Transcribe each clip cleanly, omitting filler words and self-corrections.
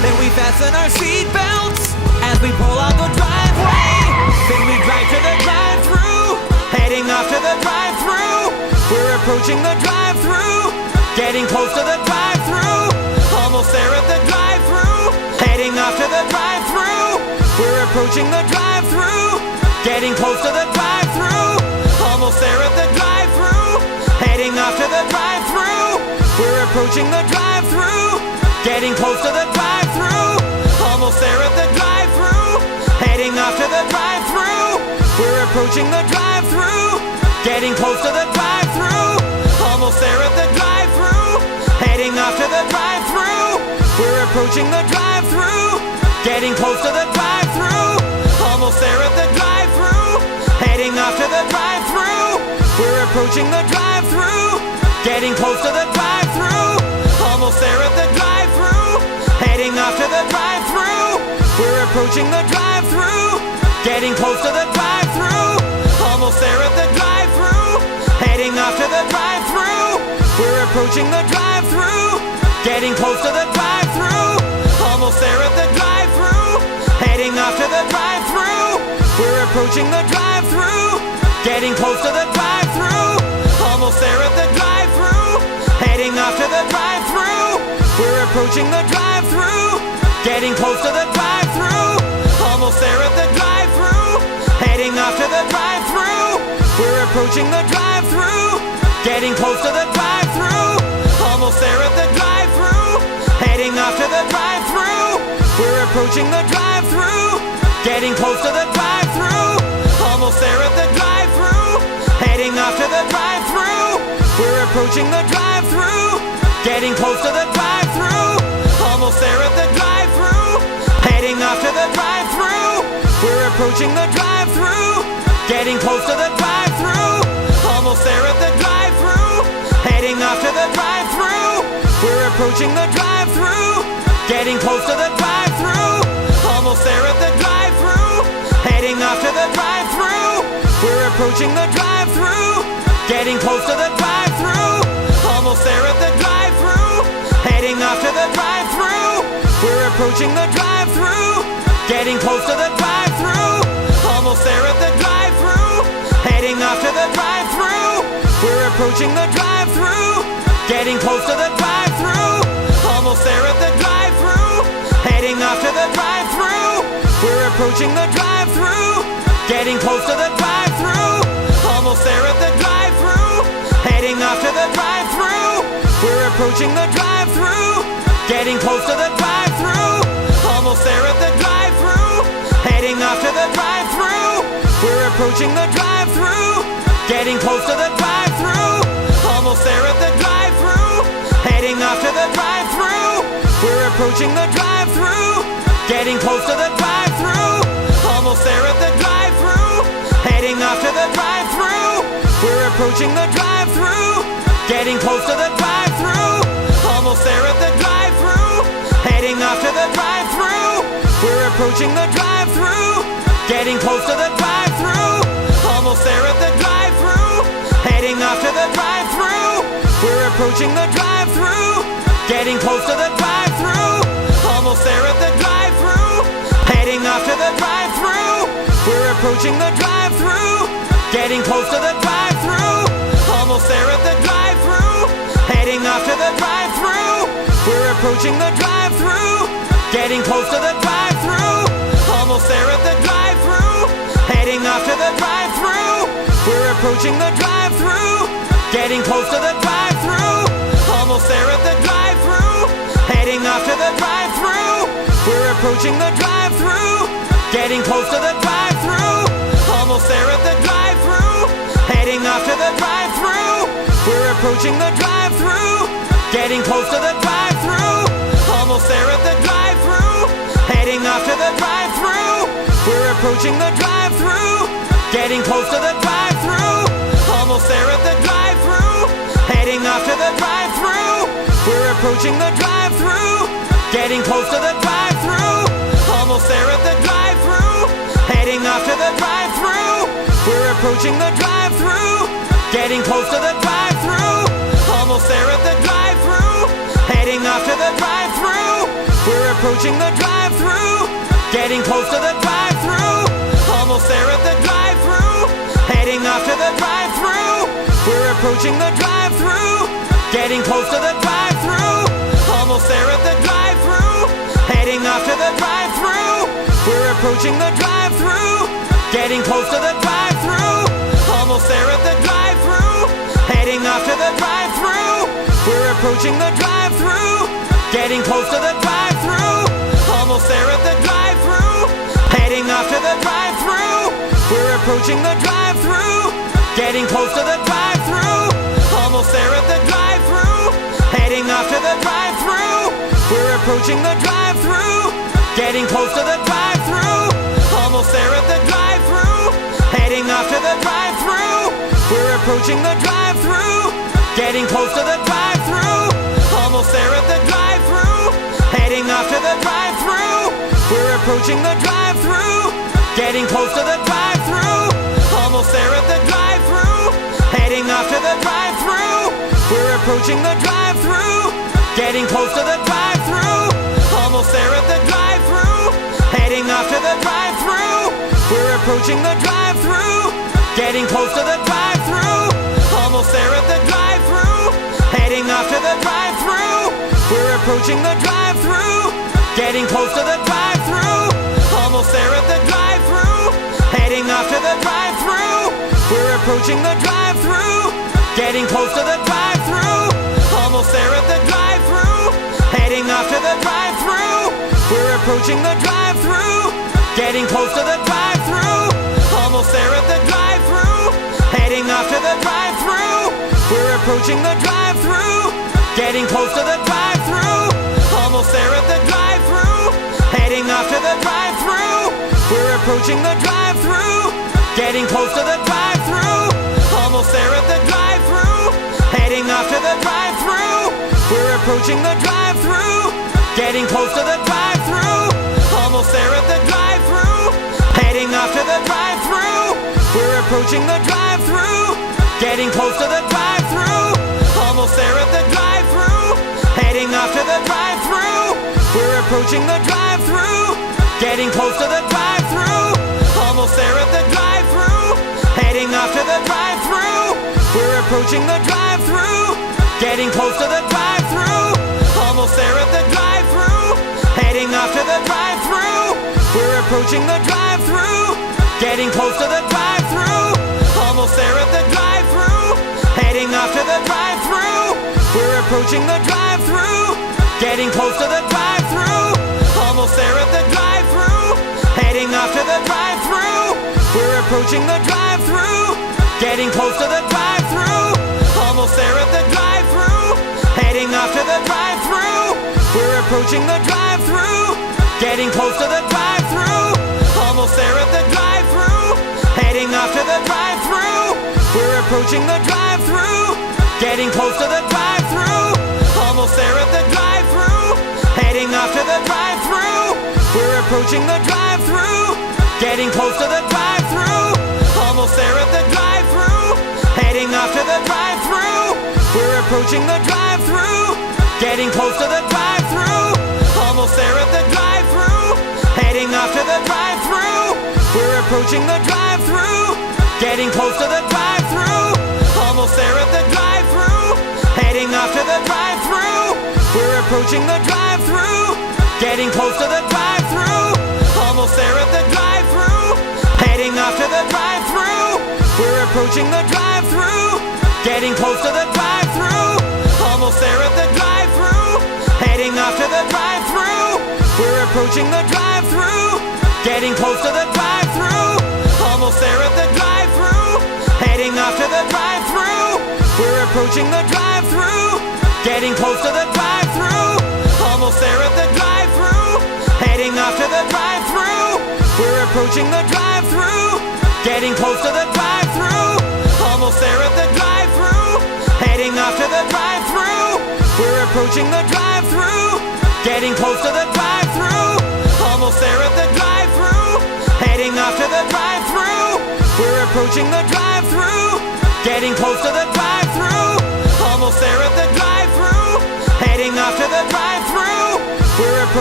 Then we fasten our seatbelts as we pull out the driveway. Then we drive to the drive-thru, heading off to the drive-thru. We're approaching the drive-thru, getting close to the drive-thru. Almost there at the drive-thru, heading off to the drive-thru. We're approaching the drive-thru, getting close to the drive-thru. Almost there at the drive-thru, heading off to the drive-thru. We're approaching the drive-thru, getting close to the drive-thru. Almost there at the drive-thru, heading off to the drive-thru. We're approaching the drive-thru, getting close to the drive-thru. Almost there at the drive-thru, heading off to the drive-thru. We're approaching the drive-thru, getting close to the drive-thru. Almost there at the drive-thru, heading off to the drive-thru. We're approaching the drive-thru, getting close to the drive-thru. Almost there at the drive-thru, heading off to the drive-thru. We're approaching the drive-thru, getting close to the drive-thru. Almost there at the drive-thru, heading off to the drive-thru. We're approaching the drive-thru, getting close to the drive-thru. Almost there at the drive-thru, heading off to the drive-thru. We're approaching the drive-thru, getting close to the drive-thru. Almost there at the drive-thru, heading off to the drive-thru. We're approaching the drive-thru, getting close to the drive-thru. Almost there at the drive-thru, heading off to the drive-thru. We're approaching the drive-thru, getting close to the drive-thru. Almost there at the drive-thru, heading off to the drive-thru. We're approaching the drive-thru, getting close to the drive-thru. Almost there at the drive-thru, heading off to the drive-thru. We're approaching the drive-thru, getting close to the drive-thru. Almost there at the drive-thru, heading off to the drive-thru. We're approaching the drive-thru, getting close to the drive-thru. Almost there at the drive-thru, heading off to the drive-thru. We're approaching the drive-thru, getting close to the drive-thru. Almost there at the drive-thru, heading off to the drive-thru. We're approaching the drive-thru, getting close to the drive-thru. Almost there at the drive-thru, heading off to the drive-thru. We're approaching the drive-thru, getting close to the drive-thru. Almost there at the drive-thru, heading off to the drive-thru. We're approaching the drive-thru, getting close to the drive-thru. Almost there at the drive-thru, heading off to the drive-thru. We're approaching the drive-thru, getting close to the drive-thru. Almost there at the drive-thru, heading off to the drive-thru. We're approaching the drive-thru, getting close to the drive-thru. Almost there at the drive-thru, heading off to the drive-thru. We're approaching the drive-thru, getting close to the drive-thru. Almost there at the drive-thru, heading off to the drive-thru. We're approaching the drive-thru, getting close to the drive-thru. Almost there at the drive-thru, heading off to the drive-thru. We're approaching the drive-thru, getting close to the drive-thru. Almost there at the drive-thru, heading off to the drive-thru. We're approaching the drive-thru, getting close to the drive-thru. Almost there at the drive-thru, heading off to the drive-thru. We're approaching the drive-thru, getting close to the drive-thru. Almost there at the drive-thru, heading off to the drive-thru. We're approaching the drive-thru, getting close to the drive-thru. Almost there at the drive-thru, heading off to the drive-thru. We're approaching the drive-thru, getting close to the drive-thru. Almost there at the drive-thru, heading off to the drive-thru. We're approaching the drive-thru, getting close to the drive-thru. Almost there at the drive-thru, heading off to the drive-thru. We're approaching the drive-thru, getting close to the drive-thru. Almost there at the drive-thru, heading off to the drive-thru. We're approaching the drive-thru, getting close to the drive-thru. Almost there at the drive-thru, heading off to the drive-thru. We're approaching the drive-thru, getting close to the drive-thru. Almost there at the drive-thru, heading off to the drive-thru. We're approaching the drive-thru, getting close to the drive-thru. Almost there at the drive-thru, heading off to the drive-thru. We're approaching the drive-thru, getting close to the drive-thru. Almost there at the drive-thru, heading off to the drive-thru. We're approaching the drive-thru, getting close to the drive-thru. Almost there at the drive-thru, heading off to the drive-thru. We're approaching the drive-thru, getting close to the drive-thru. Almost there at the drive-thru, heading off to the drive-thru. We're approaching the drive-thru, getting close to the drive-thru. Almost there at the drive-thru, heading off to the drive-thru. We're approaching the drive-thru, getting close to the drive-thru. Almost there at the drive-thru, heading off to the drive-thru. We're approaching the drive-thru, getting close to the drive-thru. Almost there at the drive-thru, heading off to the drive-thru. We're approaching the drive-thru, getting close to the drive-thru. Almost there at the drive-thru, heading off to the drive-thru. We're approaching the drive-thru, getting close to the drive-thru. Almost there at the drive-thru, heading off to the drive-thru. We're approaching the drive-thru, getting close to the drive-thru. Almost there at the drive-thru, heading off to the drive-thru. We're approaching the drive-thru, getting close to the drive-thru. Almost there at the drive-thru, heading off to the drive-thru. We're approaching the drive-thru, getting close to the drive-thru. Almost there at the drive-thru, heading off to the drive-thru. We're approaching the drive-thru, getting close to the drive-thru. Almost there at the drive-thru, heading off to the drive-thru. We're approaching the drive-thru, getting close to the drive-thru. Almost there at the drive-thru, heading off to the drive-thru. We're approaching the drive-thru, getting close to the drive-thru. Almost there at the drive-thru, heading off to the drive-thru. We're approaching the drive-thru, getting close to the drive-thru. Almost there at the drive-thru, heading off to the drive-thru. We're approaching the drive-thru, getting close to the drive-thru. Almost there at the drive-thru, heading off to the drive-thru. We're approaching the drive-thru, getting close to the drive-thru. Almost there at the drive-thru, heading off to the drive-thru. We're approaching the drive-thru, getting close to the drive-thru. Almost there at the drive-thru, heading off to the drive-thru. We're approaching the drive-thru, getting close to the drive-thru. Almost there at the drive-thru, heading off to the drive-thru. We're approaching the drive-thru, getting close to the drive-thru. Almost there at the drive-thru, heading off to the drive-thru. We're approaching the drive-thru, getting close to the drive-thru. Almost there at the drive-thru, heading off to the drive-thru. We're approaching the drive-thru, getting close to the drive-thru. Almost there at the drive-thru, heading off to the drive-thru. We're approaching the drive-thru, getting close to the drive-thru. Almost there at the drive-thru, heading off to the drive-thru. We're approaching the drive-thru, getting close to the drive-thru. Almost there at the drive-thru, heading off to the drive-thru. We're approaching the drive-thru, getting close to the drive-thru. Almost there at the drive-thru, heading off to the drive-thru. We're approaching the drive-thru, getting close to the drive-thru. Almost there at the drive-thru, heading off to the drive-thru. We're approaching the drive-thru, getting close to the drive-thru. Almost there at the drive-thru, heading off to the drive-thru. We're approaching the drive-thru, getting close to the drive-thru. Almost there at the drive-thru, heading off to the drive-thru. We're approaching the drive-thru, getting close to the drive-thru. Almost there at the drive-thru, heading off to the drive-thru. We're approaching the drive-thru, getting close to the drive-thru. Almost there at the drive-thru, heading off to the drive-thru. We're approaching the drive-thru, getting close to the drive-thru. Almost there at the drive-thru, heading off to the drive-thru. We're approaching the drive-thru, getting close to the drive-thru. Almost there at the drive-thru, heading off to the drive-thru. We're approaching the drive-thru, getting close to the drive-thru. Almost there at the drive-thru, heading off to the drive-thru. We're approaching the drive-thru, getting close to the drive-thru. Almost there at the drive-thru, heading off to the drive-thru. We're approaching the drive-thru, getting close to the drive-thru. Almost there at the drive-thru, heading off to the drive-thru. We're approaching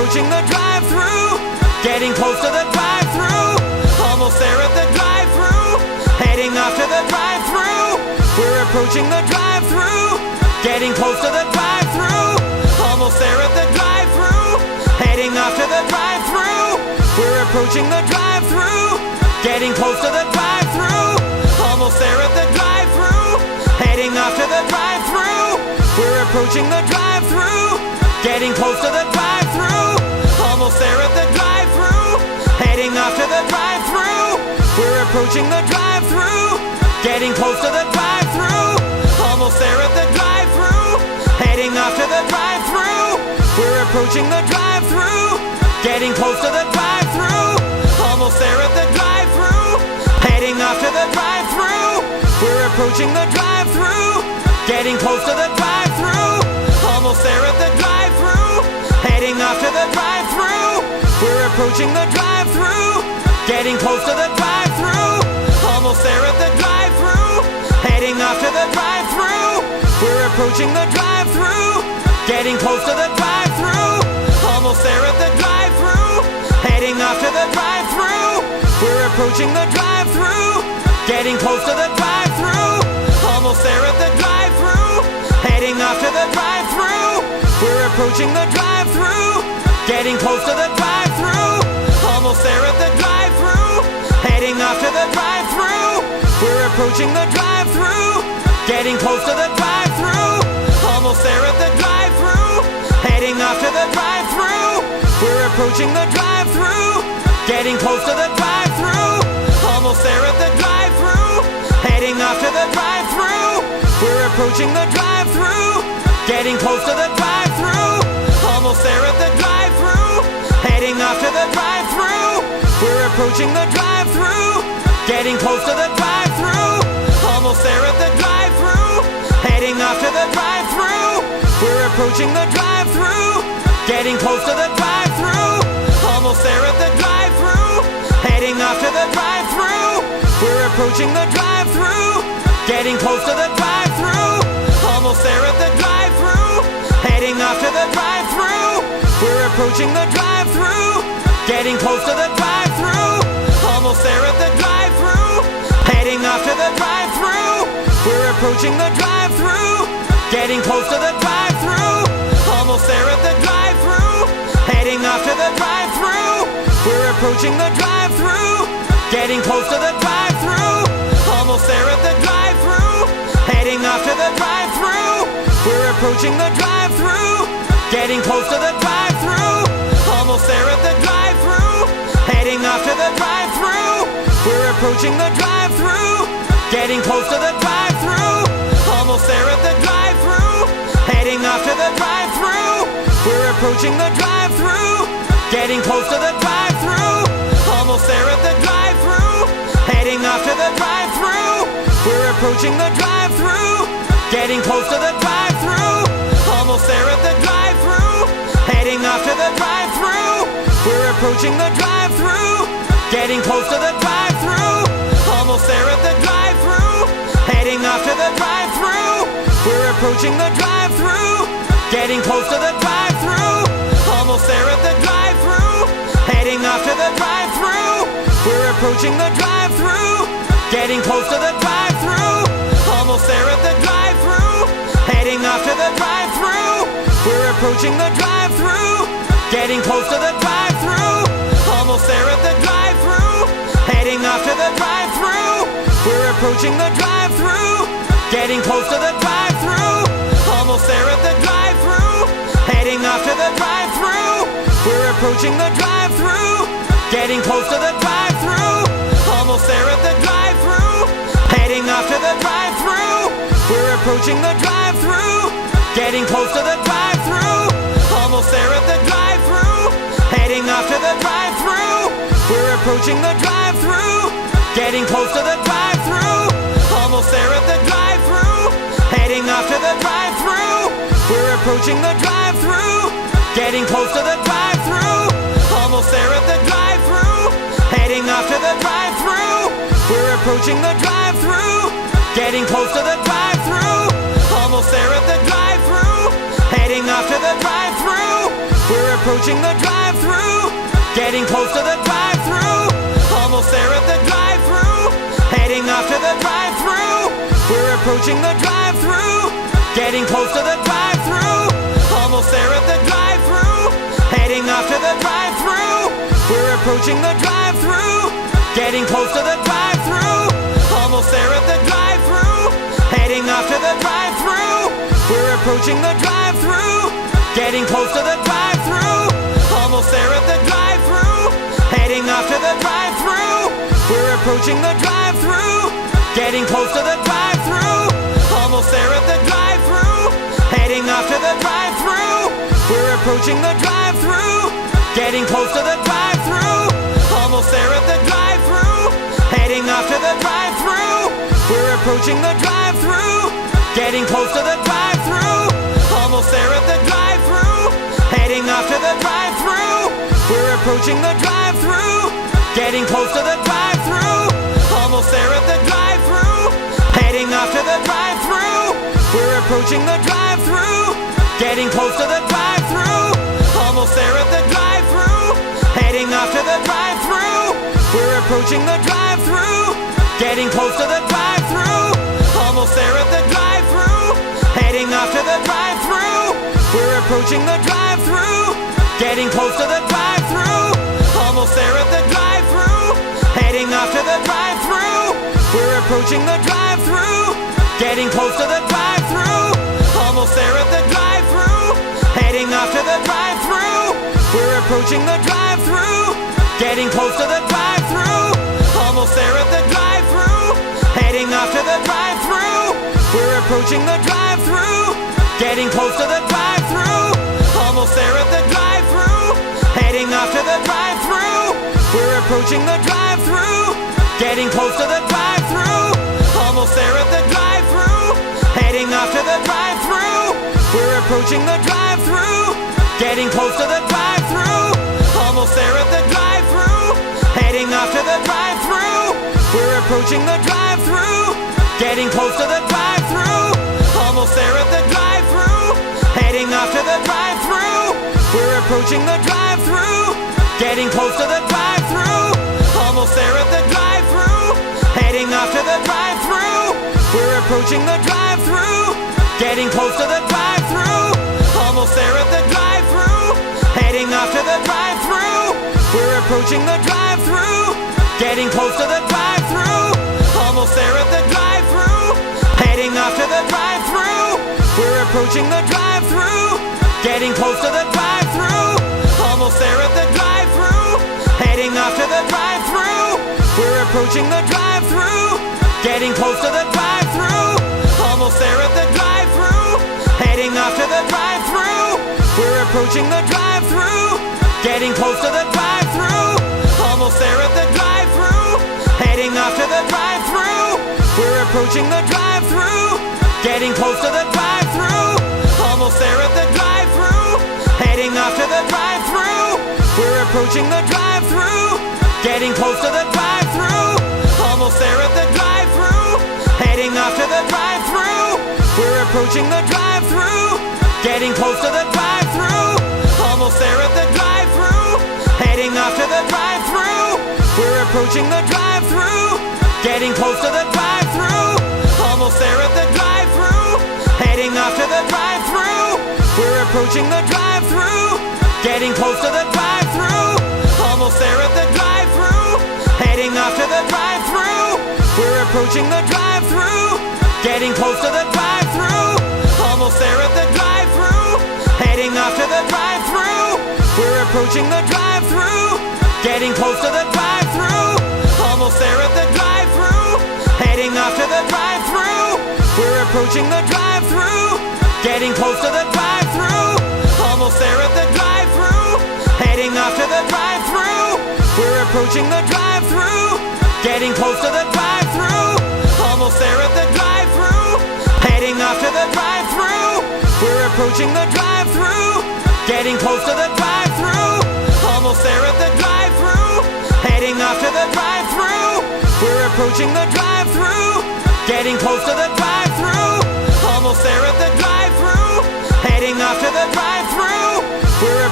approaching the drive-thru, getting close to the drive-thru, almost there at the drive-thru, heading off to the drive-thru. We're approaching the drive-thru, getting close to the drive-thru, almost there at the drive-thru, heading off to the drive-thru. We're approaching the drive-thru, getting close to the drive-thru, almost there at the drive-thru, heading off to the drive-thru. We're approaching the drive-thru, getting close to the drive-thru, almost there at the drive-thru, heading off to the drive-thru. We're approaching the drive-thru, getting close to the drive-thru, almost there at the drive-thru, heading off to the drive-thru. We're approaching the drive-thru, getting close to the drive-thru, almost there at the drive-thru, heading off to the drive-thru. We're approaching the drive-thru, getting close to the drive-thru, almost there at the drive-thru, heading off to the drive-thru. We're approaching the drive-thru, getting close to the drive-thru, almost there at the drive-thru, heading off to the drive-thru. We're approaching the drive-thru, getting close to the drive-thru, almost there at the drive-thru, heading off to the drive-thru. We're approaching the drive-thru, getting close to the drive-thru, almost there at the drive-thru, heading off to the drive-thru. We're approaching the drive-thru, getting close to the drive-thru, almost there at the drive-thru, heading off to the drive-thru. We're approaching the drive-thru, getting close to the drive-thru, almost there at the drive-thru, heading off to the drive-thru. We're approaching the drive-thru, getting close to the drive-thru, almost there at the drive-thru, heading off to the drive-thru. We're approaching the drive-thru, getting close to the drive-thru, almost there at the drive-thru, heading off to the drive-thru. We're approaching the drive-thru, getting close to the drive-thru, almost there at the drive-thru, heading off to the drive-thru. We're approaching the drive-thru, getting close to the drive-thru, almost there at the drive-thru, heading off to the drive-thru. We're approaching the drive-thru, getting close to the drive-thru, almost there at the drive-thru, heading off to the drive-thru. We're approaching the drive-thru, getting close to the drive-thru, almost there at the drive-thru, heading off to the drive-thru. We're approaching the drive-thru, getting close to the drive-thru, almost there at the drive-thru, heading off to the drive-thru. We're approaching the drive-thru, getting close to the drive-thru, almost there at the drive-thru, heading off to the drive-thru. We're approaching the drive-thru, getting close to the drive-thru, almost there at the drive-thru, heading off to the drive-thru. We're approaching the drive-thru, getting close to the drive-thru, almost there at the drive-thru, heading off to the drive-thru. We're approaching the drive-thru, getting close to the drive-thru, almost there at the drive-thru, heading off to the drive-thru. We're approaching the drive-thru, getting close to the drive-thru, almost there at the drive-thru, heading off to the drive-thru. We're approaching the drive-thru, getting close to the drive-thru, almost there at the drive-thru, heading off to the drive-thru. We're approaching the drive-thru, getting close to the drive-thru, almost there at the drive-thru, heading off to the drive-thru. We're approaching the drive-thru, getting close to the drive-thru, almost there at the drive-thru, heading off to the drive-thru. We're approaching the drive-thru, getting close to the drive-thru, almost there at the drive-thru, heading off to the drive-thru. We're approaching the drive-thru, getting close to the drive-thru, almost there at the drive-thru, heading off to the drive-thru. We're approaching the drive-thru, getting close to the drive-thru, almost there at the drive-thru, heading off to the drive-thru. We're approaching the drive-thru, getting close to the drive-thru, almost there at the drive-thru, heading off to the drive-thru. We're approaching the drive-thru, getting close to the drive-thru, almost there at the drive-thru, heading off to the drive-thru. We're approaching the drive-thru, getting close to the drive-thru, almost there at the drive-thru, heading off to the drive-thru. We're approaching the drive-thru, getting close to the drive-thru, almost there at the drive-thru, heading off to the drive-thru. We're approaching the drive-thru, getting close to the drive-thru. Almost there at the drive-thru, heading off to the drive-thru. We're approaching the drive-thru, getting close to the drive-thru. Almost there at the drive-thru, heading off to the drive-thru. We're approaching the drive-thru, getting close to the drive-thru. Almost there at the drive-thru, heading off to the drive-thru. We're approaching the drive-thru, getting close to the drive-thru. Almost there at the drive-thru, heading off to the drive-thru. We're approaching the drive-thru, getting close to the drive-thru. Almost there at the drive-thru, heading off to the drive-thru. We're approaching the drive-thru, getting close to the drive-thru. Almost there at the drive-thru, heading off to the drive-thru. We're approaching the drive-thru, getting close to the drive-thru. Almost there at the drive-thru, heading off to the drive-thru. We're approaching the drive-thru, getting close to the drive-thru. Almost there at the drive-thru, heading off to the drive-thru. We're approaching the drive-thru, getting close to the drive-thru. Almost there at the drive-thru, heading off to the drive-thru. We're approaching the drive-thru, getting close to the drive-thru. Almost there at the drive-thru, heading off to the drive-thru. We're approaching the drive-thru, getting close to the drive-thru. Almost there at the drive-thru, heading off to the drive-thru. We're approaching the drive-thru, getting close to the drive-thru. Almost there at the drive-thru, heading off to the drive-thru. We're approaching the drive-thru, getting close to the drive-thru. Almost there at the drive-thru, heading off to the drive-thru. We're approaching the drive-thru, getting close to the drive-thru. Almost there at the drive-thru, heading off to the drive-thru. We're approaching the drive-thru, getting close to the drive-thru. Almost there at the drive-thru, heading off to the drive-thru. We're approaching the drive-thru, getting close to the drive-thru. Almost there at the drive-thru, heading off to the drive-thru. We're approaching the drive-thru, getting close to the drive-thru. Almost there at the drive-thru, heading off to the drive-thru. We're approaching the drive-thru, getting close to the drive-thru. Almost there at the drive-thru, heading off to the drive-thru. We're approaching the drive-thru, getting close to the drive-thru. Almost there at the drive-thru, heading off to the drive-thru. We're approaching the drive-thru, getting close to the drive-thru. Almost there at the drive-thru, heading off to the drive-thru. We're approaching the drive-thru, getting close to the drive-thru. Almost there at the drive-thru, heading off to the drive-thru. We're approaching the drive-thru, getting close to the drive-thru. Almost there at the drive-thru, heading off to the drive-thru. We're approaching the drive-thru, getting close to the drive-thru. Almost there at the drive-thru, heading off to the drive-thru. We're approaching the drive-thru, getting close to the drive-thru. Almost there at the drive-thru, heading off to the drive-thru. We're approaching the drive-thru, getting close to the drive-thru. Almost there at the drive-thru, heading off to the drive-thru. We're approaching the drive-thru, getting close to the drive-thru. Almost there at the drive-thru, heading off to the drive-thru. We're approaching the drive-thru, getting close to the drive-thru. Almost there at the drive-thru, heading off to the drive-thru. We're approaching the drive-thru, getting close to the drive-thru. Almost there at the drive-thru, heading off to the drive-thru. We're approaching the drive-thru, getting close to the drive-thru. Almost there at the drive-thru, heading off to the drive-thru. We're approaching the drive-thru, getting close to the drive-thru. Almost there at the drive-thru, heading off to the drive-thru. We're approaching the drive-thru, getting close to the drive-thru. Almost there at the drive-thru, heading off to the drive-thru. We're approaching the drive-thru, getting close to the drive-thru. Almost there at the drive-thru, heading off to the drive-thru. We're approaching the drive-thru, getting close to the drive-thru. Almost there at the drive-thru, heading off to the drive-thru. We're approaching the drive-thru, getting close to the drive-thru. Almost there at the drive-thru, heading off to the drive-thru. We're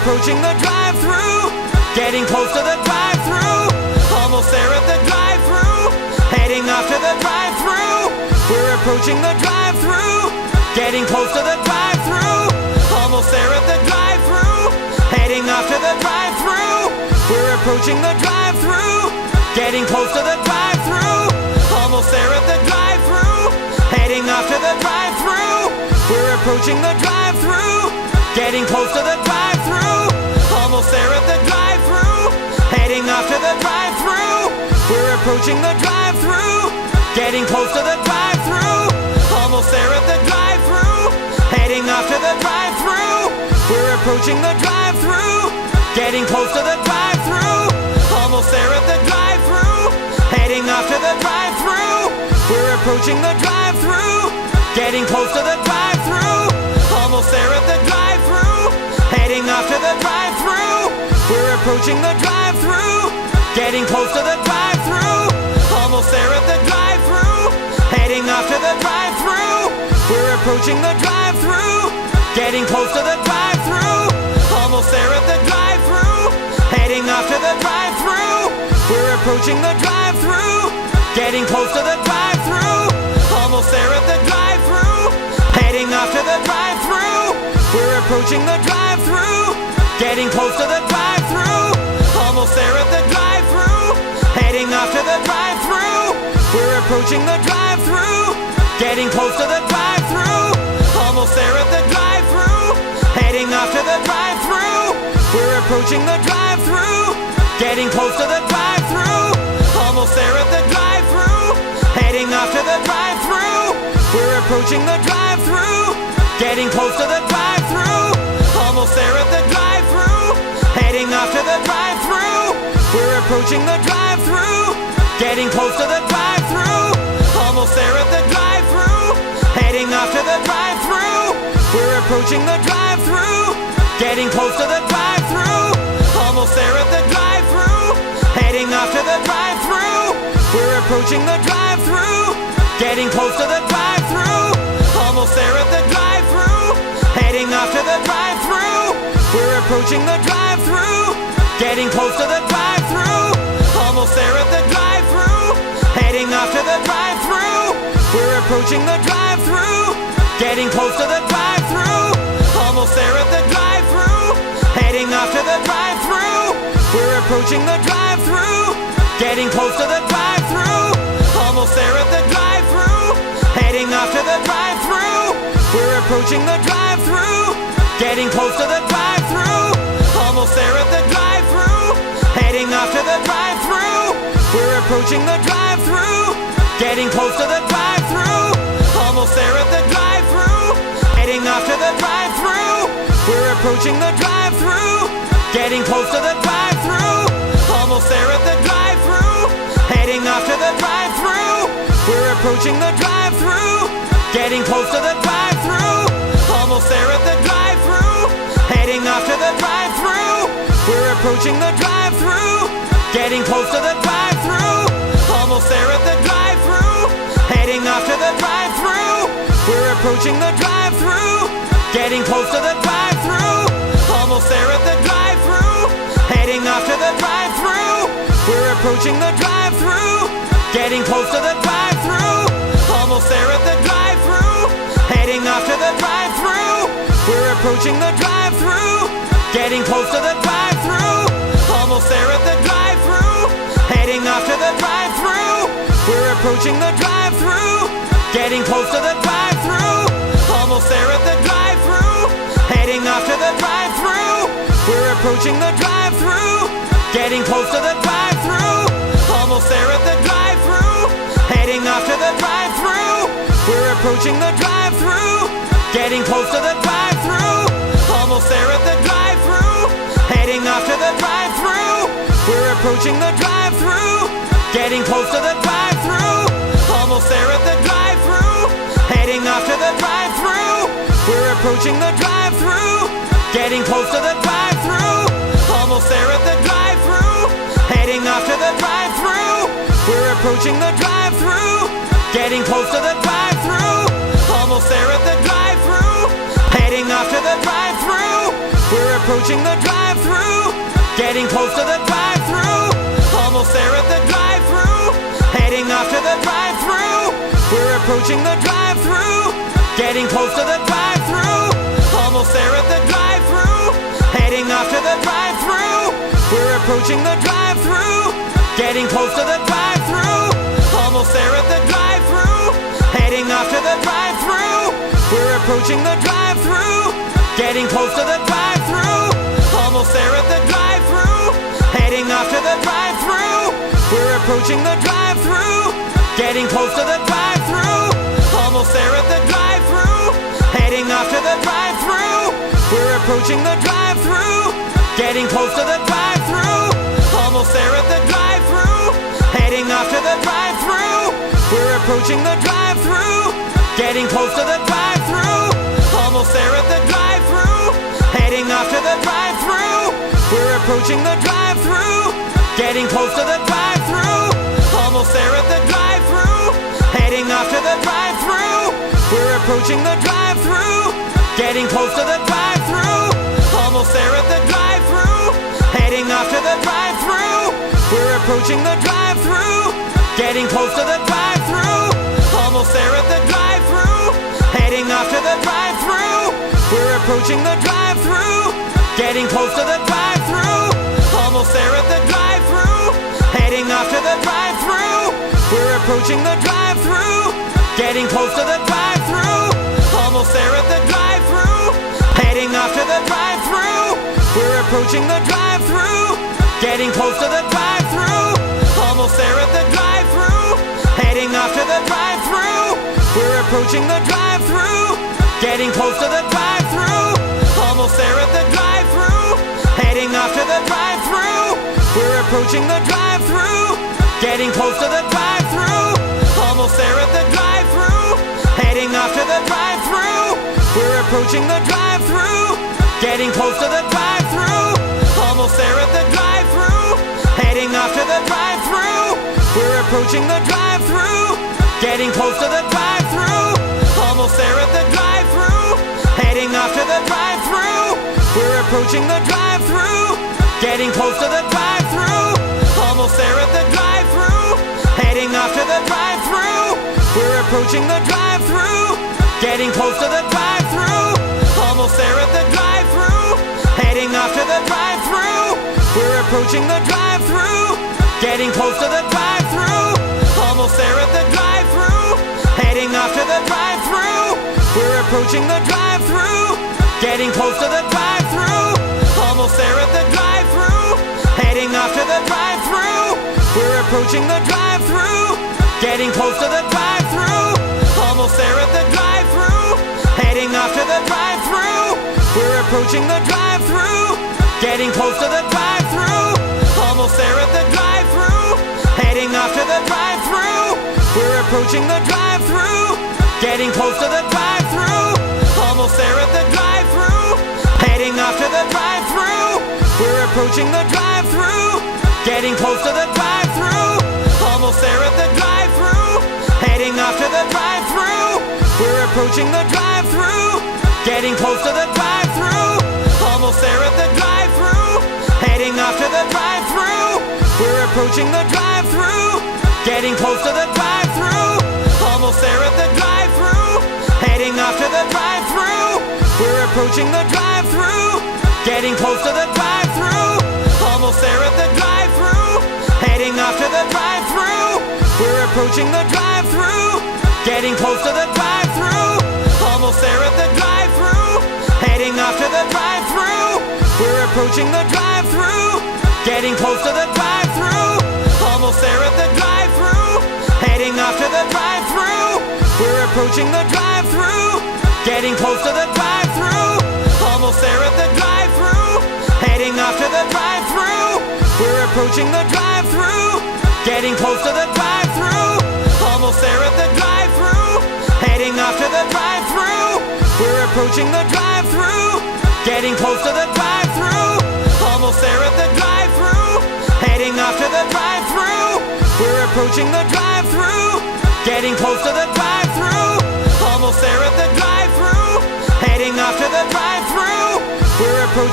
approaching the drive-thru, getting close to the drive-thru, almost there at the drive-thru, heading off to the drive-thru. We're approaching the drive-thru, getting close to the drive-thru, almost there at the drive-thru, heading off to the drive-thru. We're approaching the drive-thru, getting close to the drive-thru, almost there at the drive-thru, heading off to the drive-thru. We're approaching the drive-thru, getting close to the drive-thru, almost there at the drive-thru, heading off to the drive-thru. We're approaching the drive-thru, getting close to the drive-thru, almost there at the drive-thru, heading off to the drive-thru. We're approaching the drive-thru, getting close to the drive-thru, almost there at the drive-thru, heading off to the drive-thru. We're approaching the drive-thru, getting close to the drive-thru, almost there at the drive-thru, heading off to the drive-thru. We're approaching the drive-thru, getting close to the drive-thru, almost there at the drive-thru, heading off to the drive-thru. We're approaching the drive-thru, getting close to the drive-thru, almost there at the drive-thru, heading off to the drive-thru. We're approaching the drive-thru, getting close to the drive-thru, almost there at the drive-thru, heading off to the drive-thru. We're approaching the drive-thru, getting close to the drive-thru, almost there at the drive-thru, heading off to the drive-thru. We're approaching the drive-thru, getting close to the drive-thru, almost there at the drive-thru, heading off to the drive-thru. We're approaching the drive-thru, getting close to the drive-thru, almost there at the drive-thru, heading off to the drive-thru. We're approaching the drive-thru, getting close to the drive-thru, almost there at the drive-thru, heading off to the drive-thru. We're approaching the drive-thru, getting close to the drive-thru, almost there at the drive-thru, heading off to the drive-thru. We're approaching the drive-thru, getting close to the drive-thru, almost there at the drive-thru, heading off to the drive-thru. We're approaching the drive-thru, getting close to the drive-thru, almost there at the drive-thru, heading off to the drive-thru. We're approaching the drive-thru, getting close to the drive-thru, almost there at the drive-thru, heading off to the drive-thru. We're approaching the drive-thru, getting close to the drive-thru, almost there at the drive-thru, heading off to the drive-thru. We're approaching the drive-thru, getting close to the drive-thru, almost there at the drive-thru, heading off to the drive-thru. We're approaching the drive-thru, getting close to the drive-thru, almost there at the drive-thru, heading off to the drive-thru. We're approaching the drive-thru, getting close to the drive-thru, almost there at the drive-thru, heading off to the drive-thru. We're approaching the drive-thru, getting close to the drive-thru, almost there at the drive-thru, heading off to the drive-thru. We're approaching the drive-thru, getting close to the drive-thru, almost there at the drive-thru, heading off to the drive-thru. We're approaching the drive-thru, getting close to the drive-thru, almost there at the drive-thru, heading off to the drive-thru. We're approaching the drive-thru, getting close to the drive-thru, almost there at the drive-thru, heading off to the drive-thru. We're approaching the drive-thru, getting close to the drive-thru, almost there at the drive-thru, heading off to the drive-thru. We're approaching the drive-thru, getting close to the drive-thru, almost there at the drive-thru, heading off to the drive-thru. We're approaching the drive-thru, getting close to the drive-thru, almost there at the drive-thru, heading off to the drive-thru. We're approaching the drive-thru, getting close to the drive-thru, almost there at the drive-thru, heading off to the drive-thru. We're approaching the drive-thru, getting close to the drive-thru, almost there at the drive-thru, heading off to the drive-thru. We're approaching the drive-thru, getting close to the drive-thru, almost there at the drive-thru, heading off to the drive-thru. We're approaching the drive-thru, getting close to the drive-thru, almost there at the drive-thru, heading off to the drive-thru. We're approaching the drive-thru, getting close to the drive-thru, almost there at the drive-thru, heading off to the drive-thru. We're approaching the drive-thru, getting close to the drive-thru, almost there at the drive-thru, heading off to the drive-thru. We're approaching the drive-thru, getting close to the drive-thru, almost there at the drive-thru, heading off to the drive-thru. We're approaching the drive-thru, getting close to the drive-thru, almost there at the drive-thru, heading off to the drive-thru. We're approaching the drive-thru, getting close to the drive-thru, almost there at the drive-thru, heading off to the drive-thru. We're approaching the drive-thru, getting close to the drive-thru, almost there at the drive-thru, heading off to the drive-thru. We're approaching the drive-thru, getting close to the drive-thru, almost there at the drive-thru, heading off to the drive-thru. We're approaching the drive-thru, getting close to the drive-thru, almost there at the drive-thru, heading off to the drive-thru. We're approaching the drive-thru, getting close to the drive-thru, almost there at the drive-thru, heading off to the drive-thru. We're approaching the drive-thru, getting close to the drive-thru, almost there at the drive-thru, heading off to the drive-thru. We're approaching the drive-thru, getting close to the drive-thru, almost there at the drive-thru, heading off to the drive-thru. We're approaching the drive-thru, getting close to the drive-thru, almost there at the drive-thru, heading off to the drive-thru. We're approaching the drive-thru, getting close to the drive-thru, almost there at the drive-thru, heading off to the drive-thru. We're approaching the drive-thru, getting close to the drive-thru, almost there at the drive-thru, heading off to the drive-thru. We're approaching the drive-thru, getting close to the drive-thru, almost there at the drive-thru, heading off to the drive-thru. We're approaching the drive-thru, getting close to the drive-thru, almost there at the drive-thru, heading off to the drive-thru. We're approaching the drive-thru, getting close to the drive-thru, almost there at the drive-thru, heading off to the drive-thru. We're approaching the drive-thru, getting close to the drive-thru, almost there at the drive-thru, heading off to the drive-thru. We're approaching the drive-thru, getting close to the drive-thru, almost there at the drive-thru, heading off to the drive-thru. We're approaching the drive-thru, getting close to the drive-thru, almost there at the drive-thru, heading off to the drive-thru. We're approaching the drive-thru, getting close to the drive-thru, almost there at the drive-thru, heading off to the drive-thru. We're approaching the drive-thru, getting close to the drive-thru, almost there at the drive-thru, heading off to the drive-thru. We're approaching the drive-thru, getting close to the drive-thru, almost there at the drive-thru, heading off to the drive-thru. We're approaching the drive-thru, getting close to the drive-thru, almost there at the drive-thru, heading off to the drive-thru. We're approaching the drive-thru, getting close to the drive-thru, almost there at the drive-thru, heading off to the drive-thru. We're approaching the drive-thru, getting close to the drive-thru, almost there at the drive-thru, heading off to the drive-thru. We're approaching the drive-thru, getting close to the drive-thru, almost there at the drive-thru, heading off to the drive-thru. We're approaching the drive-thru, getting close to the drive-thru, almost there at the drive-thru, heading off to the drive-thru. We're approaching the drive-thru, getting close to the drive-thru, almost there at the drive-thru, heading off to the drive-thru. We're approaching the drive-thru, getting close to the drive-thru, almost there at the drive-thru, heading off to the drive-thru. We're approaching the drive-thru, getting close to the drive-thru, almost there at the drive-thru, heading off to the drive-thru. We're approaching the drive-thru, getting close to the drive-thru, almost there at the drive-thru, heading off to the drive-thru. We're approaching the drive-thru, getting close to the drive-thru, almost there at the drive-thru, heading off to the drive-thru. We're approaching the drive-thru, getting close to the drive-thru, almost there at the drive-thru, heading off to the drive-thru. We're approaching the drive-thru, getting close to the drive-thru, almost there at the drive-thru, heading off to the drive-thru. We're approaching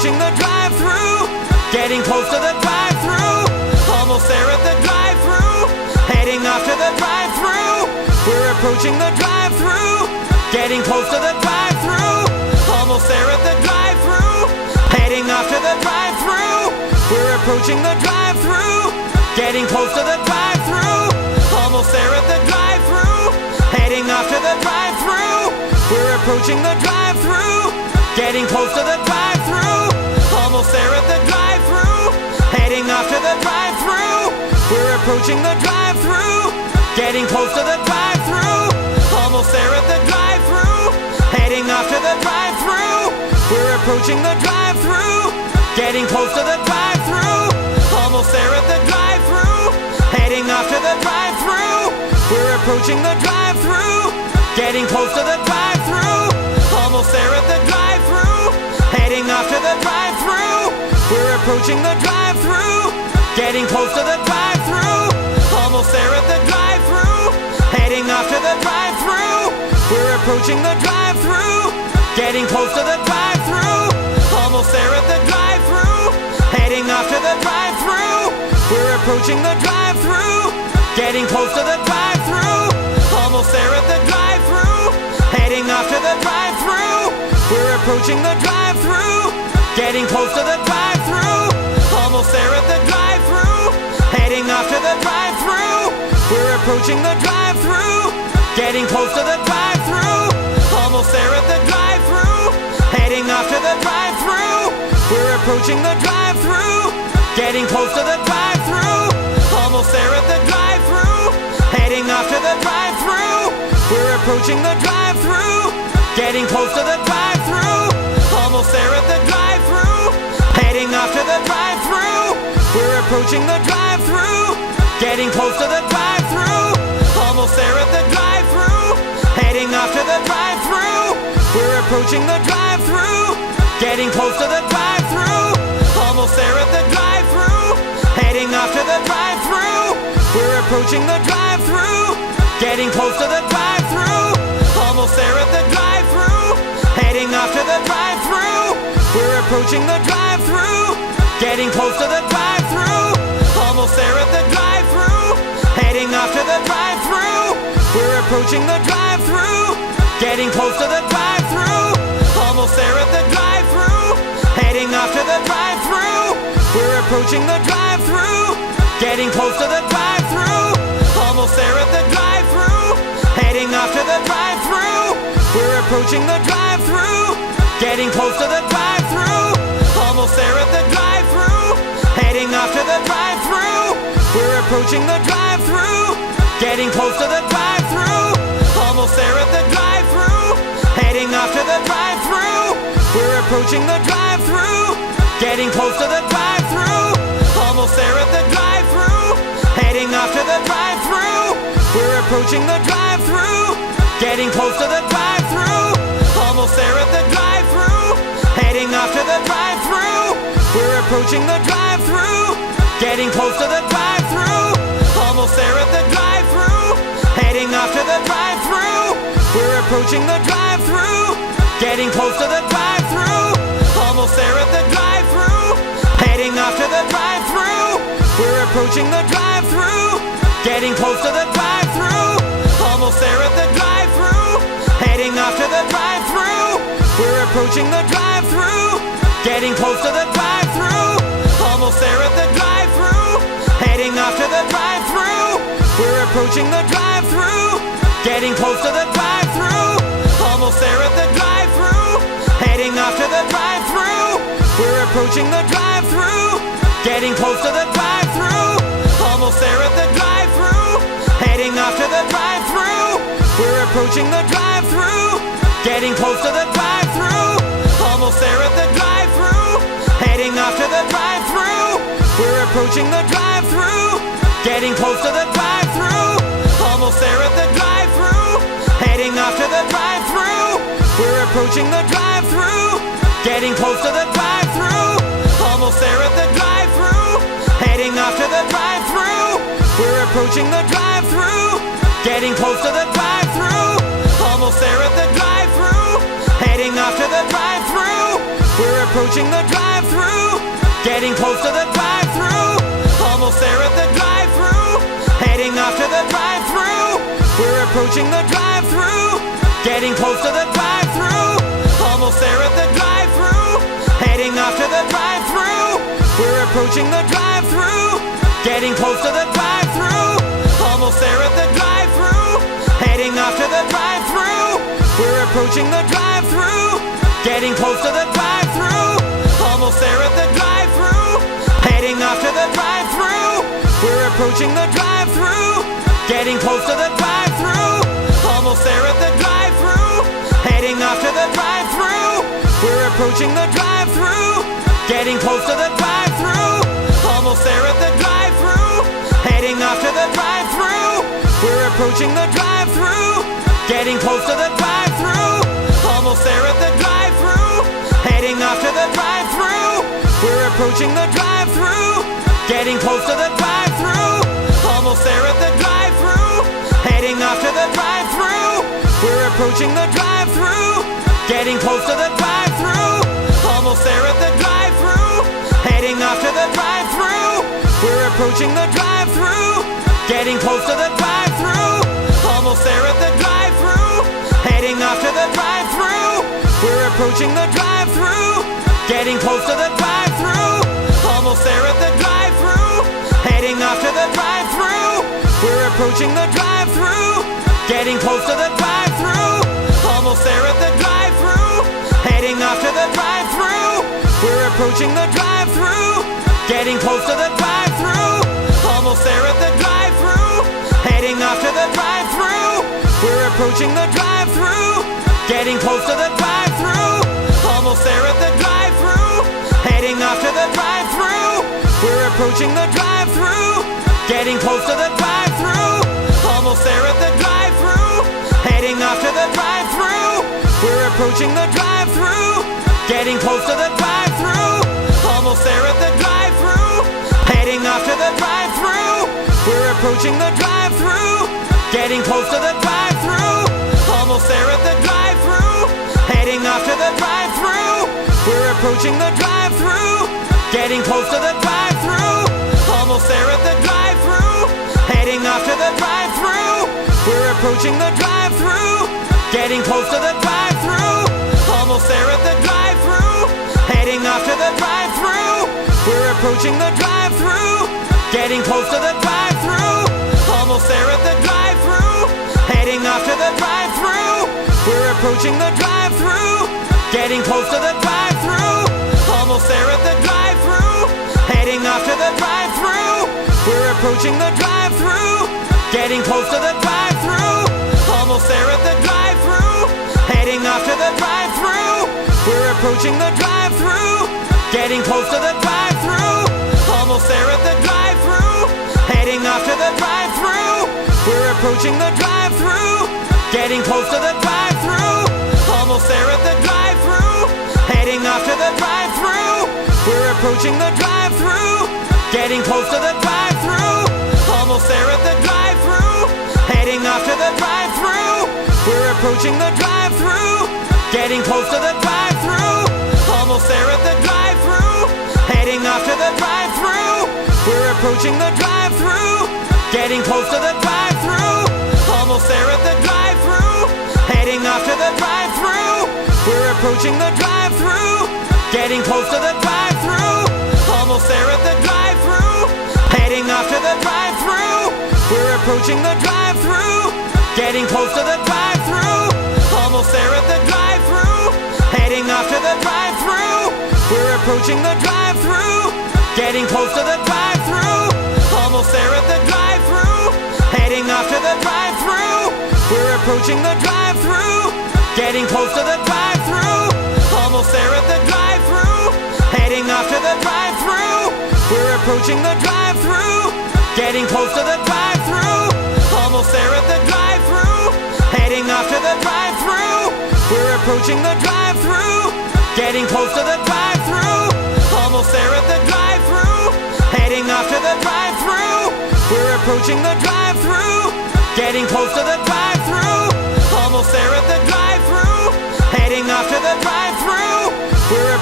approaching the drive-thru, getting close to the drive-thru, almost there at the drive-thru, heading off to the drive-thru. We're approaching the drive-thru, getting close to the drive-thru, almost there at the drive-thru, heading off to the drive-thru. We're approaching the drive-thru, getting close to the drive-thru, almost there at the drive-thru, heading off to the drive-thru. We're approaching the drive-thru, getting close to the drive-thru, almost there at the drive-thru, heading off to the drive-thru. We're approaching the drive-thru, getting close to the drive-thru, almost there at the drive-thru, heading off to the drive-thru. We're approaching the drive-thru, getting close to the drive-thru, almost there at the drive-thru, heading off to the drive-thru. We're approaching the drive-thru, getting close to the drive-thru, almost there at the drive-thru, heading off to the drive-thru. We're approaching the drive-thru, getting close to the drive-thru, almost there at the drive-thru, heading off to the drive-thru. We're approaching the drive-thru, getting close to the drive-thru, almost there at the drive-thru, heading off to the drive-thru. We're approaching the drive-thru, getting close to the drive-thru, almost there at the drive-thru, heading off to the drive-thru. We're approaching the drive-thru, getting close to the drive-thru, almost there at the drive-thru, heading off to the drive-thru. We're approaching the drive-thru, getting close to the drive-thru, almost there at the drive-thru, heading off to the drive-thru. We're approaching the drive-thru, getting close to the drive-thru, almost there at the drive-thru, heading off to the drive-thru. We're approaching the drive-thru, getting close to the drive-thru, almost there at the drive-thru, heading off to the drive-thru. We're approaching the drive-thru, getting close to the drive-thru, almost there at the drive-thru, heading off to the drive-thru. We're approaching the drive-thru, getting close to the drive-thru, almost there at the drive-thru, heading off to the drive-thru. We're approaching the drive-thru, getting close to the drive-thru, almost there at the drive-thru, heading off to the drive-thru. We're approaching the drive-thru, getting close to the drive-thru, almost there at the drive-thru, heading off to the drive-thru. We're approaching the drive-thru, getting close to the drive-thru, almost there at the drive-thru, heading off to the drive-thru. We're approaching the drive-thru, getting close to the drive-thru, almost there at the drive-thru, heading off to the drive-thru. We're approaching the drive-thru, getting close to the drive-thru, almost there at the drive-thru, heading off to the drive-thru. We're approaching the drive-thru, getting close to the drive-thru, almost there at the drive-thru, heading off to the drive-thru. We're approaching the drive-thru, getting close to the drive-thru, almost there at the drive-thru, heading off to the drive-thru. We're approaching the drive-thru, getting close to the drive-thru, almost there at the drive-thru, heading off to the drive-thru. We're approaching the drive-thru, getting close to the drive-thru, almost there at the drive-thru, heading off to the drive-thru. We're approaching the drive-thru, getting close to the drive-thru, almost there at the drive-thru, heading off to the drive-thru. We're approaching the drive-thru, getting close to the drive-thru, almost there at the drive-thru, heading off to the drive-thru. We're approaching the drive-thru, getting close to the drive-thru, almost there at the drive-thru, heading off to the drive-thru. We're approaching the drive-thru, getting close to the drive-thru, almost there at the drive-thru, heading off to the drive-thru. We're approaching the drive-thru, getting close to the drive-thru, almost there at the drive-thru, heading off to the drive-thru. We're approaching the drive-thru, getting close to the drive-thru, almost there at the drive-thru, heading off to the drive-thru. We're approaching the drive-thru, getting close to the drive-thru, almost there at the drive-thru, heading off to the drive-thru. We're approaching the drive-thru, getting close to the drive-thru, almost there at the drive-thru, heading off to the drive-thru. We're approaching the drive-thru, getting close to the drive-thru, almost there at the drive-thru, heading off to the drive-thru. We're approaching the drive-thru, getting close to the drive-thru, almost there at the drive-thru, heading off to the drive-thru. We're approaching the drive-thru, getting close to the drive-thru, almost there at the drive-thru, heading off to the drive-thru. We're approaching the drive-thru, getting close to the drive-thru, almost there at the drive-thru, heading off to the drive-thru. We're approaching the drive-thru, getting close to the drive-thru, almost there at the drive-thru, heading off to the drive-thru. We're approaching the drive-thru, getting close to the drive-thru, almost there at the drive-thru, heading off to the drive-thru. We're approaching the drive-thru, getting close to the drive-thru, almost there at the drive-thru, heading off to the drive-thru. We're approaching the drive-thru, getting close to the drive-thru, almost there at the drive-thru, heading off to the drive-thru. We're approaching the drive-thru, getting close to the drive-thru, almost there at the drive-thru, heading off to the drive-thru. We're approaching the drive-thru, getting close to the drive-thru, almost there at the drive-thru, heading off to the drive-thru. We're approaching the drive-thru, getting close to the drive-thru, almost there at the drive-thru, heading off to the drive-thru. We're approaching the drive-thru, getting close to the drive-thru, almost there at the drive-thru, heading off to the drive-thru. We're approaching the drive-thru, getting close to the drive-thru, almost there at the drive-thru, heading off to the drive-thru. We're approaching the drive-thru, getting close to the drive-thru, almost there at the drive-thru, heading off to the drive-thru. We're approaching the drive-thru, getting close to the drive-thru, almost there at the drive-thru, heading off to the drive-thru. We're approaching the drive-thru, getting close to the drive-thru, almost there at the drive-thru, heading off to the drive-thru. We're approaching the drive-thru, getting close to the drive-thru, almost there at the drive-thru, heading off to the drive-thru. We're approaching the drive-thru, getting close to the drive-thru, almost there at the drive-thru, heading off to the drive-thru. We're approaching the drive-thru, getting close to the drive-thru, almost there at the drive-thru, heading off to the drive-thru. We're approaching the drive-thru, getting close to the drive-thru, almost there at the drive-thru, heading off to the drive-thru. We're approaching the drive-thru, getting close to the drive-thru, almost there at the drive-thru, heading off to the drive-thru. We're approaching the drive-thru, getting close to the drive-thru, almost there at the drive-thru, heading off to the drive-thru. We're approaching the drive-thru, getting close to the drive-thru, almost there at the drive-thru, heading off to the drive-thru. We're approaching the drive-thru, getting close to the drive-thru, almost there at the drive-thru, heading off to the drive-thru. We're approaching the drive-thru, getting close to the drive-thru, almost there at the drive-thru, heading off to the drive-thru. We're approaching the drive-thru, getting close to the drive-thru, almost there at the drive-thru, heading off to the drive-thru. We're approaching the drive-thru, getting close to the drive-thru, almost there at the drive-thru, heading off to the drive-thru. We're approaching the drive-thru, getting close to the drive-thru, almost there at the drive-thru, heading off to the drive-thru. We're approaching the drive-thru, getting close to the drive-thru, almost there at the drive-thru, heading off to the drive-thru. We're approaching the drive-thru, getting close to the drive-thru, almost there at the drive-thru, heading off to the drive-thru. We're approaching the drive-thru, getting close to the drive-thru, almost there at the drive-thru, heading off to the drive-thru. We're approaching the drive-thru, getting close to the drive-thru, almost there at the drive-thru, heading off to the drive-thru. We're approaching the drive-thru, getting close to the drive-thru, almost there at the drive-thru, heading off to the drive-thru. We're approaching the drive-thru, getting close to the drive-thru, almost there at the drive-thru, heading off to the drive-thru. We're approaching the drive-thru, getting close to the drive-thru, almost there at the drive-thru, heading off to the drive-thru. We're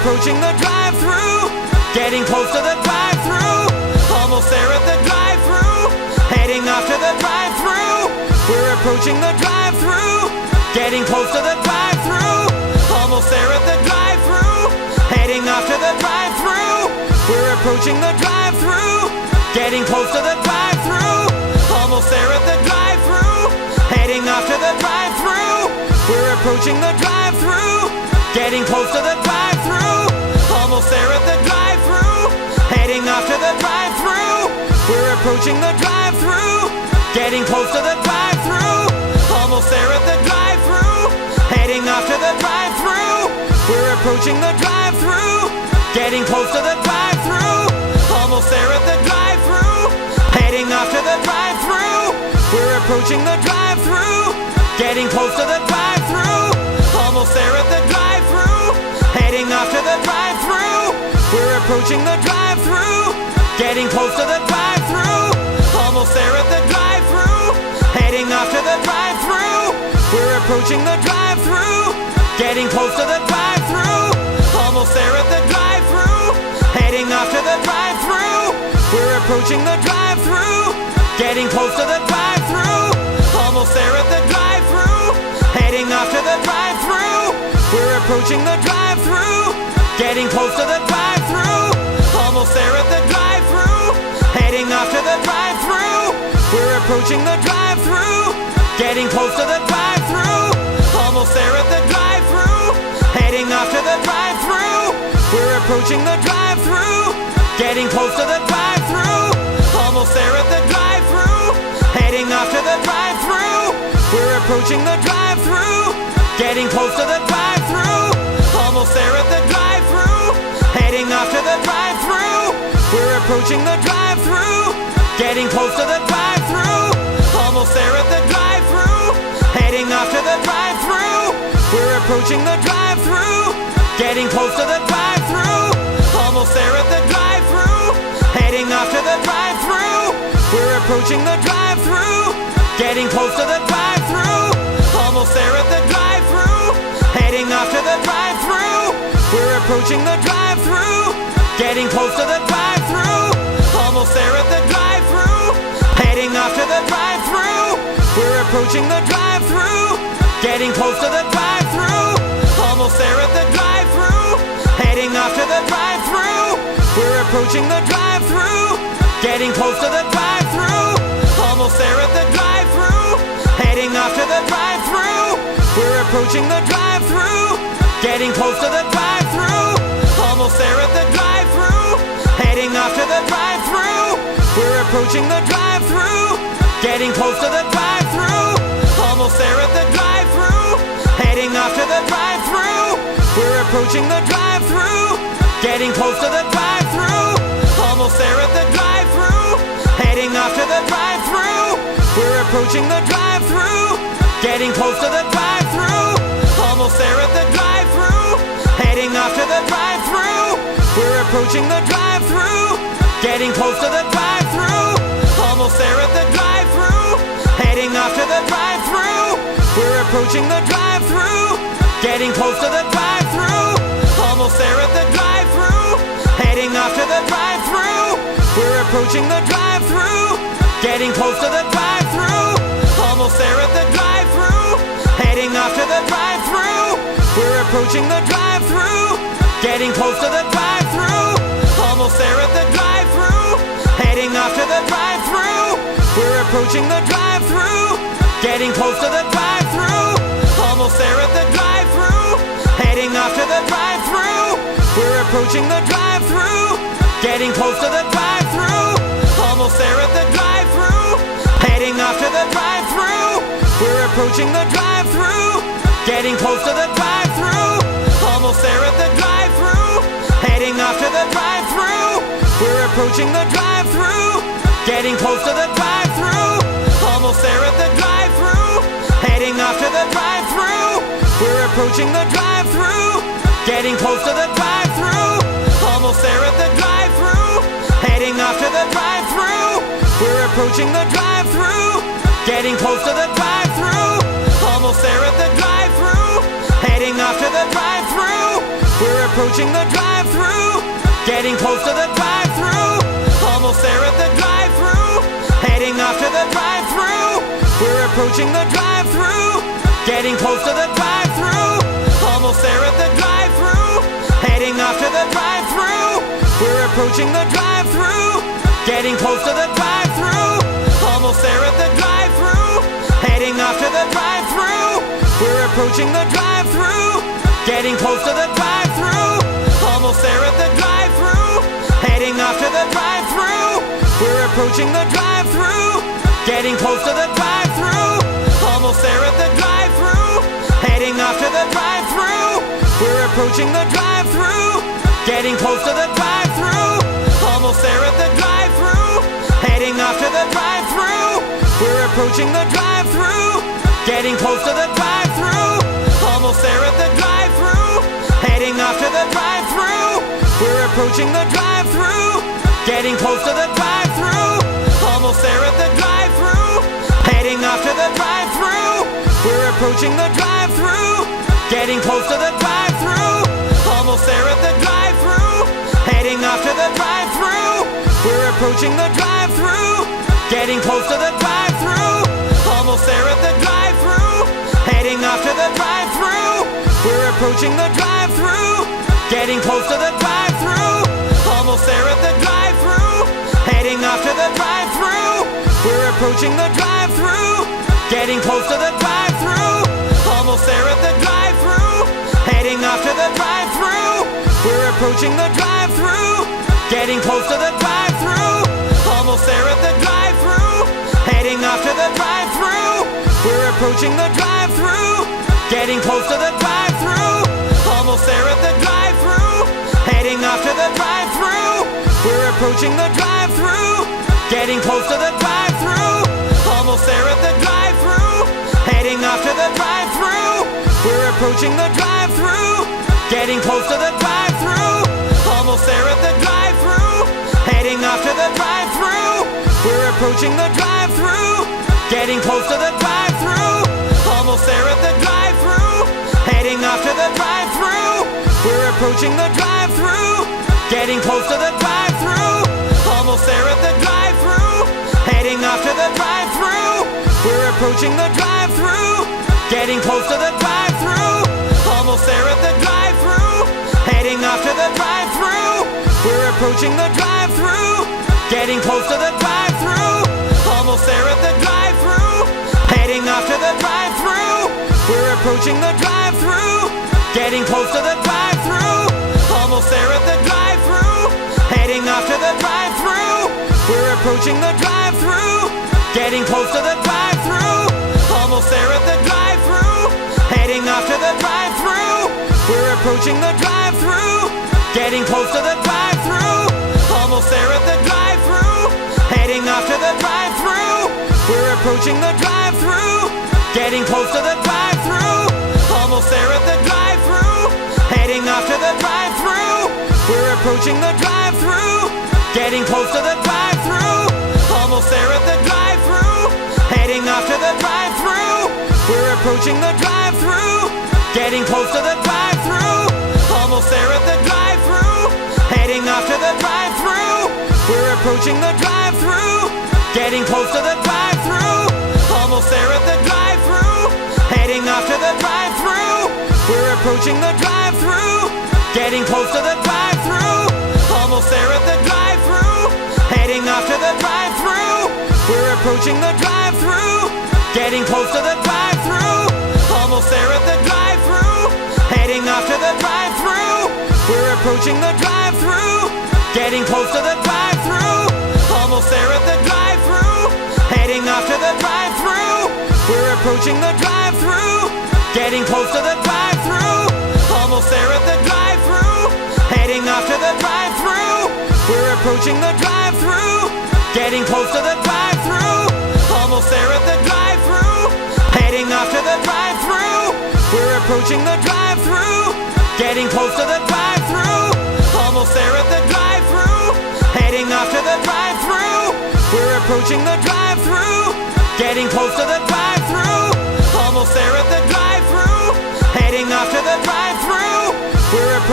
approaching the drive-thru, getting close to the drive-thru, almost there at the drive-thru, heading off to the drive-thru. We're approaching the drive-thru, getting close to the drive-thru, almost there at the drive-thru, heading off to the drive-thru. We're approaching the drive-thru, getting close to the drive-thru, almost there at the drive-thru, heading off to the drive-thru. We're approaching the drive-thru, getting close to the drive-thru, almost there at the drive-thru, heading off to the drive-thru. We're approaching the drive-thru, getting close to the drive-thru, almost there at the drive-thru, heading off to the drive-thru. We're approaching the drive-thru, getting close to the drive-thru, almost there at the drive-thru, heading off to the drive-thru. We're approaching the drive-thru, getting close to the drive-thru, almost there at the drive-thru, heading off to the drive-thru. We're approaching the drive-thru, getting close to the drive-thru, almost there at the drive-thru, heading off to the drive-thru. We're approaching the drive-thru, getting close to the drive-thru, almost there at the drive-thru, heading off to the drive-thru. We're approaching the drive-thru, getting close to the drive-thru, almost there at the drive-thru, heading off to the drive-thru. We're approaching the drive-thru, getting close to the drive-thru, almost there at the drive-thru, heading off to the drive-thru. We're approaching the drive-thru, getting close to the drive-thru, almost there at the drive-thru, heading off to the drive-thru. We're approaching the drive-thru, getting close to the drive-thru, almost there at the drive-thru, heading off to the drive-thru. We're approaching the drive-thru, getting close to the drive-thru, almost there at the drive-thru, heading off to the drive-thru. We're approaching the drive-thru, getting close to the drive-thru, almost there at the drive-thru, heading off to the drive-thru. We're approaching the drive-thru, getting close to the drive-thru, almost there at the drive-thru, heading off to the drive-thru. We're approaching the drive-thru, getting close to the drive-thru, almost there at the drive-thru, heading off to the drive-thru. We're approaching the drive-thru, getting close to the drive-thru, almost there at the drive-thru, heading off to the drive-thru. We're approaching the drive-thru, getting close to the drive-thru, almost there at the drive-thru, heading off to the drive-thru. We're approaching the drive-thru, getting close to the drive-thru, almost there at the drive-thru, heading off to the drive-thru. We're approaching the drive-thru, getting close to the drive-thru, almost there at the drive-thru, heading off to the drive-thru. We're approaching the drive-thru, getting close to the drive-thru, almost there at the drive-thru, heading off to the drive-thru. We're approaching the drive-thru, getting close to the drive-thru, almost there at the drive-thru, heading off to the drive-thru. We're approaching the drive-thru, getting close to the drive-thru, almost there at the drive-thru, heading off to the drive-thru. We're approaching the drive-thru, getting close to the drive-thru, almost there at the drive-thru, heading off to the drive-thru. We're approaching the drive-thru, getting close to the drive-thru, almost there at the drive-thru, heading off to the drive-thru. We're approaching the drive-thru, getting close to the drive-thru, almost there at the drive-thru, heading off to the drive-thru. We're approaching the drive-thru, getting close to the drive-thru, almost there at the drive-thru, heading off to the drive-thru. We're approaching the drive-thru, getting close to the drive-thru, almost there at the drive-thru, heading off to the drive-thru. We're approaching the drive-thru, getting close to the drive-thru, almost there at the drive-thru, heading off to the drive-thru. We're approaching the drive-thru, getting close to the drive-thru, almost there at the drive-thru, heading off to the drive-thru. We're approaching the drive-thru, getting close to the drive-thru, almost there at the drive-thru, heading off to the drive-thru. We're approaching the drive-thru, getting close to the drive-thru, almost there at the drive-thru, heading off to the drive-thru. We're approaching the drive-thru, getting close to the drive-thru, almost there at the drive-thru, heading off to the drive-thru. We're approaching the drive-thru, getting close to the drive-thru, almost there at the drive-thru, heading off to the drive-thru. We're approaching the drive-thru, getting close to the drive-thru, almost there at the drive-thru, heading off to the drive-thru. We're approaching the drive-thru, getting close to the drive-thru, almost there at the drive-thru, heading off to the drive-thru. We're approaching the drive-thru, getting close to the drive-thru, almost there at the drive-thru, heading off to the drive-thru. We're approaching the drive-thru, getting close to the drive-thru, almost there at the drive-thru, heading off to the drive-thru. We're approaching the drive-thru, getting close to the drive-thru, almost there at the drive-thru, heading off to the drive-thru. We're approaching the drive-thru, getting close to the drive-thru, almost there at the drive-thru, heading off to the drive-thru. We're approaching the drive-thru, getting close to the drive-thru, almost there at the drive-thru, heading off to the drive-thru. We're approaching the drive-thru, getting close to the drive-thru, almost there at the drive-thru, heading off to the drive-thru. We're approaching the drive-thru, getting close to the drive-thru, almost there at the drive-thru, heading off to the drive-thru. We're approaching the drive-thru, getting close to the drive-thru, almost there at the drive-thru, heading off to the drive-thru. We're approaching the drive-thru, getting close to the drive-thru, almost there at the drive-thru, heading off to the drive-thru. We're approaching the drive-thru, getting close to the drive-thru, almost there at the drive-thru, heading off to the drive-thru. We're approaching the drive-thru, getting close to the drive-thru, almost there at the drive-thru, heading off to the drive-thru. We're approaching the drive-thru, getting close to the drive-thru, almost there at the drive-thru, heading off to the drive-thru. We're approaching the drive-thru, getting close to the drive-thru, almost there at the drive-thru, heading off to the drive-thru. We're approaching the drive-thru, getting close to the drive-thru, almost there at the drive-thru, heading off to the drive-thru. We're approaching the drive-thru, getting close to the drive-thru, almost there at the drive-thru, heading off to the drive-thru. We're approaching the drive-thru, getting close to the drive-thru, almost there at the drive-thru, heading off to the drive-thru. We're approaching the drive-thru, getting close to the drive-thru, almost there at the drive-thru, heading off to the drive-thru. We're approaching the drive-thru, getting close to the drive-thru, almost there at the drive-thru, heading off to the drive-thru. We're approaching the drive-thru, getting close to the drive-thru, almost there at the drive-thru, heading off to the drive-thru. We're approaching the drive-thru, getting close to the drive-thru, almost there at the drive-thru, heading off to the drive-thru. We're approaching the drive-thru, getting close to the drive-thru, almost there at the drive-thru, heading off to the drive-thru. We're approaching the drive-thru, getting close to the drive-thru, almost there at the drive-thru, heading off to the drive-thru. We're approaching the drive-thru, getting close to the drive-thru, almost there at the drive-thru, heading off to the drive-thru. We're approaching the drive-thru, getting close to the drive-thru, almost there at the drive-thru, heading off to the drive-thru. We're approaching the drive-thru, getting close to the drive-thru, almost there at the drive-thru, heading off to the drive-thru. We're approaching the drive-thru, getting close to the drive-thru, almost there at the drive-thru, heading off to the drive-thru. We're approaching the drive-thru, getting close to the drive-thru, almost there at the drive-thru, heading off to the drive-thru. We're approaching the drive-thru, getting close to the drive-thru, almost there at the drive-thru, heading off to the drive-thru. We're approaching the drive-thru, getting close to the drive-thru, almost there at the drive-thru, heading off to the drive-thru. We're approaching the drive-thru, getting close to the drive-thru, almost there at the drive-thru, heading off to the drive-thru. We're approaching the drive-thru, getting close to the drive-thru, almost there at the drive-thru, heading off to the drive-thru. We're approaching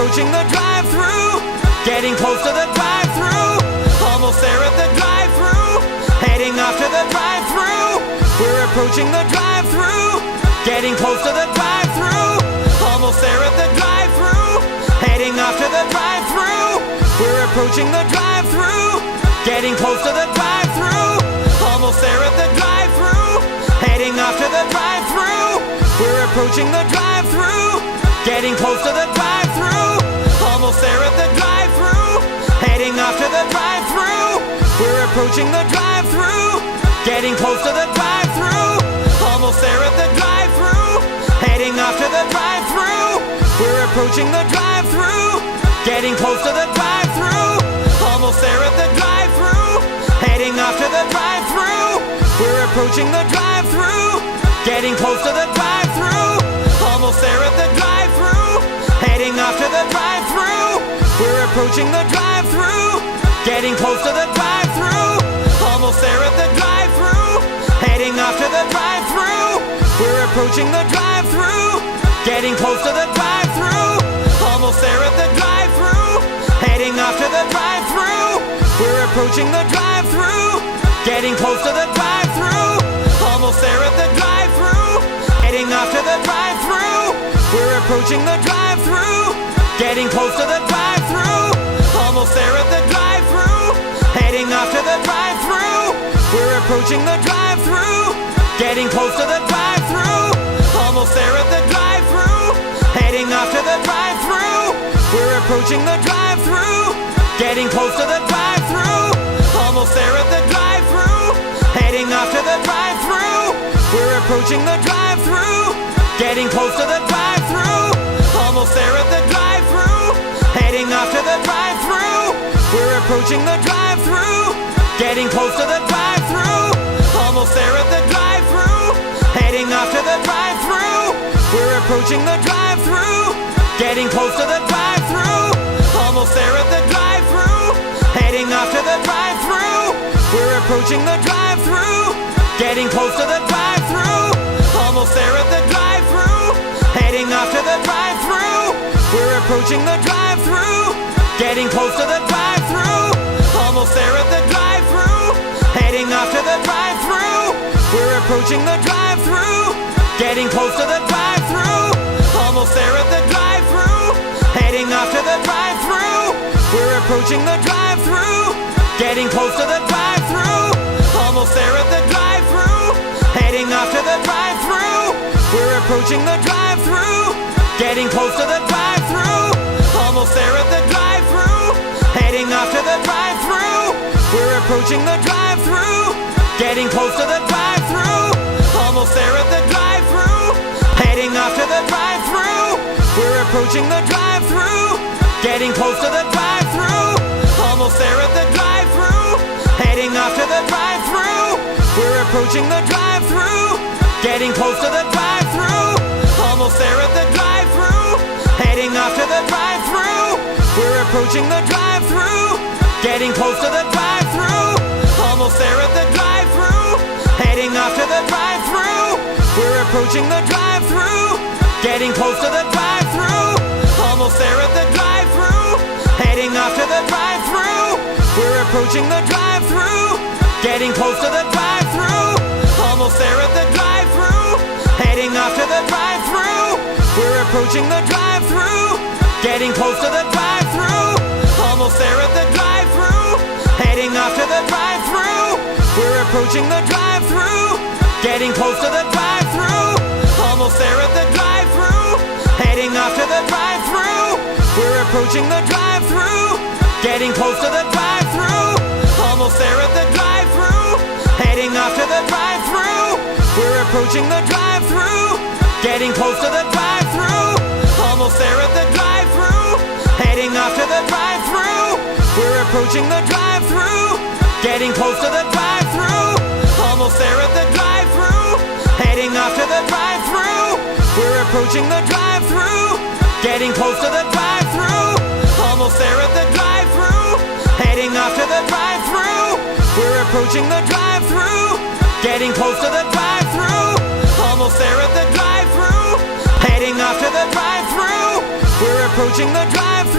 approaching the drive-thru, getting close to the drive-thru, almost there at the drive-thru, heading off to the drive-thru. We're approaching the drive-thru, getting close to the drive-thru, almost there at the drive-thru, heading off to the drive-thru. We're approaching the drive-thru, getting close to the drive-thru, almost there at the drive-thru, heading off to the drive-thru. We're approaching the drive-thru, getting close to the drive-thru, almost there at the drive-thru, heading off to the drive-thru. We're approaching the drive-thru, getting close to the drive-thru, almost there at the drive-thru, heading off to the drive-thru. We're approaching the drive-thru, getting close to the drive-thru, almost there at the drive-thru, heading off to the drive-thru. We're approaching the drive-thru, getting close to the drive-thru, almost there at the drive-thru, heading off to the drive-thru. We're approaching the drive-thru, getting close to the drive-thru, almost there at the drive-thru, heading off to the drive-thru. We're approaching the drive-thru, getting close to the drive-thru, almost there at the drive-thru, heading off to the drive-thru. We're approaching the drive-thru, getting close to the drive-thru, almost there at the drive-thru, heading off to the drive-thru. We're approaching the drive-thru, getting close to the drive-thru, almost there at the drive-thru, heading off to the drive-thru. We're approaching the drive-thru, getting close to the drive-thru, almost there at the drive-thru, heading off to the drive-thru. We're approaching the drive-thru, getting close to the drive-thru, almost there at the drive-thru, heading off to the drive-thru. We're approaching the drive-thru, getting close to the drive-thru, almost there at the drive-thru, heading off to the drive-thru. We're approaching the drive-thru, getting close to the drive-thru, almost there at the drive-thru, heading off to the drive-thru. We're approaching the drive-thru, getting close to the drive-thru, almost there at the drive-thru, heading off to the drive-thru. We're approaching the drive-thru, getting close to the drive-thru, almost there at the drive-thru, heading off to the drive-thru. We're approaching the drive-thru, getting close to the drive-thru, almost there at the drive-thru, heading off to the drive-thru. We're approaching the drive-thru, getting close to the drive-thru, almost there at the drive-thru, heading off to the drive-thru. We're approaching the drive-thru, getting close to the drive-thru, almost there at the drive-thru, heading off to the drive-thru. We're approaching the drive-thru, getting close to the drive-thru, almost there at the drive-thru, heading off to the drive-thru. We're approaching the drive-thru, getting close to the drive-thru, almost there at the drive-thru, heading off to the drive-thru. We're approaching the drive-thru, getting close to the drive-thru, almost there at the drive-thru, heading off to the drive-thru. We're approaching the drive-thru, getting close to the drive-thru, almost there at the drive-thru, heading off to the drive-thru. We're approaching the drive-thru, getting close to the drive-thru, almost there at the drive-thru, heading off to the drive-thru. We're approaching the drive-thru, getting close to the drive-thru, almost there at the drive-thru, heading off to the drive-thru. We're approaching the drive-thru, getting close to the drive-thru, almost there at the drive-thru, heading off to the drive-thru. We're approaching the drive-thru, getting close to the drive-thru, almost there at the drive-thru, heading off to the drive-thru. We're approaching the drive-thru, getting close to the drive-thru, almost there at the drive-thru, heading off to the drive-thru. We're approaching the drive-thru, getting close to the drive-thru, almost there at the drive-thru, heading off to the drive-thru. We're approaching the drive-thru, getting close to the drive-thru, almost there at the drive-thru, heading off to the drive-thru. We're approaching the drive-thru, getting close to the drive-thru, almost there at the drive-thru, heading off to the drive-thru. We're approaching the drive-thru, getting close to the drive-thru, almost there at the drive-thru, heading off to the drive-thru. We're approaching the drive-thru, getting close to the drive-thru, almost there at the drive-thru, heading off to the drive-thru. We're approaching the drive-thru.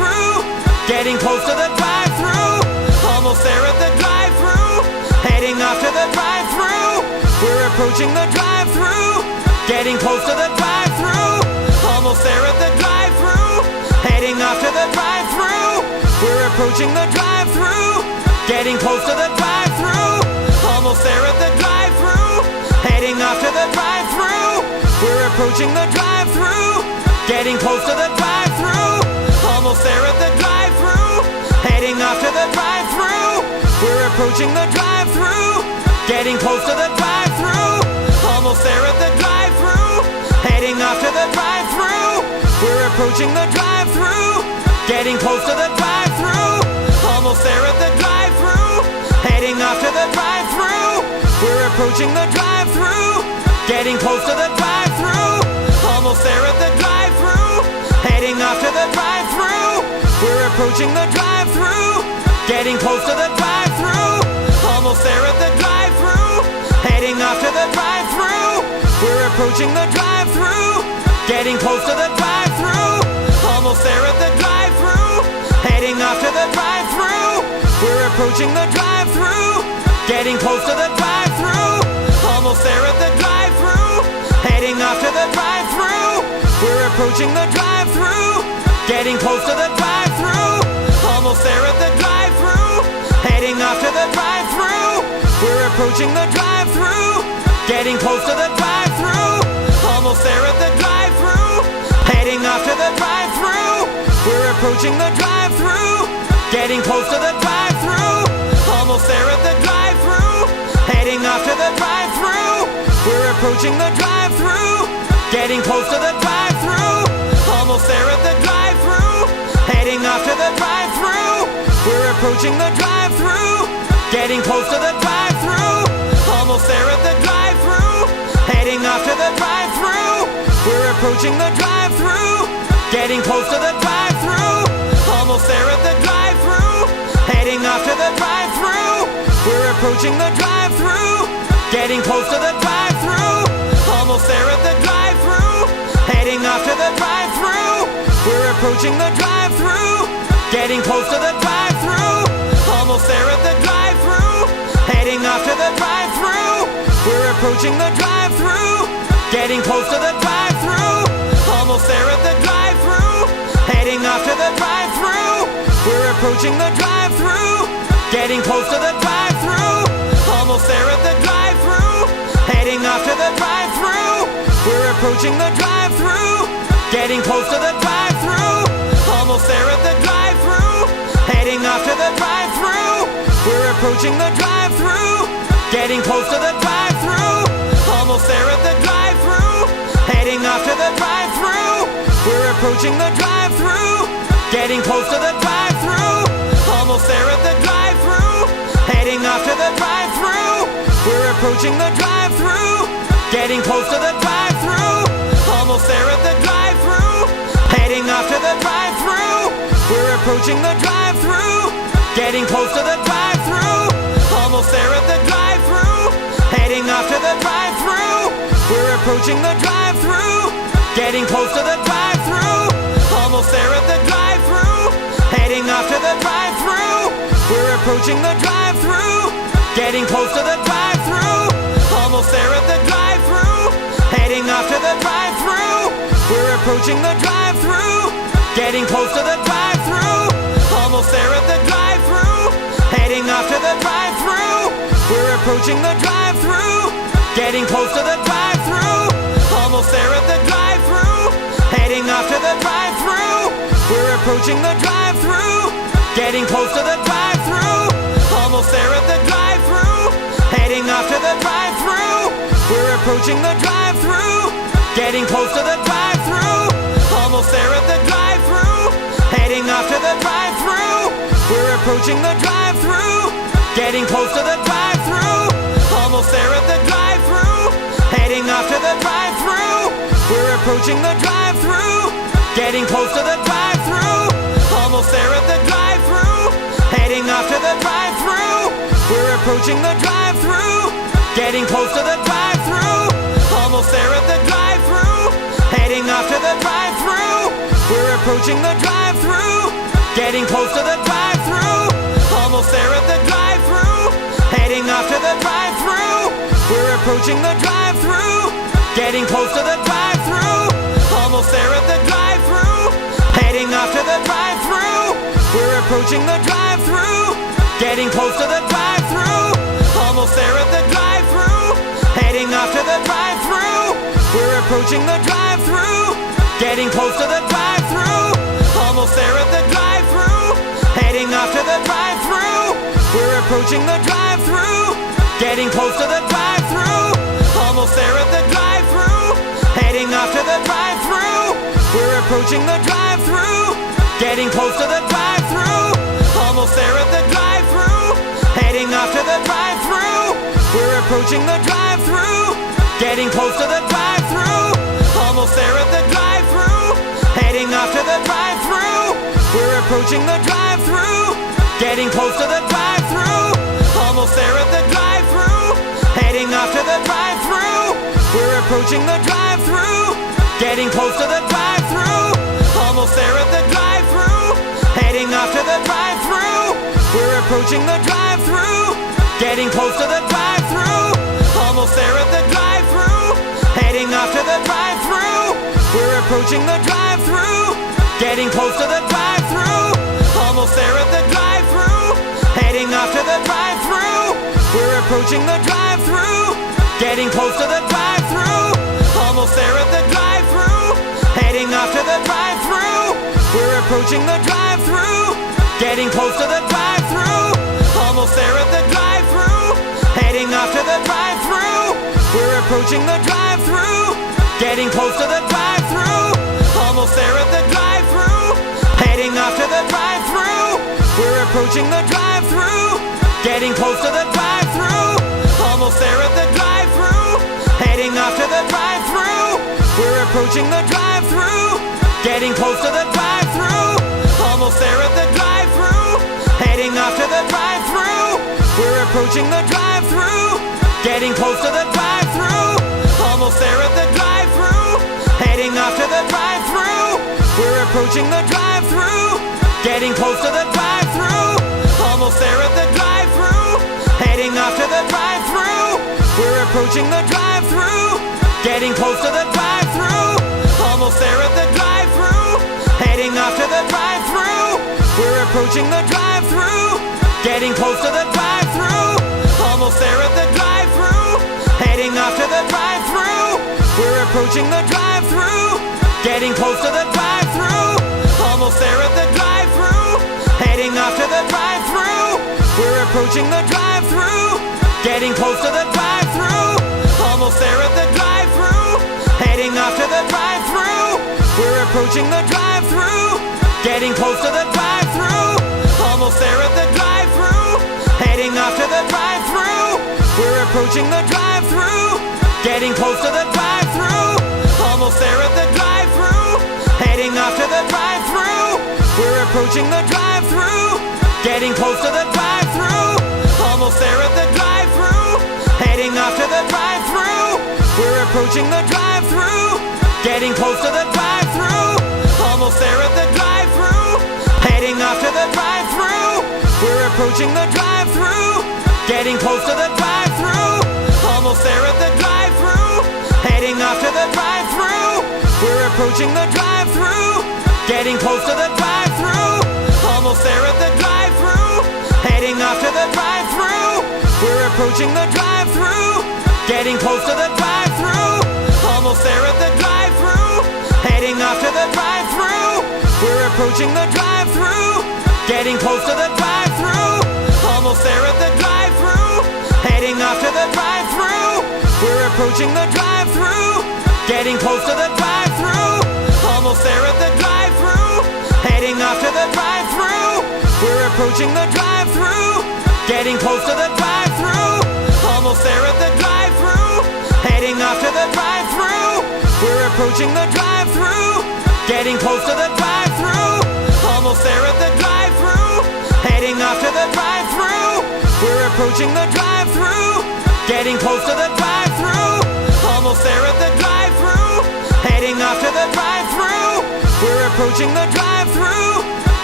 getting close to the drive-thru. Almost there at the drive-thru, heading off to the drive-thru. We're approaching the drive-thru, getting close to the drive-thru. Almost there at the drive-thru, heading off to the drive-thru. We're approaching the drive-thru, getting close to the drive-thru. Almost there at the drive-thru, heading off to the drive-thru. We're approaching the drive-thru, getting close to the drive-thru. Almost there at the drive-thru, heading off to the drive-thru. We're approaching the drive-thru, getting close to the drive-thru. Almost there at the drive-thru, heading off to the drive-thru. We're approaching the drive-thru, getting close to the drive-thru. Almost there at the drive-thru, heading off to the drive-thru. We're approaching the drive-thru, getting close to the drive-thru. Almost there at the drive-thru, heading off to the drive-thru. We're approaching the drive-thru, getting close to the drive-thru. Almost there at the drive-thru, heading off to the drive-thru. We're approaching the drive-thru, getting close to the drive-thru. Almost there at the drive-thru, heading off to the drive-thru. We're approaching the drive-thru, getting close to the drive-thru. Almost there at the drive-thru, heading off to the drive-thru. We're approaching the drive-thru, getting close to the drive-thru. Almost there at the drive-thru, heading off to the drive-thru. We're approaching the drive-thru, getting close to the drive-thru. Almost there at the drive-thru, heading off to the drive-thru. We're approaching the drive-thru, getting close to the drive-thru. Almost there at the drive-thru, heading off to the drive-thru. We're approaching the drive-thru, getting close to the drive-thru. Almost there at the drive-thru, heading off to the drive-thru. We're approaching the drive-thru, getting close to the drive-thru. Almost there at the drive-thru, heading off to the drive-thru. We're approaching the drive-thru, getting close to the drive-thru. Almost there at the drive-thru, heading off to the drive-thru. We're approaching the drive-thru, getting close to the drive-thru. Almost there at the drive-thru, heading off to the drive-thru. We're approaching the drive-thru, getting close to the drive-thru. Almost there at the drive-thru, heading off to the drive-thru. We're approaching the drive-thru, getting close to the drive-thru. Almost there at the drive-thru, heading off to the drive-thru. We're approaching the drive-thru, getting close to the drive-thru. Almost there at the drive-thru, heading off to the drive-thru. We're approaching the drive-thru, getting close to the drive-thru. Almost there at the drive-thru, heading off to the drive-thru. We're approaching the drive-thru, getting close to the drive-thru. Almost there at the drive-thru, heading off to the drive-thru. We're approaching the drive-thru, getting close to the drive-thru. Almost there at the drive-thru, heading off to the drive-thru. We're approaching the drive-thru, getting close to the drive-thru. Almost there at the drive-thru, heading off to the drive-thru. We're approaching the drive-thru, getting close to the drive-thru. Almost there at the drive-thru, heading off to the drive-thru. We're approaching the drive-thru, getting close to the drive-thru. Almost there at the drive-thru, heading off to the drive-thru. We're approaching the drive-thru, getting close to the drive-thru. Almost there at the drive-thru, heading off to the drive-thru. We're approaching the drive-thru, getting close to the drive-thru. Almost there at the drive-thru, heading off to the drive-thru. We're approaching the drive-thru, getting close to the drive-thru. Almost there at the drive-thru, heading off to the drive-thru. We're approaching the drive-thru, getting close to the drive-thru. Almost there at the drive-thru, heading off to the drive-thru. We're approaching the drive-thru, getting close to the drive-thru. Almost there at the drive-thru, heading off to the drive-thru. We're approaching the drive-thru, getting close to the drive-thru. Almost there at the drive-thru, heading off to the drive-thru. We're approaching the drive-thru, getting close to the drive-thru. Almost there at the drive-thru, heading off to the drive-thru. We're approaching the drive-thru, getting close to the drive-thru. Almost there at the drive-thru, heading off to the drive-thru. We're approaching the drive-thru, getting close to the drive-thru. Almost there at the drive-thru, heading off to the drive-thru. We're approaching the drive-thru, getting close to the drive-thru. Almost there at the drive-thru, heading off to the drive-thru. We're approaching the drive-thru, getting close to the drive-thru. Almost there at the drive-thru, heading off to the drive-thru. We're approaching the drive-thru, getting close to the drive-thru. Almost there at the drive-thru, heading off to the drive-thru. We're approaching the drive-thru, getting close to the drive-thru. Almost there at the drive-thru, heading off to the drive-thru. We're approaching the drive-thru, getting close to the drive-thru. Almost there at the drive-thru, heading off to the drive-thru. We're approaching the drive-thru, getting close to the drive-thru. Almost there at the drive-thru, heading off to the drive-thru. We're approaching the drive-thru, getting close to the drive-thru. Almost there at the drive-thru, heading off to the drive-thru. We're approaching the drive-thru, getting close to the drive-thru. Almost there at the drive-thru, heading off to the drive-thru. We're approaching the drive-thru, getting close to the drive-thru. Almost there at the drive-thru, heading off to the drive-thru. We're approaching the drive-thru, getting close to the drive-thru. Almost there at the drive-thru, heading off to the drive-thru. We're approaching the drive-thru, getting close to the drive-thru. Almost there at the drive-thru, heading off to the drive-thru. We're approaching the drive-thru, getting close to the drive-thru. Almost there at the drive-thru, heading off to the drive-thru. We're approaching the drive-thru, getting close to the drive-thru. Almost there at the drive-thru, heading off to the drive-thru. We're approaching the drive-thru, getting close to the drive-thru. Almost there at the drive-thru, heading off to the drive-thru. We're approaching the drive-thru, getting close to the drive-thru. Almost there at the drive-thru, heading off to the drive-thru. We're approaching the drive-thru, getting close to the drive-thru. Almost there at the drive-thru, heading off to the drive-thru. We're approaching the drive-thru, getting close to the drive-thru. Almost there at the drive-thru, heading off to the drive-thru. We're approaching the drive-thru, getting close to the drive-thru. Almost there at the drive-thru, heading off to the drive-thru. We're approaching the drive-thru, getting close to the drive-thru. Almost there at the drive-thru, heading off to the drive-thru. We're approaching the drive-thru, getting close to the drive-thru. Almost there at the drive-thru, heading off to the drive-thru. We're approaching the drive-thru, getting close to the drive-thru. Almost there at the drive-thru, heading off to the drive-thru. We're approaching the drive-thru, getting close to the drive-thru. Almost there at the drive-thru, heading off to the drive-thru. We're approaching the drive-thru, getting close to the drive-thru. Almost there at the drive-thru, heading off to the drive-thru. We're approaching the drive-thru, getting close to the drive-thru. Almost there at the drive-thru, heading off to the drive-thru. We're approaching the drive-thru, getting close to the drive-thru. Almost there at the drive-thru, heading off to the drive-thru. We're approaching the drive-thru, getting close to the drive-thru. Almost there at the drive-thru, heading off to the drive-thru. We're approaching the drive-thru, getting close to the drive-thru. Almost there at the drive-thru, heading off to the drive-thru. We're approaching the drive-thru, getting close to the drive-thru. Almost there at the drive-thru, heading off to the drive-thru. We're approaching the drive-thru, getting close to the drive-thru. Almost there at the drive-thru, heading off to the drive-thru. We're approaching the drive-thru, getting close to the drive-thru. Almost there at the drive-thru, heading off to the drive-thru. We're approaching the drive-thru, getting close to the drive-thru. Almost there at the drive-thru, heading off to the drive-thru. We're approaching the drive-thru, getting close to the drive-thru. Almost there at the drive-thru, heading off to the drive-thru. We're approaching the drive-thru, getting close to the drive-thru. Almost there at the drive-thru, heading off to the drive-thru. We're approaching the drive-thru,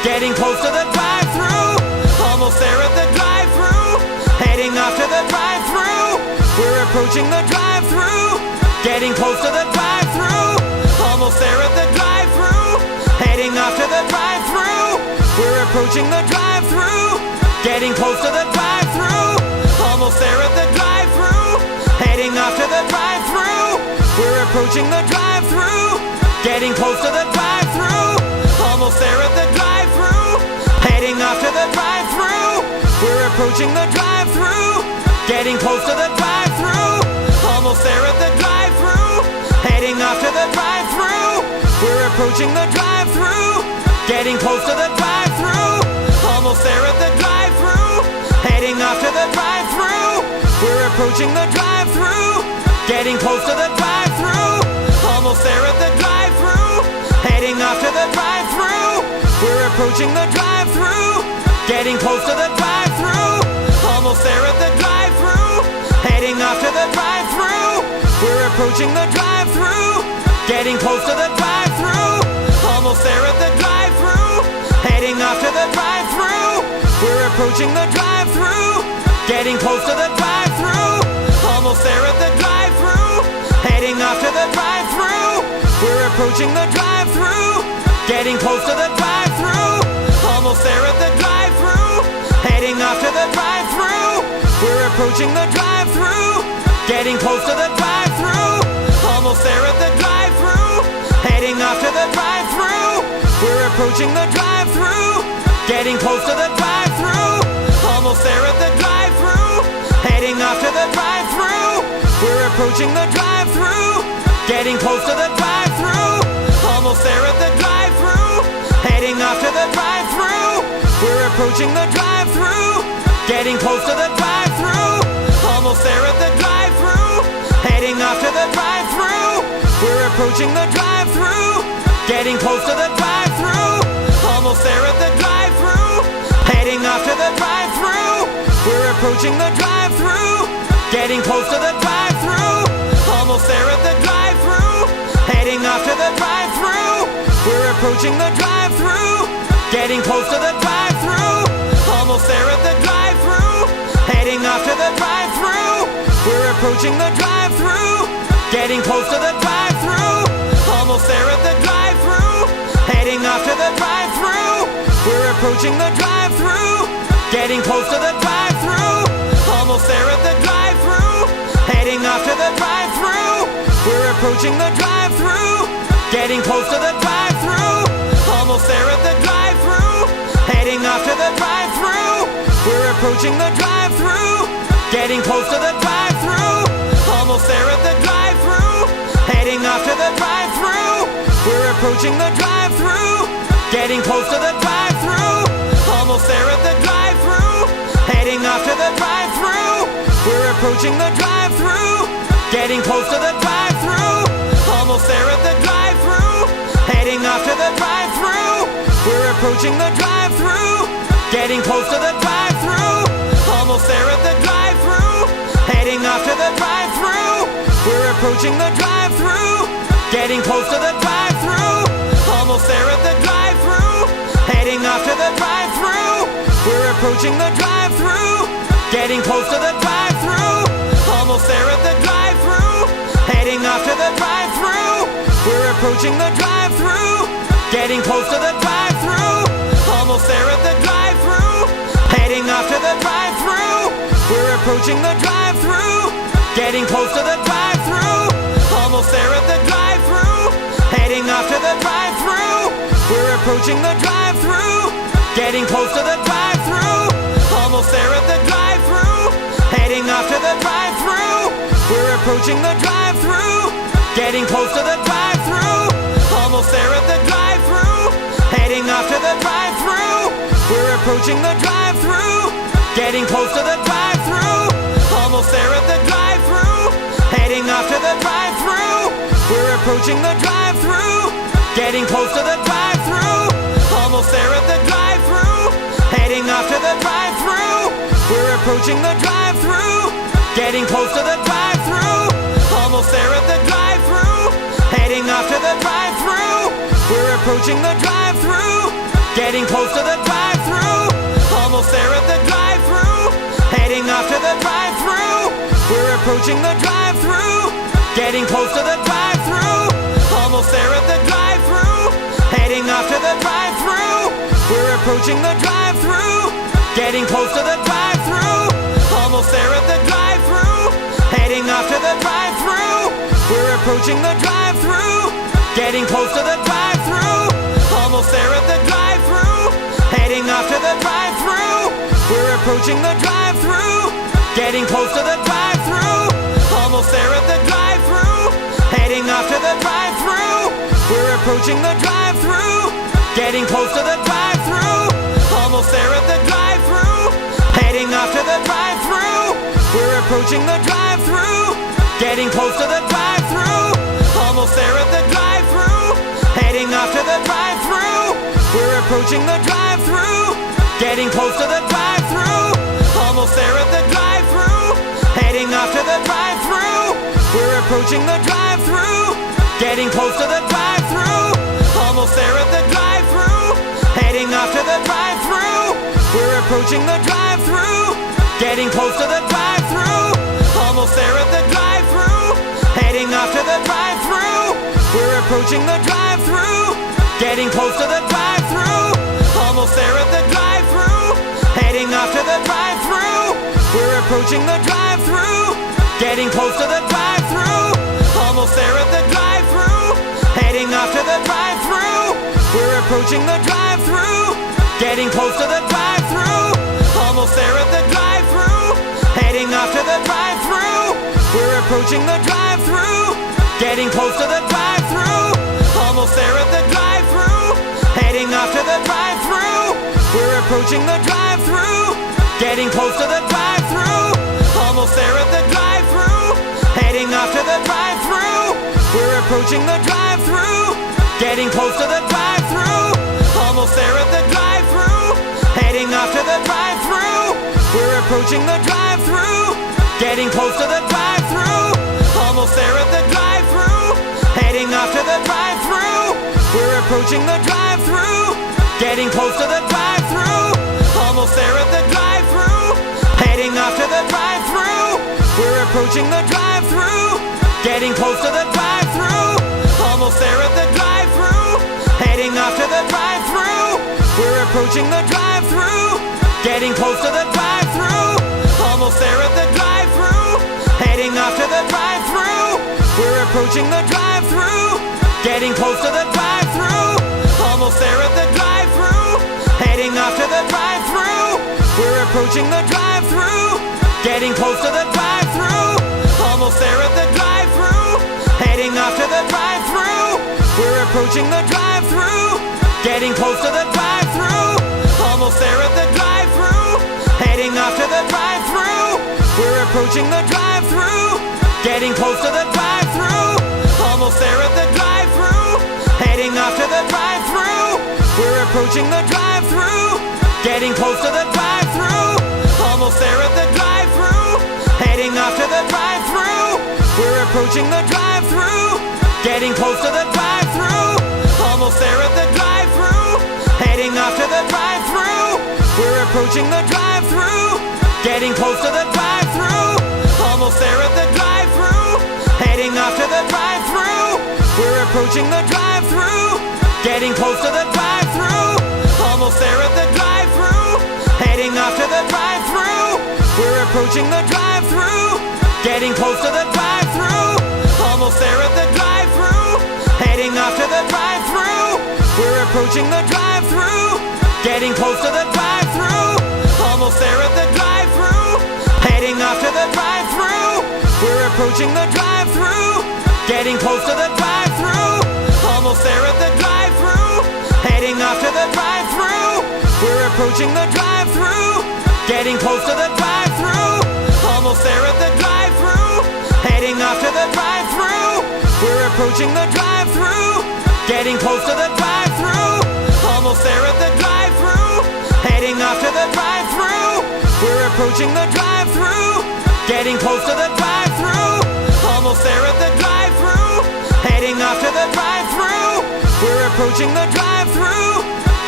getting close to the drive-thru. Almost there at the drive-thru, heading off to the drive-thru. We're approaching the drive-thru, getting close to the drive-thru. Almost there at the drive-thru, heading off to the drive-thru. We're approaching the drive-thru, getting close to the drive-thru. Almost there at the drive-thru, heading off to the drive-thru. We're approaching the drive-thru, getting close to the drive-thru. Almost there at the drive-thru, heading off to the drive-thru. We're approaching the drive-thru, getting close to the drive-thru. Almost there at the drive-thru, heading off to the drive-thru. We're approaching the drive-thru, getting close to the drive-thru. Almost there at the drive-thru, heading off to the drive-thru. We're approaching the drive-thru, getting close to the drive-thru. Almost there at the drive-thru, heading off to the drive-thru. We're approaching the drive-thru, getting close to the drive-thru. Almost there at the drive-thru, heading off to the drive-thru. We're approaching the drive-thru, getting close to the drive-thru. Almost there at the drive-thru, heading off to the drive-thru. We're approaching the drive-thru, getting close to the drive-thru. Almost there at the drive-thru, heading off to the drive-thru. We're approaching the drive-thru, getting close to the drive-thru. Almost there at the drive-thru, heading off to the drive-thru. We're approaching the drive-thru, getting close to the drive-thru. Almost there at the drive-thru, heading off to the drive-thru. We're approaching the drive-thru, getting close to the drive-thru. Almost there at the drive-thru, heading off to the drive-thru. We're approaching the drive-thru, getting close to the drive-thru. Almost there at the drive-thru, heading off to the drive-thru. We're approaching the drive-thru, getting close to the drive-thru. Almost there at the drive-thru, heading off to the drive-thru. We're approaching the drive-thru, getting close to the drive-thru. Almost there at the drive-thru, heading off to the drive-thru. We're approaching the drive-thru, getting close to the drive-thru. Almost there at the drive-thru, heading off to the drive-thru. We're approaching the drive-thru, getting close to the drive-thru. Almost there at the drive-thru, heading off to the drive-thru. We're approaching the drive-thru, getting close to the drive-thru. Almost there at the drive-thru, heading off to the drive-thru. We're approaching the drive-thru, getting close to the drive-thru. Almost there at the drive-thru, heading off to the drive-thru. We're approaching the drive-thru, getting close to the drive-thru. Almost there at the drive-thru, heading off to the drive-thru. We're approaching the drive-thru, getting close to the drive-thru. Almost there at the drive-thru, heading off to the drive-thru. We're approaching the drive-thru, getting close to the drive-thru. Almost there at the drive-thru, heading off to the drive-thru. We're approaching the drive-thru, getting close to the drive-thru. Almost there at the drive-thru, heading off to the drive-thru. We're approaching the drive-thru, getting close to the drive-thru. Almost there at the drive-thru, heading off to the drive-thru. We're approaching the drive-thru, getting close to the drive-thru. Almost there at the drive-thru, heading off to the drive-thru. We're approaching the drive-thru, getting close to the drive-thru. Almost there at the drive-thru, heading off to the drive-thru. We're approaching the drive-thru, getting close to the drive-thru. Almost there at the drive-thru, heading off to the drive-thru. We're approaching the drive-thru, getting close to the drive-thru. Almost there at the drive-thru, heading off to the drive-thru. We're approaching the drive-thru, getting close to the drive-thru. Almost there at the drive-thru, heading off to the drive-thru. We're approaching the drive-thru, getting close to the drive-thru. Almost there at the drive-thru, heading off to the drive-thru. We're approaching the drive-thru, getting close to the drive-thru. Almost there at the drive-thru, heading off to the drive-thru. We're approaching the drive-thru, getting close to the drive-thru. Almost there at the drive-thru, heading off to the drive-thru. We're approaching the drive-thru, getting close to the drive-thru. Almost there at the drive-thru, heading off to the drive-thru. We're approaching the drive-thru, getting getting close to the drive-thru. Almost there at the drive-thru, heading off to the drive-thru. We're approaching the drive-thru, getting close to the drive-thru. Almost there at the drive-thru, heading off to the drive-thru. We're approaching the drive-thru, getting close to the drive-thru. Almost there at the drive-thru, heading off to the drive-thru. We're approaching the drive-thru, getting close to the drive-thru. Almost there at the drive-thru, heading off to the drive-thru. We're approaching the drive-thru, getting close to the drive-thru. Almost there at the drive-thru, heading off to the drive-thru. We're approaching the drive-thru, getting close to the drive-thru. Almost there at the drive-thru, heading off to the drive-thru. We're approaching the drive-thru, getting close to the drive-thru. Almost there at the drive-thru, heading off to the drive-thru. We're approaching the drive-thru, getting close to the drive-thru. Almost there at the drive-thru, heading off to the drive-thru. We're approaching the drive-thru, getting close to the drive-thru. Almost there at the drive-thru, heading off to the drive-thru. We're approaching the drive-thru, getting close to the drive-thru. Almost there at the drive-thru, heading off to the drive-thru. We're approaching the drive-thru, getting close to the drive-thru. Almost there at the drive-thru, heading off to the drive-thru. We're approaching the drive-thru, getting close to the drive-thru. Almost there at the drive-thru, heading off to the drive-thru. We're approaching the drive-thru, getting close to the drive-thru. Almost there at the drive-thru, heading off to the drive-thru. We're approaching the drive-thru, getting close to the drive-thru. Almost there at the drive-thru, heading off to the drive-thru. We're approaching the drive-thru, getting close to the drive-thru. Almost there at the drive-thru, heading off to the drive-thru. We're approaching the drive-thru, getting close to the drive-thru. Almost there at the drive-thru, heading off to the drive-thru. We're approaching the drive-thru, getting close to the drive-thru. Almost there at the drive-thru, heading off to the drive-thru. We're approaching the drive-thru, getting close to the drive-thru. Almost there at the drive-thru, heading off to the drive-thru. We're approaching the drive-thru, getting close to the drive-thru. Almost there at the drive-thru, heading off to the drive-thru. We're approaching the drive-thru, getting close to the drive-thru. Almost there at the drive-thru, heading off to the drive-thru. We're approaching the drive-thru, getting close to the drive-thru. Almost there at the drive-thru, heading off to the drive-thru. We're approaching the drive-thru, getting close to the drive-thru. Almost there at the drive-thru, heading off to the drive-thru. We're approaching the drive-thru, getting close to the drive-thru. Almost there at the drive-thru, heading off to the drive-thru. We're approaching the drive-thru, getting close to the drive-thru. Almost there at the drive-thru, heading off to the drive-thru. We're approaching the drive-thru, getting close to the drive-thru. Almost there at the drive-thru, heading off to the drive-thru. We're approaching the drive-thru, getting close to the drive-thru. Almost there at the drive-thru, heading off to the drive-thru. We're approaching the drive-thru, getting close to the drive-thru. Almost there at the drive-thru, heading off to the drive-thru. We're approaching the drive-thru, getting close to the drive-thru. Almost there at the drive-thru, heading off to the drive-thru. We're approaching the drive-thru, getting close to the drive-thru. Almost there at the drive-thru, heading off to the drive-thru. We're approaching the drive-thru, getting close to the drive-thru. Almost there at the drive-thru, heading off to the drive-thru. We're approaching the drive-thru, getting close to the drive-thru. Almost there at the drive-thru, heading off to the drive-thru. We're approaching the drive-thru, getting close to the drive-thru. Almost there at the drive-thru, heading off to the drive-thru. We're approaching the drive-thru, getting close to the drive-thru. Almost there at the drive-thru, heading off to the drive-thru. We're approaching the drive-thru, getting close to the drive-thru. Almost there at the drive-thru, heading off to the drive-thru. We're approaching the drive-thru,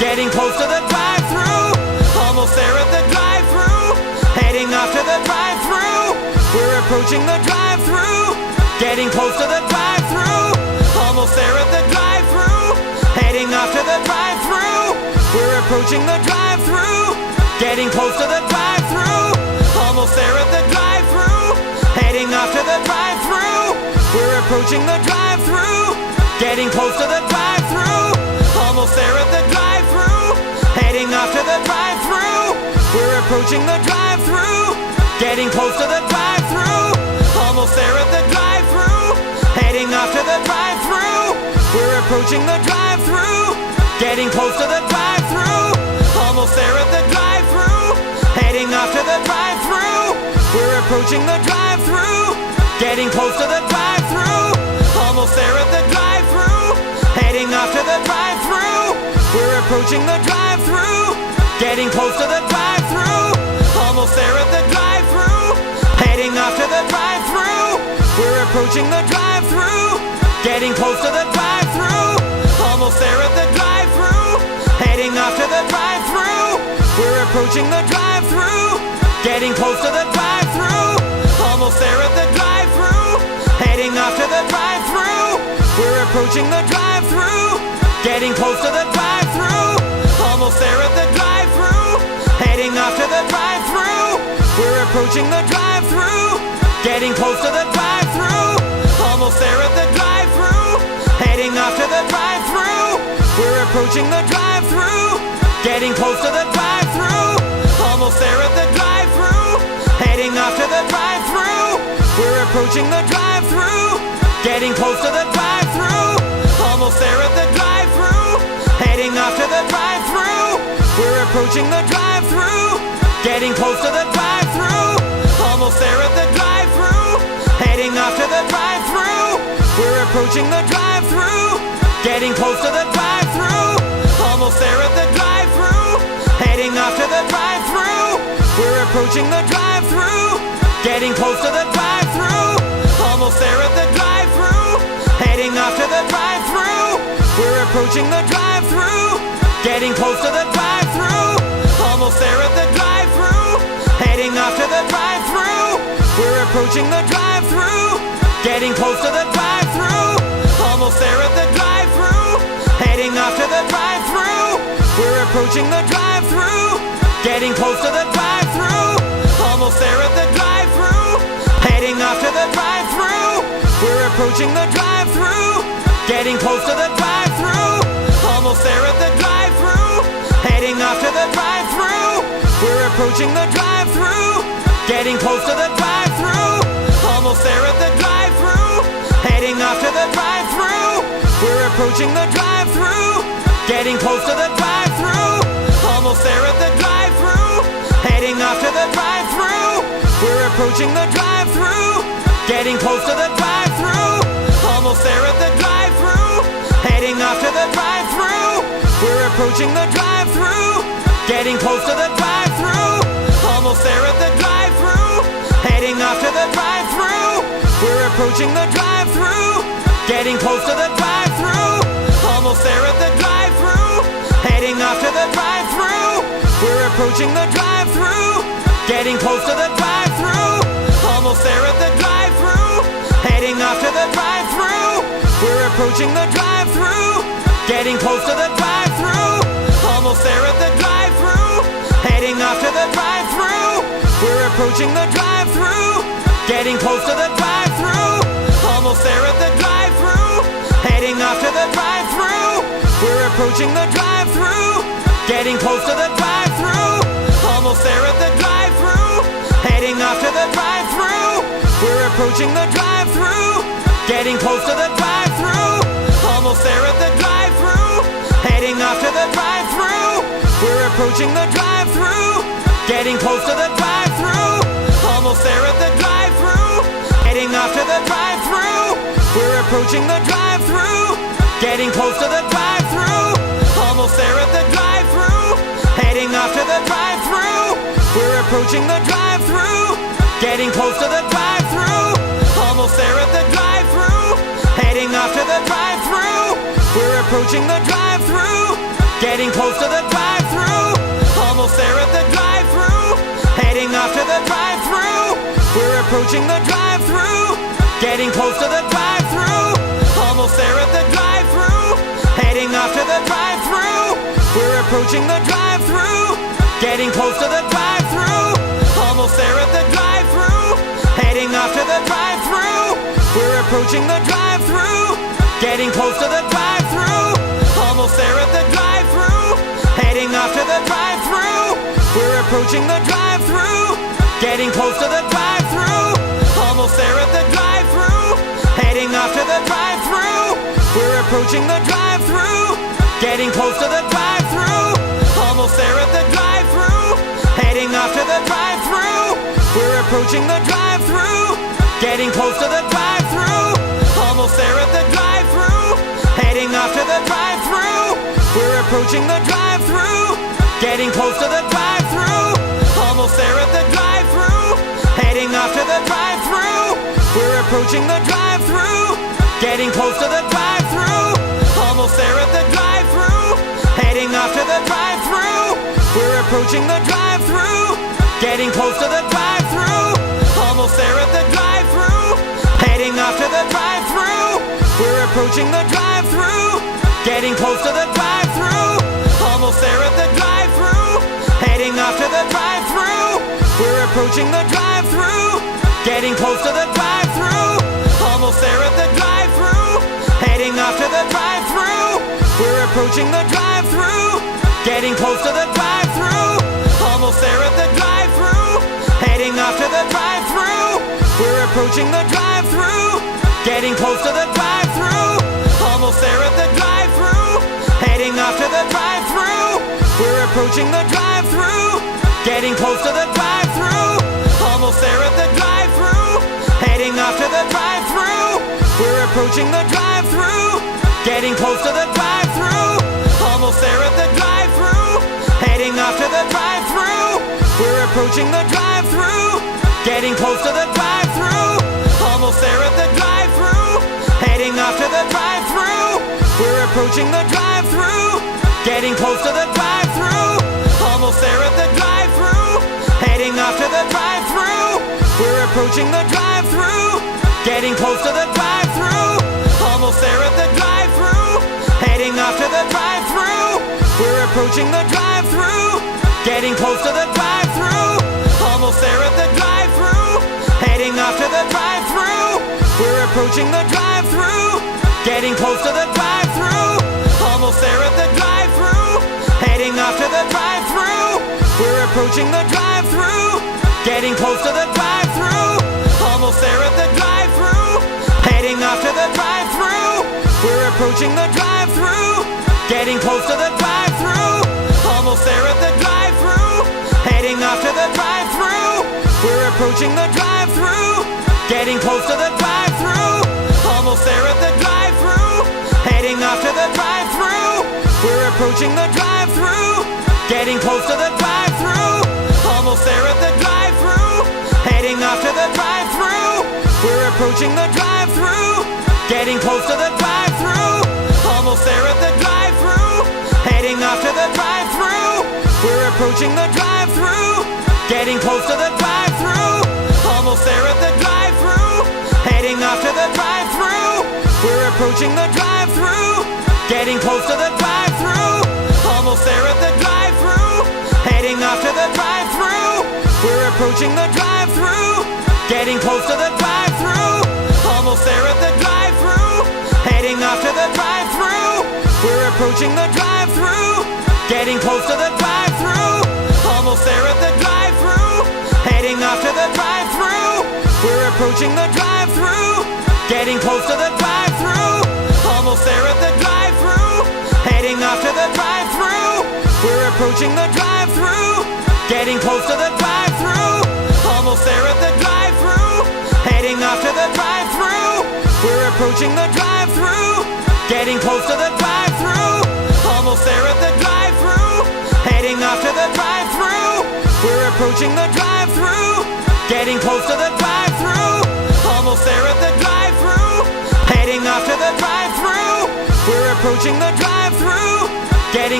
getting close to the drive-thru. Almost there at the drive-thru, heading off to the drive-thru. We're approaching the drive-thru, getting close to the drive-thru. Almost there at the drive-thru, heading off to the drive-thru. We're approaching the drive-thru, getting close to the drive-thru. Almost there at the drive-thru, heading off to the drive-thru. We're approaching the drive-thru, getting close to the drive-thru. Almost there at the drive-thru, heading off to the drive-thru. We're approaching the drive-thru, getting close to the drive-thru. Almost there at the drive-thru, heading off to the drive-thru. We're approaching the drive-thru, getting close to the drive-thru. Almost there at the drive-thru, heading off to the drive-thru. We're approaching the drive-thru, getting close to the drive-thru. Almost there at the drive-thru, heading off to the drive-thru. We're approaching the drive-thru, getting close to the drive-thru. Almost there at the drive-thru, heading off to the drive-thru. We're approaching the drive-thru, getting close to the drive-thru. Almost there at the drive-thru, heading off to the drive-thru. We're approaching the drive-thru, getting close to the drive-thru. Almost there at the drive-thru, heading off to the drive-thru. We're approaching the drive-thru, getting close to the drive-thru. Almost there at the drive-thru, heading off to the drive-thru. We're approaching the drive-thru, getting close to the drive-thru. Almost there at the drive-thru, heading off to the drive-thru. We're approaching the drive-thru, getting close to the drive-thru. Almost there at the drive-thru, heading off to the drive-thru. We're approaching the drive-thru, getting close to the drive-thru. Almost there at the drive-thru, heading off to the drive-thru. We're approaching the drive-thru, getting close to the drive-thru. Almost there at the drive-thru, heading off to the drive-thru. We're approaching the drive-thru, getting close to the drive-thru. Almost there at the drive-thru, heading off to the drive-thru. We're approaching the drive-thru, getting close to the drive-thru. Almost there at the drive-thru, heading off to the drive-thru. We're approaching the drive-thru, getting close to the drive-thru. Almost there at the drive-thru, heading off to the drive-thru. We're approaching the drive-thru, getting close to the drive-thru. Almost there at the drive-thru, heading off to the drive-thru. We're approaching the drive-thru, getting close to the drive-thru. Almost there at the drive-thru, heading off to the drive-thru. We're approaching the drive-thru, getting close to the drive-thru. Almost there at the drive-thru, heading off to the drive-thru. We're approaching the drive-thru, getting close to the drive-thru. Almost there at the drive-thru, heading off to the drive-thru. We're approaching the drive-thru, getting close to the drive-thru. Almost there at the drive-thru, heading off to the drive-thru. We're approaching the drive-thru, getting close to the drive-thru. Almost there at the drive-thru, heading off to the drive-thru. We're approaching the drive-thru, getting close to the drive-thru. Almost there at the drive-thru, heading off to the drive-thru. We're approaching the drive-thru, getting close to the drive-thru. Almost there at the drive-thru, heading off to the drive-thru. We're approaching the drive-thru, getting close to the drive-thru. Almost there at the drive-thru, heading off to the drive-thru. We're approaching the drive-thru, getting close to the drive-thru. Almost there at the drive-thru, heading off to the drive-thru. We're approaching the drive-thru, getting close to the drive-thru. Almost there at the drive-thru, heading off to the drive-thru. We're approaching the drive-thru, getting close to the drive-thru. Almost there at the drive-thru, heading off to the drive-thru. We're approaching the drive-thru, getting close to the drive-thru. Almost there at the drive-thru, heading off to the drive-thru. We're approaching the drive-thru, getting close to the drive-thru. Almost there at the drive-thru, heading off to the drive-thru. We're approaching the drive-thru, getting close to the drive-thru. Almost there at the drive-thru, heading off to the drive-thru. We're approaching the drive-thru, getting close to the drive-thru. Almost there at the drive-thru, heading off to the drive-thru. We're approaching the drive-thru, getting close to the drive-thru. Almost there at the drive-thru, heading off to the drive-thru. We're approaching the drive-thru, getting close to the drive-thru. Getting close to the drive-thru. Almost there at the drive-thru. Heading off to the drive-thru. We're approaching the drive-thru. Getting getting close to the drive-thru. Almost there at the drive-thru, heading off to the drive-thru. We're approaching the drive-thru, getting close to the drive-thru. Almost there at the drive-thru, heading off to the drive-thru. We're approaching the drive-thru, getting close to the drive-thru. Almost there at the drive-thru, heading off to the drive-thru. We're approaching the drive-thru, getting close to the drive-thru. Almost there at the drive-thru, heading off to the drive-thru. We're approaching the drive-thru, getting close to the drive-thru. Almost there at the drive-thru, heading off to the drive-thru. We're approaching the drive-thru, getting close to the drive-thru. Almost there at the drive-thru, heading off to the drive-thru. We're approaching the drive-thru, getting close to the drive-thru. Almost there at the drive-thru, heading off to the drive-thru. We're approaching the drive-thru, getting close to the drive-thru. Almost there at the drive-thru, heading off to the drive-thru. We're approaching the drive-thru, getting close to the drive-thru. Almost there at the drive-thru, heading off to the drive-thru. We're approaching the drive-thru, getting close to the drive-thru. Almost there at the drive-thru, heading off to the drive-thru. We're approaching the drive-thru, getting close to the drive-thru. Almost there at the drive-thru, heading off to the drive-thru. We're approaching the drive-thru, getting close to the drive-thru. Almost there at the drive-thru, heading off to the drive-thru. We're approaching the drive-thru, getting close to the drive-thru. Almost there at the drive-thru, heading off to the drive-thru. We're approaching the drive-thru, getting close to the drive-thru. Almost there at the drive-thru, heading off to the drive-thru. We're approaching the drive-thru, getting close to the drive-thru. Almost there at the drive-thru, heading off to the drive-thru. We're approaching the drive-thru, getting close to the drive-thru. Almost there at the drive-thru, heading off to the drive-thru. We're approaching the drive-thru, getting close to the drive-thru. Almost there at the drive-thru, heading off to the drive-thru. We're approaching the drive-thru, getting close to the drive-thru. Almost there at the drive-thru, heading off to the drive-thru. We're approaching the drive-thru, getting close to the drive-thru. Almost there at the drive-thru, heading off to the drive-thru. We're approaching the drive-thru, getting close to the drive-thru. Almost there at the drive-thru, heading off to the drive-thru. We're approaching the drive-thru, getting close to the drive-thru. Almost there at the drive-thru, heading off to the drive-thru. We're approaching the drive-thru, getting close to the drive-thru. Almost there at the drive-thru, heading off to the drive-thru. We're approaching the drive-thru, getting close to the drive-thru. Almost there at the drive-thru, heading off to the drive-thru. We're approaching the drive-thru, getting close to the drive-thru. Almost there at the drive-thru, heading off to the drive-thru. We're approaching the drive-thru, getting close to the drive-thru. Almost there at the drive-thru, heading off to the drive-thru. We're approaching the drive-thru, getting close to the drive-thru. Almost there at the drive-thru, heading off to the drive-thru. We're approaching the drive-thru, getting close to the drive-thru. Almost there at the drive-thru, heading off to the drive-thru. We're approaching the drive-thru, getting close to the drive-thru. Almost there at the drive-thru, heading off to the drive-thru. We're approaching the drive-thru, getting close to the drive-thru. Almost there at the drive-thru, heading off to the drive-thru. We're approaching the drive-thru, getting close to the drive-thru. Almost there at the drive-thru, heading off to the drive-thru. We're approaching the drive-thru, getting close to the drive-thru. Almost there at the drive-thru, heading off to the drive-thru. We're approaching the drive-thru, getting close to the drive-thru. Almost there at the drive-thru, heading off to the drive-thru. We're approaching the drive-thru, getting close to the drive-thru. Almost there at the drive-thru, heading off to the drive-thru. We're approaching the drive-thru, getting close to the drive-thru. Almost there at the drive-thru, heading off to the drive-thru. We're approaching the drive-thru, getting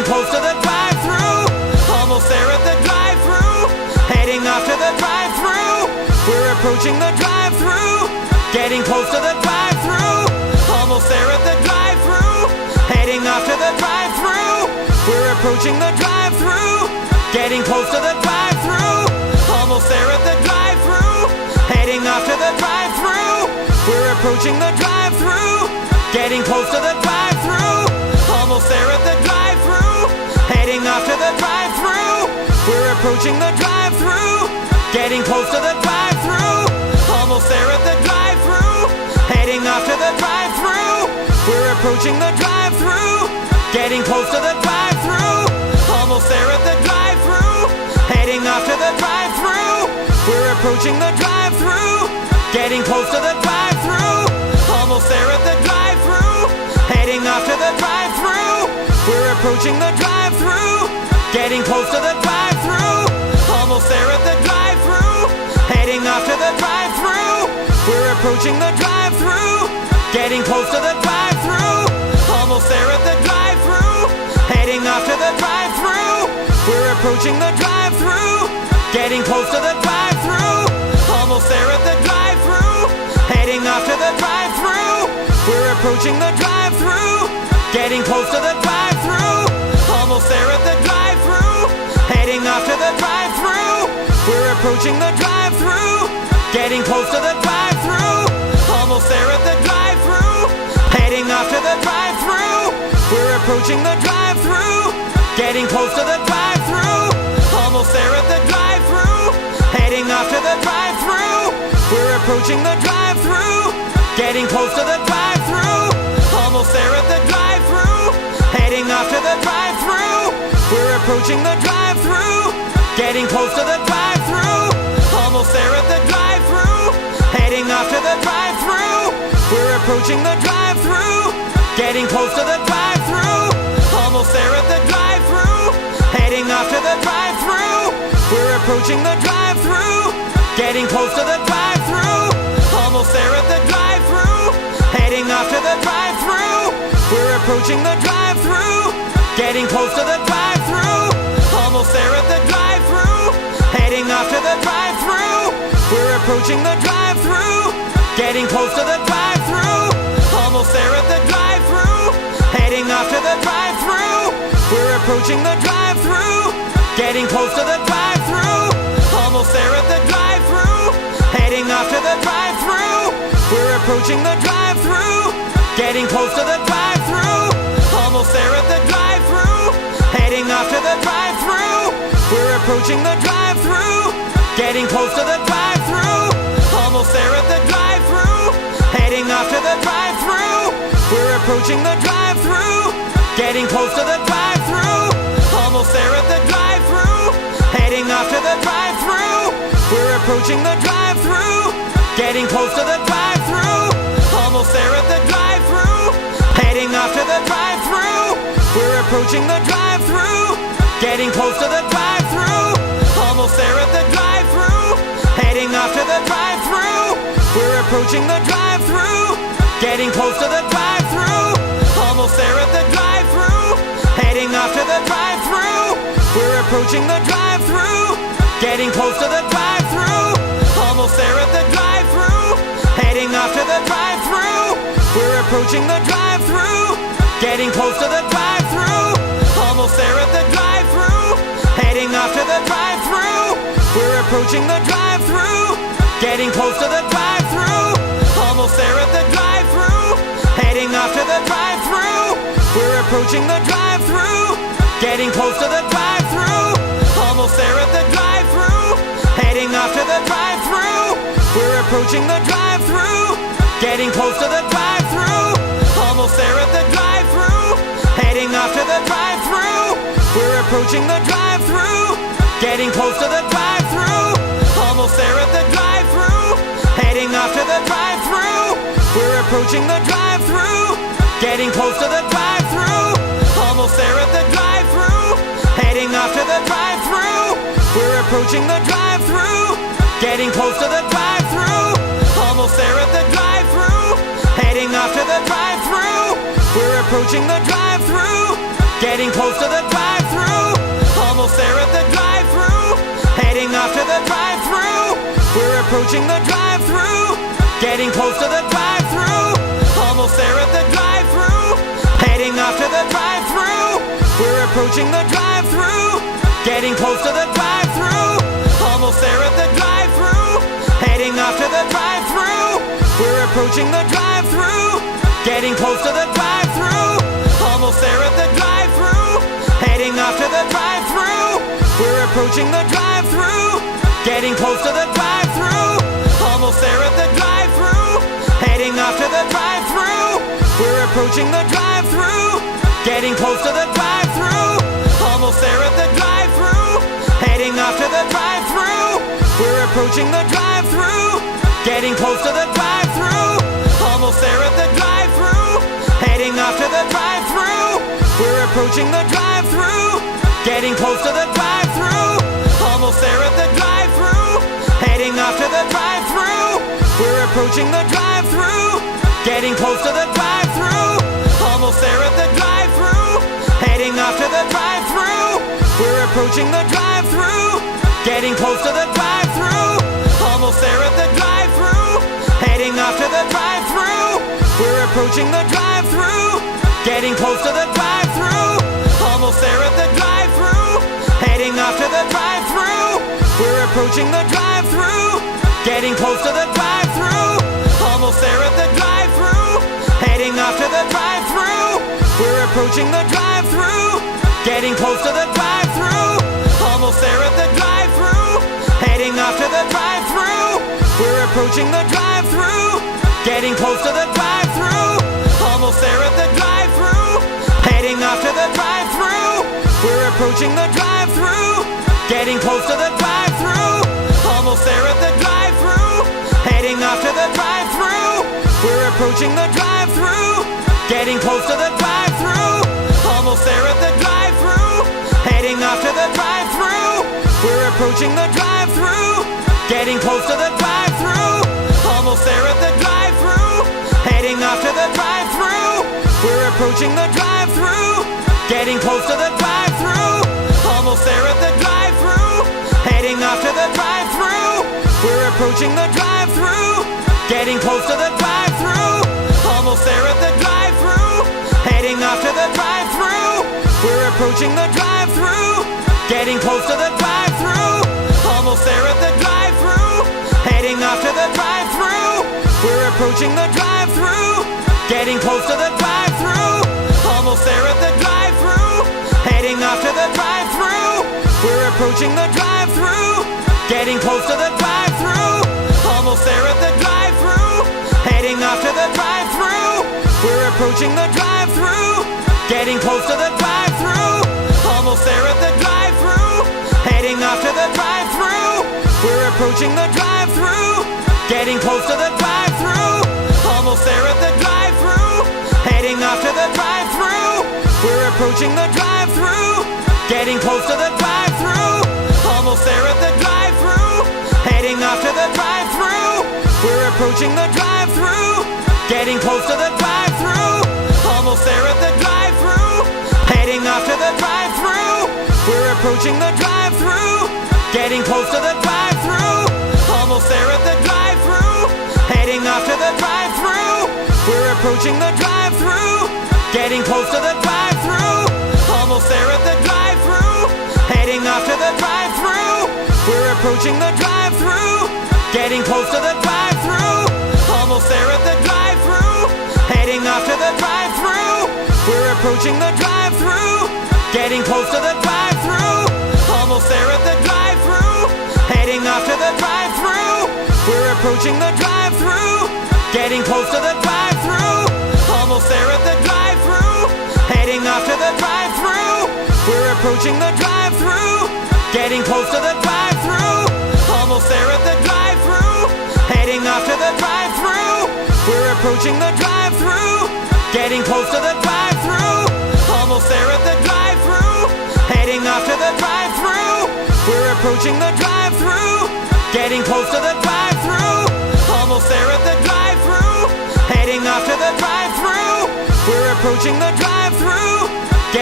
close to the drive-thru. Almost there at the drive-thru. Heading off to the drive-thru. We're approaching the drive-thru. Getting close to the drive-thru. Almost there at the drive-thru. Heading off to the drive-thru. We're approaching the drive-thru. Getting close to the drive-thru. Almost there at the drive-thru. Heading off to the drive-thru. We're approaching the drive-thru. Getting close to the drive-thru. Almost there at the drive-thru. Heading off to the drive-thru. We're approaching the drive-thru. Getting close to the drive-thru. Almost there at the drive-thru. Heading off to the drive-thru. We're approaching the drive-thru. Getting close to the drive-thru. Almost there at the drive-thru. Heading off to the drive-thru. We're approaching the drive-thru. Getting close to the drive-thru. Almost there at the drive-thru. Heading off to the drive-thru. We're approaching the drive-thru. Getting close to the drive-thru. Almost there at the drive-thru. Heading off to the drive-thru. We're approaching the drive-thru. Getting close to the drive-thru. Almost there at the drive-thru. Heading off to the drive-thru. We're approaching the drive-thru. Getting close to the drive-thru. Almost there at the drive-thru. Heading off to the drive-thru. We're approaching the drive-thru. Getting close to the drive-thru. Almost there at the drive-thru. Heading off to the drive-thru. We're approaching the drive-thru. Getting close to the drive-thru. Almost there at the drive-thru. Heading off to the drive-thru. We're approaching the drive-thru. Getting close to the drive-thru. Almost there at the drive-thru. Heading off to the drive-thru. We're approaching the drive-thru. Getting close to the drive-thru. Almost there at the drive-thru. Heading off to the drive-thru. We're approaching the drive-thru. Getting close to the drive-thru. Almost there at the drive-thru. Heading off to the drive-thru. We're approaching the drive-thru. Getting close to the drive-thru. Almost there at the drive-thru. Heading off to the drive-thru. We're approaching the drive-thru. Getting close to the drive-thru. Almost there at the drive-thru. Heading off to the drive-thru. We're approaching the drive-thru. Getting close to the drive-thru. Almost there at the drive-thru. Heading off to the drive-thru. We're approaching the drive-thru. Getting close to the drive-thru. Almost there at the drive-thru. Heading off to the drive-thru. We're approaching the drive-thru. Getting close to the drive-thru. Almost there at the drive-thru. Heading off to the drive-thru. We're approaching the drive-thru. Getting close to the drive-thru. Almost there at the drive-thru. Heading off to the drive-thru. We're approaching the drive-thru. Getting close to the drive-thru. Almost there at the drive-thru. Heading off to the drive-thru. We're approaching the drive-thru. Getting close to the drive-thru. Almost there at the drive-thru. Heading off to the drive-thru. We're approaching the drive-thru. Getting close to the drive-thru. Almost there at the drive-thru. Heading off to the drive-thru. We're approaching the drive-thru. Getting close to the drive-thru. Almost there at the drive-thru. Heading off to the drive-thru. We're approaching the drive-thru. Getting close to the drive-thru. Almost there at the drive-thru. Heading off to the drive-thru. We're approaching the drive-thru. Getting close to the drive-thru. Almost there at the drive-thru. Heading off to the drive-thru. We're approaching the drive-thru. Getting close to the drive-thru. Almost there at the drive-thru. Heading off to the drive-thru. We're approaching the drive-thru. Getting close to the drive-thru. Almost there at the drive-thru. Heading off to the drive-thru. We're approaching the drive-thru. Getting close to the drive-thru. Almost there at the drive-thru. Heading off to the drive-thru. We're approaching the drive-thru. Getting close to the drive-thru. Almost there at the drive-thru. Heading off to the drive-thru. We're approaching the drive-thru. Getting close to the drive-thru. Almost there at the drive-thru. Heading off to the drive-thru. We're approaching the drive-thru. Getting close to the drive-thru. Almost there at the drive-thru. Heading off to the drive-thru. We're approaching the drive-thru. Getting close to the drive-thru. Almost there at the drive-thru. Heading off to the drive-thru. We're approaching the drive-thru. Getting getting close to the drive-thru. Almost there at the drive-thru, heading off to the drive-thru. We're approaching the drive-thru, getting close to the drive-thru. Almost there at the drive-thru, heading off to the drive-thru. We're approaching the drive-thru, getting close to the drive-thru. Almost there at the drive-thru, heading off to the drive-thru. We're approaching the drive-thru, getting close to the drive-thru. Almost there at the drive-thru, heading off to the drive-thru. We're approaching the drive-thru, getting close to the drive-thru. Almost there at the drive-thru, heading off to the drive-thru. We're approaching the drive-thru, getting close to the drive-thru. Almost there at the drive-thru, heading off to the drive-thru. We're approaching the drive-thru, getting close to the drive-thru. Almost there at the drive-thru, heading off to the drive-thru. We're approaching the drive-thru, getting close to the drive-thru. Almost there at the drive-thru, heading off to the drive-thru. We're approaching the drive-thru, getting close to the drive-thru. Almost there at the drive-thru, heading off to the drive-thru. We're approaching the drive-thru, getting close to the drive-thru. Almost there at the drive-thru, heading off to the drive-thru. We're approaching the drive-thru, getting close to the drive-thru. Almost there at the drive-thru, heading off to the drive-thru. We're approaching the drive-thru, getting close to the drive-thru. Almost there at the drive-thru, heading off to the drive-thru. We're approaching the drive-thru, getting close to the drive-thru. Almost there at the drive-thru, heading off to the drive-thru. We're approaching the drive-thru, getting close to the drive-thru. Almost there at the drive-thru, heading off to the drive-thru. We're approaching the drive-thru, getting close to the drive-thru. Almost there at the drive-thru, heading off to the drive-thru. We're approaching the drive-thru, getting close to the drive-thru. Almost there at the drive-thru, heading off to the drive-thru. We're approaching the drive-thru, getting close to the drive-thru. Almost there at the drive-thru, heading off to the drive-thru. We're approaching the drive-thru, getting close to the drive-thru. Almost there at the drive-thru, heading off to the drive-thru. We're approaching the drive-thru, getting close to the drive-thru. Almost there at the drive-thru, heading off to the drive-thru. We're approaching the drive-thru, getting close to the drive-thru. Almost there at the drive-thru, heading off to the drive-thru. We're approaching the drive-thru, getting close to the drive-thru. Almost there at the drive-thru, heading off to the drive-thru. We're approaching the drive-thru, getting close to the drive-thru. Almost there at the drive-thru, heading off to the drive-thru. We're approaching the drive-thru, getting close to the drive-thru. Almost there at the drive-thru, heading off to the drive-thru. We're approaching the drive-thru, getting close to the drive-thru. Almost there at the drive-thru, heading off to the drive-thru. We're approaching the drive-thru, getting close to the drive-thru. Almost there at the drive-thru, heading off to the drive-thru. We're approaching the drive-thru, getting close to the drive-thru. Almost there at the drive-thru, heading off to the drive-thru. We're approaching the drive-thru, getting close to the drive-thru. Almost there at the drive-thru, heading off to the drive-thru. We're approaching the drive-thru, getting close to the drive-thru. Almost there at the drive-thru, heading off to the drive-thru. We're approaching the drive-thru, getting close to the drive-thru. Almost there at the drive-thru, heading off to the drive-thru. We're approaching the drive-thru, getting close to the drive-thru. Almost there at the drive-thru, heading off to the drive-thru. We're approaching the drive-thru, getting close to the drive-thru. Almost there at the drive-thru, heading off to the drive-thru. We're approaching the drive-thru, getting close to the drive-thru. Almost there at the drive-thru, heading off to the drive-thru. We're approaching the drive-thru, getting close to the drive-thru. Almost there at the drive-thru, heading off to the drive-thru. We're approaching the drive-thru, getting close to the drive-thru. Almost there at the drive-thru, heading off to the drive-thru. We're approaching the drive-thru, getting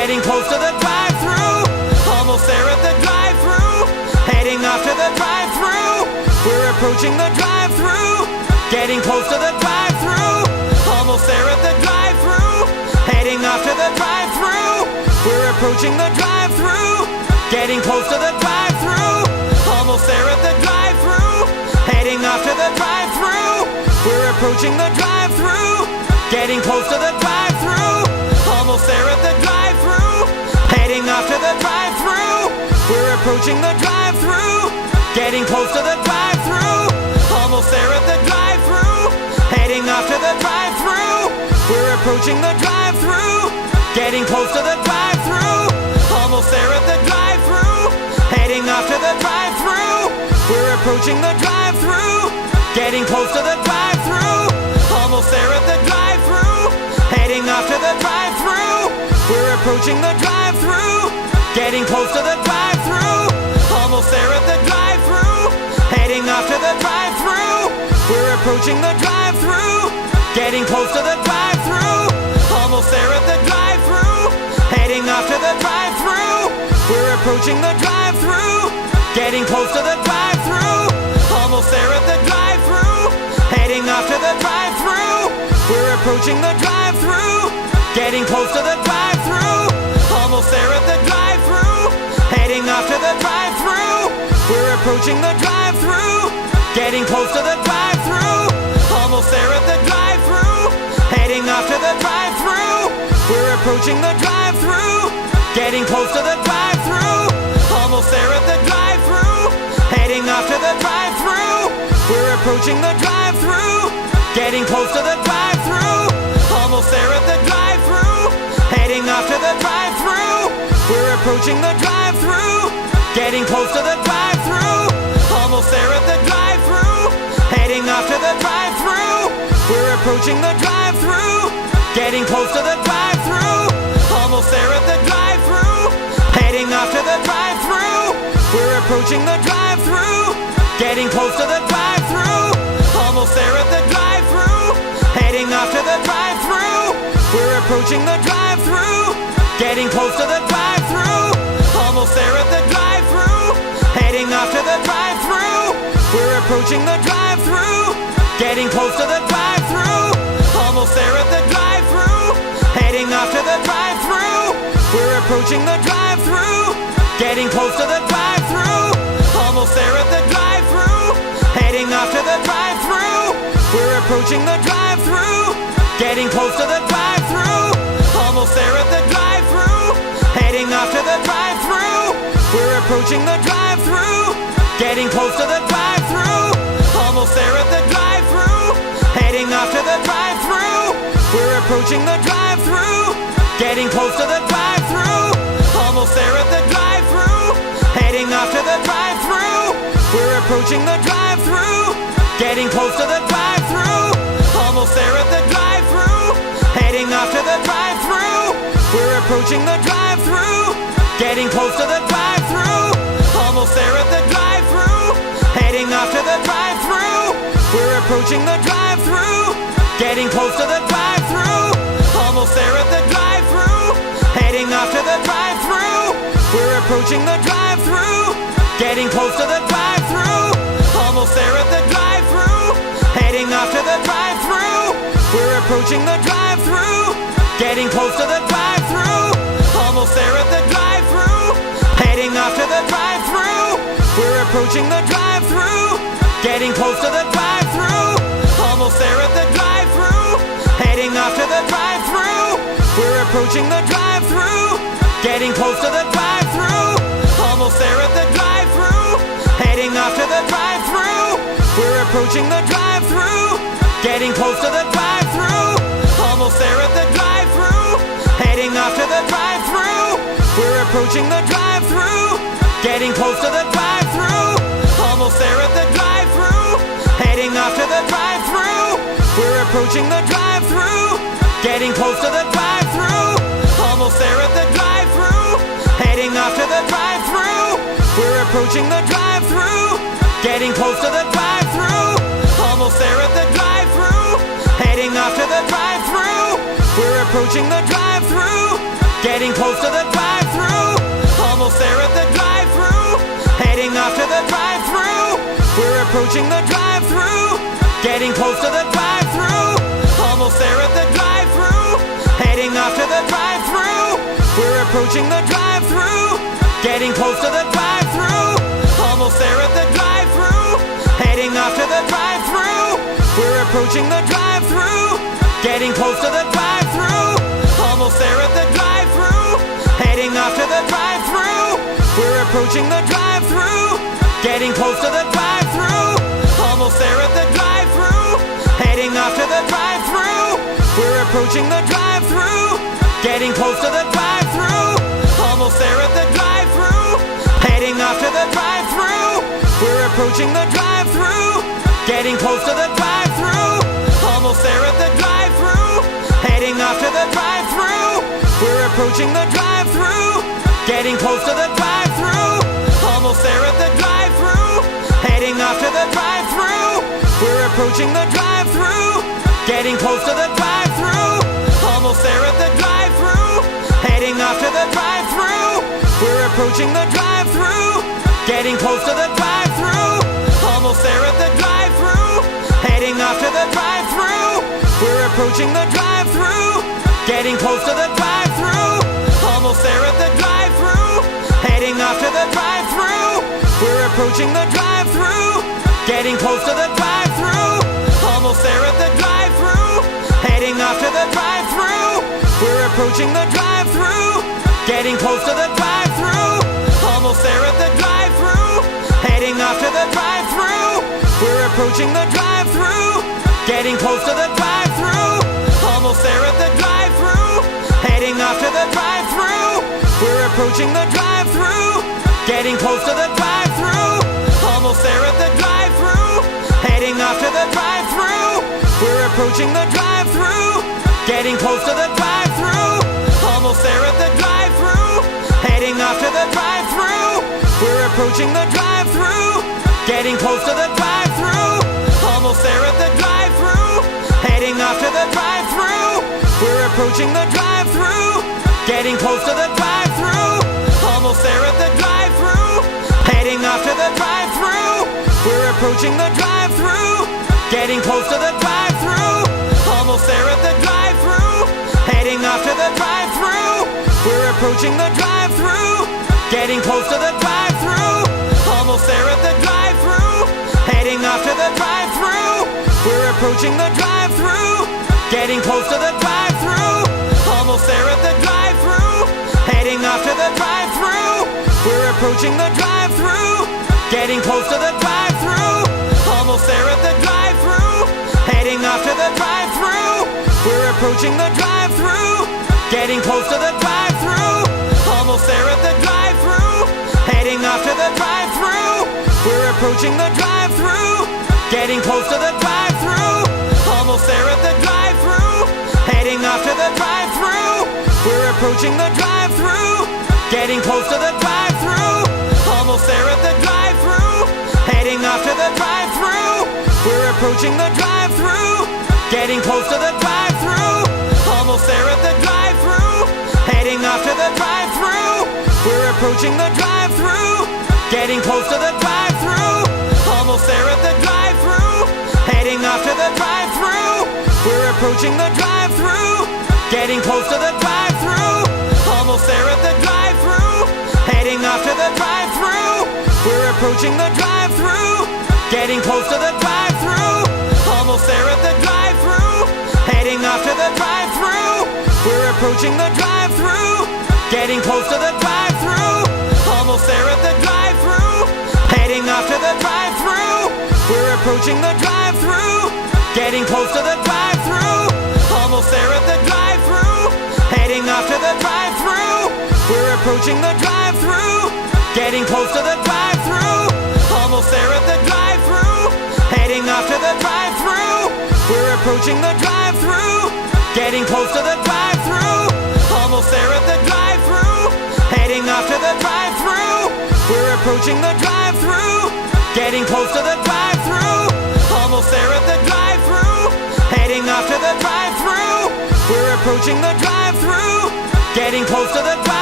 getting close to the drive-thru. Almost there at the drive-thru, heading off to the drive-thru. We're approaching the drive-thru, getting close to the drive-thru. Almost there at the drive-thru, heading off to the drive-thru. We're approaching the drive-thru, getting close to the drive-thru. Almost there at the drive-thru, heading off to the drive-thru. We're approaching the drive-thru, getting close to the drive-thru. Almost there at the drive-thru, heading off to the drive-thru. We're approaching the drive-thru, getting close to the drive-thru. Almost there at the drive-thru, heading off to the drive-thru. We're approaching the drive-thru, getting close to the drive-thru. Almost there at the drive-thru, heading off to the drive-thru. We're approaching the drive-thru, getting close to the drive-thru. Almost there at the drive-thru, heading off to the drive-thru. We're approaching the drive-thru, getting close to the drive-thru. Almost there at the drive-thru, heading off to the drive-thru. We're approaching the drive-thru, getting close to the drive-thru. Almost there at the drive-thru, heading off to the drive-thru. We're approaching the drive-thru, getting close to the drive-thru. Almost there at the drive-thru, heading off to the drive-thru. We're approaching the drive-thru, getting close to the drive-thru. Almost there at the drive-thru, heading off to the drive-thru. We're approaching the drive-thru, getting close to the drive-thru. Almost there at the drive-thru, heading off to the drive-thru. We're approaching the drive-thru, getting close to the drive-thru. Almost there at the drive-thru, heading off to the drive-thru. We're approaching the drive-thru, getting close to the drive-thru. Almost there at the drive-thru, heading off to the drive-thru. We're approaching the drive-thru, getting close to the drive-thru. Almost there at the drive-thru, heading off to the drive-thru. We're approaching the drive-thru, getting close to the drive-thru. Almost there at the drive-thru, heading off to the drive-thru. We're approaching the drive-thru, getting close to the drive-thru. Almost there at the drive-thru, heading off to the drive-thru. We're approaching the drive-thru, getting close to the drive-thru. Almost there at the drive-thru, heading off to the drive-thru. We're approaching the drive-thru, getting close to the drive-thru. Almost there at the drive-thru, heading off to the drive-thru. We're approaching the drive-thru, getting close to the drive-thru. Almost there at the drive-thru, heading off to the drive-thru. We're approaching the drive-thru, getting close to the drive-thru. Almost there at the drive-thru, heading off to the drive-thru. We're approaching the drive-thru, getting close to the drive-thru. Almost there at the drive-thru, heading off to the drive-thru. We're approaching the drive-thru, getting close to the drive-thru. Almost there at the drive-thru, heading off to the drive-thru. We're approaching the drive-thru, getting close to the drive-thru. Almost there at the drive-thru, heading off to the drive-thru. We're approaching the drive-thru, getting close to the drive-thru. Almost there at the drive-thru, heading off to the drive-thru. We're approaching the drive-thru, getting close to the drive-thru. Almost there at the drive-thru, heading off to the drive-thru. We're approaching the drive-thru, getting close to the drive-thru. Almost there at the drive-thru, heading off to the drive-thru. We're approaching the drive-thru, getting close to the drive-thru. Almost there at the drive-thru, heading off to the drive-thru. We're approaching the drive-thru, getting close to the drive-thru. Almost there at the drive-thru, heading off to the drive-thru. We're approaching the drive-thru, getting close to the drive-thru. Almost there at the drive-thru, heading off to the drive-thru. We're approaching the drive-thru, getting close to the drive-thru. Almost there at the drive-thru, heading off to the drive-thru. We're approaching the drive-thru, getting close to the drive-thru. Almost there at the drive-thru, heading off to the drive-thru. We're approaching the drive-thru, getting close to the drive-thru. Almost there at the drive-thru, heading off to the drive-thru. We're approaching the drive-thru, getting close to the drive-thru. Almost there at the drive-thru, heading off to the drive-thru. We're approaching the drive-thru, getting close to the drive-thru. Almost there at the drive-thru. Heading off to the drive-thru. We're approaching the drive-thru. Getting close to the drive-thru. Almost there at the drive-thru. Heading off to the drive-thru. We're approaching the drive-thru. Getting close to the drive-thru. Almost there at the drive-thru. Heading off to the drive-thru. We're approaching the drive-thru. Getting close to the drive-thru. Almost there at the drive-thru. Heading off to the drive-thru. We're approaching the drive-thru. Getting close to the drive-thru. Almost there at the drive-thru. Heading off to the drive-thru. We're approaching the drive-thru. Getting close to the drive-thru. Almost there at the drive-thru. Heading off to the drive-thru. We're approaching the drive-thru. Getting close to the drive-thru. Almost there at the drive-thru. Heading off to the drive-thru. We're approaching the drive-thru. Getting close to the drive-thru. Almost there at the drive-thru. Heading off to the drive-thru. We're approaching the drive-thru. Getting close to the drive-thru. Almost there at the drive-thru. Heading off to the drive-thru. We're approaching the drive-thru. Getting close to the drive-thru. Almost there at the drive-thru. Heading off to the drive-thru. We're approaching the drive-thru. Getting close to the drive-thru. Almost there at the drive-thru. Heading off to the drive-thru. We're approaching the drive-thru. Getting close to the drive-thru. Almost there at the drive-thru. Heading off to the drive-thru. We're approaching the drive-thru. Getting close to the drive-thru. Almost there at the drive-thru. Heading off to the drive-thru. We're approaching the drive-thru. Getting close to the drive-thru. Almost there at the drive-thru. Heading off to the drive-thru. We're approaching the drive-thru. Getting close to the drive-thru. Almost there at the drive-thru. Heading off to the drive-thru. We're approaching the drive-thru. Getting close to the drive-thru. Almost there at the drive-thru. Heading off to the drive-thru. We're approaching the drive-thru. Getting close to the drive-thru. Almost there at the drive-thru. Heading off to the drive-thru. We're approaching the drive-thru. Getting close to the drive-thru. Almost there at the drive-thru. Heading off to the drive-thru. We're approaching the drive-thru. Getting close to the drive-thru. Almost there at the drive-thru. Heading off to the drive-thru. We're approaching the drive-thru. Getting close to the drive-thru. Almost there at the drive-thru. Heading off to the drive-thru. We're approaching the drive-thru. Getting close to the drive-thru. Almost there at the drive-thru. Heading off to the drive-thru. We're approaching the drive-thru. Getting close to the drive-thru. Almost there at the drive-thru. Heading off to the drive-thru. We're approaching the drive-thru. Getting close to the drive-thru. Almost there at the drive-thru. Heading off to the drive-thru. We're approaching the drive-thru. Getting close to the drive-thru. Almost there at the drive-thru. Heading off to the drive-thru. We're approaching the drive-thru. Getting close to the drive-thru. Almost there at the drive-thru. Heading off to the drive-thru. We're approaching the drive-thru. Getting close to the drive-thru. Almost there at the drive-thru. Heading off to the drive-thru. We're approaching the drive-thru. Getting close to the drive-thru. Almost there at the drive-thru. Heading off to the drive-thru. We're approaching the drive-thru. Getting close to the drive-thru. Almost there at the drive-thru. Heading off to the drive-thru. We're approaching the drive-thru. Getting close to the drive-thru. Almost there at the drive-thru. Heading off to the drive-thru. We're approaching the drive-thru. Getting close to the drive-thru. Almost there at the drive-thru. Heading off to the drive-thru. We're approaching the drive-thru. Getting close to the drive-thru. Almost there at the drive-thru. Heading off to the drive-thru. We're approaching the drive-thru. Getting close to the drive-thru. Almost there at the drive-thru. Heading off to the drive-thru. We're approaching the drive-thru. Getting close to the drive-thru. Almost there at the drive-thru. Heading off to the drive-thru. We're approaching the drive-thru. Getting close to the drive-thru. Almost there at the drive-thru. Heading off to the drive-thru. We're approaching the drive-thru. Getting close to the drive-thru.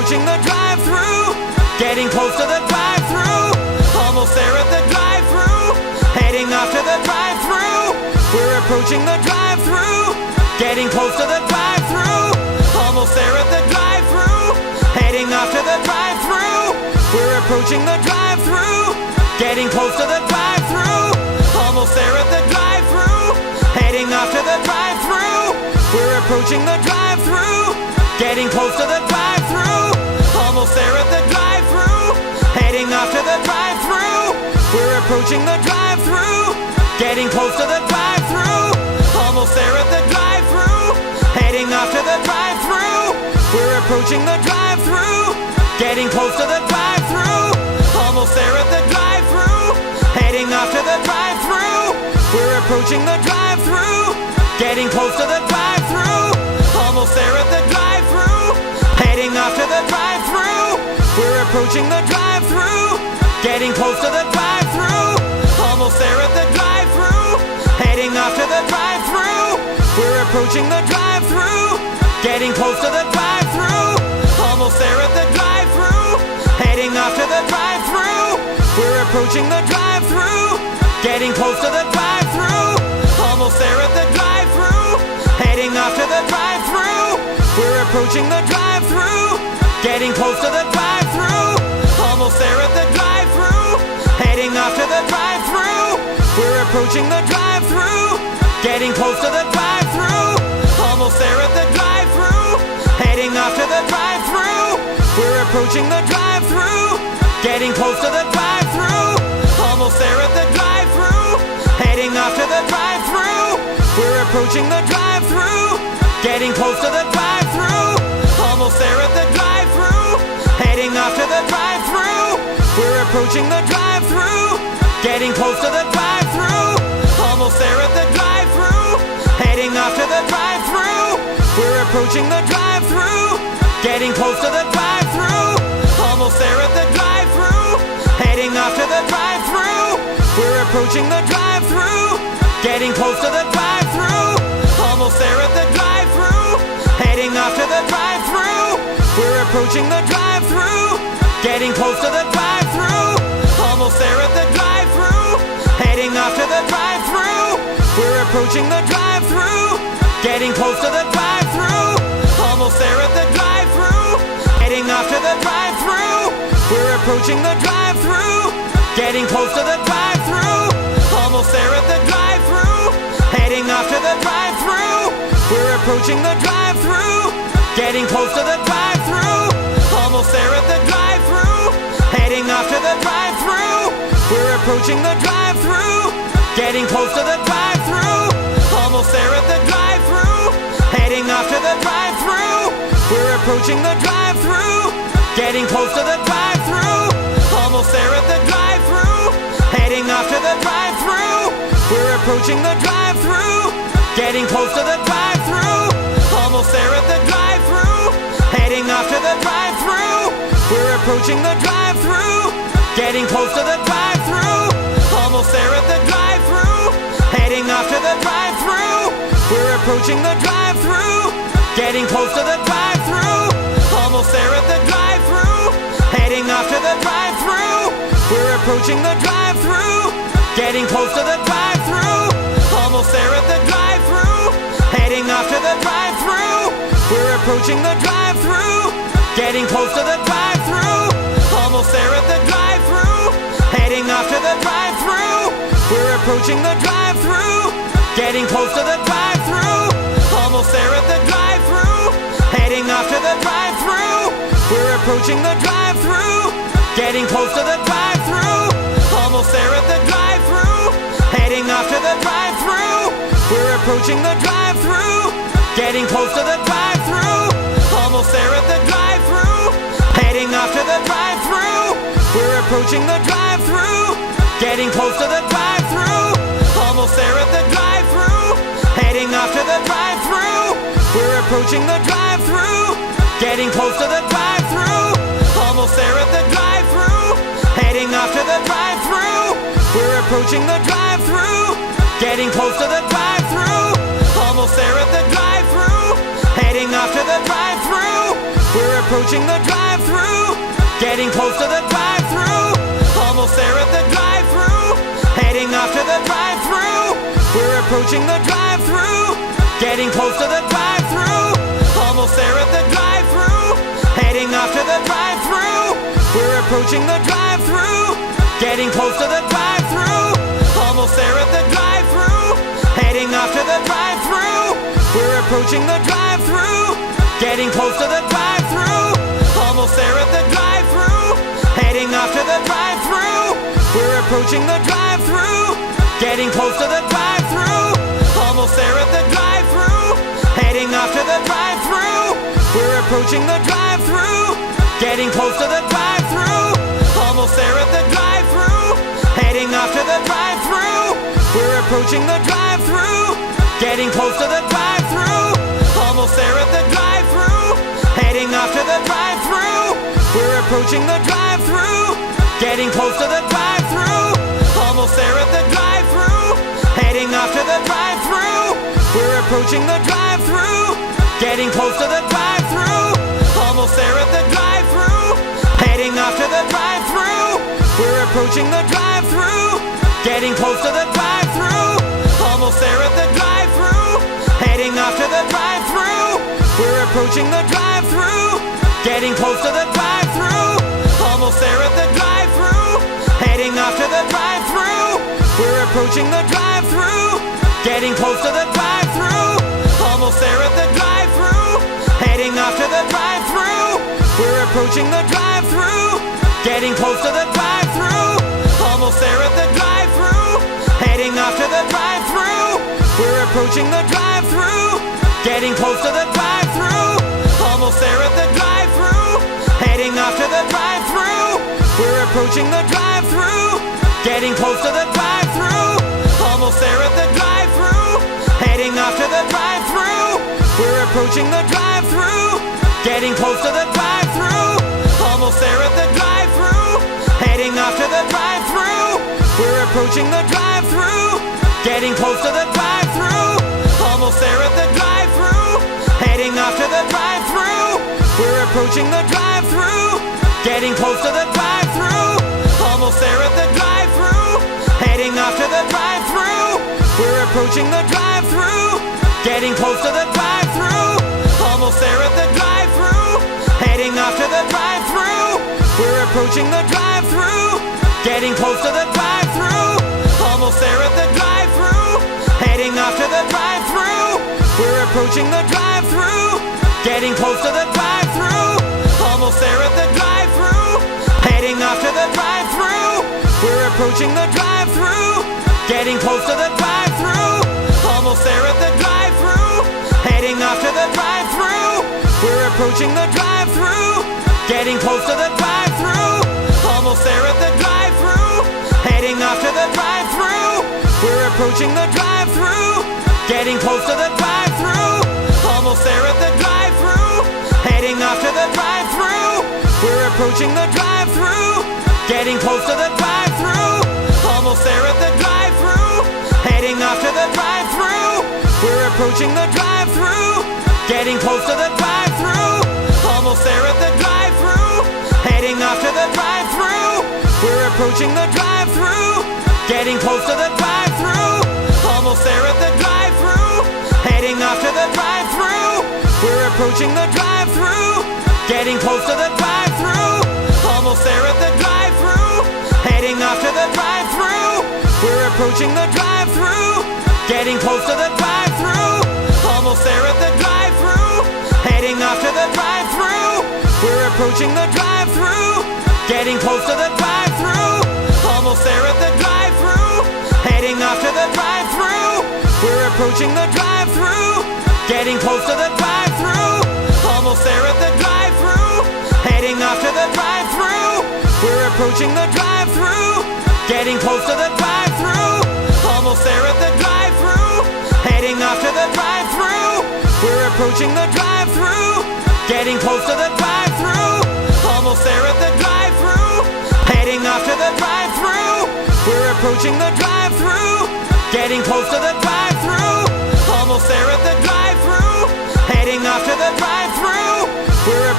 approaching the drive-thru, getting close to the drive-thru, almost there at the drive-thru, heading off to the drive-thru. We're approaching the drive-thru, getting close to the drive-thru, almost there at the drive-thru, heading off to the drive-thru. We're approaching the drive-thru, getting close to the drive-thru, almost there at the drive-thru, heading off to the drive-thru. We're approaching the drive-thru, getting close to the drive-thru, almost there at the drive-thru, heading off to the drive-thru. We're approaching the drive-thru, getting close to the drive-thru, almost there at the drive-thru, heading off to the drive-thru. We're approaching the drive-thru, getting close to the drive-thru, almost there at the drive-thru, heading off to the drive-thru. We're approaching the drive-thru, getting close to the drive-thru, almost there at the drive-thru, heading off to the drive-thru. We're approaching the drive-thru, getting close to the drive-thru, almost there at the drive-thru, heading off to the drive-thru. We're approaching the drive-thru, getting close to the drive-thru, almost there at the drive-thru, heading off to the drive-thru. We're approaching the drive-thru, getting close to the drive-thru, almost there at the drive-thru, heading off to the drive-thru. We're approaching the drive-thru, getting close to the drive-thru, almost there at the drive-thru, heading off to the drive-thru. We're approaching the drive-thru, getting close to the drive-thru, almost there at the drive-thru, heading off to the drive-thru. We're approaching the drive-thru, getting close to the drive-thru, almost there at the drive-thru, heading off to the drive-thru. We're approaching the drive-thru, getting close to the drive-thru, almost there at the drive-thru, heading off to the drive-thru. We're approaching the drive-thru, getting close to the drive-thru, almost there at the drive-thru, heading off to the drive-thru. We're approaching the drive-thru, getting close to the drive-thru, almost there at the drive-thru, heading off to the drive-thru. We're approaching the drive-thru, getting close to the drive-thru, almost there at the drive-thru, heading off to the drive-thru. We're approaching the drive-thru, getting close to the drive-thru, almost there at the drive-thru, heading off to the drive-thru. We're approaching the drive-thru, getting close to the drive-thru, almost there at the drive-thru, heading off to the drive-thru. We're approaching the drive-thru, getting close to the drive-thru, almost there at the drive-thru, heading off to the drive-thru. We're approaching the drive-thru, getting close to the drive-thru, almost there at the drive-thru, heading off to the drive-thru. We're approaching the drive-thru, getting close to the drive-thru, almost there at the drive-thru, heading off to the drive-thru. We're approaching the drive-thru, getting close to the drive-thru, almost there at the drive-thru, heading off to the drive-thru. We're approaching the drive-thru, getting close to the drive-thru, almost there at the drive-thru, heading off to the drive-thru. We're approaching the drive-thru, getting close to the drive-thru, almost there at the drive-thru, heading off to the drive-thru. We're approaching the drive-thru, getting close to the drive-thru, almost there at the drive-thru, heading off to the drive-thru. We're approaching the drive-thru, getting close to the drive-thru, almost there at the drive-thru, heading off to the drive-thru. We're approaching the drive-thru, getting close to the drive-thru, almost there at the drive-thru, heading off to the drive-thru. We're approaching the drive-thru, getting close to the drive-thru, almost there at the drive-thru, heading off to the drive-thru. We're approaching the drive-thru, getting close to the drive-thru, almost there at the drive-thru, heading off to the drive-thru. We're approaching the drive-thru, getting close to the drive-thru, almost there at the drive-thru, heading off to the drive-thru. We're approaching the drive-thru, getting close to the drive-thru, almost there at the drive-thru, heading off to the drive-thru. We're approaching the drive-thru, getting close to the drive-thru, almost there at the drive-thru, heading off to the drive-thru. We're approaching the drive-thru, getting close to the drive-thru, almost there at the drive-thru, heading off to the drive-thru. We're approaching the drive-thru, getting close to the drive-thru, almost there at the drive-thru, heading off to the drive-thru. We're approaching the drive-thru, getting close to the drive-thru, almost there at the drive-thru, heading off to the drive-thru. We're approaching the drive-thru, getting close to the drive-thru, almost there at the drive-thru, heading off to the drive-thru. We're approaching the drive-thru, getting close to the drive-thru, almost there at the drive-thru, heading off to the drive-thru. We're approaching the drive-thru, getting close to the drive-thru, almost there at the drive-thru, heading off to the drive-thru. We're approaching the drive-thru, getting close to the drive-thru, almost there at the drive-thru, heading off to the drive-thru. We're approaching the drive-thru, getting close to the drive-thru, almost there at the drive-thru, heading off to the drive-thru. We're approaching the drive-thru, getting close to the drive-thru, almost there at the drive-thru, heading off to the drive-thru. We're approaching the drive-thru, getting close to the drive-thru, almost there at the drive-thru, heading off to the drive-thru. We're approaching the drive-thru, getting close to the drive-thru, almost there at the drive-thru, heading off to the drive-thru. We're approaching the drive-thru, getting close to the drive-thru, almost there at the drive-thru, heading off to the drive-thru. We're approaching the drive-thru, getting close to the drive-thru, almost there at the drive-thru, heading off to the drive-thru. We're approaching the drive-thru, getting close to the drive-thru, almost there at the drive-thru, heading off to the drive-thru. We're approaching the drive-thru, getting close to the drive-thru, almost there at the drive-thru, heading off to the drive-thru. We're approaching the drive-thru, getting close to the drive-thru, almost there at the drive-thru, heading off to the drive-thru. We're approaching the drive-thru, getting close to the drive-thru, almost there at the drive-thru, heading off to the drive-thru. We're approaching the drive-thru, getting close to the drive-thru, almost there at the drive-thru, heading off to the drive-thru. We're approaching the drive-thru, getting close to the drive-thru, almost there at the drive-thru, heading off to the drive-thru. We're approaching the drive-thru, getting close to the drive-thru, almost there at the drive-thru, heading off to the drive-thru. We're approaching the drive-thru, getting close to the drive-thru, almost there at the drive-thru, heading off to the drive-thru. We're approaching the drive-thru, getting close to the drive-thru, almost there at the drive-thru, heading off to the drive-thru. We're approaching the drive-thru, getting close to the drive-thru, almost there at the drive-thru, heading off to the drive-thru. We're approaching the drive-thru, getting close to the drive-thru, almost there at the drive-thru, heading off to the drive-thru. We're approaching the drive-thru, getting close to the drive-thru, almost there at the drive-thru, heading off to the drive-thru. We're approaching the drive-thru, getting close to the drive-thru, almost there at the drive-thru, heading off to the drive-thru. We're approaching the drive-thru, getting close to the drive-thru, almost there at the drive-thru, heading off to the drive-thru. We're approaching the drive-thru, getting close to the drive-thru, almost there at the drive-thru, heading off to the drive-thru. We're approaching the drive-thru, getting close to the drive-thru, almost there at the drive-thru, heading off to the drive-thru. We're approaching the drive-thru, getting close to the drive-thru, almost there at the drive-thru, heading off to the drive-thru. We're approaching the drive-thru, getting close to the drive-thru, almost there at the drive-thru, heading off to the drive-thru. We're approaching the drive-thru, getting close to the drive-thru, almost there at the drive-thru, heading off to the drive-thru. We're approaching the drive-thru, getting close to the drive-thru, almost there at the drive-thru, heading off to the drive-thru. We're approaching the drive-thru, getting close to the drive-thru, almost there at the drive-thru, heading off to the drive-thru. We're approaching the drive-thru, getting close to the drive-thru, almost there at the drive-thru, heading off to the drive-thru. We're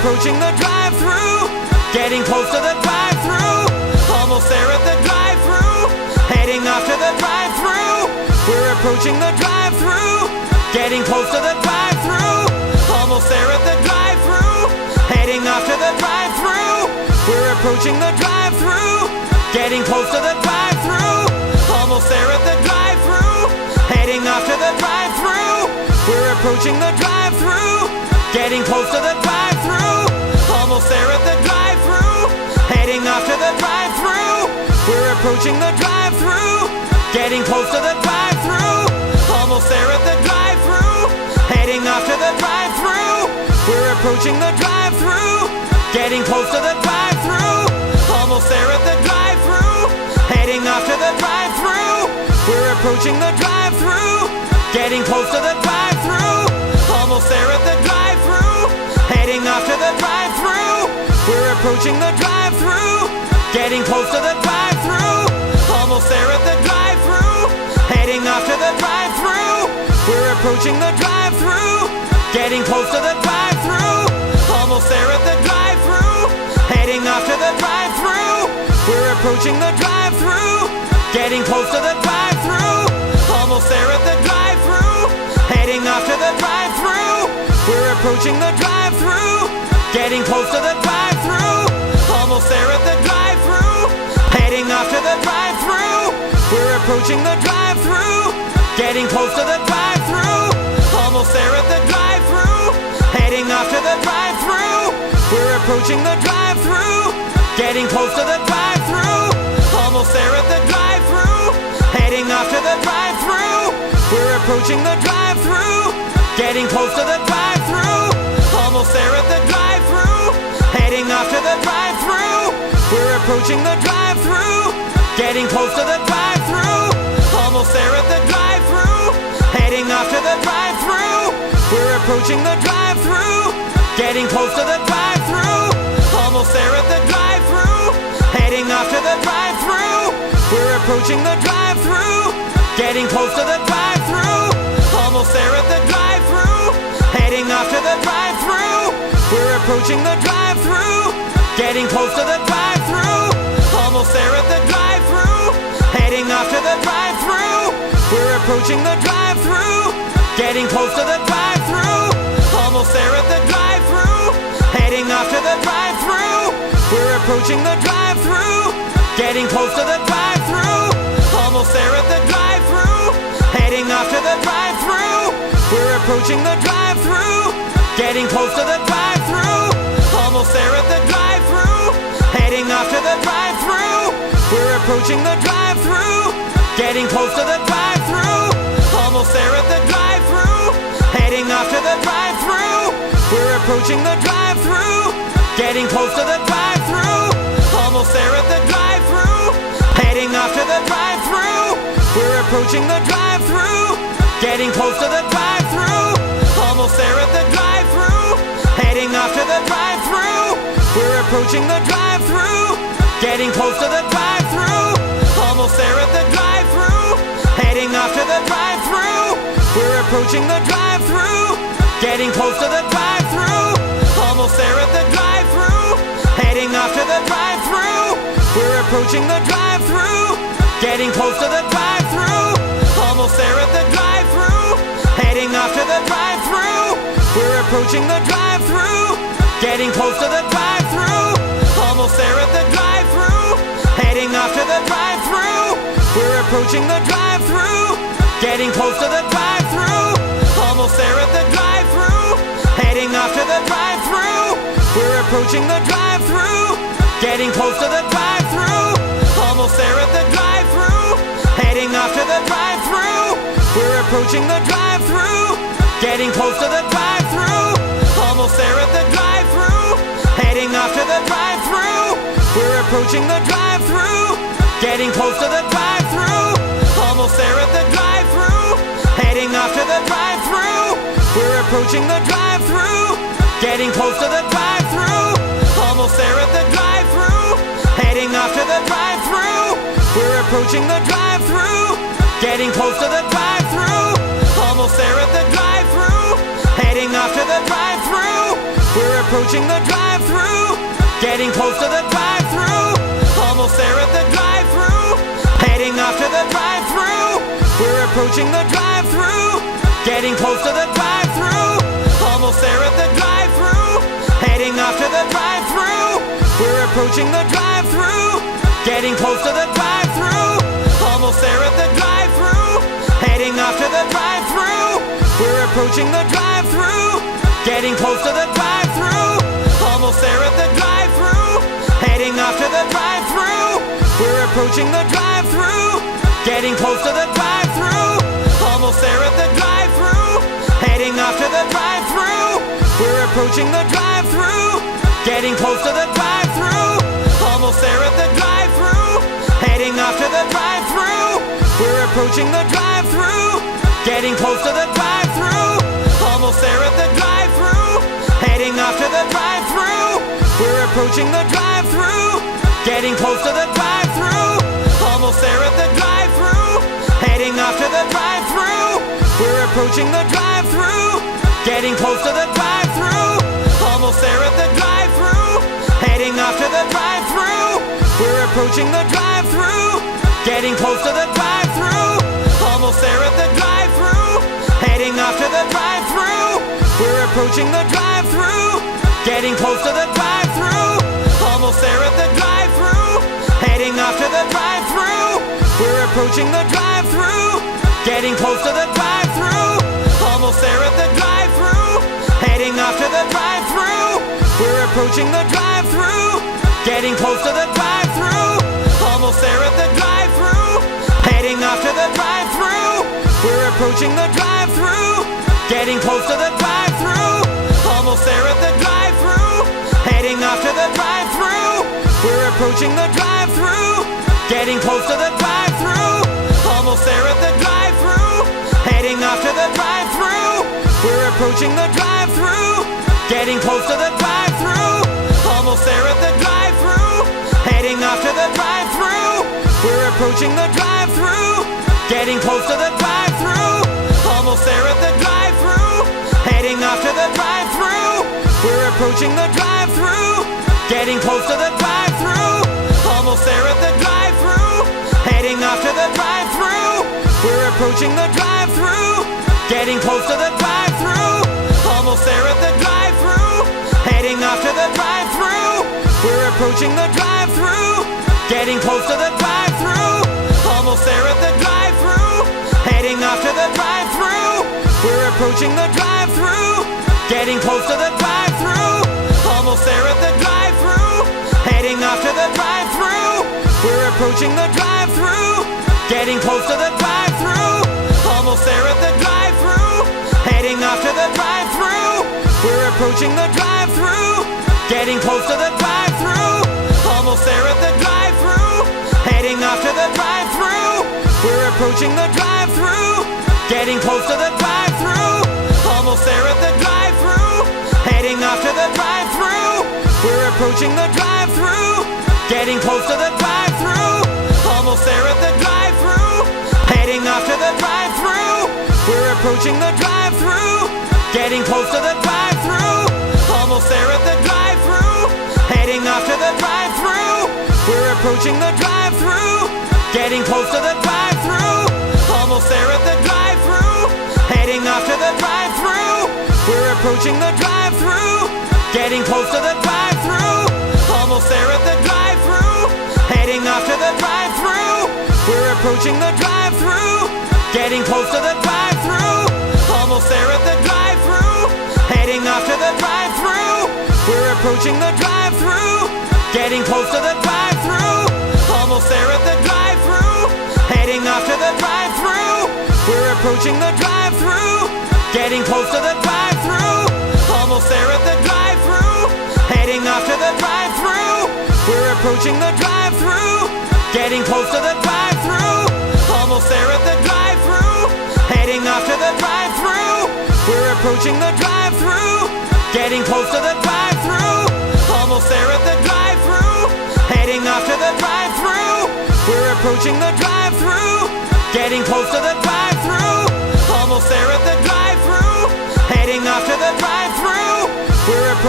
approaching the drive-thru, getting close to the drive-thru, almost there at the drive-thru, heading off to the drive-thru. We're approaching the drive-thru, getting close to the drive-thru, almost there at the drive-thru, heading off to the drive-thru. We're approaching the drive-thru, getting close to the drive-thru, almost there at the drive-thru, heading off to the drive-thru. We're approaching the drive-thru, getting close to the drive-thru, almost there at the drive-thru, heading off to the drive-thru. We're approaching the drive-thru, getting close to the drive-thru, almost there at the drive-thru, heading off to the drive-thru. We're approaching the drive-thru, getting close to the drive-thru, almost there at the drive-thru, heading off to the drive-thru. We're approaching the drive-thru, getting close to the drive-thru, almost there at the drive-thru, heading off to the drive-thru. We're approaching the drive-thru, getting close to the drive-thru, almost there at the drive-thru, heading off to the drive-thru. We're approaching the drive-thru, getting close to the drive-thru, almost there at the drive-thru, heading off to the drive-thru. We're approaching the drive-thru, getting close to the drive-thru, almost there at the drive-thru, heading off to the drive-thru. We're approaching the drive-thru, getting close to the drive-thru, almost there at the drive-thru, heading off to the drive-thru. We're approaching the drive-thru, getting close to the drive-thru, almost there at the drive-thru, heading off to the drive-thru. We're approaching the drive-thru, getting close to the drive-thru, almost there at the drive-thru, heading off to the drive-thru. We're approaching the drive-thru, getting close to the drive-thru, almost there at the drive-thru, heading off to the drive-thru. We're approaching the drive-thru, getting close to the drive-thru, almost there at the drive-thru, heading off to the drive-thru. We're approaching the drive-thru, getting close to the drive-thru, almost there at the drive-thru, heading off to the drive-thru. We're approaching the drive-thru, getting close to the drive-thru, almost there at the drive-thru, heading off to the drive-thru. We're approaching the drive-thru, getting close to the drive-thru, almost there at the drive-thru, heading off to the drive-thru. We're approaching the drive-thru, getting close to the drive-thru, almost there at the drive-thru, heading off to the drive-thru. We're approaching the drive-thru, getting close to the drive-thru, almost there at the drive-thru, heading off to the drive-thru. We're approaching the drive-thru, getting close to the drive-thru, almost there at the drive-thru, heading off to the drive-thru. We're approaching the drive-thru, getting close to the drive-thru, almost there at the drive-thru, heading off to the drive-thru. We're approaching the drive-thru, getting close to the drive-thru, almost there at the drive-thru, heading off to the drive-thru. We're approaching the drive-thru, getting close to the drive-thru, almost there at the drive-thru, heading off to the drive-thru. We're approaching the drive-thru, getting close to the drive-thru, almost there at the drive-thru, heading off to the drive-thru. We're approaching the drive-thru, getting close to the drive-thru, almost there at the drive-thru, heading off to the drive-thru. We're approaching the drive-thru, getting close to the drive-thru, almost there at the drive-thru, heading off to the drive-thru. We're approaching the drive-thru, getting close to the drive-thru, almost there at the drive-thru, heading off to the drive-thru. We're approaching the drive-thru, getting close to the drive-thru, almost there at the drive-thru, heading off to the drive-thru. We're approaching the drive-thru, getting close to the drive-thru, almost there at the drive-thru, heading off to the drive-thru. We're approaching the drive-thru, getting close to the drive-thru, almost there at the drive-thru, heading off to the drive-thru. We're approaching the drive-thru, getting close to the drive-thru, almost there at the drive-thru, heading off to the drive-thru. We're approaching the drive-thru, getting close to the drive-thru, almost there at the drive-thru, heading off to the drive-thru. We're approaching the drive-thru, getting close to the drive-thru, almost there at the drive-thru, heading off to the drive-thru. We're approaching the drive-thru, getting close to the drive-thru, almost there at the drive-thru, heading off to the drive-thru. We're approaching the drive-thru, getting close to the drive-thru, almost there at the drive-thru, heading off to the drive-thru. We're approaching the drive-thru, getting close to the drive-thru, almost there at the drive-thru, heading off to the drive-thru. We're approaching the drive-thru, getting close to the drive-thru, almost there at the drive-thru, heading off to the drive-thru. We're approaching the drive-thru, getting close to the drive-thru, almost there at the drive-thru, heading off to the drive-thru. We're approaching the drive-thru, getting close to the drive-thru, almost there at the drive-thru, heading off to the drive-thru. We're approaching the drive-thru, getting close to the drive-thru, almost there at the drive-thru, heading off to the drive-thru. We're approaching the drive-thru, getting close to the drive-thru, almost there at the drive-thru, heading off to the drive-thru. We're approaching the drive-thru, getting close to the drive-thru, almost there at the drive-thru, heading off to the drive-thru. We're approaching the drive-thru, getting close to the drive-thru, almost there at the drive-thru, heading off to the drive-thru. We're approaching the drive-thru, getting close to the drive-thru, almost there at the drive-thru, heading off to the drive-thru. We're approaching the drive-thru, getting close to the drive-thru, almost there at the drive-thru, heading off to the drive-thru. We're approaching the drive-thru, getting close to the drive-thru, almost there at the drive-thru, heading off to the drive-thru. We're approaching the drive-thru, getting close to the drive-thru, almost there at the drive-thru, heading off to the drive-thru. We're approaching the drive-thru, getting close to the drive-thru, almost there at the drive-thru, heading off to the drive-thru. We're approaching the drive-thru, getting close to the drive-thru, almost there at the drive-thru, heading off to the drive-thru. We're approaching the drive-thru, getting close to the drive-thru, almost there at the drive-thru, heading off to the drive-thru. We're approaching the drive-thru, getting close to the drive-thru, almost there at the drive-thru, heading off to the drive-thru. We're approaching the drive-thru, getting close to the drive-thru, almost there at the drive-thru, heading off to the drive-thru. We're approaching the drive-thru, getting close to the drive-thru, almost there at the drive-thru, heading off to the drive-thru. We're approaching the drive-thru, getting close to the drive-thru, almost there at the drive-thru, heading off to the drive-thru. We're approaching the drive-thru, getting close to the drive-thru, almost there at the drive-thru, heading off to the drive-thru. We're approaching the drive-thru, getting close to the drive-thru, almost there at the drive-thru, heading off to the drive-thru. We're approaching the drive-thru, getting close to the drive-thru, almost there at the drive-thru, heading off to the drive-thru. We're approaching the drive-thru, getting close to the drive-thru, almost there at the drive-thru, heading off to the drive-thru. We're approaching the drive-thru, getting close to the drive-thru, almost there at the drive-thru, heading off to the drive-thru. We're approaching the drive-thru, getting close to the drive-thru, almost there at the drive-thru, heading off to the drive-thru. We're approaching the drive-thru, getting close to the drive-thru, almost there at the drive-thru, heading off to the drive-thru. We're approaching the drive-thru, getting close to the drive-thru, almost there at the drive-thru, heading off to the drive-thru. We're approaching the drive-thru, getting close to the drive-thru, almost there at the drive-thru, heading off to the drive-thru. We're approaching the drive-thru, getting close to the drive-thru, almost there at the drive-thru, heading off to the drive-thru. We're approaching the drive-thru, getting close to the drive-thru, almost there at the drive-thru, heading off to the drive-thru. We're approaching the drive-thru, getting close to the drive-thru, almost there at the drive-thru, heading off to the drive-thru. We're approaching the drive-thru, getting close to the drive-thru, almost there at the drive-thru, heading off to the drive-thru. We're approaching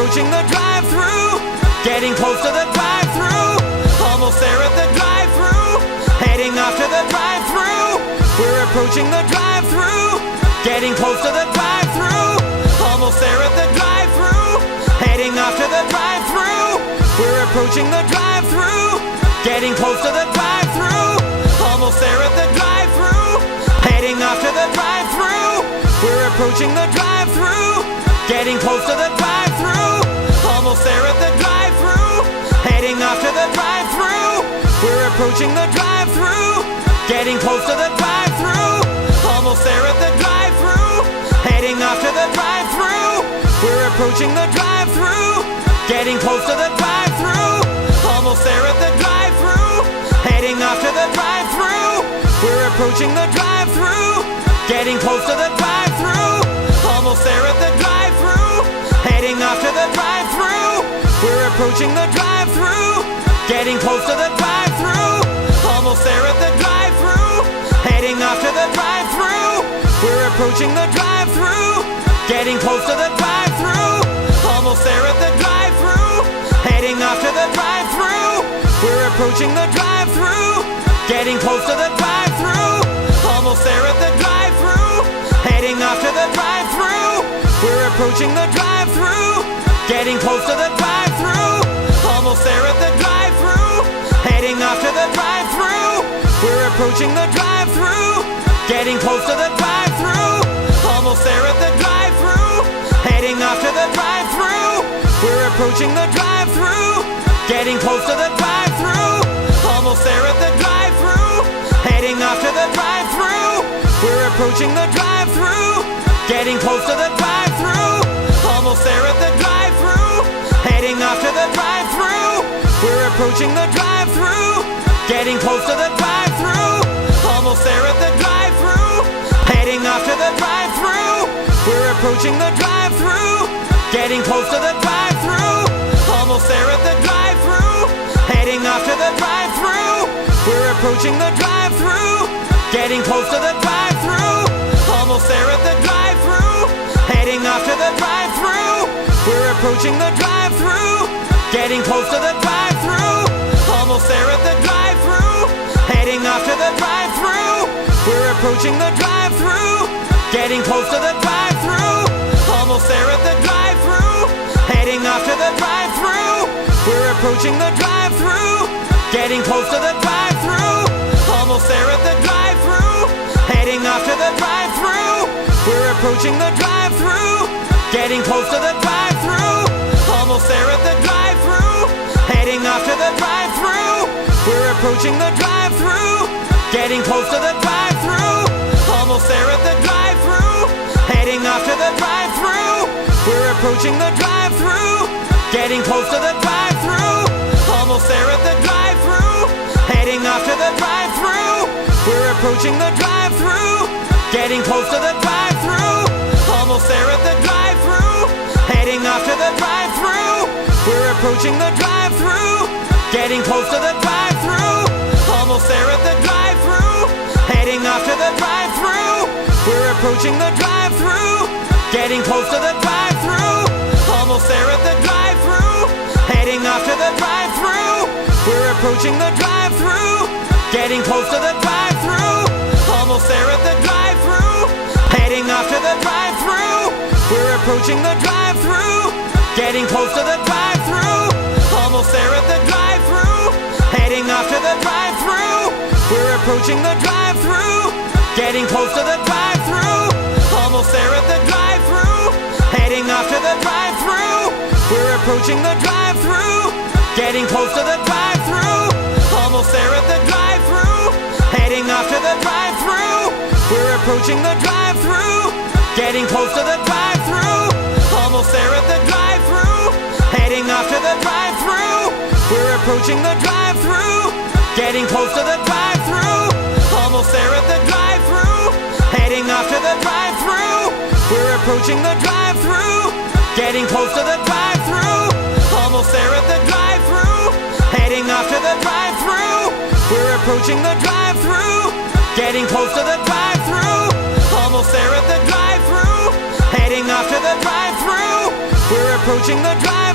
approaching the drive-thru, getting close to the drive-thru, almost there at the drive-thru, heading off to the drive-thru. We're approaching the drive-thru, getting close to the drive-thru, almost there at the drive-thru, heading off to the drive-thru. We're approaching the drive-thru, getting close to the drive-thru, almost there at the drive-thru, heading off to the drive-thru. We're approaching the drive-thru, getting close to the drive-thru, almost there at the drive-thru, heading off to the drive-thru. We're approaching the drive-thru, getting close to the drive-thru, almost there at the drive-thru, heading off to the drive-thru. We're approaching the drive-thru, getting close to the drive-thru, almost there at the drive-thru, heading off to the drive-thru. We're approaching the drive-thru, getting close to the drive-thru, almost there at the drive-thru, heading off to the drive-thru. We're approaching the drive-thru, getting close to the drive-thru, almost there at the drive-thru, heading off to the drive-thru. We're approaching the drive-thru, getting close to the drive-thru, almost there at the drive-thru, heading off to the drive-thru. We're approaching the drive-thru, getting close to the drive-thru, almost there at the drive-thru, heading off to the drive-thru. We're approaching the drive-thru, getting close to the drive-thru, almost there at the drive-thru, heading off to the drive-thru. We're approaching the drive-thru, getting close to the drive-thru, almost there at the drive-thru, heading off to the drive-thru. We're approaching the drive-thru, getting close to the drive-thru, almost there at the drive-thru, heading off to the drive-thru. We're approaching the drive-thru, getting close to the drive-thru, almost there at the drive-thru, heading off to the drive-thru. We're approaching the drive-thru, getting close to the drive-thru, almost there at the drive-thru, heading off to the drive-thru. We're approaching the drive-thru, getting close to the drive-thru, almost there at the drive-thru, heading off to the drive-thru. We're approaching the drive-thru, getting close to the drive-thru, almost there at the drive-thru, heading off to the drive-thru. We're approaching the drive-thru, getting close to the drive-thru, almost there at the drive-thru, heading off to the drive-thru. We're approaching the drive-thru, getting close to the drive-thru, almost there at the drive-thru, heading off to the drive-thru. We're approaching the drive-thru, getting close to the drive-thru, almost there at the drive-thru, heading off to the drive-thru. We're approaching the drive-thru, getting close to the drive-thru, almost there at the drive-thru, heading off to the drive-thru. We're approaching the drive-thru, getting close to the drive-thru, almost there at the drive-thru, heading off to the drive-thru. We're approaching the drive-thru, getting close to the drive-thru, almost there at the drive-thru, heading off to the drive-thru. We're approaching the drive-thru, getting close to the drive-thru, almost there at the drive-thru, heading off to the drive-thru. We're approaching the drive-thru, getting close to the drive-thru, almost there at the drive-thru, heading off to the drive-thru. We're approaching the drive-thru, getting close to the drive-thru, almost there at the drive-thru, heading off to the drive-thru. We're approaching the drive-thru, getting close to the drive-thru, almost there at the drive-thru, heading off to the drive-thru. We're approaching the drive-thru, getting close to the drive-thru, almost there at the drive-thru, heading off to the drive-thru. We're approaching the drive-thru, getting close to the drive-thru, almost there at the drive-thru, heading off to the drive-thru. We're approaching the drive-thru, getting close to the drive-thru, almost there at the drive-thru, heading off to the drive-thru. We're approaching the drive-thru, getting close to the drive-thru, almost there at the drive-thru, heading off to the drive-thru. We're approaching the drive-thru, getting close to the drive-thru, almost there at the drive-thru, heading off to the drive-thru. We're approaching the drive-thru, getting close to the drive-thru, almost there at the drive-thru, heading off to the drive-thru. We're approaching the drive-thru, getting close to the drive-thru, almost there at the drive-thru, heading off to the drive-thru. We're approaching the drive-thru.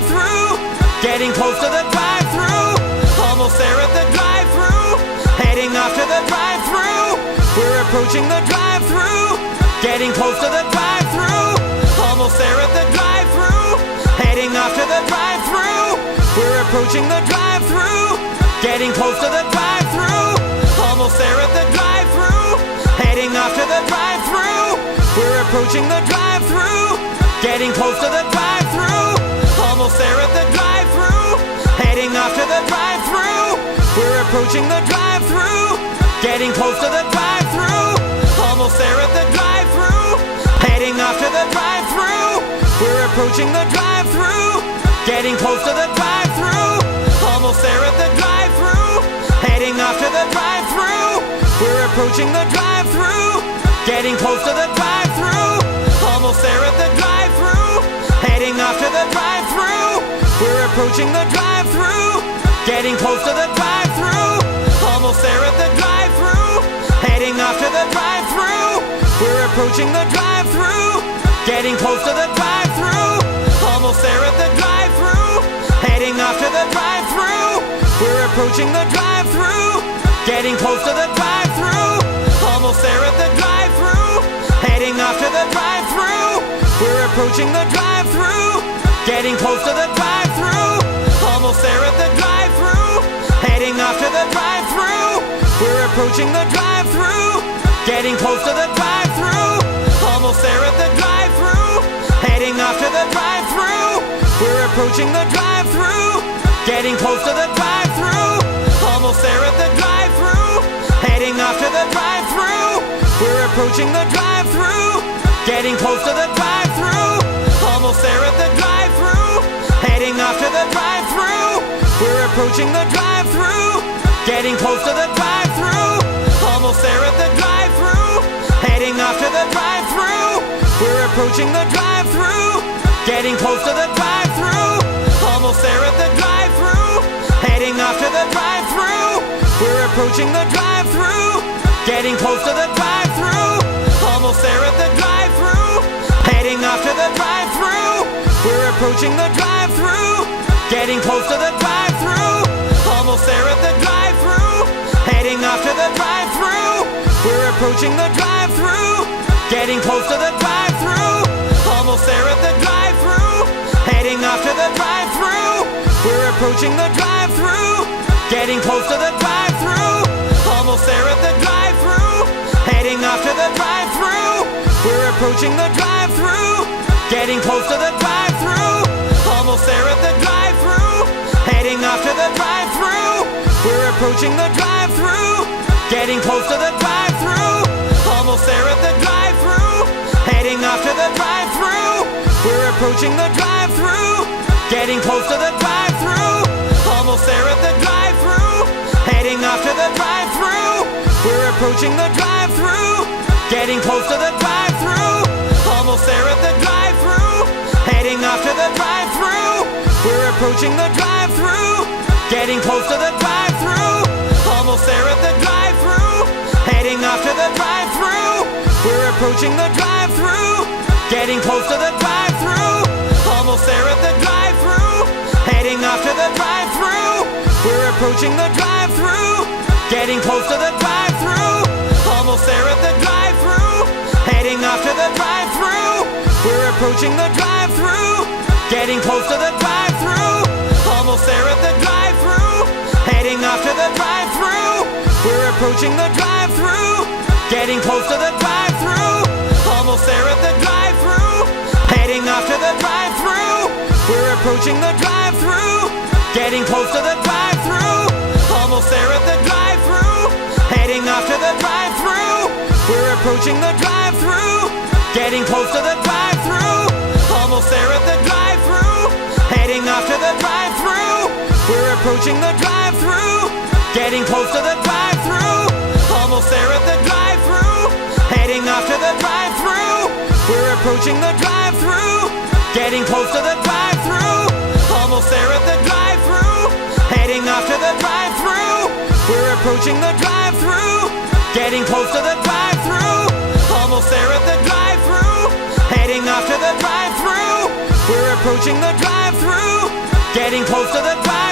close to the drive-thru. Almost there at the drive-thru. Heading off to the drive-thru. We're approaching the drive-thru. Getting close to the drive-thru. Almost there at the drive-thru. Heading off to the drive-thru. We're approaching the drive-thru. Getting close to the drive-thru. Almost there at the drive-thru. Heading off to the drive-thru. We're approaching the drive-thru. Getting close to the drive-thru. Almost there at the drive-thru. Heading off to the drive-thru. We're approaching the drive-thru. Getting close to the drive-thru. Almost there at the drive-thru. Heading off to the drive-thru. We're approaching the drive-thru. Getting close to the drive-thru. Almost there at the drive-thru. Heading off to the drive-thru. We're approaching the drive-thru. Getting close to the drive-thru. Almost there at the drive-thru. Heading off to the drive-thru. We're approaching the drive-thru. Getting close to the drive-thru. Almost there at the drive-thru. Heading off to the drive-thru. We're approaching the drive-thru. Getting close to the drive-thru. Almost there at the drive-thru. Heading off to the drive-thru. We're approaching the drive-thru. Getting close to the drive-thru. Almost there at the drive-thru. Heading off to the drive-thru. We're approaching the drive-thru. Getting close to the drive-thru. Almost there at the drive-thru. Heading off to the drive-thru. We're approaching the drive-thru. Getting close to the drive-thru. Almost there at the drive-thru. Heading off to the drive-thru. We're approaching the drive-thru. Getting close to the drive-thru. Almost there at the drive-thru. Heading off to the drive-thru. We're approaching the drive-thru. Getting close to the drive-thru. Almost there at the drive-thru. Heading off to the drive-thru. We're approaching the drive-thru. Getting close to the drive-thru. Almost there at the drive-thru. Heading off to the drive-thru. We're approaching the drive-thru. Getting close to the drive-thru. Almost there at the drive-thru. Heading off to the drive-thru. We're approaching the drive-thru. Getting close to the drive-thru. Almost there at the drive-thru. Heading off to the drive-thru. We're approaching the drive-thru. Getting close to the drive-thru. Almost there at the drive-thru. Heading off to the drive-thru. We're approaching the drive-thru. Getting close to the drive-thru. Almost there at the drive-thru. Heading off to the drive-thru. We're approaching the drive-thru. Getting close to the drive-thru. Almost there at the drive-thru. Heading off to the drive-thru. We're approaching the drive-thru. Getting close to the drive-thru. Almost there at the drive-thru. Heading off to the drive-thru. We're approaching the drive-thru. Getting close to the drive-thru. Almost there at the drive-thru. Heading off to the drive-thru. We're approaching the drive-thru. Getting close to the drive-thru. Almost there at the drive-thru. Heading off to the drive-thru. We're approaching the drive-thru. Getting close to the drive-thru. Almost there at the drive-thru. Heading off to the drive-thru. We're approaching the drive-thru. Getting close to the drive-thru. Almost there at the drive-thru. Heading off to the drive-thru. We're approaching the drive-thru. Getting close to the drive-thru. Almost there at the drive-thru. Heading off to the drive-thru. We're approaching the drive-thru. Getting close to the drive-thru. Almost there at the drive-thru. Heading off to the drive-thru. We're approaching the drive-thru. Getting close to the drive-thru. Almost there at the drive-thru. Heading off to the drive-thru. We're approaching the drive-thru. Getting close to the drive-thru. Almost there at the drive-thru. Heading off to the drive-thru. We're approaching the drive-thru. Getting close to the drive-thru. Almost there at the drive-thru. Heading off to the drive-thru. We're approaching the drive-thru. Getting close to the drive-thru. Almost there at the drive-thru. Heading off to the drive-thru. We're approaching the drive-thru. Getting close to the drive-thru. Almost there at the drive-thru. Heading off to the drive-thru. We're approaching the drive-thru. Getting close to the drive-thru. Almost there at the drive-thru. Heading off to the drive-thru. We're approaching the drive-thru. Getting close to the drive-thru. Almost there at the drive-thru. Heading off to the drive-thru. We're approaching the drive-thru. Getting close to the drive-thru.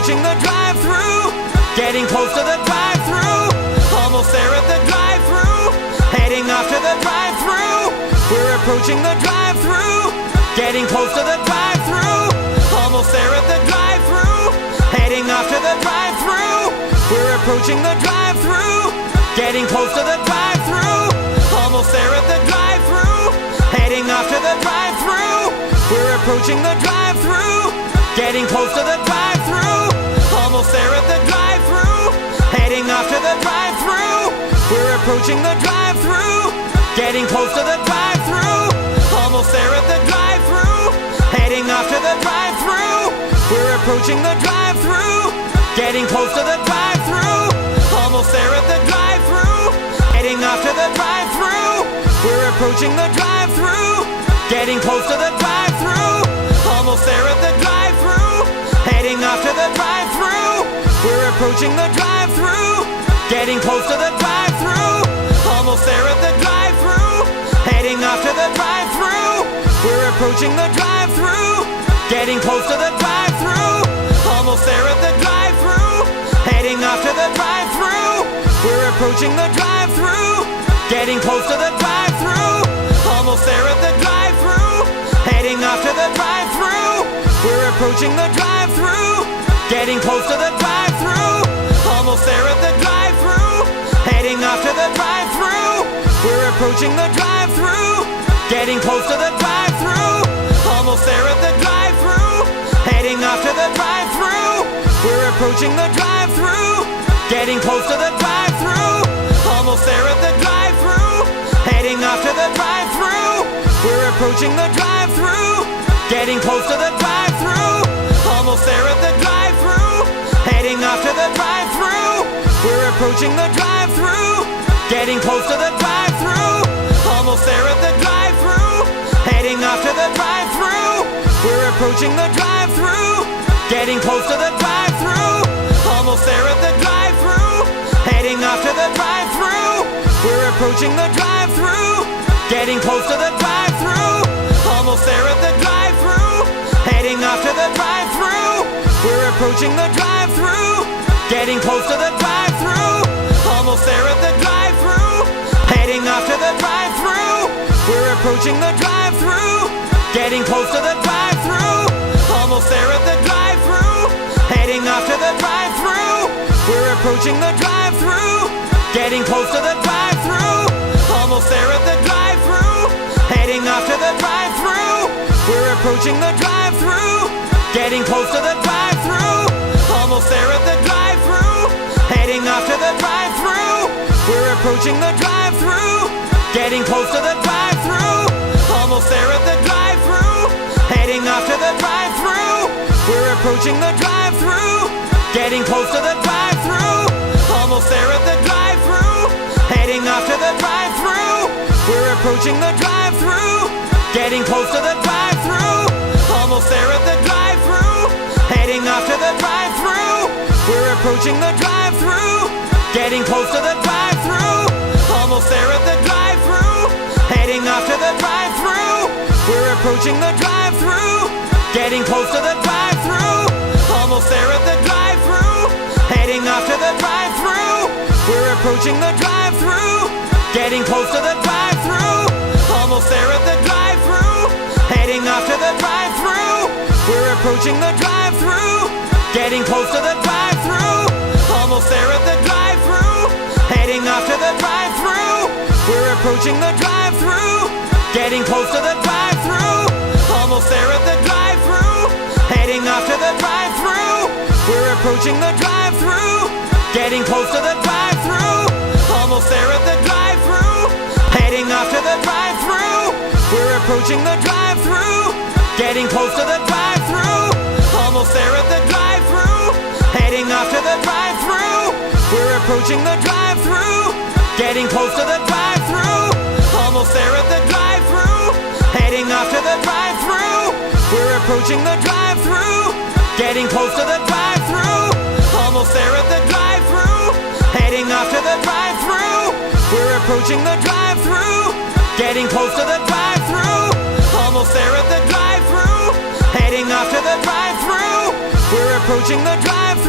approaching the drive-thru, getting close to the drive-thru, almost there at the drive-thru, heading off to the drive-thru. We're approaching the drive-thru, getting close to the drive-thru, almost there at the drive-thru, heading off to the drive-thru. We're approaching the drive-thru, getting close to the drive-thru, almost there at the drive-thru, heading off to the drive-thru. We're approaching the drive-thru, getting close to the drive-thru, almost there at the drive-thru, heading off to the drive-thru. We're approaching the drive-thru, getting close to the drive-thru, almost there at the drive-thru, heading off to the drive-thru. We're approaching the drive-thru, getting close to the drive-thru, almost there at the drive-thru, heading off to the drive-thru. We're approaching the drive-thru, getting close to the drive-thru, almost there at the drive-thru, heading off to the drive-thru. We're approaching the drive-thru, getting close to the drive-thru, almost there at the drive-thru, heading off to the drive-thru. We're approaching the drive-thru, getting close to the drive-thru, almost there at the drive-thru, heading off to the drive-thru. We're approaching the drive-thru, getting close to the drive-thru, almost there at the drive-thru, heading off to the drive-thru. We're approaching the drive-thru, getting close to the drive-thru, almost there at the drive-thru, heading off to the drive-thru. We're approaching the drive-thru, getting close to the drive-thru, almost there at the drive-thru, heading off to the drive-thru. We're approaching the drive-thru, getting close to the drive-thru, almost there at the drive-thru, heading off to the drive-thru. We're approaching the drive-thru, getting close to the drive-thru, almost there at the drive-thru, heading off to the drive-thru. We're approaching the drive-thru, getting close to the drive-thru, almost there at the drive-thru, heading off to the drive-thru. We're approaching the drive-thru, getting close to the drive-thru, almost there at the drive-thru, heading off to the drive-thru. We're approaching the drive-thru, getting close to the drive-thru, almost there at the drive-thru, heading off to the drive-thru. We're approaching the drive-thru, getting close to the drive-thru, almost there at the drive-thru, heading off to the drive-thru. We're approaching the drive-thru, getting close to the drive-thru, almost there at the drive-thru, heading off to the drive-thru. We're approaching the drive-thru, getting close to the drive-thru, almost there at the drive-thru, heading off to the drive-thru. We're approaching the drive-thru, getting close to the drive-thru, almost there at the drive-thru, heading off to the drive-thru. We're approaching the drive-thru, getting close to the drive-thru, almost there at the drive-thru, heading off to the drive-thru. We're approaching the drive-thru, getting close to the drive-thru, almost there at the drive-thru, heading off to the drive-thru. We're approaching the drive-thru, getting close to the drive-thru, almost there at the drive-thru, heading off to the drive-thru. We're approaching the drive-thru, getting close to the drive-thru, almost there at the drive-thru, heading off to the drive-thru. We're approaching the drive-thru, getting close to the drive-thru, almost there at the drive-thru, heading off to the drive-thru. We're approaching the drive-thru, getting close to the drive-thru, almost there at the drive-thru, heading off to the drive-thru. We're approaching the drive-thru, getting close to the drive-thru, almost there at the drive-thru, heading off to the drive-thru. We're approaching the drive-thru, getting close to the drive-thru, almost there at the drive-thru, heading off to the drive-thru. We're approaching the drive-thru, getting close to the drive-thru, almost there at the drive-thru, heading off to the drive-thru. We're approaching the drive-thru, getting close to the drive-thru, almost there at the drive-thru, heading off to the drive-thru. We're approaching the drive-thru, getting close to the drive-thru, almost there at the drive-thru, heading off to the drive-thru. We're approaching the drive-thru, getting close to the drive-thru, almost there at the drive-thru, heading off to the drive-thru. We're approaching the drive-thru, getting close to the drive-thru, almost there at the drive-thru, heading off to the drive-thru. We're approaching the drive-thru.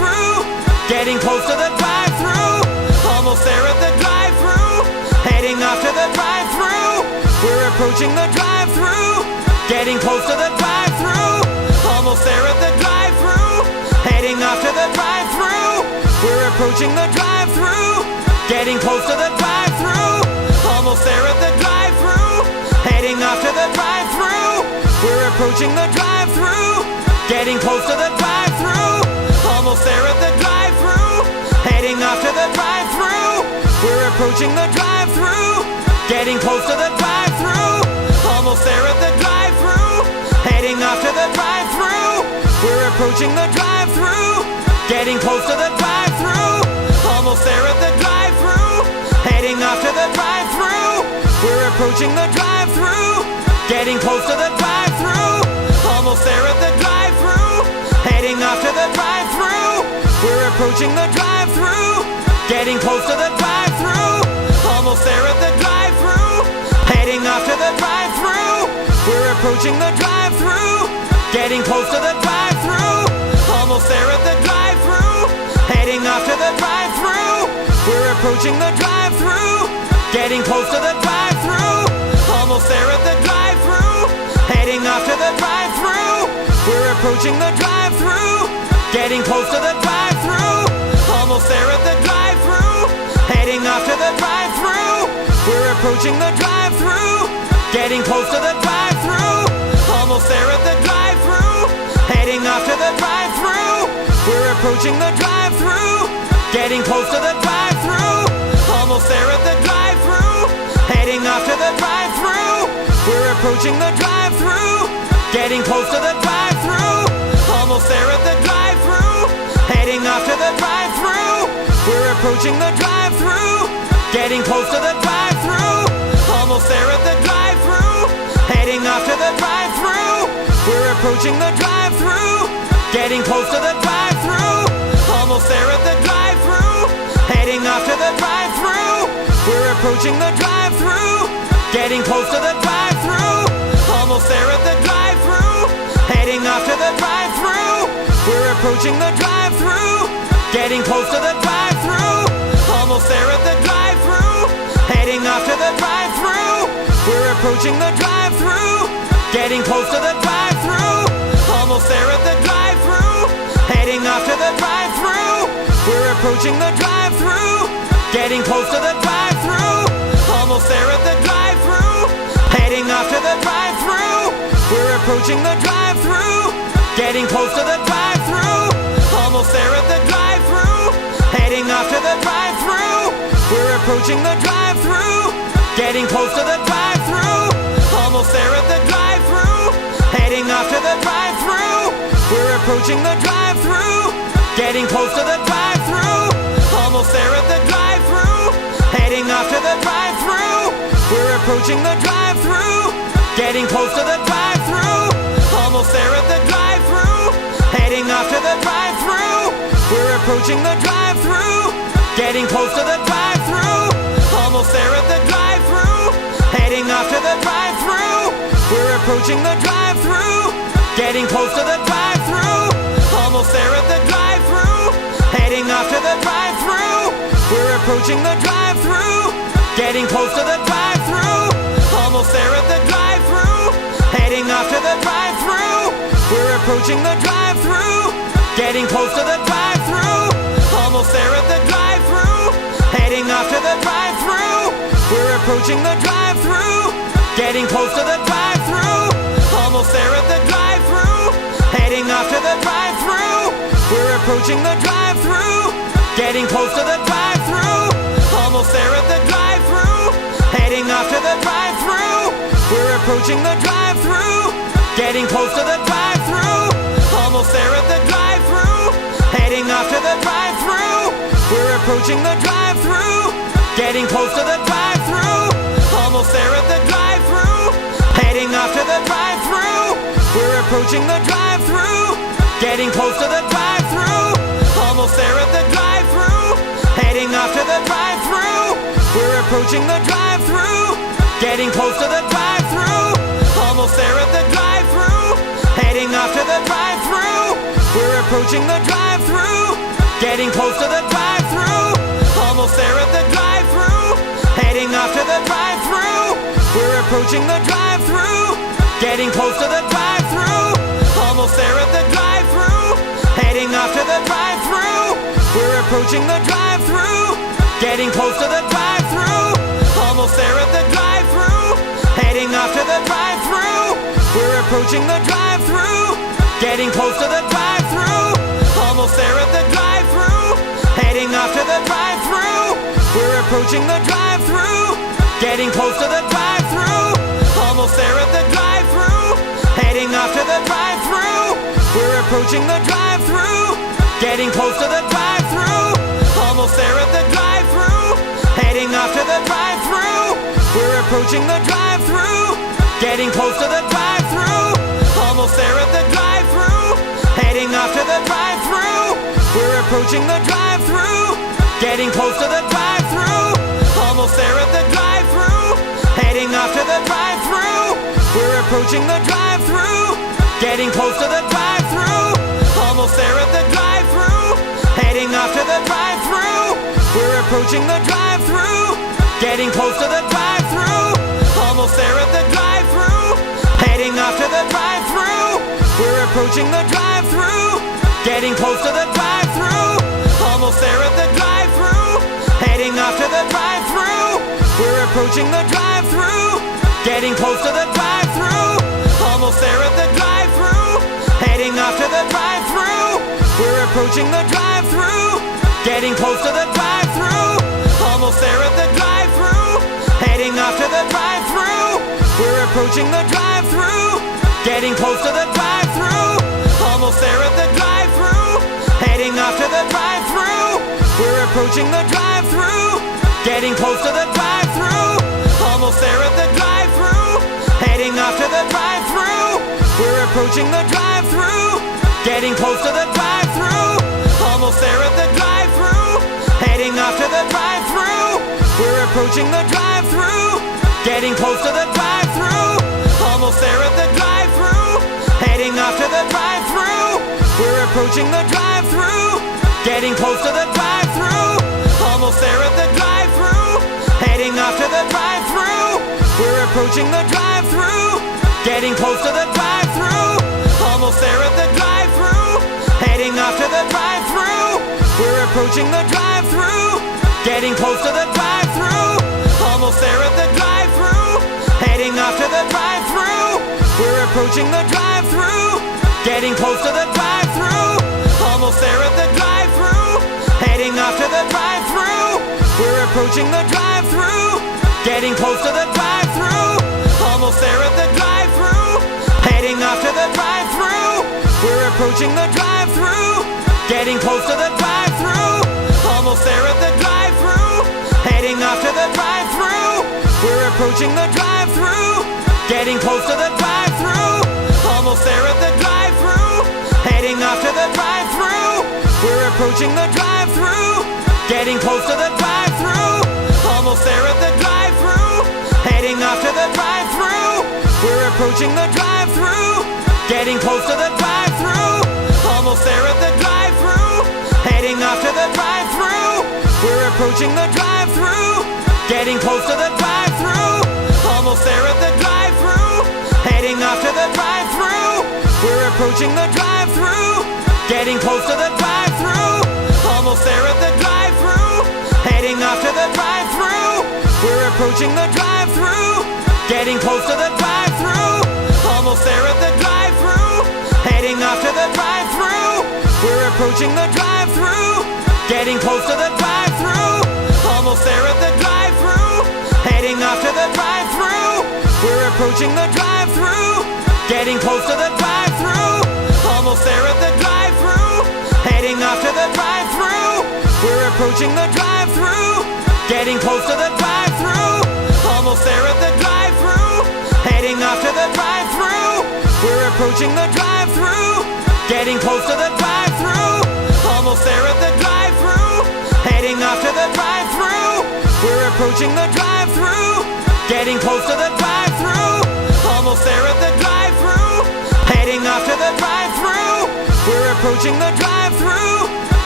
getting close to the drive-thru. Almost there at the drive-thru, heading off to the drive-thru. We're approaching the drive-thru, getting close to the drive-thru. Almost there at the drive-thru, heading off to the drive-thru. We're approaching the drive-thru, getting close to the drive-thru. Almost there at the drive-thru, heading off to the drive-thru. We're approaching the drive-thru, getting close to the drive-thru. Almost there at the drive-thru, heading off to the drive-thru. We're approaching the drive-thru, getting close to the drive-thru. Almost there at the drive-thru, heading off to the drive-thru. We're approaching the drive-thru, getting close to the drive-thru. Almost there at the drive-thru, heading off to the drive-thru. We're approaching the drive-thru, getting close to the drive-thru. Almost there at the drive-thru, heading off to the drive-thru. We're approaching the drive-thru, getting close to the drive-thru. Almost there at the drive-thru, heading off to the drive-thru. We're approaching the drive-thru, getting close to the drive-thru. Almost there at the drive-thru, heading off to the drive-thru. We're approaching the drive-thru, getting close to the drive-thru. Almost there at the drive-thru, heading off to the drive-thru. We're approaching the drive-thru, getting close to the drive-thru. Almost there at the drive-thru, heading off to the drive-thru. We're approaching the drive-thru, getting close to the drive-thru. Almost there at the drive-thru, heading off to the drive-thru. We're approaching the drive-thru, getting close to the drive-thru. Almost there at the drive-thru, heading off to the drive-thru. We're approaching the drive-thru, getting close to the drive-thru. Almost there at the drive-thru, heading off to the drive-thru. We're approaching the drive-thru, getting close to the drive-thru. Almost there at the drive-thru, heading off to the drive-thru. We're approaching the drive-thru, getting close to the drive-thru. Almost there at the drive-thru, heading off to the drive-thru. We're approaching the drive-thru, getting close to the drive-thru. Almost there at the drive-thru, heading off to the drive-thru. We're approaching the drive-thru, getting close to the drive-thru. Almost there at the drive-thru, heading off to the drive-thru. We're approaching the drive-thru, getting close to the drive-thru. Almost there at the drive-thru, heading off to the drive-thru. We're approaching the drive-thru, getting close to the drive-thru. Almost there at the drive-thru, heading off to the drive-thru. We're approaching the drive-thru, getting close to the drive-thru. Almost there at the drive-thru, heading off to the drive-thru. We're approaching the drive-thru, getting close to the drive-thru. Almost there at the drive-thru, heading off to the drive-thru. We're approaching the drive-thru, getting close to the drive-thru. Almost there at the drive-thru, heading off to the drive-thru. We're approaching the drive-thru, getting close to the drive-thru. Almost there at the drive-thru, heading off to the drive-thru. We're approaching the drive-thru, getting close to the drive-thru. Almost there at the drive-thru, heading off to the drive-thru. We're approaching the drive-thru, getting close to the drive-thru. Almost there at the drive-thru, heading off to the drive-thru. We're approaching the drive-thru, getting close to the drive-thru. Almost there at the drive-thru, heading off to the drive-thru. We're approaching the drive-thru, getting close to the drive-thru. Almost there at the drive-thru, heading off to the drive-thru. We're approaching the drive-thru, getting close to the drive-thru. Almost there at the drive-thru, heading off to the drive-thru. We're approaching the drive-thru, getting close to the drive-thru. Almost there at the drive-thru, heading off to the drive-thru. We're approaching the drive-thru, getting close to the drive-thru. Almost there at the drive-thru, heading off to the drive-thru. We're approaching the drive-thru, getting close to the drive-thru. Almost there at the drive-thru, heading off to the drive-thru. We're approaching the drive-thru, getting close to the drive-thru. Almost there at the drive-thru, heading off to the drive-thru. We're approaching the drive-thru, getting close to the drive-thru. Almost there at the drive-thru, heading off to the drive-thru. We're approaching the drive-thru, getting close to the drive-thru. Almost there at the drive-thru, heading off to the drive-thru. We're approaching the drive-thru, getting close to the drive-thru. Almost there at the drive-thru, heading off to the drive-thru. We're approaching the drive-thru, getting close to the drive-thru. Almost there at the drive-thru, heading off to the drive-thru. We're approaching the drive-thru, getting close to the drive-thru. Almost there at the drive-thru, heading off to the drive-thru. We're approaching the drive-thru, getting close to the drive-thru. Almost there at the drive-thru, heading off to the drive-thru. We're approaching the drive-thru, getting close to the drive-thru. Almost there at the drive-thru, heading off to the drive-thru. We're approaching the drive-thru, getting close to the drive-thru. Almost there at the drive-thru, heading off to the drive-thru. We're approaching the drive-thru, getting close to the drive-thru. Almost there at the drive-thru, heading off to the drive-thru. We're approaching the drive-thru, getting close to the drive-thru. Almost there at the drive-thru, heading off to the drive-thru. We're approaching the drive-thru, getting close to the drive-thru. Almost there at the drive-thru, heading off to the drive-thru. We're approaching the drive-thru, getting close to the drive-thru. Almost there at the drive-thru, heading off to the drive-thru. We're approaching the drive-thru, getting close to the drive-thru. Almost there at the drive-thru, heading off to the drive-thru. We're approaching the drive-thru, getting close to the drive-thru. Almost there at the drive-thru, heading off to the drive-thru. We're approaching the drive-thru, getting close to the drive-thru. Almost there at the drive-thru, heading off to the drive-thru. We're approaching the drive-thru, getting close to the drive-thru. Almost there at the drive-thru, heading off to the drive-thru. We're approaching the drive-thru, getting close to the drive-thru. Almost there at the drive-thru, heading off to the drive-thru. We're approaching the drive-thru, getting close to the drive-thru. Almost there at the drive-thru, heading off to the drive-thru. We're approaching the drive-thru, getting close to the drive-thru. Almost there at the drive-thru, heading off to the drive-thru. We're approaching the drive-thru, getting close to the drive-thru. Almost there at the drive-thru, heading off to the drive-thru. We're approaching the drive-thru, getting close to the drive-thru. Almost there at the drive-thru, heading off to the drive-thru. We're approaching the drive-thru, getting close to the drive-thru. Almost there at the drive-thru, heading off to the drive-thru. We're approaching the drive-thru, getting close to the drive-thru. Almost there at the drive-thru, heading off to the drive-thru. We're approaching the drive-thru, getting close to the drive-thru. Almost there at the drive-thru, heading off to the drive-thru. We're approaching the drive-thru, getting close to the drive-thru. Almost there at the drive-thru, heading off to the drive-thru. We're approaching the drive-thru, getting close to the drive-thru. Almost there at the drive-thru, heading off to the drive-thru. We're approaching the drive-thru, getting close to the drive-thru. Almost there at the drive-thru, heading off to the drive-thru. We're approaching the drive-thru, getting close to the drive-thru. Almost there at the drive-thru, heading off to the drive-thru. We're approaching the drive-thru, getting close to the drive-thru. Almost there at the drive-thru, heading off to the drive-thru. We're approaching the drive-thru, getting close to the drive-thru. Almost there at the drive-thru, heading off to the drive-thru. We're approaching the drive-thru, getting close to the drive-thru. Almost there at the drive-thru, heading off to the drive-thru. We're approaching the drive-thru, getting close to the drive-thru. Almost there at the drive-thru, heading off to the drive-thru. We're approaching the drive-thru, getting close to the drive-thru. Almost there at the drive-thru, heading off to the drive-thru. We're approaching the drive-thru, getting close to the drive-thru. Almost there at the drive-thru, heading off to the drive-thru. We're approaching the drive-thru, getting close to the drive-thru. Almost there at the drive-thru, heading off to the drive-thru. We're approaching the drive-thru,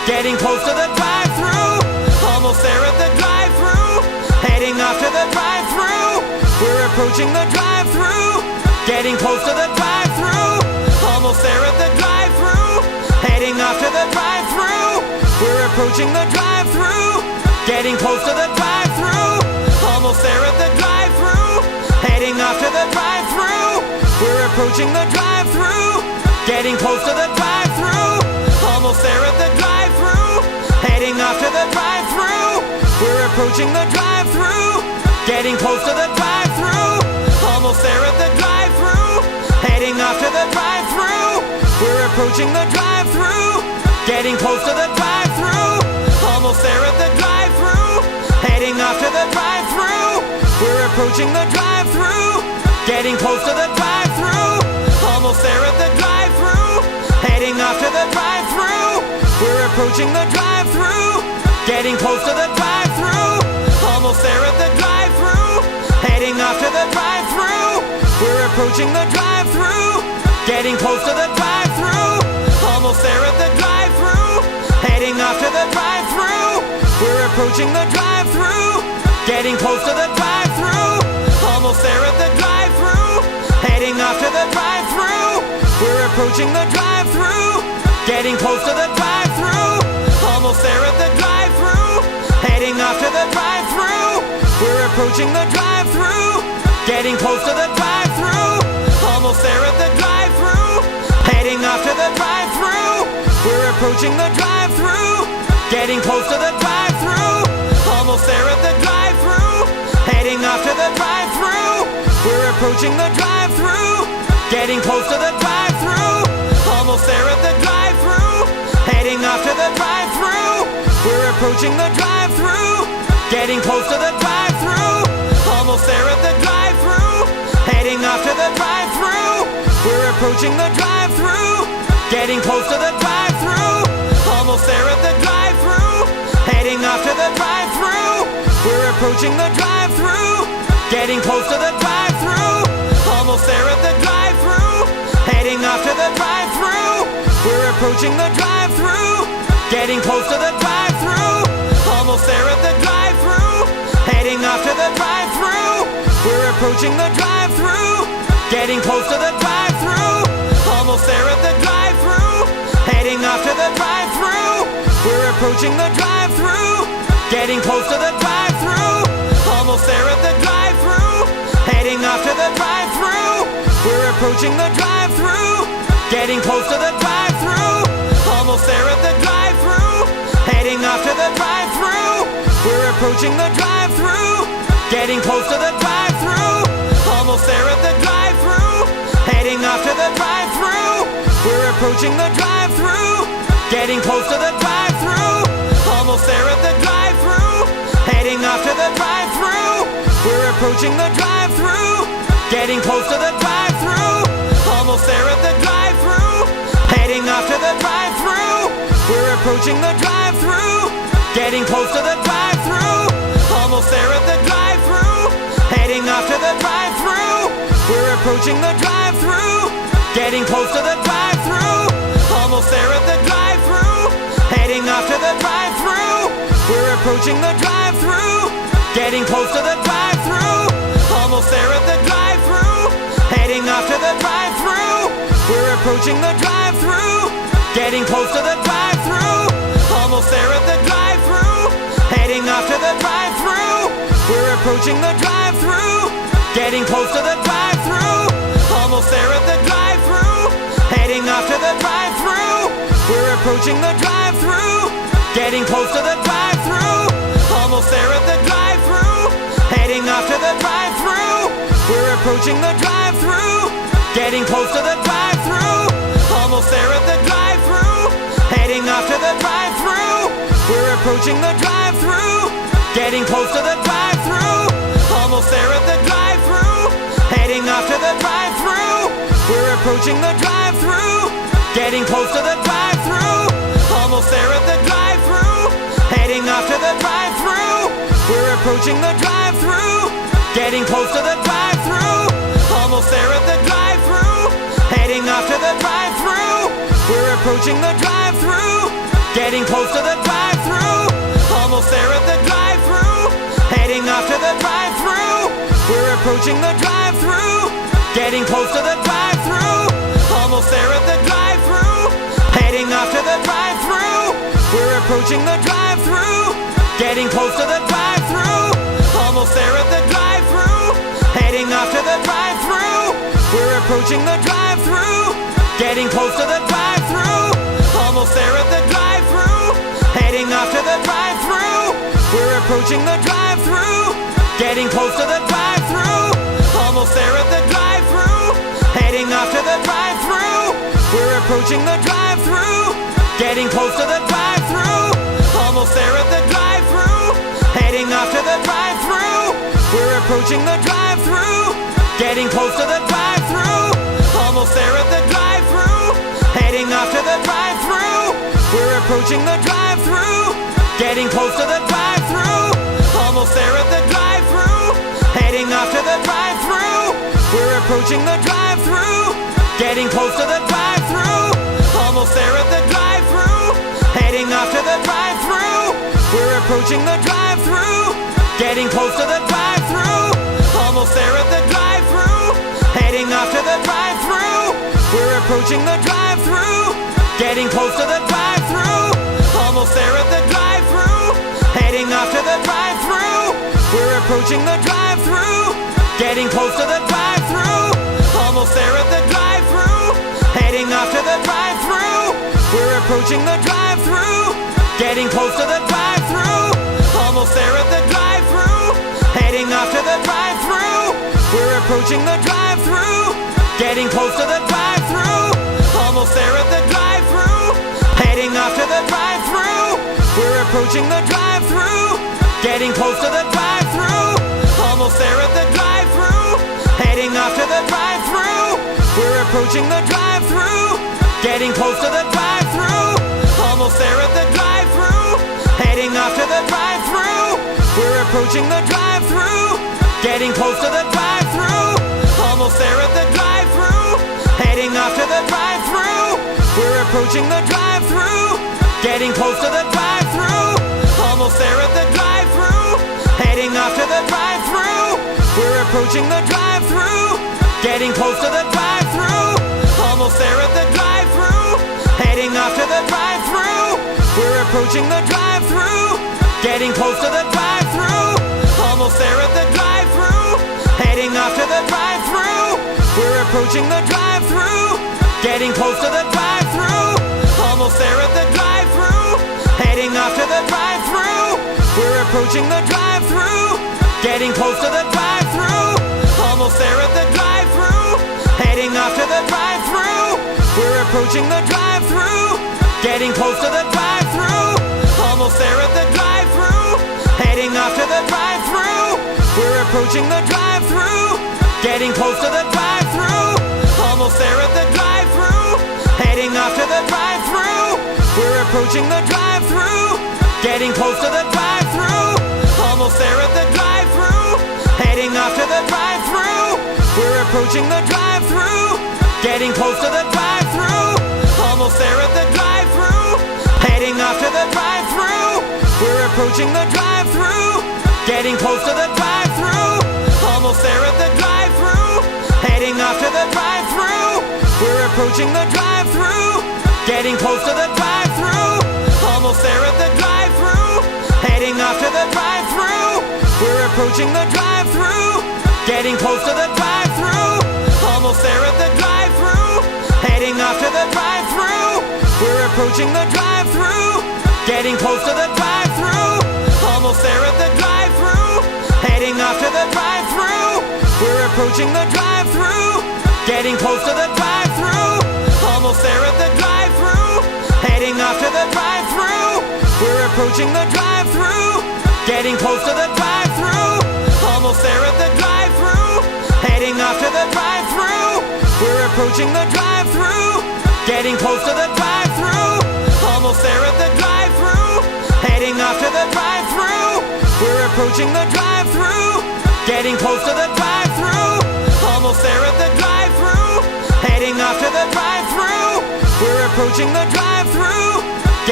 getting close to the drive-thru. Almost there at the drive-thru, heading off to the drive-thru. We're approaching the drive-thru, getting close to the drive-thru. Almost there at the drive-thru, heading off to the drive-thru. We're approaching the drive-thru, getting close to the drive-thru. Almost there at the drive-thru, heading off to the drive-thru. We're approaching the drive-thru, getting close to the drive-thru. Almost there at the drive-thru, heading off to the drive-thru. We're approaching the drive-thru, getting close to the drive-thru. Almost there at the drive-thru, heading off to the drive-thru. We're approaching the drive-thru, getting close to the drive-thru. Almost there at the drive-thru, heading off to the drive-thru. We're approaching the drive-thru, getting close to the drive-thru. Almost there at the drive-thru, heading off to the drive-thru. We're approaching the drive-thru, getting close to the drive-thru. Almost there at the drive-thru, heading off to the drive-thru. We're approaching the drive-thru, getting close to the drive-thru. Almost there at the drive-thru, heading off to the drive-thru. We're approaching the drive-thru, getting close to the drive-thru. Almost there at the drive-thru, heading off to the drive-thru. We're approaching the drive-thru, getting close to the drive-thru. Almost there at the drive-thru, heading off to the drive-thru. We're approaching the drive-thru, getting close to the drive-thru. Almost there at the drive-thru, heading off to the drive-thru. We're approaching the drive-thru, getting close to the drive-thru. Almost there at the drive-thru, heading off to the drive-thru. We're approaching the drive-thru, getting close to the drive-thru. Almost there at the drive-thru, heading off to the drive-thru. We're approaching the drive-thru, getting close to the drive-thru. Almost there at the drive-thru, heading off to the drive-thru. We're approaching the drive-thru, getting close to the drive-thru. Almost there at the drive-thru, heading off to the drive-thru. We're approaching the drive-thru, getting close to the drive-thru. Almost there at the drive-thru, heading off to the drive-thru. We're approaching the drive-thru, getting close to the drive-thru. Almost there at the drive-thru, heading off to the drive-thru. We're approaching the drive-thru, getting close to the drive-thru. Almost there at the drive-thru, heading off to the drive-thru. We're approaching the drive-thru, getting close to the drive-thru. Almost there at the drive-thru, heading off to the drive-thru. We're approaching the drive-thru, getting close to the drive-thru. Almost there at the drive-thru, heading off to the drive-thru. We're approaching the drive-thru, getting close to the drive-thru. Almost there at the drive-thru, heading off to the drive-thru. We're approaching the drive-thru, getting close to the drive-thru. Almost there at the drive-thru, heading off to the drive-thru. We're approaching the drive-thru, getting close to the drive-thru. Almost there at the drive-thru, heading off to the drive-thru. We're approaching the drive-thru, getting close to the drive-thru. Almost there at the drive-thru, heading off to the drive-thru. We're approaching the drive-thru, getting close to the drive-thru. Almost there at the drive-thru, heading off to the drive-thru. We're approaching the drive-thru, getting close to the drive-thru. Almost there at the drive-thru, heading off to the drive-thru. We're approaching the drive-thru, getting close to the drive-thru. Almost there at the drive-thru, heading off to the drive-thru. We're approaching the drive-thru, getting close to the drive-thru. Almost there at the drive-thru, heading off to the drive-thru. We're approaching the drive-thru, getting close to the drive-thru. Almost there at the drive-thru, heading off to the drive-thru. We're approaching the drive-thru, getting close to the drive-thru. Almost there at the drive-thru, heading off to the drive-thru. We're approaching the drive-thru, getting close to the drive-thru. Almost there at the drive-thru, heading off to the drive-thru. We're approaching the drive-thru, getting close to the drive-thru. Almost there at the drive-thru, heading off to the drive-thru. We're approaching the drive-thru, getting close to the drive-thru. Almost there at the drive-thru, heading off to the drive-thru. We're approaching the drive-thru, getting getting close to the drive-thru. Almost there at the drive-thru, heading off to the drive-thru. We're approaching the drive-thru, getting close to the drive-thru. Almost there at the drive-thru, heading off to the drive-thru. We're approaching the drive-thru, getting close to the drive-thru. Almost there at the drive-thru, heading off to the drive-thru. We're approaching the drive-thru, getting close to the drive-thru. Almost there at the drive-thru, heading off to the drive-thru. We're approaching the drive-thru, getting close to the drive-thru. Almost there at the drive-thru, heading off to the drive-thru. We're approaching the drive-thru, getting close to the drive-thru. Almost there at the drive-thru, heading off to the drive-thru. We're approaching the drive-thru, getting close to the drive-thru. Almost there at the drive-thru, heading off to the drive-thru. We're approaching the drive-thru, getting close to the drive-thru. Almost there at the drive-thru, heading off to the drive-thru. We're approaching the drive-thru, getting close to the drive-thru. Almost there at the drive-thru, heading off to the drive-thru. We're approaching the drive-thru, getting close to the drive-thru. Almost there at the drive-thru, heading off to the drive-thru. We're approaching the drive-thru, getting close to the drive-thru. Almost there at the drive-thru, heading off to the drive-thru. We're approaching the drive-thru, getting close to the drive-thru. Almost there at the drive-thru, heading off to the drive-thru. We're approaching the drive-thru, getting close to the drive-thru. Almost there at the drive-thru, heading off to the drive-thru. We're approaching the drive-thru, getting close to the drive-thru. Almost there at the drive-thru, heading off to the drive-thru. We're approaching the drive-thru, getting close to the drive-thru. Almost there at the drive-thru, heading off to the drive-thru. We're approaching the drive-thru, getting close to the drive-thru. Almost there at the drive-thru, heading off to the drive-thru. We're approaching the drive-thru, getting close to the drive-thru. Almost there at the drive-thru, heading off to the drive-thru. We're approaching the drive-thru, getting close to the drive-thru. Almost there at the drive-thru, heading off to the drive-thru. We're approaching the drive-thru, getting close to the drive-thru. Almost there at the drive-thru, heading off to the drive-thru. We're approaching the drive-thru, getting close to the drive-thru. Almost there at the drive-thru, heading off to the drive-thru. We're approaching the drive-thru, getting close to the drive-thru. Almost there at the drive-thru, heading off to the drive-thru. We're approaching the drive-thru, getting close to the drive-thru. Almost there at the drive-thru, heading off to the drive-thru. We're approaching the drive-thru, getting close to the drive-thru. Almost there at the drive-thru, heading off to the drive-thru. We're approaching the drive-thru, getting close to the drive-thru. Almost there at the drive-thru, heading off to the drive-thru. We're approaching the drive-thru, getting close to the drive-thru. Almost there at the drive-thru, heading off to the drive-thru. We're approaching the drive-thru, getting close to the drive-thru. Almost there at the drive-thru, heading off to the drive-thru. We're approaching the drive-thru, getting close to the drive-thru. Almost there at the drive-thru, heading off to the drive-thru. We're approaching the drive-thru, getting close to the drive-thru. Almost there at the drive-thru, heading off to the drive-thru. We're approaching the drive-thru, getting close to the drive-thru. Almost there at the drive-thru, heading off to the drive-thru. We're approaching the drive-thru, getting close to the drive-thru. Almost there at the drive-thru, heading off to the drive-thru. We're approaching the drive-thru, getting close to the drive-thru. Almost there at the drive-thru, heading off to the drive-thru. We're approaching the drive-thru, getting close to the drive-thru. Almost there at the drive-thru, heading off to the drive-thru. We're approaching the drive-thru, getting close to the drive-thru. Almost there at the drive-thru, heading off to the drive-thru. We're approaching the drive-thru, getting close to the drive-thru. Almost there at the drive-thru, heading off to the drive-thru. We're approaching the drive-thru,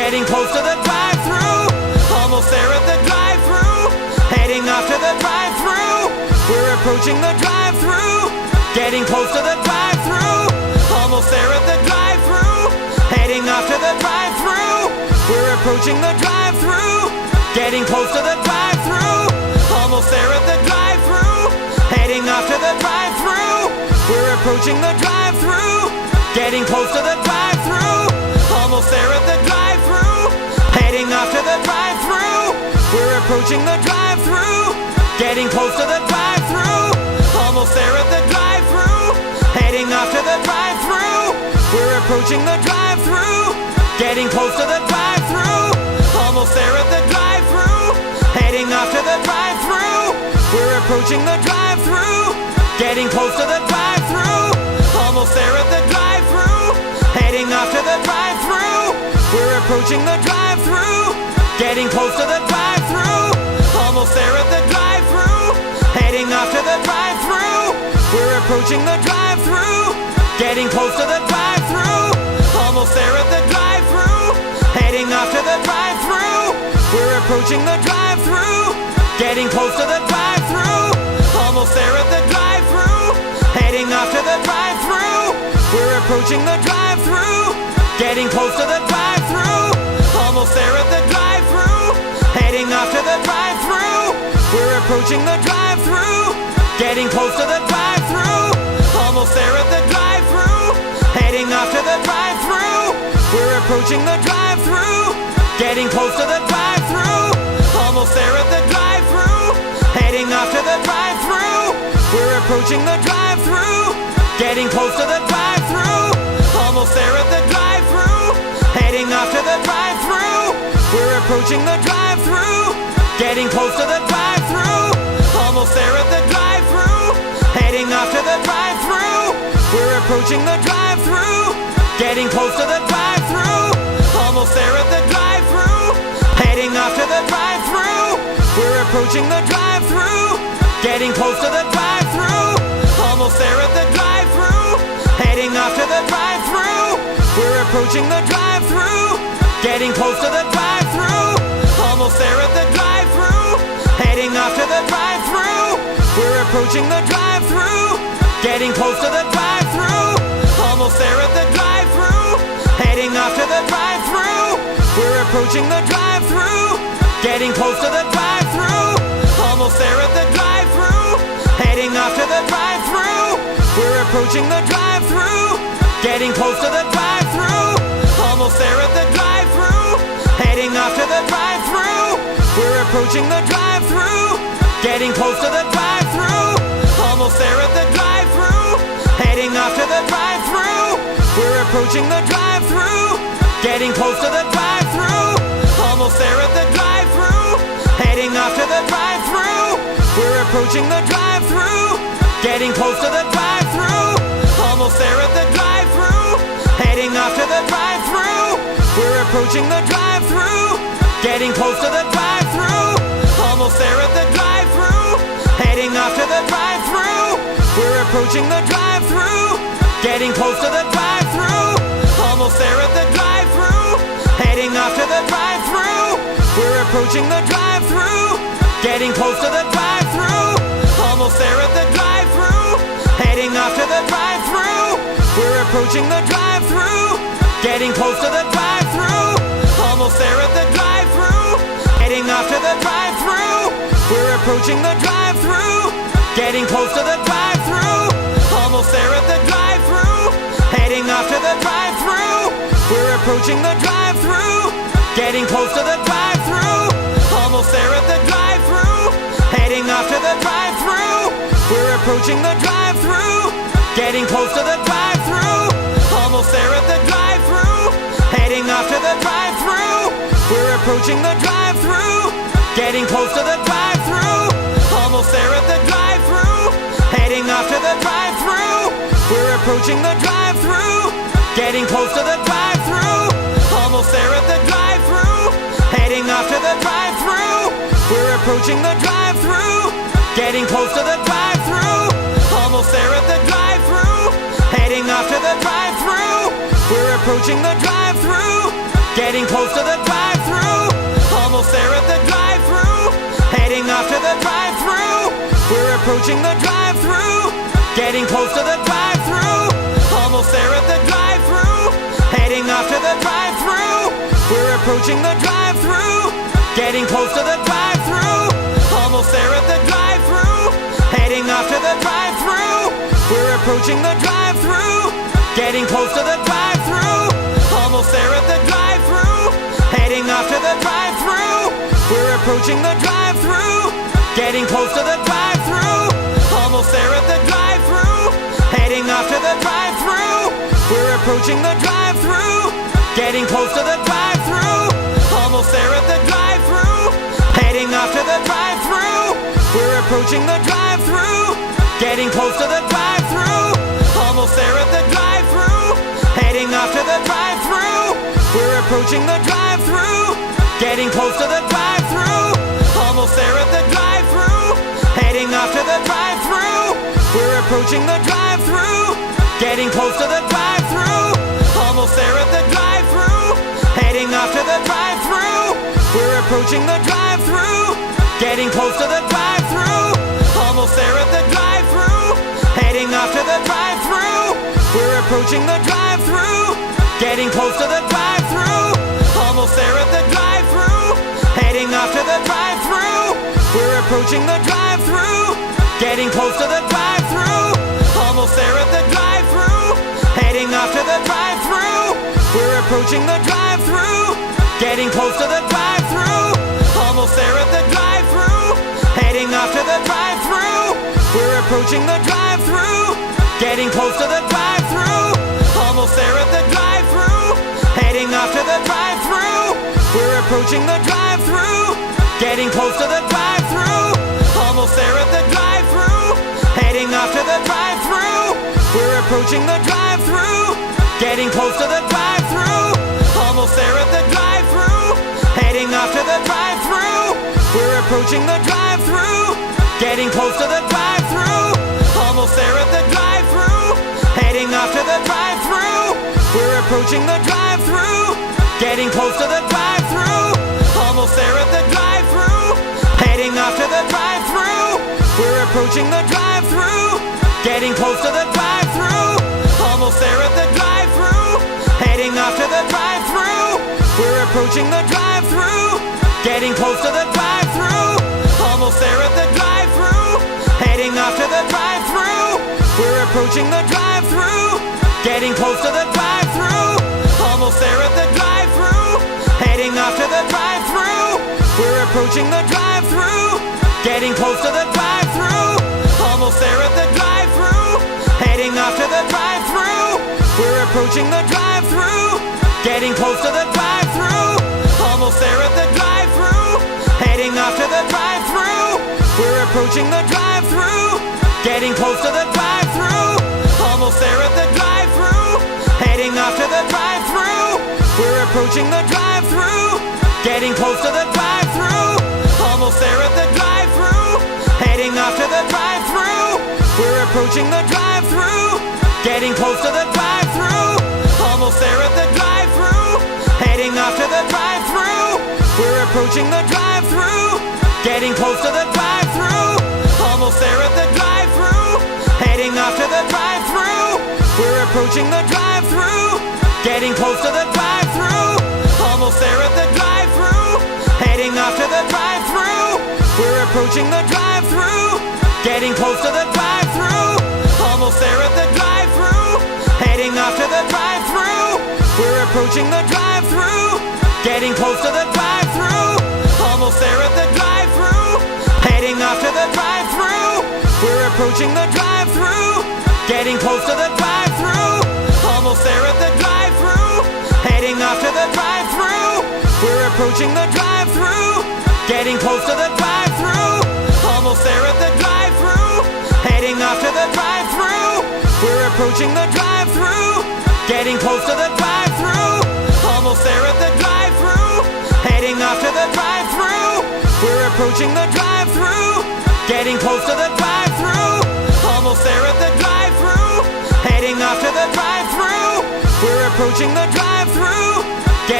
getting close to the drive-thru. Almost there at the drive-thru, heading off to the drive-thru. We're approaching the drive-thru, getting close to the drive-thru. Almost there at the drive-thru, heading off to the drive-thru. We're approaching the drive-thru, getting close to the drive-thru. Almost there at the drive-thru, heading off to the drive-thru. We're approaching the drive-thru, getting close to the drive-thru. Almost there at the drive-thru, heading off to the drive-thru. We're approaching the drive-thru, getting close to the drive-thru. Almost there at the drive-thru, heading off to the drive-thru. We're approaching the drive-thru, getting close to the drive-thru. Almost there at the drive-thru, heading off to the drive-thru. We're approaching the drive-thru, getting close to the drive-thru. Almost there at the drive-thru, heading off to the drive-thru. We're approaching the drive-thru, getting close to the drive-thru. Almost there at the drive-thru, heading off to the drive-thru. We're approaching the drive-thru, getting close to the drive-thru. Almost there at the drive-thru, heading off to the drive-thru. We're approaching the drive-thru, getting close to the drive-thru. Almost there at the drive-thru, heading off to the drive-thru. We're approaching the drive-thru, getting close to the drive-thru. Almost there at the drive-thru, heading off to the drive-thru. We're approaching the drive-thru, getting close to the drive-thru. Almost there at the drive-thru, heading off to the drive-thru. We're approaching the drive-thru, getting close to the drive-thru. Almost there at the drive-thru, heading off to the drive-thru. We're approaching the drive-thru, getting close to the drive-thru. Almost there at the drive-thru, heading off to the drive-thru. We're approaching the drive-thru, getting close to the drive-thru. Almost there at the drive-thru, heading off to the drive-thru. We're approaching the drive-thru, getting close to the drive-thru. Almost there at the drive-thru, heading off to the drive-thru. We're approaching the drive-thru, getting close to the drive-thru. Almost there at the drive-thru, heading off to the drive-thru. We're approaching the drive-thru, getting close to the drive-thru. Almost there at the drive-thru, heading off to the drive-thru. We're approaching the drive-thru, getting close to the drive-thru. Almost there at the drive-thru, heading off to the drive-thru. We're approaching the drive-thru, getting close to the drive-thru. Almost there at the drive-thru, heading off to the drive-thru. We're approaching the drive-thru, getting close to the drive-thru. Almost there at the drive-thru, heading off to the drive-thru. We're approaching the drive-thru, getting close to the drive-thru. Almost there at the drive-thru, heading off to the drive-thru. We're approaching the drive-thru, getting close to the drive-thru. Almost there at the drive-thru, heading off to the drive-thru. We're approaching the drive-thru, getting close to the drive-thru. Almost there at the drive-thru, heading off to the drive-thru. We're approaching the drive-thru, getting close to the drive-thru. Almost there at the drive-thru, heading off to the drive-thru. We're approaching the drive-thru, getting close to the drive-thru. Almost there at the drive-thru, heading off to the drive-thru. We're approaching the drive-thru, getting close to the drive-thru. Almost there at the drive-thru, heading off to the drive-thru. We're approaching the drive-thru, getting close to the drive-thru. Almost there at the drive-thru, heading off to the drive-thru. We're approaching the drive-thru, getting close to the drive-thru. Almost there at the drive-thru, heading off to the drive-thru. We're approaching the drive-thru, getting close to the drive-thru. Almost there at the drive-thru, heading off to the drive-thru. We're approaching the drive-thru, getting close to the drive-thru. Almost there at the drive-thru, heading off to the drive-thru. We're approaching the drive-thru, getting close to the drive-thru. Almost there at the drive-thru, heading off to the drive-thru. We're approaching the drive-thru, getting close to the drive-thru. Almost there at the drive-thru, heading off to the drive-thru. We're approaching the drive-thru, getting close to the drive-thru. Almost there at the drive-thru, heading off to the drive-thru. We're approaching the drive-thru, getting close to the drive-thru. Almost there at the drive-thru, heading off to the drive-thru. We're approaching the drive-thru, getting close to the drive-thru. Almost there at the drive-thru, heading off to the drive-thru. We're approaching the drive-thru, getting close to the drive-thru. Almost there at the drive-thru, heading off to the drive-thru. We're approaching the drive-thru, getting close to the drive-thru. Almost there at the drive-thru, heading off to the drive-thru. We're approaching the drive-thru, getting close to the drive-thru. Almost there at the drive-thru, heading off to the drive-thru. We're approaching the drive-thru, getting close to the drive-thru. Almost there at the drive-thru, heading off to the drive-thru. We're approaching the drive-thru, getting close to the drive-thru. Almost there at the drive-thru, heading off to the drive-thru. We're approaching the drive-thru, getting close to the drive-thru. Almost there at the drive-thru, heading off to the drive-thru. We're approaching the drive-thru, getting close to the drive-thru. Almost there at the drive-thru, heading off to the drive-thru. We're approaching the drive-thru, getting close to the drive-thru. Almost there at the drive-thru, heading off to the drive-thru. We're approaching the drive-thru, getting close to the drive-thru. Almost there at the drive-thru, heading off to the drive-thru. We're approaching the drive-thru, getting close to the drive-thru. Almost there at the drive-thru, heading off to the drive-thru. We're approaching the drive-thru, getting close to the drive-thru. Almost there at the drive-thru, heading off to the drive-thru. We're approaching the drive-thru, getting close to the drive-thru. Almost there at the drive-thru, heading off to the drive-thru. We're approaching the drive-thru, getting close to the drive-thru. Almost there at the drive-thru, heading off to the drive-thru. We're approaching the drive-thru, getting close to the drive-thru. Almost there at the drive-thru, heading off to the drive-thru. We're approaching the drive-thru, getting close to the drive-thru. Almost there at the drive-thru, heading off to the drive-thru. We're approaching the drive-thru, getting close to the drive-thru. Almost there at the drive-thru, heading off to the drive-thru. We're approaching the drive-thru, getting close to the drive-thru. Almost there at the drive-thru, heading off to the drive-thru. We're approaching the drive-thru, getting close to the drive-thru. Almost there at the drive-thru, heading off to the drive-thru. We're approaching the drive-thru, getting close to the drive-thru. Almost there at the drive-thru, heading off to the drive-thru. We're approaching the drive-thru, getting close to the drive-thru. Almost there at the drive-thru, heading off to the drive-thru. We're approaching the drive-thru, getting close to the drive-thru. Almost there at the drive-thru, heading off to the drive-thru. We're approaching the drive-thru, getting close to the drive-thru. Almost there at the drive-thru, heading off to the drive-thru. We're approaching the drive-thru, getting close to the drive-thru. Almost there at the drive-thru, heading off to the drive-thru. We're approaching the drive-thru, getting close to the drive-thru. Almost there at the drive-thru, heading off to the drive-thru. We're approaching the drive-thru, getting close to the drive-thru. Almost there at the drive-thru, heading off to the drive-thru. We're approaching the drive-thru, getting close to the drive-thru. Almost there at the drive-thru, heading off to the drive-thru. We're approaching the drive-thru, getting close to the drive-thru. Almost there at the drive-thru, heading off to the drive-thru. We're approaching the drive-thru, getting close to the drive-thru. Almost there at the drive-thru, heading off to the drive-thru. We're approaching the drive-thru, getting close to the drive-thru. Almost there at the drive-thru, heading off to the drive-thru. We're approaching the drive-thru, getting close to the drive-thru. Almost there at the drive-thru, heading off to the drive-thru. We're approaching the drive-thru, getting close to the drive-thru. Almost there at the drive-thru, heading off to the drive-thru. We're approaching the drive-thru, getting close to the drive-thru. Almost there at the drive-thru, heading off to the drive-thru. We're approaching the drive-thru, getting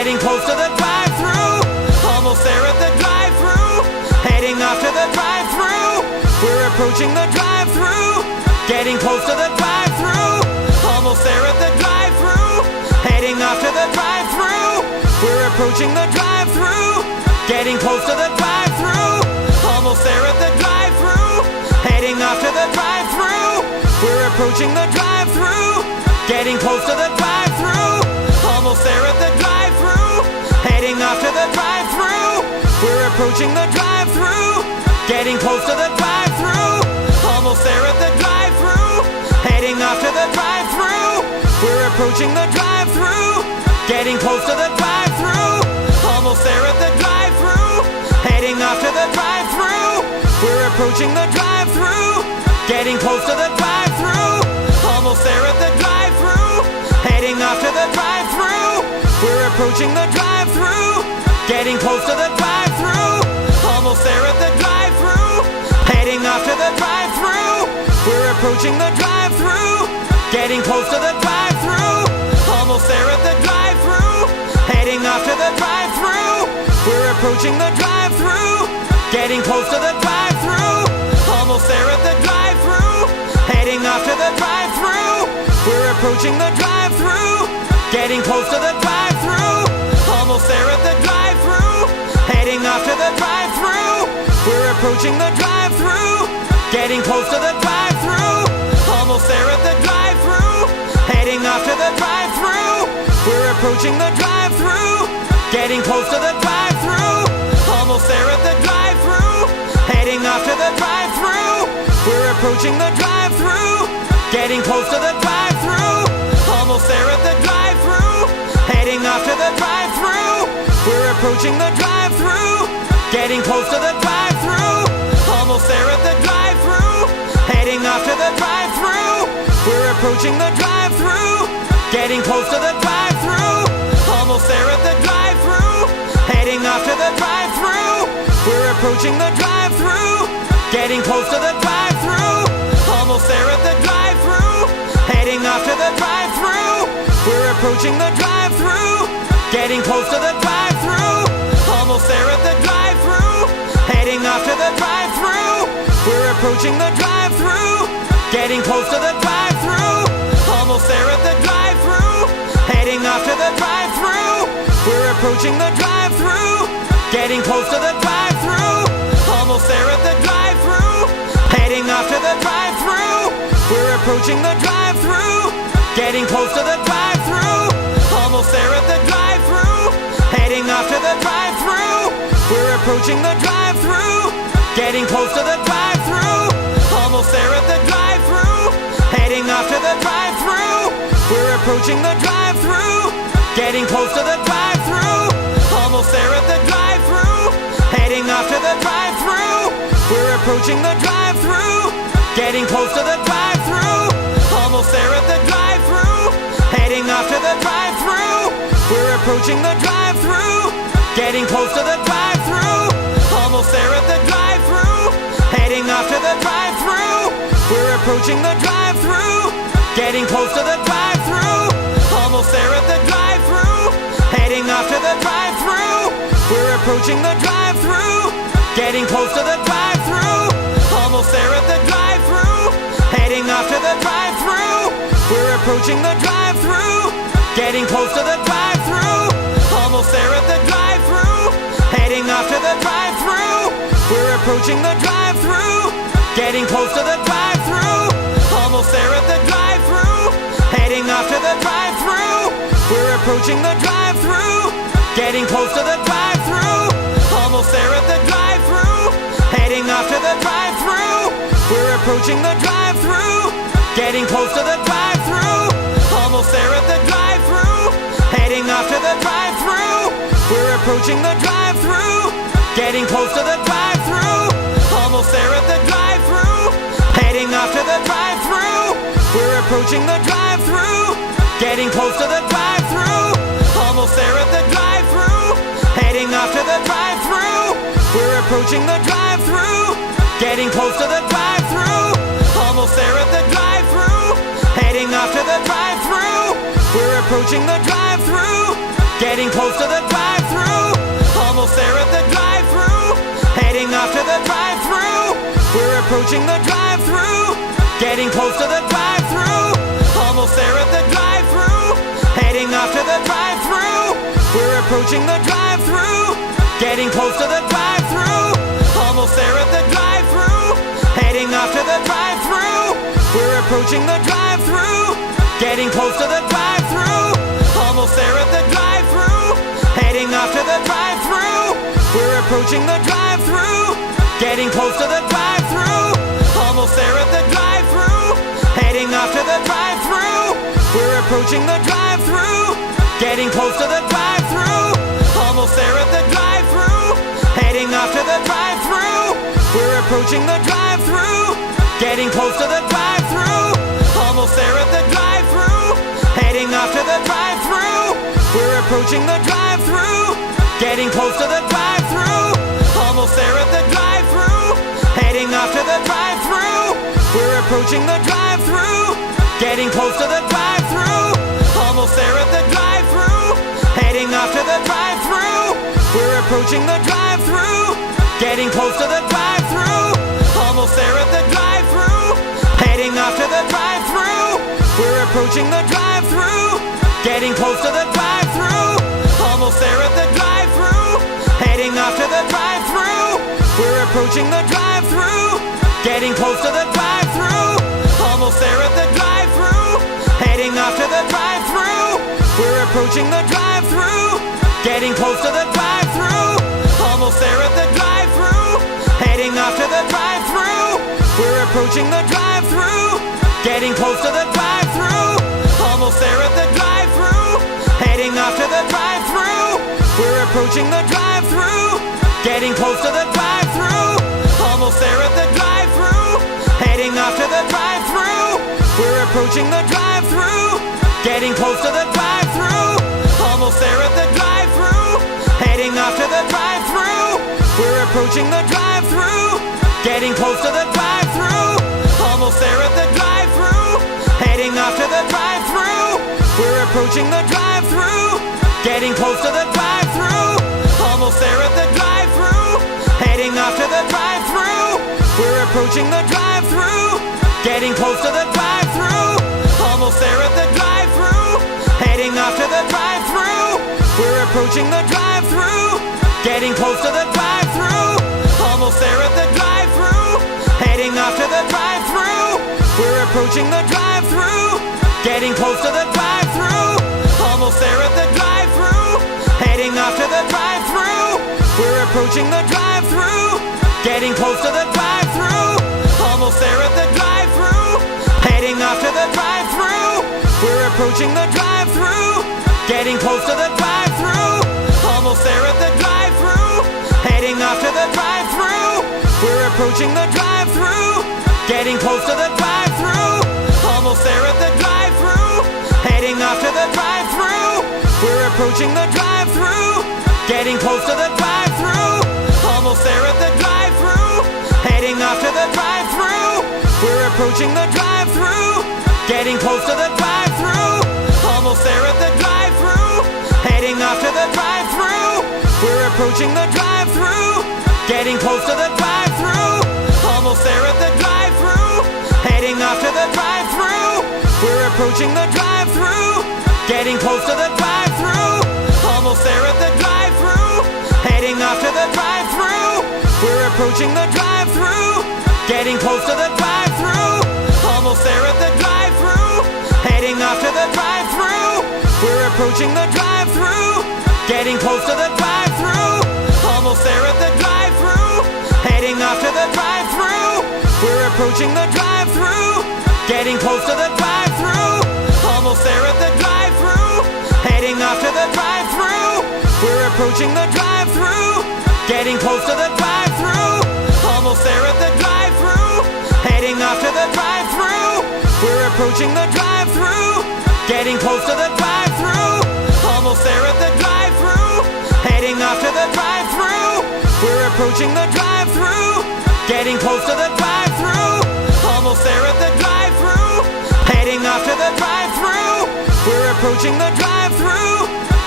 getting close to the drive-thru. Almost there at the drive-thru, heading off to the drive-thru. We're approaching the drive-thru, getting close to the drive-thru. Almost there at the drive-thru, heading off to the drive-thru. We're approaching the drive-thru, getting close to the drive-thru. Almost there at the drive-thru, heading off to the drive-thru. We're approaching the drive-thru, getting close to the drive-thru. Almost there at the drive-thru, heading off to the drive-thru. We're approaching the drive-thru, getting close to the drive-thru. Almost there at the drive-thru, heading off to the drive-thru. We're approaching the drive-thru, getting close to the drive-thru. Almost there at the drive-thru, heading off to the drive-thru. We're approaching the drive-thru, getting close to the drive-thru. Almost there at the drive-thru, heading off to the drive-thru. We're approaching the drive-thru, getting close to the drive-thru. Almost there at the drive-thru, heading off to the drive-thru. We're approaching the drive-thru, getting close to the drive-thru. Almost there at the drive-thru, heading off to the drive-thru. We're approaching the drive-thru, getting close to the drive-thru. Almost there at the drive-thru, heading off to the drive-thru. We're approaching the drive-thru, getting close to the drive-thru. Almost there at the drive-thru, heading off to the drive-thru. We're approaching the drive-thru, getting close to the drive-thru. Almost there at the drive-thru, heading off to the drive-thru. We're approaching the drive-thru, getting close to the drive-thru. Almost there at the drive-thru, heading off to the drive-thru. We're approaching the drive-thru, getting close to the drive-thru. Almost there at the drive-thru, heading off to the drive-thru. We're approaching the drive-thru, getting close to the drive-thru. Almost there at the drive-thru, heading off to the drive-thru. We're approaching the drive-thru, getting close to the drive-thru. Almost there at the drive-thru, heading off to the drive-thru. We're approaching the drive-thru, getting close to the drive-thru. Almost there at the drive-thru, heading off to the drive-thru. We're approaching the drive-thru, getting close to the drive-thru. Almost there at the drive-thru, heading off to the drive-thru. We're approaching the drive-thru, getting close to the drive-thru. Almost there at the drive-thru, heading off to the drive-thru. We're approaching the drive-thru, getting close to the drive-thru. Almost there at the drive-thru, heading off to the drive-thru. We're approaching the drive-thru, getting close to the drive-thru. Almost there at the drive-thru, heading off to the drive-thru. We're approaching the drive-thru, getting close to the drive-thru. Almost there at the drive-thru, heading off to the drive-thru. We're approaching the drive-thru, getting close to the drive-thru. Almost there at the drive-thru, heading off to the drive-thru. We're approaching the drive-thru, getting close to the drive-thru. Almost there at the drive-thru, heading off to the drive-thru. We're approaching the drive-thru, getting close to the drive-thru. Almost there at the drive-thru, heading off to the drive-thru. We're approaching the drive-thru, getting close to the drive-thru. Almost there at the drive-thru, heading off to the drive-thru. We're approaching the drive-thru, getting close to the drive-thru. Almost there at the drive-thru, heading off to the drive-thru. We're approaching the drive-thru, getting close to the drive-thru. Almost there at the drive-thru, heading off to the drive-thru. We're approaching the drive-thru, getting close to the drive-thru. Almost there at the drive-thru, heading off to the drive-thru. We're approaching the drive-thru, getting close to the drive-thru. Almost there at the drive-thru, heading off to the drive-thru. We're approaching the drive-thru, getting close to the drive-thru. Almost there at the drive-thru, heading off to the drive-thru. We're approaching the drive-thru, getting close to the drive-thru. Almost there at the drive-thru, heading off to the drive-thru. We're approaching the drive-thru, getting close to the drive-thru. Almost there at the drive-thru, heading off to the drive-thru. We're approaching the drive-thru, getting close to the drive-thru. Almost there at the drive-thru, heading off to the drive-thru. We're approaching the drive-thru, getting close to the drive-thru. Almost there at the drive-thru, heading off to the drive-thru. We're approaching the drive-thru, getting close to the drive-thru. Almost there at the drive-thru, heading off to the drive-thru. We're approaching the drive-thru, getting close to the drive-thru. Almost there at the drive-thru, heading off to the drive-thru. We're approaching the drive-thru, getting close to the drive-thru. Almost there at the drive-thru, heading off to the drive-thru. We're approaching the drive-thru, getting close to the drive-thru. Almost there at the drive-thru, heading off to the drive-thru. We're approaching the drive-thru, getting close to the drive-thru. Almost there at the drive-thru, heading off to the drive-thru. We're approaching the drive-thru, getting close to the drive-thru. Almost there at the drive-thru, heading off to the drive-thru. We're approaching the drive-thru, getting close to the drive-thru. Almost there at the drive-thru, heading off to the drive-thru. We're approaching the drive-thru, getting close to the drive-thru. Almost there at the drive-thru, heading off to the drive-thru. We're approaching the drive-thru, getting close to the drive-thru. Almost there at the drive-thru, heading off to the drive-thru. We're approaching the drive-thru, getting close to the drive-thru. Almost there at the drive-thru, heading off to the drive-thru. We're approaching the drive-thru, getting close to the drive-thru. Almost there at the drive-thru, heading off to the drive-thru. We're approaching the drive-thru, getting close to the drive-thru. Almost there at the drive-thru, heading off to the drive-thru. We're approaching the drive-thru, getting close to the drive-thru. Almost there at the drive-thru, heading off to the drive-thru. We're approaching the drive-thru, getting close to the drive-thru. Almost there at the drive-thru, heading off to the drive-thru. We're approaching the drive-thru, getting close to the drive-thru. Almost there at the drive-thru, heading off to the drive-thru. We're approaching the drive-thru, getting close to the drive-thru. Almost there at the drive-thru, heading off to the drive-thru. We're approaching the drive-thru, getting close to the drive-thru. Almost there at the drive-thru, heading off to the drive-thru. We're approaching the drive-thru, getting close to the drive-thru. Almost there at the drive-thru, heading off to the drive-thru. We're approaching the drive-thru, getting close to the drive-thru. Almost there at the drive-thru, heading off to the drive-thru. We're approaching the drive-thru, getting close to the drive-thru. Almost there at the drive-thru, heading off to the drive-thru. We're approaching the drive-thru, getting close to the drive-thru. Almost there at the drive-thru, heading off to the drive-thru. We're approaching the drive-thru, getting close to the drive-thru. Almost there at the drive-thru, heading off to the drive-thru. We're approaching the drive-thru, getting close to the drive-thru. Almost there at the drive-thru, heading off to the drive-thru. We're approaching the drive-thru, getting close to the drive-thru. Almost there at the drive-thru, heading off to the drive-thru. We're approaching the drive-thru, getting close to the drive-thru. Almost there at the drive-thru, heading off to the drive-thru. We're approaching the drive-thru, getting close to the drive-thru. Almost there at the drive-thru, heading off to the drive-thru. We're approaching the drive-thru, getting close to the drive-thru. Almost there at the drive-thru, heading off to the drive-thru. We're approaching the drive-thru, getting close to the drive-thru. Almost there at the drive-thru, heading off to the drive-thru. We're approaching the drive-thru, getting close to the drive-thru. Almost there at the drive-thru, heading off to the drive-thru. We're approaching the drive-thru, getting close to the drive-thru. Almost there at the drive-thru, heading off to the drive-thru. We're approaching the drive-thru, getting close to the drive-thru. Almost there at the drive-thru, heading off to the drive-thru. We're approaching the drive-thru, getting close to the drive-thru. Almost there at the drive-thru, heading off to the drive-thru. We're approaching the drive-thru, getting close to the drive-thru. Almost there at the drive-thru, heading off to the drive-thru. We're approaching the drive-thru,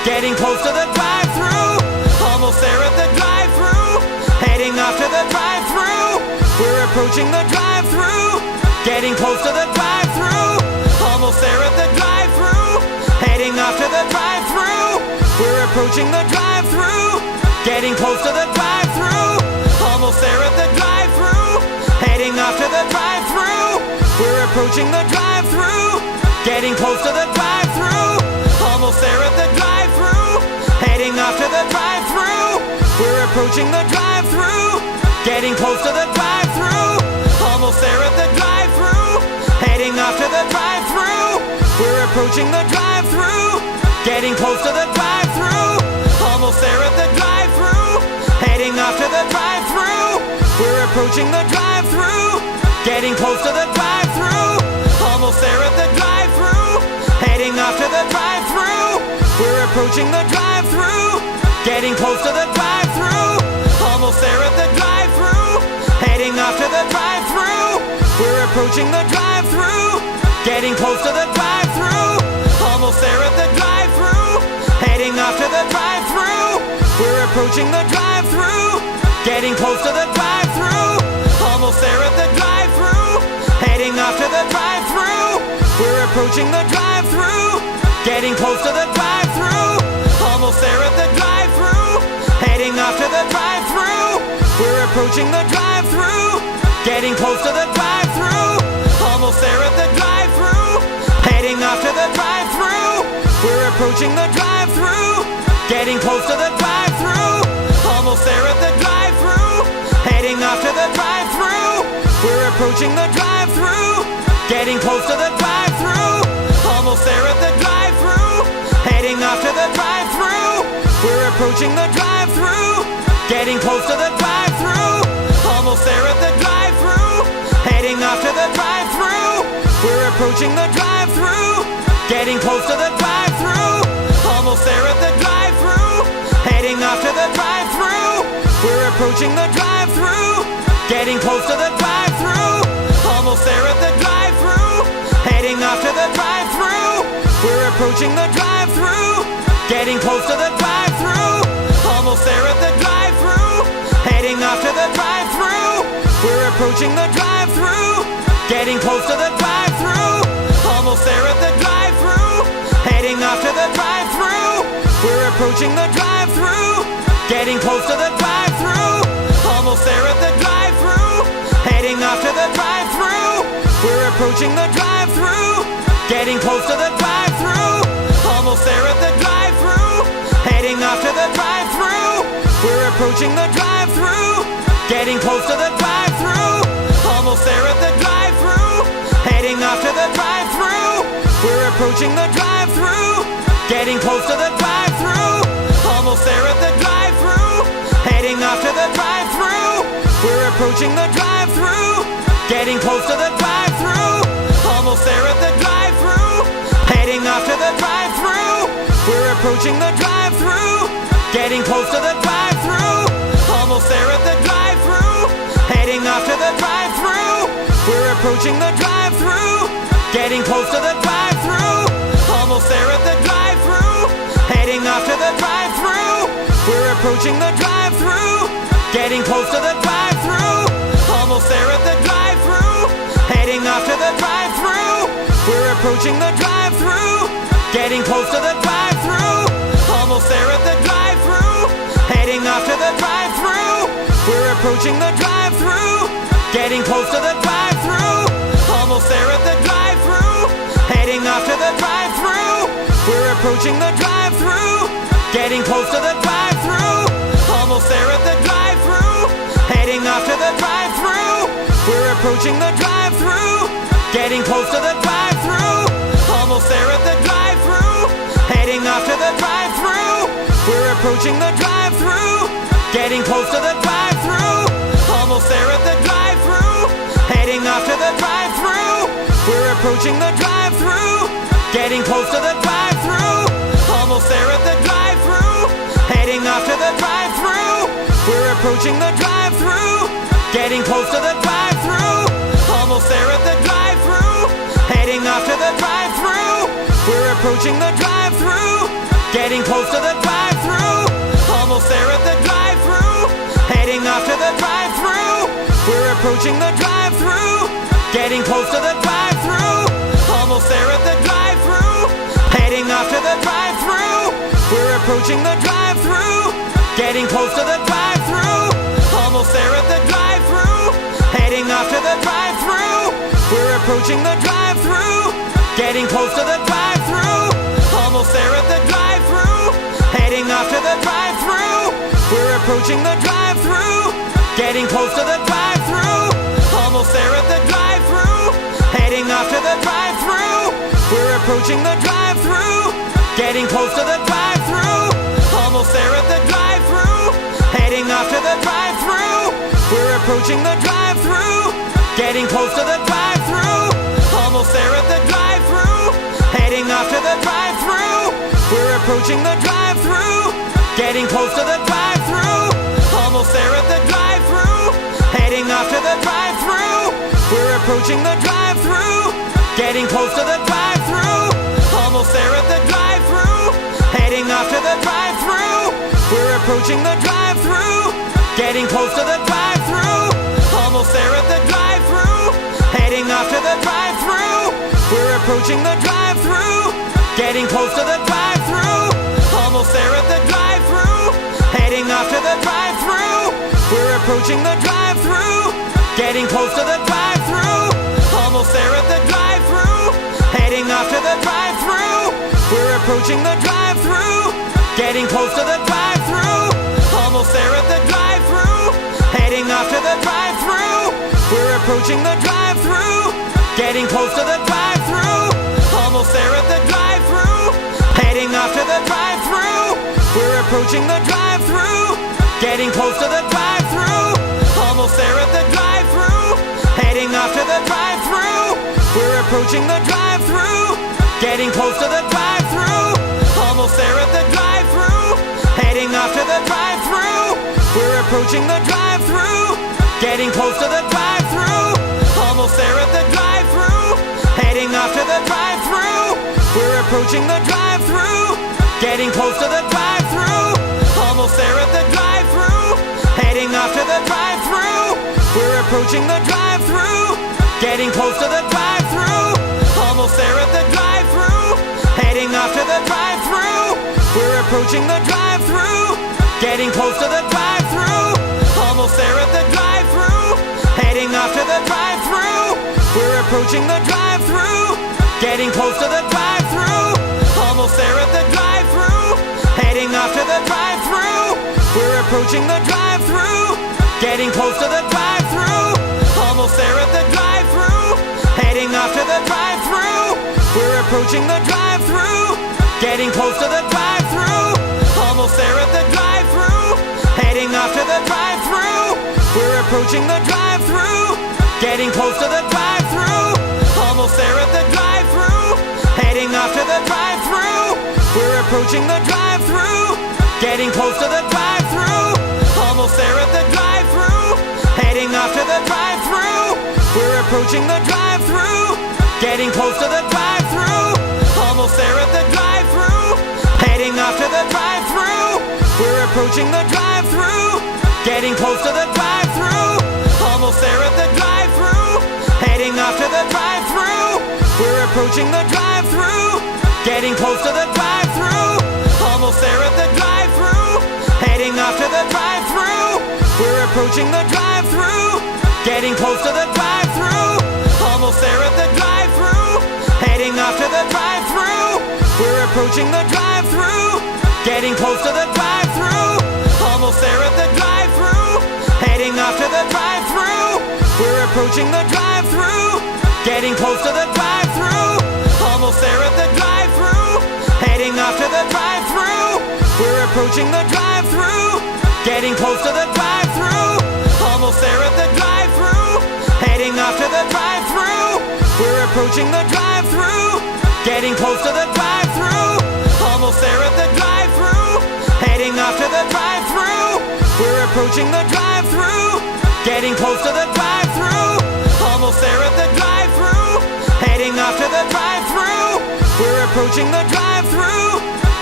getting close to the drive-thru. Almost there at the drive-thru, heading off to the drive-thru. We're approaching the drive-thru, getting close to the drive-thru. Almost there at the drive-thru, heading off to the drive-thru. We're approaching the drive-thru, getting close to the drive-thru. Almost there at the drive-thru, heading off to the drive-thru. We're approaching the drive-thru, getting close to the drive-thru. Almost there at the drive-thru, heading off to the drive-thru. We're approaching the drive-thru, getting close to the drive-thru. Almost there at the drive-thru, heading off to the drive-thru. We're approaching the drive-thru, getting close to the drive-thru. Almost there at the drive-thru, heading off to the drive-thru. We're approaching the drive-thru, getting close to the drive-thru. Almost there at the drive-thru, heading off to the drive-thru. We're approaching the drive-thru, getting close to the drive-thru. Almost there at the drive-thru, heading off to the drive-thru. We're approaching the drive-thru, getting close to the drive-thru. Almost there at the drive-thru, heading off to the drive-thru. We're approaching the drive-thru, getting close to the drive-thru. Almost there at the drive-thru, heading off to the drive-thru. We're approaching the drive-thru, getting close to the drive-thru. Almost there at the drive-thru, heading off to the drive-thru. We're approaching the drive-thru, getting close to the drive-thru. Almost there at the drive-thru, heading off to the drive-thru. We're approaching the drive-thru, getting close to the drive-thru. Almost there at the drive-thru, heading off to the drive-thru. We're approaching the drive-thru, getting close to the drive-thru. Almost there at the drive-thru, heading off to the drive-thru. We're approaching the drive-thru, getting close to the drive-thru. Almost there at the drive-thru, heading off to the drive-thru. We're approaching the drive-thru, getting close to the drive-thru. Almost there at the drive-thru, heading off to the drive-thru. We're approaching the drive-thru, getting close to the drive-thru. Almost there at the drive-thru, heading off to the drive-thru. We're approaching the drive-thru, getting close to the drive-thru. Almost there at the drive-thru, heading off to the drive-thru. We're approaching the drive-thru, getting close to the drive-thru. Almost there at the drive-thru, heading off to the drive-thru. We're approaching the drive-thru, getting close to the drive-thru. Almost there at the drive-thru, heading off to the drive-thru. We're approaching the drive-thru, getting close to the drive-thru. Almost there at the drive-thru, heading off to the drive-thru. We're approaching the drive-thru, getting close to the drive-thru. Almost there at the drive-thru, heading off to the drive-thru. We're approaching the drive-thru, getting close to the drive-thru. Almost there at the drive-thru, heading off to the drive-thru. We're approaching the drive-thru, getting close to the drive-thru. Almost there at the drive-thru, heading off to the drive-thru. We're approaching the drive-thru, getting close to the drive-thru. Almost there at the drive-thru, heading off to the drive-thru. We're approaching the drive-thru, getting close to the drive-thru. Almost there at the drive-thru, heading off to the drive-thru. We're approaching the drive-thru, getting close to the drive-thru. Almost there at the drive-thru, heading off to the drive-thru. We're approaching the drive-thru, getting close to the drive-thru. Almost there at the drive-thru, heading off to the drive-thru. We're approaching the drive-thru, getting close to the drive-thru. Almost there at the drive-thru, heading off to the drive-thru. We're approaching the drive-thru, getting close to the drive-thru. Almost there at the drive-thru, heading off to the drive-thru. We're approaching the drive-thru, getting close to the drive-thru. Almost there at the drive-thru, heading off to the drive-thru. We're approaching the drive-thru, getting close to the drive-thru. Almost there at the drive-thru, heading off to the drive-thru. We're approaching the drive-thru, getting close to the drive-thru. Almost there at the drive-thru, heading off to the drive-thru. We're approaching the drive-thru, getting close to the drive-thru. Almost there at the drive-thru, heading off to the drive-thru. We're approaching the drive-thru, getting close to the drive-thru. Almost there at the drive-thru. Heading off to the drive-thru. We're approaching the drive-thru. Getting close to the drive-thru. Almost there at the drive-thru. Heading off to the drive-thru. We're approaching the drive-thru. Getting close to the drive-thru. Almost there at the drive-thru. Heading off to the drive-thru. We're approaching the drive-thru. Getting close to the drive-thru. Almost there at the drive-thru. Heading off to the drive-thru. We're approaching the drive-thru. Getting close to the drive-thru. Almost there at the drive-thru. Heading off to the drive-thru. We're approaching the drive-thru. Getting close to the drive-thru. Almost there at the drive-thru. Heading off to the drive-thru. We're approaching the drive-thru. Getting close to the drive-thru. Almost there at the drive-thru. Heading off to the drive-thru. We're approaching the drive-thru. Getting close to the drive-thru. Almost there at the drive-thru. Heading off to the drive-thru. We're approaching the drive-thru. Getting close to the drive-thru. Almost there at the drive-thru. Heading off to the drive-thru. We're approaching the drive-thru. Getting close to the drive-thru. Almost there at the drive-thru. Heading off to the drive-thru. We're approaching the drive-thru. Getting close to the drive-thru. Almost there at the drive-thru. Heading off to the drive-thru. We're approaching the drive-thru. Getting close to the drive-thru. Almost there at the drive-thru. Heading off to the drive-thru. We're approaching the drive-thru. Getting close to the drive-thru. Almost there at the drive-thru. Heading off to the drive-thru. We're approaching the drive-thru. Getting close to the drive-thru. Almost there at the drive-thru. Heading off to the drive-thru. We're approaching the drive-thru. Getting close to the drive-thru. Almost there at the drive-thru. Heading off to the drive-thru. We're approaching the drive-thru. Getting close to the drive-thru. Almost there at the drive-thru. Heading off to the drive-thru. We're approaching the drive-thru. Getting close to the drive-thru. Almost there at the drive-thru. Heading off to the drive-thru. We're approaching the drive-thru. Getting close to the drive-thru. Almost there at the drive-thru. Heading off to the drive-thru. We're approaching the drive-thru. Getting close to the drive-thru. Almost there at the drive-thru. Heading off to the drive-thru. We're approaching the drive-thru. Getting close to the drive-thru. Almost there at the drive-thru. Heading off to the drive-thru. We're approaching the drive-thru. Getting close to the drive-thru. Almost there at the drive-thru. Heading off to the drive-thru. We're approaching the drive-thru. Getting close to the drive-thru. Almost there at the drive-thru. Heading off to the drive-thru. We're approaching the drive-thru. Getting close to the drive-thru. Almost there at the drive-thru. Heading off to the drive-thru. We're approaching the drive-thru. Getting close to the drive-thru. Almost there at the drive-thru. Heading off to the drive-thru. We're approaching the drive-thru. Getting close to the drive-thru. Almost there at the drive-thru. Heading off to the drive-thru. We're approaching the drive-thru. Getting close to the drive-thru. Almost there at the drive-thru. Heading off to the drive-thru. We're approaching the drive-thru. Getting close to the drive-thru. Almost there at the drive-thru. Heading off to the drive-thru. We're approaching the drive-thru. Getting close to the drive-thru. Almost there at the drive-thru. Heading off to the drive-thru. We're approaching the drive-thru. Getting close to the drive-thru. Almost there at the drive-thru. Heading off to the drive-thru. We're approaching the drive-thru. Getting close to the drive-thru. Almost there at the drive-thru. Heading off to the drive-thru. We're approaching the drive-thru. Getting close to the drive-thru. Almost there at the drive-thru. Heading off to the drive-thru. We're approaching the drive-thru. Getting close to the drive-thru. Almost there at the drive-thru. Heading off to the drive-thru. We're approaching the drive-thru. Getting close to the drive-thru. Almost there at the drive-thru. Heading off to the drive-thru. We're approaching the drive-thru. Getting close to the drive-thru. Almost there at the drive-thru. Heading off to the drive-thru. We're approaching the drive-thru.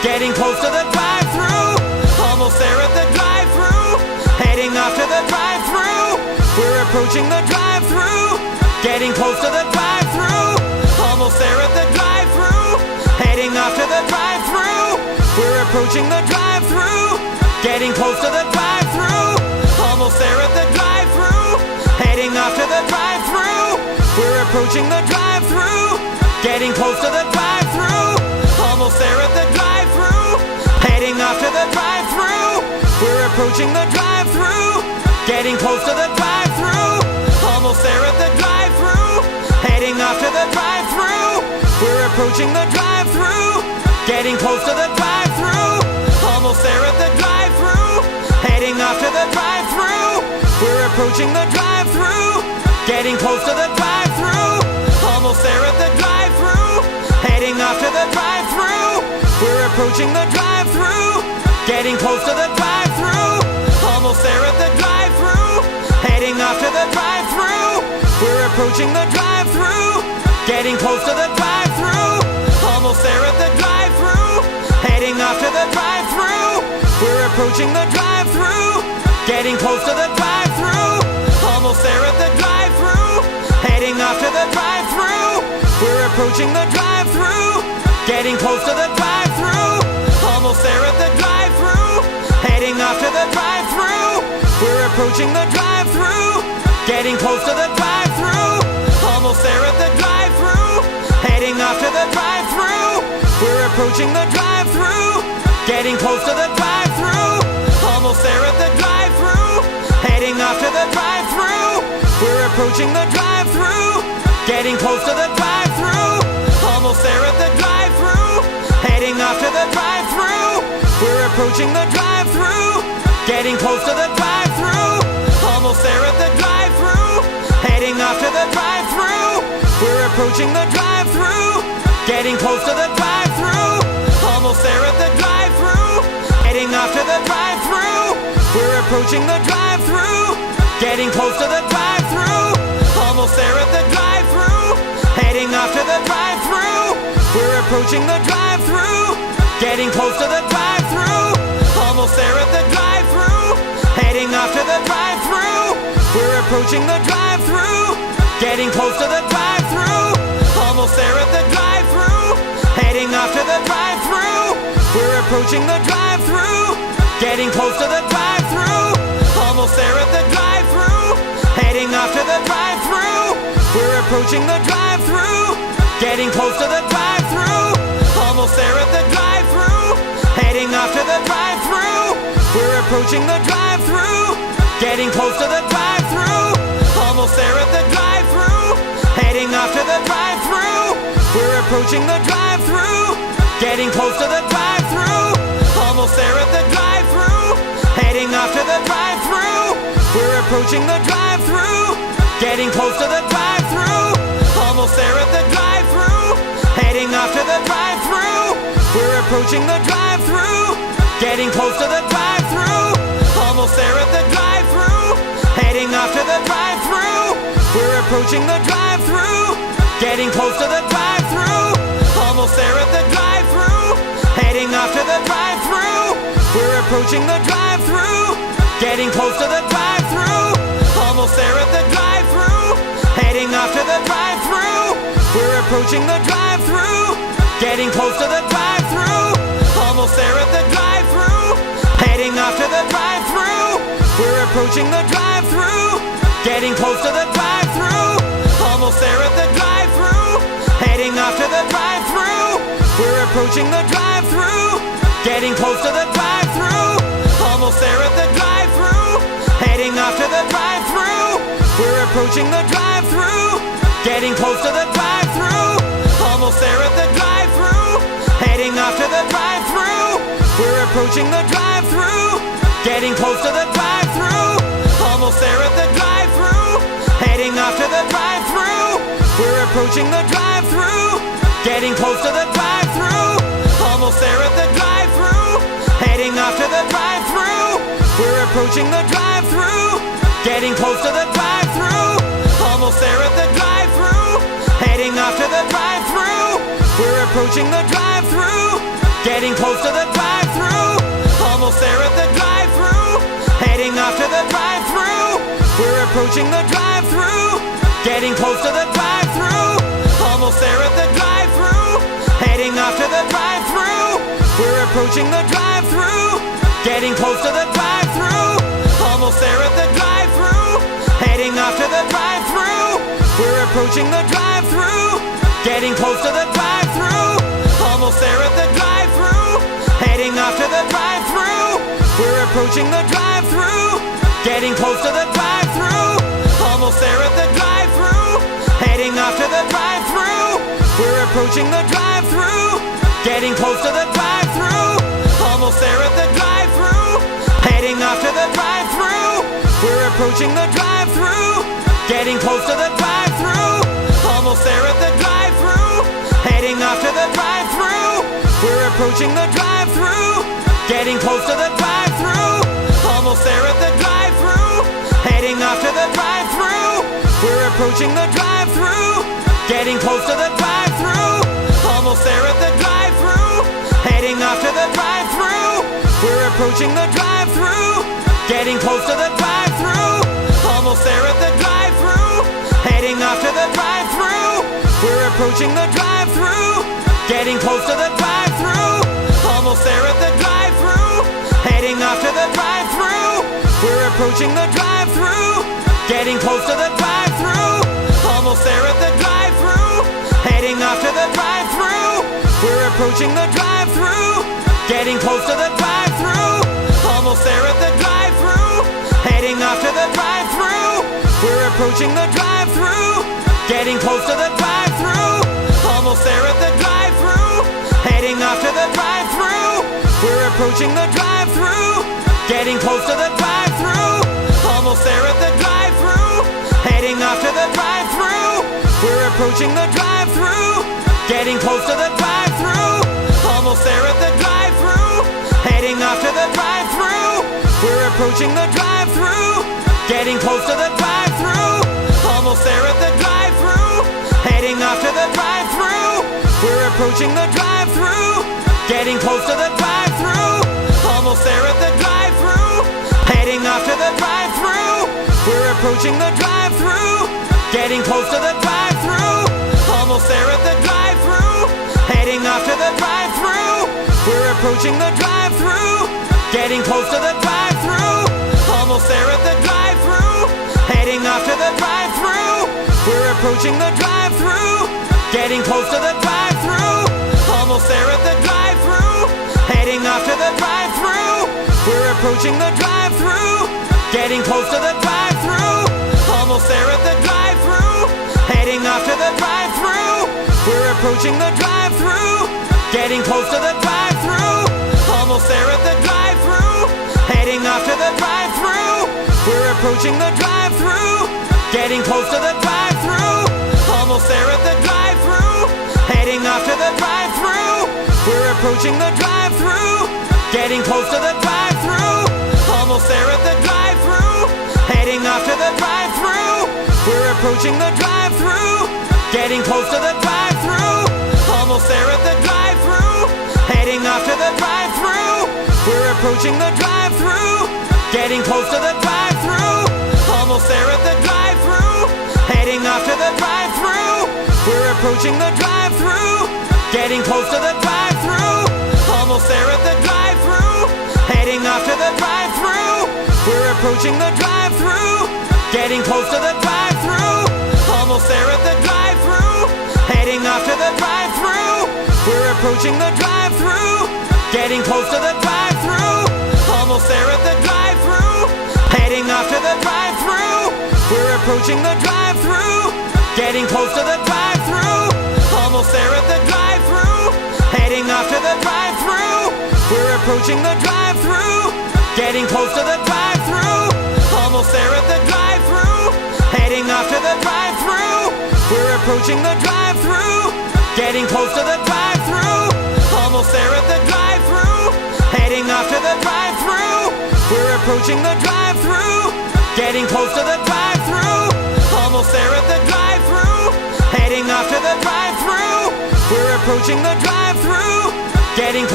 getting close to the drive-thru. Almost there at the drive-thru, heading off to the drive-thru. We're approaching the drive-thru, getting close to the drive-thru. Almost there at the drive-thru, heading off to the drive-thru. We're approaching the drive-thru, getting close to the drive-thru. Almost there at the drive-thru, heading off to the drive-thru. We're approaching the drive-thru, getting close to the drive-thru. Almost there at the drive-thru, heading off to the drive-thru. We're approaching the drive-thru, getting close to the drive-thru. Almost there at the drive-thru, heading off to the drive-thru. We're approaching the drive-thru, getting close to the drive-thru. Almost there at the drive-thru, heading off to the drive-thru. We're approaching the drive-thru, getting close to the drive-thru. Almost there at the drive-thru, heading off to the drive-thru. We're approaching the drive-thru, getting close to the drive-thru. Almost there at the drive-thru, heading off to the drive-thru. We're approaching the drive-thru, getting close to the drive-thru. Almost there at the drive-thru, heading off to the drive-thru. We're approaching the drive-thru, getting close to the drive-thru. Almost there at the drive-thru, heading off to the drive-thru. We're approaching the drive-thru, getting close to the drive-thru. Almost there at the drive-thru, heading off to the drive-thru. We're approaching the drive-thru, getting close to the drive-thru. Almost there at the drive-thru, heading off to the drive-thru. We're approaching the drive-thru, getting close to the drive-thru. Almost there at the drive-thru, heading off to the drive-thru. We're approaching the drive-thru, getting close to the drive-thru. Almost there at the drive-thru, heading off to the drive-thru. We're approaching the drive-thru, getting close to the drive-thru. Almost there at the drive-thru, heading off to the drive-thru. We're approaching the drive-thru, getting close to the drive-thru. Almost there at the drive-thru, heading off to the drive-thru. We're approaching the drive-thru, getting close to the drive-thru. Almost there at the drive-thru, heading off to the drive-thru. We're approaching the drive-thru, getting close to the drive-thru. Almost there at the drive-thru, heading off to the drive-thru. We're approaching the drive-thru, getting close to the drive-thru. Almost there at the drive-thru, heading off to the drive-thru. We're approaching the drive-thru, getting close to the drive-thru. Almost there at the drive-thru, heading off to the drive-thru. We're approaching the drive-thru, getting close to the drive-thru. Almost there at the drive-thru, heading off to the drive-thru. We're approaching the drive-thru, getting close to the drive-thru. Almost there at the drive-thru, heading off to the drive-thru. We're approaching the drive-thru, getting close to the drive-thru. Almost there at the drive-thru, heading off to the drive-thru. We're approaching the drive-thru, getting close to the drive-thru. Almost there at the drive-thru, heading off to the drive-thru. We're approaching the drive-thru, getting close to the drive-thru. Almost there at the drive-thru, heading off to the drive-thru. We're approaching the drive-thru, getting close to the drive-thru. Almost there at the drive-thru, heading off to the drive-thru. We're approaching the drive-thru, getting close to the drive-thru. Almost there at the drive-thru, heading off to the drive-thru. We're approaching the drive-thru, getting close to the drive-thru. Almost there at the drive-thru, heading off to the drive-thru. We're approaching the drive-thru, getting close to the drive-thru. Almost there at the drive-thru, heading off to the drive-thru. We're approaching the drive-thru, getting close to the drive-thru. Almost there at the drive-thru, heading off to the drive-thru. We're approaching the drive-thru, getting close to the drive-thru. Almost there at the drive-thru, heading off to the drive-thru. We're approaching the drive-thru, getting close to the drive-thru. Almost there at the drive-thru, heading off to the drive-thru. We're approaching the drive-thru, getting close to the drive-thru. Almost there at the drive-thru, heading off to the drive-thru. We're approaching the drive-thru, getting close to the drive-thru. Almost there at the drive-thru, heading off to the drive-thru. We're approaching the drive-thru, getting getting close to the drive-thru. Almost there at the drive-thru, heading off to the drive-thru. We're approaching the drive-thru, getting close to the drive-thru. Almost there at the drive-thru, heading off to the drive-thru. We're approaching the drive-thru, getting close to the drive-thru. Almost there at the drive-thru, heading off to the drive-thru. We're approaching the drive-thru, getting close to the drive-thru. Almost there at the drive-thru, heading off to the drive-thru. We're approaching the drive-thru, getting close to the drive-thru. Almost there at the drive-thru, heading off to the drive-thru. We're approaching the drive-thru, getting close to the drive-thru. Almost there at the drive-thru, heading off to the drive-thru. We're approaching the drive-thru, getting close to the drive-thru. Almost there at the drive-thru, heading off to the drive-thru. We're approaching the drive-thru, getting close to the drive-thru. Almost there at the drive-thru, heading off to the drive-thru. We're approaching the drive-thru, getting close to the drive-thru. Almost there at the drive-thru, heading off to the drive-thru. We're approaching the drive-thru, getting close to the drive-thru. Almost there at the drive-thru, heading off to the drive-thru. We're approaching the drive-thru, getting close to the drive-thru. Almost there at the drive-thru, heading off to the drive-thru. We're approaching the drive-thru, getting close to the drive-thru. Almost there at the drive-thru, heading off to the drive-thru. We're approaching the drive-thru, getting close to the drive-thru. Almost there at the drive-thru, heading off to the drive-thru. We're approaching the drive-thru, getting close to the drive-thru. Almost there at the drive-thru, heading off to the drive-thru. We're approaching the drive-thru, getting close to the drive-thru. Almost there at the drive-thru, heading off to the drive-thru. We're approaching the drive-thru, getting close to the drive-thru. Almost there at the drive-thru, heading off to the drive-thru. We're approaching the drive-thru, getting close to the drive-thru. Almost there at the drive-thru, heading off to the drive-thru. We're approaching the drive-thru, getting close to the drive-thru. Almost there at the drive-thru, heading off to the drive-thru. We're approaching the drive-thru, getting close to the drive-thru. Almost there at the drive-thru, heading off to the drive-thru. We're approaching the drive-thru, getting close to the drive-thru. Almost there at the drive-thru, heading off to the drive-thru. We're approaching the drive-thru, getting close to the drive-thru. Almost there at the drive-thru, heading off to the drive-thru. We're approaching the drive-thru, getting close to the drive-thru. Almost there at the drive-thru, heading off to the drive-thru. We're approaching the drive-thru, getting close to the drive-thru. Almost there at the drive-thru, heading off to the drive-thru. We're approaching the drive-thru, getting close to the drive-thru. Almost there at the drive-thru, heading off to the drive-thru. We're approaching the drive-thru, getting close to the drive-thru. Almost there at the drive-thru, heading off to the drive-thru. We're approaching the drive-thru, getting close to the drive-thru. Almost there at the drive-thru, heading off to the drive-thru. We're approaching the drive-thru, getting close to the drive-thru. Almost there at the drive-thru, heading off to the drive-thru. We're approaching the drive-thru, getting close to the drive-thru. Almost there at the drive-thru, heading off to the drive-thru. We're approaching the drive-thru, getting close to the drive-thru. Almost there at the drive-thru, heading off to the drive-thru. We're approaching the drive-thru, getting close to the drive-thru. Almost there at the drive-thru, heading off to the drive-thru. We're approaching the drive-thru, getting close to the drive-thru. Almost there at the drive-thru, heading off to the drive-thru. We're approaching the drive-thru, getting close to the drive-thru. Almost there at the drive-thru, heading off to the drive-thru. We're approaching the drive-thru, getting close to the drive-thru. Almost there at the drive-thru, heading off to the drive-thru. We're approaching the drive-thru, getting close to the drive-thru. Almost there at the drive-thru, heading off to the drive-thru. We're approaching the drive-thru, getting close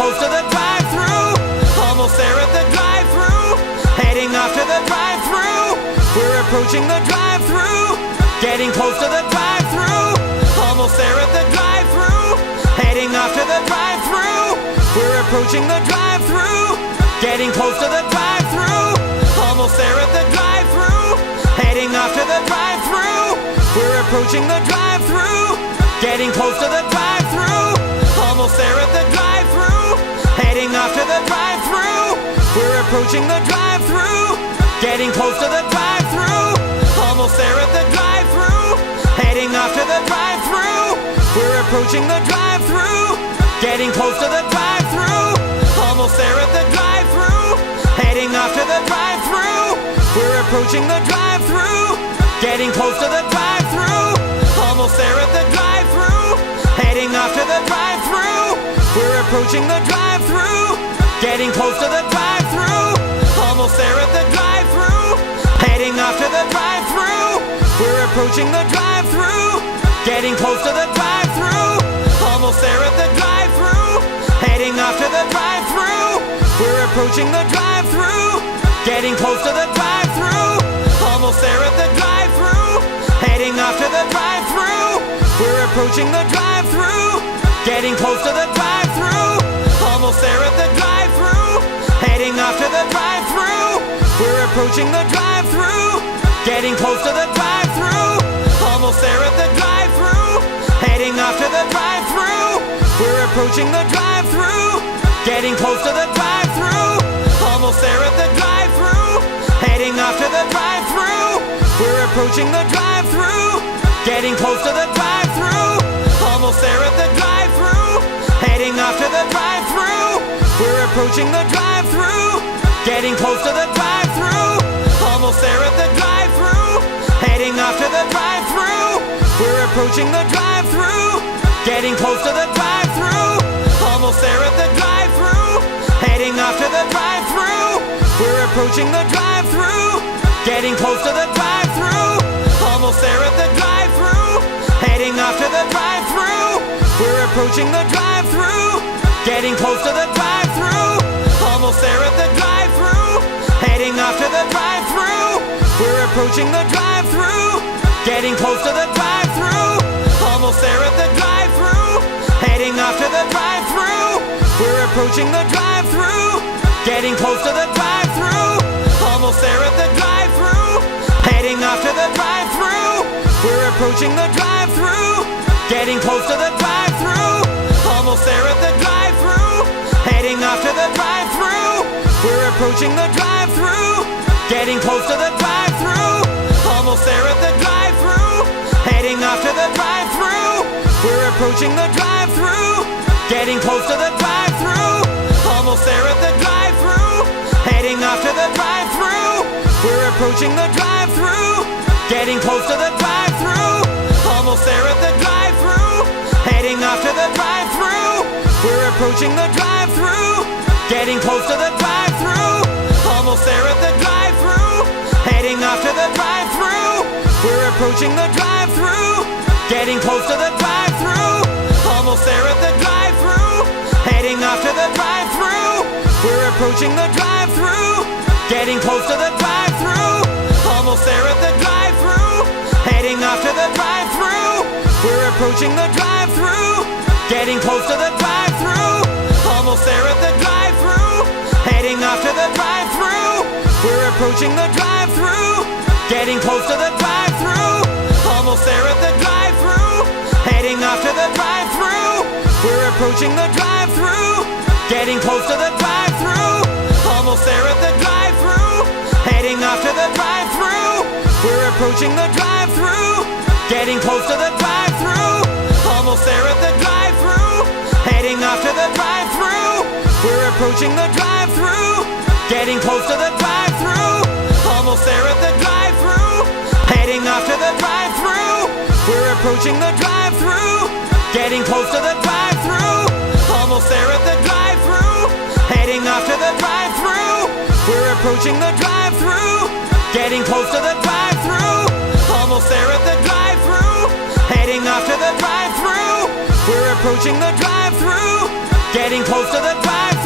close to the drive-thru. Almost there at the drive-thru. Heading off to the drive-thru. We're approaching the drive-thru. Getting close to the drive-thru. Almost there at the drive-thru. Heading off to the drive-thru. We're approaching the drive-thru. Getting close to the drive-thru. Almost there at the drive-thru. Heading off to the drive-thru. We're approaching the drive-thru. Getting close to the drive-thru. Almost there at the drive-thru. Heading off to the drive-thru. We're approaching the drive-thru. Getting close to the drive-thru. Almost there at the drive-thru. Heading off to the drive-thru. We're approaching the drive-thru. Getting close to the drive-thru. Almost there at the drive-thru. Heading off to the drive-thru. We're approaching the drive-thru. Getting close to the drive-thru. Almost there at the drive-thru. Heading off to the drive-thru. We're approaching the drive-thru. Getting close to the drive-thru. Almost there at the drive-thru. Heading off to the drive-thru. We're approaching the drive-thru. Getting close to the drive-thru. Almost there at the drive-thru. Heading off to the drive-thru. We're approaching the drive-thru. Getting close to the drive-thru. Almost there at the drive-thru. Heading off to the drive-thru. We're approaching the drive-thru. Getting close to the drive-thru. Almost there at the drive-thru. Heading off to the drive-thru. We're approaching the drive-thru. Getting close to the drive-thru. Almost there at the drive-thru. Heading off to the drive-thru. We're approaching the drive-thru. Getting close to the drive-thru. Almost there at the drive-thru. Heading off to the drive-thru. We're approaching the drive-thru. Getting close to the drive-thru. Almost there at the drive-thru. Heading off to the drive-thru. We're approaching the drive-thru. Getting close to the drive-thru. Almost there at the drive-thru. Heading off to the drive-thru. We're approaching the drive-thru. Getting close to the drive-thru. Almost there at the drive-thru. Heading off to the drive-thru. We're approaching the drive-thru. Getting close to the drive-thru. Almost there at the drive-thru. Heading off to the drive-thru. We're approaching the drive-thru. Getting close to the drive-thru. Almost there at the drive-thru. Heading off to the drive-thru. We're approaching the drive-thru. Getting close to the drive-thru. Almost there at the drive-thru. Heading off to the drive-thru. We're approaching the drive-thru. Getting close to the drive-thru. Almost there at the drive-thru. Heading off to the drive-thru. We're approaching the drive-thru. Getting close to the drive-thru. Almost there at the drive-thru. Heading off to the drive-thru. We're approaching the drive-thru. Getting close to the drive-thru. Almost there at the drive-thru. Heading off to the drive-thru. We're approaching the drive-thru. Getting close to the drive-thru. Almost there at the drive-thru. Heading off to the drive-thru. We're approaching the drive-thru. Getting close to the drive-thru. Almost there at the drive-thru. Heading off to the drive-thru. We're approaching the drive-thru. Getting close to the drive-thru. Almost there at the drive-thru. Heading off to the drive-thru. We're approaching the drive-thru. Getting close to the drive-thru. Almost there at the drive-thru. Heading off to the drive-thru. We're approaching the drive-thru. Getting close to the drive-thru. Almost there at the drive-thru. Heading off to the drive-thru. We're approaching the drive-thru. Getting close to the drive-thru. Almost there at the drive-thru. Heading off to the drive-thru. We're approaching the drive-thru. Getting close to the drive-thru. Almost there at the drive-thru. Heading off to the drive-thru. We're approaching the drive-thru. Getting close to the drive-thru. Almost there at the drive-thru. Heading off to the drive-thru. We're approaching the drive-thru. Getting close to the drive-thru. Almost there at the drive-thru. Heading off to the drive-thru. We're approaching the drive-thru. Getting close to the drive-thru. Almost there at the drive-thru. Heading off to the drive-thru. We're approaching the drive-thru. Getting close to the drive-thru. Almost there at the drive-thru. Heading off to the drive-thru. We're approaching the drive-thru. Getting close to the drive-thru. Almost there at the drive-thru. Heading off to the drive-thru. We're approaching the drive-thru. Getting close to the drive-thru.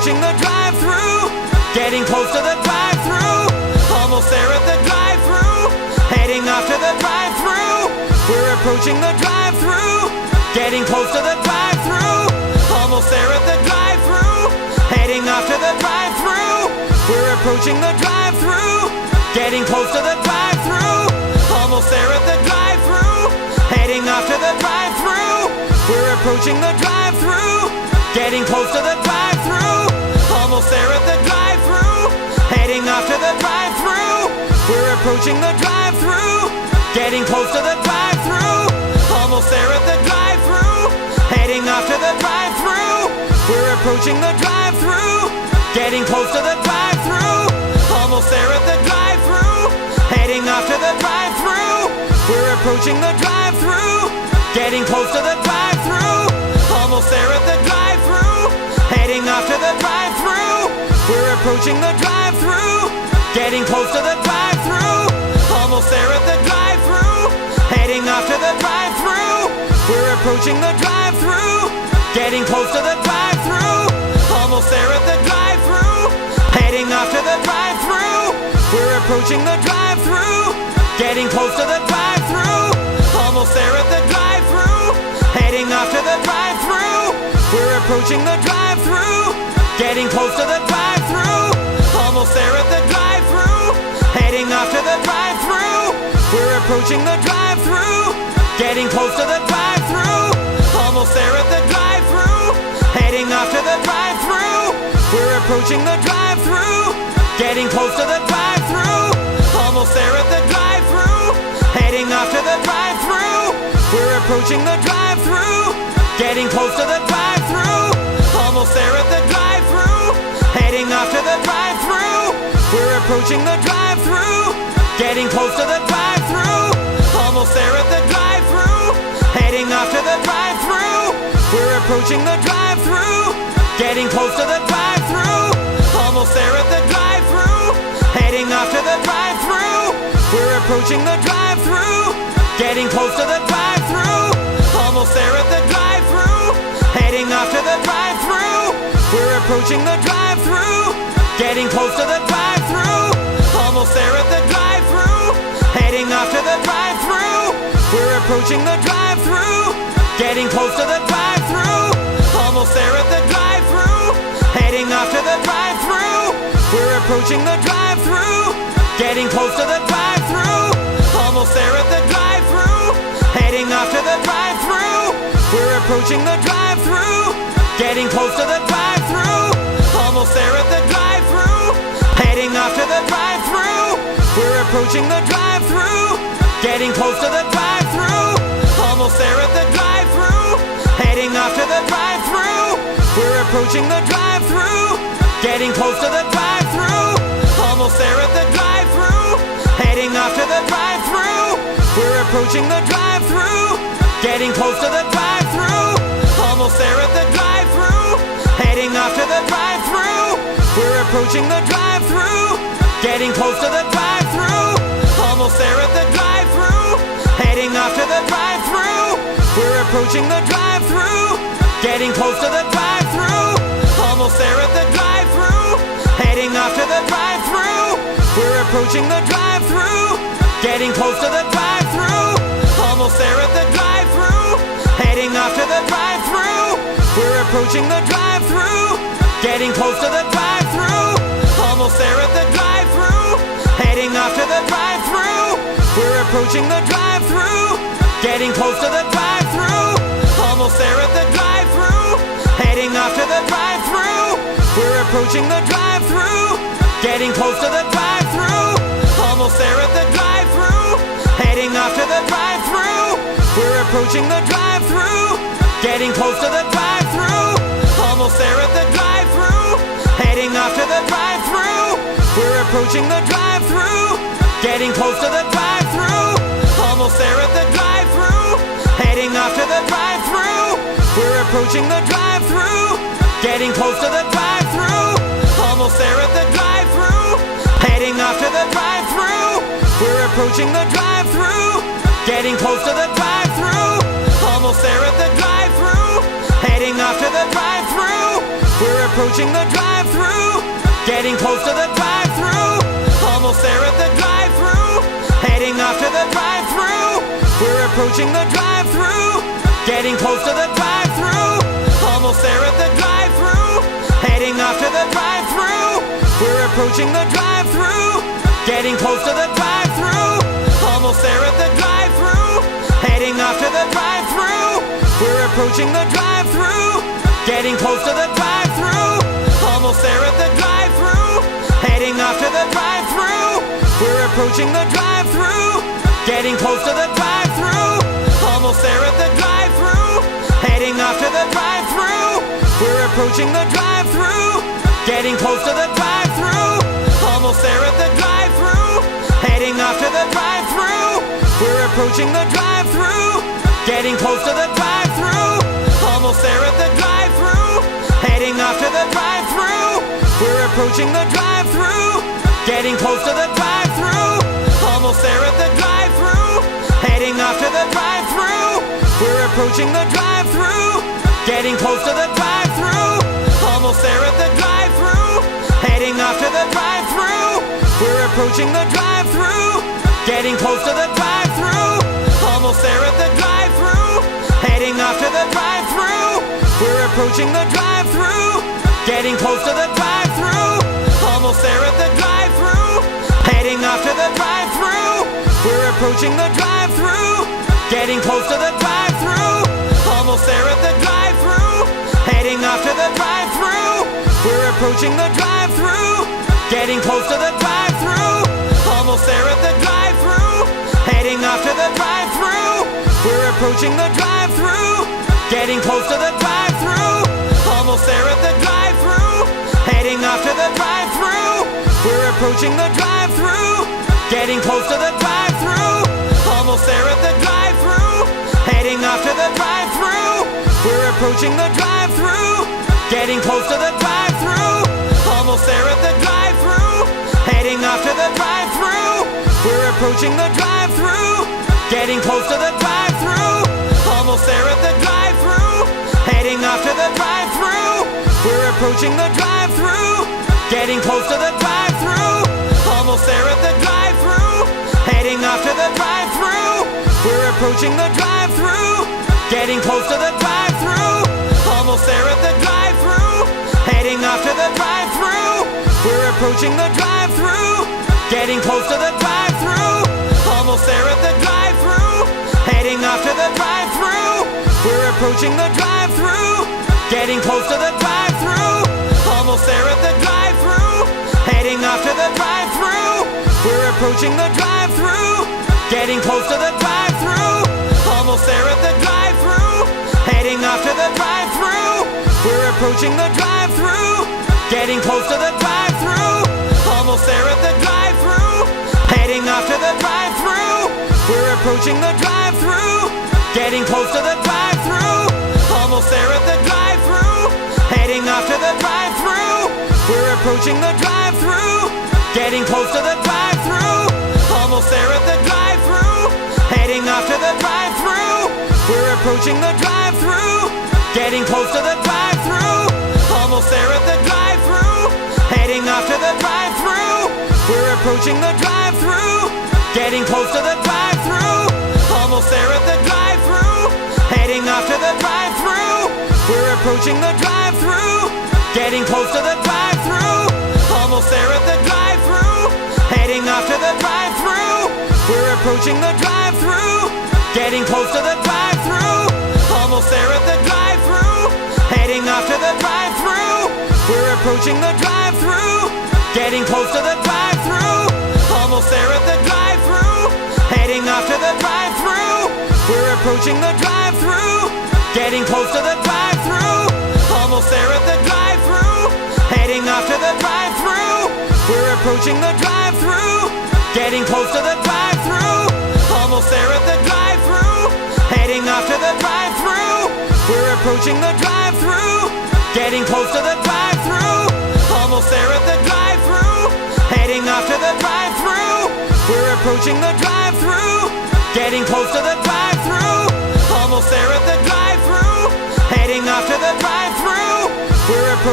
approaching the drive-thru, getting close to the drive-thru, almost there at the drive-thru, heading off to the drive-thru. We're approaching the drive-thru, getting close to the drive-thru, almost there at the drive-thru, heading off to the drive-thru. We're approaching the drive-thru, getting close to the drive-thru, almost there at the drive-thru, heading off to the drive-thru. We're approaching the drive-thru, getting close to the drive-thru, almost there at the drive-thru, heading off to the drive-thru. We're approaching the drive-thru, getting close to the drive-thru, almost there at the drive-thru, heading off to the drive-thru. We're approaching the drive-thru, getting close to the drive-thru, almost there at the drive-thru, heading off to the drive-thru. We're approaching the drive-thru, getting close to the drive-thru, almost there at the drive-thru, heading off to the drive-thru. We're approaching the drive-thru, getting close to the drive-thru, almost there at the drive-thru, heading off to the drive-thru. We're approaching the drive-thru, getting close to the drive-thru, almost there at the drive-thru, heading off to the drive-thru. We're approaching the drive-thru, getting close to the drive-thru, almost there at the drive-thru, heading off to the drive-thru. We're approaching the drive-thru, getting close to the drive-thru, almost there at the drive-thru, heading off to the drive-thru. We're approaching the drive-thru, getting close to the drive-thru, almost there at the drive-thru, heading off to the drive-thru. We're approaching the drive-thru, getting close to the drive-thru, almost there at the drive-thru, heading off to the drive-thru. We're approaching the drive-thru, getting close to the drive-thru, almost there at the drive-thru, heading off to the drive-thru. We're approaching the drive-thru, getting close to the drive-thru, almost there at the drive-thru, heading off to the drive-thru. We're approaching the drive-thru, getting close to the drive-thru, almost there at the drive-thru, heading off to the drive-thru. We're approaching the drive-thru, getting close to the drive-thru, almost there at the drive-thru, heading off to the drive-thru. We're approaching the drive-thru, getting close to the drive-thru, almost there at the drive-thru, heading off to the drive-thru. We're approaching the drive-thru, getting close to the drive-thru, almost there at the drive-thru, heading off to the drive-thru. We're approaching the drive-thru, getting close to the drive-thru, almost there at the drive-thru, heading off to the drive-thru. We're approaching the drive-thru, getting close to the drive-thru, almost there at the drive-thru, heading off to the drive-thru. We're approaching the drive-thru, getting close to the drive-thru, almost there at the drive-thru, heading off to the drive-thru. We're approaching the drive-thru, getting close to the drive-thru, almost there at the drive-thru, heading off to the drive-thru. We're approaching the drive-thru, getting close to the drive-thru, almost there at the drive-thru, heading off to the drive-thru. We're approaching the drive-thru, getting close to the drive-thru, almost there at the drive-thru, heading off to the drive-thru. We're approaching the drive-thru, getting close to the drive-thru, almost there at the drive-thru, heading off to the drive-thru. We're approaching the drive-thru, getting close to the drive-thru, almost there at the drive-thru, heading off to the drive-thru. We're approaching the drive-thru, getting close to the drive-thru, almost there at the drive-thru, heading off to the drive-thru. We're approaching the drive-thru, getting close to the drive-thru, almost there at the drive-thru, heading off to the drive-thru. We're approaching the drive-thru, getting close to the drive-thru, almost there at the drive-thru, heading off to the drive-thru. We're approaching the drive-thru, getting close to the drive-thru, almost there at the drive-thru, heading off to the drive-thru. We're approaching the drive-thru, getting close to the drive-thru, almost there at the drive-thru, heading off to the drive-thru. We're approaching the drive-thru, getting close to the drive-thru, almost there at the drive-thru, heading off to the drive-thru. We're approaching the drive-thru, getting close to the drive-thru, almost there at the drive-thru, heading off to the drive-thru. We're approaching the drive-thru, getting close to the drive-thru. Almost there at the drive-thru, heading off to the drive-thru. We're approaching the drive-thru, getting close to the drive-thru. Almost there at the drive-thru, heading off to the drive-thru. We're approaching the drive-thru, getting close to the drive-thru. Almost there at the drive-thru, heading off to the drive-thru. We're approaching the drive-thru, getting close to the drive-thru. Almost there at the drive-thru, heading off to the drive-thru. We're approaching the drive-thru, getting close to the drive-thru. Almost there at the drive-thru, heading off to the drive-thru. We're approaching the drive-thru, getting close to the drive-thru. Almost there at the drive-thru, heading off to the drive-thru. We're approaching the drive-thru, getting close to the drive-thru. Almost there at the drive-thru, heading off to the drive-thru. We're approaching the drive-thru, getting close to the drive-thru. Almost there at the drive-thru, heading off to the drive-thru. We're approaching the drive-thru, getting close to the drive-thru. Almost there at the drive-thru, heading off to the drive-thru. We're approaching the drive-thru, getting close to the drive-thru. Almost there at the drive-thru, heading off to the drive-thru. We're approaching the drive-thru, getting close to the drive-thru. Almost there at the drive-thru, heading off to the drive-thru. We're approaching the drive-thru, getting close to the drive-thru. Almost there at the drive-thru, heading off to the drive-thru. We're approaching the drive-thru, getting close to the drive-thru. Almost there at the drive-thru, heading off to the drive-thru. We're approaching the drive-thru, getting close to the drive-thru. Almost there at the drive-thru, heading off to the drive-thru. We're approaching the drive-thru, getting close to the drive-thru. Almost there at the drive-thru, heading off to the drive-thru. We're approaching the drive-thru, getting close to the drive-thru. Almost there at the drive-thru, heading off to the drive-thru. We're approaching the drive-thru, getting close to the drive-thru. Almost there at the drive-thru, heading off to the drive-thru. We're approaching the drive-thru, getting close to the drive-thru. Almost there at the drive-thru, heading off to the drive-thru. We're approaching the drive-thru, getting close to the drive-thru. Almost there at the drive-thru, heading off to the drive-thru. We're approaching the drive-thru, getting close to the drive-thru. Almost there at the drive-thru, heading off to the drive-thru. We're approaching the drive-thru, getting close to the drive-thru. Almost there at the drive-thru, heading off to the drive-thru. We're approaching the drive-thru, getting close to the drive-thru. Almost there at the drive-thru, heading off to the drive-thru. We're approaching the drive-thru, getting close to the drive-thru. Almost there at the drive-thru, heading off to the drive-thru. We're approaching the drive-thru, getting close to the drive-thru. Almost there at the drive-thru, heading off to the drive-thru. We're approaching the drive-thru, getting close to the drive-thru. Almost there at the drive-thru, heading off to the drive-thru. We're approaching the drive-thru, getting close to the drive-thru. Almost there at the drive-thru, heading off to the drive-thru. We're approaching the drive-thru, getting close to the drive-thru. Almost there at the drive-thru, heading off to the drive-thru. We're approaching the drive-thru, getting close to the drive-thru. Almost there at the drive-thru, heading off to the drive-thru. We're approaching the drive-thru, getting close to the drive-thru. Almost there at the drive-thru, heading off to the drive-thru. We're approaching the drive-thru, getting close to the drive-thru. Almost there at the drive-thru, heading off to the drive-thru. We're approaching the drive-thru, getting close to the drive-thru. Almost there at the drive-thru, heading off to the drive-thru. We're approaching the drive-thru, getting close to the drive-thru. Almost there at the drive-thru, heading off to the drive-thru. We're approaching the drive-thru, getting close to the drive-thru. Almost there at the drive-thru, heading off to the drive-thru. We're approaching the drive-thru, getting close to the drive-thru. Almost there at the drive-thru, heading off to the drive-thru. We're approaching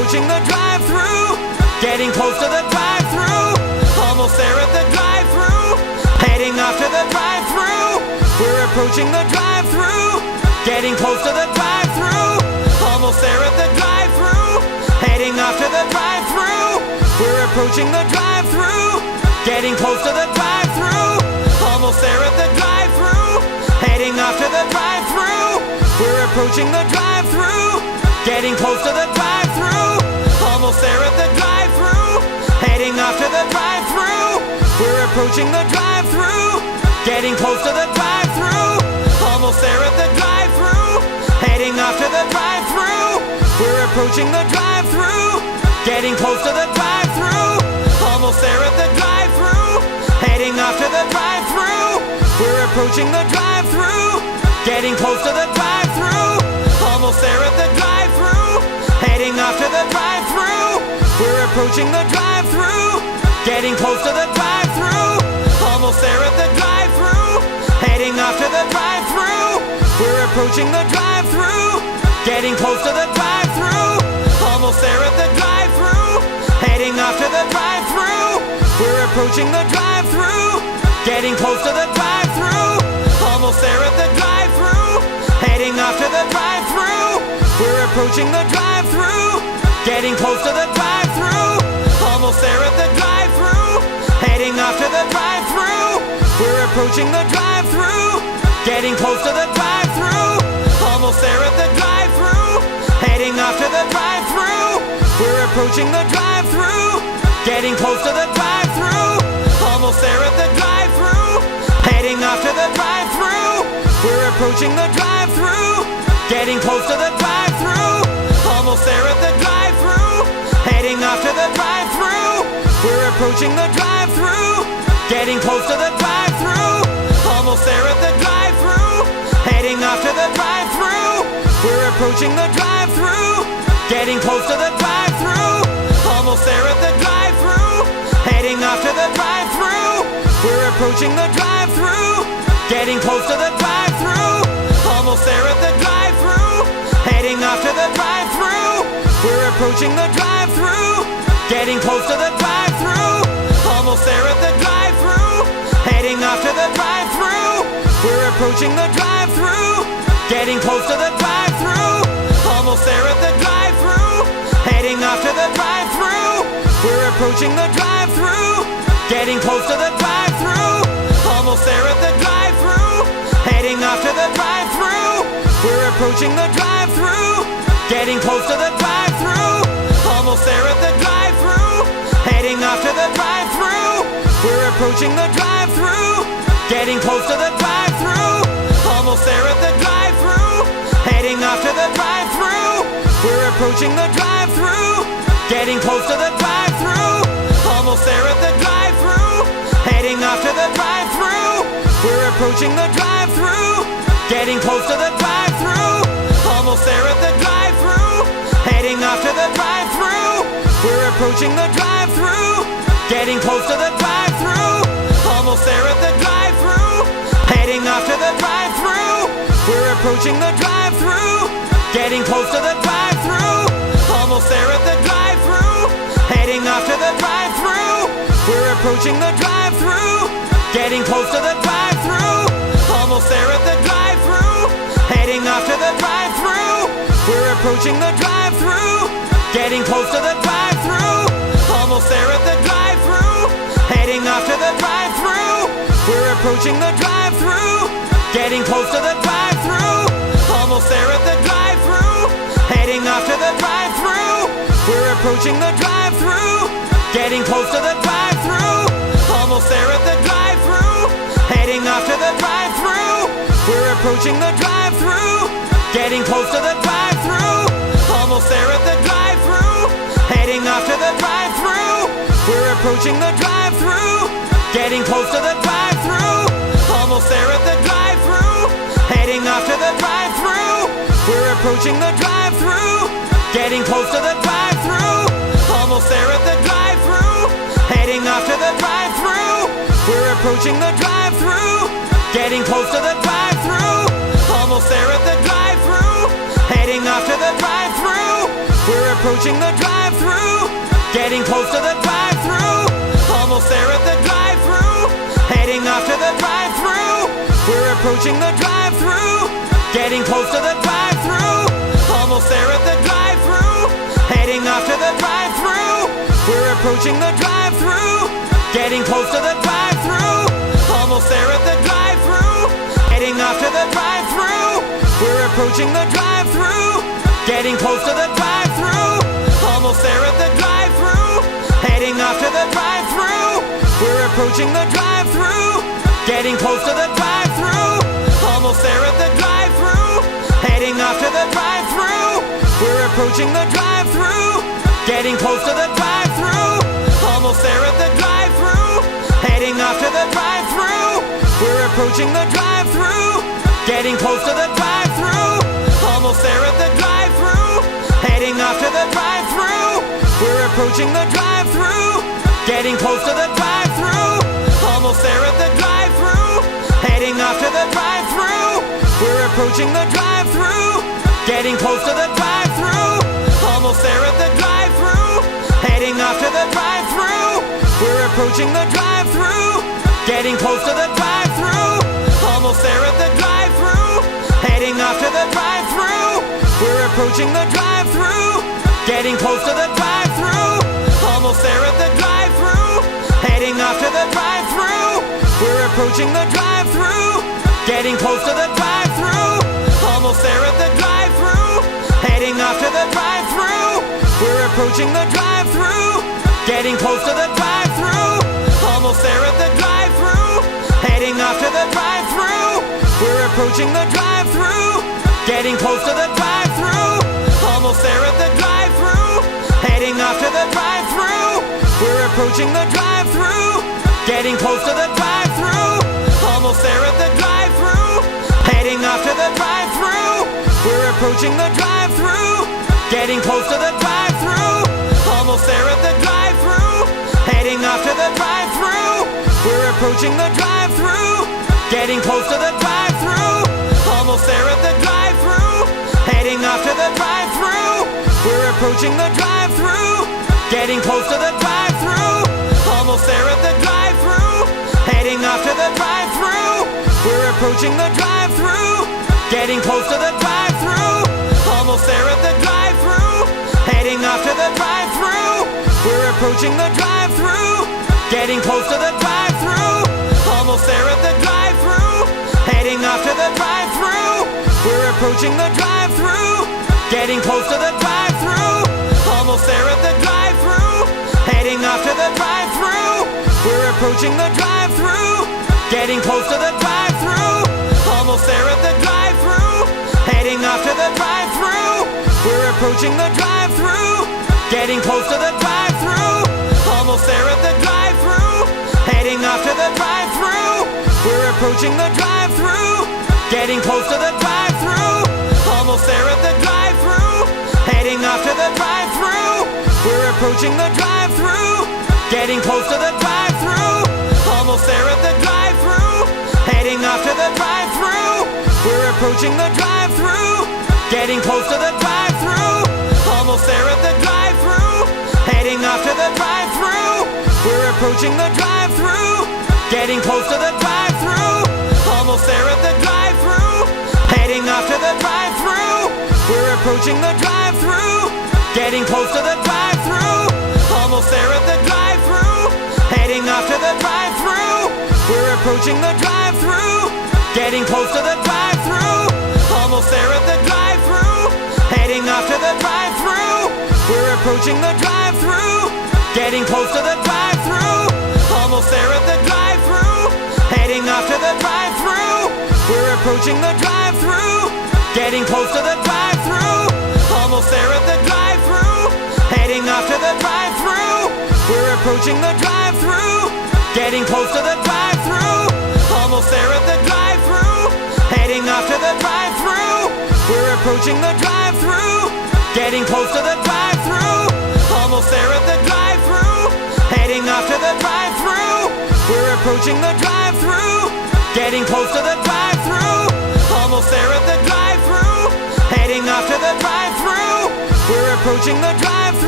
approaching the drive-thru, getting close to the drive-thru, almost there at the drive-thru, heading off to the drive-thru. We're approaching the drive-thru, getting close to the drive-thru, almost there at the drive-thru, heading off to the drive-thru. We're approaching the drive-thru, getting close to the drive-thru, almost there at the drive-thru, heading off to the drive-thru. We're approaching the drive-thru, getting close to the drive-thru, almost there at the drive-thru, heading off to the drive-thru. We're approaching the drive-thru, getting close to the drive-thru, almost there at the drive-thru, heading off to the drive-thru. We're approaching the drive-thru, getting close to the drive-thru, almost there at the drive-thru, heading off to the drive-thru. We're approaching the drive-thru, getting close to the drive-thru, almost there at the drive-thru, heading off to the drive-thru. We're approaching the drive-thru, getting close to the drive-thru, almost there at the drive-thru, heading off to the drive-thru. We're approaching the drive-thru, getting close to the drive-thru, almost there at the drive-thru, heading off to the drive-thru. We're approaching the drive-thru, getting close to the drive-thru, almost there at the drive-thru, heading off to the drive-thru. We're approaching the drive-thru, getting close to the drive-thru, almost there at the drive-thru, heading off to the drive-thru. We're approaching the drive-thru, getting close to the drive-thru, almost there at the drive-thru, heading off to the drive-thru. We're approaching the drive-thru, getting close to the drive-thru, almost there at the drive-thru, heading off to the drive-thru. We're approaching the drive-thru, getting close to the drive-thru, almost there at the drive-thru, heading off to the drive-thru. We're approaching the drive-thru, getting close to the drive-thru, almost there at the drive-thru, heading off to the drive-thru. We're approaching the drive-thru, getting close to the drive-thru, almost there at the drive-thru, heading off to the drive-thru. We're approaching the drive-thru, getting close to the drive-thru, almost there at the drive-thru, heading off to the drive-thru. We're approaching the drive-thru, getting close to the drive-thru, almost there at the drive-thru, heading off to the drive-thru. We're approaching the drive-thru, getting close to the drive-thru, almost there at the drive-thru, heading off to the drive-thru. We're approaching the drive-thru, getting close to the drive-thru, almost there at the drive-thru, heading off to the drive-thru. We're approaching the drive-thru, getting close to the drive-thru, almost there at the drive-thru, heading off to the drive-thru. We're approaching the drive-thru, getting close to the drive-thru, almost there at the drive-thru, heading off to the drive-thru. We're approaching the drive-thru, getting close to the drive-thru, almost there at the drive-thru, heading off to the drive-thru. We're approaching the drive-thru, getting close to the drive-thru, almost there at the drive-thru, heading off to the drive-thru. We're approaching the drive-thru, getting close to the drive-thru, almost there at the drive-thru, heading off to the drive-thru. We're approaching the drive-thru, getting close to the drive-thru, almost there at the drive-thru, heading off to the drive-thru. We're approaching the drive-thru, getting close to the drive-thru, almost there at the drive-thru, heading off to the drive-thru. We're approaching the drive-thru, getting close to the drive-thru, almost there at the drive-thru, heading off to the drive-thru. We're approaching the drive-thru, getting close to the drive-thru, almost there at the drive-thru, heading off to the drive-thru. We're approaching the drive-thru, getting close to the drive-thru, almost there at the drive-thru, heading off to the drive-thru. We're approaching the drive-thru, getting close to the drive-thru, almost there at the drive-thru, heading off to the drive-thru. We're approaching the drive-thru, getting close to the drive-thru, almost there at the drive-thru, heading off to the drive-thru. We're approaching the drive-thru, getting close to the drive-thru, almost there at the drive-thru, heading off to the drive-thru. We're approaching the drive-thru, getting close to the drive-thru, almost there at the drive-thru, heading off to the drive-thru. We're approaching approaching the drive-thru, getting close to the drive-thru, almost there at the drive-thru, heading off to the drive-thru. We're approaching the drive-thru, getting close to the drive-thru, almost there at the drive-thru, heading off to the drive-thru. We're approaching the drive-thru, getting close to the drive-thru, almost there at the drive-thru, heading off to the drive-thru. We're approaching the drive-thru, getting close to the drive-thru, almost there at the drive-thru, heading off to the drive-thru. We're approaching the drive-thru, getting close to the drive-thru, almost there at the drive-thru, heading off to the drive-thru. We're approaching the drive-thru, getting close to the drive-thru, almost there at the drive-thru, heading off to the drive-thru. We're approaching the drive-thru, getting close to the drive-thru, almost there at the drive-thru, heading off to the drive-thru. We're approaching the drive-thru, getting close to the drive-thru, almost there at the drive-thru, heading off to the drive-thru. We're approaching the drive-thru, getting close to the drive-thru, almost there at the drive-thru, heading off to the drive-thru. We're approaching the drive-thru, getting close to the drive-thru, almost there at the drive-thru, heading off to the drive-thru. We're approaching the drive-thru, getting close to the drive-thru, almost there at the drive-thru, heading off to the drive-thru. We're approaching the drive-thru, getting close to the drive-thru, almost there at the drive-thru, heading off to the drive-thru. We're approaching the drive-thru, getting close to the drive-thru, almost there at the drive-thru, heading off to the drive-thru. We're approaching the drive-thru, getting close to the drive-thru, almost there at the drive-thru, heading off to the drive-thru. We're approaching the drive-thru, getting close to the drive-thru, almost there at the drive-thru, heading off to the drive-thru. We're approaching the drive-thru, getting close to the drive-thru, almost there at the drive-thru, heading off to the drive-thru. We're approaching the drive-thru, getting close to the drive-thru, almost there at the drive-thru, heading off to the drive-thru. We're approaching the drive-thru, getting close to the drive-thru, almost there at the drive-thru, heading off to the drive-thru. We're approaching the drive-thru, getting close to the drive-thru, almost there at the drive-thru, heading off to the drive-thru. We're approaching the drive-thru, getting close to the drive-thru, almost there at the drive-thru, heading off to the drive-thru. We're approaching the drive-thru, getting close to the drive-thru, almost there at the drive-thru, heading off to the drive-thru. We're approaching the drive-thru, getting close to the drive-thru, almost there at the drive-thru, heading off to the drive-thru. We're approaching the drive-thru, getting close to the drive-thru, almost there at the drive-thru, heading off to the drive-thru. We're approaching the drive-thru, getting close to the drive-thru, almost there at the drive-thru, heading off to the drive-thru. We're approaching the drive-thru, getting close to the drive-thru, almost there at the drive-thru, heading off to the drive-thru. We're approaching the drive-thru, getting close to the drive-thru, almost there at the drive-thru, heading off to the drive-thru. We're approaching the drive-thru, getting close to the drive-thru, almost there at the drive-thru, heading off to the drive-thru. We're approaching the drive-thru, getting close to the drive-thru, almost there at the drive-thru, heading off to the drive-thru. We're approaching the drive-thru, getting close to the drive-thru, almost there at the drive-thru, heading off to the drive-thru. We're approaching the drive-thru, getting close to the drive-thru, almost there at the drive-thru, heading off to the drive-thru. We're approaching the drive-thru, getting close to the drive-thru, almost there at the drive-thru, heading off to the drive-thru. We're approaching the drive-thru, getting close to the drive-thru, almost there at the drive-thru, heading off to the drive-thru. We're approaching the drive-thru, getting close to the drive-thru, almost there at the drive-thru, heading off to the drive-thru. We're approaching the drive-thru, getting close to the drive-thru, almost there at the drive-thru, heading off to the drive-thru. We're approaching the drive-thru.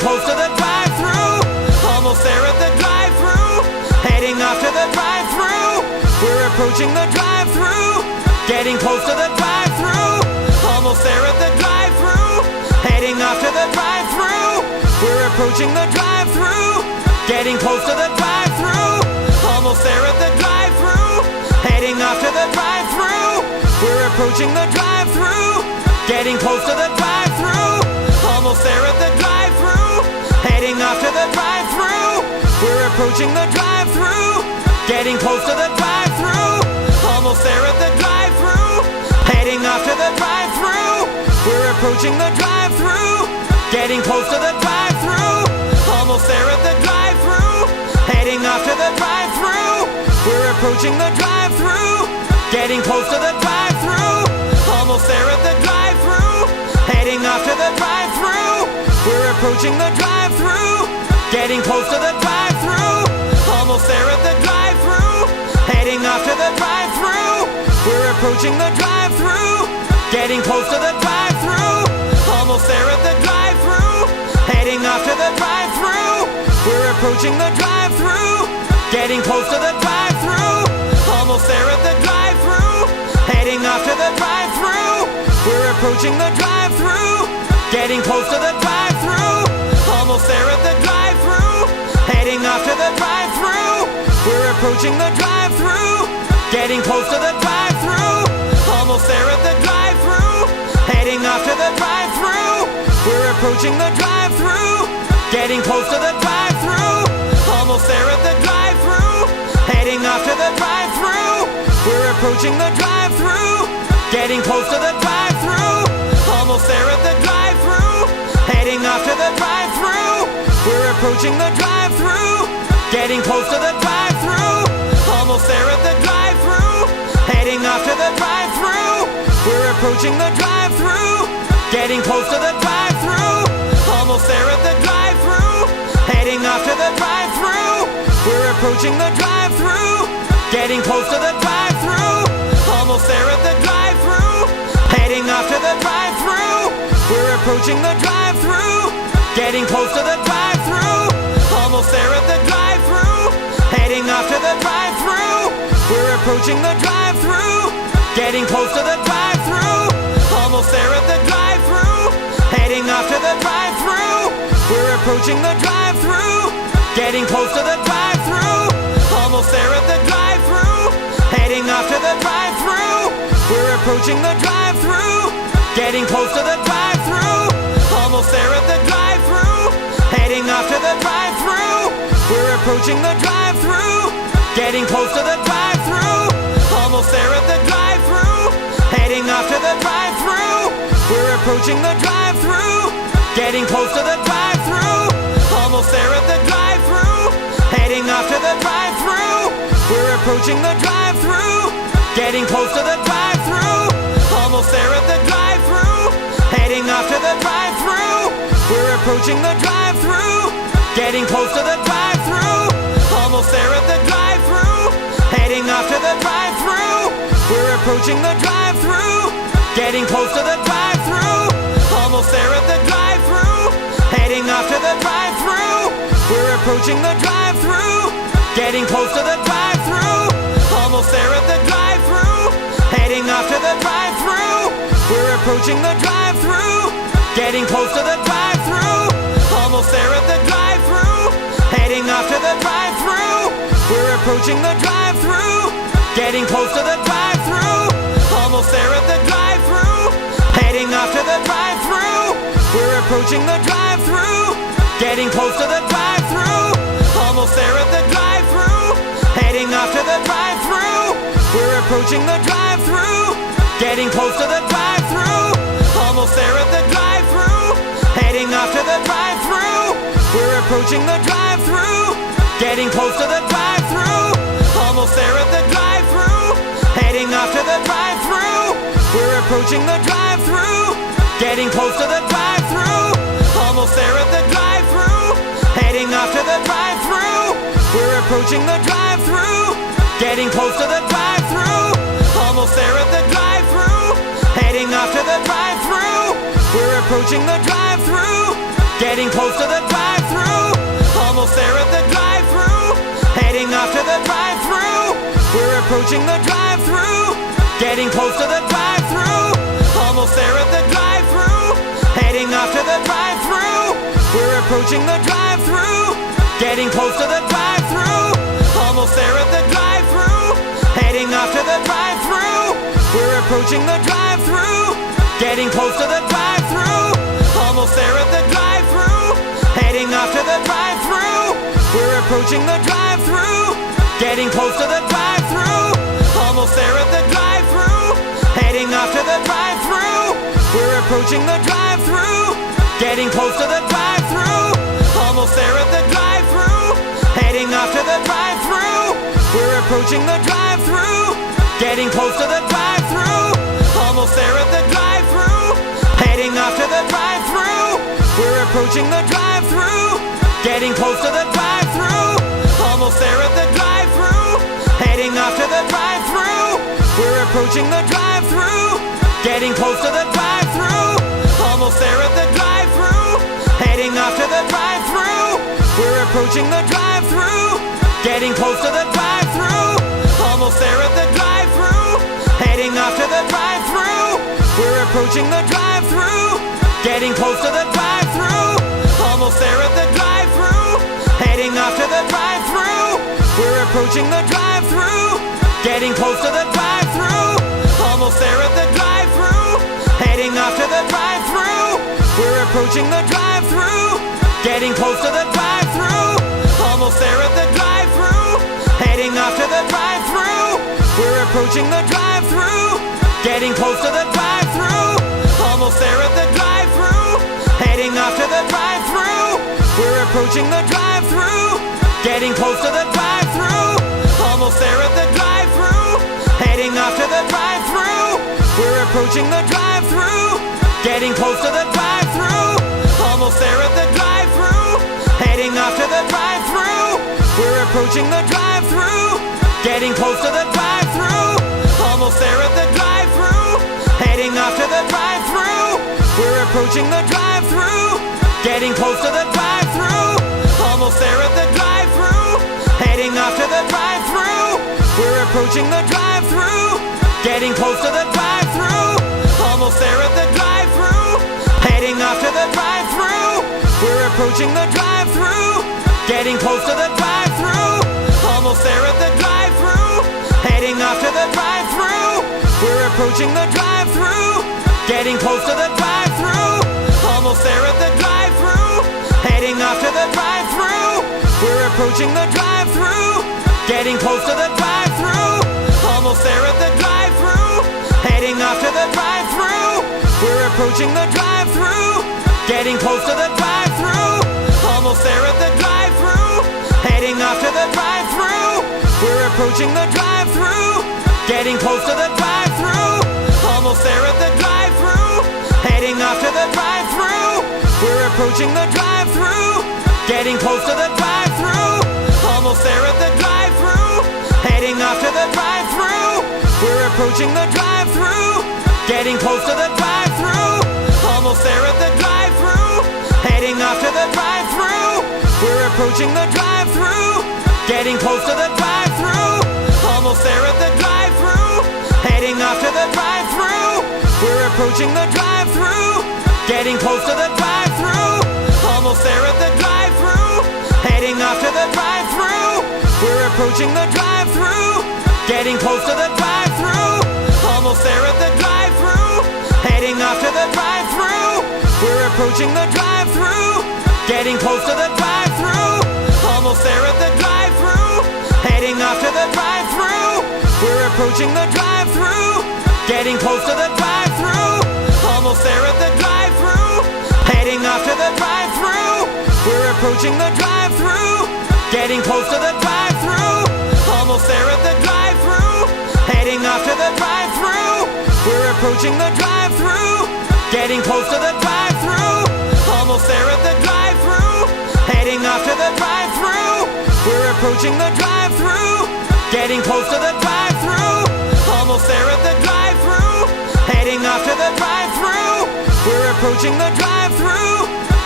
close to the drive-thru. Almost there at the drive-thru. Heading off to the drive-thru. We're approaching the drive-thru. Getting close to the drive-thru. Almost there at the drive-thru. Heading off to the drive-thru. We're approaching the drive-thru. Getting close to the drive-thru. Almost there at the drive-thru. Heading off to the drive-thru. We're approaching the drive-thru. Getting close to the drive-thru. Almost there at the drive-thru. Heading off to the drive-thru. We're approaching the drive-thru. Getting close to the drive-thru. Almost there at the drive-thru. Heading off to the drive-thru. We're approaching the drive-thru. Getting close to the drive-thru. Almost there at the drive-thru. Heading off to the drive-thru. We're approaching the drive-thru. Getting close to the drive-thru. Almost there at the drive-thru. Heading off to the drive-thru. We're approaching the drive-thru. Getting close to the drive-thru. Almost there at the drive-thru. Heading off to the drive-thru. We're approaching the drive-thru. Getting close to the drive-thru. Almost there at the drive-thru. Heading off to the drive-thru. We're approaching the drive-thru. Getting close to the drive-thru. Almost there at the drive-thru. Heading off to the drive-thru. We're approaching the drive-thru. Getting close to the drive-thru. Almost there at the drive-thru. Heading off to the drive-thru. We're approaching the drive-thru. Getting close to the drive-thru. Almost there at the drive-thru. Heading off to the drive-thru. We're approaching the drive-thru. Getting close to the drive-thru. Almost there at the drive-thru. Heading off to the drive-thru. We're approaching the drive-thru. Getting close to the drive-thru. Almost there at the drive-thru. Heading off to the drive-thru. We're approaching the drive-thru. Getting close to the drive-thru. Almost there at the drive-thru. Heading off to the drive-thru. We're approaching the drive-thru. Getting close to the drive-thru. Almost there at the drive-thru. Heading off to the drive-thru. We're approaching the drive-thru. Getting close to the drive-thru. Almost there at the drive-thru. Heading off to the drive-thru. We're approaching the drive-thru. Getting close to the drive-thru. Almost there at the drive-thru. Heading off to the drive-thru. We're approaching the drive-thru. Getting close to the drive-thru. Almost there at the drive-thru. Heading off to the drive-thru. We're approaching the drive-thru. Getting close to the drive-thru. Almost there at the drive-thru. Heading off to the drive-thru. We're approaching the drive-thru. Getting close to the drive-thru. Almost there at the drive-thru. Heading off to the drive-thru. We're approaching the drive-thru. Getting close to the drive-thru. Almost there at the drive-thru. Heading off to the drive-thru. We're approaching the drive-thru. Getting close to the drive-thru. Almost there at the drive-thru. Heading off to the drive-thru. We're approaching the drive-thru. Getting close to the drive-thru. Almost there at the drive-thru. Heading off to the drive-thru. We're approaching the drive-thru. Getting close to the drive-thru. Almost there at the drive-thru. Heading off to the drive-thru. We're approaching the drive-thru. Getting close to the drive-thru. Almost there at the drive-thru. Heading off to the drive-thru. We're approaching the drive-thru. Getting close to the drive-thru. Almost there at the drive-thru. Heading off to the drive-thru. We're approaching the drive-thru. Getting close to the drive-thru. Almost there at the drive-thru. Heading off to the drive-thru. We're approaching the drive-thru. Getting close to the drive-thru. Almost there at the drive-thru. Heading off to the drive-thru. We're approaching the drive-thru. Getting close to the drive-thru. Almost there at the drive-thru. Heading off to the drive-thru. We're approaching the drive-thru. Getting close to the drive-thru. Almost there at the drive-thru. Heading off to the drive-thru. We're approaching the drive-thru. Getting close to the drive-thru. Almost there at the drive-thru. Heading off to the drive-thru. We're approaching the drive-thru. Getting close to the drive-thru. Almost there at the drive-thru. Heading off to the drive-thru. We're approaching the drive-thru. Getting close to the drive-thru. Almost there at the drive-thru. Heading off to the drive-thru. We're approaching the drive-thru. getting close to the drive-thru. Almost there at the drive-thru, heading off to the drive-thru. We're approaching the drive-thru, getting close to the drive-thru. Almost there at the drive-thru, heading off to the drive-thru. We're approaching the drive-thru, getting close to the drive-thru. Almost there at the drive-thru, heading off to the drive-thru. We're approaching the drive-thru, getting close to the drive-thru. Almost there at the drive-thru, heading off to the drive-thru. We're approaching the drive-thru, getting close to the drive-thru. Almost there at the drive-thru, heading off to the drive-thru. We're approaching the drive-thru, getting close to the drive-thru. Almost there at the drive-thru, heading off to the drive-thru. We're approaching the drive-thru, getting close to the drive-thru. Almost there at the drive-thru, heading off to the drive-thru. We're approaching the drive-thru, getting close to the drive-thru. Almost there at the drive-thru, heading off to the drive-thru. We're approaching the drive-thru, getting close to the drive-thru. Almost there at the drive-thru, heading off to the drive-thru. We're approaching the drive-thru, getting close to the drive-thru. Almost there at the drive-thru, heading off to the drive-thru. We're approaching the drive-thru, getting close to the drive-thru. Almost there at the drive-thru, heading off to the drive-thru. We're approaching the drive-thru, getting close to the drive-thru. Almost there at the drive-thru, heading off to the drive-thru. We're approaching the drive-thru, getting close to the drive-thru. Almost there at the drive-thru, heading off to the drive-thru. We're approaching the drive-thru, getting close to the drive-thru. Almost there at the drive-thru, heading off to the drive-thru. We're approaching the drive-thru, getting close to the drive-thru. Almost there at the drive-thru, heading off to the drive-thru. We're approaching the drive-thru, getting close to the drive-thru. Almost there at the drive-thru, heading off to the drive-thru. We're approaching the drive-thru, getting close to the drive-thru. Almost there at the drive-thru, heading off to the drive-thru. We're approaching the drive-thru, getting close to the drive-thru. Almost there at the drive-thru, heading off to the drive-thru. We're approaching the drive-thru, getting close to the drive-thru. Almost there at the drive-thru, heading off to the drive-thru. We're approaching the drive-thru, getting close to the drive-thru. Almost there at the drive-thru, heading off to the drive-thru. We're approaching the drive-thru, getting close to the drive-thru. Almost there at the drive-thru, heading off to the drive-thru. We're approaching the drive-thru, getting close to the drive-thru. Almost there at the drive-thru, heading off to the drive-thru. We're approaching the drive-thru, getting close to the drive-thru. Almost there at the drive-thru, heading off to the drive-thru. We're approaching the drive-thru, getting close to the drive-thru. Almost there at the drive-thru, heading off to the drive-thru. We're approaching the drive-thru, getting close to the drive-thru. Almost there at the drive-thru, heading off to the drive-thru. We're approaching the drive-thru, getting close to the drive-thru. Almost there at the drive-thru, heading off to the drive-thru. We're approaching the drive-thru, getting close to the drive-thru. Almost there at the drive-thru, heading off to the drive-thru. We're approaching the drive-thru, getting close to the drive-thru. Almost there at the drive-thru, heading off to the drive-thru. We're approaching the drive-thru, getting close to the drive-thru. Almost there at the drive-thru, heading off to the drive-thru. We're approaching the drive-thru, getting close to the drive-thru. Almost there at the drive-thru, heading off to the drive-thru. We're approaching the drive-thru, getting close to the drive-thru. Almost there at the drive-thru, heading off to the drive-thru. We're approaching the drive-thru, getting close to the drive-thru. Almost there at the drive-thru, heading off to the drive-thru. We're approaching the drive-thru, getting close to the drive-thru. Almost there at the drive-thru, heading off to the drive-thru. We're approaching the drive-thru, getting close to the drive-thru. Almost there at the drive-thru, heading off to the drive-thru. We're approaching the drive-thru,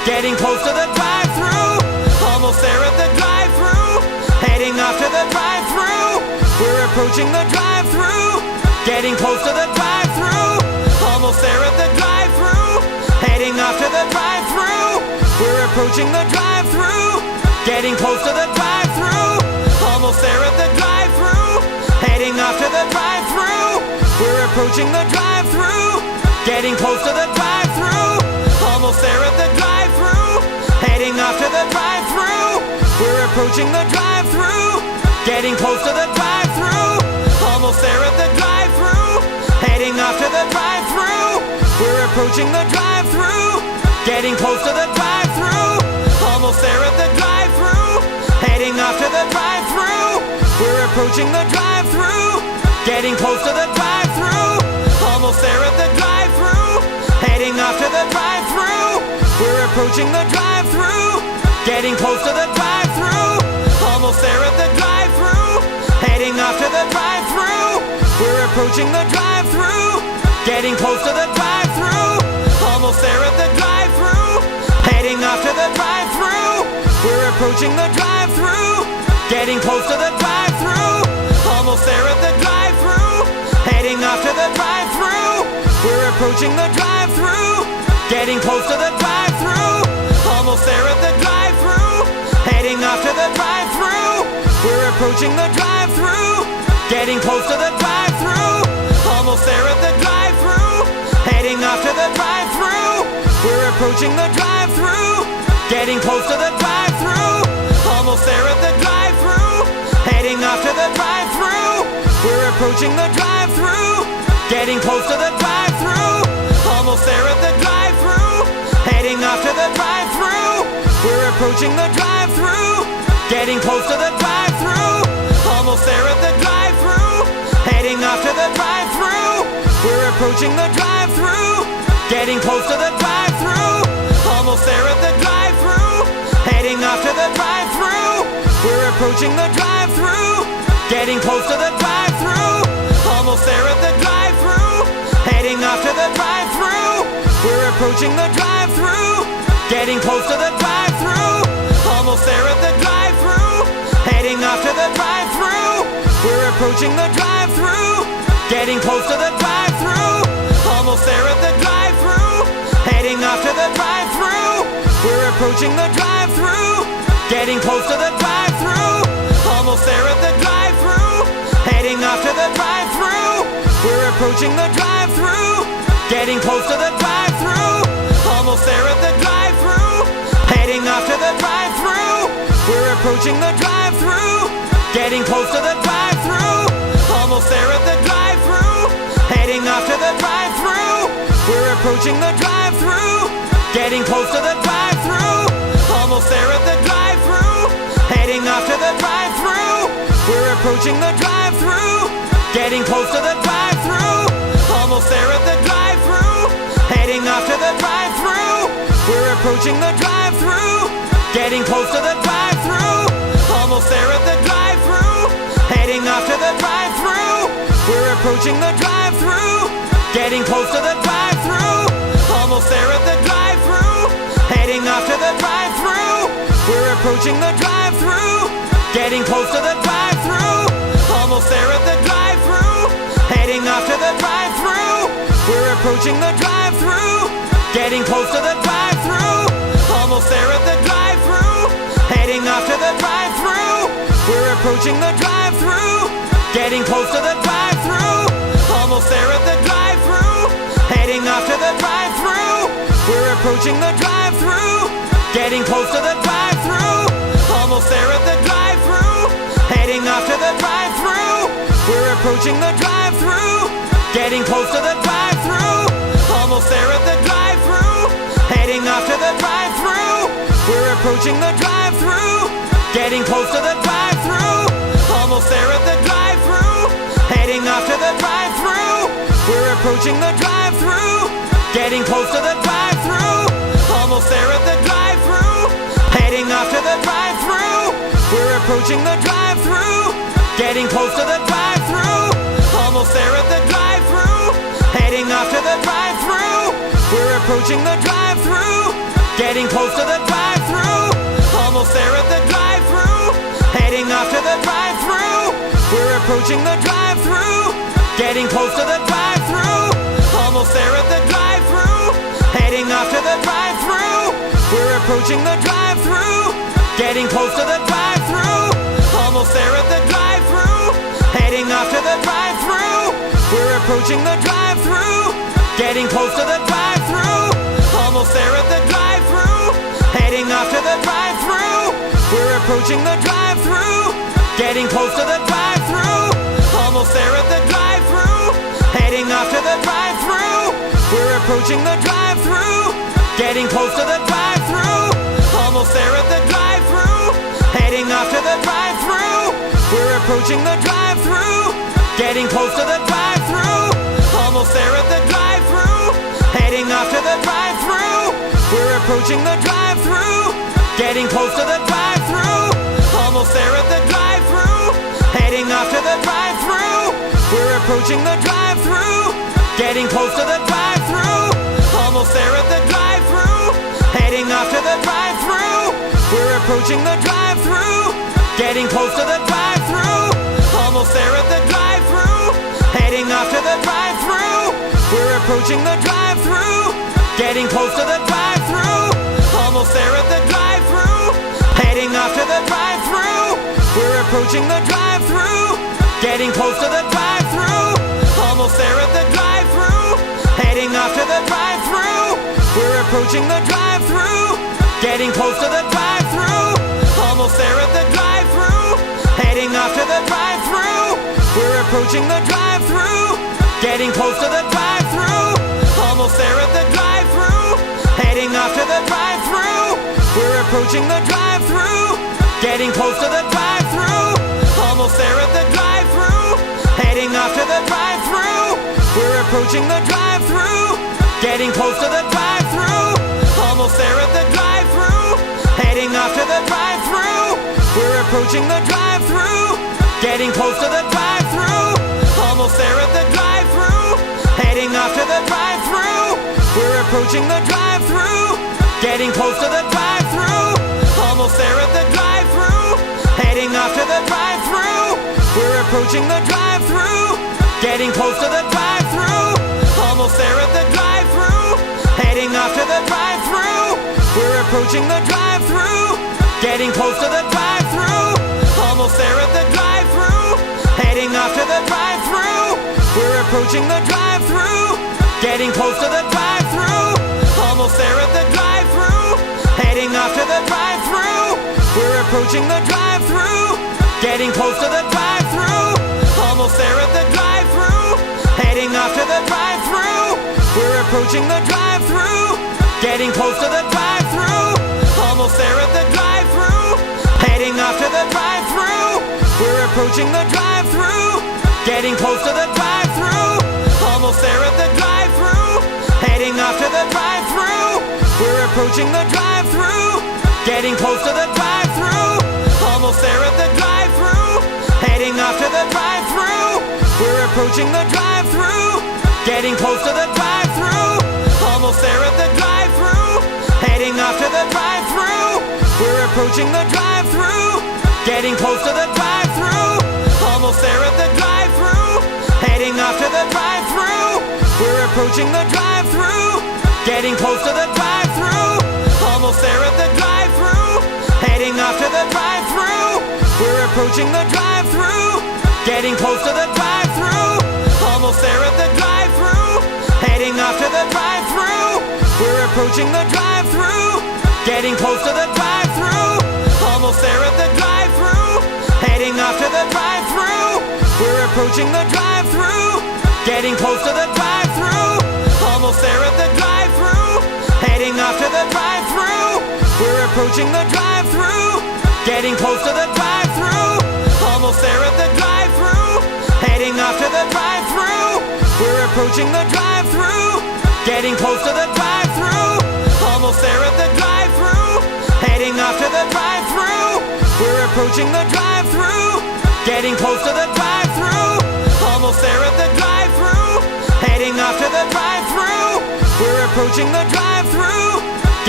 getting close to the drive-thru. Almost there at the drive-thru, heading off to the drive-thru. We're approaching the drive-thru, getting close to the drive-thru. Almost there at the drive-thru, heading off to the drive-thru. We're approaching the drive-thru, getting close to the drive-thru. Almost there at the drive-thru, heading off to the drive-thru. We're approaching the drive-thru, getting close to the drive-thru. Almost there at the drive-thru, heading off to the drive-thru. We're approaching the drive-thru, getting close to the drive-thru. Almost there at the drive-thru, heading off to the drive-thru. We're approaching the drive-thru, getting close to the drive-thru. Almost there at the drive-thru, heading off to the drive-thru. We're approaching the drive-thru, getting close to the drive-thru. Almost there at the drive-thru, heading off to the drive-thru. We're approaching the drive-thru, getting close to the drive-thru. Almost there at the drive-thru, heading off to the drive-thru. We're approaching the drive-thru, getting close to the drive-thru. Almost there at the drive-thru, heading off to the drive-thru. We're approaching the drive-thru, getting close to the drive-thru. Almost there at the drive-thru, heading off to the drive-thru. We're approaching the drive-thru, getting close to the drive-thru. Almost there at the drive-thru, heading off to the drive-thru. We're approaching the drive-thru, getting close to the drive-thru. Almost there at the drive-thru, heading off to the drive-thru. We're approaching the drive-thru, getting close to the drive-thru. Almost there at the drive-thru, heading off to the drive-thru. We're approaching the drive-thru, getting close to the drive-thru. Almost there at the drive-thru, heading off to the drive-thru. We're approaching the drive-thru, getting close to the drive-thru. Almost there at the drive-thru, heading off to the drive-thru. We're approaching the drive-thru, getting close to the drive-thru. Almost there at the drive-thru, heading off to the drive-thru. We're approaching the drive-thru, getting close to the drive-thru. Almost there at the drive-thru, heading off to the drive-thru. We're approaching the drive-thru, getting close to the drive-thru. Almost there at the drive-thru, heading off to the drive-thru. We're approaching the drive-thru, getting close to the drive-thru. Almost there at the drive-thru, heading off to the drive-thru. We're approaching the drive-thru, getting close to the drive-thru. Almost there at the drive-thru, heading off to the drive-thru. We're approaching the drive-thru, getting close to the drive-thru. Almost there at the drive-thru, heading off to the drive-thru. We're approaching the drive-thru, getting close to the drive-thru. Almost there at the drive-thru, heading off to the drive-thru. We're approaching the drive-thru, getting close to the drive-thru. Almost there at the drive-thru, heading off to the drive-thru. We're approaching the drive-thru, getting close to the drive-thru. Almost there at the drive-thru, heading off to the drive-thru. We're approaching the drive-thru, getting close to the drive-thru. Almost there at the drive-thru, heading off to the drive-thru. We're approaching the drive-thru, getting close to the drive-thru. Almost there at the drive-thru, heading off to the drive-thru. We're approaching the drive-thru, getting close to the drive-thru. Almost there at the drive-thru, heading off to the drive-thru. We're approaching the drive-thru, getting close to the drive-thru. Almost there at the drive-thru, heading off to the drive-thru. We're approaching the drive-thru, getting close to the drive-thru. Almost there at the drive-thru, heading off to the drive-thru. We're approaching the drive-thru, getting close to the drive-thru. Almost there at the drive-thru, heading off to the drive-thru. We're approaching the drive-thru, getting close to the drive-thru. Almost there at the drive-thru, heading off to the drive-thru. We're approaching the drive-thru, getting close to the drive-thru. Almost there at the drive-thru, heading off to the drive-thru. We're approaching the drive-thru, getting close to the drive-thru. Almost there at the drive-thru, heading off to the drive-thru. We're approaching the drive-thru, getting close to the drive-thru. Almost there at the drive-thru, heading off to the drive-thru. We're approaching the drive-thru, getting close to the drive-thru. Almost there at the drive-thru, heading off to the drive-thru. We're approaching the drive-thru, getting close to the drive-thru. Almost there at the drive-thru, heading off to the drive-thru. We're approaching the drive-thru, getting close to the drive-thru. Almost there at the drive-thru, heading off to the drive-thru. We're approaching the drive-thru, getting close to the drive-thru. Almost there at the drive-thru, heading off to the drive-thru. We're approaching the drive-thru, getting close to the drive-thru. Almost there at the drive-thru, heading off to the drive-thru. We're approaching the drive-thru, getting close to the drive-thru. Almost there at the drive-thru, heading off to the drive-thru. We're approaching the drive-thru, getting close to the drive-thru. Almost there at the drive-thru, heading off to the drive-thru. We're approaching the drive-thru, getting close to the drive-thru. Almost there at the drive-thru, heading off to the drive-thru. We're approaching the drive-thru, getting close to the drive-thru. Almost there at the drive-thru, heading off to the drive-thru. We're approaching the drive-thru, getting close to the drive-thru. Almost there at the drive-thru, heading off to the drive-thru. We're approaching the drive-thru, getting close to the drive-thru. Almost there at the drive-thru, heading off to the drive-thru. We're approaching the drive-thru, getting close to the drive-thru. Almost there at the drive-thru, heading off to the drive-thru. We're approaching the drive-thru, getting close to the drive-thru. Almost there at the drive-thru, heading off to the drive-thru. We're approaching the drive-thru, getting close to the drive-thru. Almost there at the drive-thru, heading off to the drive-thru. We're approaching the drive-thru, getting close to the drive-thru. Almost there at the drive-thru, heading off to the drive-thru. We're approaching the drive-thru, getting close to the drive-thru. Almost there at the drive-thru, heading off to the drive-thru. We're approaching the drive-thru, getting close to the drive-thru. Almost there at the drive-thru, heading off to the drive-thru. We're approaching the drive-thru, getting close to the drive-thru. Almost there at the drive-thru, heading off to the drive-thru. We're approaching the drive-thru, getting close to the drive-thru. Almost there at the drive-thru, heading off to the drive-thru. We're approaching the drive-thru, getting close to the drive-thru. Almost there at the drive-thru, heading off to the drive-thru. We're approaching the drive-thru, getting close to the drive-thru. Almost there at the drive-thru, heading off to the drive-thru. We're approaching the drive-thru, getting close to the drive-thru. Almost there at the drive-thru, heading off to the drive-thru. We're approaching the drive-thru, getting close to the drive-thru. Almost there at the drive-thru, heading off to the drive-thru. We're approaching the drive-thru, getting close to the drive-thru. Almost there at the drive-thru, heading off to the drive-thru. We're approaching the drive-thru, getting close to the drive-thru. Almost there at the drive-thru, heading off to the drive-thru. We're approaching the drive-thru, getting close to the drive-thru. Almost there at the drive-thru, heading off to the drive-thru. We're approaching the drive-thru, getting close to the drive-thru. Almost there at the drive-thru, heading off to the drive-thru. We're approaching the drive-thru, getting close to the drive-thru. Almost there at the drive-thru, heading off to the drive-thru. We're approaching the drive-thru, getting close to the drive-thru. Almost there at the drive-thru, heading off to the drive-thru. We're approaching the drive-thru, getting close to the drive-thru. Almost there at the drive-thru, heading off to the drive-thru. We're approaching the drive-thru, getting close to the drive-thru. Almost there at the drive-thru, heading off to the drive-thru. We're approaching the drive-thru, getting close to the drive-thru. Almost there at the drive-thru, heading off to the drive-thru. We're approaching the drive-thru, getting close to the drive-thru. Almost there at the drive-thru, heading off to the drive-thru. We're approaching the drive-thru, getting close to the drive-thru. Almost there at the drive-thru, heading off to the drive-thru. We're approaching the drive-thru,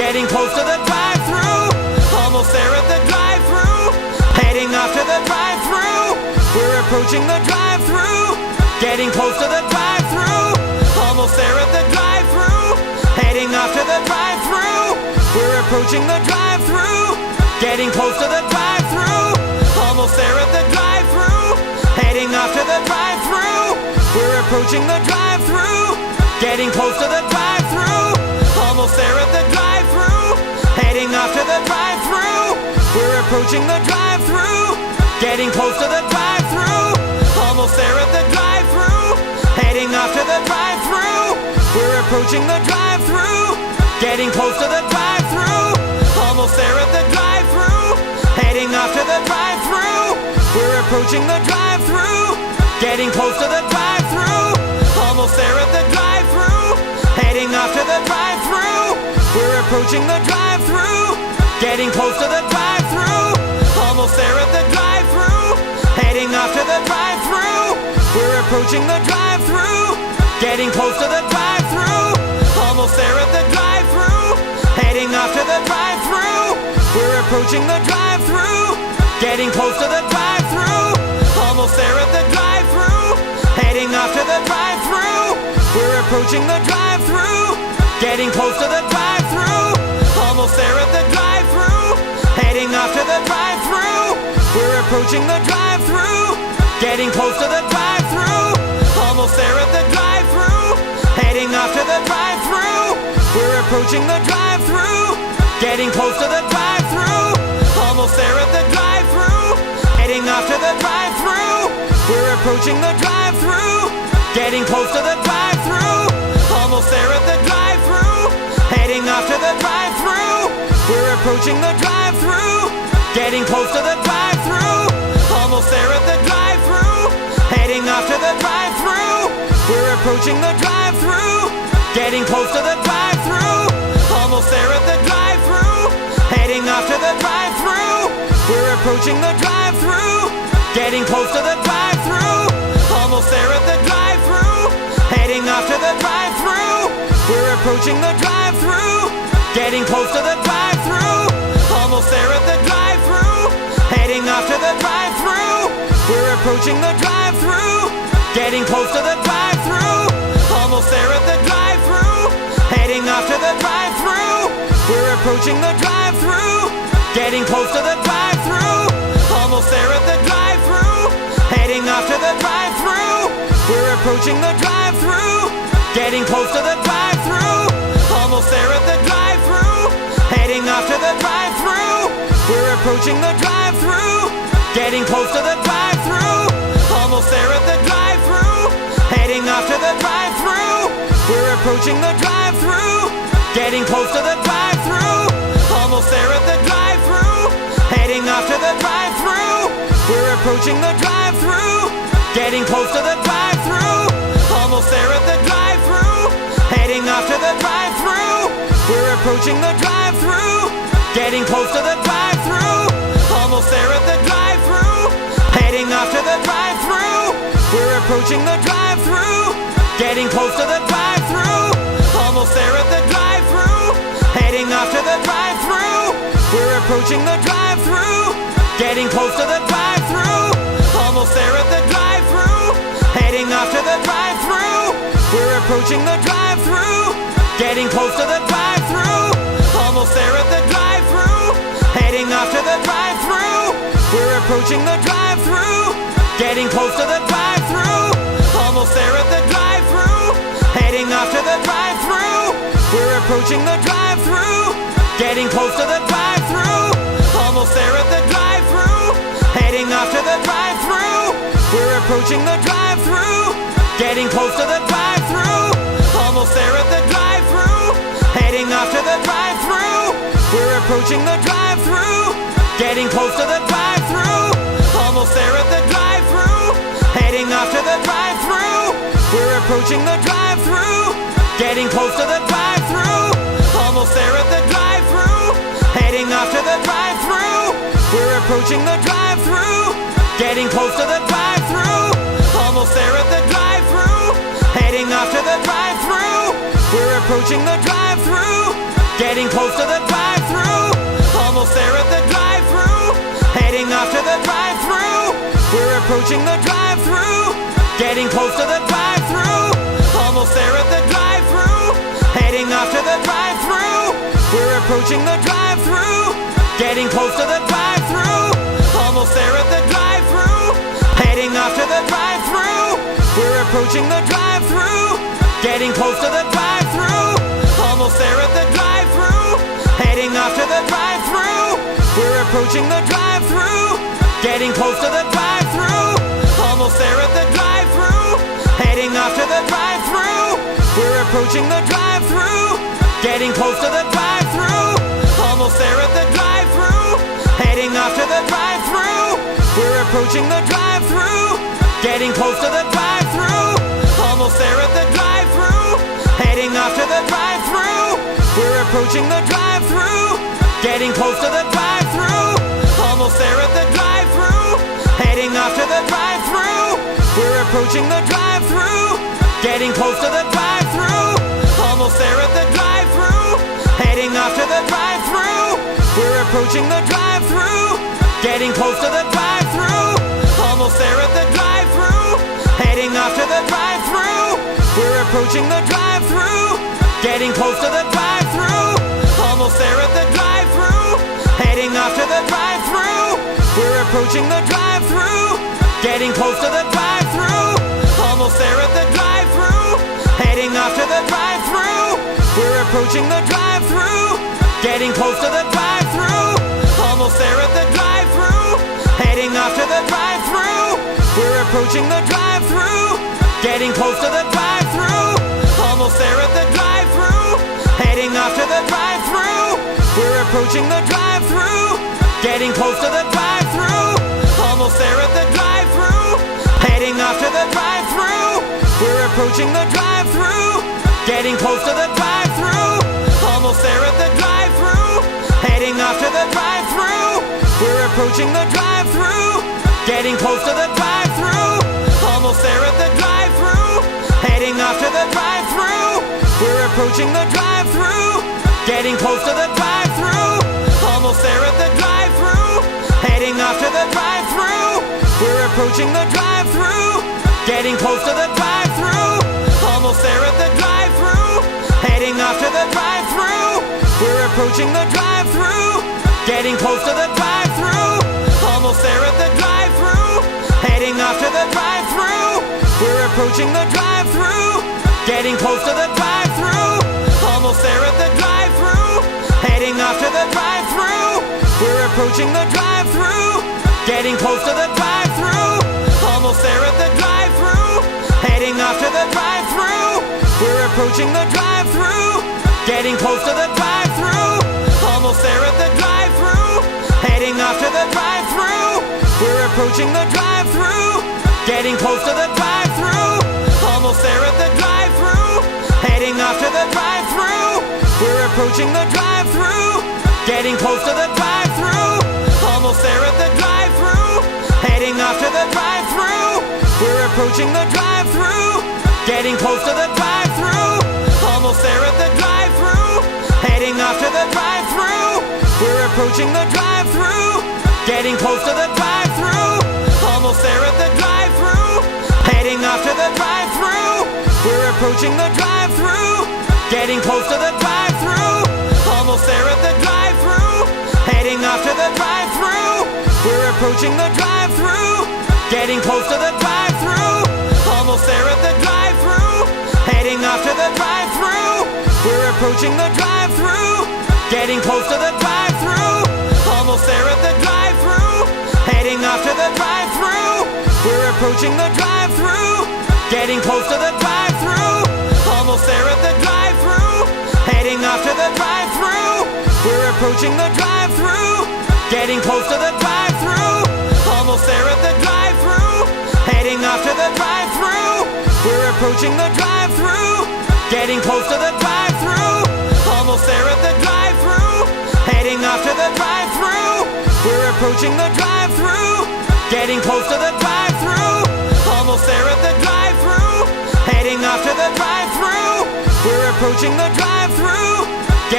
getting close to the drive-thru. Almost there at the drive-thru, heading off to the drive-thru. We're approaching the drive-thru, getting close to the drive-thru. Almost there at the drive-thru, heading off to the drive-thru. We're approaching the drive-thru, getting close to the drive-thru. Almost there at the drive-thru, heading off to the drive-thru. We're approaching the drive-thru, getting close to the drive-thru. Almost there at the drive-thru, heading off to the drive-thru. We're approaching the drive-thru, getting close to the drive-thru. Almost there at the drive-thru, heading off to the drive-thru. We're approaching the drive-thru, getting close to the drive-thru. Almost there at the drive-thru, heading off to the drive-thru. We're approaching the drive-thru, getting close to the drive-thru. Almost there at the drive-thru, heading off to the drive-thru. We're approaching the drive-thru, getting close to the drive-thru. Almost there at the drive-thru, heading off to the drive-thru. We're approaching the drive-thru, getting close to the drive-thru. Almost there at the drive-thru, heading off to the drive-thru. We're approaching the drive-thru, getting close to the drive-thru. Almost there at the drive-thru, heading off to the drive-thru. We're approaching the drive-thru, getting close to the drive-thru. Almost there at the drive-thru, heading off to the drive-thru. We're approaching the drive-thru, getting close to the drive-thru. Almost there at the drive-thru, heading off to the drive-thru. We're approaching the drive-thru, getting close to the drive-thru. Almost there at the drive-thru, heading off to the drive-thru. We're approaching the drive-thru, getting close to the drive-thru. Almost there at the drive-thru, heading off to the drive-thru. We're approaching the drive-thru, getting close to the drive-thru. Almost there at the drive-thru, heading off to the drive-thru. We're approaching the drive-thru, getting close to the drive-thru. Almost there at the drive-thru, heading off to the drive-thru. We're approaching the drive-thru, getting close to the drive-thru. Almost there at the drive-thru, heading off to the drive-thru. We're approaching the drive-thru, getting close to the drive-thru. Almost there at the drive-thru, heading off to the drive-thru. We're approaching the drive-thru, getting close to the drive-thru. Almost there at the drive-thru, heading off to the drive-thru. We're approaching the drive-thru, getting close to the drive-thru. Almost there at the drive-thru, heading off to the drive-thru. We're approaching the drive-thru, getting close to the drive-thru. Almost there at the drive-thru, heading off to the drive-thru. We're approaching the drive-thru, getting close to the drive-thru. Almost there at the drive-thru, heading off to the drive-thru. We're approaching the drive-thru, getting close to the drive-thru. Almost there at the drive-thru, heading off to the drive-thru. We're approaching the drive-thru, getting close to the drive-thru. Almost there at the drive-thru, heading off to the drive-thru. We're approaching the drive-thru, getting close to the drive-thru. Almost there at the drive-thru, heading off to the drive-thru. We're approaching the drive-thru, getting close to the drive-thru. Almost there at the drive-thru, heading off to the drive-thru. We're approaching the drive-thru, getting close to the drive-thru. Almost there at the drive-thru, heading off to the drive-thru. We're approaching the drive-thru, getting close to the drive-thru. Almost there at the drive-thru, heading off to the drive-thru. We're approaching the drive-thru, getting close to the drive-thru. Almost there at the drive-thru, heading off to the drive-thru. We're approaching the drive-thru, getting close to the drive-thru. Almost there at the drive-thru, heading off to the drive-thru. We're approaching the drive-thru, getting close to the drive-thru. Almost there at the drive-thru, heading off to the drive-thru. We're approaching the drive-thru, getting close to the drive-thru. Almost there at the drive-thru, heading off to the drive-thru. We're approaching the drive-thru, getting close to the drive-thru. Almost there at the drive-thru, heading off to the drive-thru. We're approaching the drive-thru, getting close to the drive-thru. Almost there at the drive-thru, heading off to the drive-thru. We're approaching the drive-thru, getting close to the drive-thru. Almost there at the drive-thru, heading off to the drive-thru. We're approaching the drive-thru, getting close to the drive-thru. Almost there at the drive-thru, heading off to the drive-thru. We're approaching the drive-thru, getting close to the drive-thru. Almost there at the drive-thru, heading off to the drive-thru. We're approaching the drive-thru, getting close to the drive-thru. Almost there at the drive-thru, heading off to the drive-thru. We're approaching the drive-thru, getting close to the drive-thru. Almost there at the drive-thru, heading off to the drive-thru. We're approaching the drive-thru, getting close to the drive-thru. Almost there at the drive-thru, heading off to the drive-thru. We're approaching the drive-thru, getting close to the drive-thru. Almost there at the drive-thru, heading off to the drive-thru. We're approaching the drive-thru, getting close to the drive-thru. Almost there at the drive-thru, heading off to the drive-thru. We're approaching the drive-thru, getting close to the drive-thru. Almost there at the drive-thru, heading off to the drive-thru. We're approaching the drive-thru, getting close to the drive-thru. Almost there at the drive-thru, heading off to the drive-thru. We're approaching the drive-thru, getting close to the drive-thru. Almost there at the drive-thru, heading off to the drive-thru. We're approaching the drive-thru, getting close to the drive-thru. Almost there at the drive-thru, heading off to the drive-thru. We're approaching the drive-thru, getting close to the drive-thru. Almost there at the drive-thru, heading off to the drive-thru. We're approaching the drive-thru, getting close to the drive-thru. Almost there at the drive-thru, heading off to the drive-thru. We're approaching the drive-thru, getting close to the drive-thru. Almost there at the drive-thru, heading off to the drive-thru. We're approaching the drive-thru, getting close to the drive-thru. Almost there at the drive-thru, heading off to the drive-thru. We're approaching the drive-thru, getting close to the drive-thru. Almost there at the drive-thru, heading off to the drive-thru. We're approaching the drive-thru, getting close to the drive-thru. Almost there at the drive-thru, heading off to the drive-thru. We're approaching the drive-thru, getting close to the drive-thru. Almost there at the drive-thru, heading off to the drive-thru. We're approaching the drive-thru, getting close to the drive-thru. Almost there at the drive-thru, heading off to the drive-thru. We're approaching the drive-thru, getting close to the drive-thru. Almost there at the drive-thru, heading off to the drive-thru. We're approaching the drive-thru, getting close to the drive-thru. Almost there at the drive-thru, heading off to the drive-thru. We're approaching the drive-thru, getting close to the drive-thru. Almost there at the drive-thru, heading off to the drive-thru. We're approaching the drive-thru, getting close to the drive-thru. Almost there at the drive-thru, heading off to the drive-thru. We're approaching the drive-thru, getting close to the drive-thru. Almost there at the drive-thru, heading off to the drive-thru. We're approaching the drive-thru, getting close to the drive-thru. Almost there at the drive-thru, heading off to the drive-thru. We're approaching the drive-thru, getting close to the drive-thru. Almost there at the drive-thru, heading off to the drive-thru. We're approaching the drive-thru, getting close to the drive-thru. Almost there at the drive-thru, heading off to the drive-thru. We're approaching the drive-thru, getting close to the drive-thru. Almost there at the drive-thru, heading off to the drive-thru. We're approaching the drive-thru, getting close to the drive-thru. Almost there at the drive-thru, heading off to the drive-thru. We're approaching the drive-thru, getting close to the drive-thru. Almost there at the drive-thru, heading off to the drive-thru. We're approaching the drive-thru, getting close to the drive-thru. Almost there at the drive-thru, heading off to the drive-thru. We're approaching the drive-thru, getting close to the drive-thru. Almost there at the drive-thru, heading off to the drive-thru. We're approaching the drive-thru, getting close to the drive-thru. Almost there at the drive-thru, heading off to the drive-thru. We're approaching the drive-thru, getting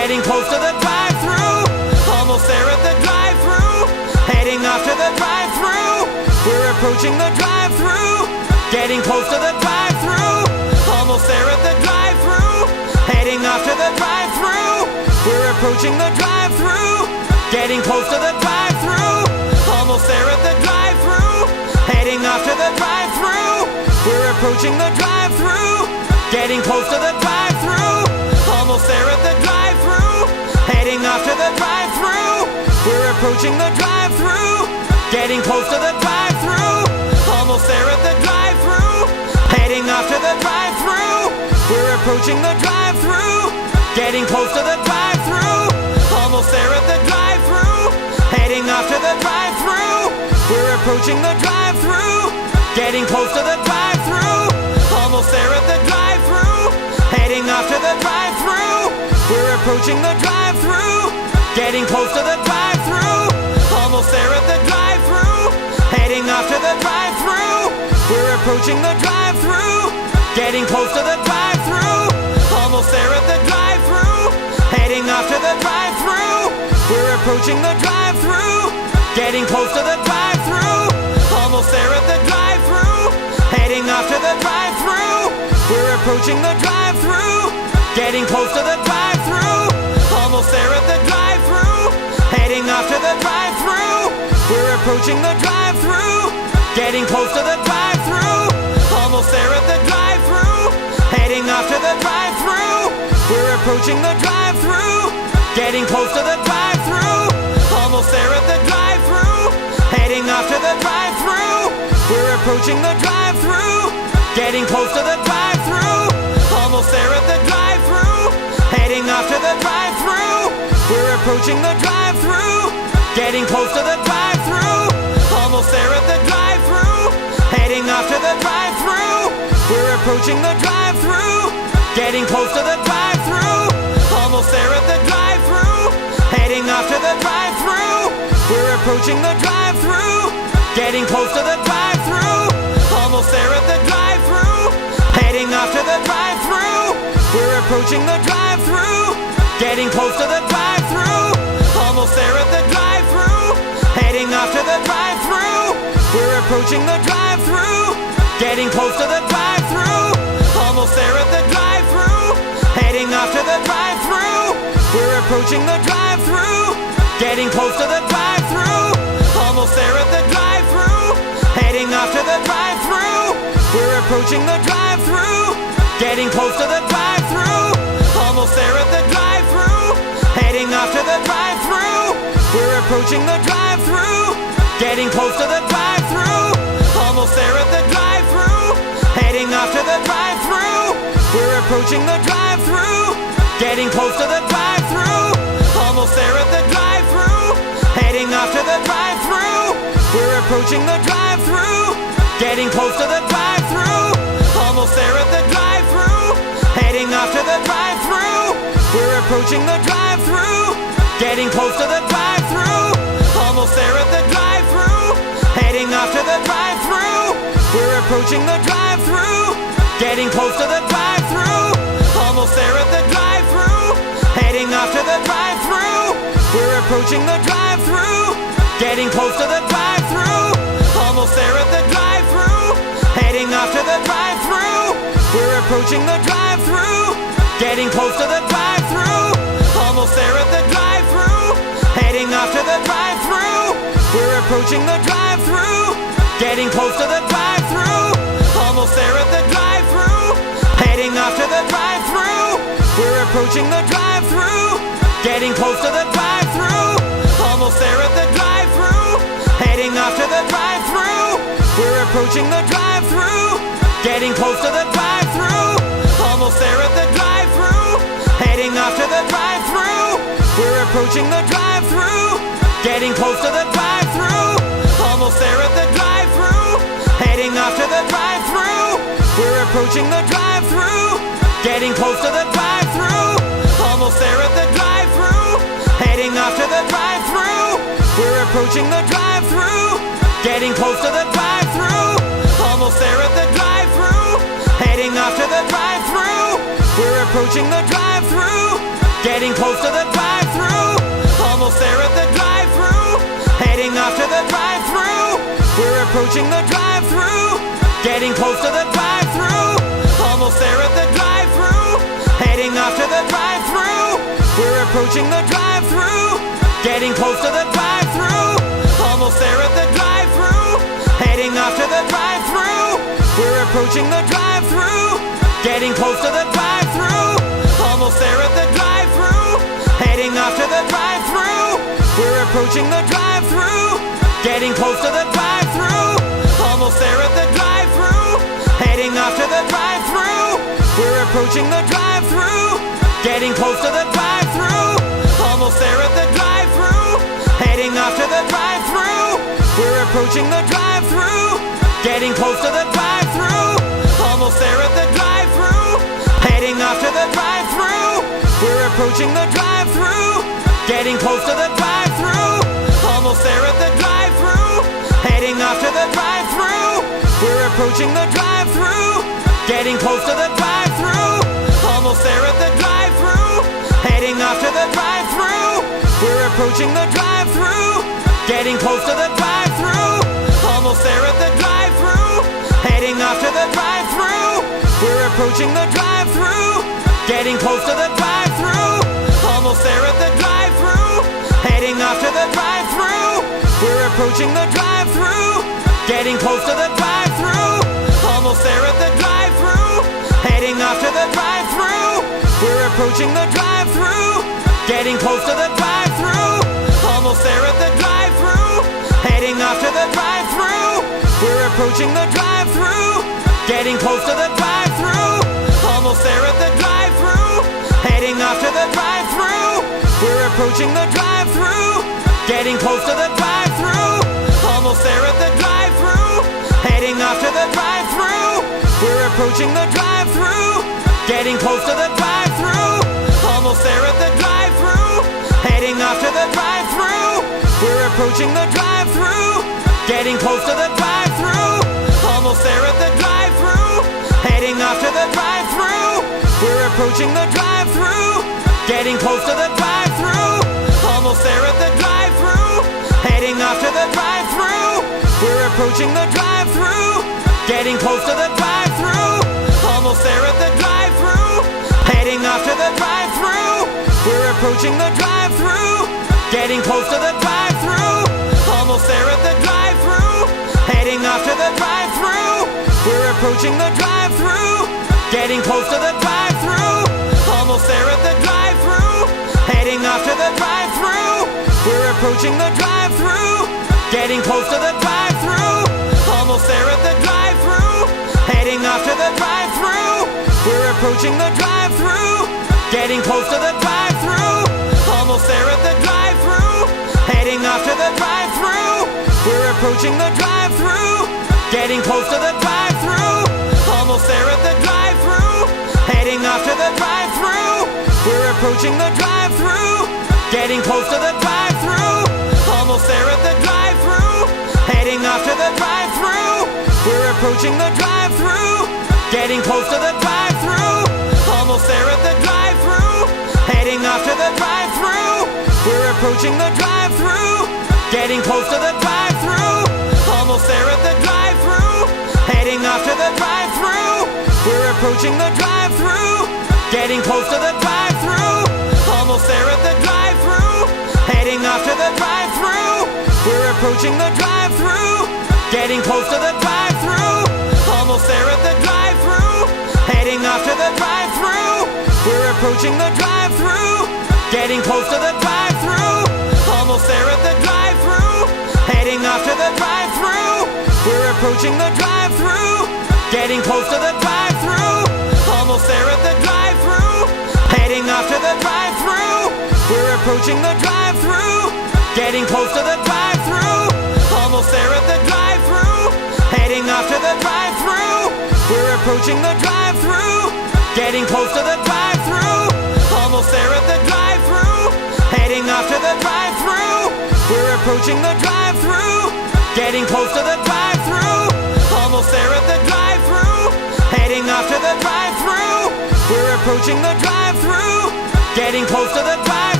getting close to the drive-thru. Almost there at the drive-thru, heading off to the drive-thru. We're approaching the drive-thru, getting close to the drive-thru. Almost there at the drive-thru, heading off to the drive-thru. We're approaching the drive-thru, getting close to the drive-thru. Almost there at the drive-thru, heading off to the drive-thru. We're approaching the drive-thru, getting close to the drive-thru. Almost there at the drive-thru, heading off to the drive-thru. We're approaching the drive-thru, getting close to the drive-thru. Almost there at the drive-thru, heading off to the drive-thru. We're approaching the drive-thru, getting close to the drive-thru. Almost there at the drive-thru, heading off to the drive-thru. We're approaching the drive-thru, getting close to the drive-thru. Almost there at the drive-thru, heading off to the drive-thru. We're approaching the drive-thru, getting close to the drive-thru. Almost there at the drive-thru, heading off to the drive-thru. We're approaching the drive-thru, getting close to the drive-thru. Almost there at the drive-thru, heading off to the drive-thru. We're approaching the drive-thru, getting close to the drive-thru. Almost there at the drive-thru, heading off to the drive-thru. We're approaching the drive-thru, getting close to the drive-thru. Almost there at the drive-thru, heading off to the drive-thru. We're approaching the drive-thru, getting close to the drive-thru. Almost there at the drive-thru, heading off to the drive-thru. We're approaching the drive-thru, getting close to the drive-thru. Almost there at the drive-thru, heading off to the drive-thru. We're approaching the drive-thru, getting close to the drive-thru. Almost there at the drive-thru, heading off to the drive-thru. We're approaching the drive-thru, getting close to the drive-thru. Almost there at the drive-thru, heading off to the drive-thru. We're approaching the drive-thru, getting close to the drive-thru. Almost there at the drive-thru, heading off to the drive-thru. We're approaching the drive-thru, getting close to the drive-thru. Almost there at the drive-thru, heading off to the drive-thru. We're approaching the drive-thru, getting close to the drive-thru. Almost there at the drive-thru, heading off to the drive-thru. We're approaching the drive-thru, getting close to the drive-thru. Almost there at the drive-thru, heading off to the drive-thru. We're approaching the drive-thru, getting close to the drive-thru. Almost there at the drive-thru, heading off to the drive-thru. We're approaching the drive-thru, getting close to the drive-thru. Almost there at the drive-thru, heading off to the drive-thru. We're approaching the drive-thru, getting close to the drive-thru. Almost there at the drive-thru, heading off to the drive-thru. We're approaching the drive-thru, getting close to the drive-thru. Almost there at the drive-thru, heading off to the drive-thru. We're approaching the drive-thru, getting close to the drive-thru. Almost there at the drive-thru, heading off to the drive-thru. We're approaching the drive-thru, getting close to the drive-thru. Almost there at the drive-thru, heading off to the drive-thru. We're approaching the drive-thru, getting close to the drive-thru. Almost there at the drive-thru, heading off to the drive-thru. We're approaching the drive-thru, getting close to the drive-thru. Almost there at the drive-thru, heading off to the drive-thru. We're approaching the drive-thru, getting close to the drive-thru. Almost there at the drive-thru, heading off to the drive-thru. We're approaching the drive-thru, getting close to the drive-thru. Almost there at the drive-thru, heading off to the drive-thru. We're approaching the drive-thru, getting close to the drive-thru. Almost there at the drive-thru, heading off to the drive-thru. We're approaching the drive-thru, getting close to the drive-thru. Almost there at the drive-thru, heading off to the drive-thru. We're approaching the drive-thru, getting close to the drive-thru. Almost there at the drive-thru, heading off to the drive-thru. We're approaching the drive-thru, getting close to the drive-thru. Almost there at the drive-thru, heading off to the drive-thru. We're approaching the drive-thru, getting close to the drive-thru. Almost there at the drive-thru, heading off to the drive-thru. We're approaching the drive-thru, getting close close to the drive-thru. Almost there at the drive-thru, heading off to the drive-thru. We're approaching the drive-thru, getting close to the drive-thru. Almost there at the drive-thru, heading off to the drive-thru. We're approaching the drive-thru, getting close to the drive-thru. Almost there at the drive-thru, heading off to the drive-thru. We're approaching the drive-thru, getting close to the drive-thru. Almost there at the drive-thru, heading off to the drive-thru. We're approaching the drive-thru, getting close to the drive-thru. Almost there at the drive-thru, heading off to the drive-thru. We're approaching the drive-thru, getting close to the drive-thru. Almost there at the drive-thru, heading off to the drive-thru. We're approaching the drive-thru, getting close to the drive-thru. Almost there at the drive-thru, heading off to the drive-thru. We're approaching the drive-thru, getting close to the drive-thru. Almost there at the drive-thru, heading off to the drive-thru. We're approaching the drive-thru, getting close to the drive-thru. Almost there at the drive-thru, heading off to the drive-thru. We're approaching the drive-thru, getting close to the drive-thru. Almost there at the drive-thru, heading off to the drive-thru. We're approaching the drive-thru, getting close to the drive-thru. Almost there at the drive-thru, heading off to the drive-thru. We're approaching the drive-thru, getting close to the drive-thru. Almost there at the drive-thru, heading off to the drive-thru. We're approaching the drive-thru, getting close to the drive-thru. Almost there at the drive-thru, heading off to the drive-thru. We're approaching the drive-thru, getting close to the drive-thru. Almost there at the drive-thru, heading off to the drive-thru. We're approaching the drive-thru, getting close to the drive-thru. Almost there at the drive-thru, heading off to the drive-thru. We're approaching the drive-thru, getting close to the drive-thru. Almost there at the drive-thru, heading off to the drive-thru. We're approaching the drive-thru, getting close to the drive-thru. Almost there at the drive-thru, heading off to the drive-thru. We're approaching the drive-thru, getting close to the drive-thru. Almost there at the drive-thru, heading off to the drive-thru. We're approaching the drive-thru, getting close to the drive-thru. Almost there at the drive-thru, heading off to the drive-thru. We're approaching the drive-thru, getting close to the drive-thru. Almost there at the drive-thru, heading off to the drive-thru. We're approaching the drive-thru, getting close to the drive-thru. Almost there at the drive-thru, heading off to the drive-thru. We're approaching the drive-thru, getting close to the drive-thru. Almost there at the drive-thru, heading off to the drive-thru. We're approaching the drive-thru, getting close to the drive-thru. Almost there at the drive-thru, heading off to the drive-thru. We're approaching the drive-thru, getting close to the drive-thru. Almost there at the drive-thru, heading off to the drive-thru. We're approaching the drive-thru, getting close to the drive-thru. Almost there at the drive-thru, heading off to the drive-thru. We're approaching the drive-thru, getting close to the drive-thru. Almost there at the drive-thru, heading off to the drive-thru. We're approaching the drive-thru, getting close to the drive-thru. Almost there at the drive-thru, heading off to the drive-thru. We're approaching the drive-thru, getting close to the drive-thru. Almost there at the drive-thru, heading off to the drive-thru. We're approaching the drive-thru, getting close to the drive-thru. Almost there at the drive-thru, heading off to the drive-thru. We're approaching the drive-thru, getting close to the drive-thru. Almost there at the drive-thru, heading off to the drive-thru. We're approaching the drive-thru, getting close to the drive-thru. Almost there at the drive-thru, heading off to the drive-thru. We're approaching the drive-thru, getting close to the drive-thru. Almost there at the drive-thru, heading off to the drive-thru. We're approaching the drive-thru, getting close to the drive-thru. Almost there at the drive-thru, heading off to the drive-thru. We're approaching the drive-thru, getting close to the drive-thru. Almost there at the drive-thru, heading off to the drive-thru. We're approaching the drive-thru, getting close to the drive-thru.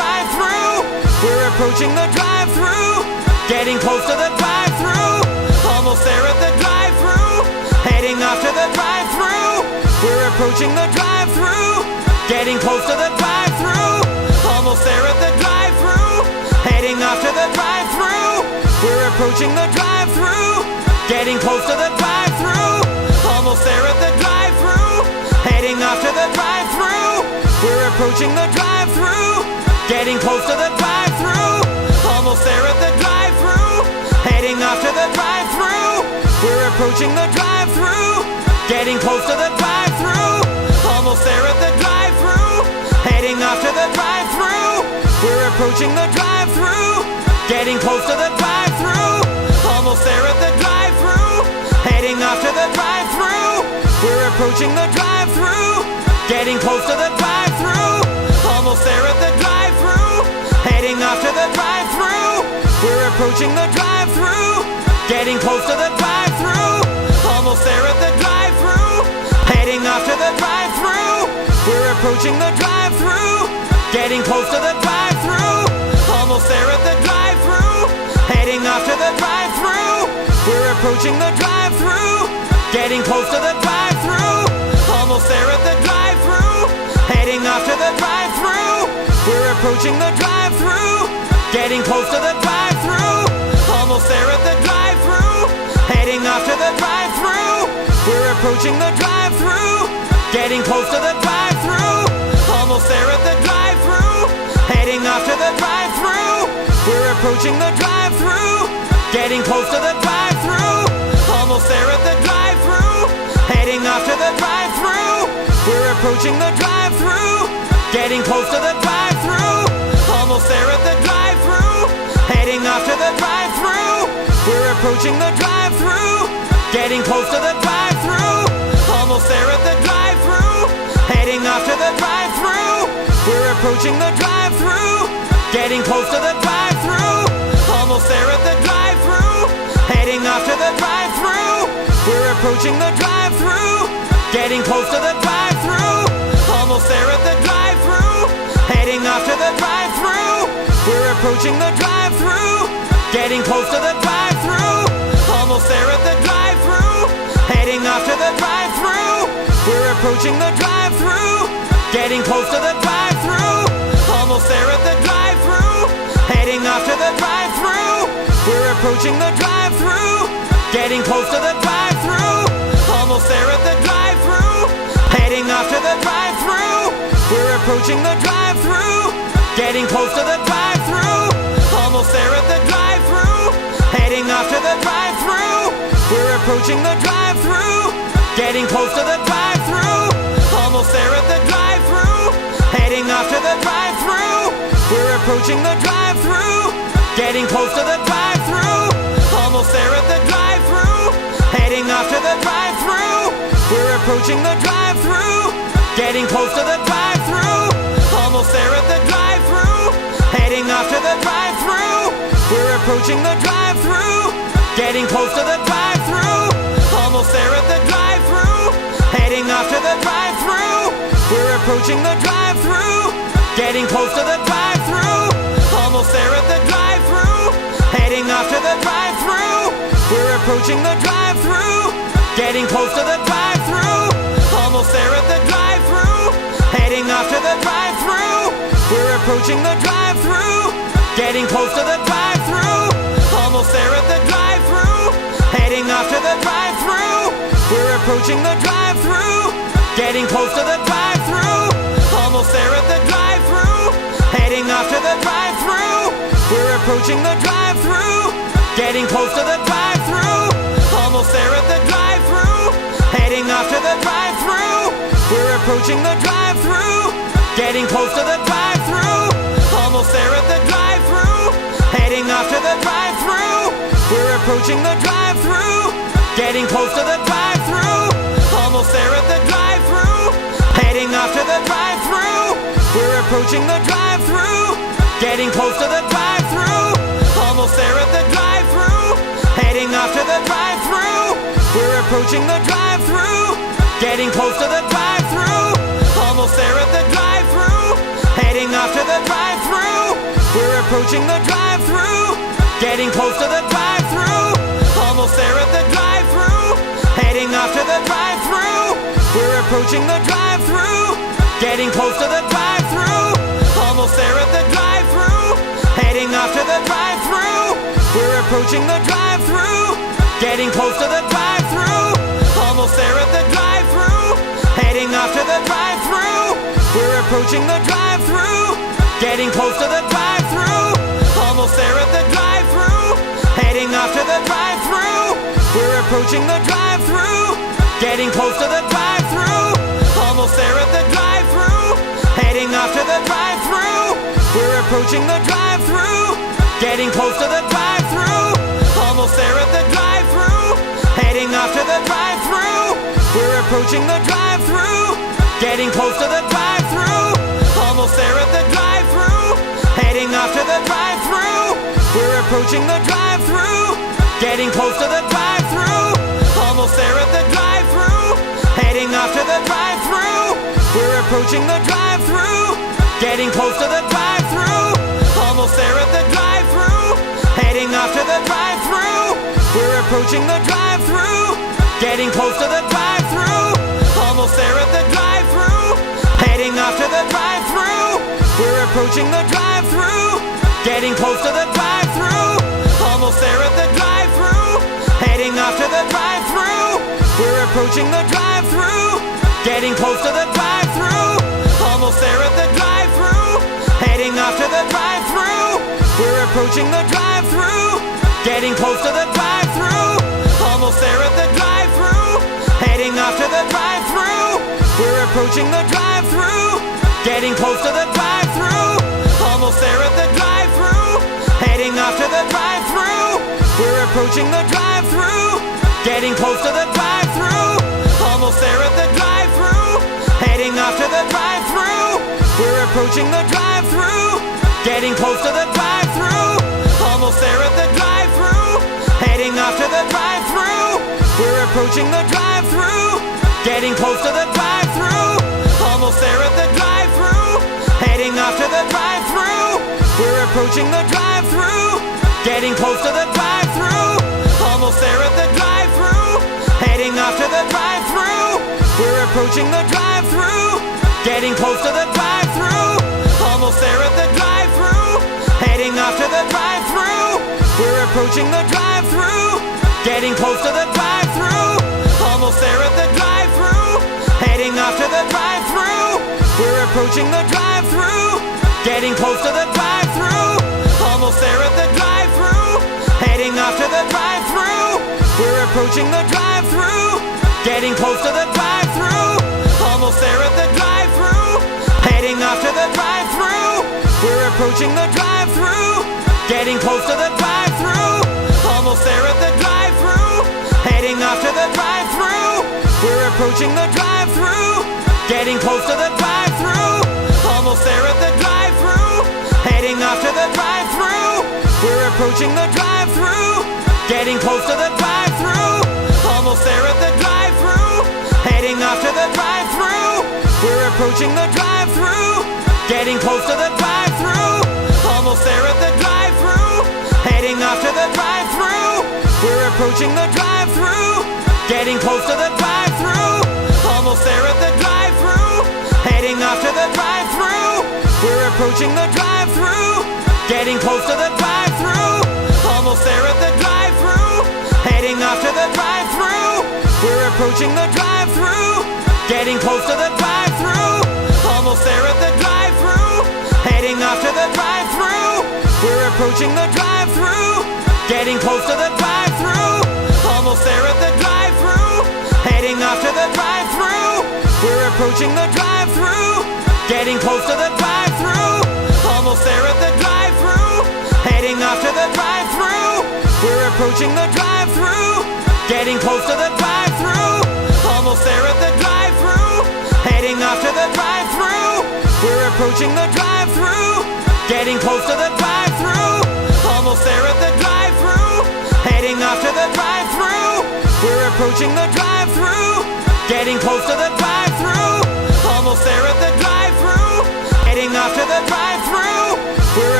approaching the drive-thru, getting close to the drive-thru, almost there at the drive-thru, heading off to the drive-thru. We're approaching the drive-thru, getting close to the drive-thru, almost there at the drive-thru, heading off to the drive-thru. We're approaching the drive-thru, getting close to the drive-thru, almost there at the drive-thru, heading off to the drive-thru. We're approaching the drive-thru, getting close to the drive-thru, almost there at the drive-thru, heading off to the drive-thru. We're approaching the drive-thru, getting close to the drive-thru, almost there at the drive-thru, heading off to the drive-thru. We're approaching the drive-thru, getting close to the drive-thru, almost there at the drive-thru, heading off to the drive-thru. We're approaching the drive-thru, getting close to the drive-thru, almost there at the drive-thru, heading off to the drive-thru. We're approaching the drive-thru, getting close to the drive-thru, almost there at the drive-thru, heading off to the drive-thru. We're approaching the drive-thru, getting close to the drive-thru, almost there at the drive-thru, heading off to the drive-thru. We're approaching the drive-thru, getting close to the drive-thru, almost there at the drive-thru, heading off to the drive-thru. We're approaching the drive-thru, getting close to the drive-thru, almost there at the drive-thru, heading off to the drive-thru. We're approaching the drive-thru, getting close to the drive-thru, almost there at the drive-thru, heading off to the drive-thru. We're approaching the drive-thru, getting close to the drive-thru, almost there at the drive-thru, heading off to the drive-thru. We're approaching the drive-thru, getting close to the drive-thru, almost there at the drive-thru, heading off to the drive-thru. We're approaching the drive-thru, getting close to the drive-thru, almost there at the drive-thru, heading off to the drive-thru. We're approaching the drive-thru, getting close to the drive-thru, almost there at the drive-thru, heading off to the drive-thru. We're approaching the drive-thru, getting close to the drive-thru, almost there at the drive-thru, heading off to the drive-thru. We're approaching the drive-thru, getting close to the drive-thru, almost there at the drive-thru, heading off to the drive-thru. We're approaching the drive-thru, getting close to the drive-thru, almost there at the drive-thru, heading off to the drive-thru. We're approaching the drive-thru, getting close to the drive-thru, almost there at the drive-thru, heading off to the drive-thru. We're approaching the drive-thru, getting close to the drive-thru, almost there at the drive-thru, heading off to the drive-thru. We're approaching the drive-thru, getting close to the drive-thru, almost there at the drive-thru, heading off to the drive-thru. We're approaching the drive-thru, getting close to the drive-thru, almost there at the drive-thru, heading off to the drive-thru. We're approaching the drive-thru, getting close to the drive-thru, almost there at the drive-thru, heading off to the drive-thru. We're approaching the drive-thru, getting close to the drive-thru, almost there at the drive-thru, heading off to the drive-thru. We're approaching the drive-thru, getting close to the drive-thru, almost there at the drive-thru, heading off to the drive-thru. We're approaching the drive-thru, getting close to the drive-thru, almost there at the drive-thru, heading off to the drive-thru. We're approaching the drive-thru, getting close to the drive-thru, almost there at the drive-thru, heading off to the drive-thru. We're approaching the drive-thru, getting close to the drive-thru, almost there at the drive-thru, heading off to the drive-thru. We're approaching the drive-thru, getting close to the drive-thru, almost there at the drive-thru, heading off to the drive-thru. We're approaching the drive-thru, getting close to the drive-thru, almost there at the drive-thru, heading off to the drive-thru. We're approaching the drive-thru, getting close to the drive-thru, almost there at the drive-thru, heading off to the drive-thru. We're approaching the drive-thru, getting close to the drive-thru, almost there at the drive-thru, heading off to the drive-thru. We're approaching the drive-thru, getting close to the drive-thru, almost there at the drive-thru, heading off to the drive-thru. We're approaching the drive-thru, getting close to the drive-thru, almost there at the drive-thru, heading off to the drive-thru. We're approaching the drive-thru, getting close to the drive-thru, almost there at the drive-thru, heading off to the drive-thru. We're approaching the drive-thru, getting close to the drive-thru, almost there at the drive-thru, heading off to the drive-thru. We're approaching the drive-thru, getting close to the drive-thru, almost there at the drive-thru, heading off to the drive-thru. We're approaching the drive-thru, getting close to the drive-thru, almost there at the drive-thru, heading off to the drive-thru. We're approaching the drive-thru, getting close to the drive-thru, almost there at the drive-thru, heading off to the drive-thru. We're approaching the drive-thru, getting close to the drive-thru, almost there at the drive-thru, heading off to the drive-thru. We're approaching the drive-thru, getting close to the drive-thru, almost there at the drive-thru, heading off to the drive-thru. We're approaching the drive-thru, getting close to the drive-thru, almost there at the drive-thru, heading off to the drive-thru. We're approaching the drive-thru, getting close to the drive-thru, almost there at the drive-thru, heading off to the drive-thru. We're approaching the drive-thru, getting close to the drive-thru, almost there at the drive-thru, heading off to the drive-thru. We're approaching the drive-thru, getting close to the drive-thru, almost there at the drive-thru, heading off to the drive-thru. We're approaching the drive-thru, getting close to the drive-thru, almost there at the drive-thru, heading off to the drive-thru. We're approaching the drive-thru, getting close to the drive-thru, almost there at the drive-thru, heading off to the drive-thru. We're approaching the drive-thru, getting close to the drive-thru, almost there at the drive-thru, heading off to the drive-thru. We're approaching the drive-thru, getting close to the drive-thru, almost there at the drive-thru, heading off to the drive-thru. We're approaching the drive-thru, getting close to the drive-thru, almost there at the drive-thru, heading off to the drive-thru. We're approaching the drive-thru, getting close to the drive-thru, almost there at the drive-thru, heading off to the drive-thru. We're approaching the drive-thru, getting close to the drive-thru, almost there at the drive-thru, heading off to the drive-thru. We're approaching the drive-thru, getting close to the drive-thru, almost there at the drive-thru, heading off to the drive-thru. We're approaching the drive-thru, getting close to the drive-thru, almost there at the drive-thru, heading off to the drive-thru. We're approaching the drive-thru, getting close to the drive-thru, almost there at the drive-thru, heading off to the drive-thru. We're approaching the drive-thru, getting close to the drive-thru, almost there at the drive-thru, heading off to the drive-thru. We're approaching the drive-thru, getting close to the drive-thru, almost there at the drive-thru, heading off to the drive-thru. We're approaching the drive-thru, getting close to the drive-thru, almost there at the drive-thru, heading off to the drive-thru. We're approaching the drive-thru, getting close to the drive-thru, almost there at the drive-thru, heading off to the drive-thru. We're approaching the drive-thru, getting close to the drive-thru, almost there at the drive-thru, heading off to the drive-thru. We're approaching the drive-thru, getting close to the drive-thru, almost there at the drive-thru, heading off to the drive-thru. We're approaching the drive-thru, getting close to the drive-thru, almost there at the drive-thru, heading off to the drive-thru. We're approaching the drive-thru, getting close to the drive-thru, almost there at the drive-thru, heading off to the drive-thru. We're approaching the drive-thru, getting close to the drive-thru, almost there at the drive-thru, heading off to the drive-thru. We're approaching the drive-thru, getting close to the drive-thru, almost there at the drive-thru, heading off to the drive-thru. We're approaching the drive-thru, getting close to the drive-thru, almost there at the drive-thru, heading off to the drive-thru. We're approaching the drive-thru, getting close to the drive-thru, almost there at the drive-thru, heading off to the drive-thru. We're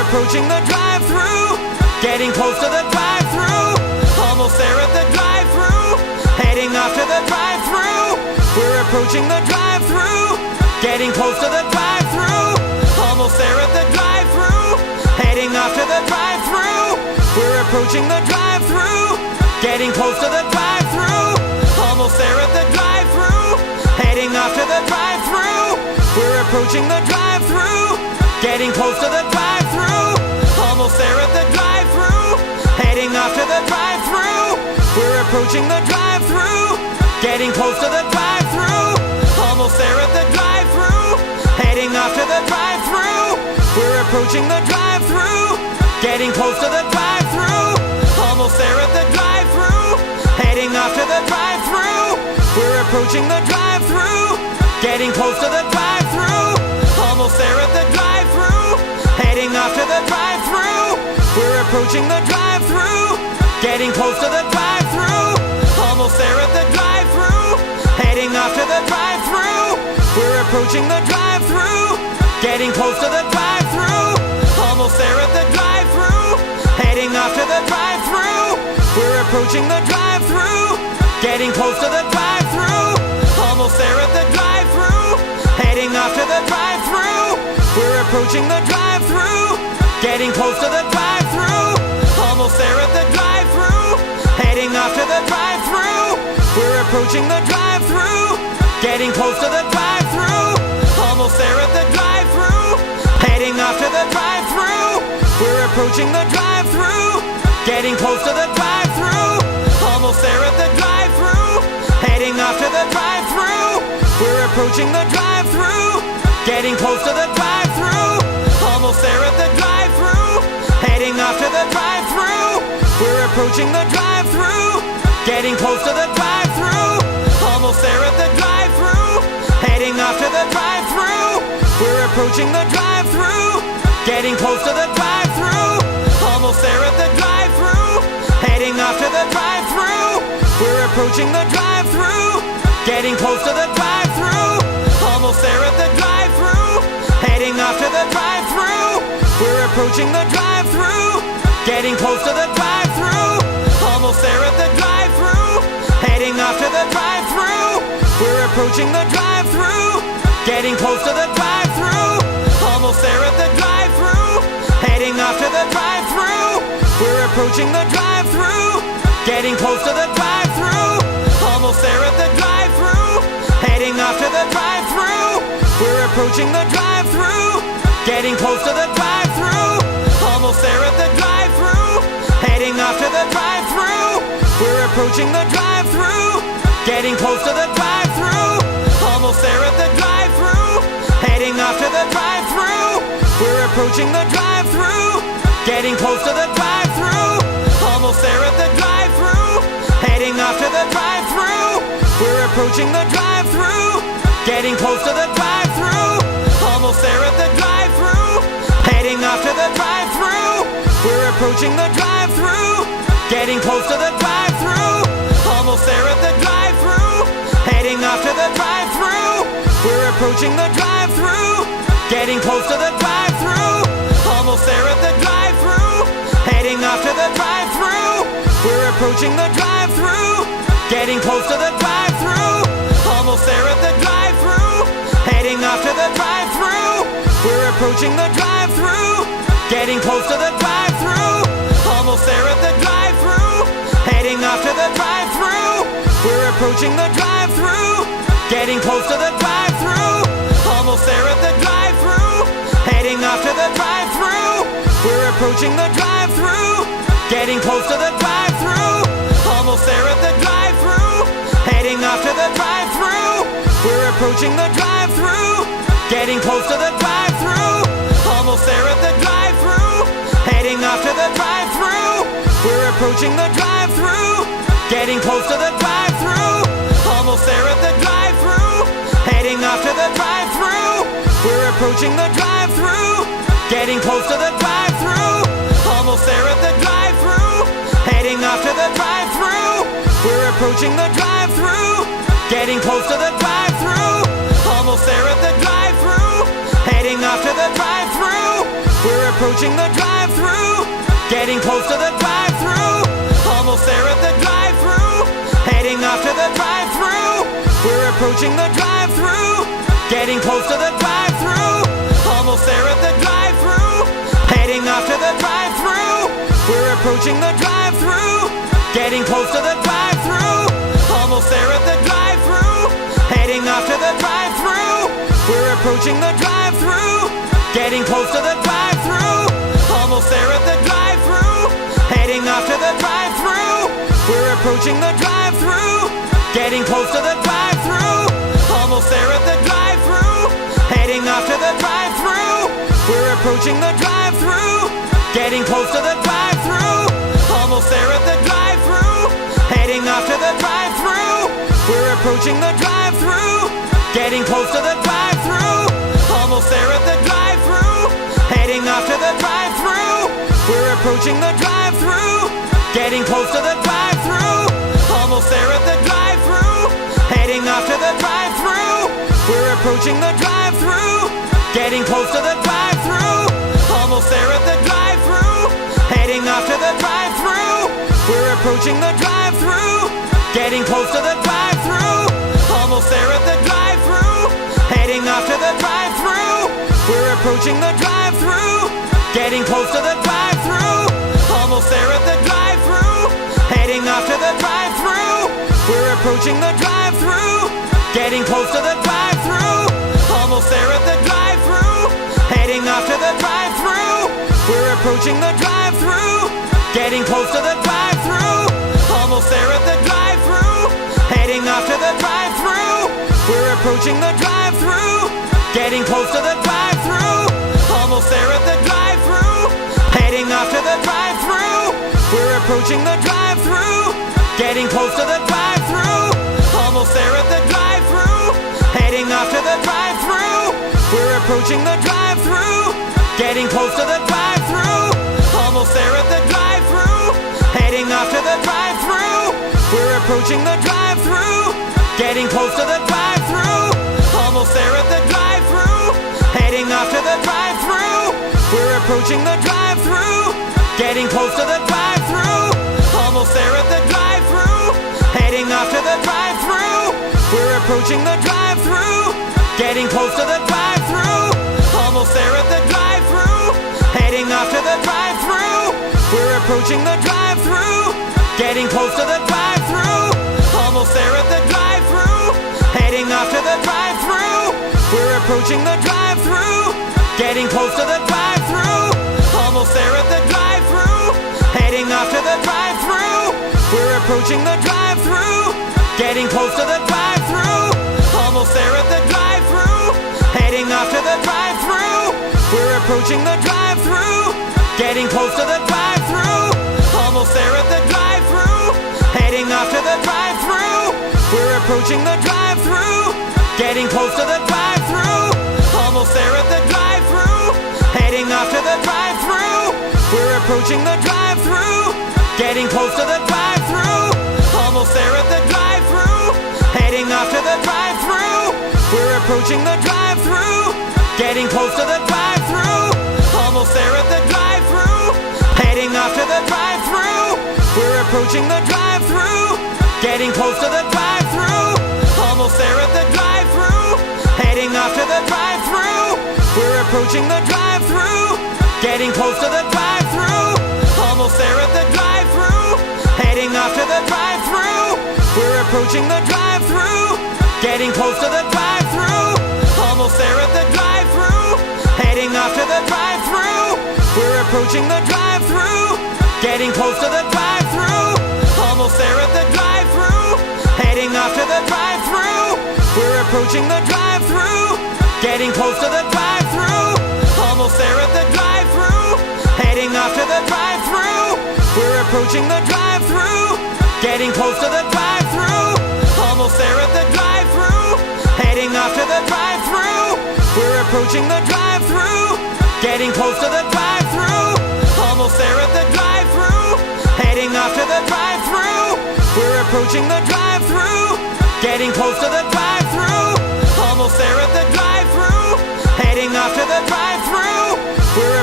approaching the drive-thru, getting close to the drive-thru, almost there at the drive-thru, heading off to the drive-thru. We're approaching the drive-thru, getting close to the drive-thru, almost there at the drive-thru, heading off to the drive-thru. We're approaching the drive-thru, getting close to the drive-thru, almost there at the drive-thru, heading off to the drive-thru. We're approaching the drive-thru, getting close to the drive-thru, almost there at the drive-thru, heading off to the drive-thru. We're approaching the drive-thru, getting close to the drive-thru, almost there at the drive-thru, heading off to the drive-thru. We're approaching the drive-thru, getting close to the drive-thru, almost there at the drive-thru, heading off to the drive-thru. We're approaching the drive-thru, getting close to the drive-thru, almost there at the drive-thru, heading off to the drive-thru. We're approaching the drive-thru, getting close to the drive-thru, almost there at the drive-thru, heading off to the drive-thru. We're approaching the drive-thru, getting close to the drive-thru, almost there at the drive-thru, heading off to the drive-thru. We're approaching the drive-thru, getting close to the drive-thru, almost there at the drive-thru, heading off to the drive-thru. We're approaching the drive-thru, getting close to the drive-thru, almost there at the drive-thru, heading off to the drive-thru. We're approaching the drive-thru, getting close to the drive-thru, almost there at the drive-thru, heading off to the drive-thru. We're approaching the drive-thru, getting close to the drive-thru, almost there at the drive-thru, heading off to the drive-thru. We're approaching the drive-thru, getting close to the drive-thru, almost there at the drive-thru, heading off to the drive-thru. We're approaching the drive-thru, getting close to the drive-thru, almost there at the drive-thru, heading off to the drive-thru. We're approaching the drive-thru, getting close to the drive-thru, almost there at the drive-thru, heading off to the drive-thru. We're approaching the drive-thru, getting close to the drive-thru, almost there at the drive-thru, heading off to the drive-thru. We're approaching the drive-thru, getting close to the drive-thru, almost there at the drive-thru, heading off to the drive-thru. We're approaching the drive-thru, getting close to the drive-thru, almost there at the drive-thru, heading off to the drive-thru. We're approaching the drive-thru, getting close to the drive-thru, almost there at the drive-thru, heading off to the drive-thru. We're approaching the drive-thru, getting close to the drive-thru, almost there at the drive-thru, heading off to the drive-thru. We're approaching the drive-thru, getting close to the drive-thru, almost there at the drive-thru, heading off to the drive-thru. We're approaching the drive-thru, getting close to the drive-thru, almost there at the drive-thru, heading off to the drive-thru. We're approaching the drive-thru, getting close to the drive-thru, almost there at the drive-thru, heading off to the drive-thru. We're approaching the drive-thru, getting close to the drive-thru, almost there at the drive-thru, heading off to the drive-thru. We're approaching the drive-thru, getting close to the drive-thru, almost there at the drive-thru, heading off to the drive-thru. We're approaching the drive-thru, getting close to the drive-thru, almost there at the drive-thru, heading off to the drive-thru. We're approaching the drive-thru, getting close to the drive-thru, almost there at the drive-thru, heading off to the drive-thru. We're approaching the drive-thru, getting close to the drive-thru, almost there at the drive-thru, heading off to the drive-thru. We're approaching the drive-thru, getting close to the drive-thru, almost there at the drive-thru, heading off to the drive-thru. We're approaching the drive-thru, getting close to the drive-thru, almost there at the drive-thru, heading off to the drive-thru. We're approaching the drive-thru, getting close to the drive-thru, almost there at the drive-thru, heading off to the drive-thru. We're approaching the drive-thru, getting close to the drive-thru, almost there at the drive-thru, heading off to the drive-thru. We're approaching the drive-thru, getting close to the drive-thru, almost there at the drive-thru, heading off to the drive-thru. We're We're approaching the drive-thru, getting close to the drive-thru, almost there at the drive-thru, heading off to the drive-thru. We're approaching the drive-thru, getting close to the drive-thru, almost there at the drive-thru, heading off to the drive-thru. We're approaching the drive-thru, getting close to the drive-thru, almost there at the drive-thru, heading off to the drive-thru. We're approaching the drive-thru, getting close to the drive-thru, almost there at the drive-thru, heading off to the drive-thru. We're approaching the drive-thru, getting close to the drive-thru, almost there at the drive-thru, heading off to the drive-thru. We're approaching the drive-thru, getting close to the drive-thru, almost there at the drive-thru, heading off to the drive-thru. We're approaching the drive-thru, getting close to the drive-thru, almost there at the drive-thru, heading off to the drive-thru. We're approaching the drive-thru, getting close to the drive-thru, almost there at the drive-thru, heading off to the drive-thru. We're approaching the drive-thru, getting close to the drive-thru, almost there at the drive-thru, heading off to the drive-thru. We're approaching the drive-thru, getting close to the drive-thru, almost there at the drive-thru, heading off to the drive-thru. We're approaching the drive-thru, getting close to the drive-thru, almost there at the drive-thru, heading off to the drive-thru. We're approaching the drive-thru, getting close to the drive-thru, almost there at the drive-thru, heading off to the drive-thru. We're approaching the drive-thru, getting close to the drive-thru, almost there at the drive-thru, heading off to the drive-thru. We're approaching the drive-thru, getting close to the drive-thru, almost there at the drive-thru, heading off to the drive-thru. We're approaching the drive-thru, getting close to the drive-thru, almost there at the drive-thru, heading off to the drive-thru. We're approaching the drive-thru, getting close to the drive-thru, almost there at the drive-thru, heading off to the drive-thru. We're approaching the drive-thru, getting close to the drive-thru, almost there at the drive-thru, heading off to the drive-thru. We're approaching the drive-thru, getting close to the drive-thru, almost there at the drive-thru, heading off to the drive-thru. We're approaching the drive-thru, getting close to the drive-thru, almost there at the drive-thru, heading off to the drive-thru. We're approaching the drive-thru, getting close to the drive-thru, almost there at the drive-thru, heading off to the drive-thru. We're approaching the drive-thru, getting close to the drive-thru, almost there at the drive-thru, heading off to the drive-thru. We're approaching the drive-thru, getting close to the drive-thru, almost there at the drive-thru, heading off to the drive-thru. We're approaching the drive-thru, getting close to the drive-thru, almost there at the drive-thru, heading off to the drive-thru. We're approaching the drive-thru, getting close to the drive-thru, almost there at the drive-thru, heading off to the drive-thru. We're approaching the drive-thru, getting close to the drive-thru, almost there at the drive-thru, heading off to the drive-thru. We're approaching the drive-thru, getting close to the drive-thru, almost there at the drive-thru, heading off to the drive-thru. We're approaching the drive-thru, getting close to the drive-thru, almost there at the drive-thru, heading off to the drive-thru. We're approaching the drive-thru, getting close to the drive-thru, almost there at the drive-thru, heading off to the drive-thru. We're approaching the drive-thru, getting close to the drive-thru, almost there at the drive-thru, heading off to the drive-thru. We're approaching the drive-thru, getting close to the drive-thru, almost there at the drive-thru, heading off to the drive-thru. We're approaching the drive-thru, getting close to the drive-thru, almost there at the drive-thru, heading off to the drive-thru. We're approaching the drive-thru, getting close to the drive-thru, almost there at the drive-thru, heading off to the drive-thru. We're approaching the drive-thru, getting close to the drive-thru, almost there at the drive-thru, heading off to the drive-thru. We're approaching the drive-thru, getting close to the drive-thru, almost there at the drive-thru, heading off to the drive-thru. We're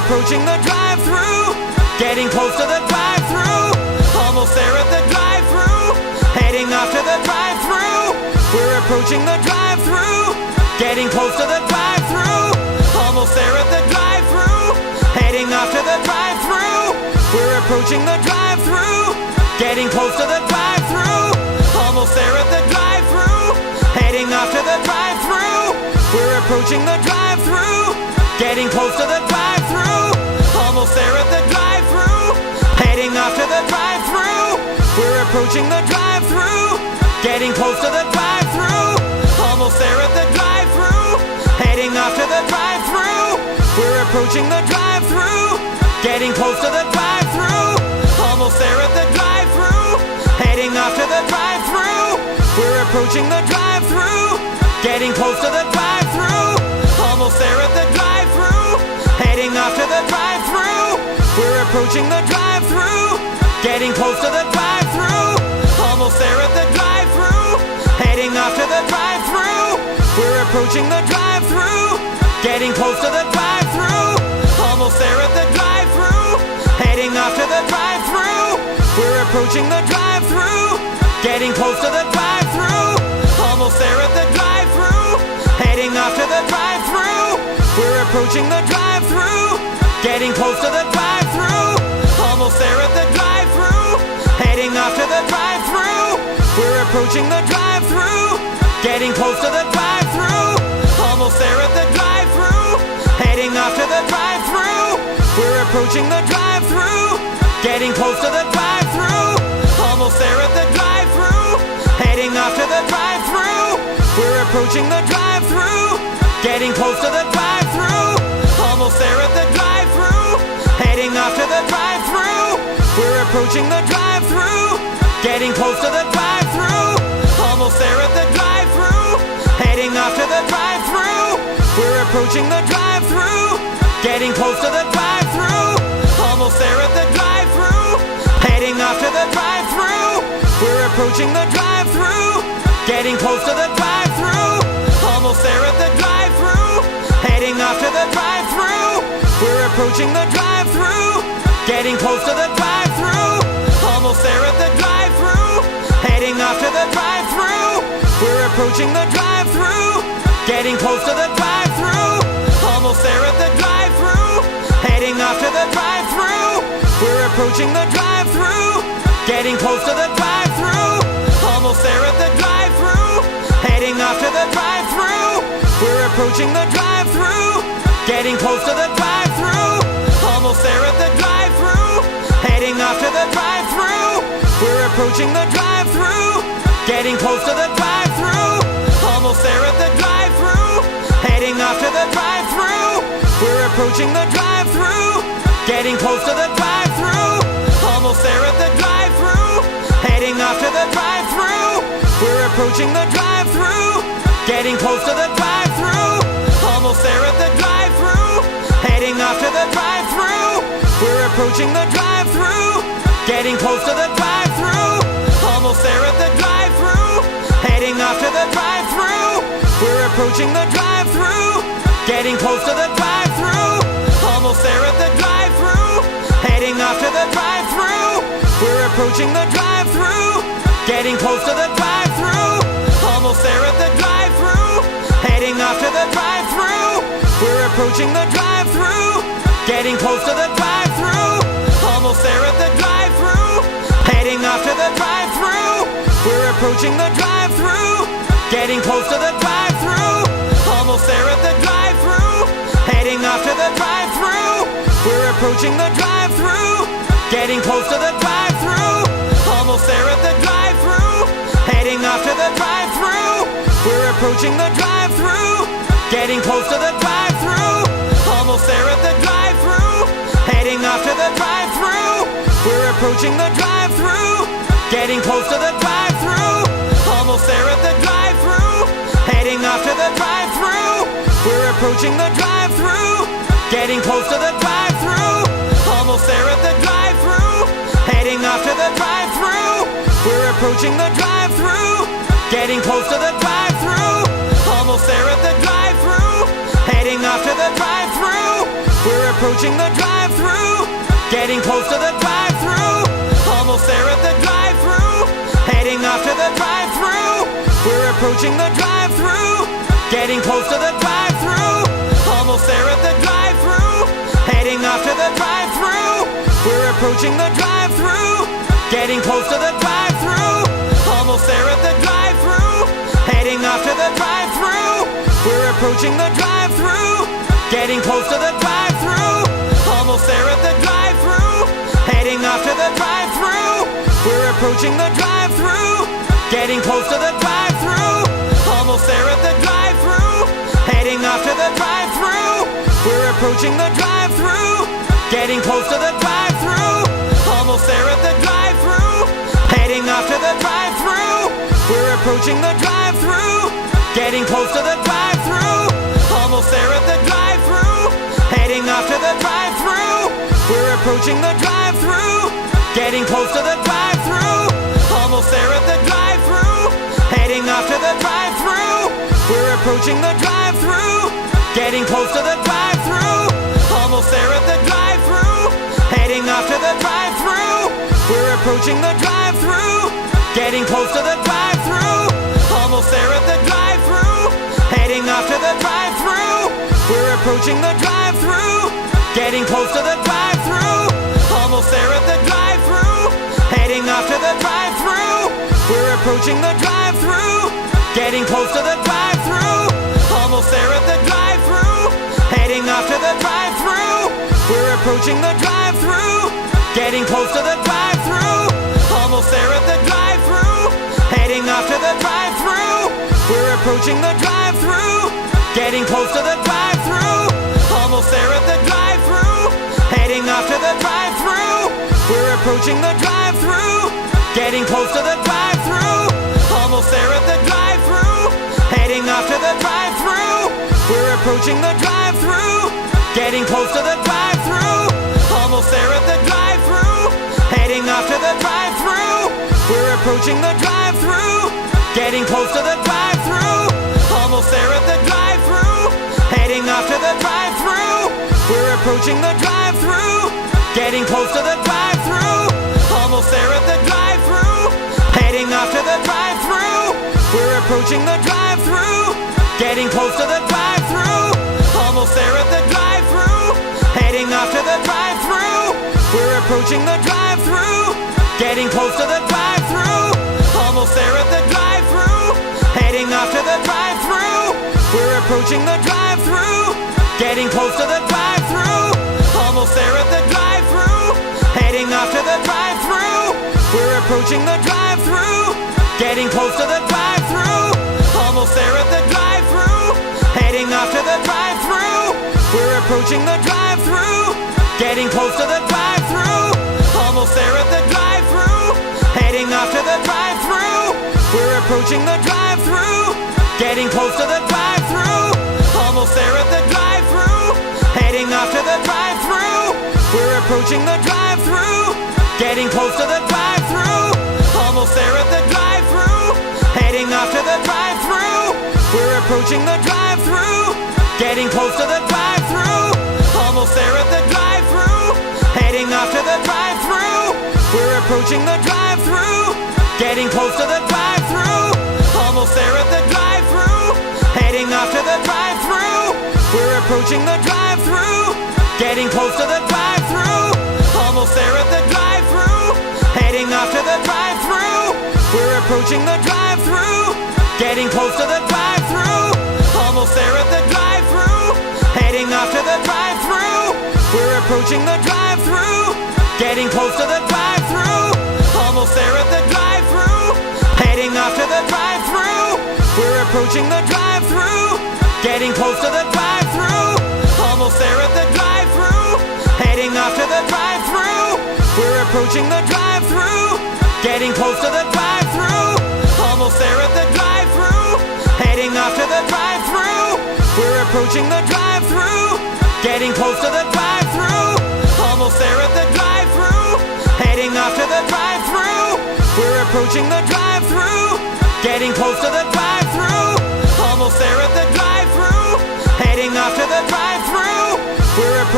approaching the drive-thru, getting close to the drive-thru, almost there at the drive-thru, heading off to the drive-thru. We're approaching the drive-thru, getting close to the drive-thru, almost there at the drive-thru, heading off to the drive-thru. We're approaching the drive-thru, getting close to the drive-thru, almost there at the drive-thru, heading off to the drive-thru. We're approaching the drive-thru, getting close to the drive-thru, almost there at the drive-thru, heading off to the drive-thru. We're approaching the drive-thru, getting close to the drive-thru, almost there at the drive-thru, heading off to the drive-thru. We're approaching the drive-thru, getting close to the drive-thru, almost there at the drive-thru, heading off to the drive-thru. We're approaching the drive-thru, getting close to the drive-thru, almost there at the drive-thru, heading off to the drive-thru. We're approaching the drive-thru, getting close to the drive-thru, almost there at the drive-thru, heading off to the drive-thru. We're approaching the drive-thru, getting close to the drive-thru, almost there at the drive-thru, heading off to the drive-thru. We're approaching the drive-thru, getting close to the drive-thru, almost there at the drive-thru, heading off to the drive-thru. We're approaching the drive-thru, getting close to the drive-thru, almost there at the drive-thru, heading off to the drive-thru. We're approaching the drive-thru, getting close to the drive-thru, almost there at the drive-thru, heading off to the drive-thru. We're approaching the drive-thru, getting close to the drive-thru, almost there at the drive-thru, heading off to the drive-thru. We're approaching the drive-thru, getting close to the drive-thru, almost there at the drive-thru, heading off to the drive-thru. We're approaching the drive-thru, getting close to the drive-thru, almost there at the drive-thru, heading off to the drive-thru. We're approaching the drive-thru, getting close to the drive-thru, almost there at the drive-thru, heading off to the drive-thru. We're approaching the drive-thru, getting close to the drive-thru, almost there at the drive-thru, heading off to the drive-thru. We're approaching the drive-thru, getting close to the drive-thru, almost there at the drive-thru, heading off to the drive-thru. We're approaching the drive-thru, getting close to the drive-thru, almost there at the drive-thru, heading off to the drive-thru. We're approaching the drive-thru, getting close to the drive-thru, almost there at the drive-thru, heading off to the drive-thru. We're approaching the drive-thru, getting close to the drive-thru, almost there at the drive-thru, heading off to the drive-thru. We're approaching the drive-thru, getting close to the drive-thru, almost there at the drive-thru, heading off to the drive-thru. We're approaching the drive-thru, getting close to the drive-thru, almost there at the drive-thru, heading off to the drive-thru. We're approaching the drive-thru, getting close to the drive-thru, almost there at the drive-thru, heading off to the drive-thru. We're approaching the drive-thru, getting close to the drive-thru, almost there at the drive-thru, heading off to the drive-thru. We're approaching the drive-thru, getting close to the drive-thru, almost there at the drive-thru, heading off to the drive-thru. We're approaching the drive-thru, getting close to the drive-thru, almost there at the drive-thru, heading off to the drive-thru. We're approaching the drive-thru, getting close to the drive-thru, almost there at the drive-thru, heading off to the drive-thru. We're approaching the drive-thru, getting close to the drive-thru, almost there at the drive-thru, heading off to the drive-thru. We're approaching the drive-thru, getting close to the drive-thru, almost there at the drive-thru, heading off to the drive-thru. We're approaching the drive-thru, getting close to the drive-thru, almost there at the drive-thru, heading off to the drive-thru. We're approaching the drive-thru, getting close to the drive-thru, almost there at the drive-thru, heading off to the drive-thru. We're approaching the drive-thru, getting close to the drive-thru, almost there at the drive-thru, heading off to the drive-thru. We're approaching the drive-thru, getting close to the drive-thru, almost there at the drive-thru, heading off to the drive-thru. We're approaching approaching the drive-thru, getting close to the drive-thru, almost there at the drive-thru, heading off to the drive-thru. We're approaching the drive-thru, getting close to the drive-thru, almost there at the drive-thru, heading off to the drive-thru. We're approaching the drive-thru, getting close to the drive-thru, almost there at the drive-thru, heading off to the drive-thru. We're approaching the drive-thru, getting close to the drive-thru, almost there at the drive-thru, heading off to the drive-thru. We're approaching the drive-thru, getting close to the drive-thru, almost there at the drive-thru, heading off to the drive-thru. We're approaching the drive-thru, getting close to the drive-thru, almost there at the drive-thru, heading off to the drive-thru. We're approaching the drive-thru, getting close to the drive-thru, almost there at the drive-thru, heading off to the drive-thru. We're approaching the drive-thru, getting close to the drive-thru, almost there at the drive-thru, heading off to the drive-thru. We're approaching the drive-thru, getting close to the drive-thru, almost there at the drive-thru, heading off to the drive-thru. We're approaching the drive-thru, getting close to the drive-thru, almost there at the drive-thru, heading off to the drive-thru. We're approaching the drive-thru, getting close to the drive-thru, almost there at the drive-thru, heading off to the drive-thru. We're approaching the drive-thru, getting close to the drive-thru, almost there at the drive-thru, heading off to the drive-thru. We're approaching the drive-thru, getting close to the drive-thru, almost there at the drive-thru, heading off to the drive-thru. We're approaching the drive-thru, getting close to the drive-thru, almost there at the drive-thru, heading off to the drive-thru. We're approaching the drive-thru, getting close to the drive-thru, almost there at the drive-thru, heading off to the drive-thru. We're approaching the drive-thru, getting close to the drive-thru, almost there at the drive-thru, heading off to the drive-thru. We're approaching the drive-thru, getting close to the drive-thru, almost there at the drive-thru, heading off to the drive-thru. We're approaching the drive-thru, getting close to the drive-thru, almost there at the drive-thru, heading off to the drive-thru. We're approaching the drive-thru, getting close to the drive-thru, almost there at the drive-thru, heading off to the drive-thru. We're approaching the drive-thru, getting close to the drive-thru, almost there at the drive-thru, heading off to the drive-thru. We're approaching the drive-thru, getting close to the drive-thru, almost there at the drive-thru, heading off to the drive-thru. We're approaching the drive-thru, getting close to the drive-thru, almost there at the drive-thru, heading off to the drive-thru. We're approaching the drive-thru, getting close to the drive-thru, almost there at the drive-thru, heading off to the drive-thru. We're approaching the drive-thru, getting close to the drive-thru, almost there at the drive-thru, heading off to the drive-thru. We're approaching the drive-thru, getting close to the drive-thru, almost there at the drive-thru, heading off to the drive-thru. We're approaching the drive-thru, getting close to the drive-thru, almost there at the drive-thru, heading off to the drive-thru. We're approaching the drive-thru, getting close to the drive-thru, almost there at the drive-thru, heading off to the drive-thru. We're approaching the drive-thru, getting close to the drive-thru, almost there at the drive-thru, heading off to the drive-thru. We're approaching the drive-thru, getting close to the drive-thru, almost there at the drive-thru, heading off to the drive-thru. We're approaching the drive-thru, getting close to the drive-thru, almost there at the drive-thru, heading off to the drive-thru. We're approaching the drive-thru, getting close to the drive-thru, almost there at the drive-thru, heading off to the drive-thru. We're approaching the drive-thru, getting close to the drive-thru, almost there at the drive-thru, heading off to the drive-thru. We're approaching the drive-thru, getting close to the drive-thru, almost there at the drive-thru, heading off to the drive-thru. We're approaching the drive-thru, getting close to the drive-thru, almost there at the drive-thru, heading off to the drive-thru. We're approaching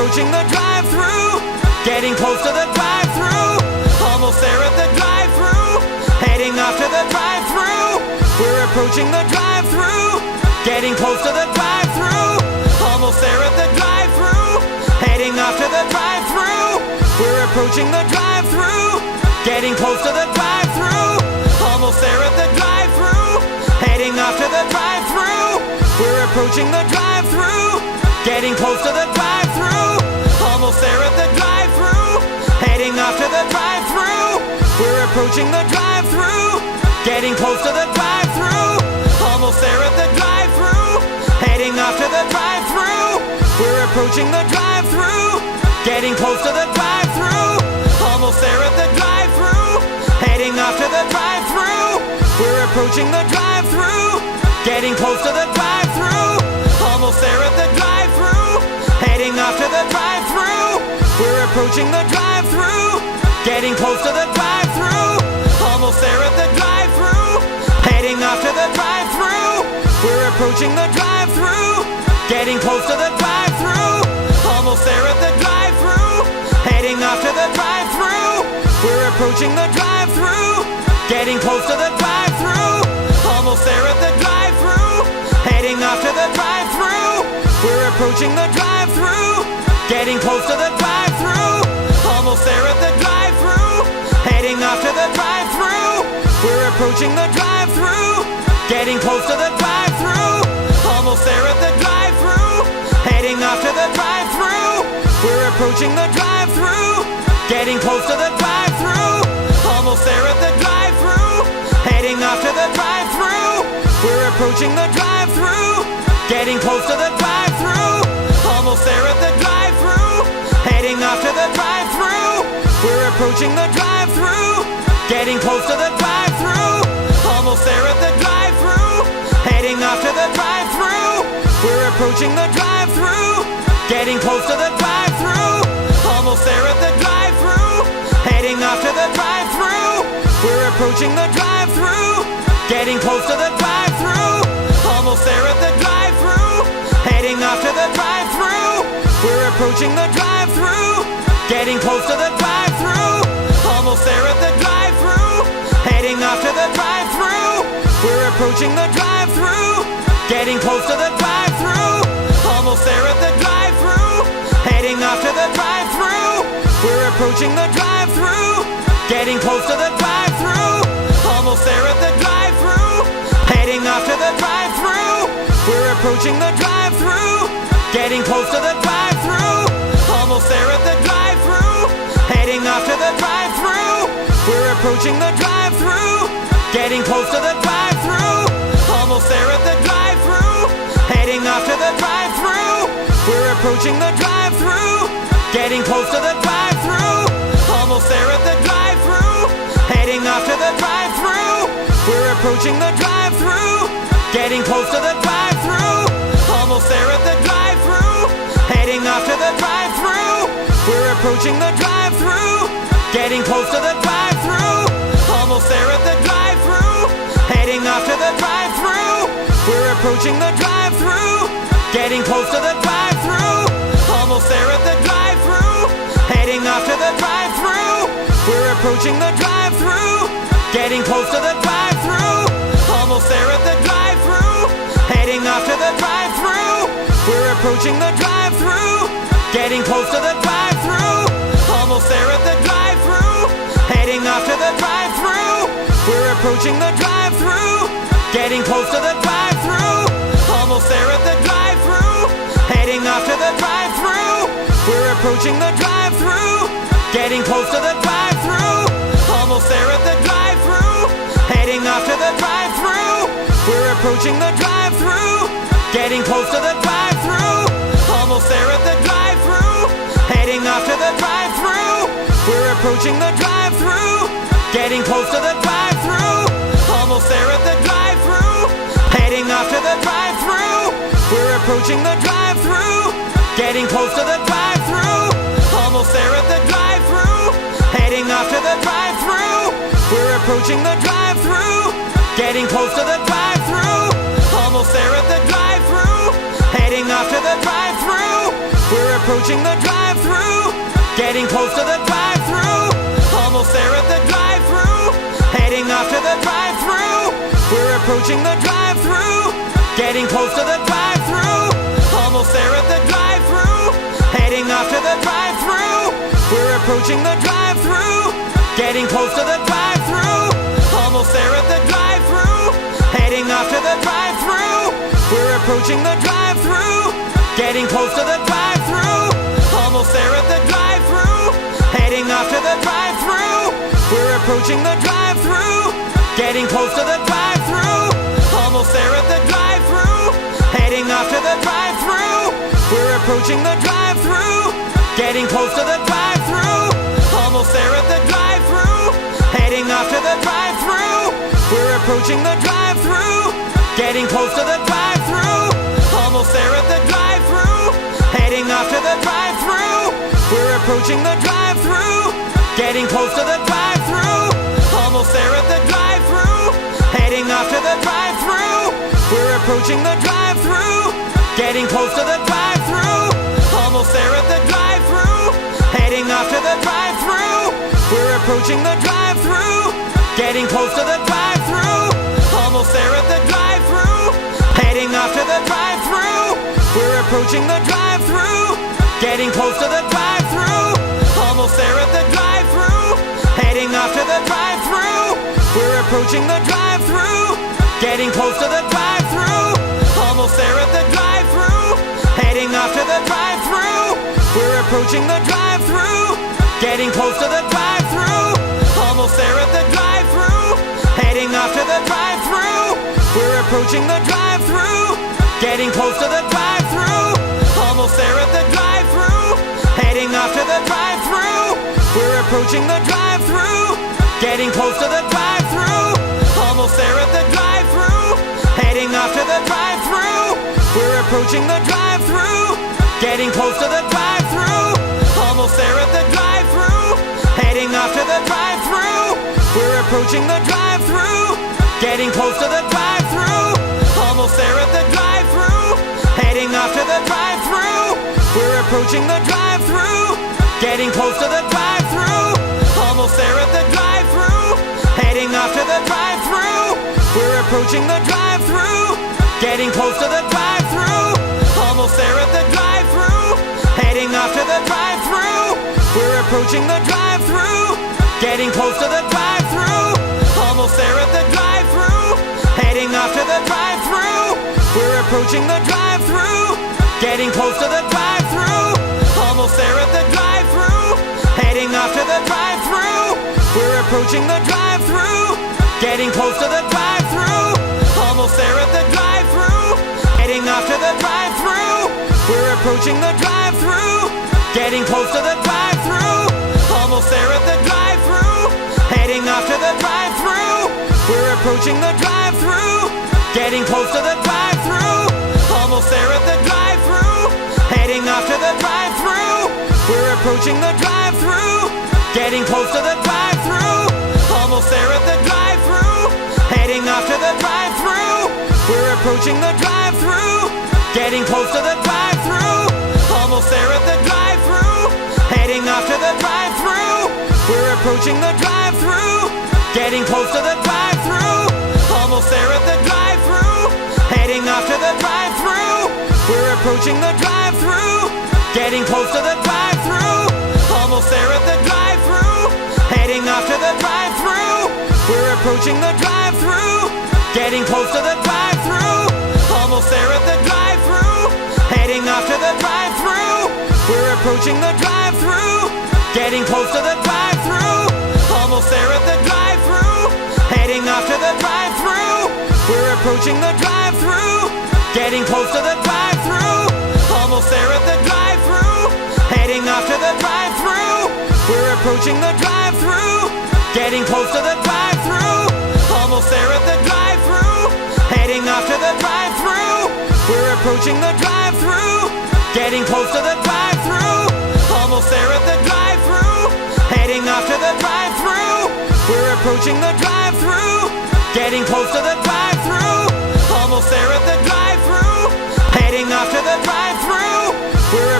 approaching the drive-thru, getting close to the drive-thru, almost there at the drive-thru, heading off to the drive-thru. We're approaching the drive-thru, getting close to the drive-thru, almost there at the drive-thru, heading off to the drive-thru. We're approaching the drive-thru, getting close to the drive-thru, almost there at the drive-thru, heading off to the drive-thru. We're approaching the drive-thru, getting close to the drive-thru, almost there at the drive-thru, heading off to the drive-thru. We're approaching the drive-thru, getting close to the drive-thru, almost there at the drive-thru, heading off to the drive-thru. We're approaching the drive-thru, getting close to the drive-thru, almost there at the drive-thru, heading off to the drive-thru. We're approaching the drive-thru, getting close to the drive-thru, almost there at the drive-thru, heading off to the drive-thru. We're approaching the drive-thru, getting close to the drive-thru, almost there at the drive-thru, heading off to the drive-thru. We're approaching the drive-thru, getting close to the drive-thru, almost there at the drive-thru, heading off to the drive-thru. We're approaching the drive-thru, getting close to the drive-thru, almost there at the drive-thru, heading off to the drive-thru. We're approaching the drive-thru, getting close to the drive-thru, almost there at the drive-thru, heading off to the drive-thru. We're approaching the drive-thru, getting close to the drive-thru, almost there at the drive-thru, heading off to the drive-thru. We're approaching the drive-thru, getting close to the drive-thru, almost there at the drive-thru, heading off to the drive-thru. We're approaching the drive-thru, getting close to the drive-thru, almost there at the drive-thru, heading off to the drive-thru. We're approaching the drive-thru, getting close to the drive-thru, almost there at the drive-thru, heading off to the drive-thru. We're approaching the drive-thru, getting close to the drive-thru, almost there at the drive-thru, heading off to the drive-thru. We're approaching the drive-thru, getting close to the drive-thru, almost there at the drive-thru, heading off to the drive-thru. We're approaching the drive-thru, getting close to the drive-thru, almost there at the drive-thru, heading off to the drive-thru. We're approaching the drive-thru, getting close to the drive-thru, almost there at the drive-thru, heading off to the drive-thru. We're approaching the drive-thru, getting close to the drive-thru, almost there at the drive-thru, heading off to the drive-thru. We're approaching the drive-thru, getting close to the drive-thru, almost there at the drive-thru, heading off to the drive-thru. We're approaching the drive-thru, getting close to the drive-thru, almost there at the drive-thru, heading off to the drive-thru. We're approaching the drive-thru, getting close to the drive-thru, almost there at the drive-thru, heading off to the drive-thru. We're approaching the drive-thru, getting close to the drive-thru, almost there at the drive-thru, heading off to the drive-thru. We're approaching the drive-thru, getting close to the drive-thru, almost there at the drive-thru, heading off to the drive-thru. We're approaching the drive-thru, getting close to the drive-thru, almost there at the drive-thru, heading off to the drive-thru. We're approaching the drive-thru, getting close to the drive-thru, almost there at the drive-thru, heading off to the drive-thru. We're approaching the drive-thru, getting close to the drive-thru, almost there at the drive-thru, heading off to the drive-thru. We're approaching the drive-thru, getting close to the drive-thru, almost there at the drive-thru, heading off to the drive-thru. We're approaching the drive-thru, getting close to the drive-thru, almost there at the drive-thru, heading off to the drive-thru. We're approaching the drive-thru, getting close to the drive-thru, almost there at the drive-thru, heading off to the drive-thru. We're approaching the drive-thru, getting close to the drive-thru, almost there at the drive-thru, heading off to the drive-thru. We're approaching the drive-thru, getting close to the drive-thru, almost there at the drive-thru, heading off to the drive-thru. We're approaching the drive-thru, getting close to the drive-thru, almost there at the drive-thru, heading off to the drive-thru. We're approaching the drive-thru, getting close to the drive-thru, almost there at the drive-thru, heading off to the drive-thru. We're approaching the drive-thru, getting close to the drive-thru, almost there at the drive-thru, heading off to the drive-thru. We're approaching the drive-thru, getting close to the drive-thru, almost there at the drive-thru, heading off to the drive-thru. We're approaching the drive-thru, getting close to the drive-thru, almost there at the drive-thru, heading off to the drive-thru. We're approaching the drive-thru, getting close to the drive-thru, almost there at the drive-thru, heading off to the drive-thru. We're approaching the drive-thru, getting close to the drive-thru, almost there at the drive-thru, heading off to the drive-thru. We're approaching the drive-thru, getting close to the drive-thru, almost there at the drive-thru, heading off to the drive-thru. We're approaching the drive-thru, getting close to the drive-thru, almost there at the drive-thru, heading off to the drive-thru. We're approaching the drive-thru, getting close to the drive-thru, almost there at the drive-thru, heading off to the drive-thru. We're approaching the drive-thru, getting close to the drive-thru, almost there at the drive-thru, heading off to the drive-thru. We're approaching the drive-thru, getting close to the drive-thru, almost there at the drive-thru, heading off to the drive-thru. We're approaching the drive-thru, getting close to the drive-thru, almost there at the drive-thru, heading off to the drive-thru. We're approaching the drive-thru, getting close to the drive-thru, almost there at the drive-thru, heading off to the drive-thru. We're approaching the drive-thru, getting close to the drive-thru, almost there at the drive-thru, heading off to the drive-thru. We're approaching the drive-thru, getting close to the drive-thru, almost there at the drive-thru, heading off to the drive-thru. We're approaching the drive-thru, getting close to the drive-thru, almost there at the drive-thru, heading off to the drive-thru. We're approaching the drive-thru, getting close to the drive-thru, almost there at the drive-thru, heading off to the drive-thru. We're approaching the drive-thru, getting close to the drive-thru, almost there at the drive-thru, heading off to the drive-thru. We're approaching the drive-thru, getting close to the drive-thru, almost there at the drive-thru, heading off to the drive-thru. We're approaching the drive-thru, getting close to the drive-thru, almost there at the drive-thru, heading off to the drive-thru. We're approaching the drive-thru, getting close to the drive-thru, almost there at the drive-thru, heading off to the drive-thru. We're approaching the drive-thru, getting close to the drive-thru, almost there at the drive-thru, heading off to the drive-thru. We're approaching the drive-thru, getting close to the drive-thru, almost there at the drive-thru, heading off to the drive-thru. We're approaching the drive-thru, getting close to the drive-thru, almost there at the drive-thru, heading off to the drive-thru. We're approaching the drive-thru, getting close to the drive-thru, almost there at the drive-thru, heading off to the drive-thru. We're approaching the drive-thru, getting close to the drive-thru, almost there at the drive-thru, heading off to the drive-thru. We're approaching the drive-thru, getting close to the drive-thru, almost there at the drive-thru, heading off to the drive-thru. We're approaching the drive-thru, getting close to the drive-thru, almost there at the drive-thru, heading off to the drive-thru. We're approaching the drive-thru, getting close to the drive-thru, almost there at the drive-thru, heading off to the drive-thru. We're approaching the drive-thru, getting close to the drive-thru, almost there at the drive-thru, heading off to the drive-thru. We're approaching the drive-thru, getting close to the drive-thru, almost there at the drive-thru, heading off to the drive-thru. We're approaching the drive-thru, getting close to the drive-thru, almost there at the drive-thru, heading off to the drive-thru. We're approaching the drive-thru, getting close to the drive-thru, almost there at the drive-thru, heading off to the drive-thru. We're approaching the drive-thru, getting close to the drive-thru, almost there at the drive-thru, heading off to the drive-thru. We're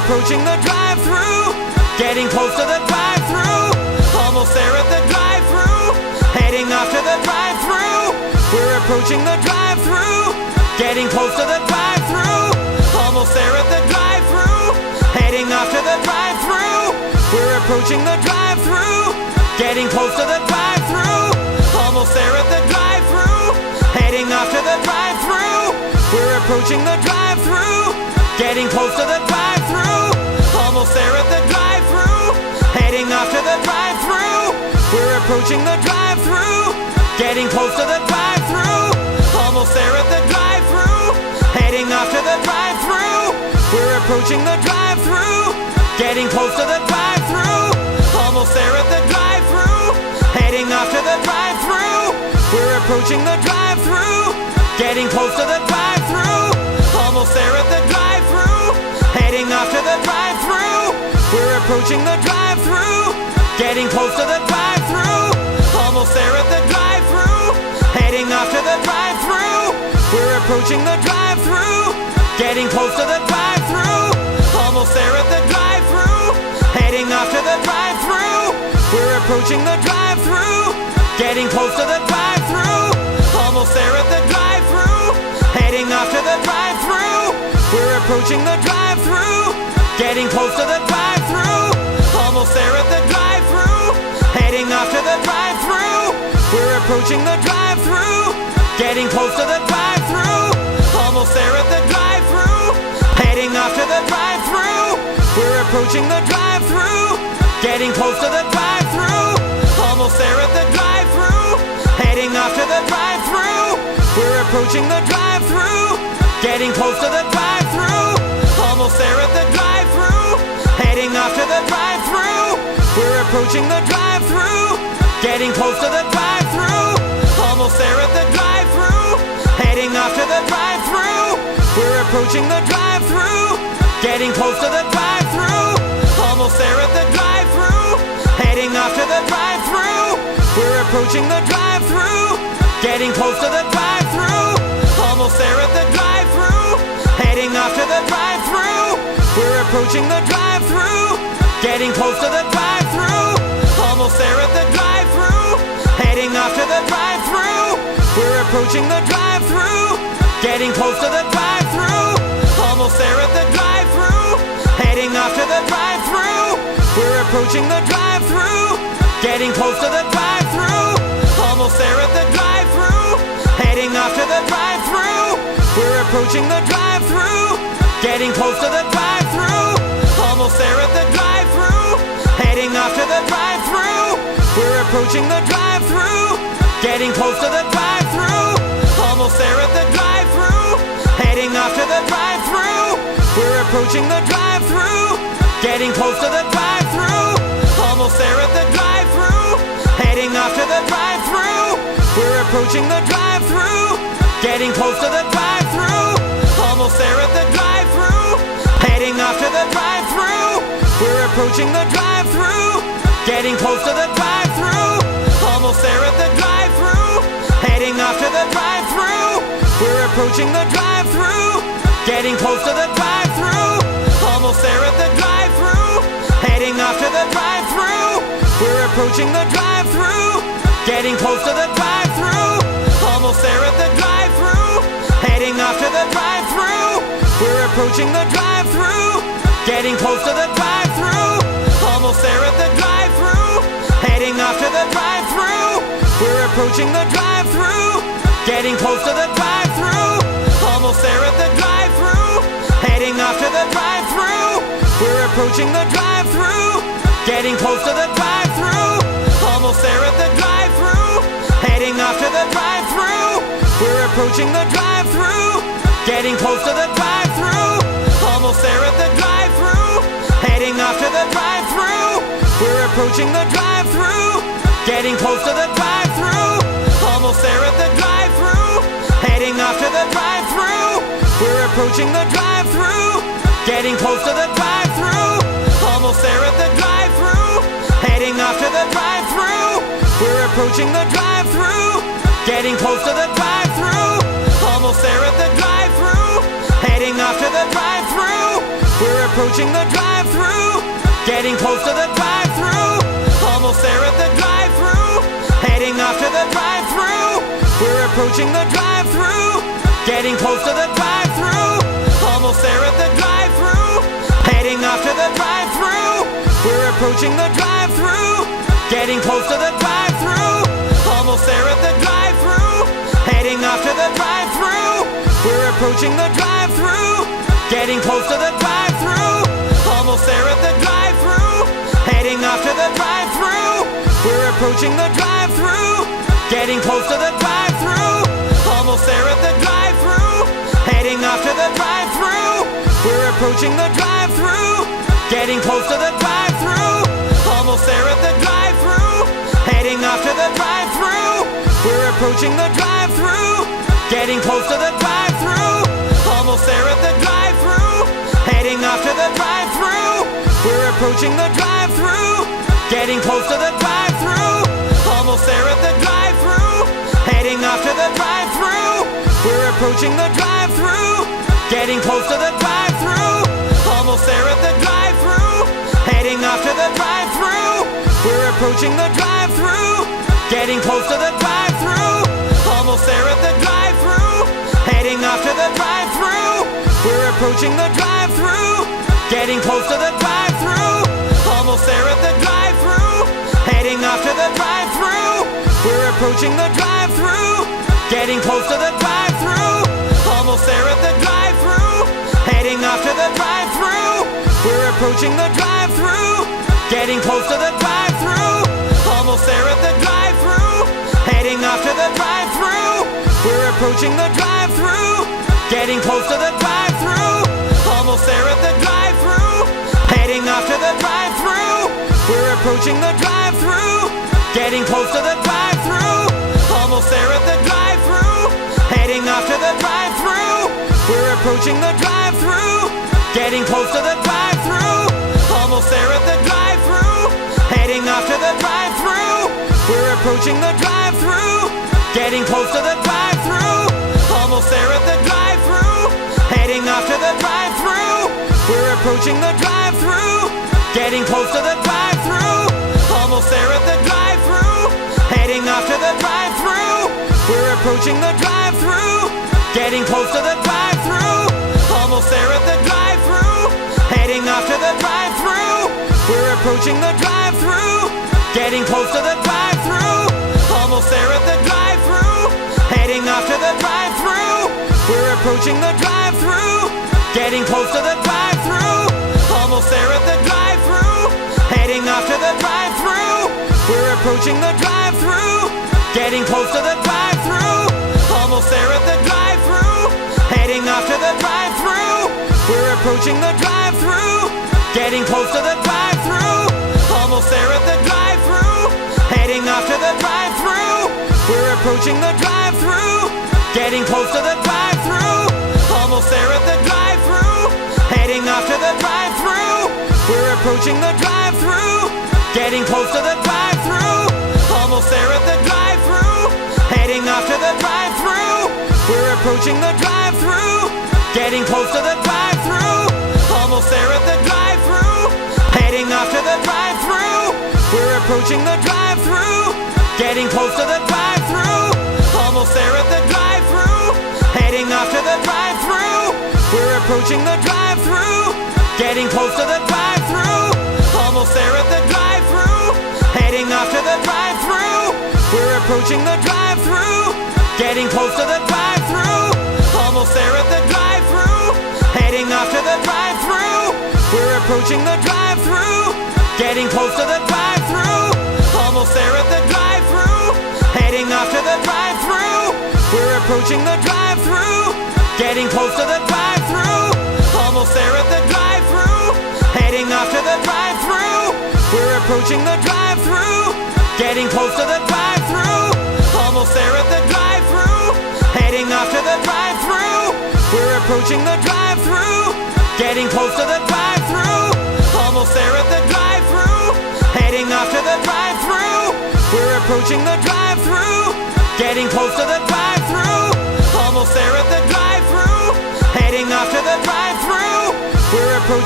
approaching the drive-thru, getting close to the drive-thru, almost there at the drive-thru, heading off to the drive-thru. We're approaching the drive-thru, getting close to the drive-thru, almost there at the drive-thru, heading off to the drive-thru. We're approaching the drive-thru, getting close to the drive-thru, almost there at the drive-thru, heading off to the drive-thru. We're approaching the drive-thru, getting close to the drive-thru, almost there at the drive-thru, heading off to the drive-thru. We're approaching the drive-thru, getting close to the drive-thru, almost there at the drive-thru, heading off to the drive-thru. We're approaching the drive-thru, getting close to the drive-thru, almost there at the drive-thru, heading off to the drive-thru. We're approaching the drive-thru, getting close to the drive-thru, almost there at the drive-thru, heading off to the drive-thru. We're approaching the drive-thru, getting close to the drive-thru, almost there at the drive-thru, heading off to the drive-thru. We're approaching the drive-thru, getting close to the drive-thru, almost there at the drive-thru, heading off to the drive-thru. We're approaching the drive-thru, getting close to the drive-thru, almost there at the drive-thru, heading off to the drive-thru. We're approaching the drive-thru, getting close to the drive-thru, almost there at the drive-thru, heading off to the drive-thru. We're approaching the drive-thru, getting close to the drive-thru, almost there at the drive-thru, heading off to the drive-thru. We're approaching the drive-thru, getting close to the drive-thru, almost there at the drive-thru, heading off to the drive-thru. We're approaching the drive-thru, getting close to the drive-thru, almost there at the drive-thru, heading off to the drive-thru. We're approaching the drive-thru, getting close to the drive-thru, almost there at the drive-thru, heading off to the drive-thru. We're approaching the drive-thru, getting close to the drive-thru, almost there at the drive-thru, heading off to the drive-thru. We're approaching the drive-thru, getting close to the drive-thru, almost there at the drive-thru, heading off to the drive-thru. We're approaching the drive-thru, getting close to the drive-thru, almost there at the drive-thru, heading off to the drive-thru. We're approaching the drive-thru, getting close to the drive-thru, almost there at the drive-thru, heading off to the drive-thru. We're approaching the drive-thru, getting close to the drive-thru, almost there at the drive-thru, heading off to the drive-thru. We're approaching the drive-thru, getting close to the drive-thru, almost there at the drive-thru, heading off to the drive-thru. We're approaching the drive-thru, getting close to the drive-thru, almost there at the drive-thru, heading off to the drive-thru. We're approaching the drive-thru, getting close to the drive-thru, almost there at the drive-thru, heading off to the drive-thru. We're approaching the drive-thru, getting close to the drive-thru, almost there at the drive-thru, heading off to the drive-thru. We're approaching the drive-thru, getting close to the drive-thru, almost there at the drive-thru, heading off to the drive-thru. We're approaching the drive-thru, getting close to the drive-thru, almost there at the drive-thru, heading off to the drive-thru. We're approaching the drive-thru, getting close to the drive-thru, almost there at the drive-thru, heading off to the drive-thru. We're approaching the drive-thru, getting close to the drive-thru, almost there at the drive-thru, heading off to the drive-thru. We're approaching the drive-thru, getting close to the drive-thru, almost there at the drive-thru, heading off to the drive-thru. We're approaching the drive-thru, getting close to the drive-thru, almost there at the drive-thru, heading off to the drive-thru. We're approaching the drive-thru, getting close to the drive-thru, almost there at the drive-thru, heading off to the drive-thru. We're approaching the drive-thru, getting close to the drive-thru, almost there at the drive-thru, heading off to the drive-thru. We're approaching the drive-thru, getting close to the drive-thru, almost there at the drive-thru, heading off to the drive-thru. We're approaching the drive-thru, getting close to the drive-thru, almost there at the drive-thru, heading off to the drive-thru. We're approaching approaching the drive-thru, getting close to the drive-thru, almost there at the drive-thru, heading off to the drive-thru. We're approaching the drive-thru, getting close to the drive-thru, almost there at the drive-thru, heading off to the drive-thru. We're approaching the drive-thru, getting close to the drive-thru, almost there at the drive-thru, heading off to the drive-thru. We're approaching the drive-thru, getting close to the drive-thru, almost there at the drive-thru, heading off to the drive-thru. We're approaching the drive-thru, getting close to the drive-thru, almost there at the drive-thru, heading off to the drive-thru. We're approaching the drive-thru, getting close to the drive-thru, almost there at the drive-thru, heading off to the drive-thru. We're approaching the drive-thru, getting close to the drive-thru, almost there at the drive-thru, heading off to the drive-thru. We're approaching the drive-thru, getting close to the drive-thru, almost there at the drive-thru, heading off to the drive-thru. We're approaching the drive-thru, getting close to the drive-thru, almost there at the drive-thru, heading off to the drive-thru. We're approaching the drive-thru, getting close to the drive-thru, almost there at the drive-thru, heading off to the drive-thru. We're approaching the drive-thru, getting close to the drive-thru, almost there at the drive-thru, heading off to the drive-thru. We're approaching the drive-thru, getting close to the drive-thru, almost there at the drive-thru, heading off to the drive-thru. We're approaching the drive-thru, getting close to the drive-thru, almost there at the drive-thru, heading off to the drive-thru. We're approaching the drive-thru, getting close to the drive-thru, almost there at the drive-thru, heading off to the drive-thru. We're approaching the drive-thru, getting close to the drive-thru, almost there at the drive-thru, heading off to the drive-thru. We're approaching the drive-thru, getting close to the drive-thru, almost there at the drive-thru, heading off to the drive-thru. We're approaching the drive-thru, getting close to the drive-thru, almost there at the drive-thru, heading off to the drive-thru. We're approaching the drive-thru, getting close to the drive-thru, almost there at the drive-thru, heading off to the drive-thru. We're approaching the drive-thru, getting close to the drive-thru, almost there at the drive-thru, heading off to the drive-thru. We're approaching the drive-thru, getting close to the drive-thru, almost there at the drive-thru, heading off to the drive-thru. We're approaching the drive-thru, getting close to the drive-thru, almost there at the drive-thru, heading off to the drive-thru. We're approaching the drive-thru, getting close to the drive-thru, almost there at the drive-thru, heading off to the drive-thru. We're approaching the drive-thru, getting close to the drive-thru, almost there at the drive-thru, heading off to the drive-thru. We're approaching the drive-thru, getting close to the drive-thru, almost there at the drive-thru, heading off to the drive-thru. We're approaching the drive-thru, getting close to the drive-thru, almost there at the drive-thru, heading off to the drive-thru. We're approaching the drive-thru, getting close to the drive-thru, almost there at the drive-thru, heading off to the drive-thru. We're approaching the drive-thru, getting close to the drive-thru, almost there at the drive-thru, heading off to the drive-thru. We're approaching the drive-thru, getting close to the drive-thru, almost there at the drive-thru, heading off to the drive-thru. We're approaching the drive-thru, getting close to the drive-thru, almost there at the drive-thru, heading off to the drive-thru. We're approaching the drive-thru, getting close to the drive-thru, almost there at the drive-thru, heading off to the drive-thru. We're approaching the drive-thru, getting close to the drive-thru, almost there at the drive-thru, heading off to the drive-thru. We're approaching the drive-thru, getting close to the drive-thru, almost there at the drive-thru, heading off to the drive-thru. We're approaching the drive-thru, getting close to the drive-thru, almost there at the drive-thru, heading off to the drive-thru. We're approaching the drive-thru, getting close to the drive-thru, almost there at the drive-thru, heading off to the drive-thru. We're approaching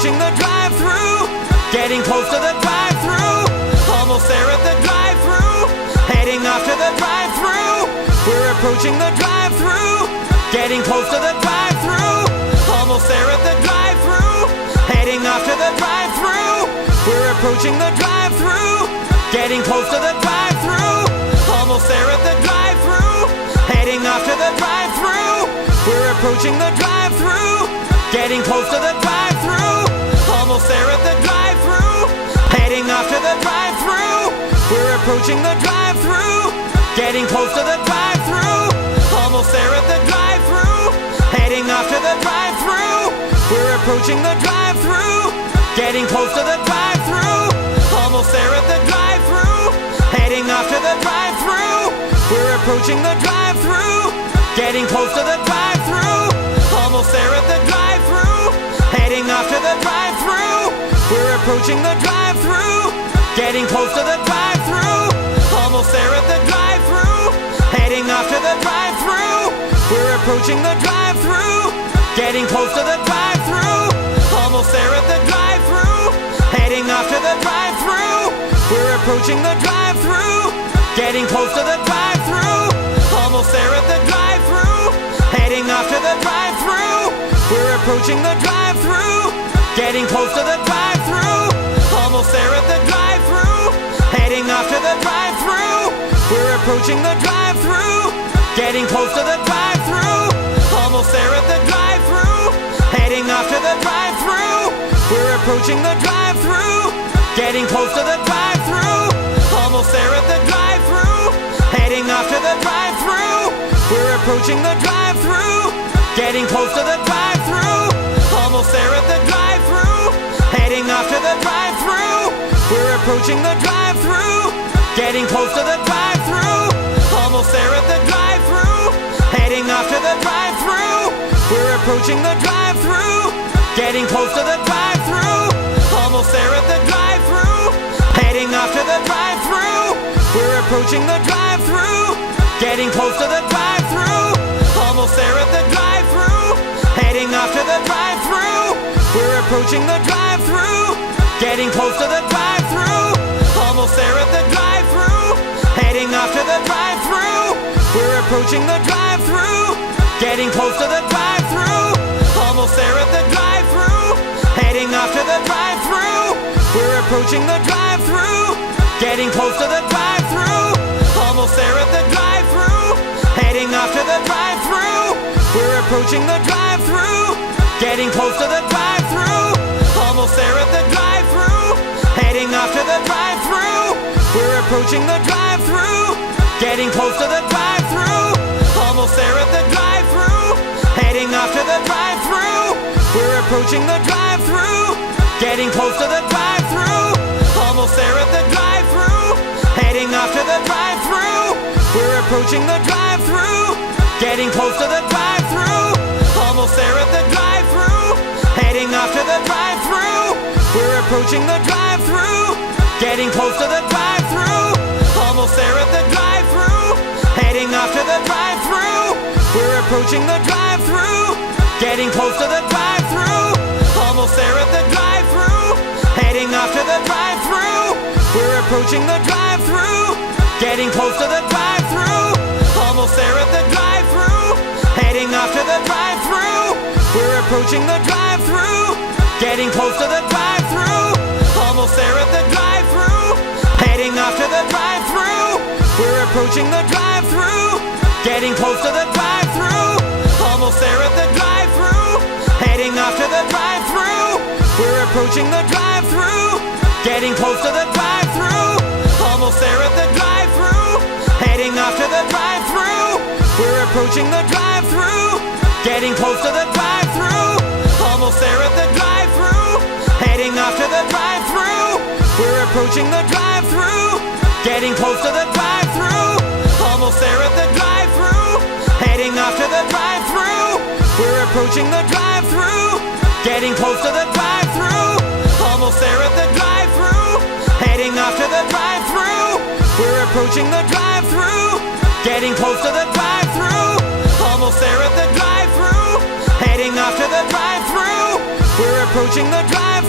approaching the drive-thru, getting close to the drive-thru, almost there at the drive-thru, heading off to the drive-thru. We're approaching the drive-thru, getting close to the drive-thru, almost there at the drive-thru, heading off to the drive-thru. We're approaching the drive-thru, getting close to the drive-thru, almost there at the drive-thru, heading off to the drive-thru. We're approaching the drive-thru, getting close to the drive-thru, almost there at the drive-thru, heading off to the drive-thru. We're approaching the drive-thru, getting close to the drive-thru, almost there at the drive-thru, heading off to the drive-thru. We're approaching the drive-thru, getting close to the drive-thru, almost there at the drive-thru, heading off to the drive-thru. We're approaching the drive-thru, getting close to the drive-thru, almost there at the drive-thru, heading off to the drive-thru. We're approaching the drive-thru, getting close to the drive-thru, almost there at the drive-thru, heading off to the drive-thru. We're approaching the drive-thru, getting close to the drive-thru, almost there at the drive-thru, heading off to the drive-thru. We're approaching the drive-thru, getting close to the drive-thru, almost there at the drive-thru, heading off to the drive-thru. We're approaching the drive-thru, getting close to the drive-thru, almost there at the drive-thru, heading off to the drive-thru. We're approaching the drive-thru, getting close to the drive-thru, almost there at the drive-thru, heading off to the drive-thru. We're approaching the drive-thru, getting close to the drive-thru, almost there at the drive-thru, heading off to the drive-thru. We're approaching the drive-thru, getting close to the drive-thru, almost there at the drive-thru, heading off to the drive-thru. We're approaching the drive-thru, getting close to the drive-thru, almost there at the drive-thru, heading off to the drive-thru. We're approaching the drive-thru, getting close to the drive-thru, almost there at the drive-thru, heading off to the drive-thru. We're approaching the drive-thru, getting close to the drive-thru, almost there at the drive-thru, heading off to the drive-thru. We're approaching the drive-thru, getting close to the drive-thru, almost there at the drive-thru, heading off to the drive-thru. We're approaching the drive-thru, getting close to the drive-thru, almost there at the drive-thru, heading off to the drive-thru. We're approaching the drive-thru, getting close to the drive-thru, almost there at the drive-thru, heading off to the drive-thru. We're approaching the drive-thru, getting close to the drive-thru, almost there at the drive-thru, heading off to the drive-thru. We're approaching the drive-thru, getting close to the drive-thru, almost there at the drive-thru, heading off to the drive-thru. We're approaching the drive-thru, getting close to the drive-thru, almost there at the drive-thru, heading off to the drive-thru. We're approaching the drive-thru, getting close to the drive-thru, almost there at the drive-thru, heading off to the drive-thru. We're approaching the drive-thru, getting close to the drive-thru, almost there at the drive-thru, heading off to the drive-thru. We're approaching the drive-thru, getting close to the drive-thru, almost there at the drive-thru, heading off to the drive-thru. We're approaching the drive-thru, getting close to the drive-thru, almost there at the drive-thru, heading off to the drive-thru. We're approaching the drive-thru, getting close to the drive-thru, almost there at the drive-thru, heading off to the drive-thru. We're approaching the drive-thru, getting close to the drive-thru, almost there at the drive-thru, heading off to the drive-thru. We're approaching the drive-thru, getting close to the drive-thru, almost there at the drive-thru, heading off to the drive-thru. We're approaching the drive-thru, getting close to the drive-thru, almost there at the drive-thru, heading off to the drive-thru. We're approaching the drive-thru, getting close to the drive-thru, almost there at the drive-thru, heading off to the drive-thru. We're approaching the drive-thru, getting close to the drive-thru, almost there at the drive-thru, heading off to the drive-thru. We're approaching the drive-thru, getting close to the drive-thru, almost there at the drive-thru, heading off to the drive-thru. We're approaching the drive-thru.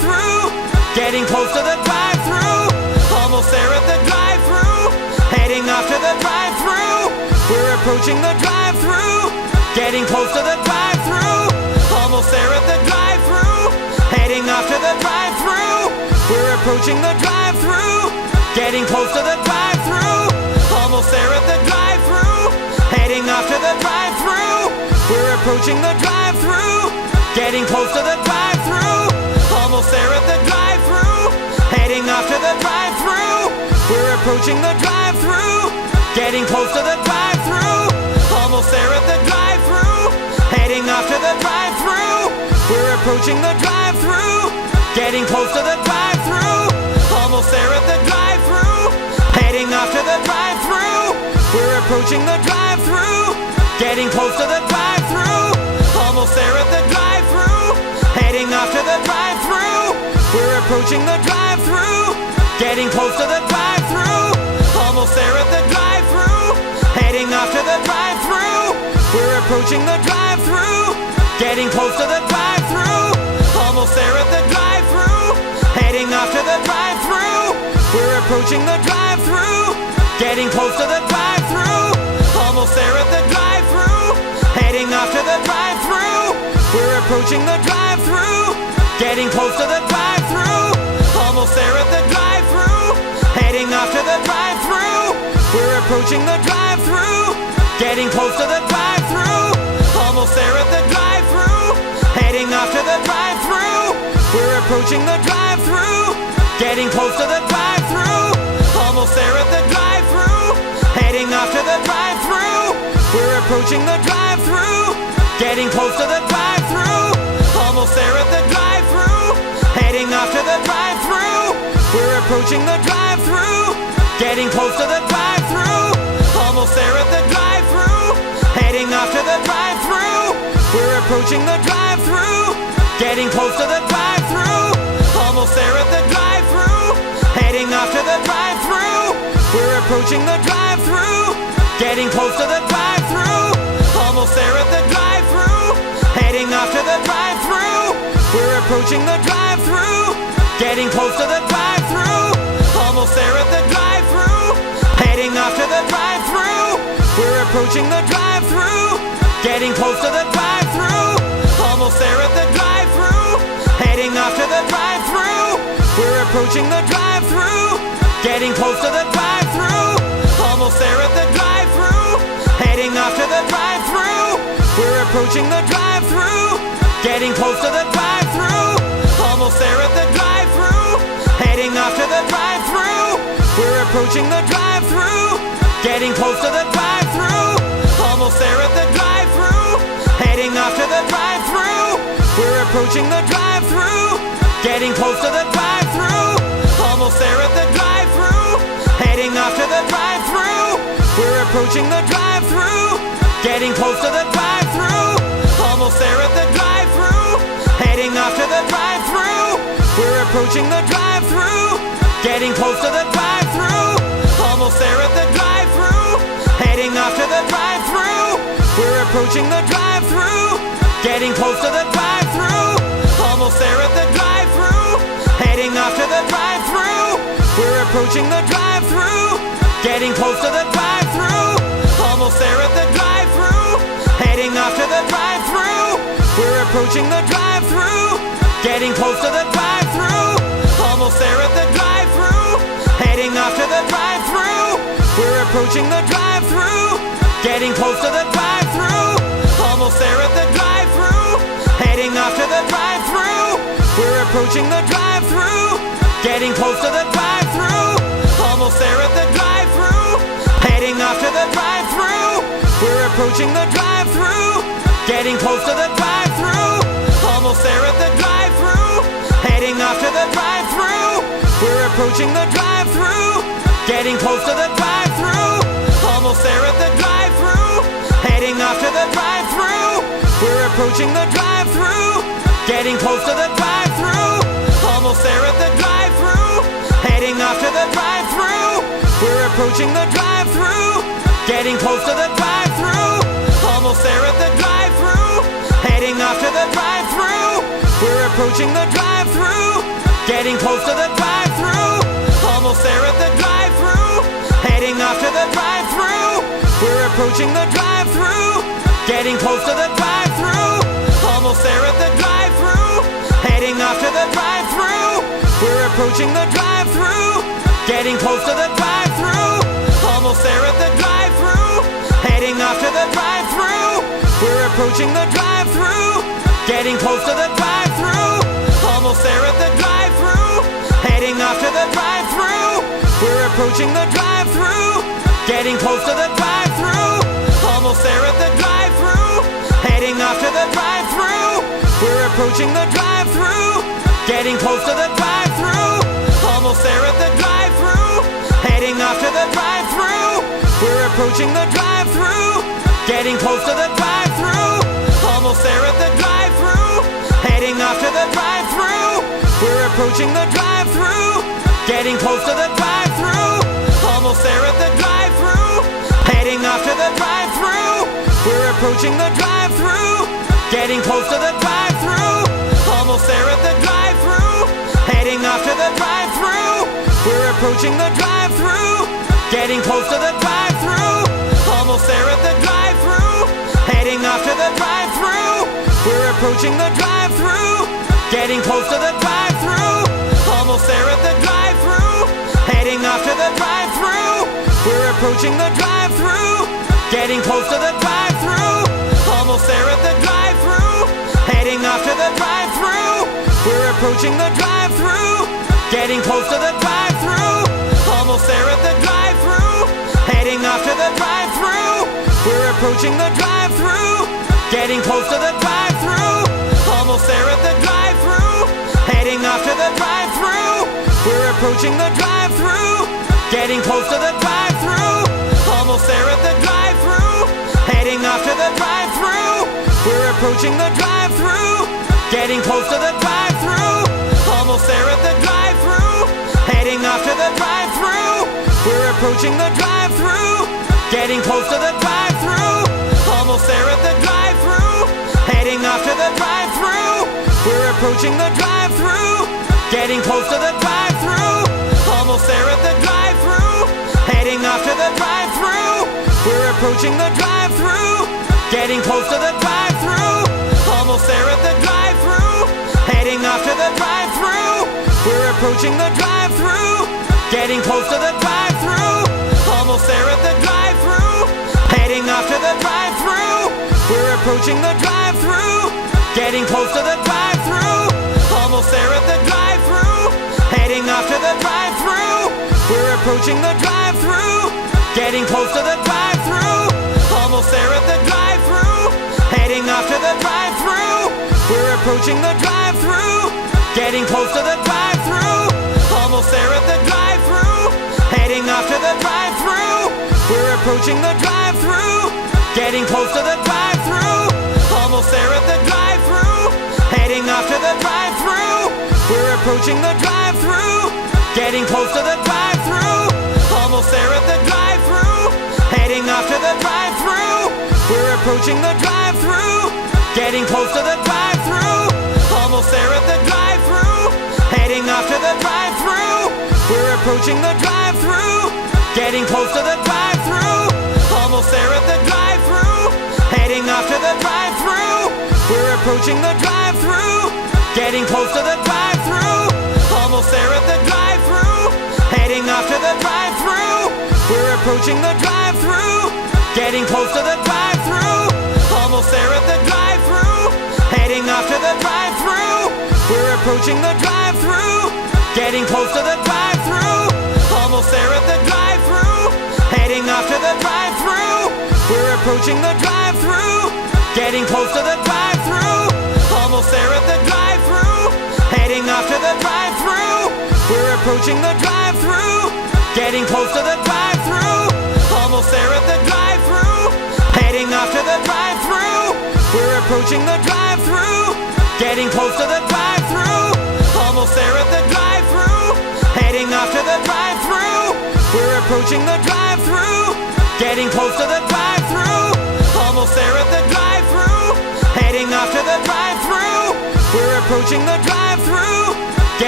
getting close to the drive-thru. Almost there at the drive-thru, heading off to the drive-thru. We're approaching the drive-thru, getting close to the drive-thru. Almost there at the drive-thru, heading off to the drive-thru. We're approaching the drive-thru, getting close to the drive-thru. Almost there at the drive-thru, heading off to the drive-thru. We're approaching the drive-thru, getting close to the drive-thru. Almost there at the drive-thru, heading off to the drive-thru. We're approaching the drive-thru, getting close to the drive-thru. Almost there at the drive-thru, heading off to the drive-thru. We're approaching the drive-thru, getting close to the drive-thru. Almost there at the drive-thru, heading off to the drive-thru. We're approaching the drive-thru, getting close to the drive-thru. Almost there at the drive-thru, heading off to the drive-thru. We're approaching the drive-thru, getting close to the drive-thru. Almost there at the drive-thru, heading off to the drive-thru. We're approaching the drive-thru, getting close to the drive-thru. Almost there at the drive-thru, heading off to the drive-thru. We're approaching the drive-thru, getting close to the drive-thru. Almost there at the drive-thru, heading off to the drive-thru. We're approaching the drive-thru, getting close to the drive-thru. Almost there at the drive-thru, heading off to the drive-thru. We're approaching the drive-thru, getting close to the drive-thru. Almost there at the drive-thru, heading off to the drive-thru. We're approaching the drive-thru, getting close to the drive-thru. Almost there at the drive-thru, heading off to the drive-thru. We're approaching the drive-thru, getting close to the drive-thru. Almost there at the drive-thru, heading off to the drive-thru. We're approaching the drive-thru, getting close to the drive-thru. Almost there at the drive-thru, heading off to the drive-thru. We're approaching the drive-thru, getting close to the drive-thru. Almost there at the drive-thru, heading off to the drive-thru. We're approaching the drive-thru, getting close to the drive-thru. Almost there at the drive-thru, heading off to the drive-thru. We're approaching the drive-thru, getting close to the drive-thru. Almost there at the drive-thru, heading off to the drive-thru. We're approaching the drive-thru, getting close to the drive-thru. Almost there at the drive-thru, heading off to the drive-thru. We're approaching the drive-thru, getting close to the drive-thru. Almost there at the drive-thru, heading off to the drive-thru. We're approaching the drive-thru, getting close to the drive-thru. Almost there at the drive-thru, heading off to the drive-thru. We're approaching the drive-thru, getting close to the drive-thru. Almost there at the drive-thru, heading off to the drive-thru. We're approaching the drive-thru, getting close to the drive-thru. Almost there at the drive-thru, heading off to the drive-thru. We're approaching the drive-thru, getting close to the drive-thru. Almost there at the drive-thru, heading off to the drive-thru. We're approaching the drive-thru, getting close to the drive-thru. Almost there at the drive-thru, heading off to the drive-thru. We're approaching the drive-thru, getting close to the drive-thru. Almost there at the drive-thru, heading off to the drive-thru. We're approaching the drive-thru, getting close to the drive-thru. Almost there at the drive-thru, heading off to the drive-thru. We're approaching the drive-thru, getting close to the drive-thru. Almost there at the drive-thru, heading off to the drive-thru. We're approaching the drive-thru, getting close to the drive-thru. Almost there at the drive-thru, heading off to the drive-thru. We're approaching the drive-thru, getting close to the drive-thru. Almost there at the drive-thru, heading off to the drive-thru. We're approaching the drive-thru, getting close to the drive-thru. Almost there at the drive-thru, heading off to the drive-thru. We're approaching the drive-thru, getting close to the drive-thru. Almost there at the drive-thru, heading off to the drive-thru. We're approaching the drive-thru, getting close to the drive-thru. Almost there at the drive-thru, heading off to the drive-thru. We're approaching the drive-thru, getting close to the drive-thru. Almost there at the drive-thru, heading off to the drive-thru. We're approaching the drive-thru, getting close to the drive-thru. Almost there at the drive-thru. Heading off to the drive-thru. We're approaching the drive-thru. Getting close to the drive-thru. Almost there at the drive-thru. Heading off to the drive-thru. We're approaching the drive-thru. Getting close to the drive-thru. Almost there at the drive-thru. Heading off to the drive-thru. We're approaching the drive-thru. Getting close to the drive-thru. Almost there at the drive-thru. Heading off to the drive-thru. We're approaching the drive-thru. Getting close to the drive-thru. Almost there at the drive-thru. Heading off to the drive-thru. We're approaching the drive-thru. Getting close to the drive-thru. Almost there at the drive-thru. Heading off to the drive-thru. We're approaching the drive-thru. Getting close to the drive-thru. Almost there at the drive-thru. Heading off to the drive-thru. We're approaching the drive-thru. Getting close to the drive-thru. Almost there at the drive-thru. Heading off to the drive-thru. We're approaching the drive-thru. Getting close to the drive-thru. Almost there at the drive-thru. Heading off to the drive-thru. We're approaching the drive-thru. Getting close to the drive-thru. Almost there at the drive-thru. Heading off to the drive-thru. We're approaching the drive-thru. Getting close to the drive-thru. Almost there at the drive-thru. Heading off to the drive-thru. We're approaching the drive-thru. Getting close to the drive-thru. Almost there at the drive-thru. Heading off to the drive-thru. We're approaching the drive-thru. Getting close to the drive-thru. Almost there at the drive-thru. Heading off to the drive-thru. We're approaching the drive-thru. Getting close to the drive-thru. Almost there at the drive-thru. Heading off to the drive-thru. We're approaching the drive-thru. Getting close to the drive-thru. Almost there at the drive-thru. Heading off to the drive-thru. We're approaching the drive-thru. Getting close to the drive-thru. Almost there at the drive-thru. Heading off to the drive-thru. We're approaching the drive-thru. Getting close to the drive-thru. Almost there at the drive-thru. Heading off to the drive-thru. We're approaching the drive-thru. Getting close to the drive-thru. Almost there at the drive-thru. Heading off to the drive-thru. We're approaching the drive-thru. Getting close to the drive-thru. Almost there at the drive-thru. Heading off to the drive-thru. We're approaching the drive-thru. Getting close to the drive-thru. Almost there at the drive-thru. Heading off to the drive-thru. We're approaching the drive-thru. Getting close to the drive-thru. Almost there at the drive-thru. Heading off to the drive-thru. We're approaching the drive-thru. Getting close to the drive-thru. Almost there at the drive-thru. Heading off to the drive-thru. We're approaching the drive-thru. Getting close to the drive-thru. Almost there at the drive-thru. Heading off to the drive-thru. We're approaching the drive-thru. Getting close to the drive-thru. Almost there at the drive-thru. Heading off to the drive-thru. We're approaching the drive-thru. Getting close to the drive-thru. Almost there at the drive-thru. Heading off to the drive-thru. We're approaching the drive-thru. Getting close to the drive-thru. Almost there at the drive-thru. Heading off to the drive-thru. We're approaching the drive-thru. Getting close to the drive-thru. Almost there at the drive-thru. Heading off to the drive-thru. We're approaching the drive-thru. Getting close to the drive-thru. Almost there at the drive-thru. Heading off to the drive-thru. We're approaching the drive-thru. Getting close to the drive-thru. Almost there at the drive-thru. Heading off to the drive-thru. We're approaching the drive-thru. Getting close to the drive-thru. Almost there at the drive-thru. Heading off to the drive-thru. We're approaching the drive-thru. Getting close to the drive-thru. Almost there at the drive-thru. Heading off to the drive-thru. We're approaching the drive-thru. Getting close to the drive-thru. Almost there at the drive-thru. Heading off to the drive-thru. We're approaching the drive-thru. Getting close to the drive-thru. Almost there at the drive-thru. Heading off to the drive-thru. We're approaching the drive-thru. Getting close to the drive-thru. Almost there at the drive-thru. Heading off to the drive-thru. Getting close to the drive-thru. Almost there at the drive-thru. Heading off to the drive-thru. Getting close to the drive-thru. Almost there at the drive-thru. Heading off to the drive-thru. Getting close to the drive-thru. Almost there at the drive-thru. Heading off to the drive-thru. Getting close to the drive-thru. Almost there at the drive-thru. We're approaching the drive-thru. Getting close to the drive-thru. Getting close to the drive-thru. Almost there at the drive-thru. Heading off to the drive-thru. We're approaching the drive-thru.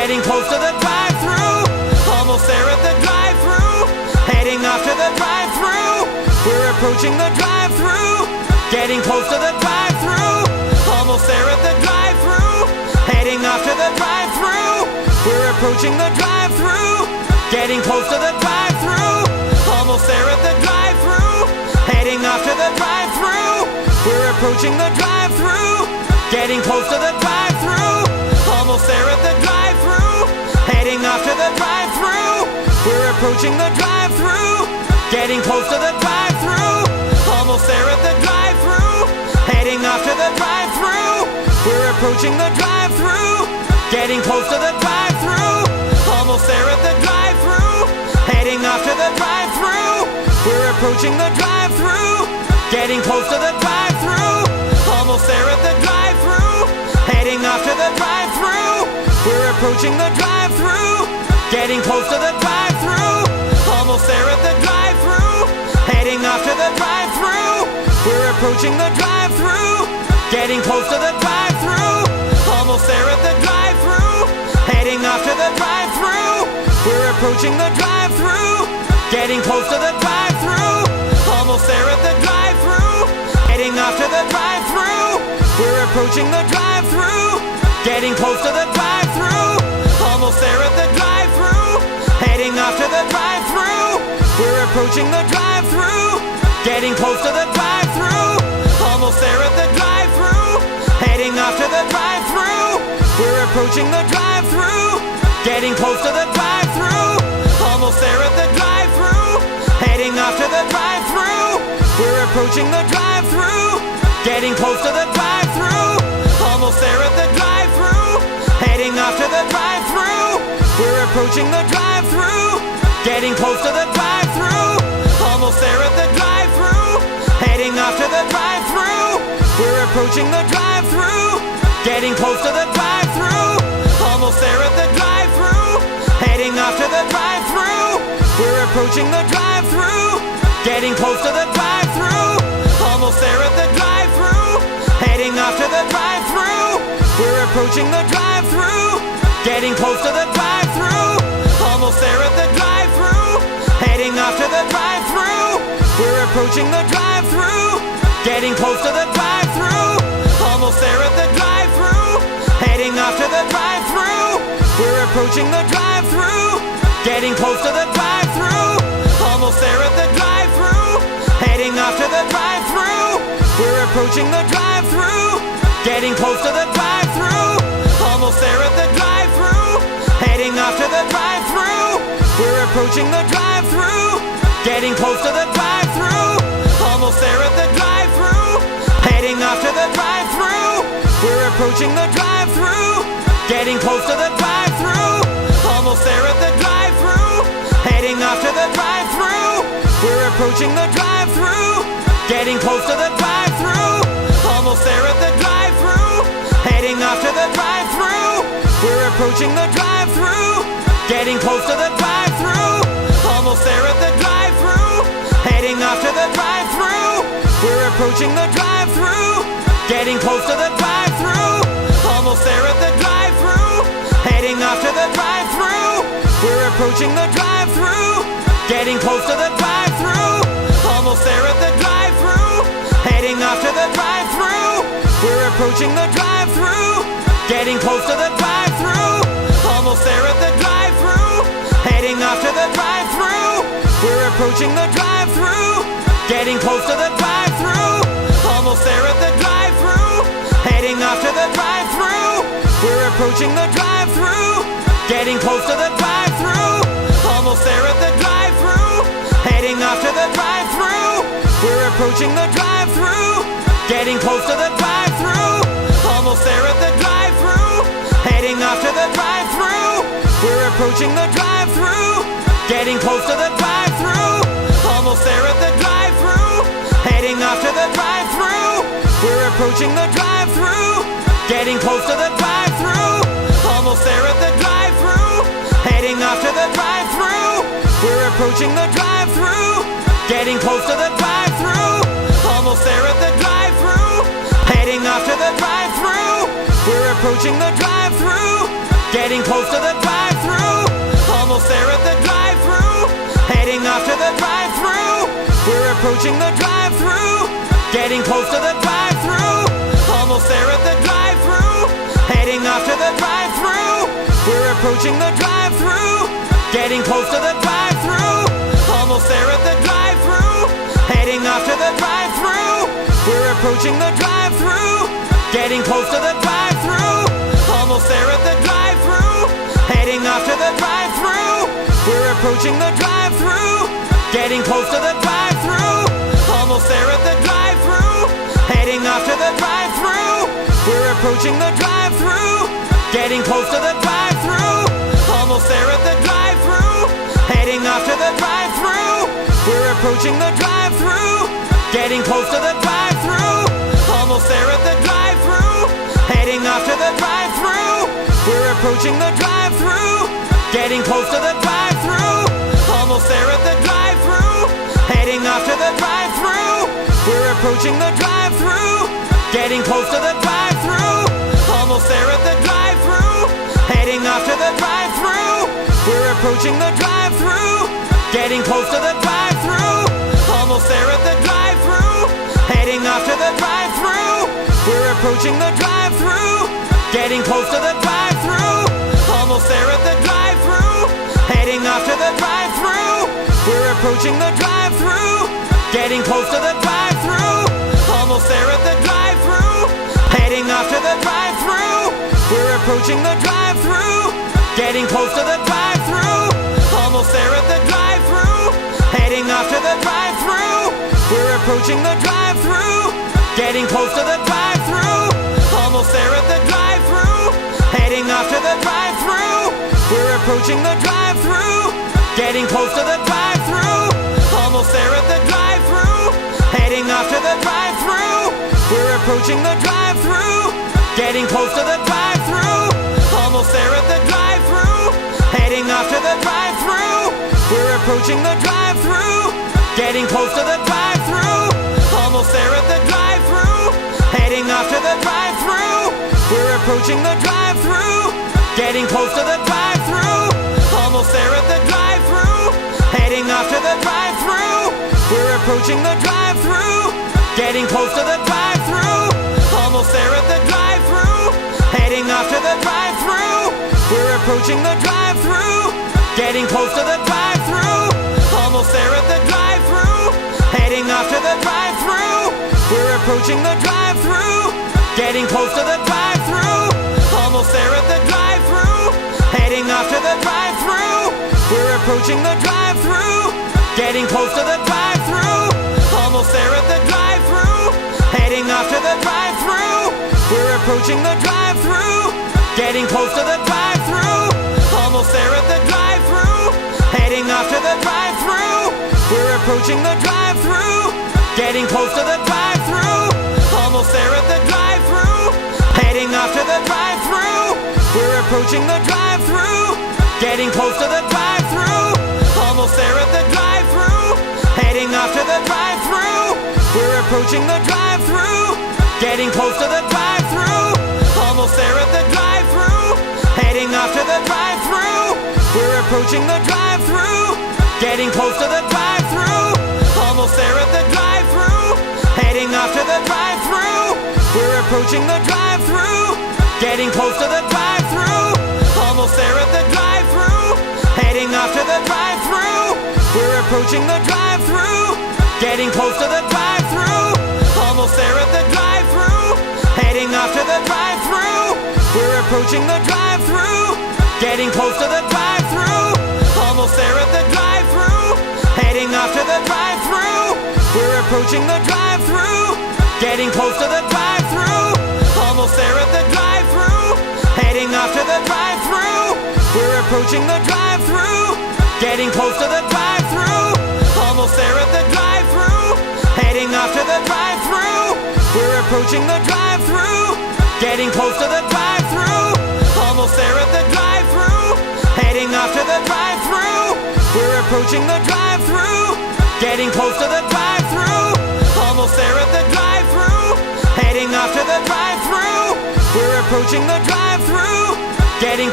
getting close to the drive-thru. Almost there at the drive-thru, heading off to the drive-thru. We're approaching the drive-thru, getting close to the drive-thru. Almost there at the drive-thru, heading off to the drive-thru. We're approaching the drive-thru, getting close to the drive-thru. Almost there at the drive-thru, heading off to the drive-thru. We're approaching the drive-thru, getting close to the drive-thru. Almost there at the drive-thru, heading off to the drive-thru. We're approaching the drive-thru, getting close to the drive-thru. Almost there at the drive-thru, heading off to the drive-thru. We're approaching the drive-thru, getting close to the drive-thru. Almost there at the drive-thru, heading off to the drive-thru. We're approaching the drive-thru, getting close to the drive-thru. Almost there at the drive-thru, heading off to the drive-thru. We're approaching the drive-thru, getting close to the drive-thru. Almost there at the drive-thru, heading off to the drive-thru. We're approaching the drive-thru, getting close to the drive-thru. Almost there at the drive-thru, heading off to the drive-thru. We're approaching the drive-thru, getting close to the drive-thru. Almost there at the drive-thru, heading off to the drive-thru. We're approaching the drive-thru, getting close to the drive-thru. Almost there at the drive-thru, heading off to the drive-thru. We're approaching the drive-thru, getting close to the drive-thru. Almost there at the drive-thru, heading off to the drive-thru. We're approaching the drive-thru, getting close to the drive-thru. Almost there at the drive-thru, heading off to the drive-thru. We're approaching the drive-thru, getting close to the drive-thru. Almost there at the drive-thru, heading off to the drive-thru. We're approaching the drive-thru, getting close to the drive-thru. Almost there at the drive-thru, heading off to the drive-thru. We're approaching the drive-thru, getting close to the drive-thru. Almost there at the drive-thru, heading off to the drive-thru. We're approaching the drive-thru, getting close to the drive-thru. Almost there at the drive-thru, heading off to the drive-thru. We're approaching the drive-thru, getting close to the drive-thru. Almost there at the drive-thru, heading off to the drive-thru. We're approaching the drive-thru, getting close to the drive-thru. Almost there at the drive-thru, heading off to the drive-thru. We're approaching the drive-thru, getting close to the drive-thru. Almost there at the drive-thru, heading off to the drive-thru. We're approaching the drive-thru, getting close to the drive-thru. Almost there at the drive-thru, heading off to the drive-thru. We're approaching the drive-thru, getting close to the drive-thru. Almost there at the drive-thru, heading off to the drive-thru. We're approaching the drive-thru, getting close to the drive-thru. Almost there at the drive-thru, heading off to the drive-thru. We're approaching the drive-thru, getting close to the drive-thru. Almost there at the drive-thru, heading off to the drive-thru. We're approaching the drive-thru, getting close to the drive-thru. Almost there at the drive-thru, heading off to the drive-thru. We're approaching the drive-thru, getting close to the drive-thru. Almost there at the drive-thru, heading off to the drive-thru. We're approaching the drive-thru, getting close to the drive-thru. Almost there at the drive-thru, heading off to the drive-thru. We're approaching the drive-thru, getting close to the drive-thru. Almost there at the drive-thru, heading off to the drive-thru. We're approaching the drive-thru, getting close to the drive-thru. Almost there at the drive-thru, heading off to the drive-thru. We're approaching the drive-thru, getting close to the drive-thru. Almost there at the drive-thru, heading off to the drive-thru. We're approaching the drive-thru, getting close to the drive-thru. Almost there at the drive-thru, heading off to the drive-thru. We're approaching the drive-thru, getting close to the drive-thru. Almost there at the drive-thru, heading off to the drive-thru. We're approaching the drive-thru, getting close to the drive-thru. Almost there at the drive-thru, heading off to the drive-thru. We're approaching the drive-thru, getting close to the drive-thru. Almost there at the drive-thru, heading off to the drive-thru. We're approaching the drive-thru, getting close to the drive-thru. Almost there at the drive-thru, heading off to the drive-thru. We're approaching the drive-thru, getting close to the drive-thru. Almost there at the drive-thru, heading off to the drive-thru. We're approaching the drive-thru, getting close to the drive-thru. Almost there at the drive-thru, heading off to the drive-thru. We're approaching the drive-thru, getting close to the drive-thru. Almost there at the drive-thru, heading off to the drive-thru. We're approaching the drive-thru, getting close to the drive-thru. Almost there at the drive-thru, heading off to the drive-thru. We're approaching the drive-thru, getting close to the drive-thru. Almost there at the drive-thru, heading off to the drive-thru. We're approaching the drive-thru, getting close to the drive-thru. Almost there at the drive-thru, heading off to the drive-thru. We're approaching the drive-thru, getting close to the drive-thru. Almost there at the drive-thru, heading off to the drive-thru. We're approaching the drive-thru, getting close to the drive-thru. Almost there at the drive-thru, heading off to the drive-thru. We're approaching the drive-thru, getting close to the drive-thru. Almost there at the drive-thru, heading off to the drive-thru. We're approaching the drive-thru, getting close to the drive-thru. Almost there at the drive-thru, heading off to the drive-thru. We're approaching the drive-thru, getting close to the drive-thru. Almost there at the drive-thru, heading off to the drive-thru. We're approaching the drive-thru, getting close to the drive-thru. Almost there at the drive-thru, heading off to the drive-thru. We're approaching the drive-thru, getting close to the drive-thru. Almost there at the drive-thru, heading off to the drive-thru. We're approaching the drive-thru, getting close to the drive-thru. Almost there at the drive-thru, heading off to the drive-thru. We're approaching the drive-thru, getting close to the drive-thru. Almost there at the drive-thru, heading off to the drive-thru. We're approaching the drive-thru, getting close to the drive-thru. Almost there at the drive-thru, heading off to the drive-thru. We're approaching the drive-thru, getting close to the drive-thru. Almost there at the drive-thru, heading off to the drive-thru. We're approaching the drive-thru, getting close to the drive-thru. Almost there at the drive-thru, heading off to the drive-thru. We're approaching the drive-thru, getting close to the drive-thru. Almost there at the drive-thru, heading off to the drive-thru. We're approaching the drive-thru, getting close to the drive-thru. Almost there at the drive-thru, heading off to the drive-thru. We're approaching the drive-thru, getting close to the drive-thru. Almost there at the drive-thru, heading off to the drive-thru. We're approaching the drive-thru, getting close to the drive-thru. Almost there at the drive-thru, heading off to the drive-thru. We're approaching the drive-thru, getting close to the drive-thru. Almost there at the drive-thru, heading off to the drive-thru. We're approaching the drive-thru, getting close to the drive-thru. Almost there at the drive-thru, heading off to the drive-thru. We're approaching the drive-thru, getting close to the drive-thru. Almost there at the drive-thru, heading off to the drive-thru. We're approaching the drive-thru, getting close to the drive-thru. Almost there at the drive-thru, heading off to the drive-thru. We're approaching the drive-thru, getting close to the drive-thru. Almost there at the drive-thru, heading off to the drive-thru. We're approaching the drive-thru, getting close to the drive-thru. Almost there at the drive-thru, heading off to the drive-thru. We're approaching the drive-thru, getting close to the drive-thru. Almost there at the drive-thru, heading off to the drive-thru. We're approaching the drive-thru, getting close to the drive-thru. Almost there at the drive-thru, heading off to the drive-thru. We're approaching the drive-thru, getting close to the drive-thru. Almost there at the drive-thru, heading off to the drive-thru. We're approaching the drive-thru, getting close to the drive-thru. Almost there at the drive-thru, heading off to the drive-thru. We're approaching the drive-thru, getting close to the drive-thru. Almost there at the drive-thru, heading off to the drive-thru. We're approaching the drive-thru, getting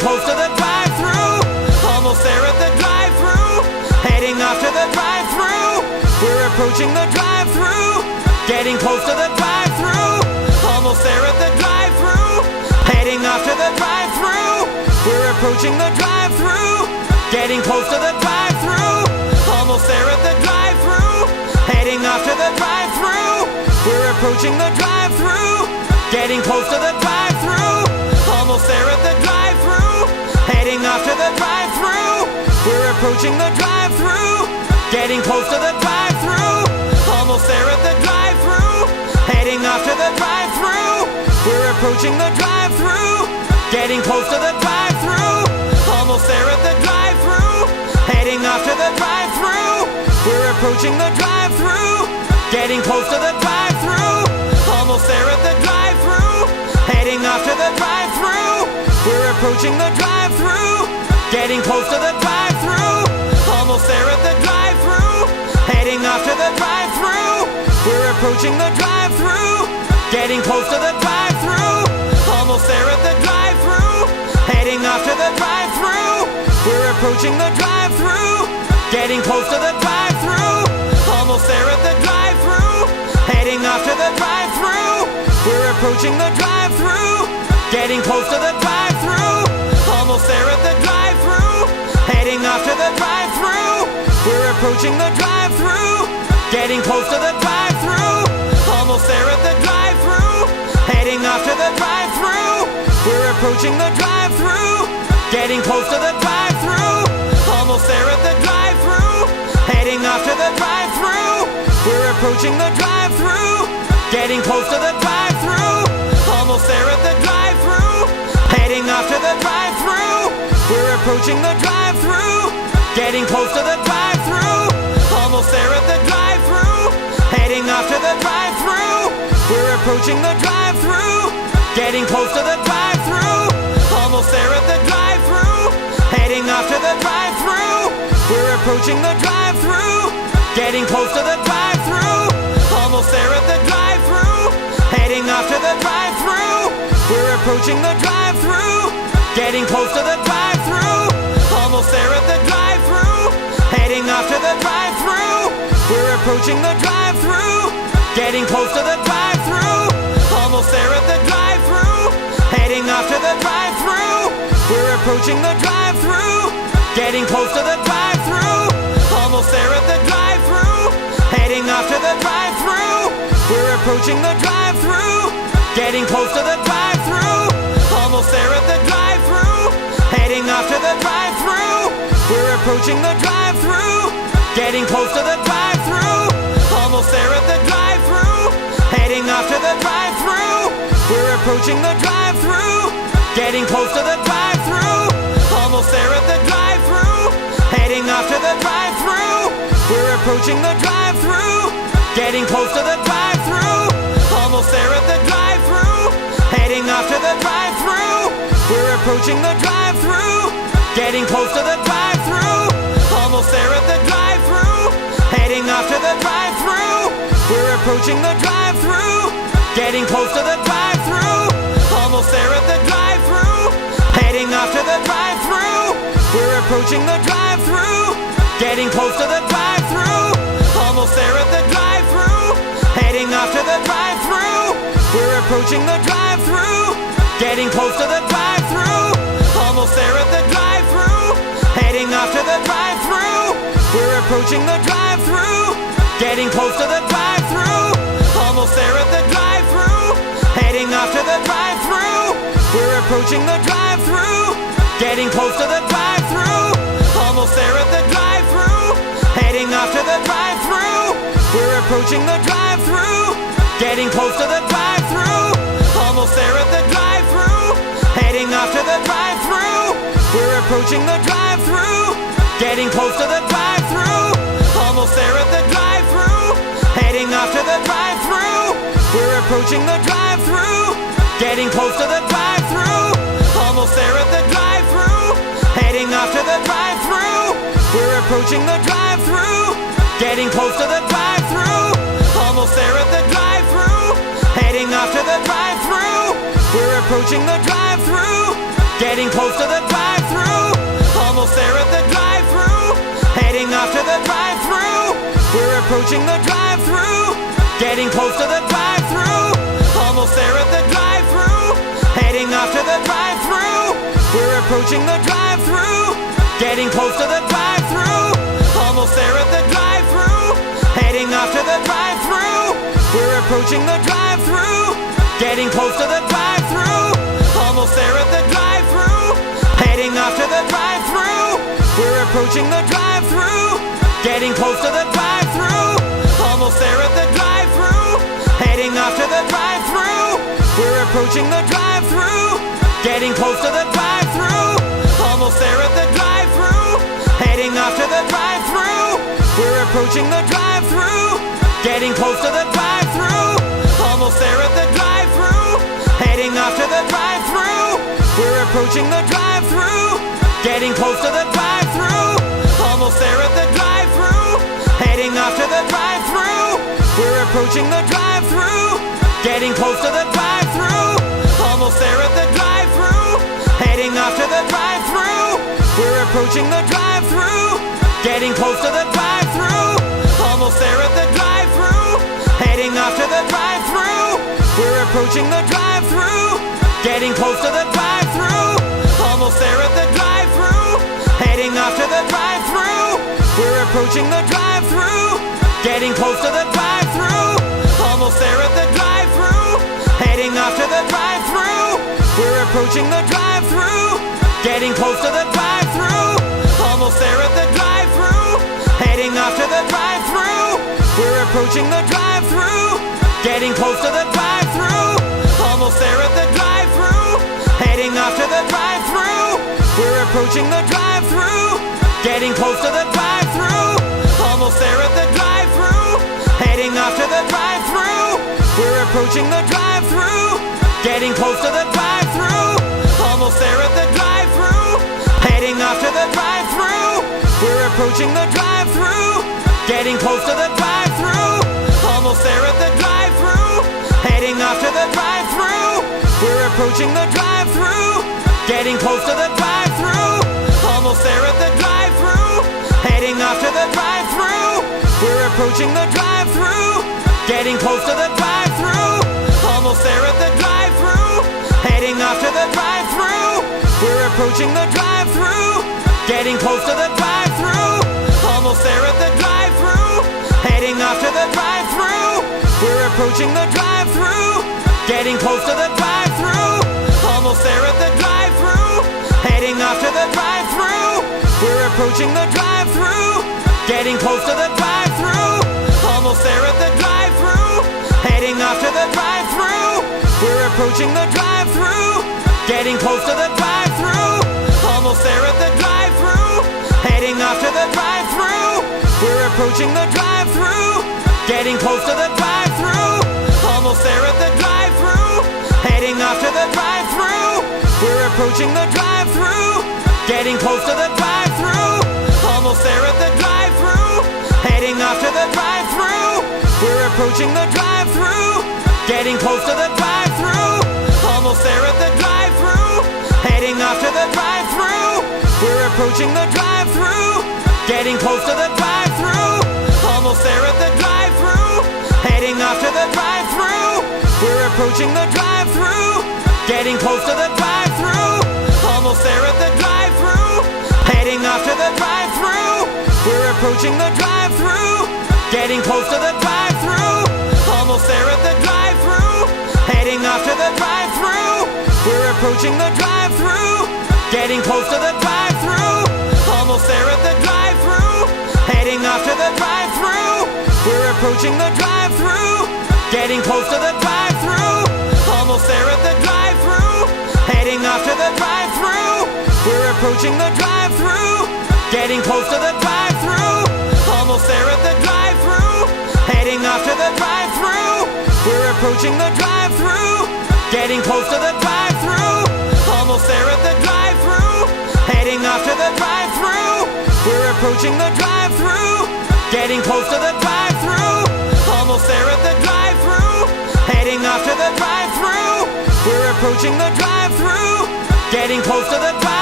close to the drive-thru. Almost there at the drive-thru. Heading off to the drive-thru. We're approaching the drive-thru. Getting close to the drive-thru. Almost there at the drive-thru. Heading off to the drive-thru. We're approaching the drive-thru. Getting close to the drive-thru. Almost there at the drive-thru. Heading off to the drive-thru. We're approaching the drive-thru. Getting close to the drive-thru. Almost there at the drive-thru. Heading off to the drive-thru. We're approaching the drive-thru. Getting close to the drive-thru. Almost there at the drive-thru. Heading off to the drive-thru. We're approaching the drive-thru. Getting close to the drive-thru. Almost there at the drive-thru. Heading off to the drive-thru. We're approaching the drive-thru. Getting close to the drive-thru. Almost there at the drive-thru. Heading off to the drive-thru. We're approaching the drive-thru. Getting close to the drive-thru. Almost there at the drive-thru. Heading off to the drive-thru. We're approaching the drive-thru. Getting close to the drive-thru. Almost there at the drive-thru. Heading off to the drive-thru. We're approaching the drive-thru. Getting close to the drive-thru. Almost there at the drive-thru. Heading off to the drive-thru. We're approaching the drive-thru. Getting close to the drive-thru. Almost there at the drive-thru. Heading off to the drive-thru. We're approaching the drive-thru. Getting close to the drive-thru. Almost there at the drive-thru. Heading off to the drive-thru. We're approaching the drive-thru. Getting close to the drive-thru. Almost there at the drive-thru. Heading off to the drive-thru. We're approaching the drive-thru. Getting close to the drive-thru. Almost there at the drive-thru. Heading off to the drive-thru. We're approaching the drive-thru. Getting close to the drive-thru. Almost there at the drive-thru. Heading off to the drive-thru. We're approaching the drive-thru. Getting close to the drive-thru. Almost there at the drive-thru. Heading off to the drive-thru. We're approaching the drive-thru. Getting close to the drive-thru. Almost there at the drive-thru. Heading off to the drive-thru. We're approaching the drive-thru. Getting close to the drive-thru. Almost there at the drive-thru. Heading off to the drive-thru. We're approaching the drive-thru. Getting close to the drive-thru. Almost there at the drive-thru. Heading off to the drive-thru. We're approaching the drive-thru. Getting close to the drive-thru. Almost there at the drive-thru. Heading off to the drive-thru. We're approaching the drive-thru. Getting close to the drive-thru. Almost there at the drive-thru. Heading off to the drive-thru. We're approaching the drive-thru. Getting close to the drive-thru. Almost there at the drive-thru. Heading off to the drive-thru. We're approaching the drive-thru. Getting close to the drive-thru. Almost there at the drive-thru. Heading off to the drive-thru. We're approaching the drive-thru. Getting close to the drive-thru. Almost there at the drive-thru. Heading off to the drive-thru. We're approaching the drive-thru. Getting close to the drive-thru. Almost there at the drive-thru. Heading off to the drive-thru. We're approaching the drive-thru. Getting close to the drive-thru. Almost there at the drive-thru. Heading off to the drive-thru. We're approaching the drive-thru. Getting close to the drive-thru. Almost there at the drive-thru. Heading off to the drive-thru. We're approaching the drive-thru. Getting close to the drive-thru. Almost there at the drive-thru. Heading off to the drive-thru. We're approaching the drive-thru. Getting close to the drive-thru. Almost there at the drive-thru. Heading off to the drive-thru. We're approaching the drive-thru. Getting close to the drive-thru. Almost there at the drive-thru. Heading off to the drive-thru. We're approaching the drive-thru. Getting close to the drive-thru. Almost there at the drive-thru. Heading off to the drive-thru. We're approaching the drive-thru. Getting close to the drive-thru. Almost there at the drive-thru. Heading off to the drive-thru. We're approaching the drive-thru. Getting close to the drive-thru. Almost there at the drive-thru. Heading off to the drive-thru. We're approaching the drive-thru. Getting close to the drive-thru. Almost there at the drive-thru. Heading off to the drive-thru. We're approaching the drive-thru. Getting close to the drive-thru. Almost there at the drive-thru. Heading off to the drive-thru. We're approaching the drive-thru. Getting close to the drive-thru. Almost there at the drive-thru. Heading off to the drive-thru. We're approaching the drive-thru. Getting close to the drive-thru. Almost there at the drive-thru. Heading off to the drive-thru. We're approaching the drive-thru. Getting close to the drive-thru. Almost there at the drive-thru. Heading off to the drive-thru. We're approaching the drive-thru. Getting close to the drive-thru. Almost there at the drive-thru. Heading off to the drive-thru. We're approaching the drive-thru. Getting close to the drive-thru. Almost there at the drive-thru. Heading off to the drive-thru. We're approaching the drive-thru. Getting close to the drive-thru. Almost there at the drive-thru. Heading off to the drive-thru. We're approaching the drive-thru. Getting close to the drive-thru. Almost there at the drive-thru. Heading off to the drive-thru. We're approaching the drive-thru. Getting close to the drive-thru. Almost there at the drive-thru. Heading off to the drive-thru. We're approaching the drive-thru. Getting close to the drive-thru. Almost there at the drive-thru. Heading off to the drive-thru. We're approaching the drive-thru. Getting close to the drive-thru. Almost there at the drive-thru. Heading off to the drive-thru. We're approaching the drive-thru. Getting close to the drive-thru. Almost there at the drive-thru. Heading off to the drive-thru. We're approaching the drive-thru. Getting close to the drive-thru. Almost there at the drive-thru. Heading off to the drive-thru. We're approaching the drive-thru. Getting close to the drive-thru. Almost there at the drive-thru. Heading off to the drive-thru. We're approaching the drive-thru. Getting close to the drive-thru. Almost there at the drive-thru. Heading off to the drive-thru. We're approaching the drive-thru. Getting close to the drive-thru. Almost there at the drive-thru. Heading off to the drive-thru. We're approaching the drive-thru. Getting close to the drive-thru. Almost there at the drive-thru. Heading off to the drive-thru. We're approaching the drive-thru. Getting close to the drive-thru. Almost there at the drive-thru. Heading off to the drive-thru. We're approaching the drive-thru. Getting close to the drive-thru. Almost there at the drive-thru. Heading off to the drive-thru. We're approaching the drive-thru. Getting close to the drive-thru. Almost there at the drive-thru. Heading off to the drive-thru. We're approaching the drive-thru. Getting close to the drive-thru. Almost there at the drive-thru. Heading off to the drive-thru. We're approaching the drive-thru. Getting close to the drive-thru. Almost there at the drive-thru. Heading off to the drive-thru. We're approaching the drive-thru. Getting close to the drive-thru. Almost there at the drive-thru. Heading off to the drive-thru. We're approaching the drive-thru. Getting close to the drive-thru. Almost there at the drive-thru. Heading off to the drive-thru. We're approaching the drive-thru. Getting close to the drive-thru. Almost there at the drive-thru. Heading off to the drive-thru. We're approaching the drive-thru. Getting close to the drive-thru. Almost there at the drive-thru. Heading off to the drive-thru. We're approaching the drive-thru. Getting close to the drive-thru. Almost there at the drive-thru. Heading off to the drive-thru. We're approaching the drive-thru. Getting close to the drive-thru. Almost there at the drive-thru. Heading off to the drive-thru. We're approaching the drive-thru. Getting close to the drive-thru. Almost there at the drive-thru. Heading off to the drive-thru. We're approaching the drive-thru. Getting close to the drive-thru. Almost there at the drive-thru. Heading off to the drive-thru. We're approaching the drive-thru. Getting close to the drive-thru. Almost there at the drive-thru. Heading off to the drive-thru. We're approaching the drive-thru. Getting close to the drive-thru. Almost there at the drive-thru. Heading off to the drive-thru. We're approaching the drive-thru. Getting close to the drive-thru. Almost there at the drive-thru. Heading off to the drive-thru. We're approaching the drive-thru. Getting close to the drive-thru. Almost there at the drive-thru. Heading off to the drive-thru. We're approaching the drive-thru. Getting close to the drive-thru.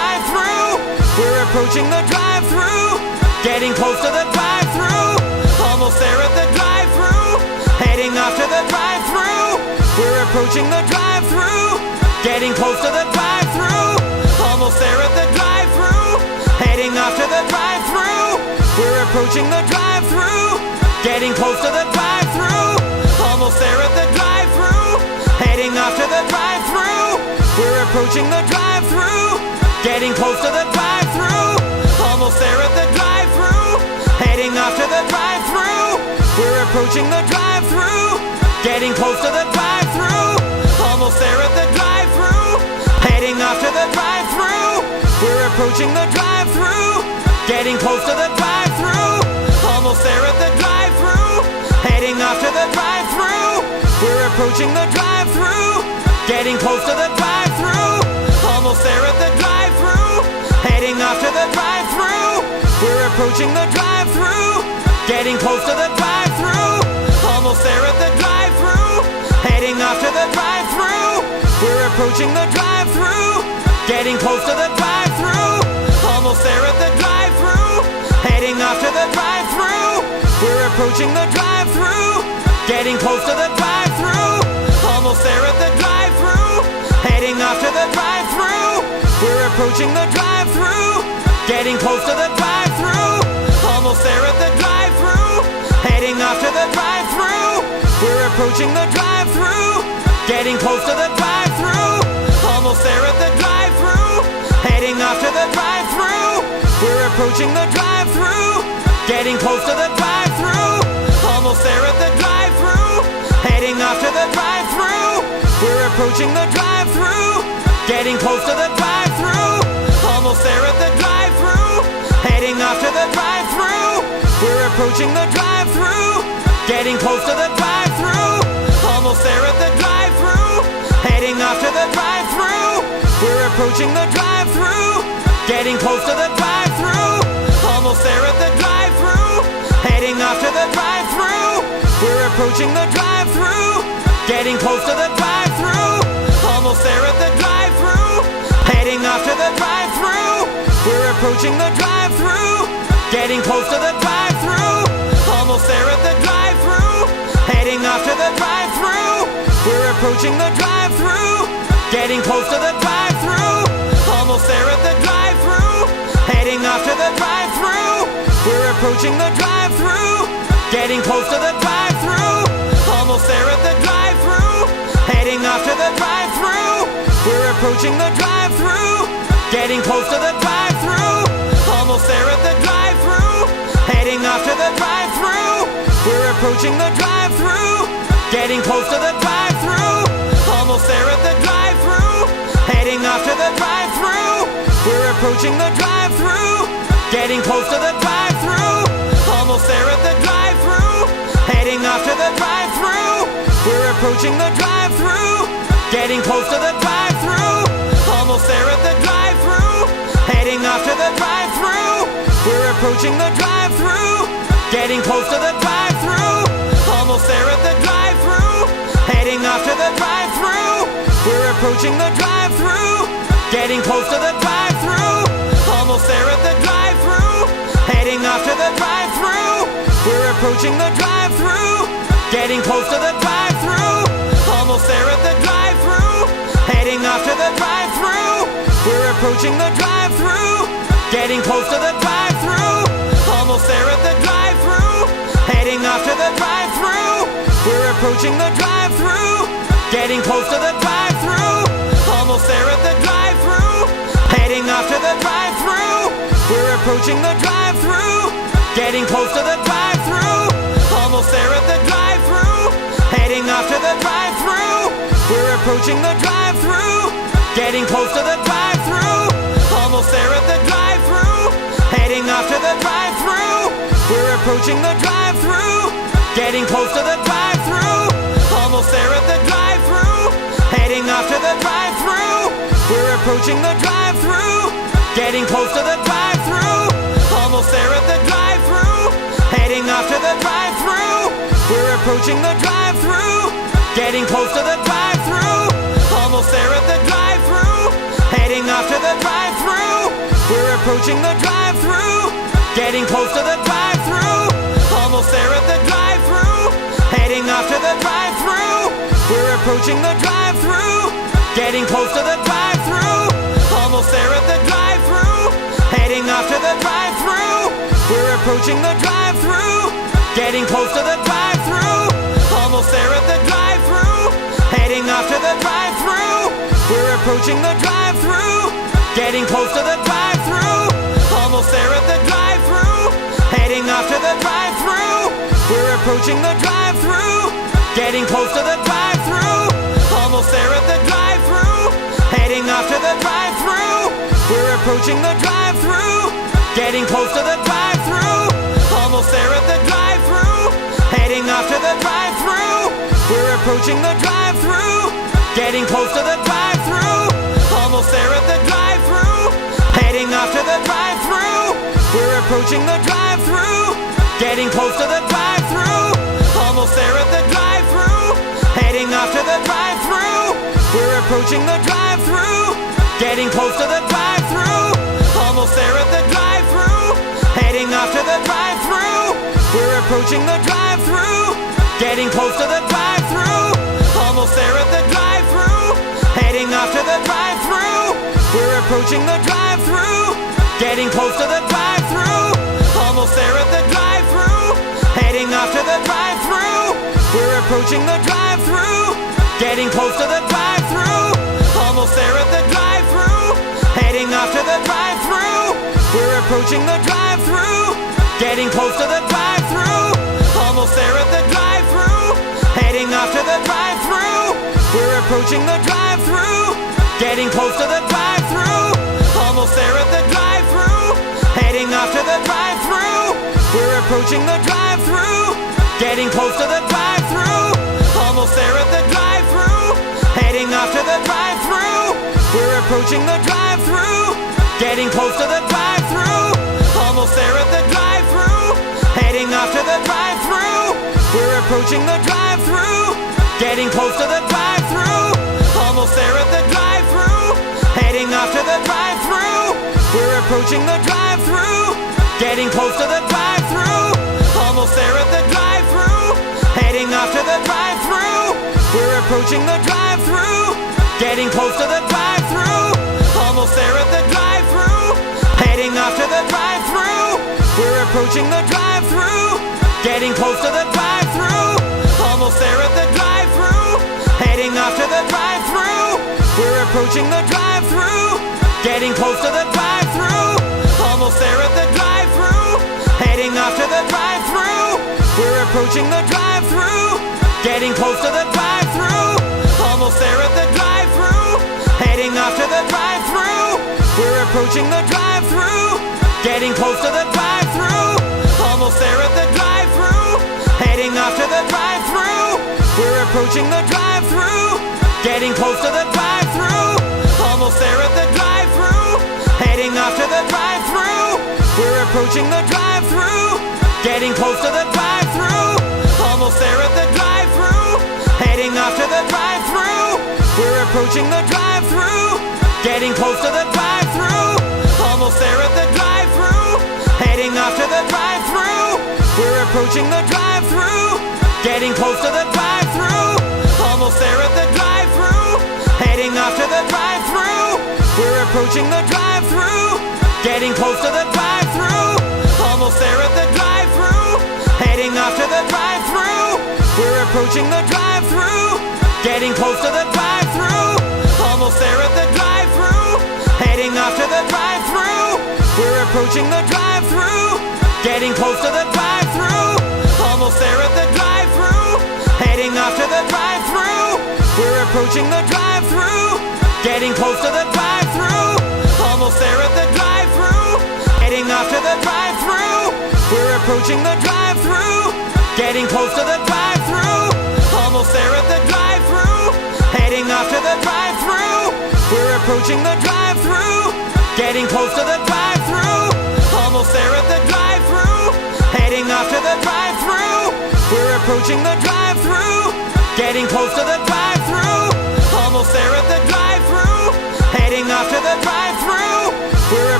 approaching the drive-thru, getting close to the drive-thru, almost there at the drive-thru, heading off to the drive-thru. We're approaching the drive-thru, getting close to the drive-thru, almost there at the drive-thru, heading off to the drive-thru. We're approaching the drive-thru, getting close to the drive-thru, almost there at the drive-thru, heading off to the drive-thru. We're approaching the drive-thru, getting close to the drive-thru, almost there at the drive-thru, heading off to the drive-thru. We're approaching the drive-thru, getting close to the drive-thru, almost there at the drive-thru, heading off to the drive-thru. We're approaching the drive-thru, getting close to the drive-thru, almost there at the drive-thru, heading off to the drive-thru. We're approaching the drive-thru, getting close to the drive-thru, almost there at the drive-thru, heading off to the drive-thru. We're approaching the drive-thru, getting close to the drive-thru, almost there at the drive-thru, heading off to the drive-thru. We're approaching the drive-thru, getting close to the drive-thru, almost there at the drive-thru, heading off to the drive-thru. We're approaching the drive-thru, getting close to the drive-thru, almost there at the drive-thru, heading off to the drive-thru. We're approaching the drive-thru, getting close to the drive-thru, almost there at the drive-thru, heading off to the drive-thru. We're approaching the drive-thru, getting close to the drive-thru, almost there at the drive-thru, heading off to the drive-thru. We're approaching the drive-thru, getting close to the drive-thru, almost there at the drive-thru, heading off to the drive-thru. We're approaching the drive-thru, getting close to the drive-thru, almost there at the drive-thru, heading off to the drive-thru. We're approaching the drive-thru, getting close to the drive-thru, almost there at the drive-thru, heading off to the drive-thru. We're approaching the drive-thru, getting close to the drive-thru, almost there at the drive-thru, heading off to the drive-thru. We're approaching the drive-thru, getting close to the drive-thru, almost there at the drive-thru, heading off to the drive-thru. We're approaching the drive-thru, getting close to the drive-thru, almost there at the drive-thru, heading off to the drive-thru. We're approaching the drive-thru, getting close to the drive-thru, almost there at the drive-thru, heading off to the drive-thru. We're approaching the drive-thru, getting close to the drive-thru, almost there at the drive-thru, heading off to the drive-thru. We're approaching the drive-thru, getting close to the drive-thru, almost there at the drive-thru, heading off to the drive-thru. We're approaching the drive-thru, getting close to the drive-thru, almost there at the drive-thru, heading off to the drive-thru. We're approaching the drive-thru, getting close to the drive-thru, almost there at the drive-thru, heading off to the drive-thru. We're approaching the drive-thru, getting close to the drive-thru, almost there at the drive-thru, heading off to the drive-thru. We're approaching the drive-thru, getting close to the drive-thru, almost there at the drive-thru, heading off to the drive-thru. We're approaching the drive-thru, getting close to the drive-thru, almost there at the drive-thru, heading off to the drive-thru. We're approaching the drive-thru, getting close to the drive-thru, almost there at the drive-thru, heading off to the drive-thru. We're approaching the drive-thru, getting close to the drive-thru, almost there at the drive-thru, heading off to the drive-thru. We're approaching the drive-thru, getting close to the drive-thru, almost there at the drive-thru, heading off to the drive-thru. We're approaching the drive-thru, getting close to the drive-thru, almost there at the drive-thru, heading off to the drive-thru. We're approaching the drive-thru, getting close to the drive-thru, almost there at the drive-thru, heading off to the drive-thru. We're approaching the drive-thru, getting close to the drive-thru, almost there at the drive-thru, heading off to the drive-thru. We're approaching the drive-thru, getting close to the drive-thru, almost there at the drive-thru, heading off to the drive-thru. We're approaching the drive-thru, getting close to the drive-thru, almost there at the drive-thru, heading off to the drive-thru. We're approaching the drive-thru, getting close to the drive-thru, almost there at the drive-thru, heading off to the drive-thru. We're approaching the drive-thru, getting close to the drive-thru, almost there at the drive-thru, heading off to the drive-thru. We're approaching the drive-thru, getting close to the drive-thru, almost there at the drive-thru, heading off to the drive-thru. We're approaching the drive-thru, getting close to the drive-thru, almost there at the drive-thru, heading off to the drive-thru. We're approaching the drive-thru, getting close to the drive-thru, almost there at the drive-thru, heading off to the drive-thru. We're approaching the drive-thru, getting close to the drive-thru, almost there at the drive-thru, heading off to the drive-thru. We're approaching the drive-thru, getting close to the drive-thru, almost there at the drive-thru, heading off to the drive-thru. We're approaching the drive-thru, getting close to the drive-thru, almost there at the drive-thru, heading off to the drive-thru. We're approaching the drive-thru, getting close to the drive-thru, almost there at the drive-thru, heading off to the drive-thru. We're approaching the drive-thru, getting close to the drive-thru, almost there at the drive-thru, heading off to the drive-thru. We're approaching the drive-thru, getting close to the drive-thru, almost there at the drive-thru, heading off to the drive-thru. We're approaching the drive-thru, getting close to the drive-thru, almost there at the drive-thru, heading off to the drive-thru. We're approaching the drive-thru, getting close to the drive-thru, almost there at the drive-thru, heading off to the drive-thru. We're approaching the drive-thru, getting close to the drive-thru, almost there at the drive-thru, heading off to the drive-thru. We're approaching the drive-thru, getting close to the drive-thru, almost there at the drive-thru, heading off to the drive-thru. We're approaching the drive-thru, getting close to the drive-thru, almost there at the drive-thru, heading off to the drive-thru. We're approaching the drive-thru, getting close to the drive-thru, almost there at the drive-thru, heading off to the drive-thru. We're approaching the drive-thru, getting close to the drive-thru, almost there at the drive-thru, heading off to the drive-thru. We're approaching the drive-thru, getting close to the drive-thru, almost there at the drive-thru, heading off to the drive-thru. We're approaching the drive-thru, getting close to the drive-thru, almost there at the drive-thru, heading off to the drive-thru. We're approaching the drive-thru, getting close to the drive-thru, almost there at the drive-thru, heading off to the drive-thru. We're approaching the drive-thru, getting close to the drive-thru, almost there at the drive-thru, heading off to the drive-thru. We're approaching the drive-thru, getting close to the drive-thru, almost there at the drive-thru, heading off to the drive-thru. We're approaching the drive-thru, getting close to the drive-thru, almost there at the drive-thru, heading off to the drive-thru. We're approaching the drive-thru, getting close to the drive-thru, almost there at the drive-thru, heading off to the drive-thru. We're approaching the drive-thru, getting close to the drive-thru, almost there at the drive-thru, heading off to the drive-thru. We're approaching the drive-thru, getting close to the drive-thru, almost there at the drive-thru, heading off to the drive-thru. We're approaching the drive-thru, getting close to the drive-thru, almost there at the drive-thru, heading off to the drive-thru. We're approaching the drive-thru, getting close to the drive-thru, almost there at the drive-thru, heading off to the drive-thru. We're approaching the drive-thru, getting close to the drive-thru, almost there at the drive-thru, heading off to the drive-thru. We're approaching the drive-thru, getting close to the drive-thru, almost there at the drive-thru, heading off to the drive-thru. We're approaching the drive-thru, getting close to the drive-thru, almost there at the drive-thru, heading off to the drive-thru. We're approaching the drive-thru, getting close to the drive-thru, almost there at the drive-thru, heading off to the drive-thru. We're approaching the drive-thru, getting close to the drive-thru, almost there at the drive-thru, heading off to the drive-thru. We're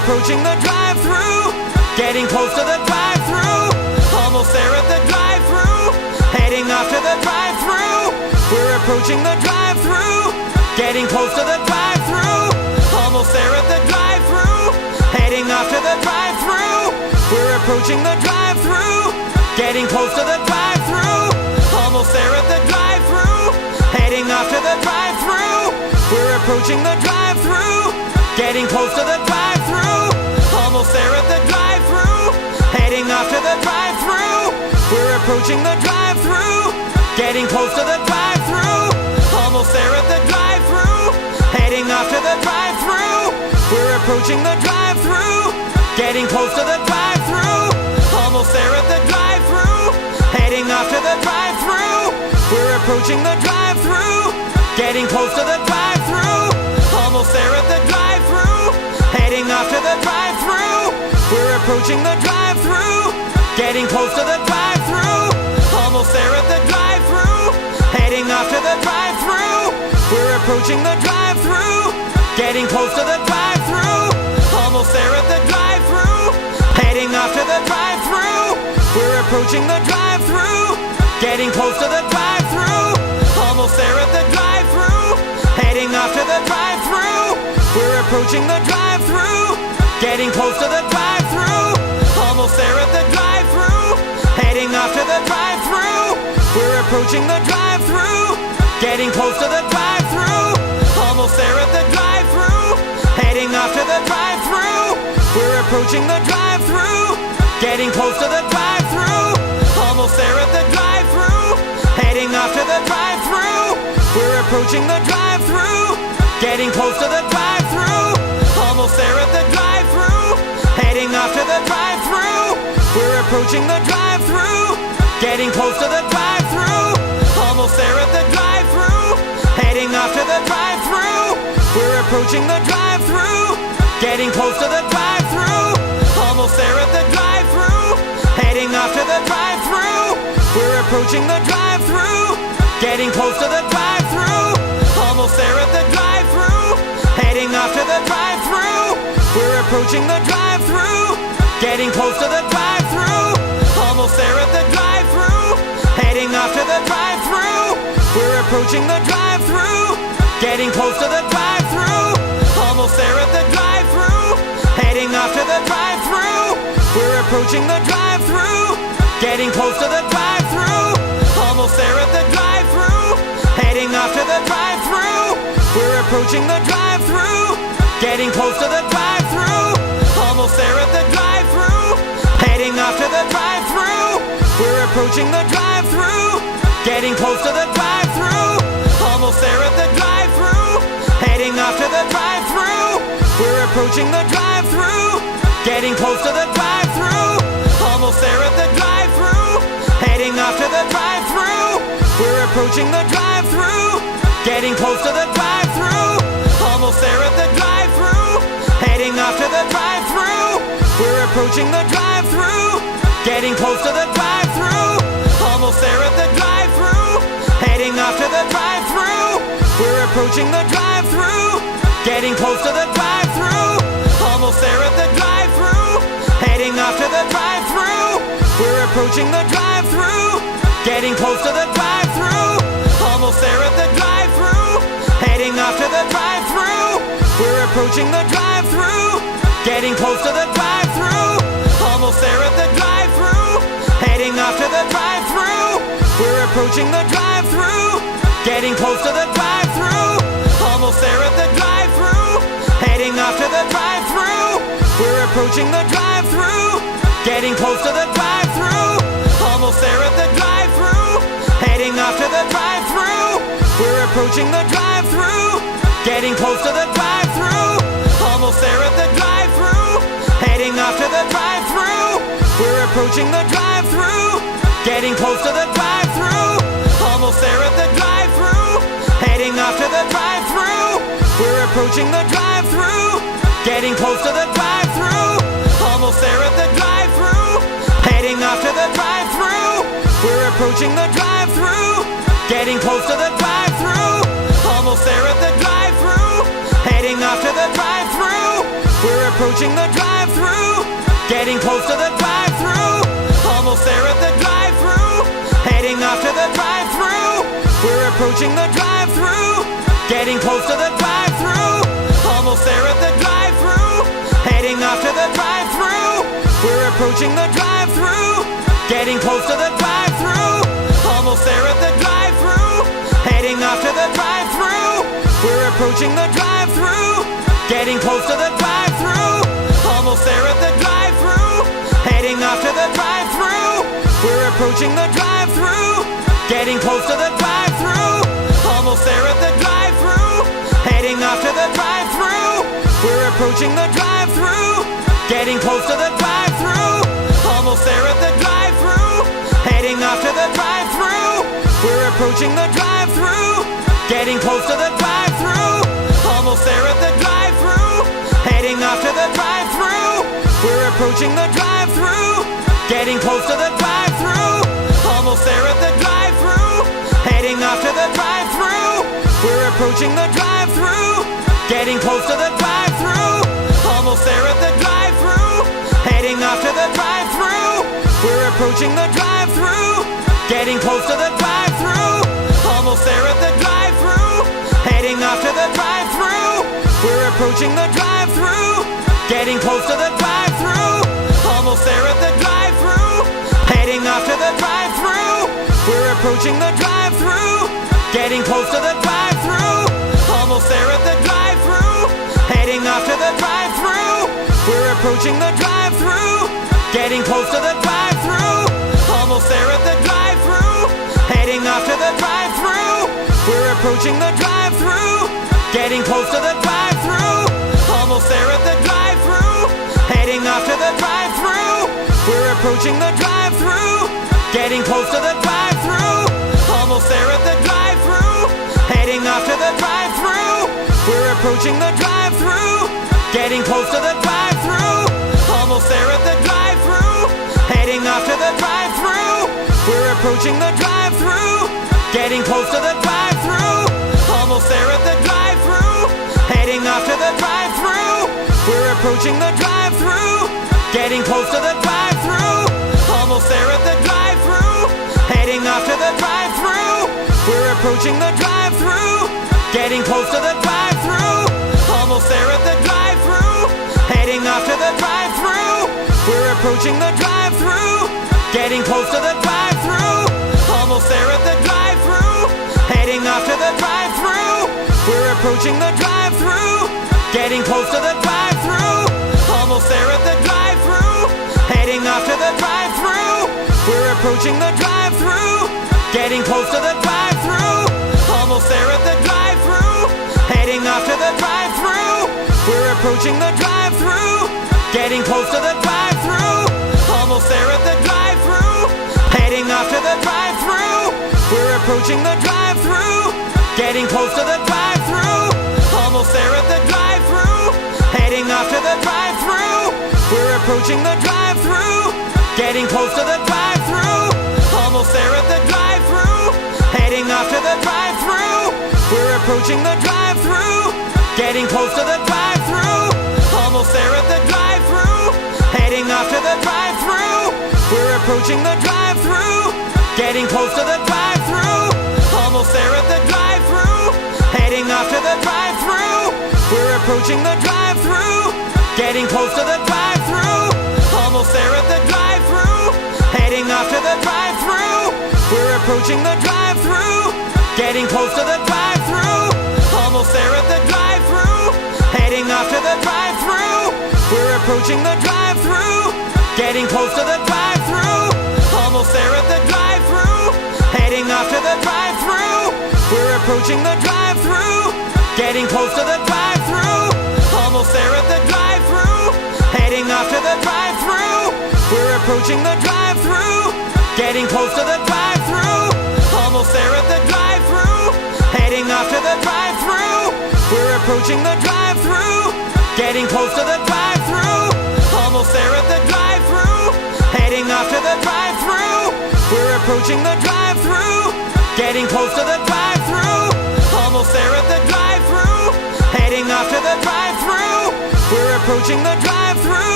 approaching the drive-thru, getting close to the drive-thru, almost there at the drive-thru, heading off to the drive-thru. We're approaching the drive-thru, getting close to the drive-thru, almost there at the drive-thru, heading off to the drive-thru. We're approaching the drive-thru, getting close to the drive-thru, almost there at the drive-thru, heading off to the drive-thru. We're approaching the drive-thru, getting close to the drive-thru, almost there at the drive-thru, heading off to the drive-thru. We're approaching the drive-thru, getting close to the drive-thru, almost there at the drive-thru, heading off to the drive-thru. We're approaching the drive-thru, getting close to the drive-thru, almost there at the drive-thru, heading off to the drive-thru. We're approaching the drive-thru, getting close to the drive-thru, almost there at the drive-thru, heading off to the drive-thru. We're approaching the drive-thru, getting close to the drive-thru, almost there at the drive-thru, heading off to the drive-thru. We're approaching the drive-thru, getting close to the drive-thru, almost there at the drive-thru, heading off to the drive-thru. We're approaching the drive-thru, getting close to the drive-thru, almost there at the drive-thru, heading off to the drive-thru. We're approaching the drive-thru, getting close to the drive-thru, almost there at the drive-thru, heading off to the drive-thru. We're approaching the drive-thru, getting close to the drive-thru, almost there at the drive-thru, heading off to the drive-thru. We're approaching the drive-thru, getting close to the drive-thru, almost there at the drive-thru, heading off to the drive-thru. We're approaching the drive-thru, getting close to the drive-thru, almost there at the drive-thru, heading off to the drive-thru. We're approaching the drive-thru, getting close to the drive-thru, almost there at the drive-thru, heading off to the drive-thru. We're approaching the drive-thru, getting close to the drive-thru, almost there at the drive-thru, heading off to the drive-thru. We're approaching the drive-thru, getting close to the drive-thru, almost there at the drive-thru, heading off to the drive-thru. We're approaching the drive-thru, getting close to the drive-thru, almost there at the drive-thru, heading off to the drive-thru. We're approaching the drive-thru, getting close to the drive-thru, almost there at the drive-thru, heading off to the drive-thru. We're approaching the drive-thru, getting close to the drive-thru, almost there at the drive-thru, heading off to the drive-thru. We're approaching the drive-thru, getting close to the drive-thru, almost there at the drive-thru, heading off to the drive-thru. We're approaching the drive-thru, getting close to the drive-thru, almost there at the drive-thru, heading off to the drive-thru. We're approaching the drive-thru, getting close to the drive-thru, almost there at the drive-thru, heading off to the drive-thru. We're approaching the drive-thru, getting close to the drive-thru, almost there at the drive-thru, heading off to the drive-thru. We're approaching the drive-thru, getting close to the drive-thru, almost there at the drive-thru, heading off to the drive-thru. We're approaching the drive-thru, getting close to the drive-thru, almost there at the drive-thru, heading off to the drive-thru. We're approaching the drive-thru, getting close to the drive-thru, almost there at the drive-thru, heading off to the drive-thru. We're approaching the drive-thru, getting close to the drive-thru, almost there at the drive-thru, heading off to the drive-thru. We're approaching the drive-thru, getting close to the drive-thru, almost there at the drive-thru, heading off to the drive-thru. We're approaching the drive-thru, getting close to the drive-thru, almost there at the drive-thru, heading off to the drive-thru. We're approaching the drive-thru, getting close to the drive-thru, almost there at the drive-thru, heading off to the drive-thru. We're approaching the drive-thru, getting close to the drive-thru, almost there at the drive-thru, heading off to the drive-thru. We're approaching the drive-thru, getting close to the drive-thru, almost there at the drive-thru, heading off to the drive-thru. We're approaching the drive-thru, getting close to the drive-thru, almost there at the drive-thru, heading off to the drive-thru. We're approaching the drive-thru, getting close to the drive-thru, almost there at the drive-thru, heading off to the drive-thru. We're approaching the drive-thru, getting close to the drive-thru, almost there at the drive-thru, heading off to the drive-thru. We're approaching the drive-thru, getting close to the drive-thru, almost there at the drive-thru, heading off to the drive-thru. We're approaching the drive-thru, getting close to the drive-thru, almost there at the drive-thru, heading off to the drive-thru. We're approaching the drive-thru, getting close to the drive-thru, almost there at the drive-thru, heading off to the drive-thru. We're approaching the drive-thru, getting close to the drive-thru, almost there at the drive-thru, heading off to the drive-thru. We're approaching the drive-thru, getting close to the drive-thru, almost there at the drive-thru, heading off to the drive-thru. We're approaching the drive-thru, getting close to the drive-thru, almost there at the drive-thru, heading off to the drive-thru. We're approaching the drive-thru, getting close to the drive-thru, almost there at the drive-thru, heading off to the drive-thru. We're approaching the drive-thru, getting close to the drive-thru, almost there at the drive-thru, heading off to the drive-thru. We're approaching the drive-thru, getting close to the drive-thru, almost there at the drive-thru, heading off to the drive-thru. We're approaching the drive-thru, getting close to the drive-thru, almost there at the drive-thru, heading off to the drive-thru. We're approaching the drive-thru, getting close to the drive-thru, almost there at the drive-thru, heading off to the drive-thru. We're approaching the drive-thru, getting close to the drive-thru, almost there at the drive-thru, heading off to the drive-thru. We're approaching the drive-thru, getting close to the drive-thru, almost there at the drive-thru, heading off to the drive-thru. We're approaching the drive-thru, getting close to the drive-thru, almost there at the drive-thru, heading off to the drive-thru. We're approaching the drive-thru, getting close to the drive-thru, almost there at the drive-thru, heading off to the drive-thru. We're approaching the drive-thru, getting close to the drive-thru, almost there at the drive-thru, heading off to the drive-thru. We're approaching the drive-thru, getting close to the drive-thru, almost there at the drive-thru, heading off to the drive-thru. We're approaching the drive-thru, getting close to the drive-thru, almost there at the drive-thru, heading off to the drive-thru. We're approaching the drive-thru, getting close to the drive-thru, almost there at the drive-thru, heading off to the drive-thru. We're approaching the drive-thru, getting close to the drive-thru, almost there at the drive-thru, heading off to the drive-thru. We're approaching the drive-thru, getting close to the drive-thru, almost there at the drive-thru, heading off to the drive-thru. We're approaching the drive-thru, getting close to the drive-thru, almost there at the drive-thru, heading off to the drive-thru. We're approaching the drive-thru, getting close to the drive-thru, almost there at the drive-thru, heading off to the drive-thru. We're approaching the drive-thru, getting close to the drive-thru, almost there at the drive-thru, heading off to the drive-thru. We're approaching the drive-thru, getting close to the drive-thru, almost there at the drive-thru, heading off to the drive-thru. We're approaching the drive-thru, getting close to the drive-thru, almost there at the drive-thru, heading off to the drive-thru. We're approaching the drive-thru, getting close to the drive-thru, almost there at the drive-thru, heading off to the drive-thru. We're approaching the drive-thru, getting close to the drive-thru, almost there at the drive-thru, heading off to the drive-thru. We're approaching the drive-thru, getting close to the drive-thru, almost there at the drive-thru, heading off to the drive-thru. We're approaching the drive-thru, getting close to the drive-thru, almost there at the drive-thru, heading off to the drive-thru. We're approaching the drive-thru, getting close to the drive-thru, almost there at the drive-thru, heading off to the drive-thru. We're approaching the drive-thru, getting close to the drive-thru, almost there at the drive-thru, heading off to the drive-thru. We're approaching the drive-thru.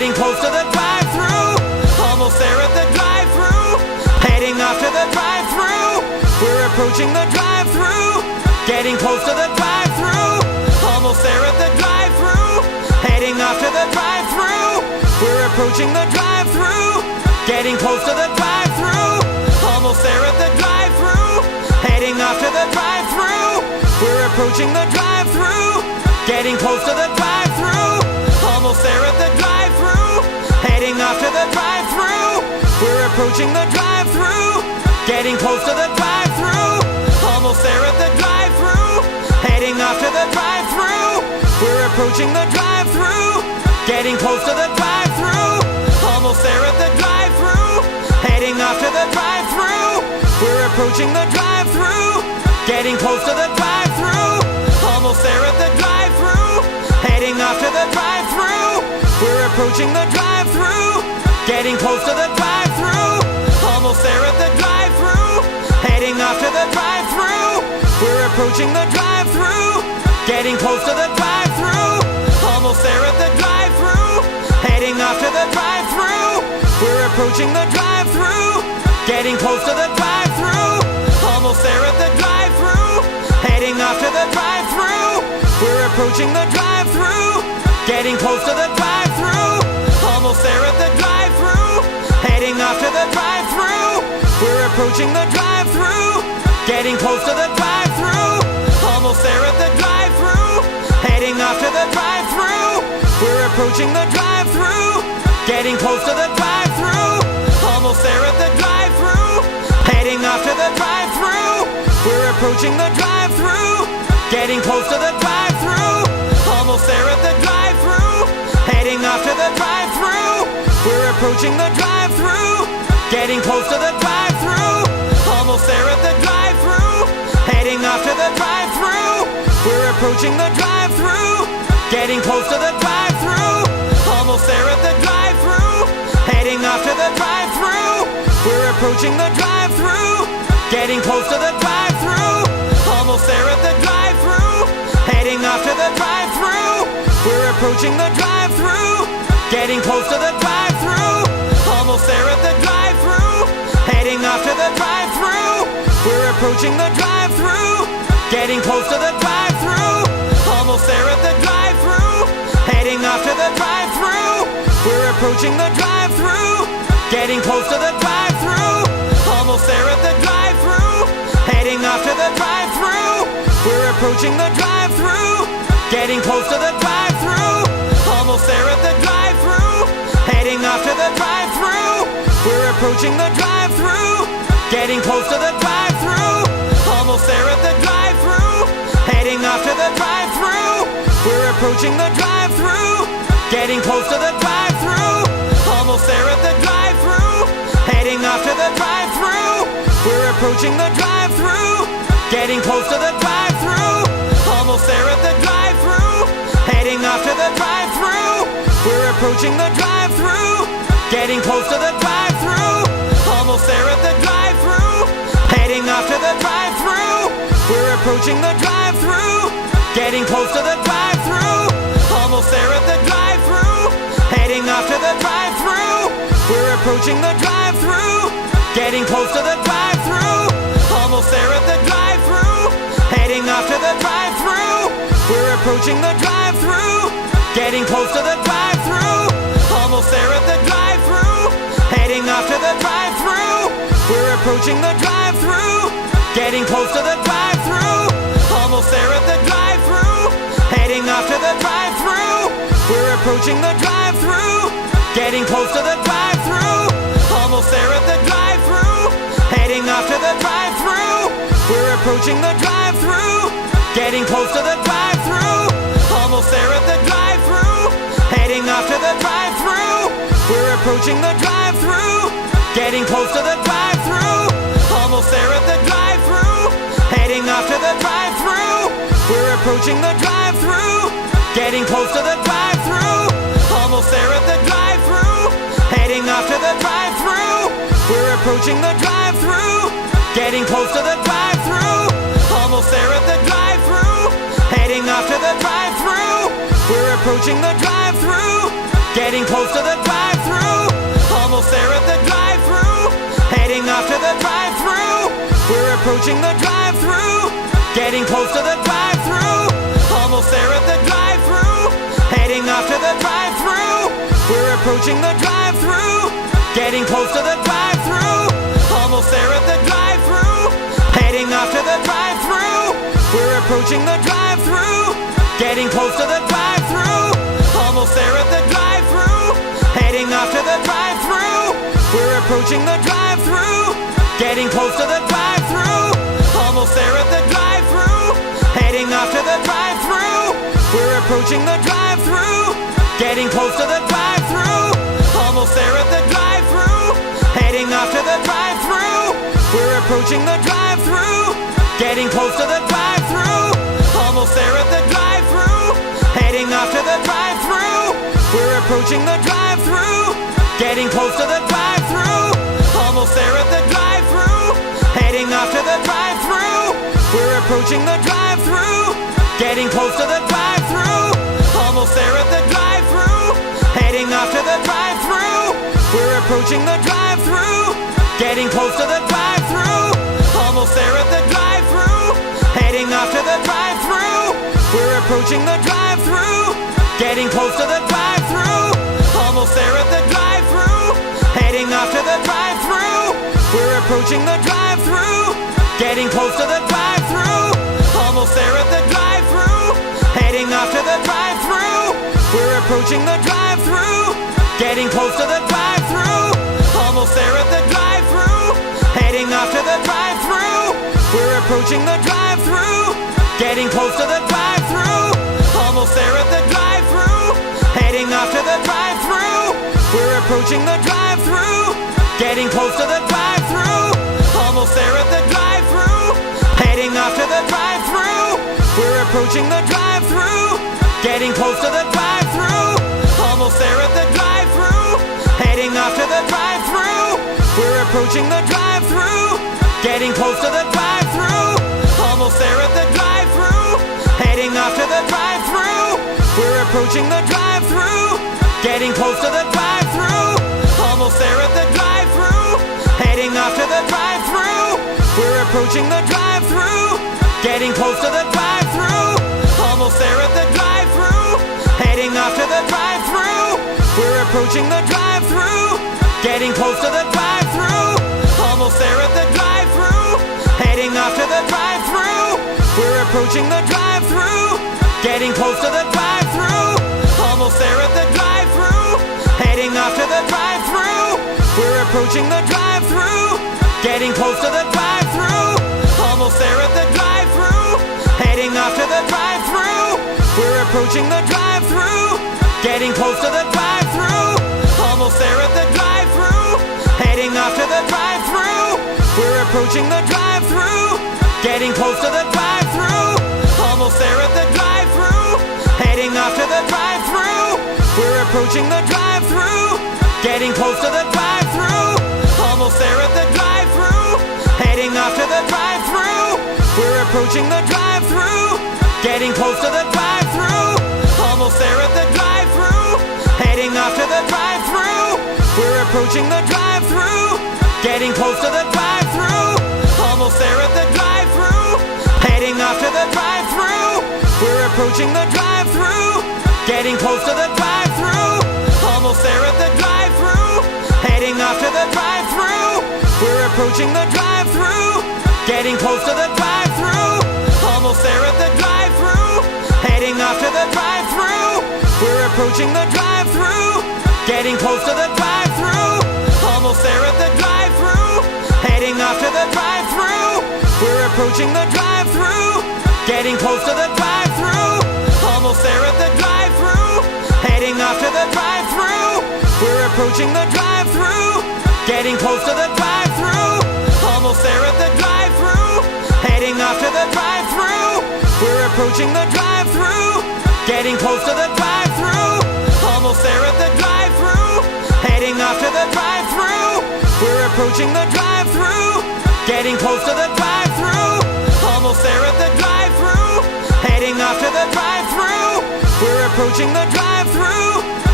getting close to the drive-thru. Almost there at the drive-thru, heading off to the drive-thru. We're approaching the drive-thru, getting close to the drive-thru. Almost there at the drive-thru, heading off to the drive-thru. We're approaching the drive-thru, getting close to the drive-thru. Almost there at the drive-thru, heading off to the drive-thru. We're approaching the drive-thru, getting close to the drive-thru. Almost there at the drive-thru, heading off to the drive-thru. We're approaching the drive-thru, getting close to the drive-thru. Almost there at the drive-thru, heading off to the drive-thru. We're approaching the drive-thru, getting close to the drive-thru. Almost there at the drive-thru, heading off to the drive-thru. We're approaching the drive-thru, getting close to the drive-thru. Almost there at the drive-thru, heading off to the drive-thru. We're approaching the drive-thru, getting close to the drive-thru. Almost there at the drive-thru, heading off to the drive-thru. We're approaching the drive-thru, getting close to the drive-thru. Almost there at the drive-thru, heading off to the drive-thru. We're approaching the drive-thru, getting close to the drive-thru. Almost there at the drive-thru, heading off to the drive-thru. We're approaching the drive-thru, getting close to the drive-thru. Almost there at the drive-thru, heading off to the drive-thru. We're approaching the drive-thru, getting close to the drive-thru. Almost there at the drive-thru, heading off to the drive-thru. We're approaching the drive-thru, getting close to the drive-thru. Almost there at the drive-thru, heading off to the drive-thru. We're approaching the drive-thru, getting close to the drive-thru. Almost there at the drive-thru, heading off to the drive-thru. We're approaching the drive-thru, getting close to the drive-thru. Almost there at the drive-thru, heading off to the drive-thru. We're approaching the drive-thru, getting close to the drive-thru. Almost there at the drive-thru, heading off to the drive-thru. We're approaching the drive-thru, getting close to the drive-thru. Almost there at the drive-thru, heading off to the drive-thru. We're approaching the drive-thru, getting close to the drive-thru. Almost there at the drive-thru, heading off to the drive-thru. We're approaching the drive-thru, getting close to the drive-thru. Almost there at the drive-thru, heading off to the drive-thru. We're approaching the drive-thru, getting close to the drive-thru. Almost there at the drive-thru, heading off to the drive-thru. We're approaching the drive-thru, getting close to the drive-thru. Almost there at the drive-thru, heading off to the drive-thru. We're approaching the drive-thru, getting close to the drive-thru. Almost there at the drive-thru, heading off to the drive-thru. We're approaching the drive-thru, getting close to the drive-thru. Almost there at the drive-thru, heading off to the drive-thru. We're approaching the drive-thru, getting close to the drive-thru. Almost there at the drive-thru, heading off to the drive-thru. We're approaching the drive-thru, getting close to the drive-thru. Almost there at the drive-thru, heading off to the drive-thru. We're approaching the drive-thru, getting close to the drive-thru. Almost there at the drive-thru, heading off to the drive-thru. We're approaching the drive-thru, getting close to the drive-thru. Almost there at the drive-thru, heading off to the drive-thru. We're approaching the drive-thru, getting close to the drive-thru. Almost there at the drive-thru, heading off to the drive-thru. We're approaching the drive-thru, getting close to the drive-thru. Almost there at the drive-thru, heading off to the drive-thru. We're approaching the drive-thru, getting close to the drive-thru. Almost there at the drive-thru, heading off to the drive-thru. We're approaching the drive-thru, getting close to the drive-thru. Almost there at the drive-thru, heading off to the drive-thru. We're approaching the drive-thru, getting close to the drive-thru. Almost there at the drive-thru, heading off to the drive-thru. We're approaching the drive-thru, getting close to the drive-thru. Almost there at the drive-thru, heading off to the drive-thru. We're approaching the drive-thru, getting close to the drive-thru. Almost there at the drive-thru, heading off to the drive-thru. We're approaching the drive-thru, getting getting close to the drive-thru. Almost there at the drive-thru, heading off to the drive-thru. We're approaching the drive-thru, getting close to the drive-thru. Almost there at the drive-thru, heading off to the drive-thru. We're approaching the drive-thru, getting close to the drive-thru. Almost there at the drive-thru, heading off to the drive-thru. We're approaching the drive-thru, getting close to the drive-thru. Almost there at the drive-thru, heading off to the drive-thru. We're approaching the drive-thru, getting close to the drive-thru. Almost there at the drive-thru, heading off to the drive-thru. We're approaching the drive-thru, getting close to the drive-thru. Almost there at the drive-thru, heading off to the drive-thru. We're approaching the drive-thru, getting close to the drive-thru. Almost there at the drive-thru, heading off to the drive-thru. We're approaching the drive-thru, getting close to the drive-thru. Almost there at the drive-thru, heading off to the drive-thru. We're approaching the drive-thru, getting close to the drive-thru. Almost there at the drive-thru, heading off to the drive-thru. We're approaching the drive-thru, getting close to the drive-thru. Almost there at the drive-thru, heading off to the drive-thru. We're approaching the drive-thru, getting close to the drive-thru. Almost there at the drive-thru, heading off to the drive-thru. We're approaching the drive-thru, getting close to the drive-thru. Almost there at the drive-thru, heading off to the drive-thru. We're approaching the drive-thru, getting close to the drive-thru. Almost there at the drive-thru, heading off to the drive-thru. We're approaching the drive-thru, getting close to the drive-thru. Almost there at the drive-thru, heading off to the drive-thru. We're approaching the drive-thru, getting close to the drive-thru. Almost there at the drive-thru, heading off to the drive-thru. We're approaching the drive-thru, getting close to the drive-thru. Almost there at the drive-thru, heading off to the drive-thru. We're approaching the drive-thru, getting close to the drive-thru. Almost there at the drive-thru, heading off to the drive-thru. We're approaching the drive-thru, getting close to the drive-thru. Almost there at the drive-thru, heading off to the drive-thru. We're approaching the drive-thru, getting close to the drive-thru. Almost there at the drive-thru, heading off to the drive-thru. We're approaching the drive-thru, getting close to the drive-thru. Almost there at the drive-thru, heading off to the drive-thru. We're approaching the drive-thru, getting close to the drive-thru. Almost there at the drive-thru, heading off to the drive-thru. We're approaching the drive-thru, getting close to the drive-thru. Almost there at the drive-thru, heading off to the drive-thru. We're approaching the drive-thru, getting close to the drive-thru. Almost there at the drive-thru, heading off to the drive-thru. We're approaching the drive-thru, getting close to the drive-thru. Almost there at the drive-thru, heading off to the drive-thru. We're approaching the drive-thru, getting close to the drive-thru. Almost there at the drive-thru, heading off to the drive-thru. We're approaching the drive-thru, getting close to the drive-thru. Almost there at the drive-thru, heading off to the drive-thru. We're approaching the drive-thru, getting close to the drive-thru. Almost there at the drive-thru, heading off to the drive-thru. We're approaching the drive-thru, getting close to the drive-thru. Almost there at the drive-thru, heading off to the drive-thru. We're approaching the drive-thru, getting close to the drive-thru. Almost there at the drive-thru, heading off to the drive-thru. We're approaching the drive-thru, getting close to the drive-thru. Almost there at the drive-thru, heading off to the drive-thru. We're approaching the drive-thru, getting close to the drive-thru. Almost there at the drive-thru, heading off to the drive-thru. We're approaching the drive-thru, getting close to the drive-thru. Almost there at the drive-thru, heading off to the drive-thru. We're approaching the drive-thru, getting close to the drive-thru. Almost there at the drive-thru, heading off to the drive-thru. We're approaching the drive-thru, getting close to the drive-thru. Almost there at the drive-thru, heading off to the drive-thru. We're approaching the drive-thru,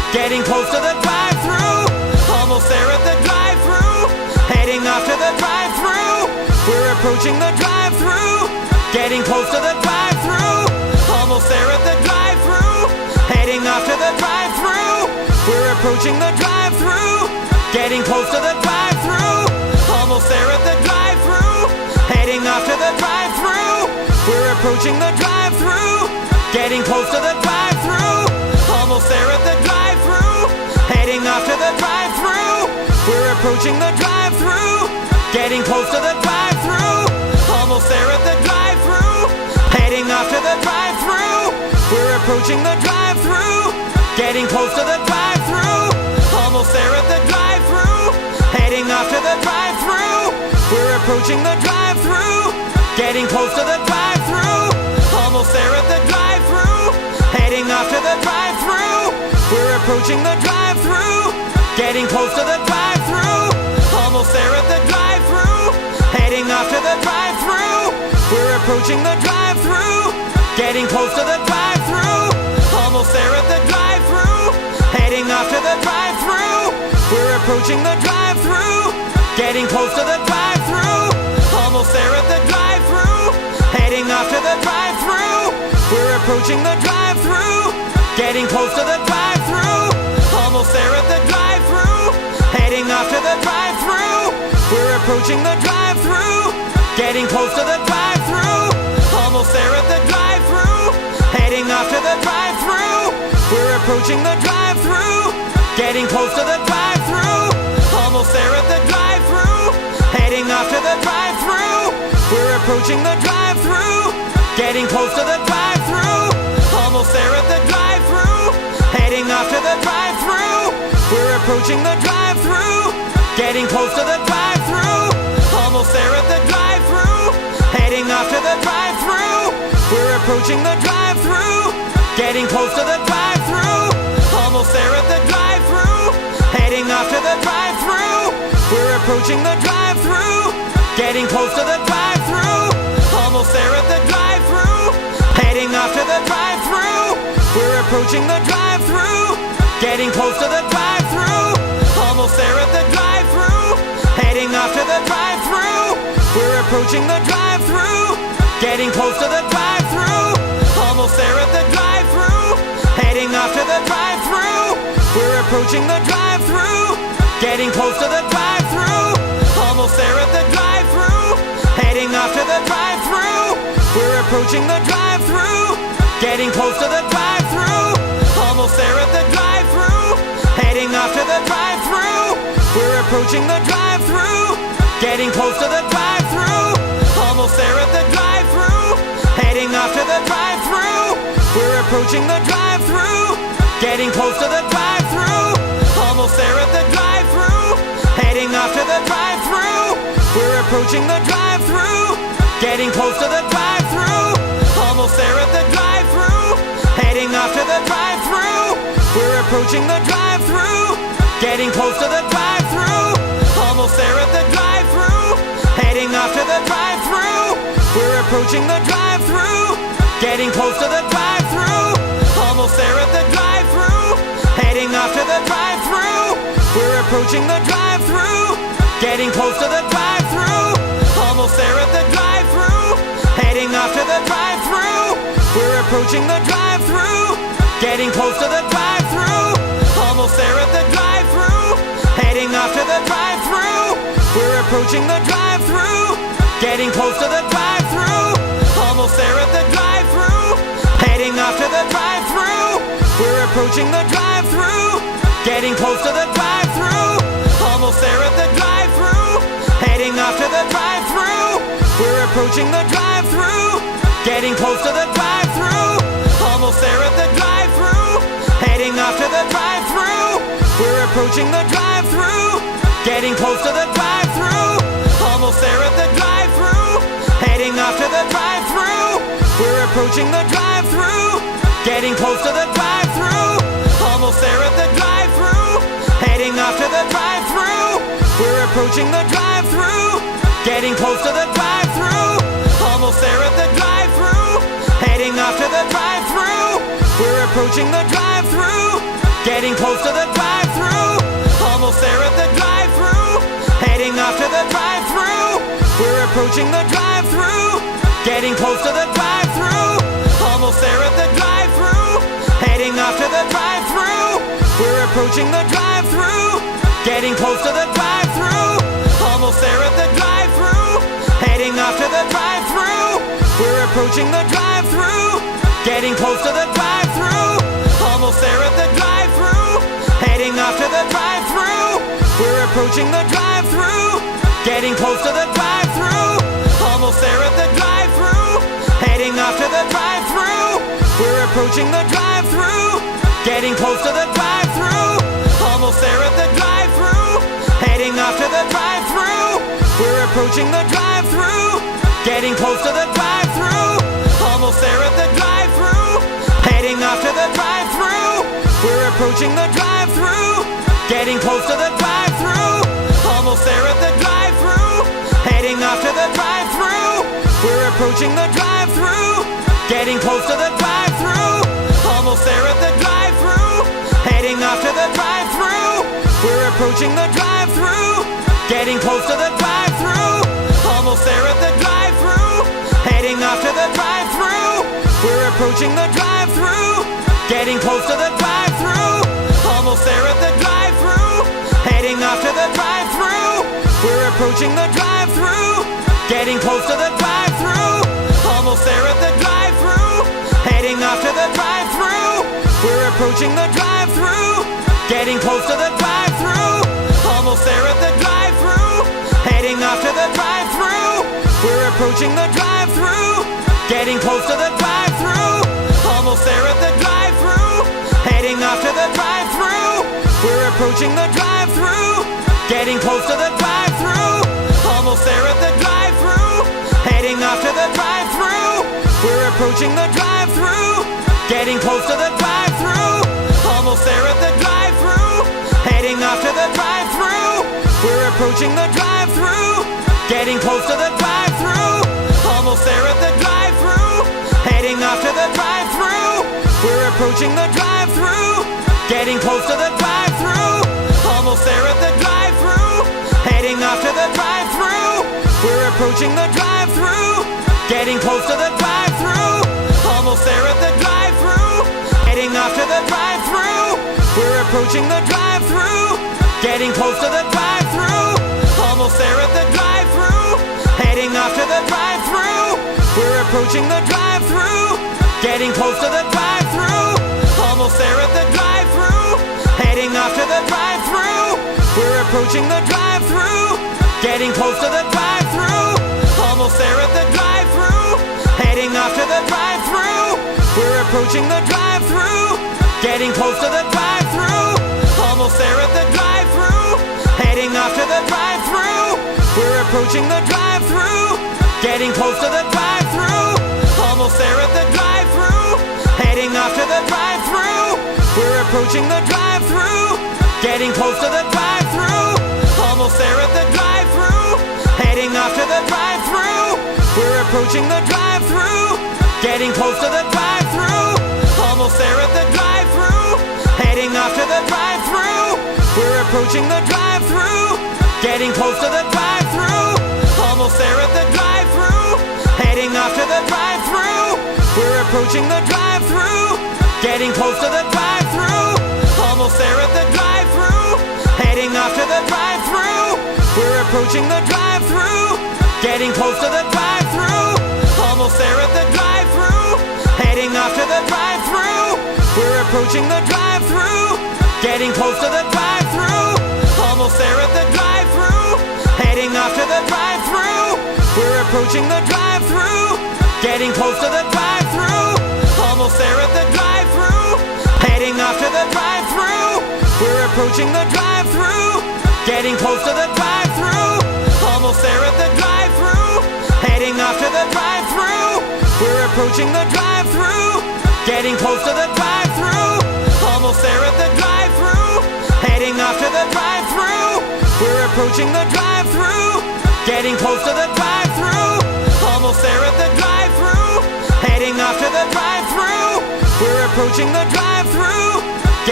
getting close to the drive-thru. Almost there at the drive-thru, heading off to the drive-thru. We're approaching the drive-thru, getting close to the drive-thru. Almost there at the drive-thru, heading off to the drive-thru. We're approaching the drive-thru, getting close to the drive-thru. Almost there at the drive-thru, heading off to the drive-thru. We're approaching the drive-thru, getting close to the drive-thru. Almost there at the drive-thru, heading off to the drive-thru. We're approaching the drive-thru, getting close to the drive-thru. Almost there at the drive-thru, heading off to the drive-thru. We're approaching the drive-thru, getting close to the drive-thru. Almost there at the drive-thru, heading off to the drive-thru. We're approaching the drive-thru, getting close to the drive-thru. Almost there at the drive-thru, heading off to the drive-thru. We're approaching the drive-thru, getting close to the drive-thru. Almost there at the drive-thru, heading off to the drive-thru. We're approaching the drive-thru, getting close to the drive-thru. Almost there at the drive-thru, heading off to the drive-thru. We're approaching the drive-thru, getting close to the drive-thru. Almost there at the drive-thru, heading off to the drive-thru. We're approaching the drive-thru, getting close to the drive-thru. Almost there at the drive-thru, heading off to the drive-thru. We're approaching the drive-thru, getting close to the drive-thru. Almost there at the drive-thru, heading off to the drive-thru. We're approaching the drive-thru, getting close to the drive-thru. Almost there at the drive-thru, heading off to the drive-thru. We're approaching the drive-thru, getting close to the drive-thru. Almost there at the drive-thru, heading off to the drive-thru. We're approaching the drive-thru, getting close to the drive-thru. Almost there at the drive-thru, heading off to the drive-thru. We're approaching the drive-thru, getting close to the drive-thru. Almost there at the drive-thru, heading off to the drive-thru. We're approaching the drive-thru, getting close to the drive-thru. Almost there at the drive-thru, heading off to the drive-thru. We're approaching the drive-thru, getting close to the drive-thru. Almost there at the drive-thru, heading off to the drive-thru. We're approaching the drive-thru, getting close to the drive-thru. Almost there at the drive-thru, heading off to the drive-thru. We're approaching the drive-thru, getting close to the drive-thru. Almost there at the drive-thru, heading off to the drive-thru. We're approaching the drive-thru, getting close to the drive-thru. Almost there at the drive-thru, heading off to the drive-thru. We're approaching the drive-thru, getting close to the drive-thru. Almost there at the drive-thru, heading off to the drive-thru. We're approaching the drive-thru, getting close to the drive-thru. Almost there at the drive-thru, heading off to the drive-thru. We're approaching the drive-thru, getting close to the drive-thru. Almost there at the drive-thru, heading off to the drive-thru. We're approaching the drive-thru, getting close to the drive-thru. Almost there at the drive-thru, heading off to the drive-thru. We're approaching the drive-thru, getting close to the drive-thru. Almost there at the drive-thru, heading off to the drive-thru. We're approaching the drive-thru, getting close to the drive-thru. Almost there at the drive-thru, heading off to the drive-thru. We're approaching the drive-thru, getting close to the drive-thru. Almost there at the drive-thru, heading off to the drive-thru. We're approaching the drive-thru, getting close to the drive-thru. Almost there at the drive-thru, heading off to the drive-thru. We're approaching the drive-thru, getting close to the drive-thru. Almost there at the drive-thru, heading off to the drive-thru. We're approaching the drive-thru, getting close to the drive-thru. Almost there at the drive-thru, heading off to the drive-thru. We're approaching the drive-thru, getting close to the drive-thru. Almost there at the drive-thru, heading off to the drive-thru. We're approaching the drive-thru, getting close to the drive-thru. Almost there at the drive-thru, heading off to the drive-thru. We're approaching the drive-thru, getting close to the drive-thru. Almost there at the drive-thru, heading off to the drive-thru. We're approaching the drive-thru, getting close to the drive-thru. Almost there at the drive-thru, heading off to the drive-thru. We're approaching the drive-thru, getting close to the drive-thru. Almost there at the drive-thru, heading off to the drive-thru. We're approaching the drive-thru, getting close to the drive-thru. Almost there at the drive-thru, heading off to the drive-thru. We're approaching the drive-thru, getting close to the drive-thru. Almost there at the drive-thru, heading off to the drive-thru. We're approaching the drive-thru, getting close to the drive-thru. Almost there at the drive-thru, heading off to the drive-thru. We're approaching the drive-thru, getting close to the drive-thru. Almost there at the drive-thru, heading off to the drive-thru. We're approaching the drive-thru, getting close to the drive-thru. Almost there at the drive-thru, heading off to the drive-thru. We're approaching the drive-thru, getting close to the drive-thru. Almost there at the drive-thru, heading off to the drive-thru. We're approaching the drive-thru, getting close to the drive-thru. Almost there at the drive-thru, heading off to the drive-thru. We're approaching the drive-thru, getting close to the drive-thru. Almost there at the drive-thru, heading off to the drive-thru. We're approaching the drive-thru, getting close to the drive-thru. Almost there at the drive-thru, heading off to the drive-thru. We're approaching the drive-thru, getting close to the drive-thru. Almost there at the drive-thru, heading off to the drive-thru. We're approaching the drive-thru, getting close to the drive-thru. Almost there at the drive-thru, heading off to the drive-thru. We're approaching the drive-thru, getting close to the drive-thru. Almost there at the drive-thru, heading off to the drive-thru. We're approaching the drive-thru, getting close to the drive-thru. Almost there at the drive-thru, heading off to the drive-thru. We're approaching the drive-thru, getting close to the drive-thru. Almost there at the drive-thru, heading off to the drive-thru. We're approaching the drive-thru, getting close to the drive-thru. Almost there at the drive-thru, heading off to the drive-thru. We're approaching the drive-thru, getting close to the drive-thru. Almost there at the drive-thru, heading off to the drive-thru. We're approaching the drive-thru, getting close to the drive-thru. Almost there at the drive-thru, heading off to the drive-thru. We're approaching the drive-thru, getting close to the drive-thru. Almost there at the drive-thru, heading off to the drive-thru. We're approaching the drive-thru, getting close to the drive-thru. Almost there at the drive-thru, heading off to the drive-thru. We're approaching the drive-thru, getting close to the drive-thru. Almost there at the drive-thru, heading off to the drive-thru. We're approaching the drive-thru, getting close to the drive-thru. Almost there at the drive-thru, heading off to the drive-thru. We're approaching the drive-thru, getting close to the drive-thru. Almost there at the drive-thru, heading off to the drive-thru. We're approaching the drive-thru, getting close to the drive-thru. Almost there at the drive-thru, heading off to the drive-thru. We're approaching the drive-thru, getting close to the drive-thru. Almost there at the drive-thru, heading off to the drive-thru. We're approaching the drive-thru, getting close to the drive-thru. Almost there at the drive-thru, heading off to the drive-thru. We're approaching the drive-thru, getting close to the drive-thru. Almost there at the drive-thru, heading off to the drive-thru. We're approaching the drive-thru, getting close to the drive-thru. Almost there at the drive-thru, heading off to the drive-thru. We're approaching the drive-thru, getting close to the drive-thru. Almost there at the drive-thru, heading off to the drive-thru. We're approaching the drive-thru, getting close to the drive-thru. Almost there at the drive-thru, heading off to the drive-thru. We're approaching the drive-thru, getting close to the drive-thru. Almost there at the drive-thru, heading off to the drive-thru. We're approaching the drive-thru, getting close to the drive-thru. Almost there at the drive-thru, heading off to the drive-thru. We're approaching the drive-thru, getting close to the drive-thru. Almost there at the drive-thru, heading off to the drive-thru. We're approaching the drive-thru,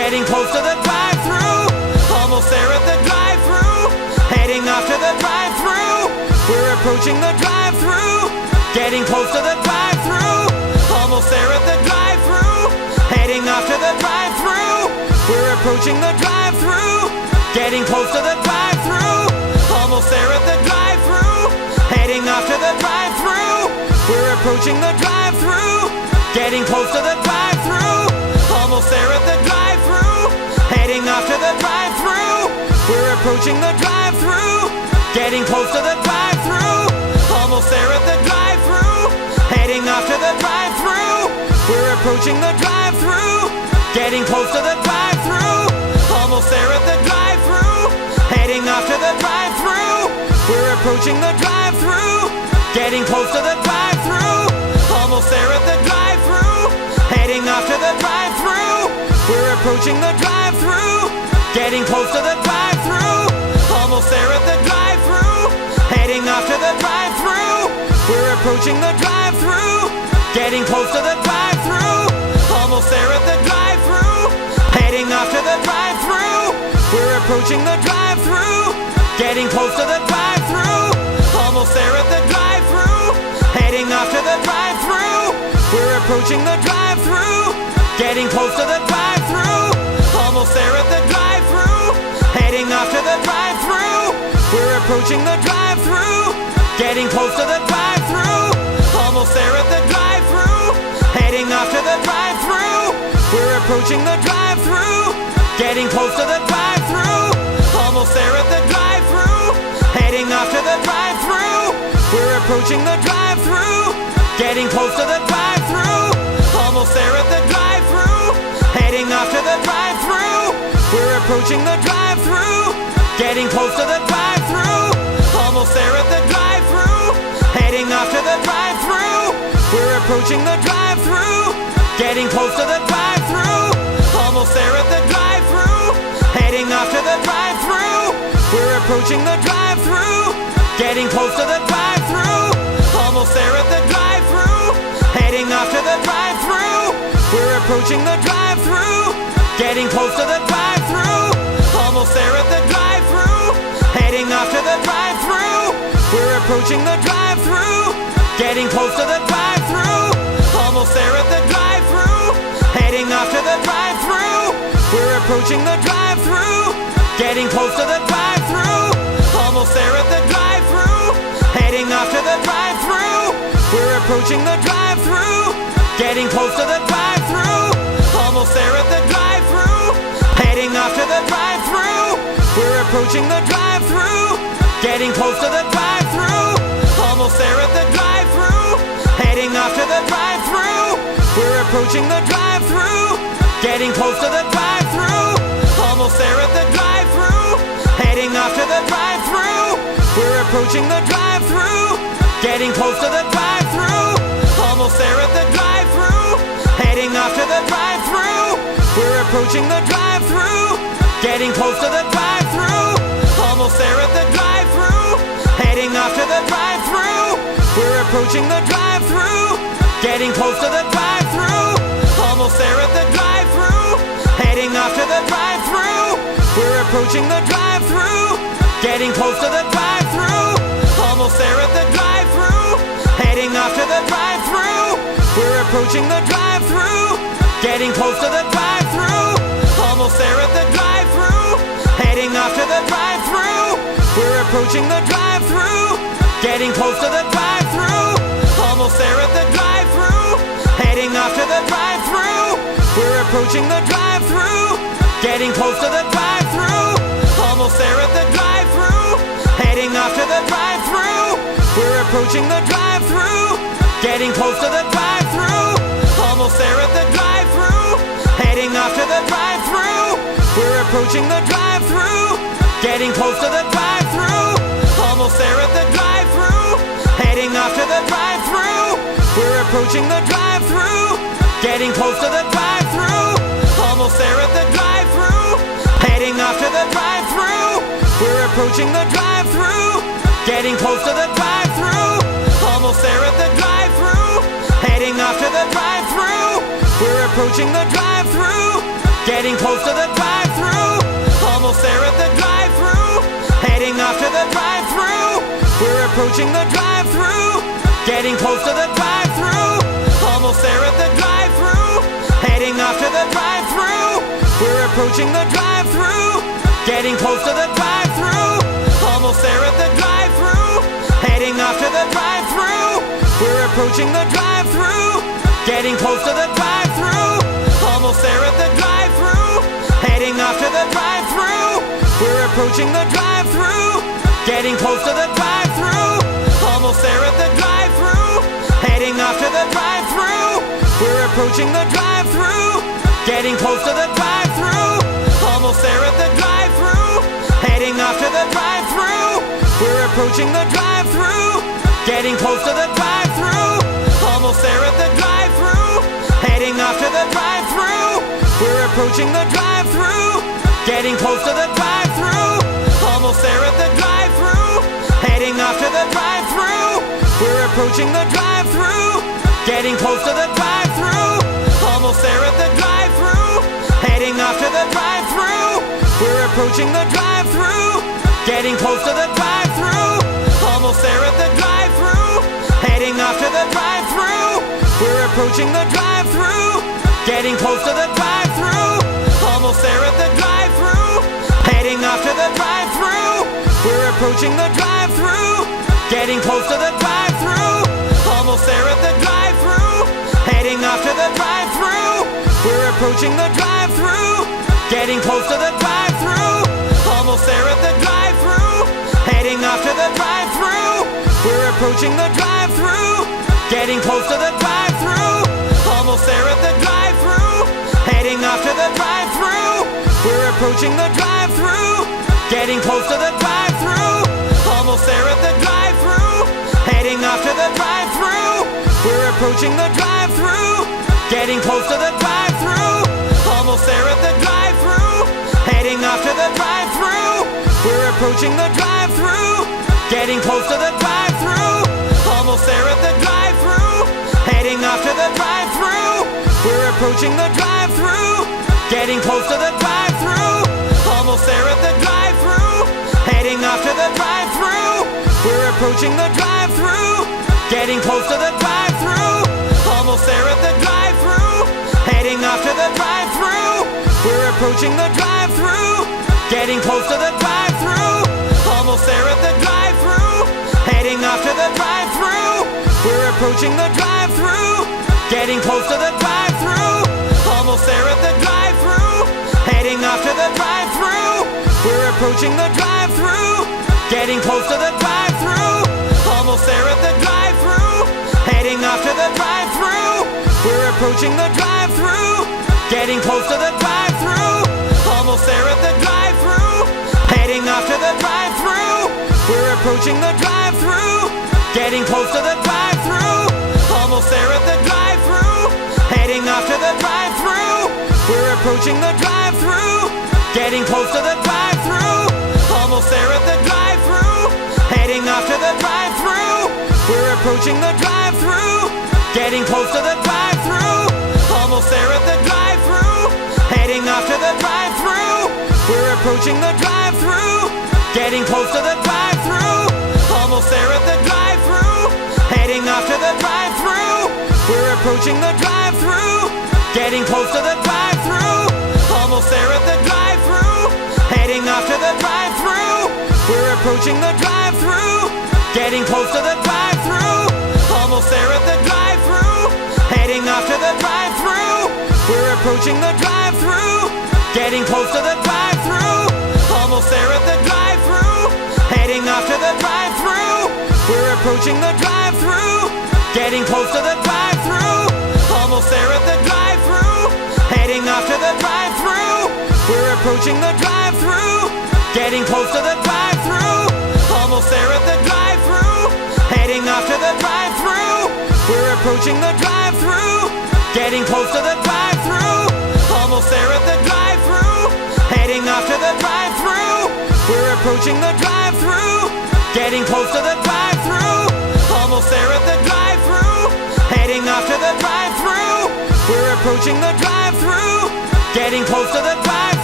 getting close to the drive-thru. Almost there at the drive-thru, heading off to the drive-thru. We're approaching the drive-thru, getting close to the drive-thru. Almost there at the drive-thru, heading off to the drive-thru. We're approaching the drive-thru, getting close to the drive-thru. Almost there at the drive-thru, heading off to the drive-thru. We're approaching the drive-thru, getting close to the drive-thru. Almost there at the drive-thru, heading off to the drive-thru. We're approaching the drive-thru, getting close to the drive-thru. Almost there at the drive-thru, heading off to the drive-thru. We're approaching the drive-thru, getting close to the drive-thru. Almost there at the drive-thru, heading off to the drive-thru. We're approaching the drive-thru, getting close to the drive-thru. Almost there at the drive-thru, heading off to the drive-thru. We're approaching the drive-thru, getting close to the drive-thru. Almost there at the drive-thru, heading off to the drive-thru. We're approaching the drive-thru, getting close to the drive-thru. Almost there at the drive-thru, heading off to the drive-thru. We're approaching the drive-thru, getting close to the drive-thru. Almost there at the drive-thru, heading off to the drive-thru. We're approaching the drive-thru, getting close to the drive-thru. Almost there at the drive-thru, heading off to the drive-thru. We're approaching the drive-thru, getting close to the drive-thru. Almost there at the drive-thru, heading off to the drive-thru. We're approaching the drive-thru, getting close to the drive-thru. Almost there at the drive-thru, heading off to the drive-thru. We're approaching the drive-thru, getting close to the drive-thru. Almost there at the drive-thru, heading off to the drive-thru. We're approaching the drive-thru, getting close to the drive-thru. Almost there at the drive-thru, heading off to the drive-thru. We're approaching the drive-thru, getting close to the drive-thru. Almost there at the drive-thru, heading off to the drive-thru. We're approaching the drive-thru, getting close to the drive-thru. Almost there at the drive-thru, heading off to the drive-thru. We're approaching the drive-thru, getting close to the drive-thru. Almost there at the drive-thru, heading off to the drive-thru. We're approaching the drive-thru, getting close to the drive-thru. Almost there at the drive-thru, heading off to the drive-thru. We're approaching the drive-thru, getting close to the drive-thru. Almost there at the drive-thru, heading off to the drive-thru. We're approaching the drive-thru, getting close to the drive-thru. Almost there at the drive-thru, heading off to the drive-thru. We're approaching the drive-thru, getting close to the drive-thru. Almost there at the drive-thru, heading off to the drive-thru. We're approaching the drive-thru, getting close to the drive-thru. Almost there at the drive-thru, heading off to the drive-thru. We're approaching the drive-thru, getting close to the drive-thru. Almost there at the drive-thru, heading off to the drive-thru. We're approaching the drive-thru, getting close to the drive-thru. Almost there at the drive-thru, heading off to the drive-thru. We're approaching the drive-thru, getting close to the drive-thru. Almost there at the drive-thru, heading off to the drive-thru. We're approaching the drive-thru, getting close to the drive-thru. Almost there at the drive-thru, heading off to the drive-thru. We're approaching the drive-thru, getting close to the drive-thru. Almost there at the drive-thru, heading off to the drive-thru. We're approaching the drive-thru, getting close to the drive-thru. Almost there at the drive-thru, heading off to the drive-thru. We're approaching the drive-thru, getting close to the drive-thru. Almost there at the drive-thru, heading off to the drive-thru. We're approaching the drive-thru, getting close to the drive-thru. Almost there at the drive-thru, heading off to the drive-thru. We're approaching the drive-thru, getting close to the drive-thru. Almost there at the drive-thru, heading off to the drive-thru. We're approaching the drive-thru, getting close to the drive-thru. Almost there at the drive-thru, heading off to the drive-thru. We're approaching the drive-thru, getting close to the drive-thru. Almost there at the drive-thru, heading off to the drive-thru. We're approaching the drive-thru, getting close close to the drive-thru. Almost there at the drive-thru. Heading off to the drive-thru. We're approaching the drive-thru. Getting close to the drive-thru. Almost there at the drive-thru. Heading off to the drive-thru. We're approaching the drive-thru. Getting close to the drive-thru. Almost there at the drive-thru. Heading off to the drive-thru. We're approaching the drive-thru. Getting close to the drive-thru. Almost there at the drive-thru. Heading off to the drive-thru. We're approaching the drive-thru. Getting close to the drive-thru. Almost there at the drive-thru. Heading off to the drive-thru. We're approaching the drive-thru. Getting close to the drive-thru. Almost there at the drive-thru. Heading off to the drive-thru. We're approaching the drive-thru. Getting close to the drive-thru. Almost there at the drive-thru. Heading off to the drive-thru. We're approaching the drive-thru. Getting close to the drive-thru. Almost there at the drive-thru. Heading off to the drive-thru. We're approaching the drive-thru. Getting close to the drive-thru. Almost there at the drive-thru. Heading off to the drive-thru. We're approaching the drive-thru. Getting close to the drive-thru. Almost there at the drive-thru. Heading off to the drive-thru. We're approaching the drive-thru. Getting close to the drive-thru. Almost there at the drive-thru. Heading off to the drive-thru. We're approaching the drive-thru. Getting close to the drive-thru. Almost there at the drive-thru. Heading off to the drive-thru. We're approaching the drive-thru. Getting close to the drive-thru. Almost there at the drive-thru. Heading off to the drive-thru. We're approaching the drive-thru. Getting close to the drive-thru. Almost there at the drive-thru. Heading off to the drive-thru. We're approaching the drive-thru. Getting close to the drive-thru. Almost there at the drive-thru. Heading off to the drive-thru. We're approaching the drive-thru. Getting close to the drive-thru. Almost there at the drive-thru. Heading off to the drive-thru. We're approaching the drive-thru. Getting close to the drive-thru. Almost there at the drive-thru. Heading off to the drive-thru. We're approaching the drive-thru. Getting close to the drive-thru. Almost there at the drive-thru. Heading off to the drive-thru. We're approaching the drive-thru. Getting close to the drive-thru. Almost there at the drive-thru. Heading off to the drive-thru. We're approaching the drive-thru. Getting close to the drive-thru. Almost there at the drive-thru. Heading off to the drive-thru. We're approaching the drive-thru. Getting close to the drive-thru. Almost there at the drive-thru. Heading off to the drive-thru. We're approaching the drive-thru. Getting close to the drive-thru. Almost there at the drive-thru. Heading off to the drive-thru. We're approaching the drive-thru. Getting close to the drive-thru. Almost there at the drive-thru. Heading off to the drive-thru. We're approaching the drive-thru. Getting close to the drive-thru. Almost there at the drive-thru. Heading off to the drive-thru. We're approaching the drive-thru. Getting close to the drive-thru. Almost there at the drive-thru. Heading off to the drive-thru. We're approaching the drive-thru. Getting close to the drive-thru. Almost there at the drive-thru. Heading off to the drive-thru. We're approaching the drive-thru. Getting close to the drive-thru. Almost there at the drive-thru. Heading off to the drive-thru. We're approaching the drive-thru. Getting close to the drive-thru. Almost there at the drive-thru. Heading off to the drive-thru. We're approaching the drive-thru. Getting close to the drive-thru. Almost there at the drive-thru. Heading off to the drive-thru. We're approaching the drive-thru. Getting close to the drive-thru. Almost there at the drive-thru. Heading off to the drive-thru. We're approaching the drive-thru. Getting close to the drive-thru. Almost there at the drive-thru. Heading off to the drive-thru. We're approaching the drive-thru. Getting close to the drive-thru. Almost there at the drive-thru. Heading off to the drive-thru. We're approaching the drive-thru. Getting close to the drive-thru. Almost there at the drive-thru. Heading off to the drive-thru. We're approaching the drive-thru. Getting close to the drive-thru. Almost there at the drive-thru. Heading off to the drive-thru. We're approaching the drive-thru. Getting close to the drive-thru.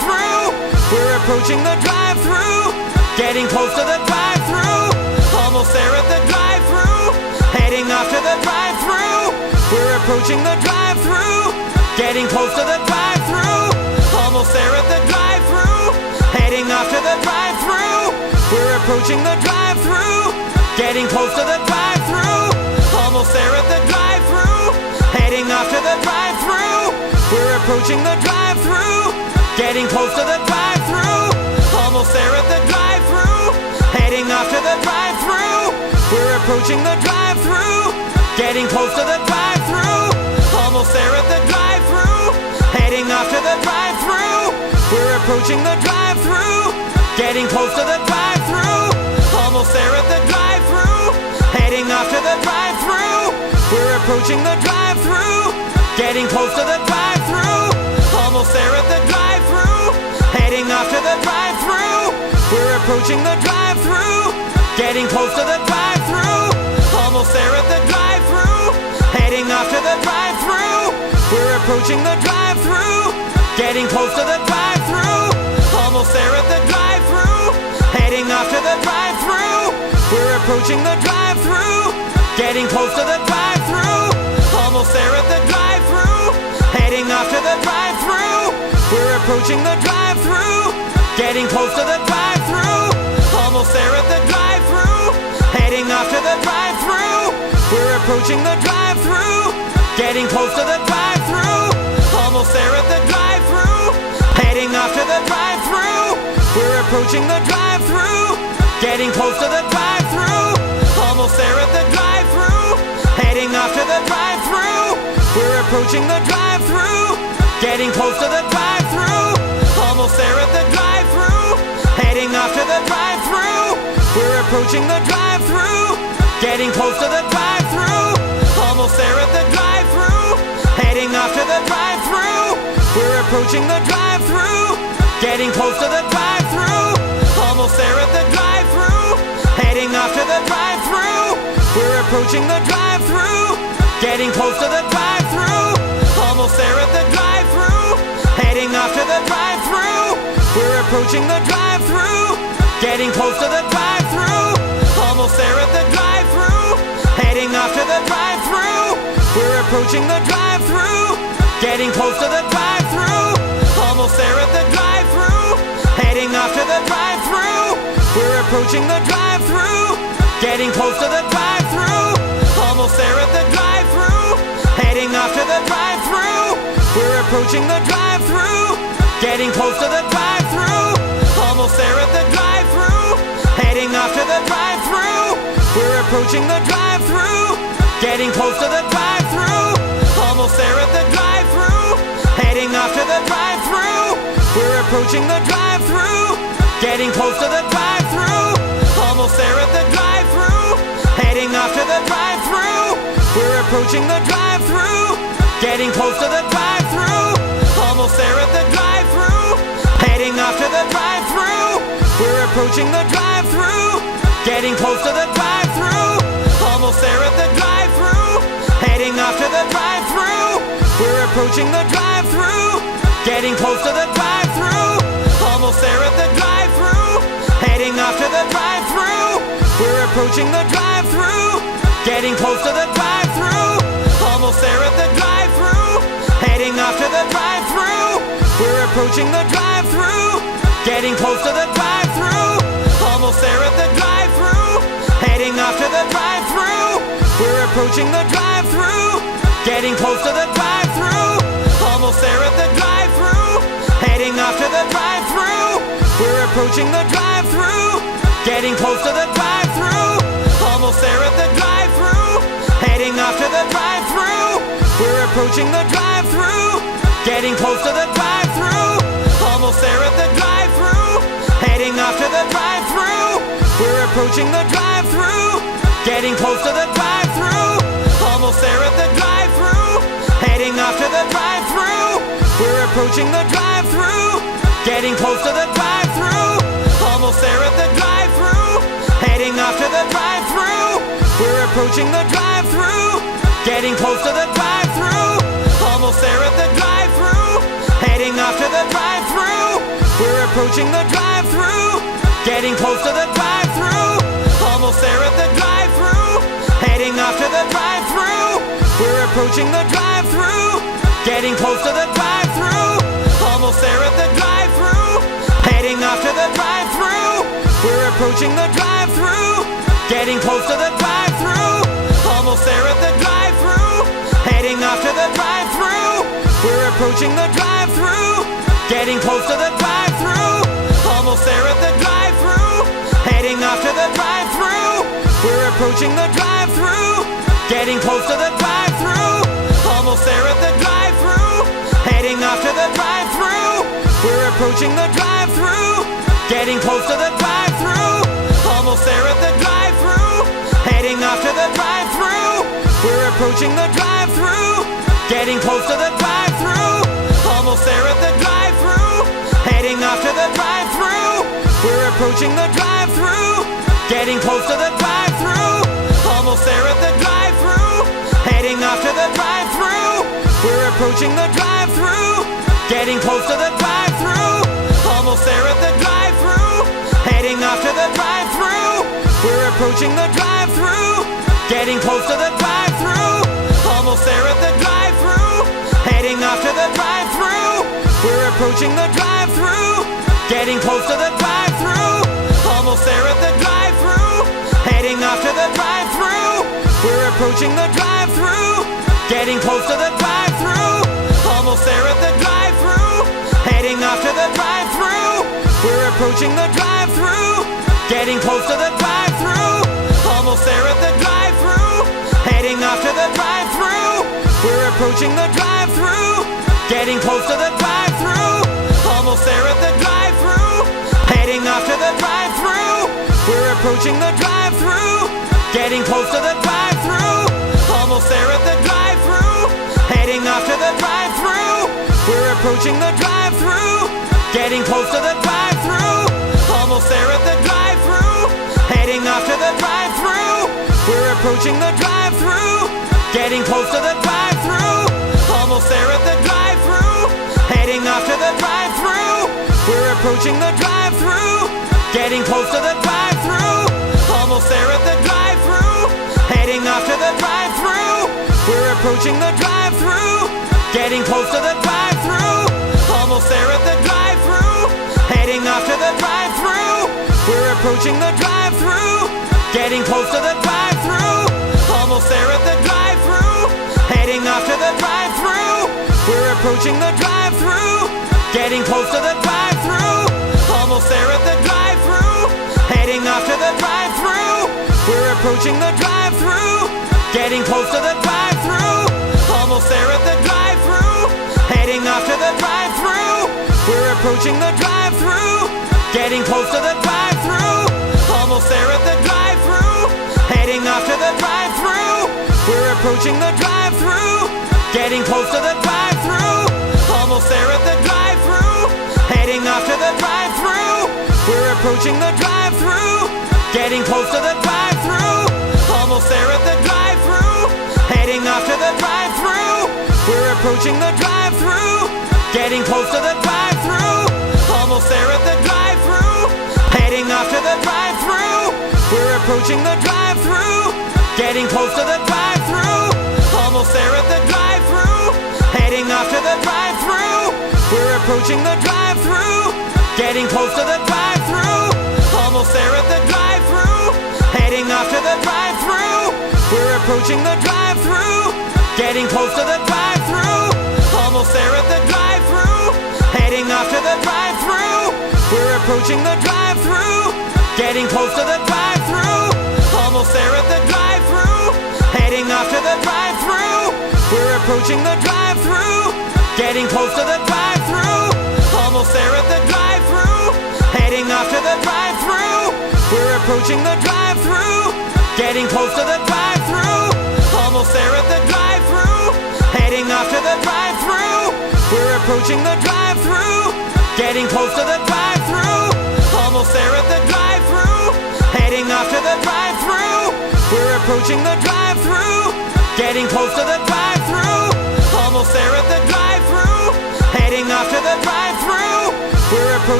approaching the drive-thru, getting close to the drive-thru, almost there at the drive-thru, heading off to the drive-thru. We're approaching the drive-thru, getting close to the drive-thru, almost there at the drive-thru, heading off to the drive-thru. We're approaching the drive-thru, getting close to the drive-thru, almost there at the drive-thru, heading off to the drive-thru. We're approaching the drive-thru, getting close to the drive-thru, almost there at the drive-thru, heading off to the drive-thru. We're approaching the drive-thru, getting close to the drive-thru, almost there at the drive-thru, heading off to the drive-thru. We're approaching the drive-thru, getting close to the drive-thru, almost there at the drive-thru, heading off to the drive-thru. We're approaching the drive-thru, getting close to the drive-thru, almost there at the drive-thru, heading off to the drive-thru. We're approaching the drive-thru, getting close to the drive-thru, almost there at the drive-thru, heading off to the drive-thru. We're approaching the drive-thru, getting close to the drive-thru, almost there at the drive-thru, heading off to the drive-thru. We're approaching the drive-thru, getting close to the drive-thru, almost there at the drive-thru, heading off to the drive-thru. We're approaching the drive-thru, getting close to the drive-thru, almost there at the drive-thru, heading off to the drive-thru. We're approaching the drive-thru, getting close to the drive-thru, almost there at the drive-thru, heading off to the drive-thru. We're approaching the drive-thru, getting close to the drive-thru, almost there at the drive-thru, heading off to the drive-thru. We're approaching the drive-thru, getting close to the drive-thru, almost there at the drive-thru, heading off to the drive-thru. We're approaching the drive-thru, getting close to the drive-thru, almost there at the drive-thru, heading off to the drive-thru. We're approaching the drive-thru, getting close to the drive-thru, almost there at the drive-thru, heading off to the drive-thru. We're approaching the drive-thru, getting close to the drive-thru, almost there at the drive-thru, heading off to the drive-thru. We're approaching the drive-thru, getting close to the drive-thru, almost there at the drive-thru, heading off to the drive-thru. We're approaching the drive-thru, getting close to the drive-thru, almost there at the drive-thru, heading off to the drive-thru. We're approaching the drive-thru, getting close to the drive-thru, almost there at the drive-thru, heading off to the drive-thru. We're approaching the drive-thru, getting close to the drive-thru, almost there at the drive-thru, heading off to the drive-thru. We're approaching the drive-thru, getting close to the drive-thru, almost there at the drive-thru, heading off to the drive-thru. We're approaching the drive-thru, getting close to the drive-thru, almost there at the drive-thru, heading off to the drive-thru. We're approaching the drive-thru, getting close to the drive-thru, almost there at the drive-thru, heading off to the drive-thru. We're approaching the drive-thru, getting close to the drive-thru, almost there at the drive-thru, heading off to the drive-thru. We're approaching the drive-thru, getting close to the drive-thru, almost there at the drive-thru, heading off to the drive-thru. We're approaching the drive-thru, getting close to the drive-thru, almost there at the drive-thru, heading off to the drive-thru. We're approaching the drive-thru, getting close to the drive-thru, almost there at the drive-thru, heading off to the drive-thru. We're approaching the drive-thru, getting close to the drive-thru, almost there at the drive-thru, heading off to the drive-thru. We're approaching the drive-thru, getting close to the drive-thru, almost there at the drive-thru, heading off to the drive-thru. We're approaching the drive-thru, getting close to the drive-thru, almost there at the drive-thru, heading off to the drive-thru. We're approaching the drive-thru, getting close to the drive-thru, almost there at the drive-thru, heading off to the drive-thru. We're approaching the drive-thru, getting close to the drive-thru, almost there at the drive-thru, heading off to the drive-thru. We're approaching the drive-thru, getting close to the drive-thru, almost there at the drive-thru, heading off to the drive-thru. We're approaching the drive-thru, getting close to the drive-thru, almost there at the drive-thru, heading off to the drive-thru. We're approaching the drive-thru, getting close to the drive-thru, almost there at the drive-thru, heading off to the drive-thru. We're approaching the drive-thru, getting close to the drive-thru, almost there at the drive-thru, heading off to the drive-thru. We're approaching the drive-thru, getting close to the drive-thru, almost there at the drive-thru, heading off to the drive-thru. We're approaching the drive-thru, getting close to the drive-thru, almost there at the drive-thru, heading off to the drive-thru. We're approaching the drive-thru, getting close to the drive-thru, almost there at the drive-thru, heading off to the drive-thru. We're approaching the drive-thru, getting close to the drive-thru, almost there at the drive-thru, heading off to the drive-thru. We're approaching the drive-thru, getting close to the drive-thru, almost there at the drive-thru, heading off to the drive-thru. We're approaching the drive-thru, getting close to the drive-thru, almost there at the drive-thru, heading off to the drive-thru. We're approaching the drive-thru, getting close to the drive-thru, almost there at the drive-thru, heading off to the drive-thru. We're approaching the drive-thru, getting close to the drive-thru, almost there at the drive-thru, heading off to the drive-thru. We're approaching the drive-thru, getting close to the drive-thru, almost there at the drive-thru, heading off to the drive-thru. We're approaching the drive-thru, getting close to the drive-thru, almost there at the drive-thru, heading off to the drive-thru. We're approaching the drive-thru, getting close to the drive-thru, almost there at the drive-thru, heading off to the drive-thru. We're approaching the drive-thru, getting close to the drive-thru, almost there at the drive-thru, heading off to the drive-thru. We're approaching the drive-thru, getting close to the drive-thru, almost there at the drive-thru, heading off to the drive-thru. We're approaching the drive-thru, getting close to the drive-thru, almost there at the drive-thru, heading off to the drive-thru. We're approaching the drive-thru, getting close to the drive-thru, almost there at the drive-thru, heading off to the drive-thru. We're approaching the drive-thru, getting close to the drive-thru, almost there at the drive-thru, heading off to the drive-thru. We're approaching the drive-thru, getting close to the drive-thru, almost there at the drive-thru, heading off to the drive-thru. We're approaching the drive-thru, getting close to the drive-thru, almost there at the drive-thru, heading off to the drive-thru. We're approaching the drive-thru, getting close to the drive-thru, almost there at the drive-thru, heading off to the drive-thru. We're approaching the drive-thru, getting close to the drive-thru, almost there at the drive-thru, heading off to the drive-thru. We're approaching the drive-thru, getting close to the drive-thru, almost there at the drive-thru, heading off to the drive-thru. We're approaching the drive-thru, getting close to the drive-thru, almost there at the drive-thru, heading off to the drive-thru. We're approaching the drive-thru, getting close to the drive-thru, almost there at the drive-thru, heading off to the drive-thru. We're approaching the drive-thru, getting close to the drive-thru, almost there at the drive-thru, heading off to the drive-thru. We're approaching the drive-thru, getting close to the drive-thru, almost there at the drive-thru, heading off to the drive-thru. We're approaching the drive-thru, getting close to the drive-thru, almost there at the drive-thru, heading off to the drive-thru. We're approaching the drive-thru, getting close to the drive-thru, almost there at the drive-thru, heading off to the drive-thru. We're approaching the drive-thru, getting close to the drive-thru, almost there at the drive-thru, heading off to the drive-thru. We're approaching the drive-thru, getting close to the drive-thru, almost there at the drive-thru, heading off to the drive-thru. We're approaching the drive-thru, getting close to the drive-thru, almost there at the drive-thru, heading off to the drive-thru. We're approaching the drive-thru, getting close to the drive-thru, almost there at the drive-thru, heading off to the drive-thru. We're approaching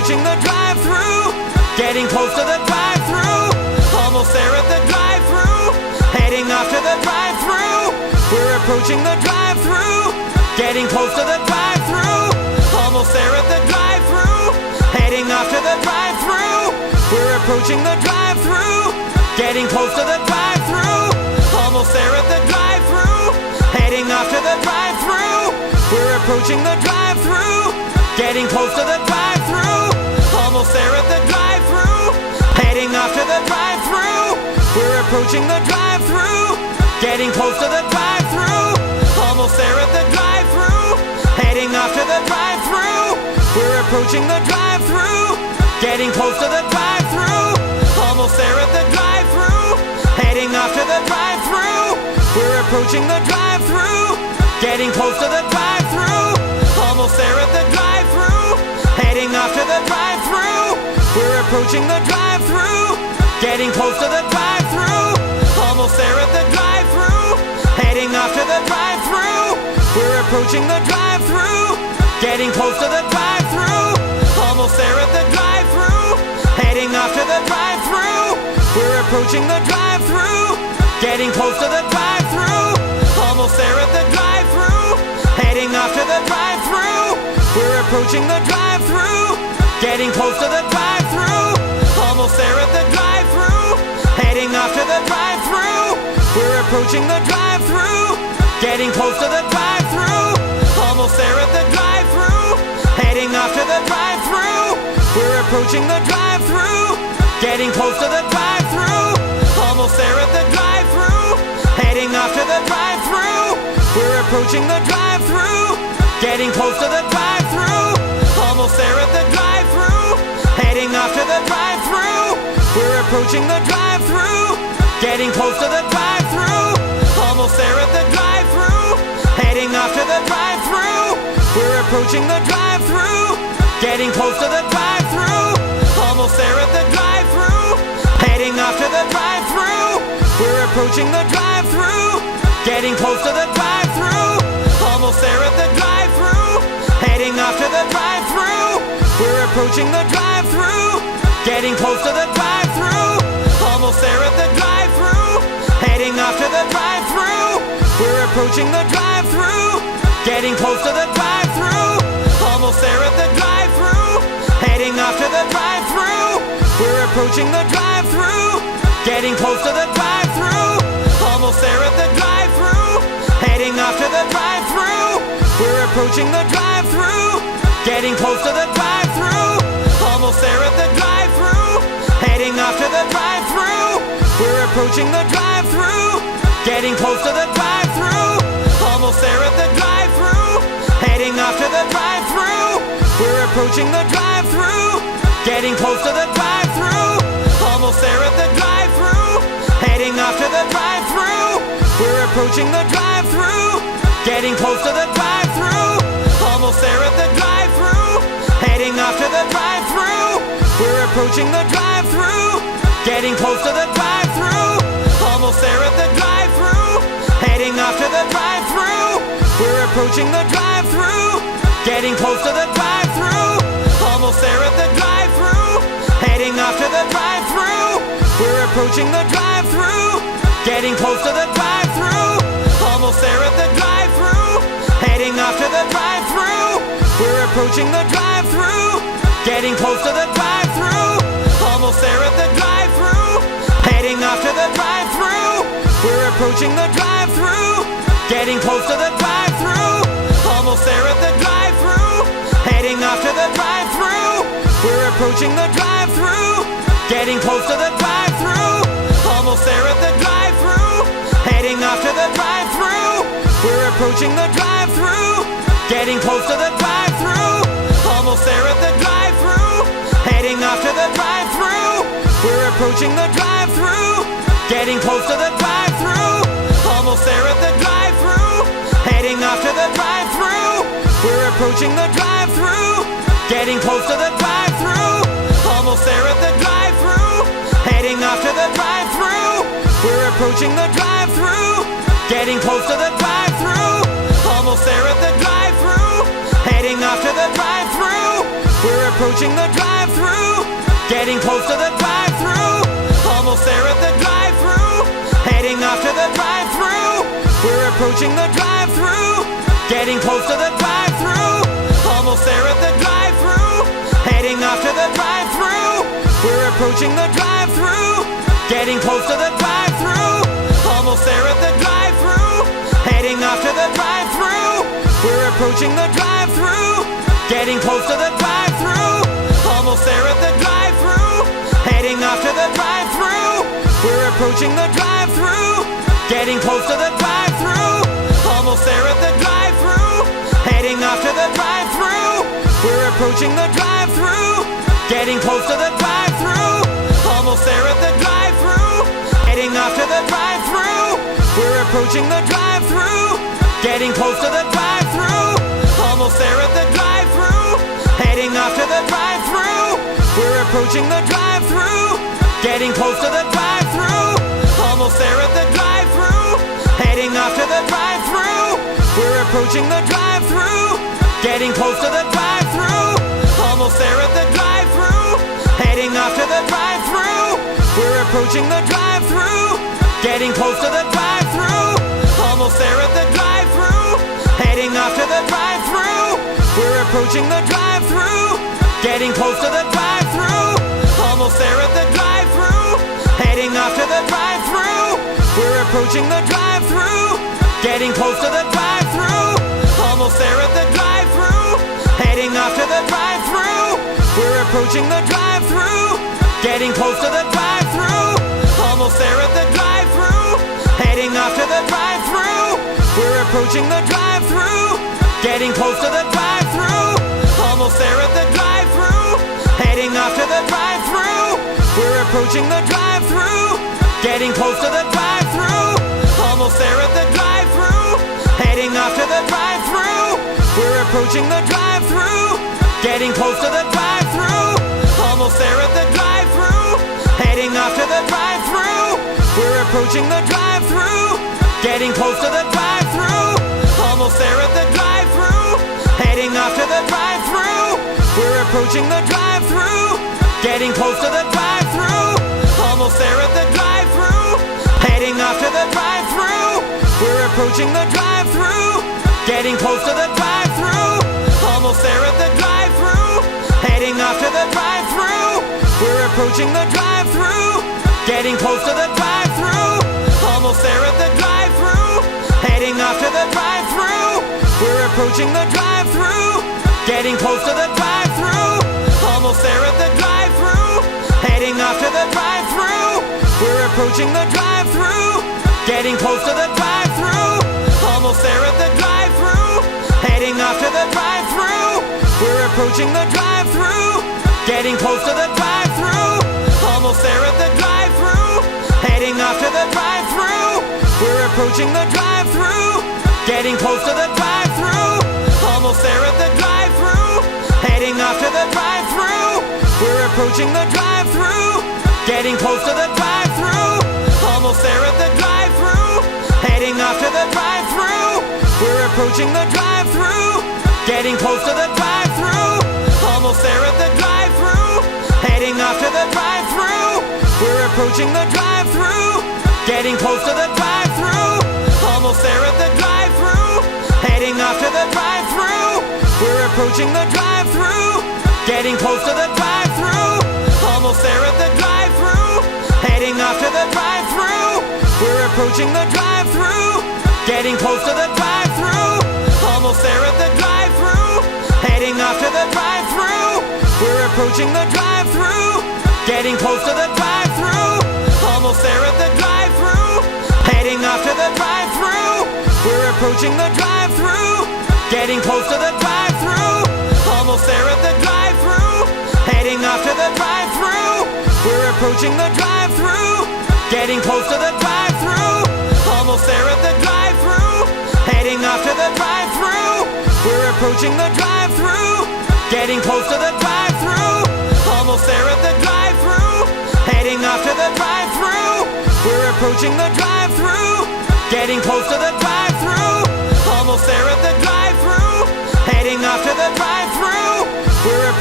approaching the drive-thru, getting close to the drive-thru, almost there at the drive-thru, heading off to the drive-thru. We're approaching the drive-thru, getting close to the drive-thru, almost there at the drive-thru, heading off to the drive-thru. We're approaching the drive-thru, getting close to the drive-thru, almost there at the drive-thru, heading off to the drive-thru. We're approaching the drive-thru, getting close to the drive-thru, almost there at the drive-thru, heading off to the drive-thru. We're approaching the drive-thru, getting close to the drive-thru, almost there at the drive-thru, heading off to the drive-thru. We're approaching the drive-thru, getting close to the drive-thru, almost there at the drive-thru, heading off to the drive-thru. We're approaching the drive-thru, getting close to the drive-thru, almost there at the drive-thru, heading off to the drive-thru. We're approaching the drive-thru, getting close to the drive-thru, almost there at the drive-thru, heading off to the drive-thru. We're approaching the drive-thru, getting close to the drive-thru, almost there at the drive-thru, heading off to the drive-thru. We're approaching the drive-thru, getting close to the drive-thru, almost there at the drive-thru, heading off to the drive-thru. We're approaching the drive-thru, getting close to the drive-thru, almost there at the drive-thru, heading off to the drive-thru. We're approaching the drive-thru, getting close to the drive-thru, almost there at the drive-thru, heading off to the drive-thru. We're approaching the drive-thru, getting close to the drive-thru, almost there at the drive-thru, heading off to the drive-thru. We're approaching the drive-thru, getting close to the drive-thru, almost there at the drive-thru, heading off to the drive-thru. We're approaching the drive-thru, getting close to the drive-thru, almost there at the drive-thru, heading off to the drive-thru. We're approaching the drive-thru, getting close to the drive-thru, almost there at the drive-thru, heading off to the drive-thru. We're approaching the drive-thru, getting close to the drive-thru, almost there at the drive-thru, heading off to the drive-thru. We're approaching the drive-thru, getting close to the drive-thru, almost there at the drive-thru, heading off to the drive-thru. We're approaching the drive-thru, getting close to the drive-thru, almost there at the drive-thru, heading off to the drive-thru. We're approaching the drive-thru, getting close to the drive-thru, almost there at the drive-thru, heading off to the drive-thru. We're approaching the drive-thru, getting close to the drive-thru, almost there at the drive-thru, heading off to the drive-thru. We're approaching the drive-thru, getting close to the drive-thru, almost there at the drive-thru, heading off to the drive-thru. We're approaching the drive-thru, getting close to the drive-thru, almost there at the drive-thru, heading off to the drive-thru. We're approaching the drive-thru, getting close to the drive-thru, almost there at the drive-thru, heading off to the drive-thru. We're approaching the drive-thru, getting close to the drive-thru, almost there at the drive-thru, heading off to the drive-thru. We're approaching the drive-thru, getting close to the drive-thru, almost there at the drive-thru, heading off to the drive-thru. We're approaching the drive-thru, getting close to the drive-thru, almost there at the drive-thru, heading off to the drive-thru. We're approaching the drive-thru, getting close to the drive-thru, almost there at the drive-thru, heading off to the drive-thru. We're approaching the drive-thru, getting close to the drive-thru, almost there at the drive-thru, heading off to the drive-thru. We're approaching the drive-thru, getting close to the drive-thru, almost there at the drive-thru, heading off to the drive-thru. We're approaching the drive-thru, getting close to the drive-thru, almost there at the drive-thru, heading off to the drive-thru. We're approaching the drive-thru, getting close to the drive-thru, almost there at the drive-thru, heading off to the drive-thru. We're approaching the drive-thru, getting close to the drive-thru, almost there at the drive-thru, heading off to the drive-thru. We're approaching the drive-thru, getting close to the drive-thru, almost there at the drive-thru, heading off to the drive-thru. We're approaching approaching the drive-thru, getting close to the drive-thru, almost there at the drive-thru, heading off to the drive-thru. We're approaching the drive-thru, getting close to the drive-thru, almost there at the drive-thru, heading off to the drive-thru. We're approaching the drive-thru, getting close to the drive-thru, almost there at the drive-thru, heading off to the drive-thru. We're approaching the drive-thru, getting close to the drive-thru, almost there at the drive-thru, heading off to the drive-thru. We're approaching the drive-thru, getting close to the drive-thru, almost there at the drive-thru, heading off to the drive-thru. We're approaching the drive-thru, getting close to the drive-thru, almost there at the drive-thru, heading off to the drive-thru. We're approaching the drive-thru, getting close to the drive-thru, almost there at the drive-thru, heading off to the drive-thru. We're approaching the drive-thru, getting close to the drive-thru, almost there at the drive-thru, heading off to the drive-thru. We're approaching the drive-thru, getting close to the drive-thru, almost there at the drive-thru, heading off to the drive-thru. We're approaching the drive-thru, getting close to the drive-thru, almost there at the drive-thru, heading off to the drive-thru. We're approaching the drive-thru, getting close to the drive-thru, almost there at the drive-thru, heading off to the drive-thru. We're approaching the drive-thru, getting close to the drive-thru, almost there at the drive-thru, heading off to the drive-thru. We're approaching the drive-thru, getting close to the drive-thru, almost there at the drive-thru, heading off to the drive-thru. We're approaching the drive-thru, getting close to the drive-thru, almost there at the drive-thru, heading off to the drive-thru. We're approaching the drive-thru, getting close to the drive-thru, almost there at the drive-thru, heading off to the drive-thru. We're approaching the drive-thru, getting close to the drive-thru, almost there at the drive-thru, heading off to the drive-thru. We're approaching the drive-thru, getting close to the drive-thru, almost there at the drive-thru, heading off to the drive-thru. We're approaching the drive-thru, getting close to the drive-thru, almost there at the drive-thru, heading off to the drive-thru. We're approaching the drive-thru, getting close to the drive-thru, almost there at the drive-thru, heading off to the drive-thru. We're approaching the drive-thru, getting close to the drive-thru, almost there at the drive-thru, heading off to the drive-thru. We're approaching the drive-thru, getting close to the drive-thru, almost there at the drive-thru, heading off to the drive-thru. We're approaching the drive-thru, getting close to the drive-thru, almost there at the drive-thru, heading off to the drive-thru. We're approaching the drive-thru, getting close to the drive-thru, almost there at the drive-thru, heading off to the drive-thru. We're approaching the drive-thru, getting close to the drive-thru, almost there at the drive-thru, heading off to the drive-thru. We're approaching the drive-thru, getting close to the drive-thru, almost there at the drive-thru, heading off to the drive-thru. We're approaching the drive-thru, getting close to the drive-thru, almost there at the drive-thru, heading off to the drive-thru. We're approaching the drive-thru, getting close to the drive-thru, almost there at the drive-thru, heading off to the drive-thru. We're approaching the drive-thru, getting close to the drive-thru, almost there at the drive-thru, heading off to the drive-thru. We're approaching the drive-thru, getting close to the drive-thru, almost there at the drive-thru, heading off to the drive-thru. We're approaching the drive-thru, getting close to the drive-thru, almost there at the drive-thru, heading off to the drive-thru. We're approaching the drive-thru, getting close to the drive-thru, almost there at the drive-thru, heading off to the drive-thru. We're approaching the drive-thru, getting close to the drive-thru, almost there at the drive-thru, heading off to the drive-thru. We're approaching the drive-thru, getting close to the drive-thru, almost there at the drive-thru, heading off to the drive-thru. We're approaching the drive-thru, getting close to the drive-thru, almost there at the drive-thru, heading off to the drive-thru. We're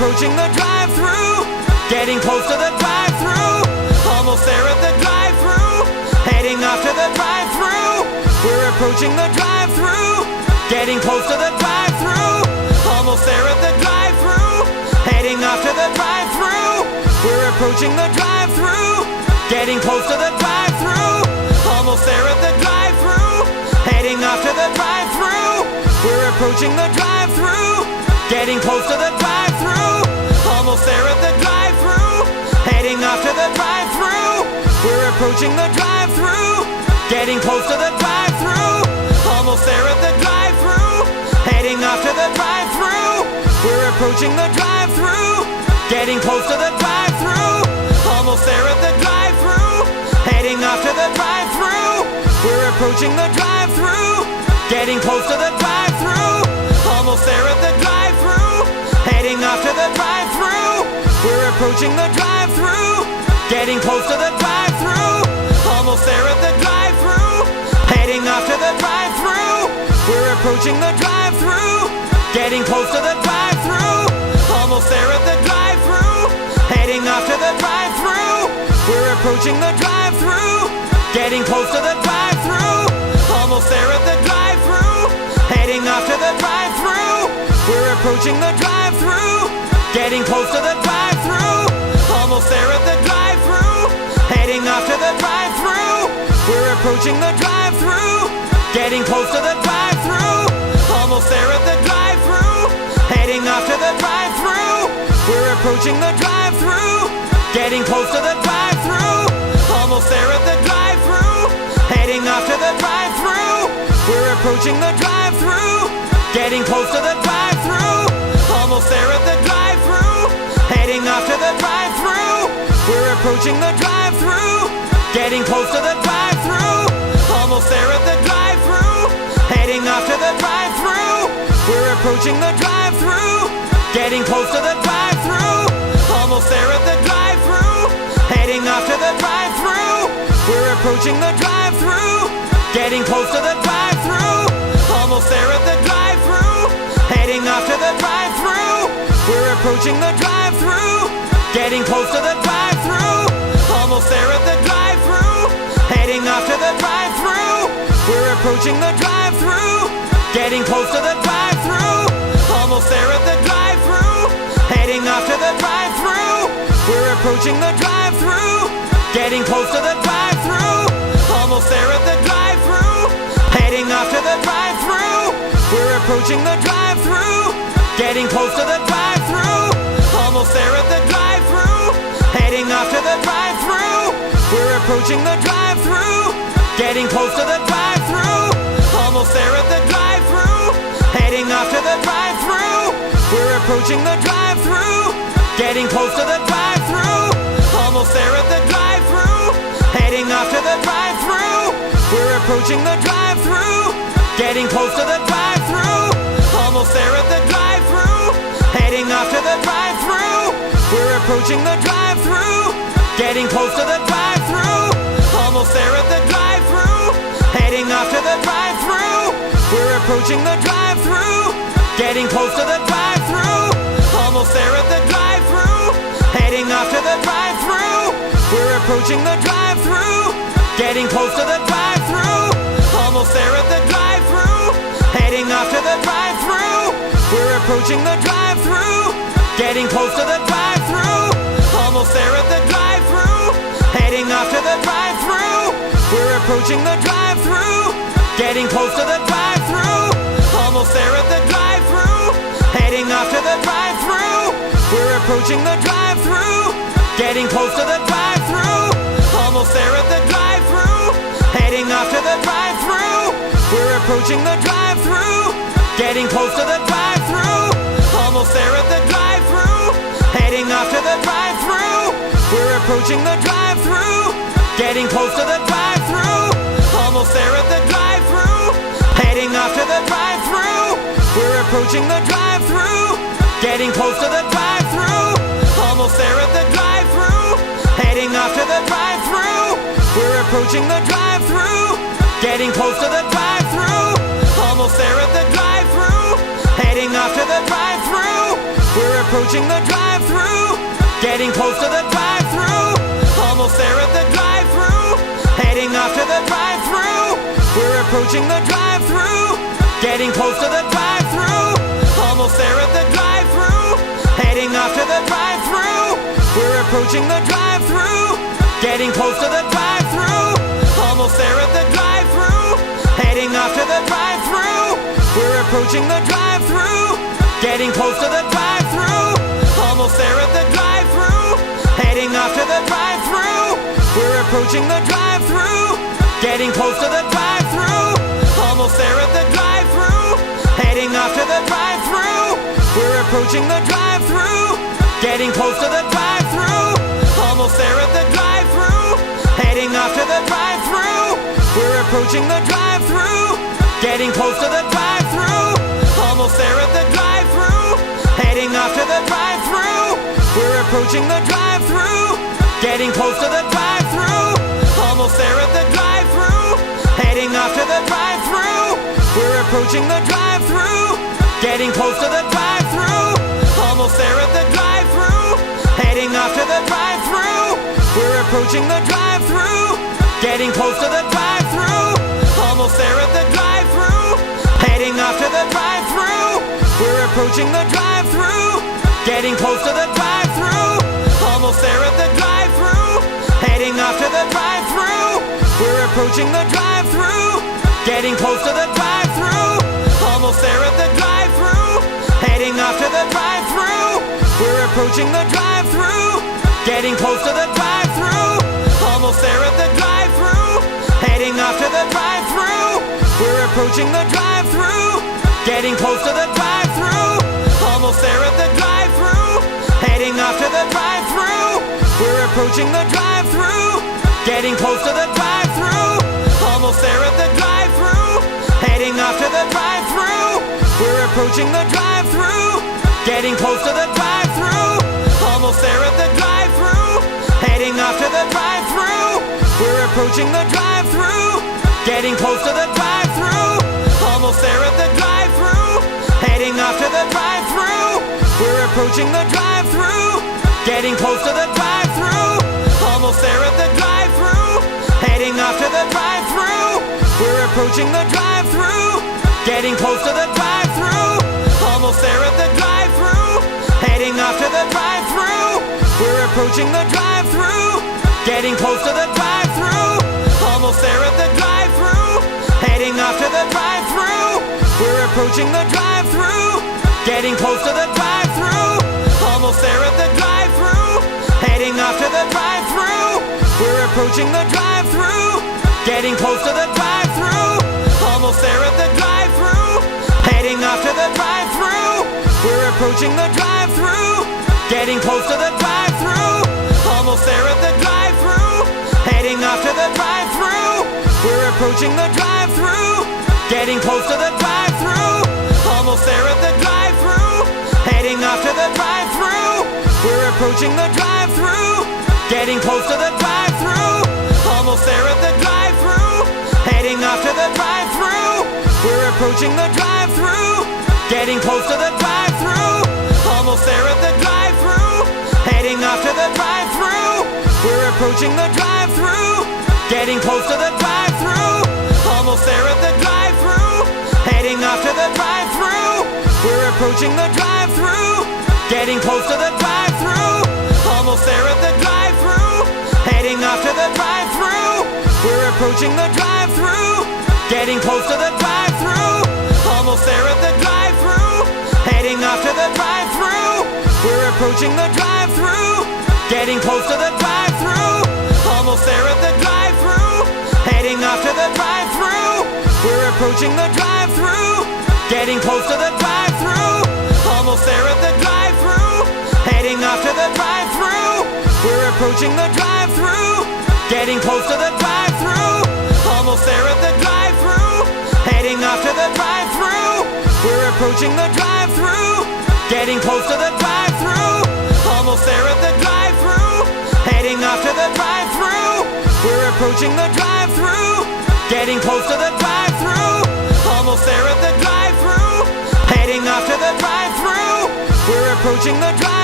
approaching the drive-thru, getting close to the drive-thru, almost there at the drive-thru, heading off to the drive-thru. We're approaching the drive-thru, getting close to the drive-thru, almost there at the drive-thru, heading off to the drive-thru. We're approaching the drive-thru, getting close to the drive-thru, almost there at the drive-thru, heading off to the drive-thru. We're approaching the drive-thru, getting close to the drive-thru, almost there at the drive-thru, heading off to the drive-thru. We're approaching the drive-thru, getting close to the drive-thru, almost there at the drive-thru, heading off to the drive-thru. We're approaching the drive-thru, getting close to the drive-thru, almost there at the drive-thru, heading off to the drive-thru. We're approaching the drive-thru, getting close to the drive-thru, almost there at the drive-thru, heading off to the drive-thru. We're approaching the drive-thru, getting close to the drive-thru, almost there at the drive-thru, heading off to the drive-thru. We're approaching the drive-thru, getting close to the drive-thru, almost there at the drive-thru, heading off to the drive-thru. We're approaching the drive-thru, getting close to the drive-thru, almost there at the drive-thru, heading off to the drive-thru. We're approaching the drive-thru, getting close to the drive-thru, almost there at the drive-thru, heading off to the drive-thru. We're approaching the drive-thru, getting close to the drive-thru, almost there at the drive-thru, heading off to the drive-thru. We're approaching the drive-thru, getting close to the drive-thru, almost there at the drive-thru, heading off to the drive-thru. We're approaching the drive-thru, getting close to the drive-thru, almost there at the drive-thru, heading off to the drive-thru. We're approaching the drive-thru, getting close to the drive-thru, almost there at the drive-thru, heading off to the drive-thru. We're approaching the drive-thru, getting close to the drive-thru, almost there at the drive-thru, heading off to the drive-thru. We're approaching the drive-thru, getting close to the drive-thru, almost there at the drive-thru, heading off to the drive-thru. We're approaching the drive-thru, getting close to the drive-thru, almost there at the drive-thru, heading off to the drive-thru. We're approaching the drive-thru, getting close to the drive-thru, almost there at the drive-thru, heading off to the drive-thru. We're approaching the drive-thru, getting close to the drive-thru, almost there at the drive-thru, heading off to the drive-thru. We're approaching the drive-thru, getting close to the drive-thru, almost there at the drive-thru, heading off to the drive-thru. We're approaching the drive-thru, getting close to the drive-thru, almost there at the drive-thru, heading off to the drive-thru. We're approaching the drive-thru, getting close to the drive-thru, almost there at the drive-thru, heading off to the drive-thru. We're approaching the drive-thru, getting close to the drive-thru, almost there at the drive-thru, heading off to the drive-thru. We're approaching the drive-thru, getting close to the drive-thru, almost there at the drive-thru, heading off to the drive-thru. We're approaching the drive-thru, getting close to the drive-thru, almost there at the drive-thru, heading off to the drive-thru. We're approaching the drive-thru, getting close to the drive-thru, almost there at the drive-thru, heading off to the drive-thru. We're approaching the drive-thru, getting close to the drive-thru, almost there at the drive-thru, heading off to the drive-thru. We're approaching the drive-thru, getting close to the drive-thru, almost there at the drive-thru, heading off to the drive-thru. We're approaching the drive-thru, getting close to the drive-thru, almost there at the drive-thru, heading off to the drive-thru. We're approaching the drive-thru, getting close to the drive-thru, almost there at the drive-thru, heading off to the drive-thru. We're approaching the drive-thru, getting close to the drive-thru, almost there at the drive-thru, heading off to the drive-thru. We're approaching the drive-thru, getting close to the drive-thru, almost there at the drive-thru, heading off to the drive-thru. We're approaching the drive-thru, getting close to the drive-thru, almost there at the drive-thru, heading off to the drive-thru. We're approaching the drive-thru, getting close to the drive-thru, almost there at the drive-thru, heading off to the drive-thru. We're approaching the drive-thru, getting close to the drive-thru, almost there at the drive-thru, heading off to the drive-thru. We're approaching the drive-thru, getting close to the drive-thru, almost there at the drive-thru, heading off to the drive-thru. We're approaching the drive-thru, getting close to the drive-thru, almost there at the drive-thru, heading off to the drive-thru. We're approaching the drive-thru, getting close to the drive-thru, almost there at the drive-thru, heading off to the drive-thru. We're approaching the drive-thru, getting close to the drive-thru, almost there at the drive-thru, heading off to the drive-thru. We're approaching the drive-thru, getting close to the drive-thru, almost there at the drive-thru, heading off to the drive-thru. We're approaching the drive-thru, getting close to the drive-thru, almost there at the drive-thru, heading off to the drive-thru. We're approaching the drive-thru, getting close to the drive-thru, almost there at the drive-thru, heading off to the drive-thru. We're approaching the drive-thru, getting close to the drive-thru, almost there at the drive-thru, heading off to the drive-thru. We're approaching the drive-thru, getting close to the drive-thru, almost there at the drive-thru, heading off to the drive-thru. We're approaching the drive-thru, getting close to the drive-thru, almost there at the drive-thru, heading off to the drive-thru. We're approaching the drive-thru, getting close to the drive-thru, almost there at the drive-thru, heading off to the drive-thru. We're approaching the drive-thru, getting close to the drive-thru, almost there at the drive-thru, heading off to the drive-thru. We're approaching the drive-thru, getting close to the drive-thru, almost there at the drive-thru, heading off to the drive-thru. We're approaching the drive-thru, getting close to the drive-thru, almost there at the drive-thru, heading off to the drive-thru. We're approaching the drive-thru, getting close to the drive-thru, almost there at the drive-thru, heading off to the drive-thru. We're approaching the drive-thru, getting close to the drive-thru, almost there at the drive-thru, heading off to the drive-thru. We're approaching the drive-thru, getting close to the drive-thru, almost there at the drive-thru, heading off to the drive-thru. We're approaching the drive-thru, getting close to the drive-thru, almost there at the drive-thru, heading off to the drive-thru. We're approaching the drive-thru, getting close to the drive-thru, almost there at the drive-thru, heading off to the drive-thru. We're approaching the drive-thru, getting close to the drive-thru, almost there at the drive-thru, heading off to the drive-thru. We're approaching the drive-thru, getting close to the drive-thru, almost there at the drive-thru, heading off to the drive-thru. We're approaching the drive-thru, getting close to the drive-thru, almost there at the drive-thru, heading off to the drive-thru. We're approaching the drive-thru, getting close to the drive-thru, almost there at the drive-thru, heading off to the drive-thru. We're approaching the drive-thru, getting close to the drive-thru, almost there at the drive-thru, heading off to the drive-thru. We're approaching the drive-thru, getting close to the drive-thru, almost there at the drive-thru, heading off to the drive-thru. We're approaching the drive-thru, getting close to the drive-thru, almost there at the drive-thru, heading off to the drive-thru. We're approaching the drive-thru, getting close to the drive-thru, almost there at the drive-thru, heading off to the drive-thru. We're approaching the drive-thru, getting close to the drive-thru, almost there at the drive-thru, heading off to the drive-thru. We're approaching the drive-thru, getting close to the drive-thru, almost there at the drive-thru, heading off to the drive-thru. We're approaching the drive-thru, getting close to the drive-thru, almost there at the drive-thru, heading off to the drive-thru. We're approaching the drive-thru, getting close to the drive-thru, almost there at the drive-thru, heading off to the drive-thru. We're approaching the drive-thru, getting close to the drive-thru, almost there at the drive-thru, heading off to the drive-thru. We're approaching the drive-thru.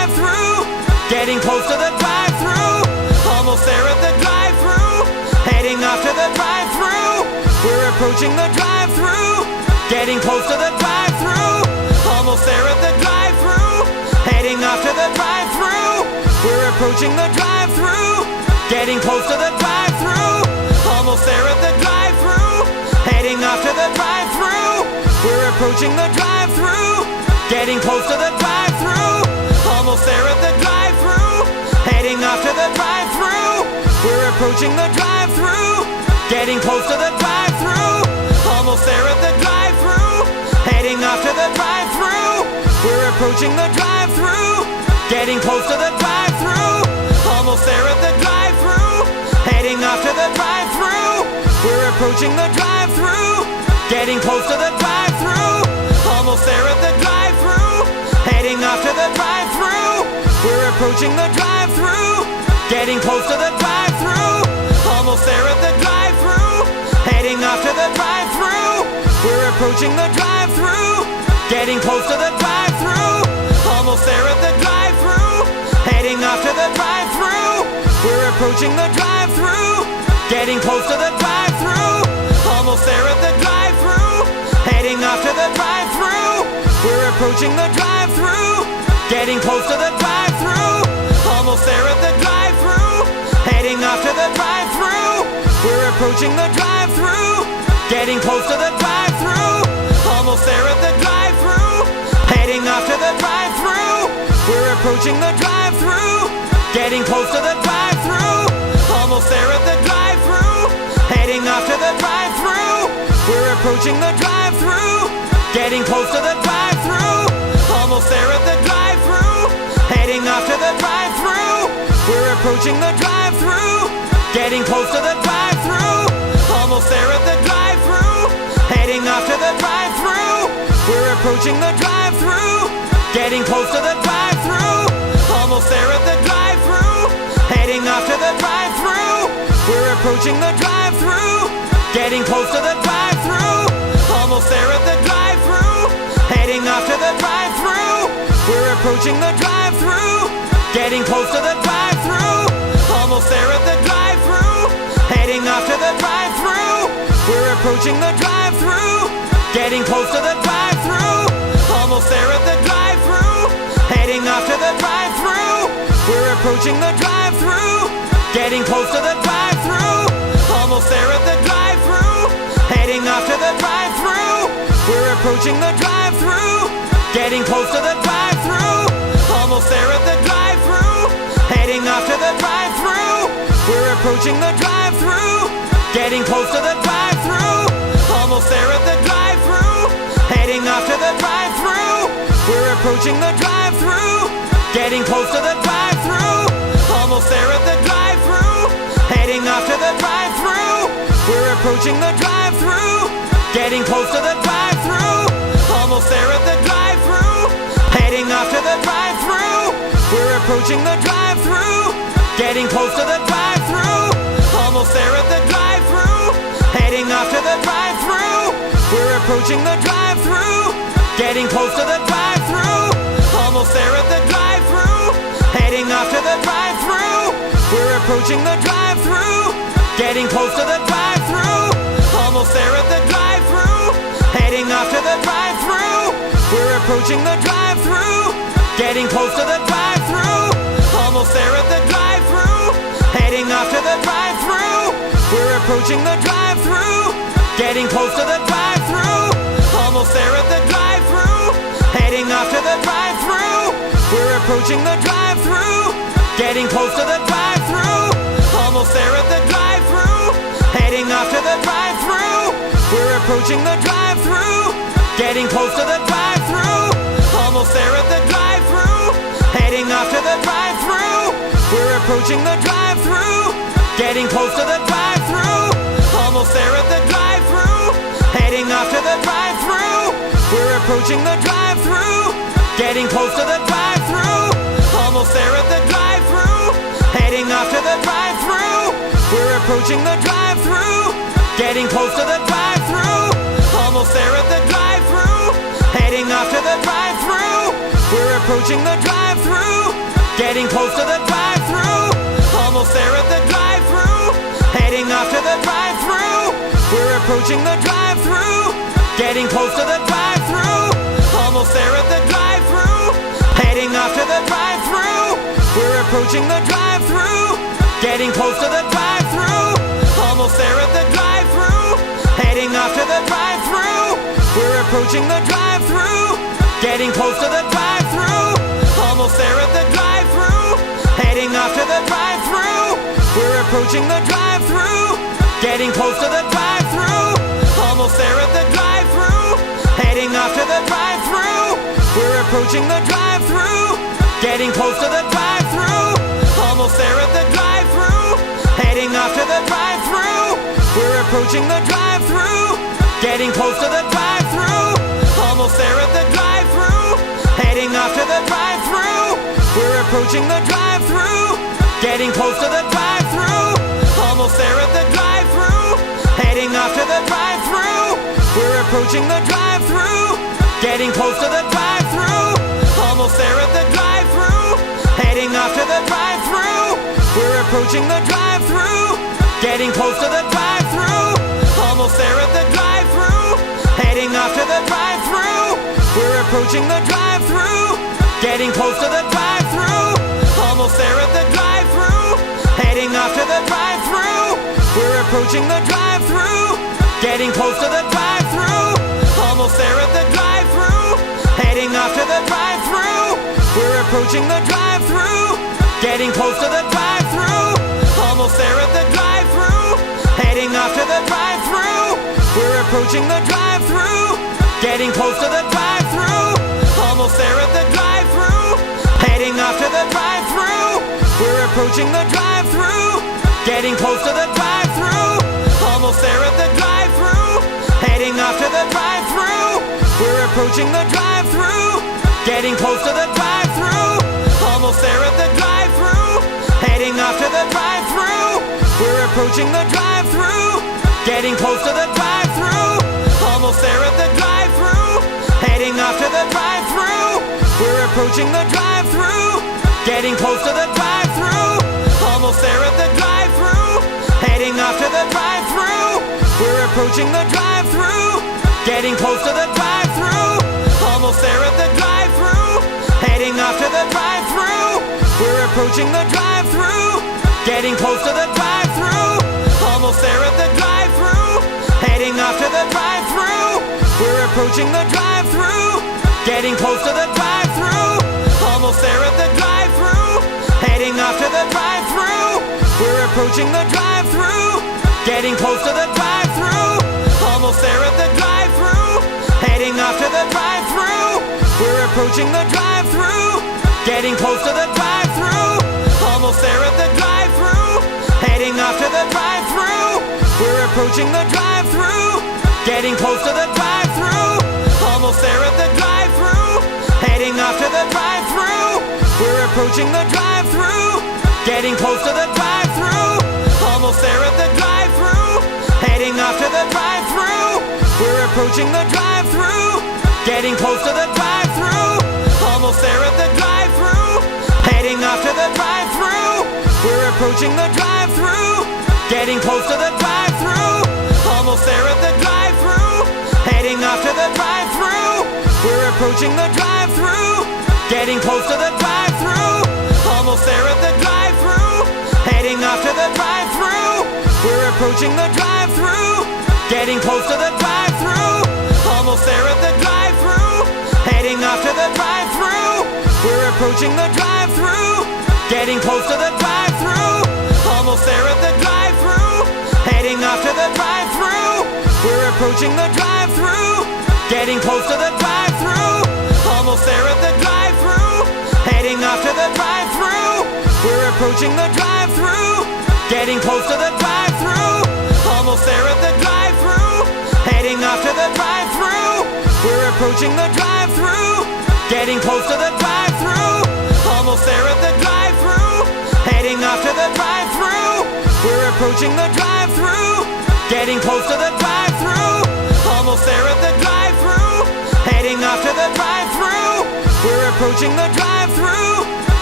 getting close to the drive-thru. Almost there at the drive-thru, heading off to the drive-thru. We're approaching the drive-thru, getting close to the drive-thru. Almost there at the drive-thru, heading off to the drive-thru. We're approaching the drive-thru, getting close to the drive-thru. Almost there at the drive-thru, heading off to the drive-thru. We're approaching the drive-thru, getting close to the drive-thru. Almost there at the drive-thru, heading off to the drive-thru. We're approaching the drive-thru, getting close to the drive-thru. Almost there at the drive-thru, heading off to the drive-thru. We're approaching the drive-thru, getting close to the drive-thru. Almost there at the drive-thru, heading off to the drive-thru. We're approaching the drive-thru, getting close to the drive-thru. Almost there at the drive-thru, heading off to the drive-thru. We're approaching the drive-thru, getting close to the drive-thru. Almost there at the drive-thru, heading off to the drive-thru. We're approaching the drive-thru, getting close to the drive-thru. Almost there at the drive-thru, heading off to the drive-thru. We're approaching the drive-thru, getting close to the drive-thru. Almost there at the drive-thru, heading off to the drive-thru. We're approaching the drive-thru, getting close to the drive-thru. Almost there at the drive-thru, heading off to the drive-thru. We're approaching the drive-thru, getting close to the drive-thru. Almost there at the drive-thru, heading off to the drive-thru. We're approaching the drive-thru, getting close to the drive-thru. Almost there at the drive-thru, heading off to the drive-thru. We're approaching the drive-thru, getting close to the drive-thru. Almost there at the drive-thru, heading off to the drive-thru. We're approaching the drive-thru, getting close to the drive-thru. Almost there at the drive-thru, heading off to the drive-thru. We're approaching the drive-thru, getting close to the drive-thru. Almost there at the drive-thru, heading off to the drive-thru. We're approaching the drive-thru, getting close to the drive-thru. Almost there at the drive-thru, heading off to the drive-thru. We're approaching the drive-thru, getting close to the drive-thru. Almost there at the drive-thru, heading off to the drive-thru. We're approaching the drive-thru, getting close to the drive-thru. Almost there at the drive-thru, heading off to the drive-thru. We're approaching the drive-thru, getting close to the drive-thru. Almost there at the drive-thru, heading off to the drive-thru. We're approaching the drive-thru, getting close to the drive-thru. Almost there at the drive-thru, heading off to the drive-thru. We're approaching the drive-thru, getting close to the drive-thru. Almost there at the drive-thru, heading off to the drive-thru. We're approaching the drive-thru, getting close to the drive-thru. Almost there at the drive-thru, heading off to the drive-thru. We're approaching the drive-thru, getting close to the drive-thru. Almost there at the drive-thru, heading off to the drive-thru. We're approaching the drive-thru, getting close to the drive-thru. Almost there at the drive-thru, heading off to the drive-thru. We're approaching the drive-thru, getting close to the drive-thru. Almost there at the drive-thru, heading off to the drive-thru. We're approaching the drive-thru, getting close to the drive-thru. Almost there at the drive-thru, heading off to the drive-thru. We're approaching the drive-thru, getting close to the drive-thru. Almost there at the drive-thru, heading off to the drive-thru. We're approaching the drive-thru, getting close to the drive-thru. Almost there at the drive-thru, heading off to the drive-thru. We're approaching the drive-thru, getting close to the drive-thru. Almost there at the drive-thru, heading off to the drive-thru. We're approaching the drive-thru, getting close to the drive-thru. Almost there at the drive-thru, heading off to the drive-thru. We're approaching the drive-thru, getting close to the drive-thru. Almost there at the drive-thru, heading off to the drive-thru. We're approaching the drive-thru, getting close to the drive-thru. Almost there at the drive-thru, heading off to the drive-thru. We're approaching the drive-thru, getting close to the drive-thru. Almost there at the drive-thru, heading off to the drive-thru. We're approaching the drive-thru, getting close to the drive-thru. Almost there at the drive-thru, heading off to the drive-thru. We're approaching the drive-thru, getting close to the drive-thru. Almost there at the drive-thru, heading off to the drive-thru. We're approaching the drive-thru, getting close to the drive-thru. Almost there at the drive-thru, heading off to the drive-thru. We're approaching the drive-thru, getting close to the drive-thru. Almost there at the drive-thru, heading off to the drive-thru. We're approaching the drive-thru, getting close to the drive-thru. Almost there at the drive-thru, heading off to the drive-thru. We're approaching the drive-thru, getting close to the drive-thru. Almost there at the drive-thru, heading off to the drive-thru. We're approaching the drive-thru, getting close to the drive-thru. Almost there at the drive-thru, heading off to the drive-thru. We're approaching the drive-thru, getting close to the drive-thru. Almost there at the drive-thru, heading off to the drive-thru. We're approaching the drive-thru, getting close to the drive-thru. Almost there at the drive-thru, heading off to the drive-thru. We're approaching the drive-thru, getting close to the drive-thru. Almost there at the drive-thru, heading off to the drive-thru. We're approaching the drive-thru, getting close to the drive-thru. Almost there at the drive-thru, heading off to the drive-thru. We're approaching the drive-thru, getting close to the drive-thru. Almost there at the drive-thru, heading off to the drive-thru. We're approaching the drive-thru, getting close to the drive-thru. Almost there at the drive-thru, heading off to the drive-thru. We're approaching the drive-thru, getting close to the drive-thru. Almost there at the drive-thru, heading off to the drive-thru. We're approaching the drive-thru, getting close to the drive-thru. Almost there at the drive-thru, heading off to the drive-thru. We're approaching the drive-thru, getting close to the drive-thru. Almost there at the drive-thru, heading off to the drive-thru. We're approaching the drive-thru, getting close to the drive-thru. Almost there at the drive-thru, heading off to the drive-thru. We're approaching the drive-thru, getting close to the drive-thru. Almost there at the drive-thru, heading off to the drive-thru. We're approaching the drive-thru, getting close to the drive-thru. Almost there at the drive-thru, heading off to the drive-thru. We're approaching the drive-thru, getting close to the drive-thru. Almost there at the drive-thru, heading off to the drive-thru. We're approaching the drive-thru, getting close to the drive-thru. Almost there at the drive-thru, heading off to the drive-thru. We're approaching the drive-thru, getting close to the drive-thru. Almost there at the drive-thru, heading off to the drive-thru. We're approaching the drive-thru, getting close to the drive-thru. Almost there at the drive-thru, heading off to the drive-thru. We're approaching the drive-thru, getting close to the drive-thru. Almost there at the drive-thru, heading off to the drive-thru. We're approaching the drive-thru, getting close to the drive-thru. Almost there at the drive-thru, heading off to the drive-thru. We're approaching the drive-thru, getting close to the drive-thru. Almost there at the drive-thru, heading off to the drive-thru. We're approaching the drive-thru, getting close to the drive-thru. Almost there at the drive-thru, heading off to the drive-thru. We're approaching the drive-thru, getting close to the drive-thru. Almost there at the drive-thru, heading off to the drive-thru. We're approaching the drive-thru, getting close to the drive-thru. Almost there at the drive-thru, heading off to the drive-thru. We're approaching the drive-thru, getting close to the drive-thru. Almost there at the drive-thru, heading off to the drive-thru. We're approaching the drive-thru, getting close to the drive-thru. Almost there at the drive-thru, heading off to the drive-thru. We're approaching the drive-thru, getting close to the drive-thru. Almost there at the drive-thru, heading off to the drive-thru. We're approaching the drive-thru, getting close to the drive-thru. Almost there at the drive-thru, heading off to the drive-thru. We're approaching the drive-thru, getting close to the drive-thru. Almost there at the drive-thru, heading off to the drive-thru. We're approaching the drive-thru,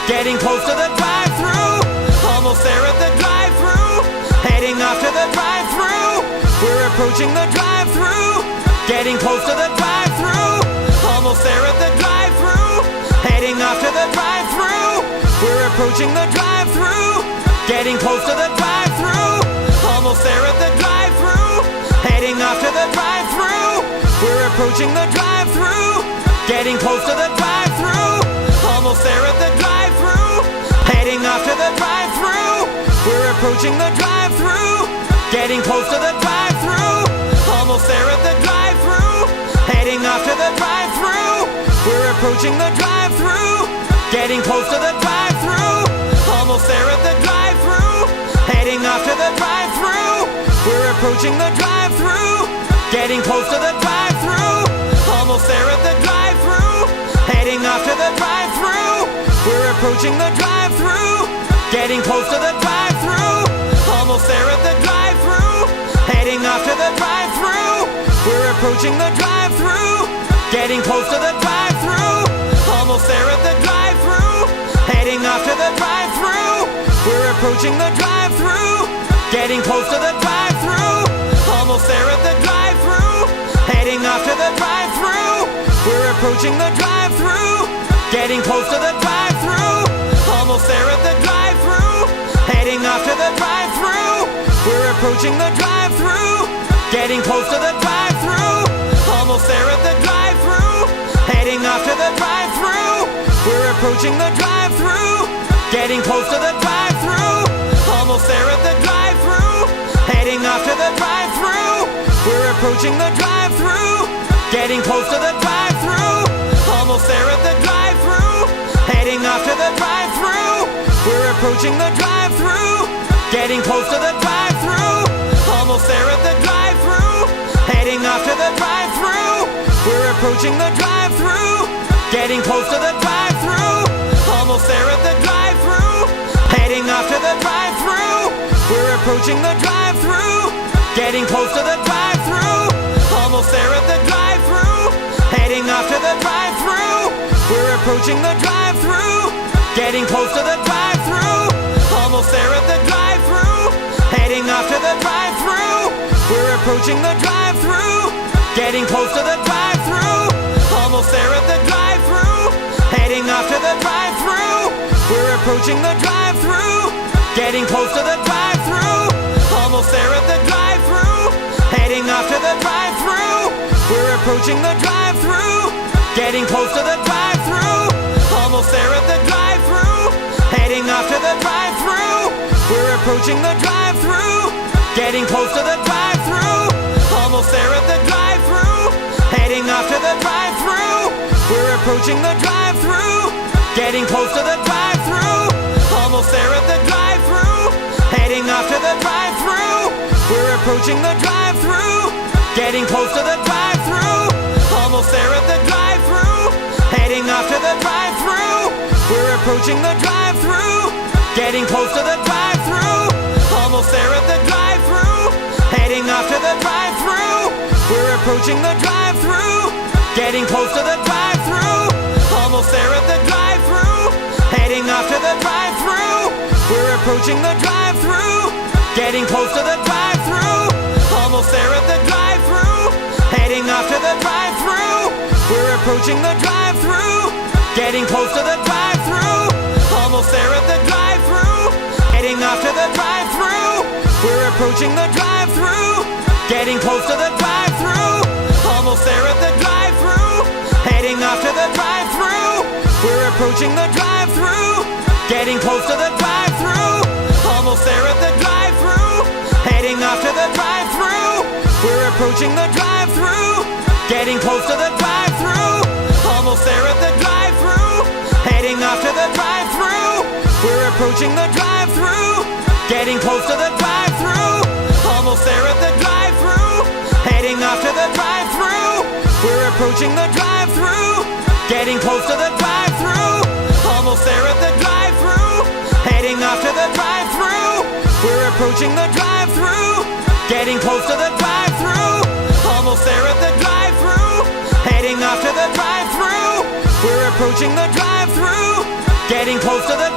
getting close to the drive-thru. Almost there at the drive-thru, heading off to the drive-thru. We're approaching the drive-thru, getting close to the drive-thru. Almost there at the drive-thru, heading off to the drive-thru. We're approaching the drive-thru, getting close to the drive-thru. Almost there at the drive-thru, heading off to the drive-thru. We're approaching the drive-thru, getting close to the drive-thru. Almost there at the drive-thru, heading off to the drive-thru. We're approaching the drive-thru, getting close to the drive-thru. Almost there at the drive-thru, heading off to the drive-thru. We're approaching the drive-thru, getting close to the drive-thru. Almost there at the drive-thru, heading off to the drive-thru. We're approaching the drive-thru, getting close to the drive-thru. Almost there at the drive-thru, heading off to the drive-thru. We're approaching the drive-thru, getting close to the drive-thru. Almost there at the drive-thru, heading off to the drive-thru. We're approaching the drive-thru, getting close to the drive-thru. Almost there at the drive-thru, heading off to the drive-thru. We're approaching the drive-thru, getting close to the drive-thru. Almost there at the drive-thru, heading off to the drive-thru. We're approaching the drive-thru, getting close to the drive-thru. Almost there at the drive-thru, heading off to the drive-thru. We're approaching the drive-thru, getting close to the drive-thru. Almost there at the drive-thru, heading off to the drive-thru. We're approaching the drive-thru, getting close to the drive-thru. Almost there at the drive-thru, heading off to the drive-thru. We're approaching the drive-thru, getting close to the drive-thru. Almost there at the drive-thru, heading off to the drive-thru. We're approaching the drive-thru, getting close to the drive-thru. Almost there at the drive-thru, heading off to the drive-thru. We're approaching the drive-thru, getting close to the drive-thru. Almost there at the drive-thru, heading off to the drive-thru. We're approaching the drive-thru, getting close to the drive-thru. Almost there at the drive-thru, heading off to the drive-thru. We're approaching the drive-thru, getting close to the drive-thru. Almost there at the drive-thru, heading off to the drive-thru. We're approaching the drive-thru, getting close to the drive-thru. Almost there at the drive-thru, heading off to the drive-thru. We're approaching the drive-thru, getting close to the drive-thru. Almost there at the drive-thru, heading off to the drive-thru. We're approaching the drive-thru, getting close to the drive-thru. Almost there at the drive-thru, heading off to the drive-thru. We're approaching the drive-thru, getting close to the drive-thru. Almost there at the drive-thru, heading off to the drive-thru. We're approaching the drive-thru, getting close to the drive-thru. Almost there at the drive-thru, heading off to the drive-thru. We're approaching the drive-thru, getting close to the drive-thru. Almost there at the drive-thru, heading off to the drive-thru. We're approaching the drive-thru, getting close to the drive-thru. Almost there at the drive-thru, heading off to the drive-thru. We're approaching the drive-thru, getting close to the drive-thru. Almost there at the drive-thru, heading off to the drive-thru. We're approaching the drive-thru, getting close to the drive-thru. Almost there at the drive-thru, heading off to the drive-thru. We're approaching the drive-thru, getting close to the drive-thru. Almost there at the drive-thru, heading off to the drive-thru. We're approaching the drive-thru, getting close to the drive-thru. Almost there at the drive-thru, heading off to the drive-thru. We're approaching the drive-thru, getting close to the drive-thru. Almost there at the drive-thru, heading off to the drive-thru. We're approaching the drive-thru, getting close to the drive-thru. Almost there at the drive-thru, heading off to the drive-thru. We're approaching the drive-thru, getting close to the drive-thru. Almost there at the drive-thru, heading off to the drive-thru. We're approaching the drive-thru, getting close to the drive-thru. Almost there at the drive-thru, heading off to the drive-thru. We're approaching the drive-thru, getting close to the drive-thru. Almost there at the drive-thru, heading off to the drive-thru. We're approaching the drive-thru, getting close to the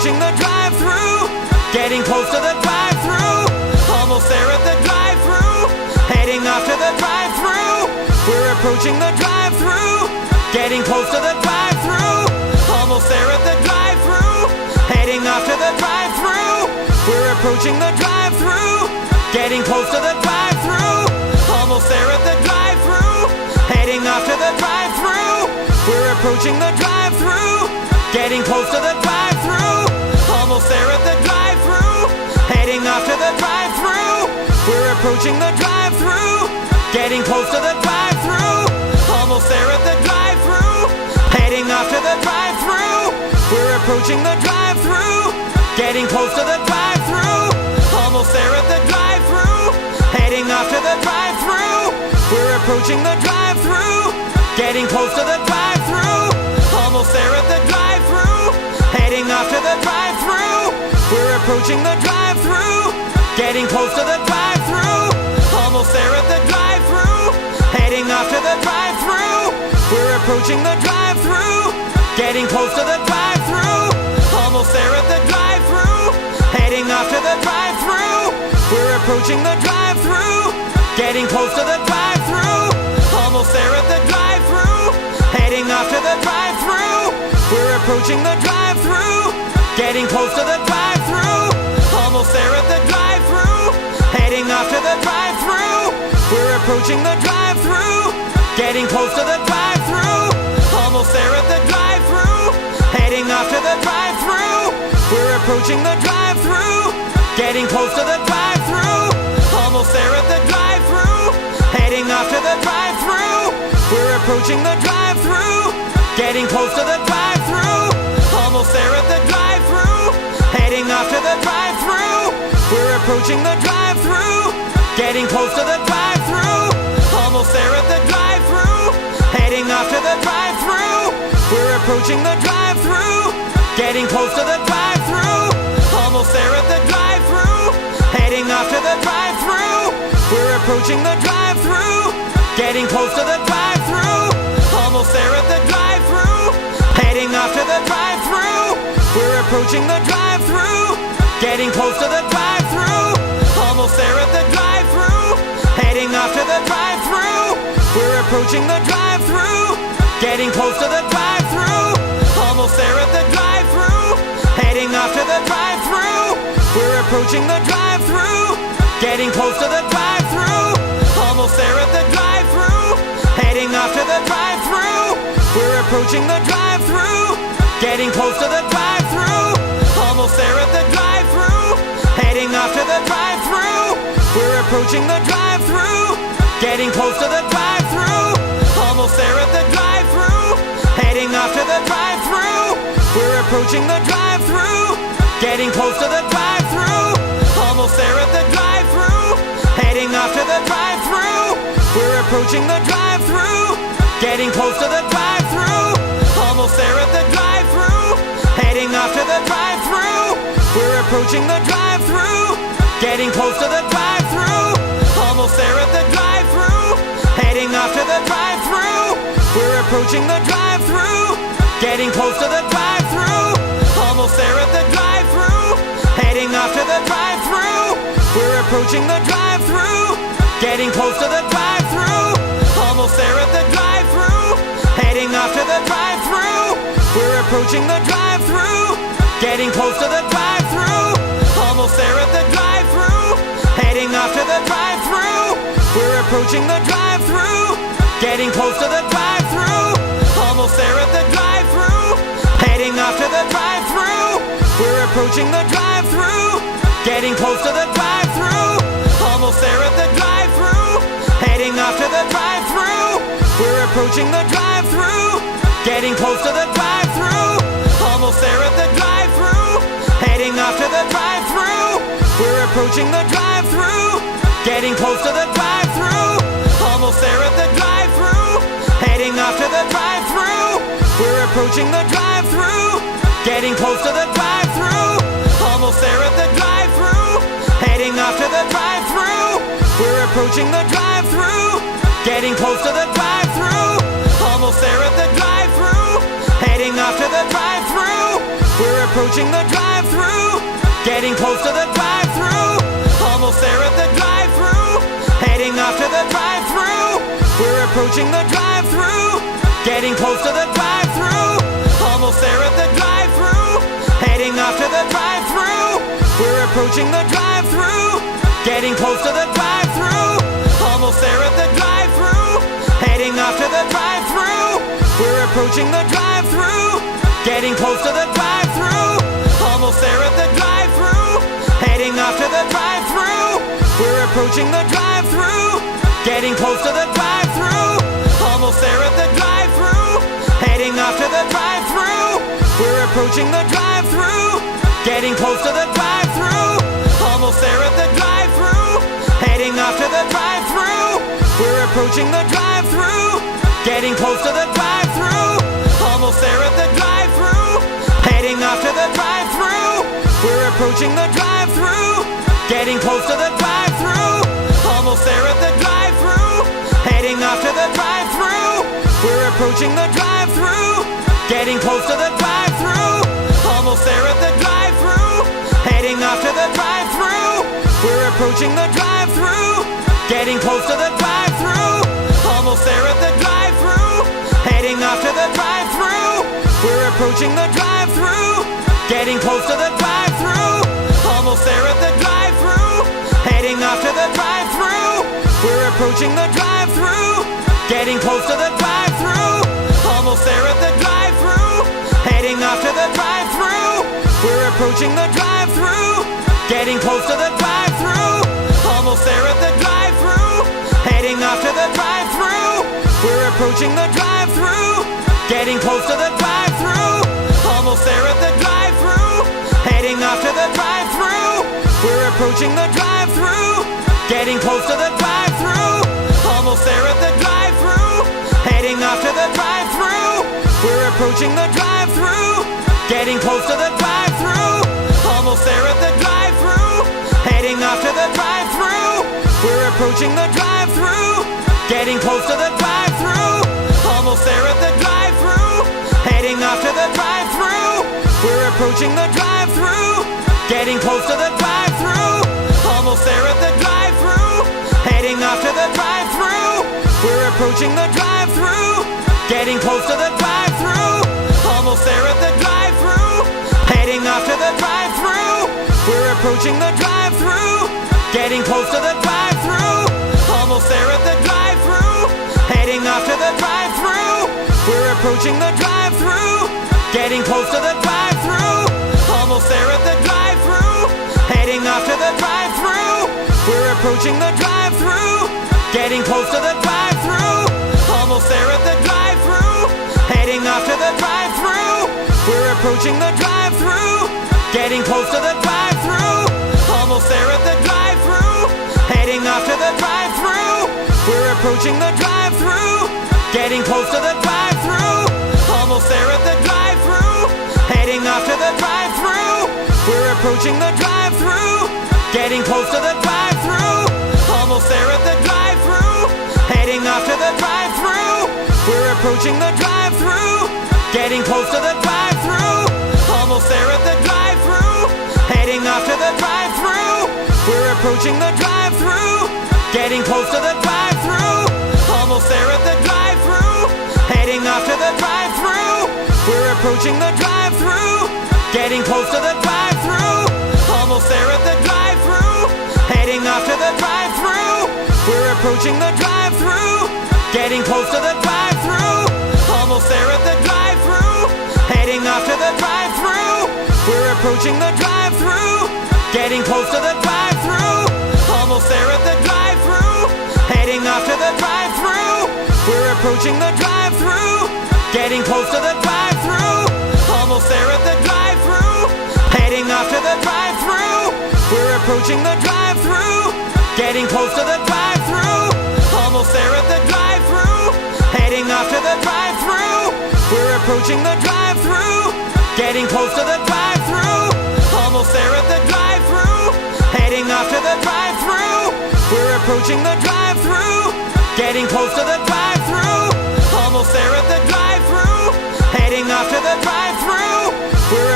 approaching the drive-thru, getting close to the drive-thru, almost there at the drive-thru, heading off to the drive-thru. We're approaching the drive-thru, getting close to the drive-thru, almost there at the drive-thru, heading off to the drive-thru. We're approaching the drive-thru, getting close to the drive-thru, almost there at the drive-thru, heading off to the drive-thru. We're approaching the drive-thru, getting close to the drive-thru, almost there at the drive-thru, heading off to the drive-thru. We're approaching the drive-thru, getting close to the drive-thru, almost there at the drive-thru, heading off to the drive-thru. We're approaching the drive-thru, getting close to the drive-thru, almost there at the drive-thru, heading off to the drive-thru. We're approaching the drive-thru, getting close to the drive-thru, almost there at the drive-thru, heading off to the drive-thru. We're approaching the drive-thru, getting close to the drive-thru, almost there at the drive-thru, heading off to the drive-thru. We're approaching the drive-thru, getting close to the drive-thru, almost there at the drive-thru, heading off to the drive-thru. We're approaching the drive-thru, getting close to the drive-thru, almost there at the drive-thru, heading off to the drive-thru. We're approaching the drive-thru, getting close to the drive-thru, almost there at the drive-thru, heading off to the drive-thru. We're approaching the drive-thru, getting close to the drive-thru, almost there at the drive-thru, heading off to the drive-thru. We're approaching the drive-thru, getting close to the drive-thru, almost there at the drive-thru, heading off to the drive-thru. We're approaching the drive-thru, getting close to the drive-thru, almost there at the drive-thru, heading off to the drive-thru. We're approaching the drive-thru, getting close to the drive-thru, almost there at the drive-thru, heading off to the drive-thru. We're approaching the drive-thru, getting close to the drive-thru, almost there at the drive-thru, heading off to the drive-thru. We're approaching the drive-thru, getting close to the drive-thru, almost there at the drive-thru, heading off to the drive-thru. We're approaching the drive-thru, getting close to the drive-thru, almost there at the drive-thru, heading off to the drive-thru. We're approaching the drive-thru, getting close to the drive-thru, almost there at the drive-thru, heading off to the drive-thru. We're approaching the drive-thru, getting close to the drive-thru, almost there at the drive-thru, heading off to the drive-thru. We're approaching the drive-thru, getting close to the drive-thru, almost there at the drive-thru, heading off to the drive-thru. We're approaching the drive-thru, getting close to the drive-thru, almost there at the drive-thru, heading off to the drive-thru. We're approaching the drive-thru, getting close to the drive-thru, almost there at the drive-thru, heading off to the drive-thru. We're approaching the drive-thru, getting close to the drive-thru, almost there at the drive-thru, heading off to the drive-thru. We're approaching the drive-thru, getting close to the drive-thru, almost there at the drive-thru, heading off to the drive-thru. We're approaching the drive-thru, getting close to the drive-thru, almost there at the drive-thru, heading off to the drive-thru. We're approaching the drive-thru, getting close to the drive-thru, almost there at the drive-thru, heading off to the drive-thru. We're approaching the drive-thru, getting close to the drive-thru, almost there at the drive-thru, heading off to the drive-thru. We're approaching the drive-thru, getting close to the drive-thru, almost there at the drive-thru, heading off to the drive-thru. We're approaching the drive-thru, getting close to the drive-thru, almost there at the drive-thru, heading off to the drive-thru. We're approaching the drive-thru, getting close to the drive-thru, almost there at the drive-thru, heading off to the drive-thru. We're approaching the drive-thru, getting close to the drive-thru, almost there at the drive-thru, heading off to the drive-thru. We're approaching the drive-thru, getting close to the drive-thru, almost there at the drive-thru, heading off to the drive-thru. We're approaching the drive-thru, getting close to the drive-thru, almost there at the drive-thru, heading off to the drive-thru. We're approaching approaching the drive-thru, getting close to the drive-thru, almost there at the drive-thru, heading off to the drive-thru. We're approaching the drive-thru, getting close to the drive-thru, almost there at the drive-thru, heading off to the drive-thru. We're approaching the drive-thru, getting close to the drive-thru, almost there at the drive-thru, heading off to the drive-thru. We're approaching the drive-thru, getting close to the drive-thru, almost there at the drive-thru, heading off to the drive-thru. We're approaching the drive-thru, getting close to the drive-thru, almost there at the drive-thru, heading off to the drive-thru. We're approaching the drive-thru, getting close to the drive-thru, almost there at the drive-thru, heading off to the drive-thru. We're approaching the drive-thru, getting close to the drive-thru, almost there at the drive-thru, heading off to the drive-thru. We're approaching the drive-thru, getting close to the drive-thru, almost there at the drive-thru, heading off to the drive-thru. We're approaching the drive-thru, getting close to the drive-thru, almost there at the drive-thru, heading off to the drive-thru. We're approaching the drive-thru, getting close to the drive-thru, almost there at the drive-thru, heading off to the drive-thru. We're approaching the drive-thru, getting close to the drive-thru, almost there at the drive-thru, heading off to the drive-thru. We're approaching the drive-thru, getting close to the drive-thru, almost there at the drive-thru, heading off to the drive-thru. We're approaching the drive-thru, getting close to the drive-thru, almost there at the drive-thru, heading off to the drive-thru. We're approaching the drive-thru, getting close to the drive-thru, almost there at the drive-thru, heading off to the drive-thru. We're approaching the drive-thru, getting close to the drive-thru, almost there at the drive-thru, heading off to the drive-thru. We're approaching the drive-thru, getting close to the drive-thru, almost there at the drive-thru, heading off to the drive-thru. We're approaching the drive-thru, getting close to the drive-thru, almost there at the drive-thru, heading off to the drive-thru. We're approaching the drive-thru, getting close to the drive-thru, almost there at the drive-thru, heading off to the drive-thru. We're approaching the drive-thru, getting close to the drive-thru, almost there at the drive-thru, heading off to the drive-thru. We're approaching the drive-thru, getting close to the drive-thru, almost there at the drive-thru, heading off to the drive-thru. We're approaching the drive-thru, getting close to the drive-thru, almost there at the drive-thru, heading off to the drive-thru. We're approaching the drive-thru, getting close to the drive-thru, almost there at the drive-thru, heading off to the drive-thru. We're approaching the drive-thru, getting close to the drive-thru, almost there at the drive-thru, heading off to the drive-thru. We're approaching the drive-thru, getting close to the drive-thru, almost there at the drive-thru, heading off to the drive-thru. We're approaching the drive-thru, getting close to the drive-thru, almost there at the drive-thru, heading off to the drive-thru. We're approaching the drive-thru, getting close to the drive-thru, almost there at the drive-thru, heading off to the drive-thru. We're approaching the drive-thru, getting close to the drive-thru, almost there at the drive-thru, heading off to the drive-thru. We're approaching the drive-thru, getting close to the drive-thru, almost there at the drive-thru, heading off to the drive-thru. We're approaching the drive-thru, getting close to the drive-thru, almost there at the drive-thru, heading off to the drive-thru. We're approaching the drive-thru, getting close to the drive-thru, almost there at the drive-thru, heading off to the drive-thru. We're approaching the drive-thru, getting close to the drive-thru, almost there at the drive-thru, heading off to the drive-thru. We're approaching the drive-thru, getting close to the drive-thru, almost there at the drive-thru, heading off to the drive-thru. We're approaching the drive-thru, getting close to the drive-thru, almost there at the drive-thru, heading off to the drive-thru. We're approaching the drive-thru, getting close to the drive-thru, almost there at the drive-thru, heading off to the drive-thru. We're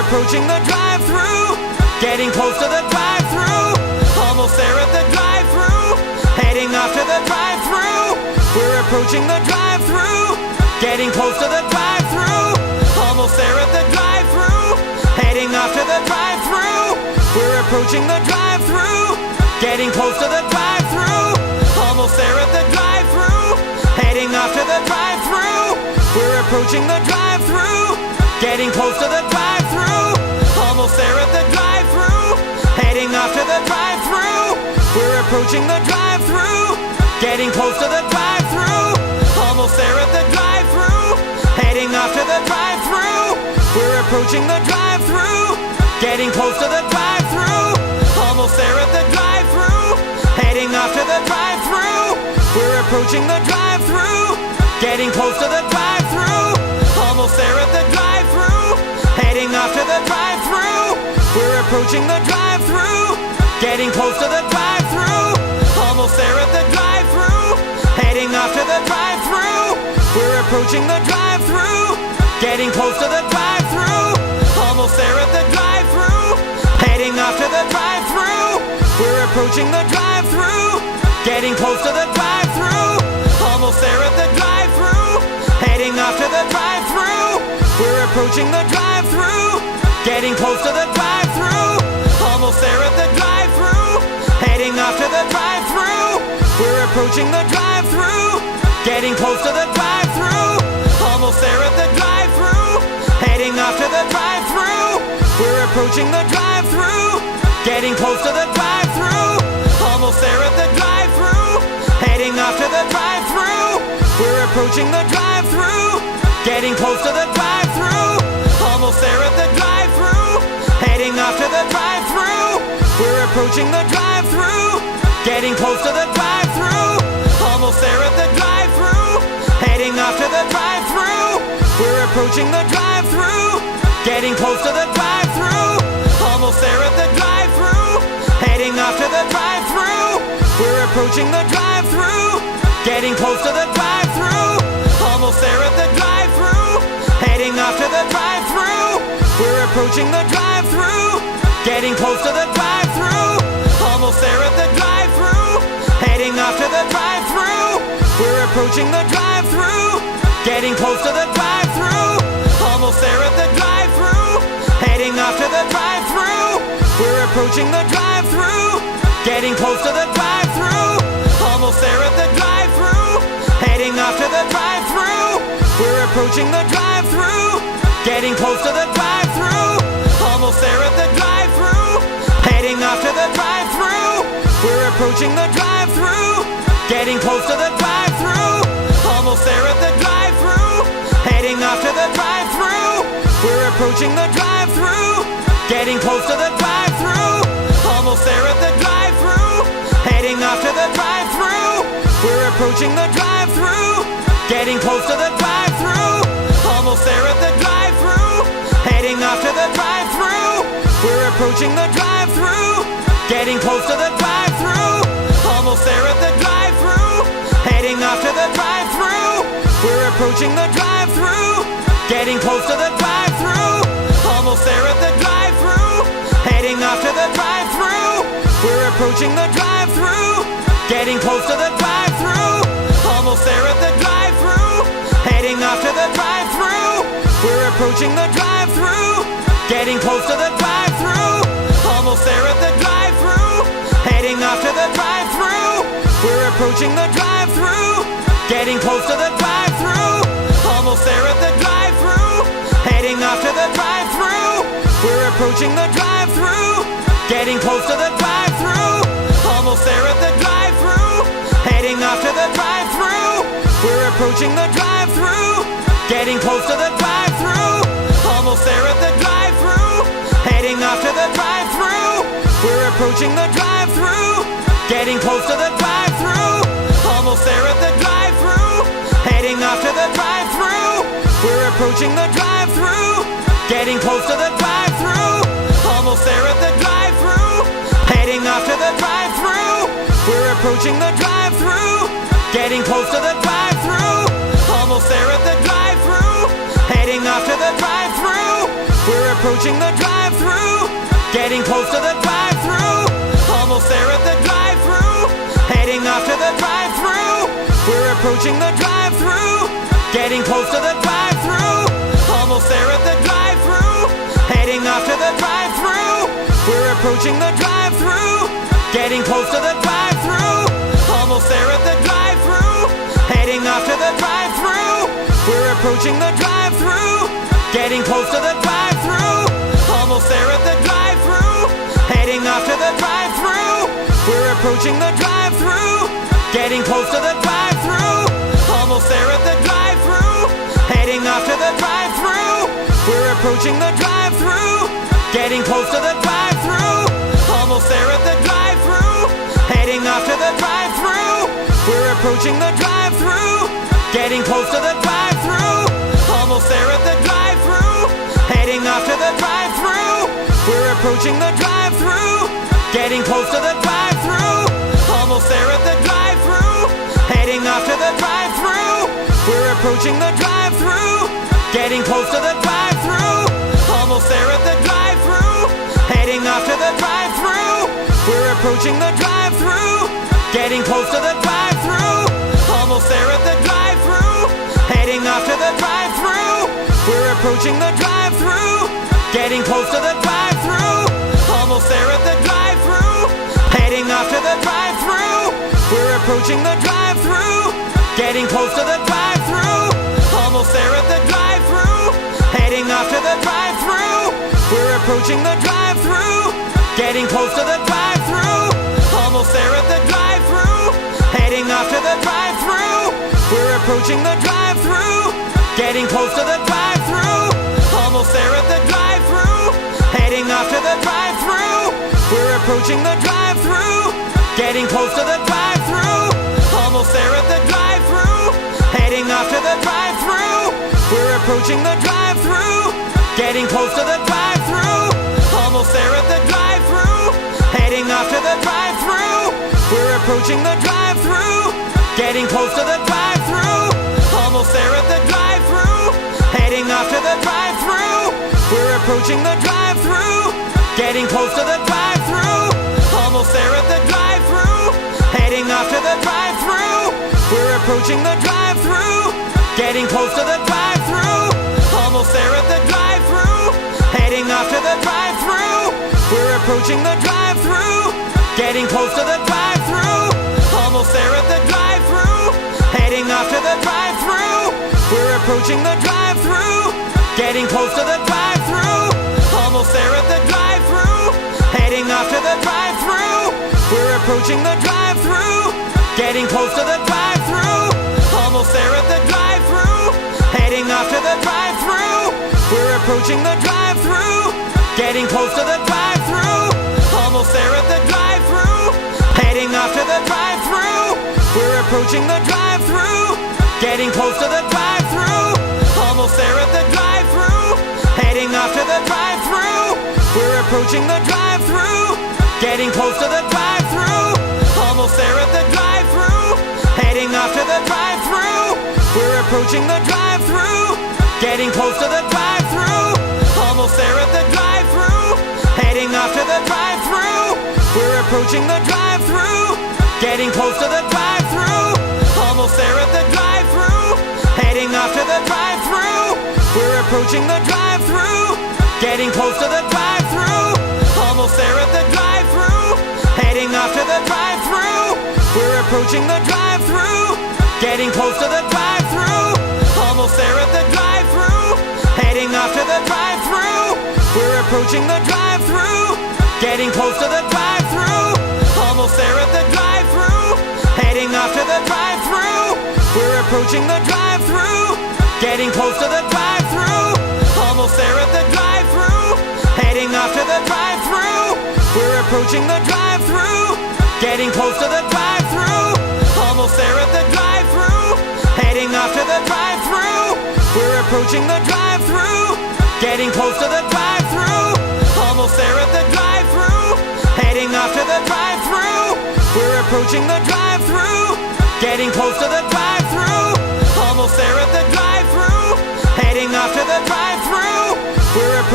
approaching the drive-thru, getting close to the drive-thru, almost there at the drive-thru, heading off to the drive-thru. We're approaching the drive-thru, getting close to the drive-thru, almost there at the drive-thru, heading off to the drive-thru. We're approaching the drive-thru, getting close to the drive-thru, almost there at the drive-thru, heading off to the drive-thru. We're approaching the drive-thru, getting close to the drive-thru, almost there at the drive-thru, heading off to the drive-thru. We're approaching the drive-thru, getting close to the drive-thru, almost there at the drive-thru, heading off to the drive-thru. We're approaching the drive-thru, getting close to the drive-thru, almost there at the drive-thru, heading off to the drive-thru. We're approaching the drive-thru, getting close to the drive-thru, almost there at the drive-thru, heading off to the drive-thru. We're approaching the drive-thru, getting close to the drive-thru, almost there at the drive-thru, heading off to the drive-thru. We're approaching the drive-thru, getting close to the drive-thru, almost there at the drive-thru, heading off to the drive-thru. We're approaching the drive-thru, getting close to the drive-thru, almost there at the drive-thru, heading off to the drive-thru. We're approaching the drive-thru, getting close to the drive-thru, almost there at the drive-thru, heading off to the drive-thru. We're approaching the drive-thru, getting close to the drive-thru, almost there at the drive-thru, heading off to the drive-thru. We're approaching the drive-thru, getting close to the drive-thru, almost there at the drive-thru, heading off to the drive-thru. We're approaching the drive-thru, getting close to the drive-thru, almost there at the drive-thru, heading off to the drive-thru. We're approaching the drive-thru, getting close to the drive-thru, almost there at the drive-thru, heading off to the drive-thru. We're approaching the drive-thru, getting close to the drive-thru, almost there at the drive-thru, heading off to the drive-thru. We're approaching the drive-thru, getting close to the drive-thru, almost there at the drive-thru, heading off to the drive-thru. We're approaching the drive-thru, getting close to the drive-thru, almost there at the drive-thru, heading off to the drive-thru. We're approaching the drive-thru, getting close to the drive-thru, almost there at the drive-thru, heading off to the drive-thru. We're approaching the drive-thru, getting close to the drive-thru, almost there at the drive-thru, heading off to the drive-thru. We're approaching the drive-thru, getting close to the drive-thru, almost there at the drive-thru, heading off to the drive-thru. We're approaching the drive-thru, getting close to the drive-thru, almost there at the drive-thru, heading off to the drive-thru. We're approaching the drive-thru, getting close to the drive-thru, almost there at the drive-thru, heading off to the drive-thru. We're approaching the drive-thru, getting close to the drive-thru, almost there at the drive-thru, heading off to the drive-thru. We're approaching the drive-thru, getting close to the drive-thru, almost there at the drive-thru, heading off to the drive-thru. We're approaching the drive-thru, getting close to the drive-thru, almost there at the drive-thru, heading off to the drive-thru. We're approaching the drive-thru, getting close to the drive-thru, almost there at the drive-thru, heading off to the drive-thru. We're approaching the drive-thru, getting close to the drive-thru, almost there at the drive-thru, heading off to the drive-thru. We're approaching the drive-thru, getting close to the drive-thru, almost there at the drive-thru, heading off to the drive-thru. We're approaching the drive-thru, getting close to the drive-thru, almost there at the drive-thru, heading off to the drive-thru. We're approaching the drive-thru, getting close to the drive-thru, almost there at the drive-thru, heading off to the drive-thru. We're approaching the drive-thru, getting close to the drive-thru, almost there at the drive-thru, heading off to the drive-thru. We're approaching the drive-thru, getting close to the drive-thru, almost there at the drive-thru, heading off to the drive-thru. We're approaching the drive-thru, getting close to the drive-thru, almost there at the drive-thru, heading off to the drive-thru. We're approaching the drive-thru, getting close to the drive-thru, almost there at the drive-thru, heading off to the drive-thru. We're approaching the drive-thru, getting close to the drive-thru, almost there at the drive-thru, heading off to the drive-thru. We're approaching the drive-thru, getting close to the drive-thru, almost there at the drive-thru, heading off to the drive-thru. We're approaching the drive-thru, getting close to the drive-thru, almost there at the drive-thru, heading off to the drive-thru. We're approaching the drive-thru, getting close to the drive-thru, almost there at the drive-thru, heading off to the drive-thru. We're approaching the drive-thru, getting close to the drive-thru, almost there at the drive-thru, heading off to the drive-thru. We're approaching the drive-thru, getting close to the drive-thru, almost there at the drive-thru, heading off to the drive-thru. We're approaching the drive-thru, getting close to the drive-thru, almost there at the drive-thru, heading off to the drive-thru. We're approaching the drive-thru, getting close to the drive-thru, almost there at the drive-thru, heading off to the drive-thru. We're approaching the drive-thru, getting close to the drive-thru, almost there at the drive-thru, heading off to the drive-thru. We're approaching the drive-thru, getting close to the drive-thru, almost there at the drive-thru, heading off to the drive-thru. We're approaching the drive-thru, getting close to the drive-thru, almost there at the drive-thru, heading off to the drive-thru. We're approaching the drive-thru, getting close to the drive-thru, almost there at the drive-thru, heading off to the drive-thru. We're approaching the drive-thru, getting close to the drive-thru, almost there at the drive-thru, heading off to the drive-thru. We're approaching the drive-thru, getting close to the drive-thru, almost there at the drive-thru, heading off to the drive-thru. We're approaching the drive-thru, getting close to the drive-thru, almost there at the drive-thru, heading off to the drive-thru. We're approaching the drive-thru, getting close to the drive-thru, almost there at the drive-thru, heading off to the drive-thru. We're approaching the drive-thru, getting close to the drive-thru, almost there at the drive-thru, heading off to the drive-thru. We're approaching the drive-thru, getting close to the drive-thru, almost there at the drive-thru, heading off to the drive-thru. We're approaching the drive-thru, getting close to the drive-thru, almost there at the drive-thru, heading off to the drive-thru. We're approaching the drive-thru, getting close to the drive-thru, almost there at the drive-thru, heading off to the drive-thru. We're approaching the drive-thru, getting close to the drive-thru, almost there at the drive-thru, heading off to the drive-thru. We're approaching the drive-thru, getting close to the drive-thru, almost there at the drive-thru, heading off to the drive-thru. We're approaching the drive-thru, getting close to the drive-thru, almost there at the drive-thru, heading off to the drive-thru. We're approaching the drive-thru, getting close to the drive-thru, almost there at the drive-thru, heading off to the drive-thru. We're approaching the drive-thru, getting close to the drive-thru, almost there at the drive-thru, heading off to the drive-thru. We're approaching the drive-thru, getting close to the drive-thru, almost there at the drive-thru, heading off to the drive-thru. We're approaching the drive-thru, getting close to the drive-thru, almost there at the drive-thru, heading off to the drive-thru. We're approaching the drive-thru, getting close to the drive-thru, almost there at the drive-thru, heading off to the drive-thru. We're approaching the drive-thru, getting close to the drive-thru, almost there at the drive-thru, heading off to the drive-thru. We're approaching the drive-thru, getting close to the drive-thru, almost there at the drive-thru, heading off to the drive-thru. We're approaching the drive-thru, getting close to the drive-thru, almost there at the drive-thru, heading off to the drive-thru. We're approaching the drive-thru, getting close to the drive-thru, almost there at the drive-thru, heading off to the drive-thru. We're approaching the drive-thru, getting close to the drive-thru, almost there at the drive-thru, heading off to the drive-thru. We're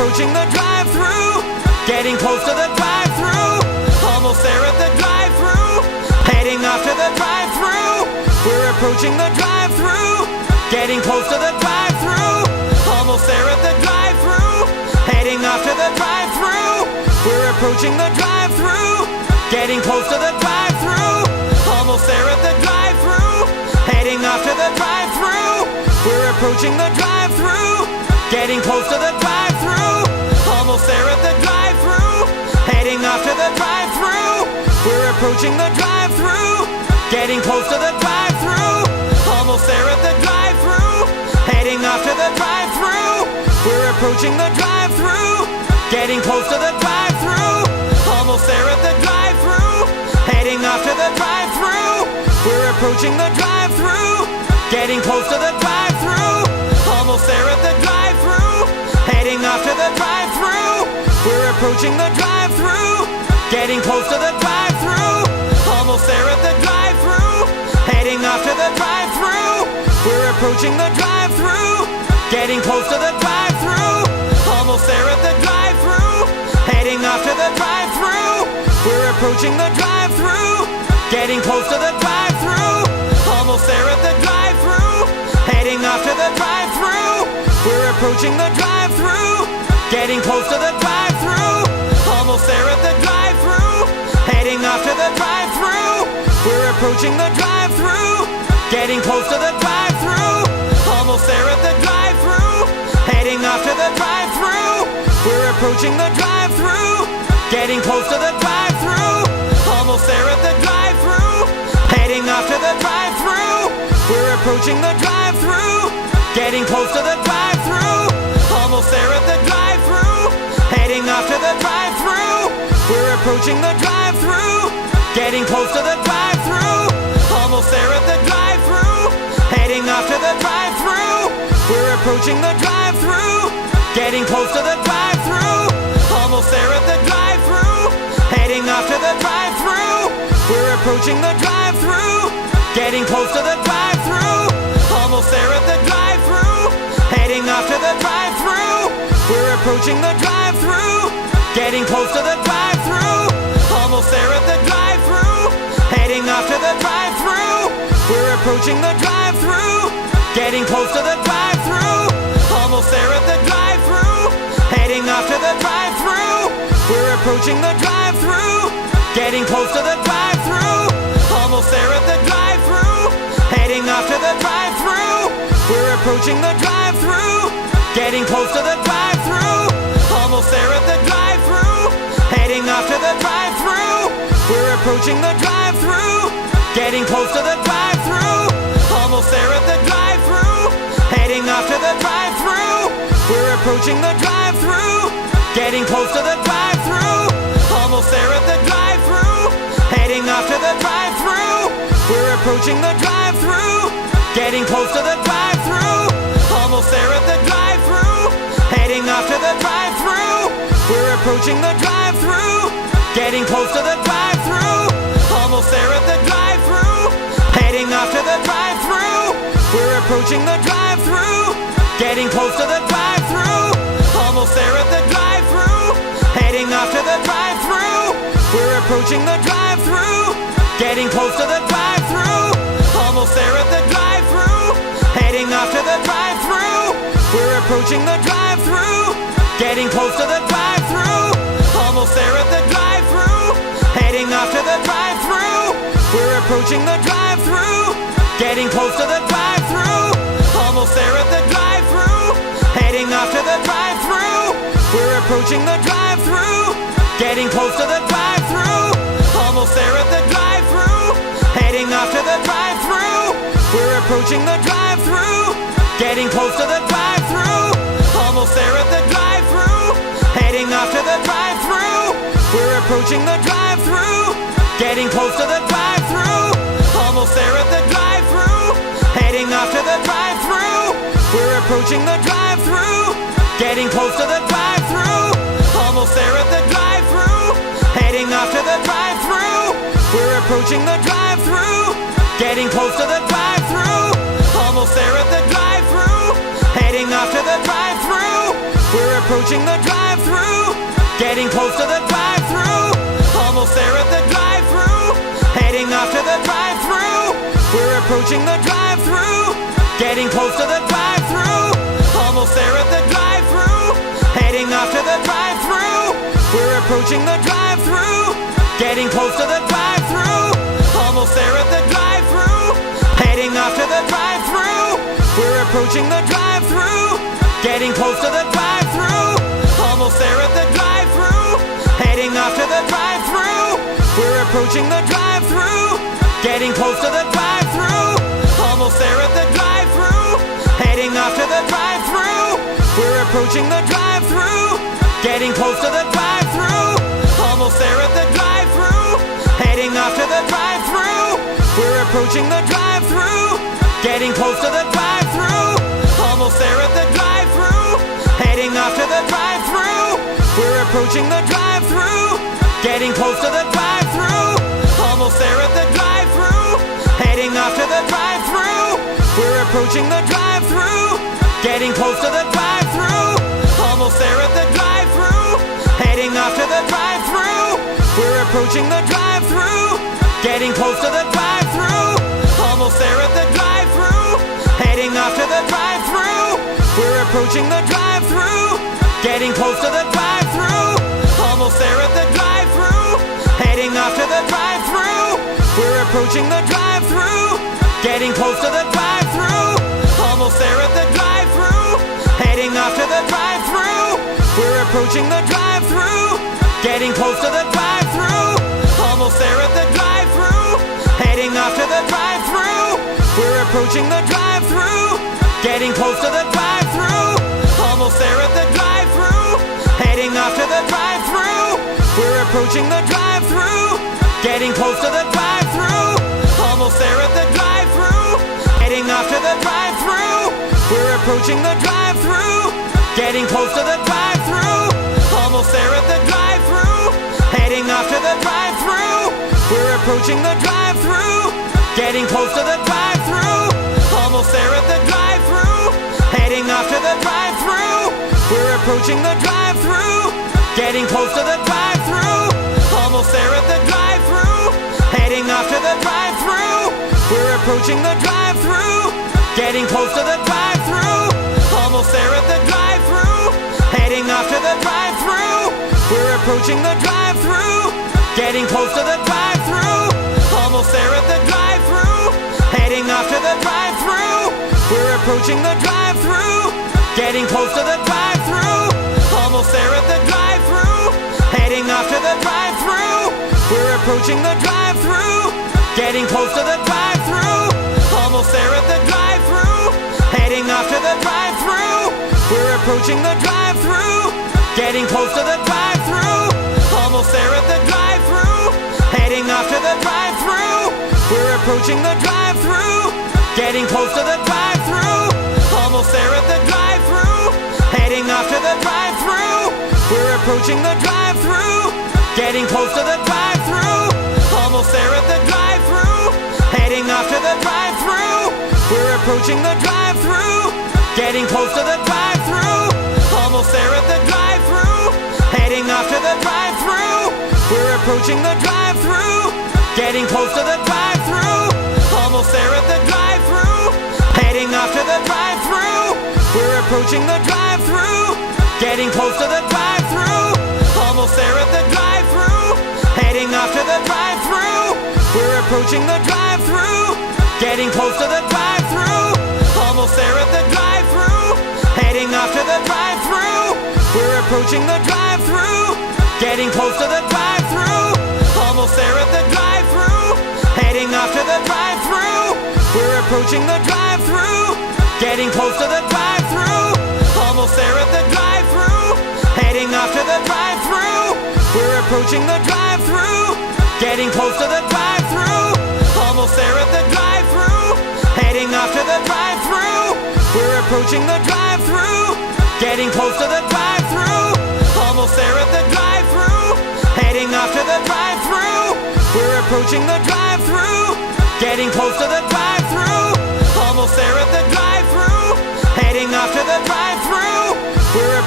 approaching the drive-thru, getting close to the drive-thru, almost there at the drive-thru, heading off to the drive-thru. We're approaching the drive-thru, getting close to the drive-thru, almost there at the drive-thru, heading off to the drive-thru. We're approaching the drive-thru, getting close to the drive-thru, almost there at the drive-thru, heading off to the drive-thru. We're approaching the drive-thru, getting close to the drive-thru, almost there at the drive-thru, heading off to the drive-thru. We're approaching the drive-thru, getting close to the drive-thru, almost there at the drive-thru, heading off to the drive-thru. We're approaching the drive-thru, getting close to the drive-thru, almost there at the drive-thru, heading off to the drive-thru. We're approaching the drive-thru, getting close to the drive-thru, almost there at the drive-thru, heading off to the drive-thru. We're approaching the drive-thru, getting close to the drive-thru, almost there at the drive-thru, heading off to the drive-thru. We're approaching the drive-thru, getting close to the drive-thru, almost there at the drive-thru, heading off to the drive-thru. We're approaching the drive-thru, getting close to the drive-thru, almost there at the drive-thru, heading off to the drive-thru. We're approaching the drive-thru, getting close to the drive-thru, almost there at the drive-thru, heading off to the drive-thru. We're approaching the drive-thru, getting close to the drive-thru, almost there at the drive-thru, heading off to the drive-thru. We're approaching the drive-thru, getting close to the drive-thru, almost there at the drive-thru, heading off to the drive-thru. We're approaching the drive-thru, getting close to the drive-thru, almost there at the drive-thru, heading off to the drive-thru. We're approaching the drive-thru, getting close to the drive-thru, almost there at the drive-thru, heading off to the drive-thru. We're approaching the drive-thru, getting close to the drive-thru, almost there at the drive-thru, heading off to the drive-thru. We're approaching the drive-thru, getting close to the drive-thru, almost there at the drive-thru, heading off to the drive-thru. We're approaching the drive-thru, getting close to the drive-thru, almost there at the drive-thru, heading off to the drive-thru. We're approaching the drive-thru, getting close to the drive-thru, almost there at the drive-thru, heading off to the drive-thru. We're approaching the drive-thru, getting close to the drive-thru, almost there at the drive-thru, heading off to the drive-thru. We're approaching the drive-thru, getting close to the drive-thru, almost there at the drive-thru, heading off to the drive-thru. We're approaching the drive-thru, getting close to the drive-thru, almost there at the drive-thru, heading off to the drive-thru. We're approaching the drive-thru, getting close to the drive-thru, almost there at the drive-thru, heading off to the drive-thru. We're approaching the drive-thru, getting close to the drive-thru, almost there at the drive-thru, heading off to the drive-thru. We're approaching the drive-thru, getting close to the drive-thru, almost there at the drive-thru, heading off to the drive-thru. We're approaching the drive-thru, getting close to the drive-thru, almost there at the drive-thru, heading off to the drive-thru. We're approaching the drive-thru, getting close to the drive-thru, almost there at the drive-thru, heading off to the drive-thru. We're approaching the drive-thru, getting close to the drive-thru, almost there at the drive-thru, heading off to the drive-thru. We're approaching the drive-thru, getting close to the drive-thru, almost there at the drive-thru, heading off to the drive-thru. We're approaching the drive-thru, getting close to the drive-thru, almost there at the drive-thru, heading off to the drive-thru. We're approaching the drive-thru, getting close to the drive-thru, almost there at the drive-thru, heading off to the drive-thru. We're approaching the drive-thru, getting close to the drive-thru, almost there at the drive-thru, heading off to the drive-thru. We're approaching the drive-thru, getting close to the drive-thru, almost there at the drive-thru, heading off to the drive-thru. We're approaching the drive-thru, getting close to the drive-thru, almost there at the drive-thru, heading off to the drive-thru. We're approaching the drive-thru, getting close to the drive-thru, almost there at the drive-thru, heading off to the drive-thru. We're approaching the drive-thru, getting close to the drive-thru, almost there at the drive-thru, heading off to the drive-thru. We're approaching the drive-thru, getting close to the drive-thru, almost there at the drive-thru, heading off to the drive-thru. We're approaching the drive-thru, getting close to the drive-thru, almost there at the drive-thru, heading off to the drive-thru. We're approaching the drive-thru, getting close to the drive-thru, almost there at the drive-thru, heading off to the drive-thru. We're approaching the drive-thru, getting close to the drive-thru, almost there at the drive-thru, heading off to the drive-thru. We're approaching the drive-thru, getting close to the drive-thru, almost there at the drive-thru, heading off to the drive-thru. We're approaching the drive-thru, getting close to the drive-thru, almost there at the drive-thru, heading off to the drive-thru. We're approaching the drive-thru, getting close to the drive-thru, almost there at the drive-thru, heading off to the drive-thru. We're approaching the drive-thru, getting close to the drive-thru, almost there at the drive-thru, heading off to the drive-thru. We're approaching the drive-thru, getting close to the drive-thru, almost there at the drive-thru, heading off to the drive-thru. We're approaching the drive-thru, getting close to the drive-thru, almost there at the drive-thru, heading off to the drive-thru. We're approaching the drive-thru, getting close to the drive-thru, almost there at the drive-thru, heading off to the drive-thru. We're approaching the drive-thru, getting close to the drive-thru, almost there at the drive-thru, heading off to the drive-thru. We're approaching the drive-thru, getting close to the drive-thru, almost there at the drive-thru, heading off to the drive-thru. We're approaching the drive-thru, getting close to the drive-thru, almost there at the drive-thru, heading off to the drive-thru. We're approaching the drive-thru, getting close to the drive-thru, almost there at the drive-thru, heading off to the drive-thru. We're approaching the drive-thru, getting close to the drive-thru, almost there at the drive-thru, heading off to the drive-thru. We're approaching the drive-thru, getting close to the drive-thru, almost there at the drive-thru, heading off to the drive-thru. We're approaching the drive-thru, getting close to the drive-thru, almost there at the drive-thru, heading off to the drive-thru. We're approaching the drive-thru, getting close to the drive-thru, almost there at the drive-thru, heading off to the drive-thru. We're approaching the drive-thru, getting close to the drive-thru, almost there at the drive-thru, heading off to the drive-thru. We're approaching the drive-thru, getting close to the drive-thru, almost there at the drive-thru, heading off to the drive-thru. We're approaching the drive-thru, getting close to the drive-thru, almost there at the drive-thru, heading off to the drive-thru. We're approaching the drive-thru, getting close to the drive-thru, almost there at the drive-thru, heading off to the drive-thru. We're approaching the drive-thru, getting close to the drive-thru, almost there at the drive-thru, heading off to the drive-thru. We're approaching the drive-thru, getting close to the drive-thru, almost there at the drive-thru, heading off to the drive-thru. We're approaching the drive-thru, getting close to the drive-thru, almost there at the drive-thru, heading off to the drive-thru. We're approaching the drive-thru, getting close to the drive-thru, almost there at the drive-thru, heading off to the drive-thru. We're approaching the drive-thru, getting close to the drive-thru, almost there at the drive-thru, heading off to the drive-thru. We're approaching the drive-thru, getting close to the drive-thru, almost there at the drive-thru, heading off to the drive-thru. We're approaching the drive-thru, getting close to the drive-thru, almost there at the drive-thru, heading off to the drive-thru. We're approaching the drive-thru, getting close to the drive-thru, almost there at the drive-thru, heading off to the drive-thru. We're approaching the drive-thru, getting close to the drive-thru, almost there at the drive-thru, heading off to the drive-thru. We're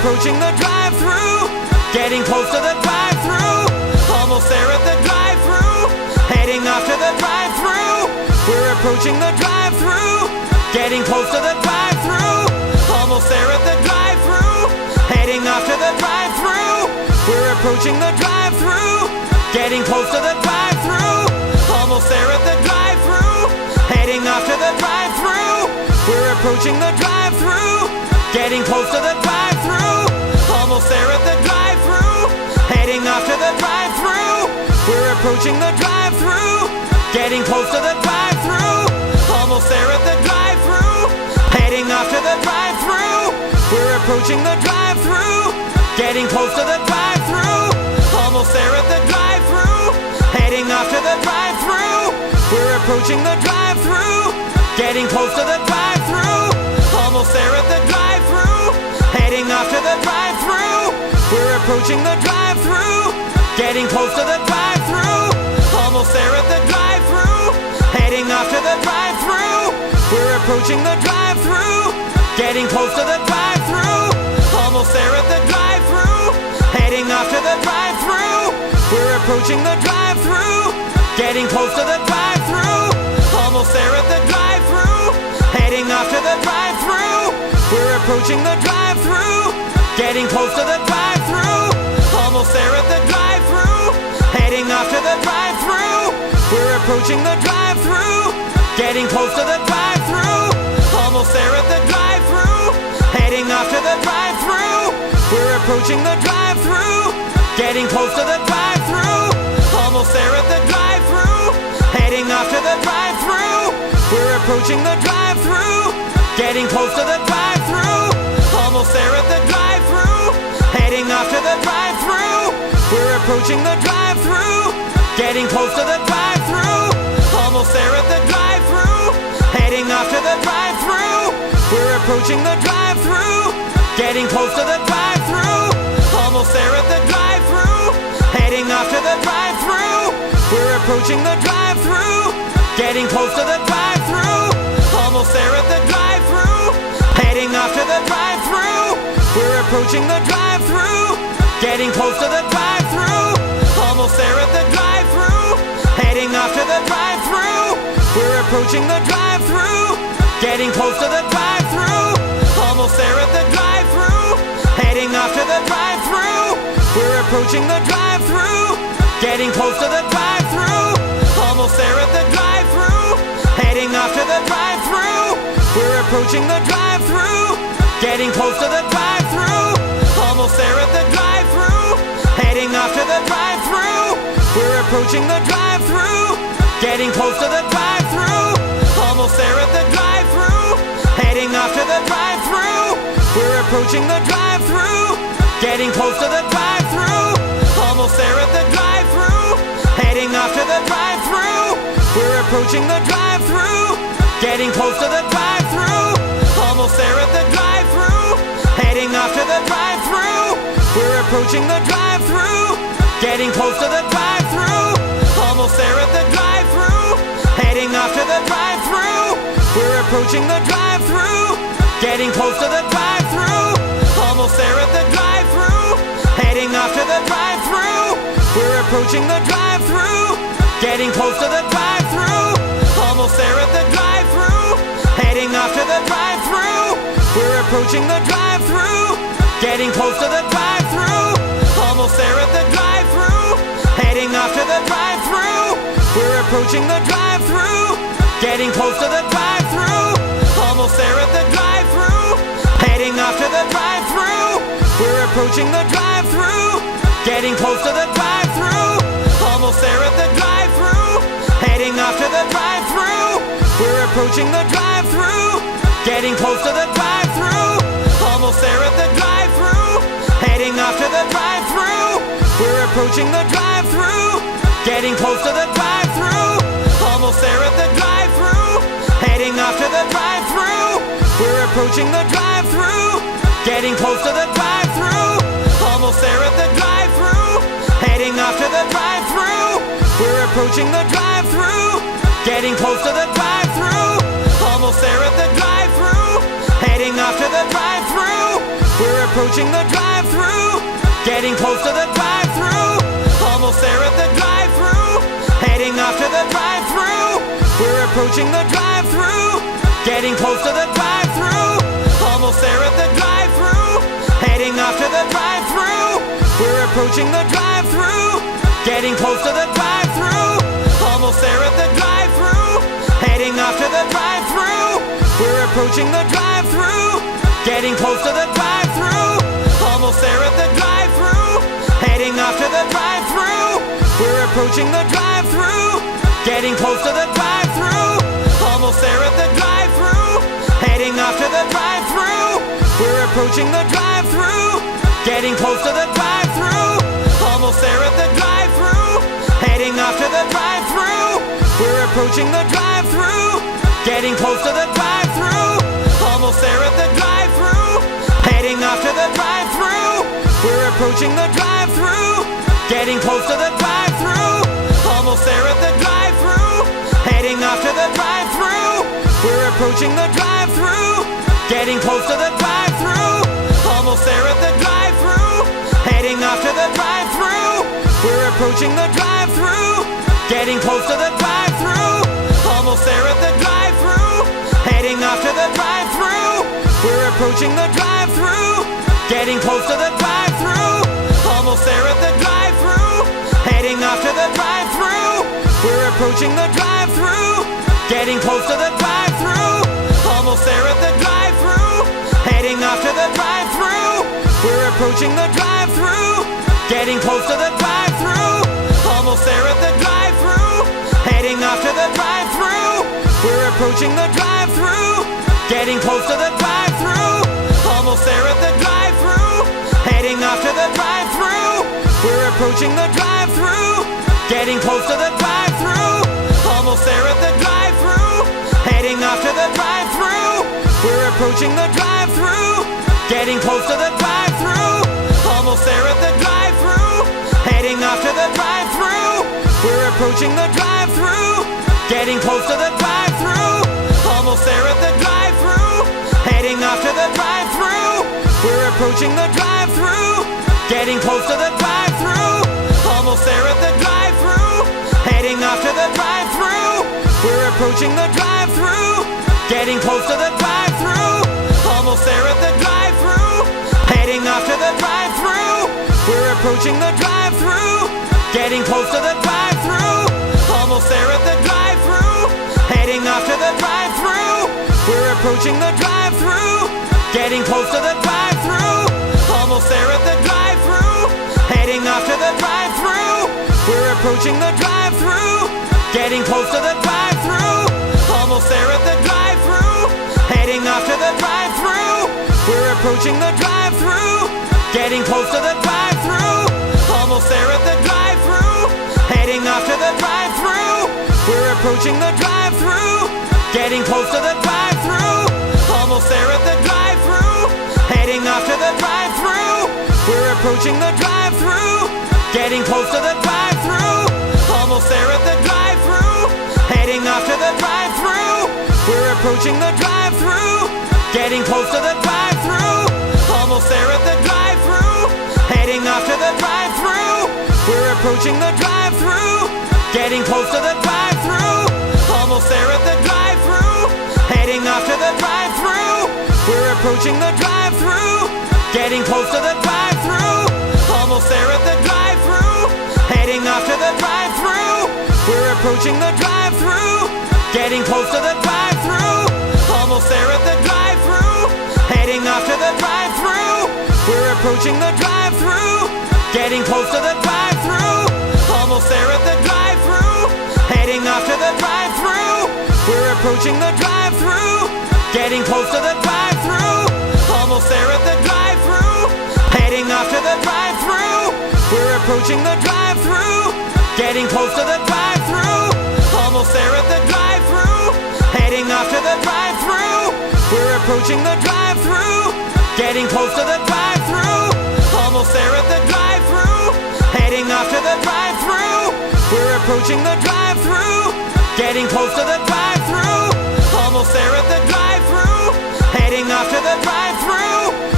approaching the drive-thru, getting close to the drive-thru, almost there at the drive-thru, heading off to the drive-thru. We're approaching the drive-thru, getting close to the drive-thru, almost there at the drive-thru, heading off to the drive-thru. We're approaching the drive-thru, getting close to the drive-thru, almost there at the drive-thru, heading off to the drive-thru. We're approaching the drive-thru, getting close to the drive-thru, almost there at the drive-thru, heading off to the drive-thru. We're approaching the drive-thru, getting close to the drive-thru, almost there at the drive-thru, heading off to the drive-thru. We're approaching the drive-thru, getting close to the drive-thru, almost there at the drive-thru, heading off to the drive-thru. We're approaching the drive-thru, getting close to the drive-thru, almost there at the drive-thru, heading off to the drive-thru. We're approaching the drive-thru, getting close to the drive-thru, almost there at the drive-thru, heading off to the drive-thru. We're approaching the drive-thru, getting close to the drive-thru, almost there at the drive-thru, heading off to the drive-thru. We're approaching the drive-thru, getting close to the drive-thru, almost there at the drive-thru, heading off to the drive-thru. We're approaching the drive-thru, getting close to the drive-thru, almost there at the drive-thru, heading off to the drive-thru. We're approaching the drive-thru, getting close to the drive-thru, almost there at the drive-thru, heading off to the drive-thru. We're approaching the drive-thru, getting close to the drive-thru, almost there at the drive-thru, heading off to the drive-thru. We're approaching the drive-thru, getting close to the drive-thru, almost there at the drive-thru, heading off to the drive-thru. We're approaching the drive-thru, getting close to the drive-thru, almost there at the drive-thru, heading off to the drive-thru. We're approaching the drive-thru, getting close to the drive-thru, almost there at the drive-thru, heading off to the drive-thru. We're approaching the drive-thru, getting close to the drive-thru, almost there at the drive-thru, heading off to the drive-thru. We're approaching the drive-thru, getting close to the drive-thru, almost there at the drive-thru, heading off to the drive-thru. We're approaching the drive-thru, getting close to the drive-thru, almost there at the drive-thru, heading off to the drive-thru. We're approaching the drive-thru, getting close to the drive-thru, almost there at the drive-thru, heading off to the drive-thru. We're approaching the drive-thru, getting close to the drive-thru, almost there at the drive-thru, heading off to the drive-thru. We're approaching the drive-thru, getting close to the drive-thru, almost there at the drive-thru, heading off to the drive-thru. We're approaching the drive-thru, getting close to the drive-thru, almost there at the drive-thru, heading off to the drive-thru. We're approaching the drive-thru, getting close to the drive-thru, almost there at the drive-thru, heading off to the drive-thru. We're approaching the drive-thru, getting close to the drive-thru, almost there at the drive-thru, heading off to the drive-thru. We're approaching the drive-thru, getting close to the drive-thru, almost there at the drive-thru, heading off to the drive-thru. We're approaching the drive-thru, getting close to the drive-thru, almost there at the drive-thru, heading off to the drive-thru. We're approaching the drive-thru, getting close to the drive-thru, almost there at the drive-thru, heading off to the drive-thru. We're approaching the drive-thru, getting close to the drive-thru, almost there at the drive-thru, heading off to the drive-thru. We're approaching the drive-thru, getting close to the drive-thru, almost there at the drive-thru, heading off to the drive-thru. We're approaching the drive-thru, getting close to the drive-thru, almost there at the drive-thru, heading off to the drive-thru. We're approaching the drive-thru, getting close to the drive-thru, almost there at the drive-thru, heading off to the drive-thru. We're approaching the drive-thru, getting close to the drive-thru, almost there at the drive-thru, heading off to the drive-thru. We're approaching the drive-thru, getting close to the drive-thru, almost there at the drive-thru, heading off to the drive-thru. We're approaching approaching the drive-thru, getting close to the drive-thru, almost there at the drive-thru, heading off to the drive-thru. We're approaching the drive-thru, getting close to the drive-thru, almost there at the drive-thru, heading off to the drive-thru. We're approaching the drive-thru, getting close to the drive-thru, almost there at the drive-thru, heading off to the drive-thru. We're approaching the drive-thru, getting close to the drive-thru, almost there at the drive-thru, heading off to the drive-thru. We're approaching the drive-thru, getting close to the drive-thru, almost there at the drive-thru, heading off to the drive-thru. We're approaching the drive-thru, getting close to the drive-thru, almost there at the drive-thru, heading off to the drive-thru. We're approaching the drive-thru, getting close to the drive-thru, almost there at the drive-thru, heading off to the drive-thru. We're approaching the drive-thru, getting close to the drive-thru, almost there at the drive-thru, heading off to the drive-thru. We're approaching the drive-thru, getting close to the drive-thru, almost there at the drive-thru, heading off to the drive-thru. We're approaching the drive-thru, getting close to the drive-thru, almost there at the drive-thru, heading off to the drive-thru. We're approaching the drive-thru, getting close to the drive-thru, almost there at the drive-thru, heading off to the drive-thru. We're approaching the drive-thru, getting close to the drive-thru, almost there at the drive-thru, heading off to the drive-thru. We're approaching the drive-thru, getting close to the drive-thru, almost there at the drive-thru, heading off to the drive-thru. We're approaching the drive-thru, getting close to the drive-thru, almost there at the drive-thru, heading off to the drive-thru. We're approaching the drive-thru, getting close to the drive-thru, almost there at the drive-thru, heading off to the drive-thru. We're approaching the drive-thru, getting close to the drive-thru, almost there at the drive-thru, heading off to the drive-thru. We're approaching the drive-thru, getting close to the drive-thru, almost there at the drive-thru, heading off to the drive-thru. We're approaching the drive-thru, getting close to the drive-thru, almost there at the drive-thru, heading off to the drive-thru. We're approaching the drive-thru, getting close to the drive-thru, almost there at the drive-thru, heading off to the drive-thru. We're approaching the drive-thru, getting close to the drive-thru, almost there at the drive-thru, heading off to the drive-thru. We're approaching the drive-thru, getting close to the drive-thru, almost there at the drive-thru, heading off to the drive-thru. We're approaching the drive-thru, getting close to the drive-thru, almost there at the drive-thru, heading off to the drive-thru. We're approaching the drive-thru, getting close to the drive-thru, almost there at the drive-thru, heading off to the drive-thru. We're approaching the drive-thru, getting close to the drive-thru, almost there at the drive-thru, heading off to the drive-thru. We're approaching the drive-thru, getting close to the drive-thru, almost there at the drive-thru, heading off to the drive-thru. We're approaching the drive-thru, getting close to the drive-thru, almost there at the drive-thru, heading off to the drive-thru. We're approaching the drive-thru, getting close to the drive-thru, almost there at the drive-thru, heading off to the drive-thru. We're approaching the drive-thru, getting close to the drive-thru, almost there at the drive-thru, heading off to the drive-thru. We're approaching the drive-thru, getting close to the drive-thru, almost there at the drive-thru, heading off to the drive-thru. We're approaching the drive-thru, getting close to the drive-thru, almost there at the drive-thru, heading off to the drive-thru. We're approaching the drive-thru, getting close to the drive-thru, almost there at the drive-thru, heading off to the drive-thru. We're approaching the drive-thru, getting close to the drive-thru, almost there at the drive-thru, heading off to the drive-thru. We're approaching the drive-thru, getting close to the drive-thru, almost there at the drive-thru, heading off to the drive-thru. We're approaching the drive-thru, getting close to the drive-thru, almost there at the drive-thru, heading off to the drive-thru.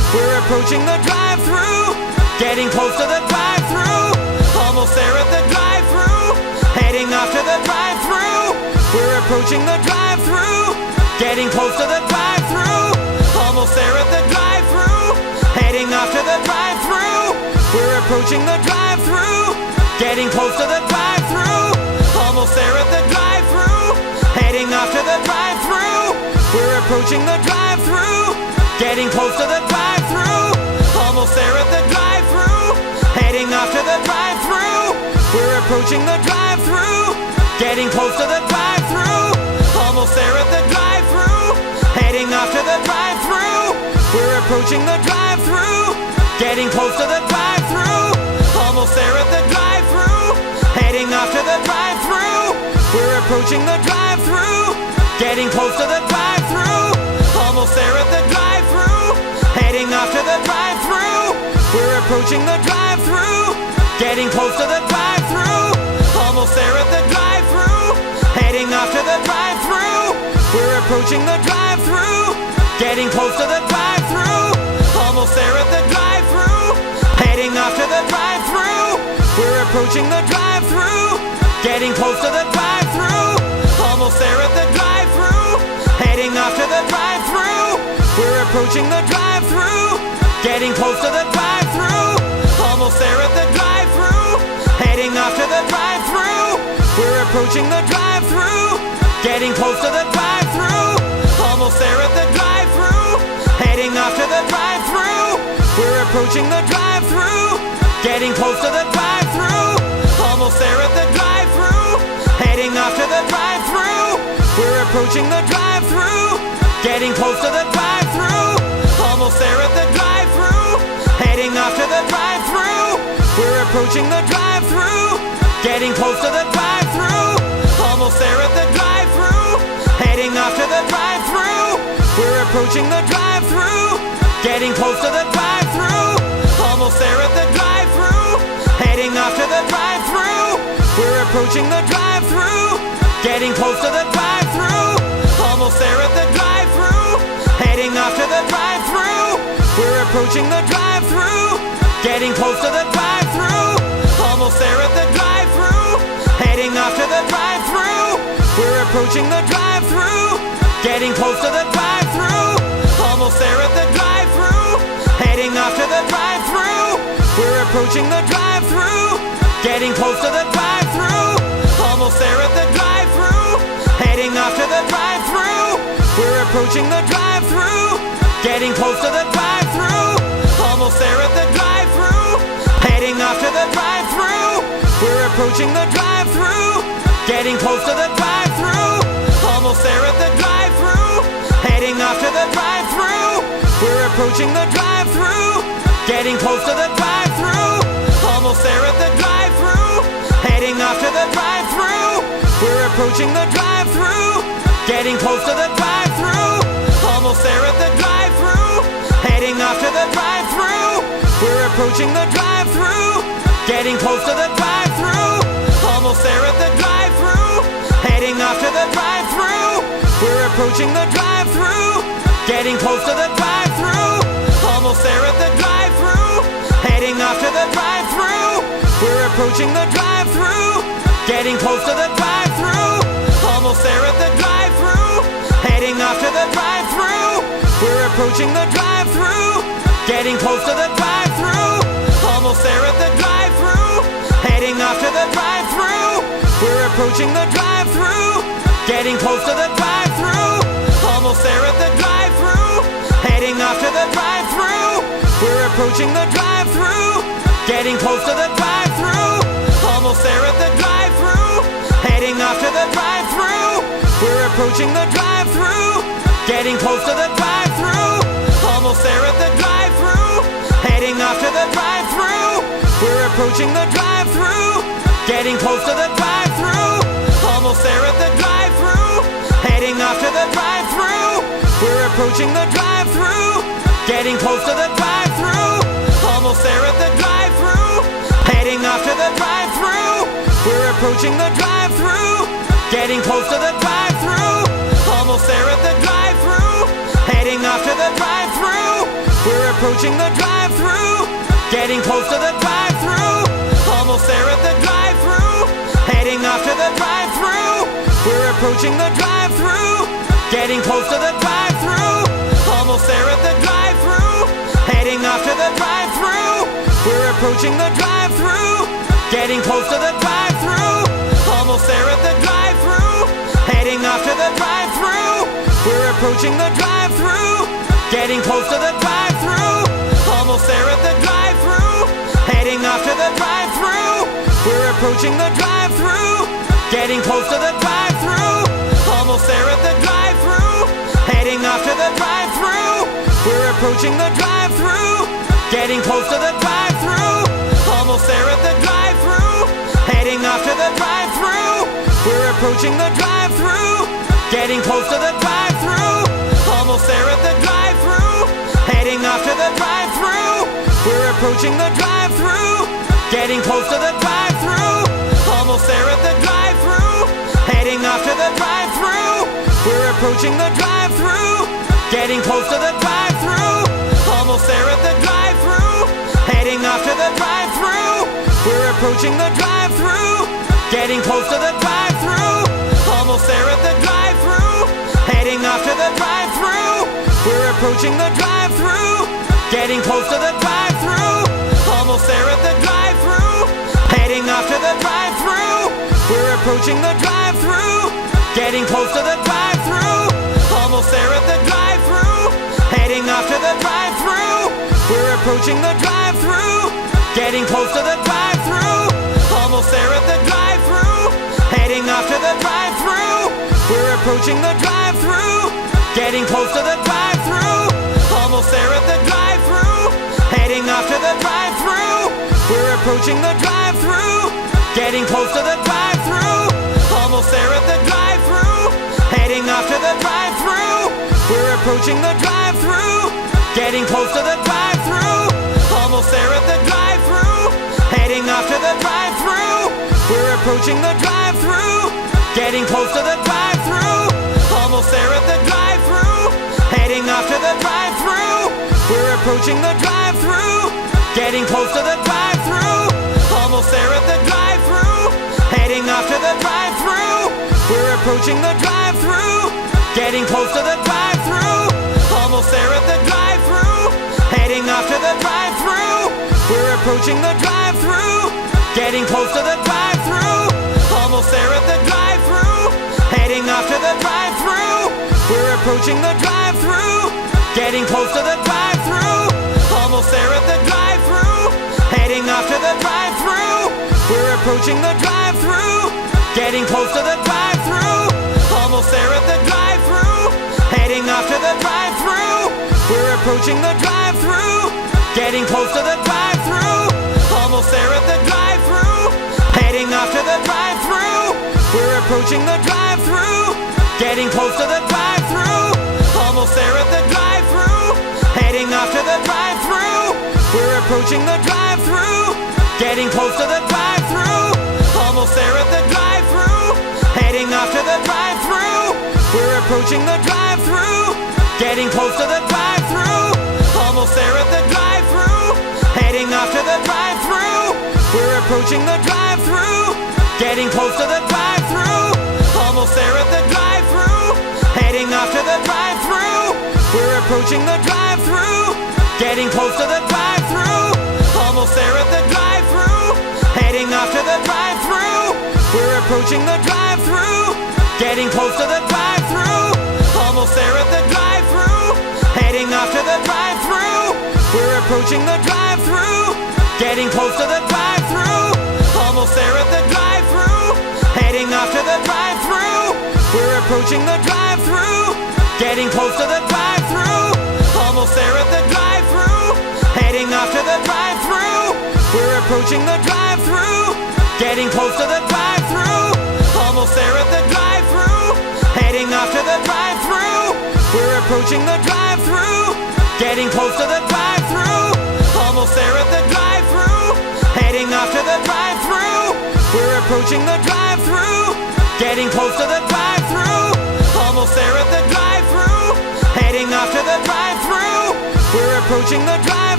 We're approaching the drive-thru, getting close to the drive-thru. Almost there at the drive-thru, heading off to the drive-thru. We're approaching the drive-thru, getting close to the drive-thru. Almost there at the drive-thru, heading off to the drive-thru. We're approaching the drive-thru, getting close to the drive-thru. Almost there at the drive-thru, heading off to the drive-thru. We're approaching the drive-thru, getting close to the drive-thru. Almost there at the drive-thru, heading off to the drive-thru. We're approaching the drive-thru, getting close to the drive-thru. Almost there at the drive-thru, heading off to the drive-thru. We're approaching the drive-thru, getting close to the drive-thru. Almost there at the drive-thru, heading off to the drive-thru. We're approaching the drive-thru, getting close to the drive-thru. Almost there at the drive-thru, heading off to the drive-thru. We're approaching the drive-thru, getting close to the drive-thru. Almost there at the drive-thru, heading off to the drive-thru. We're approaching the drive-thru, getting close to the drive-thru. Almost there at the drive-thru, heading off to the drive-thru. We're approaching the drive-thru, getting close to the drive-thru. Almost there at the drive-thru, heading off to the drive-thru. We're approaching the drive-thru, getting close to the drive-thru. Almost there at the drive-thru, heading off to the drive-thru. We're approaching the drive-thru, getting close to the drive-thru. Almost there at the drive-thru, heading off to the drive-thru. We're approaching the drive-thru, getting close to the drive-thru. Almost there at the drive-thru, heading off to the drive-thru. We're approaching the drive-thru, getting close to the drive-thru. Almost there at the drive-thru, heading off to the drive-thru. We're approaching the drive-thru, getting close to the drive-thru. Almost there at the drive-thru, heading off to the drive-thru. We're approaching the drive-thru, getting close to the drive-thru. Almost there at the drive-thru, heading off to the drive-thru. We're approaching the drive-thru, getting close to the drive-thru. Almost there at the drive-thru, heading off to the drive-thru. We're approaching the drive-thru, getting close to the drive-thru. Almost there at the drive-thru, heading off to the drive-thru. We're approaching the drive-thru, getting close to the drive-thru. Almost there at the drive-thru, heading off to the drive-thru. We're approaching the drive-thru, getting close to the drive-thru. Almost there at the drive-thru, heading off to the drive-thru. We're approaching the drive-thru, getting close to the drive-thru. Almost there at the drive-thru, heading off to the drive-thru. We're approaching the drive-thru, getting close to the drive-thru. Almost there at the drive-thru, heading off to the drive-thru. We're approaching the drive-thru, getting close to the drive-thru. Almost there at the drive-thru, heading off to the drive-thru. We're approaching the drive-thru, getting close to the drive-thru. Almost there at the drive-thru, heading off to the drive-thru. We're approaching the drive-thru, getting close to the drive-thru. Almost there at the drive-thru, heading off to the drive-thru. We're approaching the drive-thru, getting close to the drive-thru. Almost there at the drive-thru, heading off to the drive-thru. We're approaching the drive-thru, getting close to the drive-thru. Almost there at the drive-thru, heading off to the drive-thru. We're approaching the drive-thru, getting close to the drive-thru. Almost there at the drive-thru, heading off to the drive-thru. We're approaching the drive-thru, getting close to the drive-thru. Almost there at the drive-thru, heading off to the drive-thru. We're approaching the drive-thru, getting close to the drive-thru. Almost there at the drive-thru, heading off to the drive-thru. We're approaching the drive-thru, getting close to the drive-thru. Almost there at the drive-thru, heading off to the drive-thru. We're approaching the drive-thru, getting close to the drive-thru. Almost there at the drive-thru, heading off to the drive-thru. We're approaching the drive-thru, getting close to the drive-thru. Almost there at the drive-thru, heading off to the drive-thru. We're approaching the drive-thru, getting close to the drive-thru. Almost there at the drive-thru, heading off to the drive-thru. We're approaching approaching the drive-thru, getting close to the drive-thru, almost there at the drive-thru, heading off to the drive-thru. We're approaching the drive-thru, getting close to the drive-thru, almost there at the drive-thru, heading off to the drive-thru. We're approaching the drive-thru, getting close to the drive-thru, almost there at the drive-thru, heading off to the drive-thru. We're approaching the drive-thru, getting close to the drive-thru, almost there at the drive-thru, heading off to the drive-thru. We're approaching the drive-thru, getting close to the drive-thru, almost there at the drive-thru, heading off to the drive-thru. We're approaching the drive-thru, getting close to the drive-thru, almost there at the drive-thru, heading off to the drive-thru. We're approaching the drive-thru, getting close to the drive-thru, almost there at the drive-thru, heading off to the drive-thru. We're approaching the drive-thru, getting close to the drive-thru, almost there at the drive-thru, heading off to the drive-thru. We're approaching the drive-thru, getting close to the drive-thru, almost there at the drive-thru, heading off to the drive-thru. We're approaching the drive-thru, getting close to the drive-thru, almost there at the drive-thru, heading off to the drive-thru. We're approaching the drive-thru, getting close to the drive-thru, almost there at the drive-thru, heading off to the drive-thru. We're approaching the drive-thru, getting close to the drive-thru, almost there at the drive-thru, heading off to the drive-thru. We're approaching the drive-thru, getting close to the drive-thru, almost there at the drive-thru, heading off to the drive-thru. We're approaching the drive-thru, getting close to the drive-thru, almost there at the drive-thru, heading off to the drive-thru. We're approaching the drive-thru, getting close to the drive-thru, almost there at the drive-thru, heading off to the drive-thru. We're approaching the drive-thru, getting close to the drive-thru, almost there at the drive-thru, heading off to the drive-thru. We're approaching the drive-thru, getting close to the drive-thru, almost there at the drive-thru, heading off to the drive-thru. We're approaching the drive-thru, getting close to the drive-thru, almost there at the drive-thru, heading off to the drive-thru. We're approaching the drive-thru, getting close to the drive-thru, almost there at the drive-thru, heading off to the drive-thru. We're approaching the drive-thru, getting close to the drive-thru, almost there at the drive-thru, heading off to the drive-thru. We're approaching the drive-thru, getting close to the drive-thru, almost there at the drive-thru, heading off to the drive-thru. We're approaching the drive-thru, getting close to the drive-thru, almost there at the drive-thru, heading off to the drive-thru. We're approaching the drive-thru, getting close to the drive-thru, almost there at the drive-thru, heading off to the drive-thru. We're approaching the drive-thru, getting close to the drive-thru, almost there at the drive-thru, heading off to the drive-thru. We're approaching the drive-thru, getting close to the drive-thru, almost there at the drive-thru, heading off to the drive-thru. We're approaching the drive-thru, getting close to the drive-thru, almost there at the drive-thru, heading off to the drive-thru. We're approaching the drive-thru, getting close to the drive-thru, almost there at the drive-thru, heading off to the drive-thru. We're approaching the drive-thru, getting close to the drive-thru, almost there at the drive-thru, heading off to the drive-thru. We're approaching the drive-thru, getting close to the drive-thru, almost there at the drive-thru, heading off to the drive-thru. We're approaching the drive-thru, getting close to the drive-thru, almost there at the drive-thru, heading off to the drive-thru. We're approaching the drive-thru, getting close to the drive-thru, almost there at the drive-thru, heading off to the drive-thru. We're approaching the drive-thru, getting close to the drive-thru, almost there at the drive-thru, heading off to the drive-thru. We're approaching the drive-thru, getting close to the drive-thru, almost there at the drive-thru, heading off to the drive-thru. We're approaching the drive-thru, getting close to the drive-thru, almost there at the drive-thru, heading off to the drive-thru. We're approaching the drive-thru.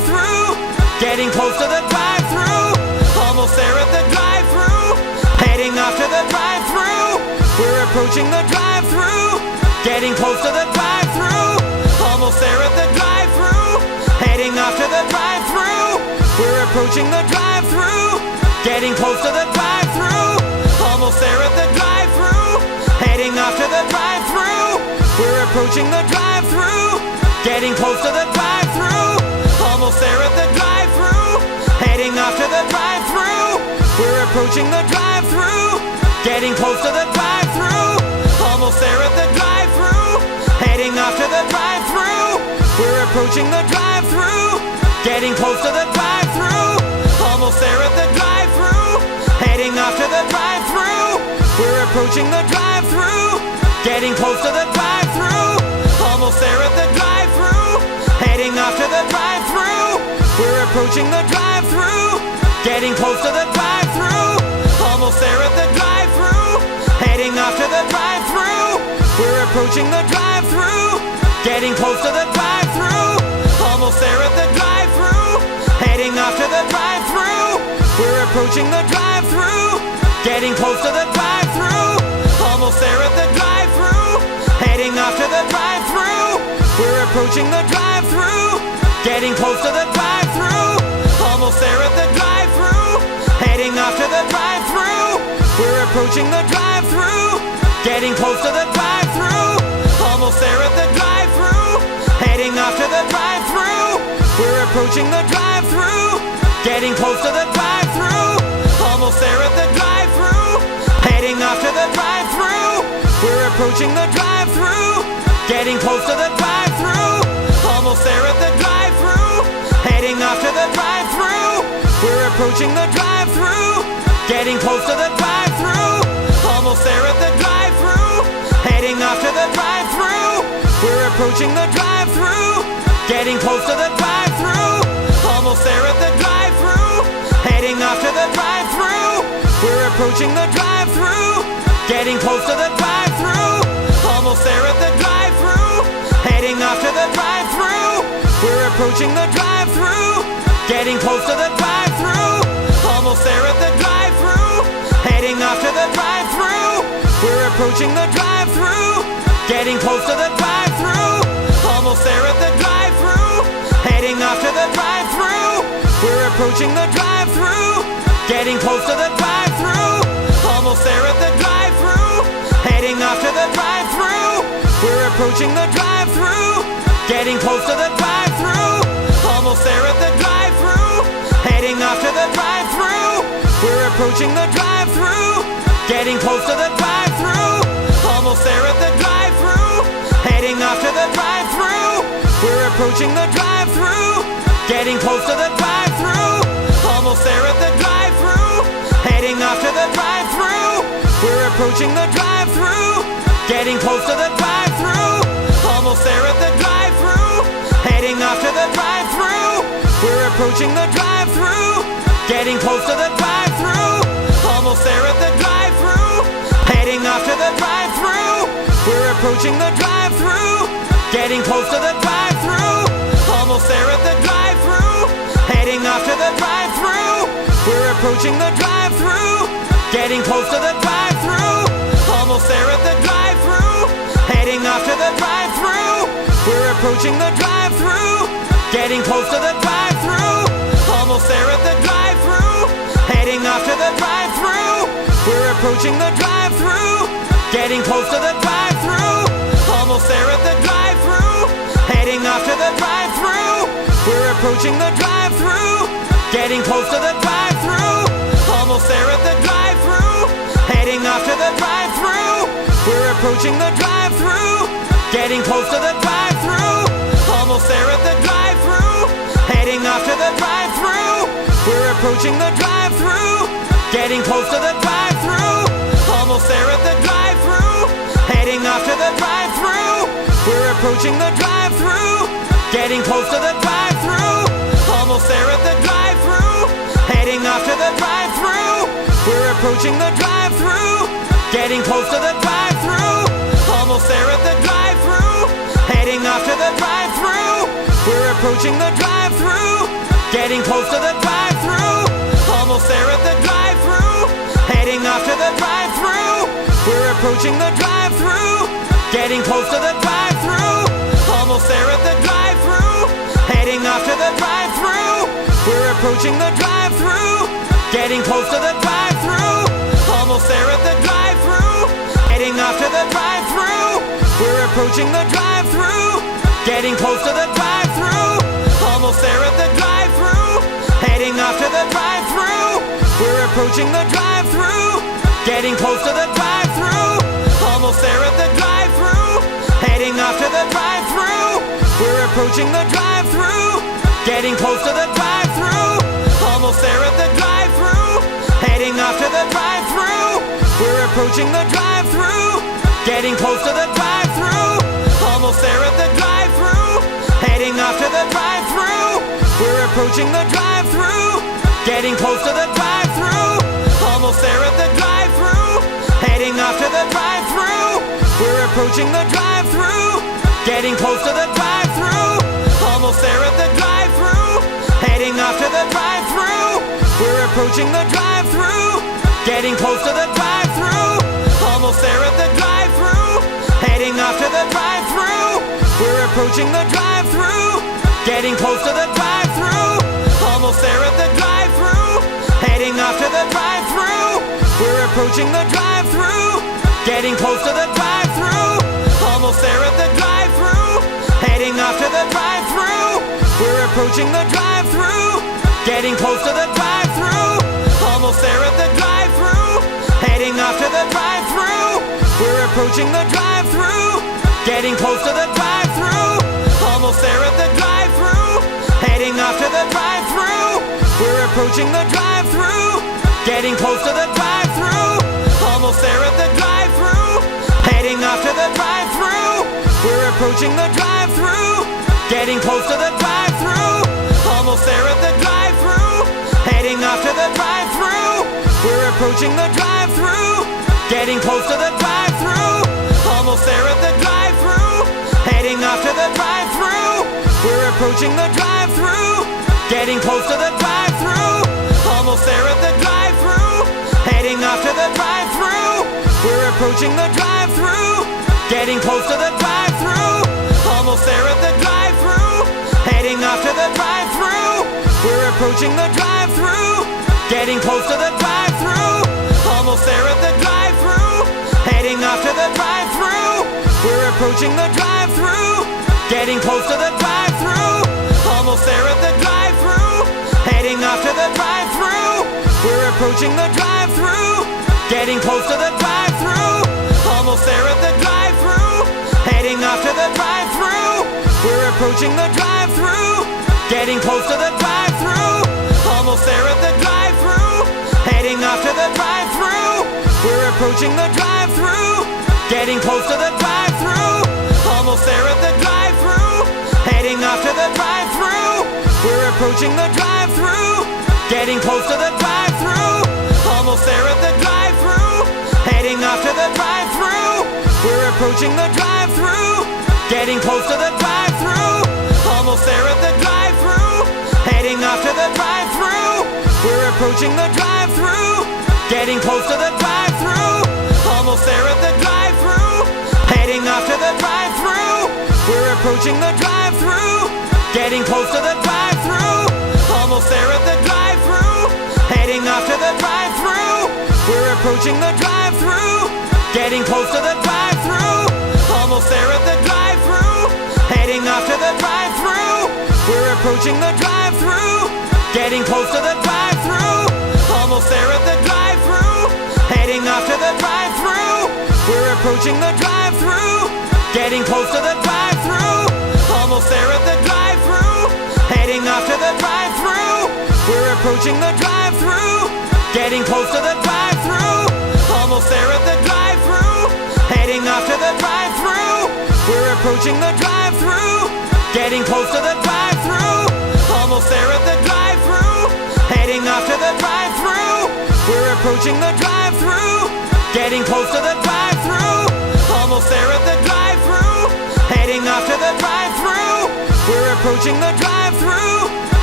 getting close to the drive-thru. Almost there at the drive-thru, heading off to the drive-thru. We're approaching the drive-thru, getting close to the drive-thru. Almost there at the drive-thru, heading off to the drive-thru. We're approaching the drive-thru, getting close to the drive-thru. Almost there at the drive-thru, heading off to the drive-thru. We're approaching the drive-thru, getting close to the drive-thru. Almost there at the drive-thru, heading off to the drive-thru. We're approaching the drive-thru, getting close to the drive-thru. Almost there at the drive-thru, heading off to the drive-thru. We're approaching the drive-thru, getting close to the drive-thru. Almost there at the drive-thru, heading off to the drive-thru. We're approaching the drive-thru, getting close to the drive-thru. Almost there at the drive-thru, heading off to the drive-thru. We're approaching the drive-thru, getting close to the drive-thru. Almost there at the drive-thru, heading off to the drive-thru. We're approaching the drive-thru, getting close to the drive-thru. Almost there at the drive-thru, heading off to the drive-thru. We're approaching the drive-thru, getting close to the drive-thru. Almost there at the drive-thru, heading off to the drive-thru. We're approaching the drive-thru, getting close to the drive-thru. Almost there at the drive-thru, heading off to the drive-thru. We're approaching the drive-thru, getting close to the drive-thru. Almost there at the drive-thru, heading off to the drive-thru. We're approaching the drive-thru, getting close to the drive-thru. Almost there at the drive-thru, heading off to the drive-thru. We're approaching the drive-thru, getting close to the drive-thru. Almost there at the drive-thru, heading off to the drive-thru. We're approaching the drive-thru, getting close to the drive-thru. Almost there at the drive-thru, heading off to the drive-thru. We're approaching the drive-thru, getting close to the drive-thru. Almost there at the drive-thru, heading off to the drive-thru. We're approaching the drive-thru, getting close to the drive-thru. Almost there at the drive-thru, heading off to the drive-thru. We're approaching the drive-thru, getting close to the drive-thru. Almost there at the drive-thru, heading off to the drive-thru. We're approaching the drive-thru, getting close to the drive-thru. Almost there at the drive-thru, heading off to the drive-thru. We're approaching the drive-thru, getting close to the drive-thru. Almost there at the drive-thru, heading off to the drive-thru. We're approaching the drive-thru, getting close to the drive-thru. Almost there at the drive-thru, heading off to the drive-thru. We're approaching the drive-thru, getting close to the drive-thru. Almost there at the drive-thru, heading off to the drive-thru. We're approaching the drive-thru, getting close to the drive-thru. Almost there at the drive-thru, heading off to the drive-thru. We're approaching the drive-thru, getting close to the drive-thru. Almost there at the drive-thru, heading off to the drive-thru. We're approaching the drive-thru, getting close to the drive-thru. Almost there at the drive-thru, heading off to the drive-thru. We're approaching the drive-thru, getting close to the drive-thru. Almost there at the drive-thru, heading off to the drive-thru. We're approaching the drive-thru, getting close to the drive-thru. Almost there at the drive-thru, heading off to the drive-thru. We're approaching the drive-thru, getting close to the drive-thru. Almost there at the drive-thru, heading off to the drive-thru. We're approaching the drive-thru, getting close to the drive-thru. Almost there at the drive-thru, heading off to the drive-thru. We're approaching the drive-thru, getting close to the drive-thru. Almost there at the drive-thru, heading off to the drive-thru. We're approaching the drive-thru, getting close to the drive-thru. Almost there at the drive-thru, heading off to the drive-thru. We're approaching the drive-thru, getting close to the drive-thru. Almost there at the drive-thru, heading off to the drive-thru. We're approaching the drive-thru, getting close to the drive-thru. Almost there at the drive-thru, heading off to the drive-thru. We're approaching the drive-thru, getting close to the drive-thru. Almost there at the drive-thru, heading off to the drive-thru. We're approaching the drive-thru, getting close to the drive-thru. Almost there at the drive-thru, heading off to the drive-thru. We're approaching the drive-thru, getting close to the drive-thru. Almost there at the drive-thru, heading off to the drive-thru. We're approaching the drive-thru, getting close to the drive-thru. Almost there at the drive-thru, heading off to the drive-thru. We're approaching the drive-thru, getting close to the drive-thru. Almost there at the drive-thru, heading off to the drive-thru. We're approaching the drive-thru, getting close to the drive-thru. Almost there at the drive-thru, heading off to the drive-thru. We're approaching the drive-thru, getting close to the drive-thru. Almost there at the drive-thru, heading off to the drive-thru. We're approaching the drive-thru, getting close to the drive-thru. Almost there at the drive-thru, heading off to the drive-thru. We're approaching the drive-thru, getting close to the drive-thru. Almost there at the drive-thru, heading off to the drive-thru. We're approaching the drive-thru, getting close to the drive-thru. Almost there at the drive-thru, heading off to the drive-thru. We're approaching the drive-thru, getting close to the drive-thru. Almost there at the drive-thru, heading off to the drive-thru. We're approaching the drive-thru, getting close to the drive-thru. Almost there at the drive-thru, heading off to the drive-thru. We're approaching the drive-thru, getting close to the drive-thru. Almost there at the drive-thru, heading off to the drive-thru. We're approaching the drive-thru, getting close to the drive-thru. Almost there at the drive-thru, heading off to the drive-thru. We're approaching the drive-thru, getting close to the drive-thru. Almost there at the drive-thru, heading off to the drive-thru. We're approaching the drive-thru, getting close to the drive-thru. Almost there at the drive-thru, heading off to the drive-thru. We're approaching the drive-thru, getting close to the drive-thru. Almost there at the drive-thru, heading off to the drive-thru. We're approaching the drive-thru, getting close to the drive-thru. Almost there at the drive-thru, heading off to the drive-thru. We're approaching the drive-thru, getting close to the drive-thru. Almost there at the drive-thru, heading off to the drive-thru. We're approaching the drive-thru, getting close to the drive-thru. Almost there at the drive-thru, heading off to the drive-thru. We're approaching the drive-thru, getting close to the drive-thru. Almost there at the drive-thru, heading off to the drive-thru. We're approaching the drive-thru, getting close to the drive-thru. Almost there at the drive-thru, heading off to the drive-thru. We're approaching the drive-thru, getting close to the drive-thru. Almost there at the drive-thru, heading off to the drive-thru. We're approaching the drive-thru, getting close to the drive-thru. Almost there at the drive-thru, heading off to the drive-thru. We're approaching the drive-thru, getting close to the drive-thru. Almost there at the drive-thru, heading off to the drive-thru. We're approaching the drive-thru, getting close to the drive-thru. Almost there at the drive-thru, heading off to the drive-thru. We're approaching the drive-thru, getting close to the drive-thru. Almost there at the drive-thru, heading off to the drive-thru. We're approaching the drive-thru, getting close to the drive-thru. Almost there at the drive-thru, heading off to the drive-thru. We're approaching the drive-thru, getting close to the drive-thru. Almost there at the drive-thru, heading off to the drive-thru. We're approaching the drive-thru, getting close to the drive-thru. Almost there at the drive-thru, heading off to the drive-thru. We're approaching the drive-thru, getting close to the drive-thru. Almost there at the drive-thru, heading off to the drive-thru. We're approaching the drive-thru, getting close to the drive-thru. Almost there at the drive-thru, heading off to the drive-thru. We're approaching the drive-thru, getting close to the drive-thru. Almost there at the drive-thru, heading off to the drive-thru. We're approaching the drive-thru, getting close to the drive-thru. Almost there at the drive-thru, heading off to the drive-thru. We're approaching the drive-thru, getting close to the drive-thru. Almost there at the drive-thru, heading off to the drive-thru. We're approaching the drive-thru,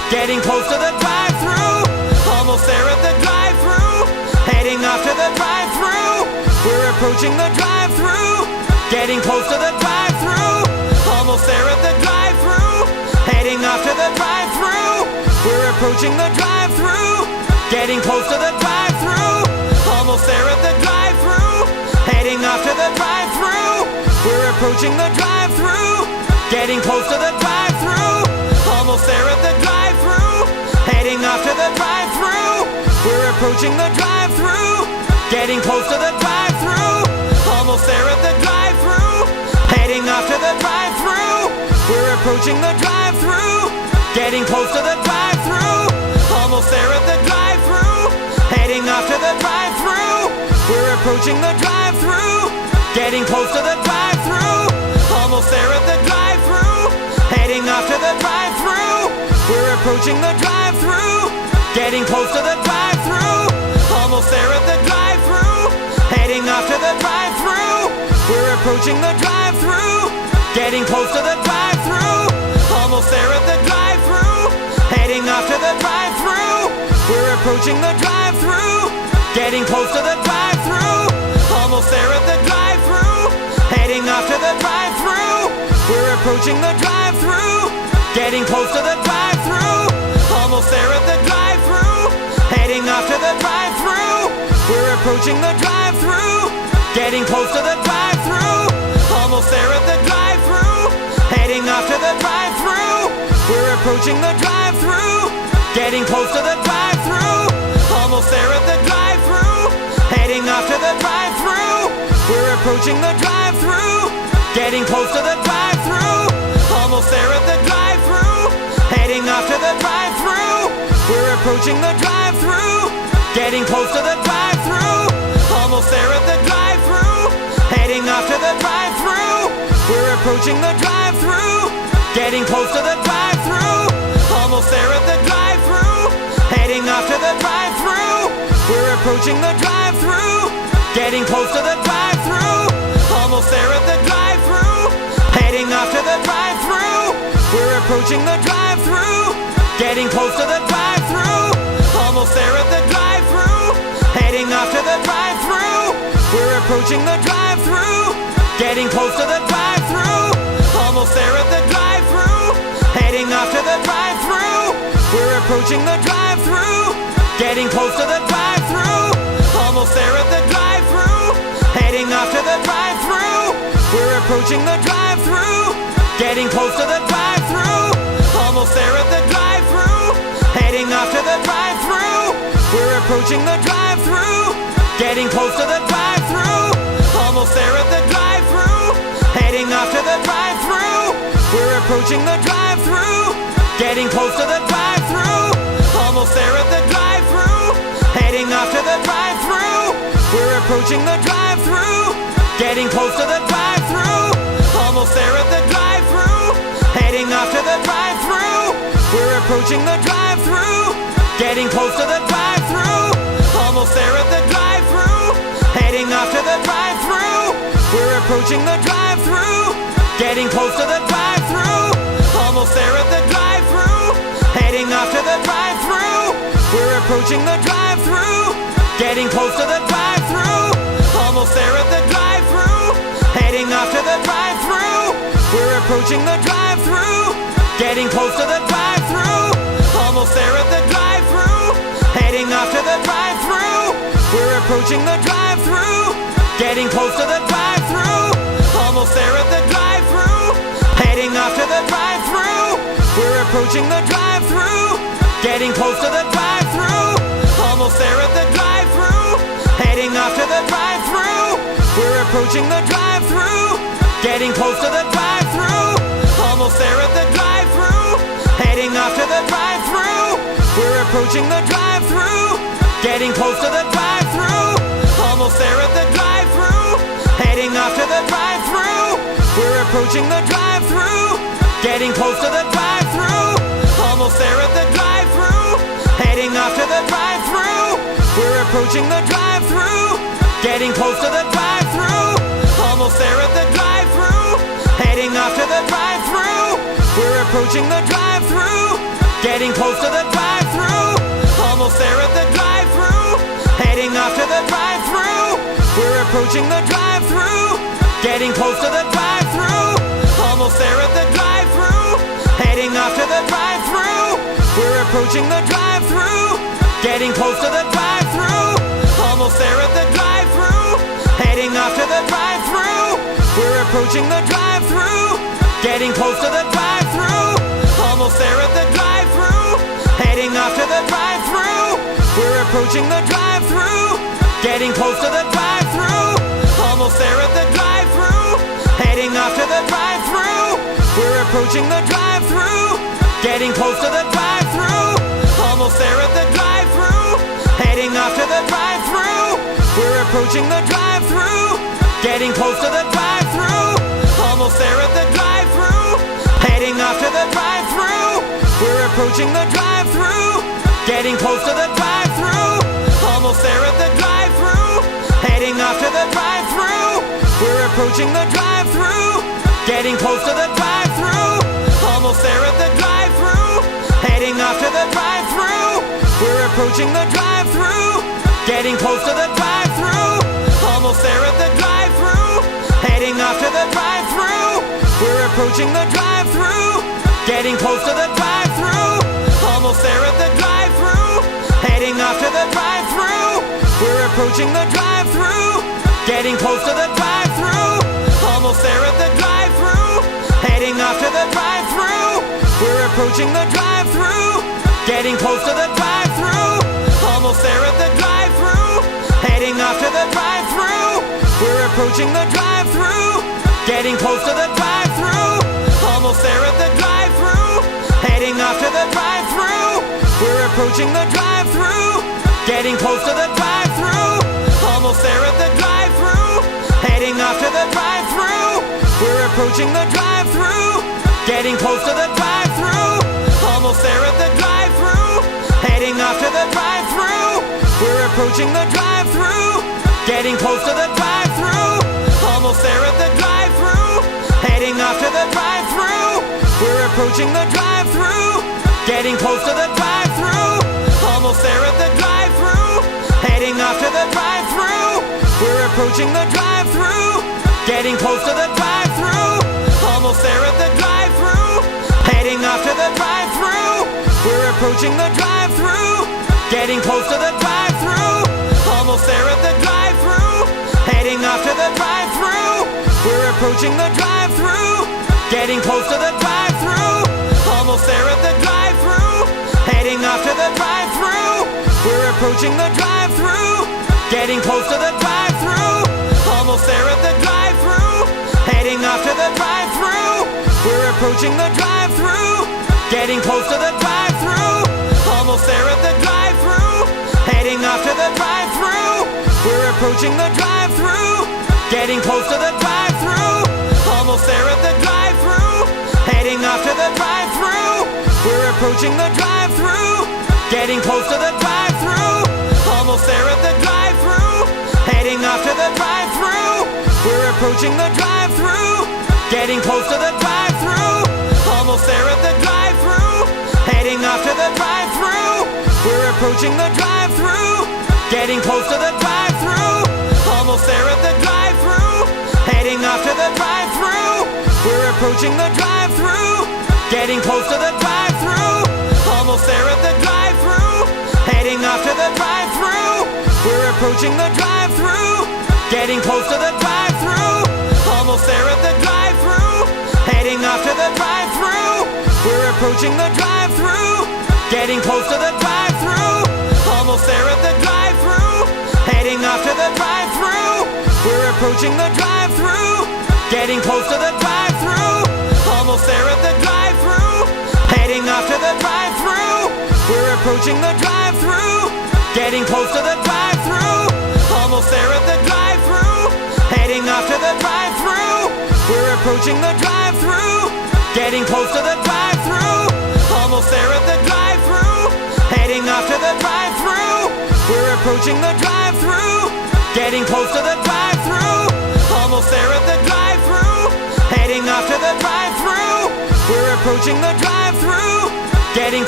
getting close to the drive-thru. Almost there at the drive-thru, heading off to the drive-thru. We're approaching the drive-thru, getting close to the drive-thru. Almost there at the drive-thru, heading off to the drive-thru. We're approaching the drive-thru, getting close to the drive-thru. Almost there at the drive-thru, heading off to the drive-thru. We're approaching the drive-thru, getting close to the drive-thru. Almost there at the drive-thru, heading off to the drive-thru. We're approaching the drive-thru, getting close to the drive-thru. Almost there at the drive-thru, heading off to the drive-thru. We're approaching the drive-thru, getting close to the drive-thru. Almost there at the drive-thru, heading off to the drive-thru. We're approaching the drive-thru, getting close to the drive-thru. Almost there at the drive-thru, heading off to the drive-thru. We're approaching the drive-thru, getting close to the drive-thru. Almost there at the drive-thru, heading off to the drive-thru. We're approaching the drive-thru, getting close to the drive-thru. Almost there at the drive-thru, heading off to the drive-thru. We're approaching the drive-thru, getting close to the drive-thru. Almost there at the drive-thru, heading off to the drive-thru. We're approaching the drive-thru, getting close to the drive-thru. Almost there at the drive-thru, heading off to the drive-thru. We're approaching the drive-thru, getting close to the drive-thru. Almost there at the drive-thru, heading off to the drive-thru. We're approaching the drive-thru, getting close to the drive-thru. Almost there at the drive-thru, heading off to the drive-thru. We're approaching the drive-thru, getting close to the drive-thru. Almost there at the drive-thru, heading off to the drive-thru. We're approaching the drive-thru, getting close to the drive-thru. Almost there at the drive-thru, heading off to the drive-thru. We're approaching the drive-thru, getting close to the drive-thru. Almost there at the drive-thru, heading off to the drive-thru. We're approaching the drive-thru, getting close to the drive-thru. Almost there at the drive-thru, heading off to the drive-thru. We're approaching the drive-thru, getting close to the drive-thru. Almost there at the drive-thru, heading off to the drive-thru. We're approaching the drive-thru, getting close to the drive-thru. Almost there at the drive-thru, heading off to the drive-thru. We're approaching the drive-thru, getting close to the drive-thru. Almost there at the drive-thru, heading off to the drive-thru. We're approaching the drive-thru, getting close to the drive-thru. Almost there at the drive-thru, heading off to the drive-thru. We're approaching the drive-thru, getting close to the drive-thru. Almost there at the drive-thru, heading off to the drive-thru. We're approaching the drive-thru, getting close to the drive-thru. Almost there at the drive-thru, heading off to the drive-thru. We're approaching the drive-thru, getting close to the drive-thru. Almost there at the drive-thru, heading off to the drive-thru. We're approaching the drive-thru, getting close to the drive-thru. Almost there at the drive-thru, heading off to the drive-thru. We're approaching the drive-thru, getting close to the drive-thru. Almost there at the drive-thru, heading off to the drive-thru. We're approaching the drive-thru, getting close to the drive-thru. Almost there at the drive-thru, heading off to the drive-thru. We're approaching the drive-thru, getting close to the drive-thru. Almost there at the drive-thru, heading off to the drive-thru. We're approaching the drive-thru, getting close to the drive-thru. Almost there at the drive-thru, heading off to the drive-thru. We're approaching the drive-thru, getting close to the drive-thru. Almost there at the drive-thru, heading off to the drive-thru. We're approaching the drive-thru, getting close to the drive-thru. Almost there at the drive-thru, heading off to the drive-thru. We're approaching the drive-thru, getting close to the drive-thru. Almost there at the drive-thru, heading off to the drive-thru. We're approaching the drive-thru, getting close to the drive-thru. Almost there at the drive-thru, heading off to the drive-thru. We're approaching the drive-thru, getting close to the drive-thru. Almost there at the drive-thru, heading off to the drive-thru. We're approaching the drive-thru, getting getting close to the drive-thru. Almost there at the drive-thru, heading off to the drive-thru. We're approaching the drive-thru, getting close to the drive-thru. Almost there at the drive-thru, heading off to the drive-thru. We're approaching the drive-thru, getting close to the drive-thru. Almost there at the drive-thru, heading off to the drive-thru. We're approaching the drive-thru, getting close to the drive-thru. Almost there at the drive-thru, heading off to the drive-thru. We're approaching the drive-thru, getting close to the drive-thru. Almost there at the drive-thru, heading off to the drive-thru. We're approaching the drive-thru, getting close to the drive-thru. Almost there at the drive-thru, heading off to the drive-thru. We're approaching the drive-thru, getting close to the drive-thru. Almost there at the drive-thru, heading off to the drive-thru. We're approaching the drive-thru, getting close to the drive-thru. Almost there at the drive-thru, heading off to the drive-thru. We're approaching the drive-thru, getting close to the drive-thru. Almost there at the drive-thru, heading off to the drive-thru. We're approaching the drive-thru, getting close to the drive-thru. Almost there at the drive-thru, heading off to the drive-thru. We're approaching the drive-thru, getting close to the drive-thru. Almost there at the drive-thru, heading off to the drive-thru. We're approaching the drive-thru, getting close to the drive-thru. Almost there at the drive-thru, heading off to the drive-thru. We're approaching the drive-thru, getting close to the drive-thru. Almost there at the drive-thru, heading off to the drive-thru. We're approaching the drive-thru, getting close to the drive-thru. Almost there at the drive-thru, heading off to the drive-thru. We're approaching the drive-thru, getting close to the drive-thru. Almost there at the drive-thru, heading off to the drive-thru. We're approaching the drive-thru, getting close to the drive-thru. Almost there at the drive-thru, heading off to the drive-thru. We're approaching the drive-thru, getting close to the drive-thru. Almost there at the drive-thru, heading off to the drive-thru. We're approaching the drive-thru, getting close to the drive-thru. Almost there at the drive-thru, heading off to the drive-thru. We're approaching the drive-thru, getting close to the drive-thru. Almost there at the drive-thru, heading off to the drive-thru. We're approaching the drive-thru, getting close to the drive-thru. Almost there at the drive-thru, heading off to the drive-thru. We're approaching the drive-thru, getting close to the drive-thru. Almost there at the drive-thru, heading off to the drive-thru. We're approaching the drive-thru, getting close to the drive-thru. Almost there at the drive-thru, heading off to the drive-thru. We're approaching the drive-thru, getting close to the drive-thru. Almost there at the drive-thru, heading off to the drive-thru. We're approaching the drive-thru, getting close to the drive-thru. Almost there at the drive-thru, heading off to the drive-thru. We're approaching the drive-thru, getting close to the drive-thru. Almost there at the drive-thru, heading off to the drive-thru. We're approaching the drive-thru, getting close to the drive-thru. Almost there at the drive-thru, heading off to the drive-thru. We're approaching the drive-thru, getting close to the drive-thru. Almost there at the drive-thru, heading off to the drive-thru. We're approaching the drive-thru, getting close to the drive-thru. Almost there at the drive-thru, heading off to the drive-thru. We're approaching the drive-thru, getting close to the drive-thru. Almost there at the drive-thru, heading off to the drive-thru. We're approaching the drive-thru, getting close to the drive-thru. Almost there at the drive-thru, heading off to the drive-thru. We're approaching the drive-thru, getting close to the drive-thru. Almost there at the drive-thru, heading off to the drive-thru. We're approaching the drive-thru, getting close to the drive-thru. Almost there at the drive-thru, heading off to the drive-thru. We're approaching the drive-thru, getting close to the drive-thru. Almost there at the drive-thru, heading off to the drive-thru. We're approaching the drive-thru, getting close to the drive-thru. Almost there at the drive-thru, heading off to the drive-thru. We're approaching the drive-thru, getting close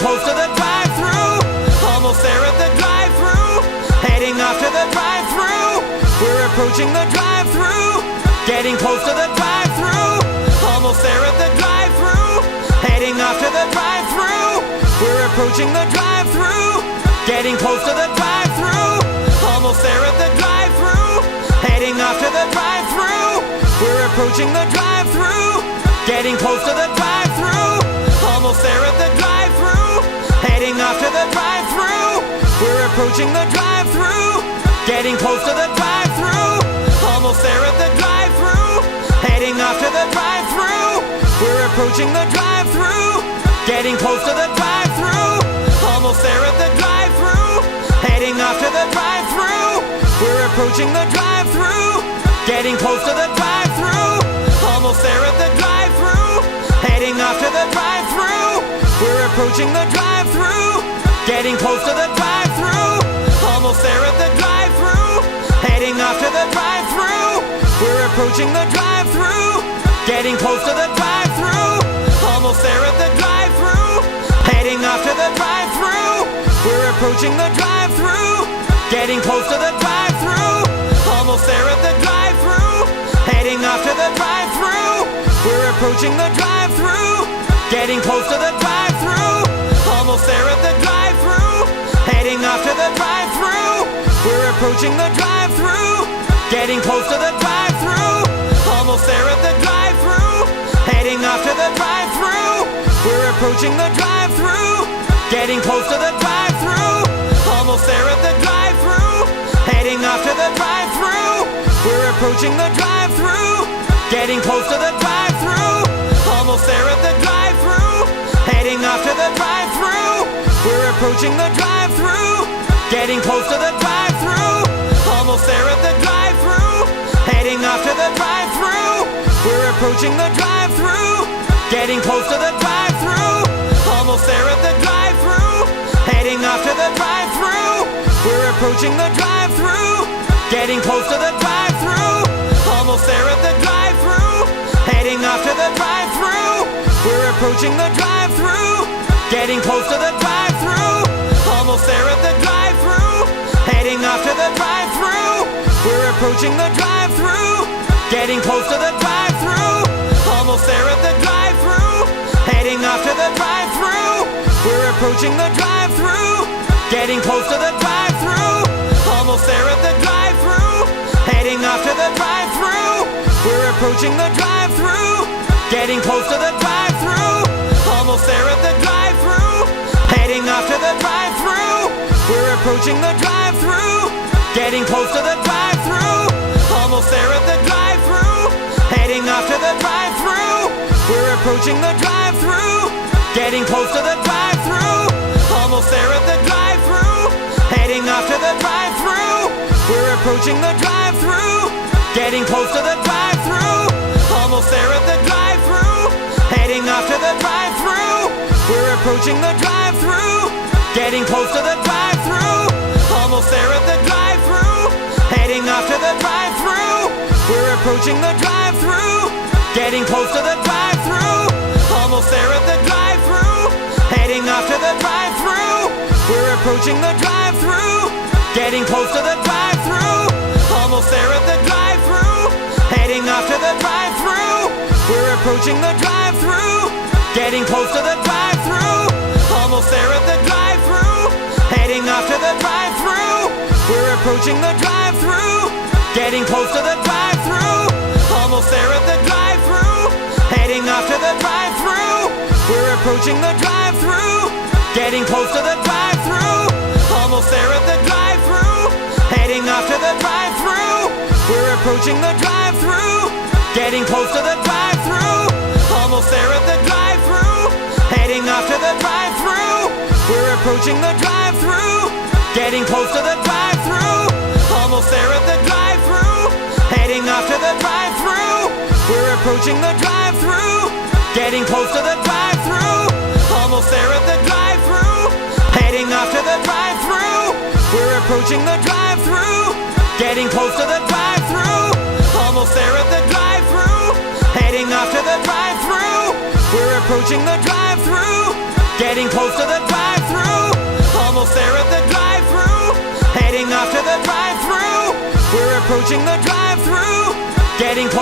close to the drive-thru. Almost there at the drive-thru. Heading off to the drive-thru. We're approaching the drive-thru. Getting close to the drive-thru. Almost there at the drive-thru. Heading off to the drive-thru. We're approaching the drive-thru. Getting close to the drive-thru. Almost there at the drive-thru. Heading off to the drive-thru. We're approaching the drive-thru. Getting close to the drive-thru. Almost there at the drive-thru. Heading off to the drive-thru. We're approaching the drive-thru. Getting close to the drive-thru. Almost there at the drive-thru. Heading off to the drive-thru. We're approaching the drive-thru. Getting close to the drive-thru. Almost there at the drive-thru. Heading off to the drive-thru. We're approaching the drive-thru. Getting close to the drive-thru. Almost there at the drive-thru. Heading off to the drive-thru. We're approaching the drive-thru. Getting close to the drive-thru. Almost there at the drive-thru. Heading off to the drive-thru. We're approaching the drive-thru. Getting close to the drive-thru. Almost there at the drive-thru. Heading off to the drive-thru. We're approaching the drive-thru. Getting close to the drive-thru. Almost there at the drive-thru. Heading off to the drive-thru. We're approaching the drive-thru. Getting close to the drive-thru. Almost there at the drive-thru. Heading off to the drive-thru. We're approaching the drive-thru. Getting close to the drive-thru. Almost there at the drive-thru. Heading off to the drive-thru. We're approaching the drive-thru. Getting close to the drive-thru. Almost there at the drive-thru. Heading off to the drive-thru. We're approaching the drive-thru. Getting close to the drive-thru. Almost there at the drive-thru. Heading off to the drive-thru. We're approaching the drive-thru. Getting close to the drive-thru. Almost there at the drive-thru. Heading off to the drive-thru. We're approaching the drive-thru. Getting close to the drive-thru. Almost there at the drive-thru. Heading off to the drive-thru. We're approaching the drive-thru. Getting close to the drive-thru. Almost there at the drive-thru. Heading off to the drive-thru. We're approaching the drive-thru. Getting close to the drive-thru. Almost there at the drive-thru. Heading off to the drive-thru. We're approaching the drive-thru. Getting close to the drive-thru. Almost there at the drive-thru. Heading off to the drive-thru. We're approaching the drive-thru. Getting close to the drive-thru. Almost there at the drive-thru. Heading off to the drive-thru. We're approaching the drive-thru. Getting close to the drive-thru. Almost there at the drive-thru. Heading off to the drive-thru. We're approaching the drive-thru. Getting close to the drive-thru. Almost there at the drive-thru. Heading off to the drive-thru. We're approaching the drive-thru. Getting close to the drive-thru. Almost there at the drive-thru. Heading off to the drive-thru. We're approaching the drive-thru. Getting close to the drive-thru. Almost there at the drive-thru. Heading off to the drive-thru. We're approaching the drive-thru. Getting close to the drive-thru. Almost there at the drive-thru. Heading off to the drive-thru. We're approaching the drive-thru. Getting close to the drive-thru. Almost there at the drive-thru. Heading off to the drive-thru. We're approaching the drive-thru. Getting close to the drive-thru. Almost there at the drive-thru. Heading off to the drive-thru. We're approaching the drive-thru. Getting close to the drive-thru. Almost there at the drive-thru. Heading off to the drive-thru. We're approaching the drive-thru. Getting close to the drive-thru. Almost there at the drive-thru. Heading off to the drive-thru. We're approaching the drive-thru. Getting close to the drive-thru. Almost there at the drive-thru. Heading off to the drive-thru. We're approaching the drive-thru. Getting close to the drive-thru. Almost there at the drive-thru. Heading off to the drive-thru. We're approaching the drive-thru. Getting close to the drive-thru. Almost there at the drive-thru. Heading off to the drive-thru. We're approaching the drive-thru. Getting close to the drive-thru. Almost there at the drive-thru. Heading off to the drive-thru. We're approaching the drive-thru. Getting close to the drive-thru. Almost there at the drive-thru. Heading off to the drive-thru. We're approaching the drive-thru. Getting close to the drive-thru.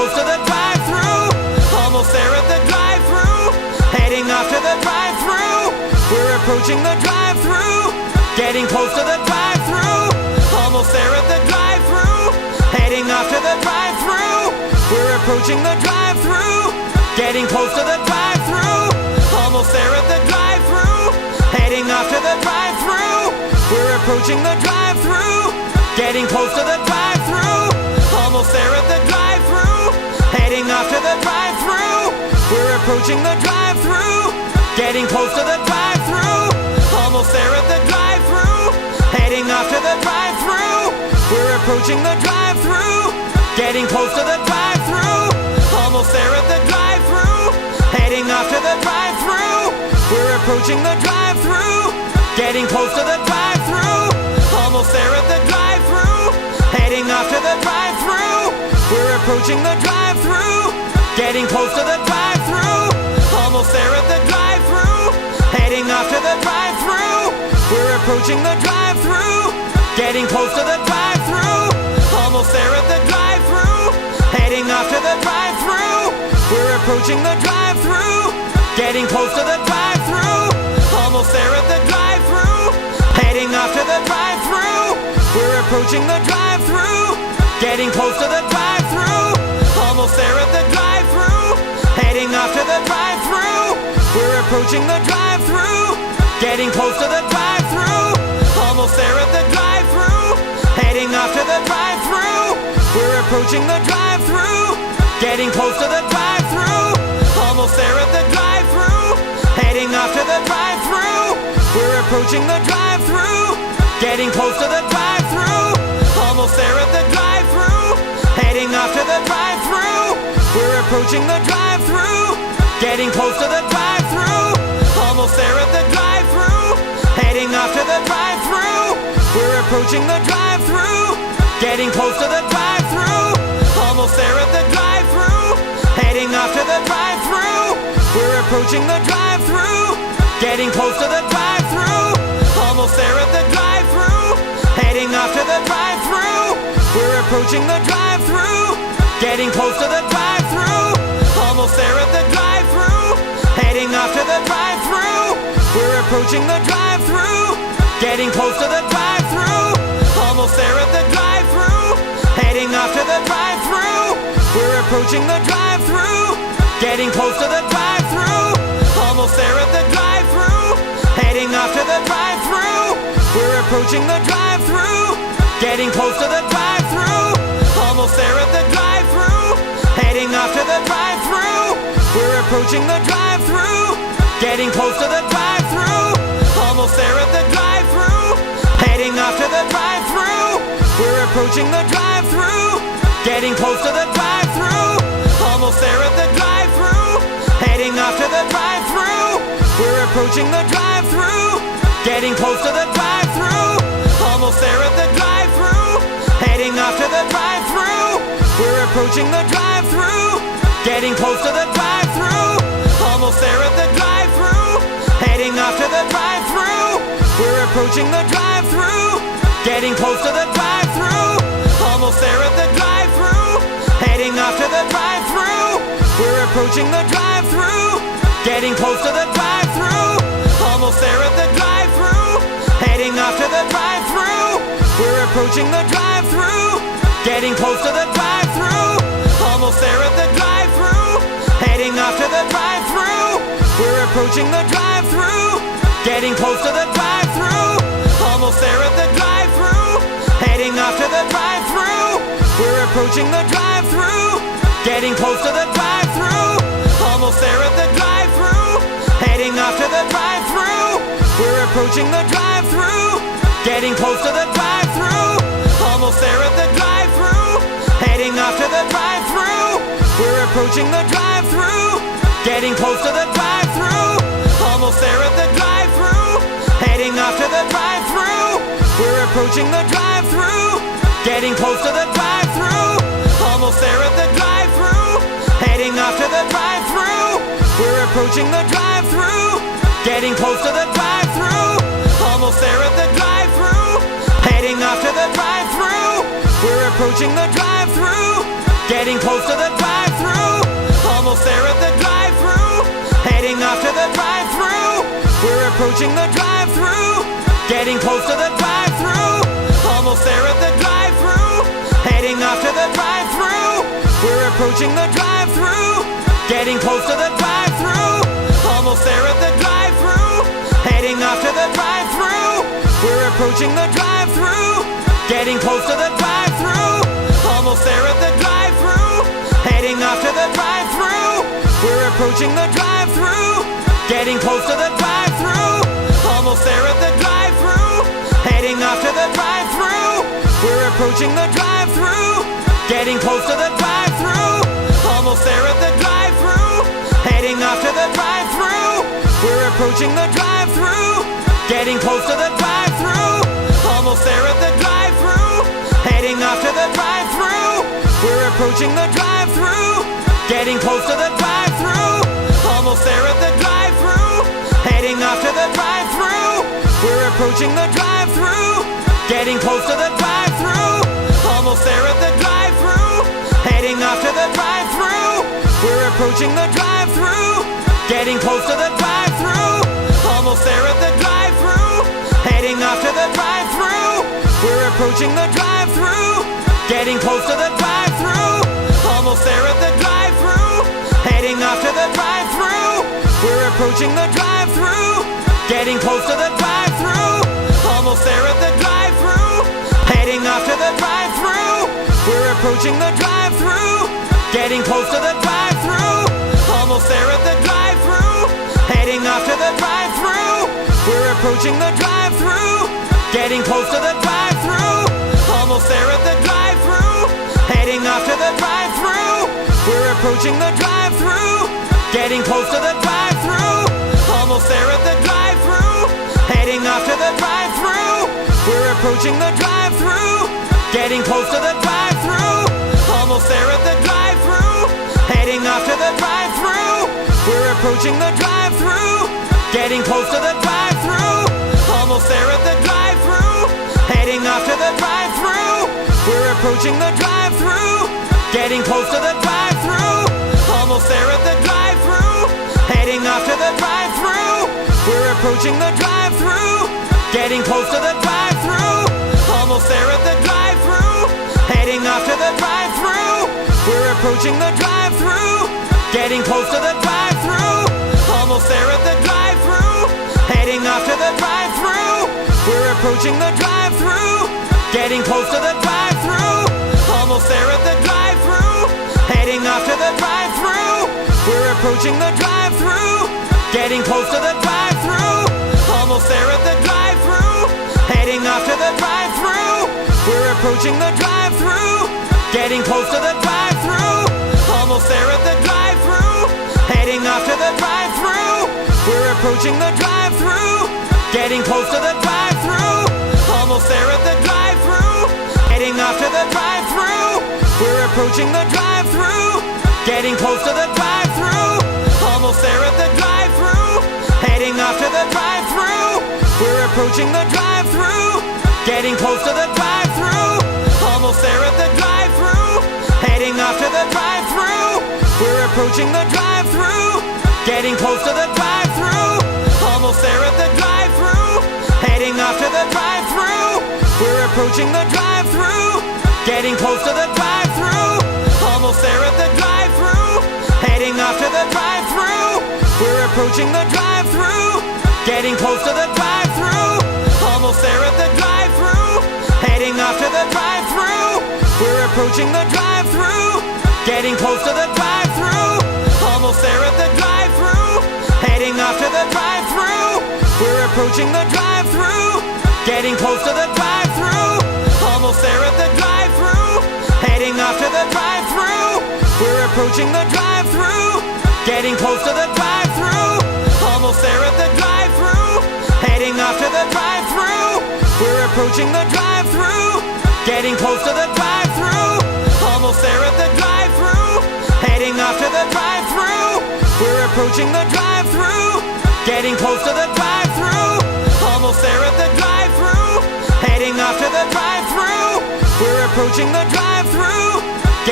close to the drive-thru. Almost there at the drive-thru. Heading off to the drive-thru. We're approaching the drive-thru. Getting close to the drive-thru. Almost there at the drive-thru. Heading off to the drive-thru. We're approaching the drive-thru. Getting close to the drive-thru. Almost there at the drive-thru. Heading off to the drive-thru. We're approaching the drive-thru. Getting close to the drive-thru. Almost there at the drive-thru. Heading off to the drive-thru. We're approaching the drive-thru. Getting close to the drive-thru. Almost there at the drive-thru. Heading off to the drive-thru. We're approaching the drive-thru. Getting close to the drive-thru. Almost there at the drive-thru. Heading off to the drive-thru. We're approaching the drive-thru. Getting close to the drive-thru. Almost there at the drive-thru. Heading off to the drive-thru. We're approaching the drive-thru. Getting close to the drive-thru. Almost there at the drive-thru. Heading off to the drive-thru. We're approaching the drive-thru. Getting close to the drive-thru. Almost there at the drive-thru. Heading off to the drive-thru. We're approaching the drive-thru. Getting close to the drive-thru. Almost there at the drive-thru. Heading off to the drive-thru. We're approaching the drive-thru. Getting close to the drive-thru. Almost there at the drive-thru. Heading off to the drive-thru. We're approaching the drive-thru. Getting close to the drive-thru. Almost there at the drive-thru. Heading off to the drive-thru. We're approaching the drive-thru. Getting close to the drive-thru. Almost there at the drive-thru. Heading off to the drive-thru. We're approaching the drive-thru. Getting close to the drive-thru. Almost there at the drive-thru. Heading off to the drive-thru. We're approaching the drive-thru. Getting close to the drive-thru. Almost there at the drive-thru. Heading off to the drive-thru. We're approaching the drive-thru. Getting close to the drive-thru. Almost there at the drive-thru. Heading off to the drive-thru. We're approaching the drive-thru. Getting close to the drive-thru. Almost there at the drive-thru. Heading off to the drive-thru. We're approaching the drive-thru. Getting close to the drive-thru. Almost there at the drive-thru. Heading off to the drive-thru. We're approaching the drive-thru. Getting close to the drive-thru. Almost there at the drive-thru. Heading off to the drive-thru. We're approaching the drive-thru. Getting close to the drive-thru. Almost there at the drive-thru. Heading off to the drive-thru. We're approaching the drive-thru. Getting close to the drive-thru. Almost there at the drive-thru. Heading off to the drive-thru. We're approaching the drive-thru. Getting close to the drive-thru. Almost there at the drive-thru. Heading off to the drive-thru. We're approaching the drive-thru. Getting close to the drive-thru. Almost there at the drive-thru. Heading off to the drive-thru. We're approaching the drive-thru. Getting close to the drive-thru. Almost there at the drive-thru. Heading off to the drive-thru. We're approaching the drive-thru. Getting close to the drive-thru. Almost there at the drive-thru. Heading off to the drive-thru. We're approaching the drive-thru. Getting close to the drive-thru. Almost there at the drive-thru. Heading off to the drive-thru. We're approaching the drive-thru. Getting close to the drive-thru. Almost there at the drive-thru. Heading off to the drive-thru. We're approaching the drive-thru. Getting close to the drive-thru. Almost there at the drive-thru. Heading off to the drive-thru. We're approaching the drive-thru. Getting close to the drive-thru. Almost there at the drive-thru. Heading off to the drive-thru. We're approaching the drive-thru. Getting close to the drive-thru. Almost there at the drive-thru. Heading off to the drive-thru. We're approaching the drive-thru. Getting close to the drive-thru. Almost there at the drive-thru. Heading off to the drive-thru. We're approaching the drive-thru. Getting close to the drive-thru. Almost there at the drive-thru. Heading off to the drive-thru. We're approaching the drive-thru. Getting close to the drive-thru. Almost there at the drive-thru. Heading off to the drive-thru. We're approaching the drive-thru. Getting close to the drive-thru. Almost there at the drive-thru. Heading off to the drive-thru. We're approaching the drive-thru. getting close to the drive-thru. Almost there at the drive-thru, heading off to the drive-thru. We're approaching the drive-thru, getting close to the drive-thru. Almost there at the drive-thru, heading off to the drive-thru. We're approaching the drive-thru, getting close to the drive-thru. Almost there at the drive-thru, heading off to the drive-thru. We're approaching the drive-thru, getting close to the drive-thru. Almost there at the drive-thru, heading off to the drive-thru. We're approaching the drive-thru, getting close to the drive-thru. Almost there at the drive-thru, heading off to the drive-thru. We're approaching the drive-thru, getting close to the drive-thru. Almost there at the drive-thru, heading off to the drive-thru. We're approaching the drive-thru, getting close to the drive-thru. Almost there at the drive-thru, heading off to the drive-thru. We're approaching the drive-thru, getting close to the drive-thru. Almost there at the drive-thru, heading off to the drive-thru. We're approaching the drive-thru, getting close to the drive-thru. Almost there at the drive-thru, heading off to the drive-thru. We're approaching the drive-thru, getting close to the drive-thru. Almost there at the drive-thru, heading off to the drive-thru. We're approaching the drive-thru, getting close to the drive-thru. Almost there at the drive-thru, heading off to the drive-thru. We're approaching the drive-thru, getting close to the drive-thru. Almost there at the drive-thru, heading off to the drive-thru. We're approaching the drive-thru, getting close to the drive-thru. Almost there at the drive-thru, heading off to the drive-thru. We're approaching the drive-thru, getting close to the drive-thru. Almost there at the drive-thru, heading off to the drive-thru. We're approaching the drive-thru, getting close to the drive-thru. Almost there at the drive-thru, heading off to the drive-thru. We're approaching the drive-thru, getting close to the drive-thru. Almost there at the drive-thru, heading off to the drive-thru. We're approaching the drive-thru, getting close to the drive-thru. Almost there at the drive-thru, heading off to the drive-thru. We're approaching the drive-thru, getting close to the drive-thru. Almost there at the drive-thru, heading off to the drive-thru. We're approaching the drive-thru, getting close to the drive-thru. Almost there at the drive-thru, heading off to the drive-thru. We're approaching the drive-thru, getting close to the drive-thru. Almost there at the drive-thru, heading off to the drive-thru. We're approaching the drive-thru, getting close to the drive-thru. Almost there at the drive-thru, heading off to the drive-thru. We're approaching the drive-thru, getting close to the drive-thru. Almost there at the drive-thru, heading off to the drive-thru. We're approaching the drive-thru, getting close to the drive-thru. Almost there at the drive-thru, heading off to the drive-thru. We're approaching the drive-thru, getting close to the drive-thru. Almost there at the drive-thru, heading off to the drive-thru. We're approaching the drive-thru, getting close to the drive-thru. Almost there at the drive-thru, heading off to the drive-thru. We're approaching the drive-thru, getting close to the drive-thru. Almost there at the drive-thru, heading off to the drive-thru. We're approaching the drive-thru, getting close to the drive-thru. Almost there at the drive-thru, heading off to the drive-thru. We're approaching the drive-thru, getting close to the drive-thru. Almost there at the drive-thru, heading off to the drive-thru. We're approaching the drive-thru, getting close to the drive-thru. Almost there at the drive-thru, heading off to the drive-thru. We're approaching the drive-thru, getting close to the drive-thru. Almost there at the drive-thru, heading off to the drive-thru. We're approaching the drive-thru, getting close to the drive-thru. Almost there at the drive-thru, heading off to the drive-thru. We're approaching the drive-thru, getting close to the drive-thru. Almost there at the drive-thru, heading off to the drive-thru. We're approaching the drive-thru, getting close to the drive-thru. Almost there at the drive-thru, heading off to the drive-thru. We're approaching the drive-thru, getting close to the drive-thru. Almost there at the drive-thru, heading off to the drive-thru. We're approaching the drive-thru,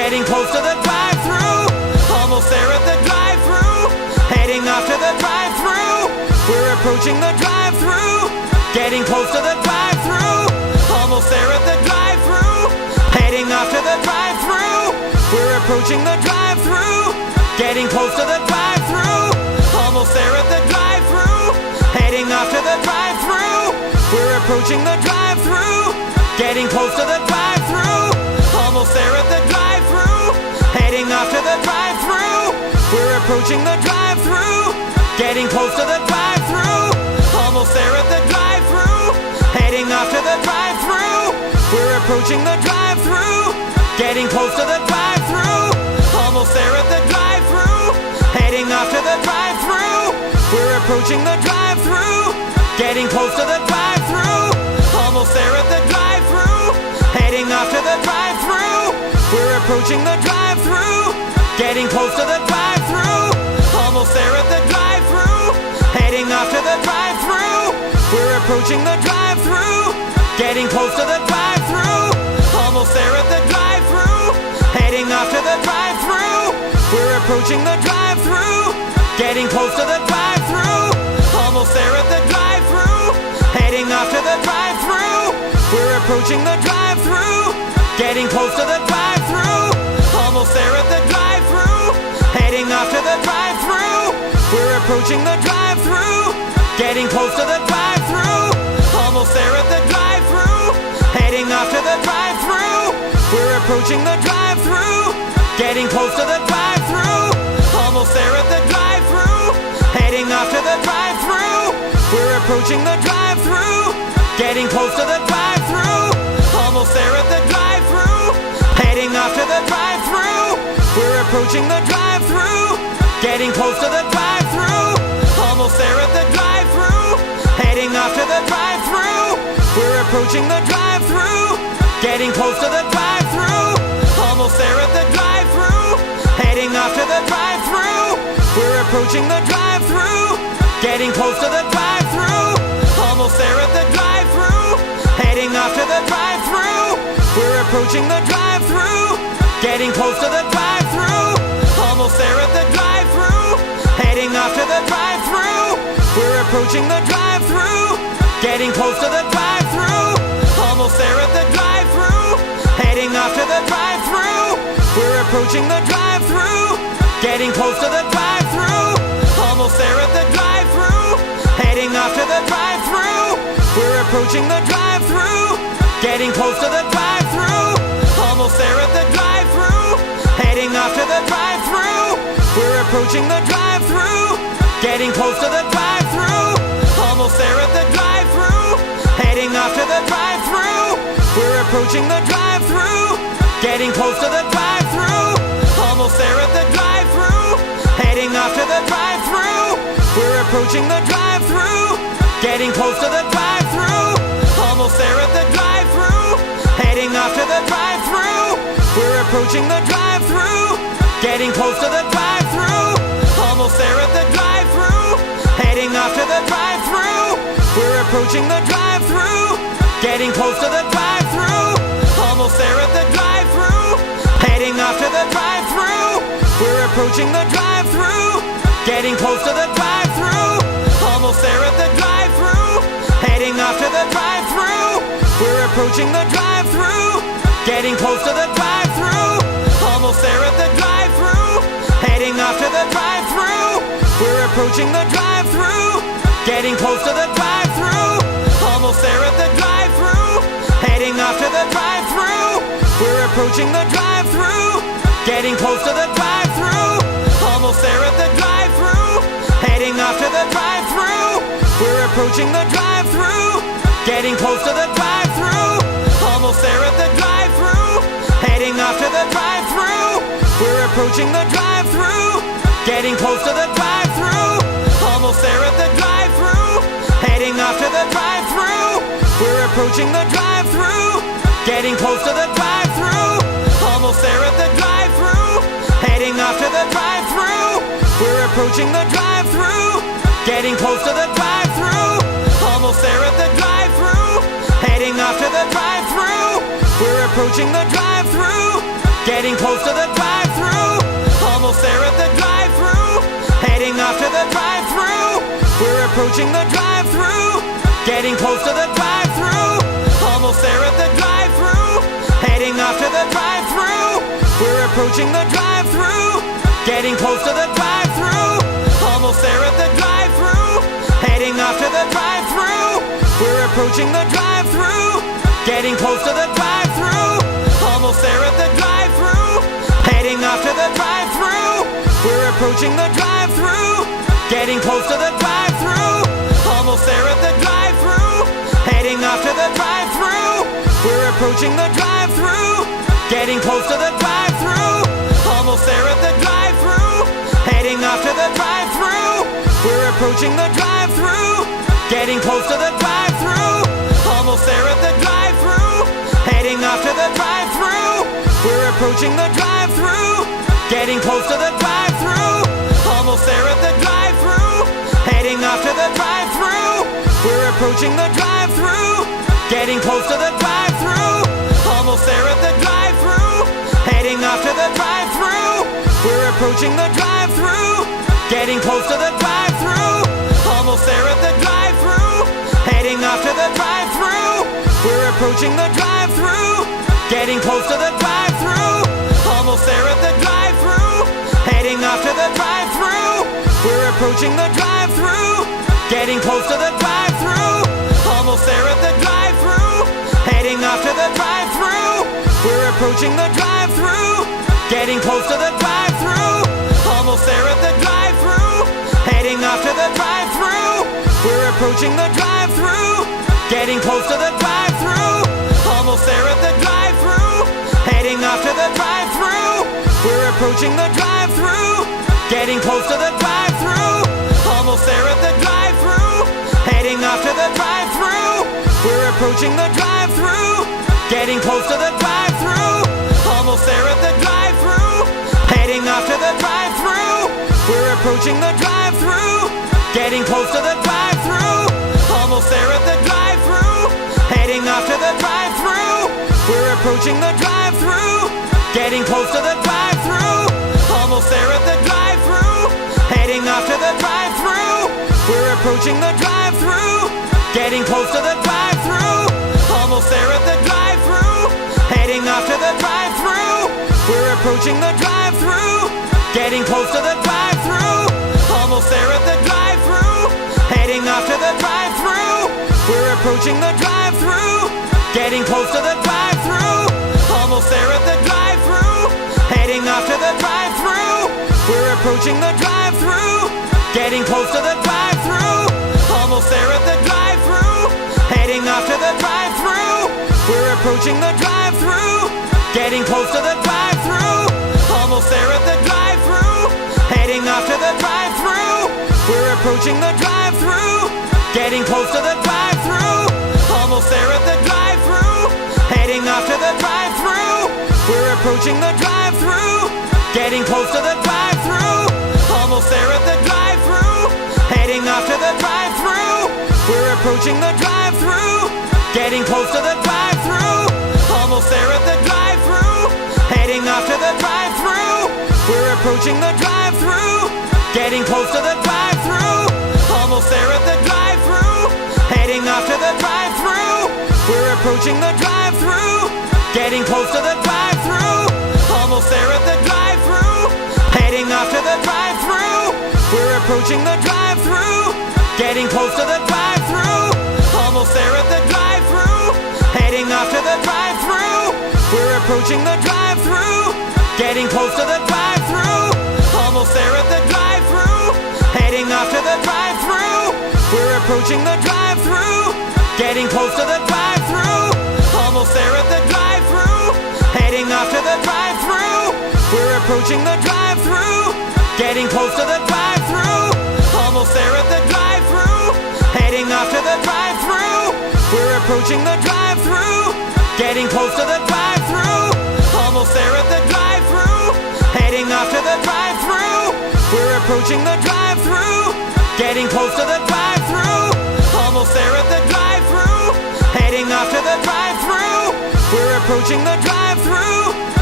getting close to the drive-thru. Almost there at the drive-thru, heading off to the drive-thru. We're approaching the drive-thru, getting close to the drive-thru. Almost there at the drive-thru, heading off to the drive-thru. We're approaching the drive-thru, getting close to the drive-thru. Almost there at the drive-thru, heading off to the drive-thru. We're approaching the drive-thru, getting close to the drive-thru. Almost there at the drive-thru, heading off to the drive-thru. We're approaching the drive-thru, getting close to the drive-thru. Almost there at the drive-thru, heading off to the drive-thru. We're approaching the drive-thru, getting close to the drive-thru. Almost there at the drive-thru, heading off to the drive-thru. We're approaching the drive-thru, getting close to the drive-thru. Almost there at the drive-thru, heading off to the drive-thru. We're approaching the drive-thru, getting close to the drive-thru. Almost there at the drive-thru, heading off to the drive-thru. We're approaching the drive-thru, getting close to the drive-thru. Almost there at the drive-thru, heading off to the drive-thru. We're approaching the drive-thru, getting close to the drive-thru. Almost there at the drive-thru, heading off to the drive-thru. We're approaching the drive-thru, getting close to the drive-thru. Almost there at the drive-thru, heading off to the drive-thru. We're approaching the drive-thru, getting close to the drive-thru. Almost there at the drive-thru, heading off to the drive-thru. We're approaching the drive-thru, getting close to the drive-thru. Almost there at the drive-thru, heading off to the drive-thru. We're approaching the drive-thru, getting close to the drive-thru. Almost there at the drive-thru, heading off to the drive-thru. We're approaching the drive-thru, getting close to the drive-thru. Almost there at the drive-thru, heading off to the drive-thru. We're approaching the drive-thru, getting close to the drive-thru. Almost there at the drive-thru, heading off to the drive-thru. We're approaching the drive-thru, getting close to the drive-thru. Almost there at the drive-thru, heading off to the drive-thru. We're approaching the drive-thru, getting close to the drive-thru. Almost there at the drive-thru, heading off to the drive-thru. We're approaching the drive-thru, getting close to the drive-thru. Almost there at the drive-thru, heading off to the drive-thru. We're approaching the drive-thru, getting close to the drive-thru. Almost there at the drive-thru, heading off to the drive-thru. We're approaching the drive-thru, getting close to the drive-thru. Almost there at the drive-thru, heading off to the drive-thru. We're approaching the drive-thru, getting close to the drive-thru. Almost there at the drive-thru, heading off to the drive-thru. We're approaching the drive-thru, getting close to the drive-thru. Almost there at the drive-thru, heading off to the drive-thru. We're approaching the drive-thru, getting close to the drive-thru. Almost there at the drive-thru, heading off to the drive-thru. We're approaching the drive-thru, getting close to the drive-thru. Almost there at the drive-thru, heading off to the drive-thru. We're approaching the drive-thru, getting close to the drive-thru. Almost there at the drive-thru, heading off to the drive-thru. We're approaching the drive-thru, getting close to the drive-thru. Almost there at the drive-thru, heading off to the drive-thru. We're approaching the drive-thru, getting close to the drive-thru. Almost there at the drive-thru, heading off to the drive-thru. We're approaching the drive-thru, getting close to the drive-thru. Almost there at the drive-thru, heading off to the drive-thru. We're approaching the drive-thru, getting close to the drive-thru. Almost there at the drive-thru, heading off to the drive-thru. We're approaching the drive-thru, getting close to the drive-thru. Almost there at the drive-thru, heading off to the drive-thru. We're approaching the drive-thru, getting close to the drive-thru. Almost there at the drive-thru, heading off to the drive-thru. We're approaching the drive-thru, getting close to the drive-thru. Almost there at the drive-thru, heading off to the drive-thru. We're approaching the drive-thru, getting close to the drive-thru. Almost there at the drive-thru, heading off to the drive-thru. We're approaching the drive-thru, getting close to the drive-thru. Almost there at the drive-thru, heading off to the drive-thru. We're approaching the drive-thru, getting close to the drive-thru. Almost there at the drive-thru, heading off to the drive-thru. We're approaching the drive-thru, getting close to the drive-thru. Almost there at the drive-thru, heading off to the drive-thru. We're approaching the drive-thru, getting close to the drive-thru. Almost there at the drive-thru, heading off to the drive-thru. We're approaching the drive-thru, getting close to the drive-thru. Almost there at the drive-thru, heading off to the drive-thru. We're approaching the drive-thru, getting close to the drive-thru. Almost there at the drive-thru, heading off to the drive-thru. We're approaching the drive-thru, getting close to the drive-thru. Almost there at the drive-thru, heading off to the drive-thru. We're approaching the drive-thru, getting close to the drive-thru. Almost there at the drive-thru, heading off to the drive-thru. We're approaching the drive-thru, getting close to the drive-thru. Almost there at the drive-thru, heading off to the drive-thru. We're approaching the drive-thru, getting close to the drive-thru. Almost there at the drive-thru, heading off to the drive-thru. We're approaching the drive-thru, getting close to the drive-thru. Almost there at the drive-thru, heading off to the drive-thru. We're approaching the drive-thru, getting close to the drive-thru. Almost there at the drive-thru, heading off to the drive-thru. We're approaching the drive-thru, getting close to the drive-thru. Almost there at the drive-thru, heading off to the drive-thru. We're approaching the drive-thru, getting close to the drive-thru. Almost there at the drive-thru, heading off to the drive-thru. We're approaching the drive-thru, getting close to the drive-thru. Almost there at the drive-thru, heading off to the drive-thru. We're approaching the drive-thru, getting close to the drive-thru. Almost there at the drive-thru, heading off to the drive-thru. We're approaching the drive-thru, getting close to the drive-thru. Almost there at the drive-thru, heading off to the drive-thru. We're approaching the drive-thru, getting close to the drive-thru. Almost there at the drive-thru, heading off to the drive-thru. We're approaching the drive-thru, getting close to the drive-thru. Almost there at the drive-thru, heading off to the drive-thru. We're approaching the drive-thru, getting close to the drive-thru. Almost there at the drive-thru, heading off to the drive-thru. We're approaching the drive-thru, getting close to the drive-thru. Almost there at the drive-thru, heading off to the drive-thru. We're approaching the drive-thru, getting close to the drive-thru. Almost there at the drive-thru, heading off to the drive-thru. We're approaching the drive-thru, getting close to the drive-thru. Almost there at the drive-thru, heading off to the drive-thru. We're approaching the drive-thru, getting close to the drive-thru. Almost there at the drive-thru, heading off to the drive-thru. We're approaching the drive-thru, getting close to the drive-thru. Almost there at the drive-thru, heading off to the drive-thru. We're approaching the drive-thru, getting close to the drive-thru. Almost there at the drive-thru, heading off to the drive-thru. We're approaching the drive-thru, getting close to the drive-thru. Almost there at the drive-thru, heading off to the drive-thru. We're approaching the drive-thru, getting close to the drive-thru. Almost there at the drive-thru, heading off to the drive-thru. We're approaching the drive-thru, getting close to the drive-thru. Almost there at the drive-thru, heading off to the drive-thru. We're approaching the drive-thru, getting close to the drive-thru. Almost there at the drive-thru, heading off to the drive-thru. We're approaching the drive-thru, getting close to the drive-thru. Almost there at the drive-thru, heading off to the drive-thru. We're approaching the drive-thru, getting close to the drive-thru. Almost there at the drive-thru, heading off to the drive-thru. We're approaching the drive-thru, getting close to the drive-thru. Almost there at the drive-thru, heading off to the drive-thru. We're approaching the drive-thru, getting close to the drive-thru. Almost there at the drive-thru, heading off to the drive-thru. We're approaching the drive-thru,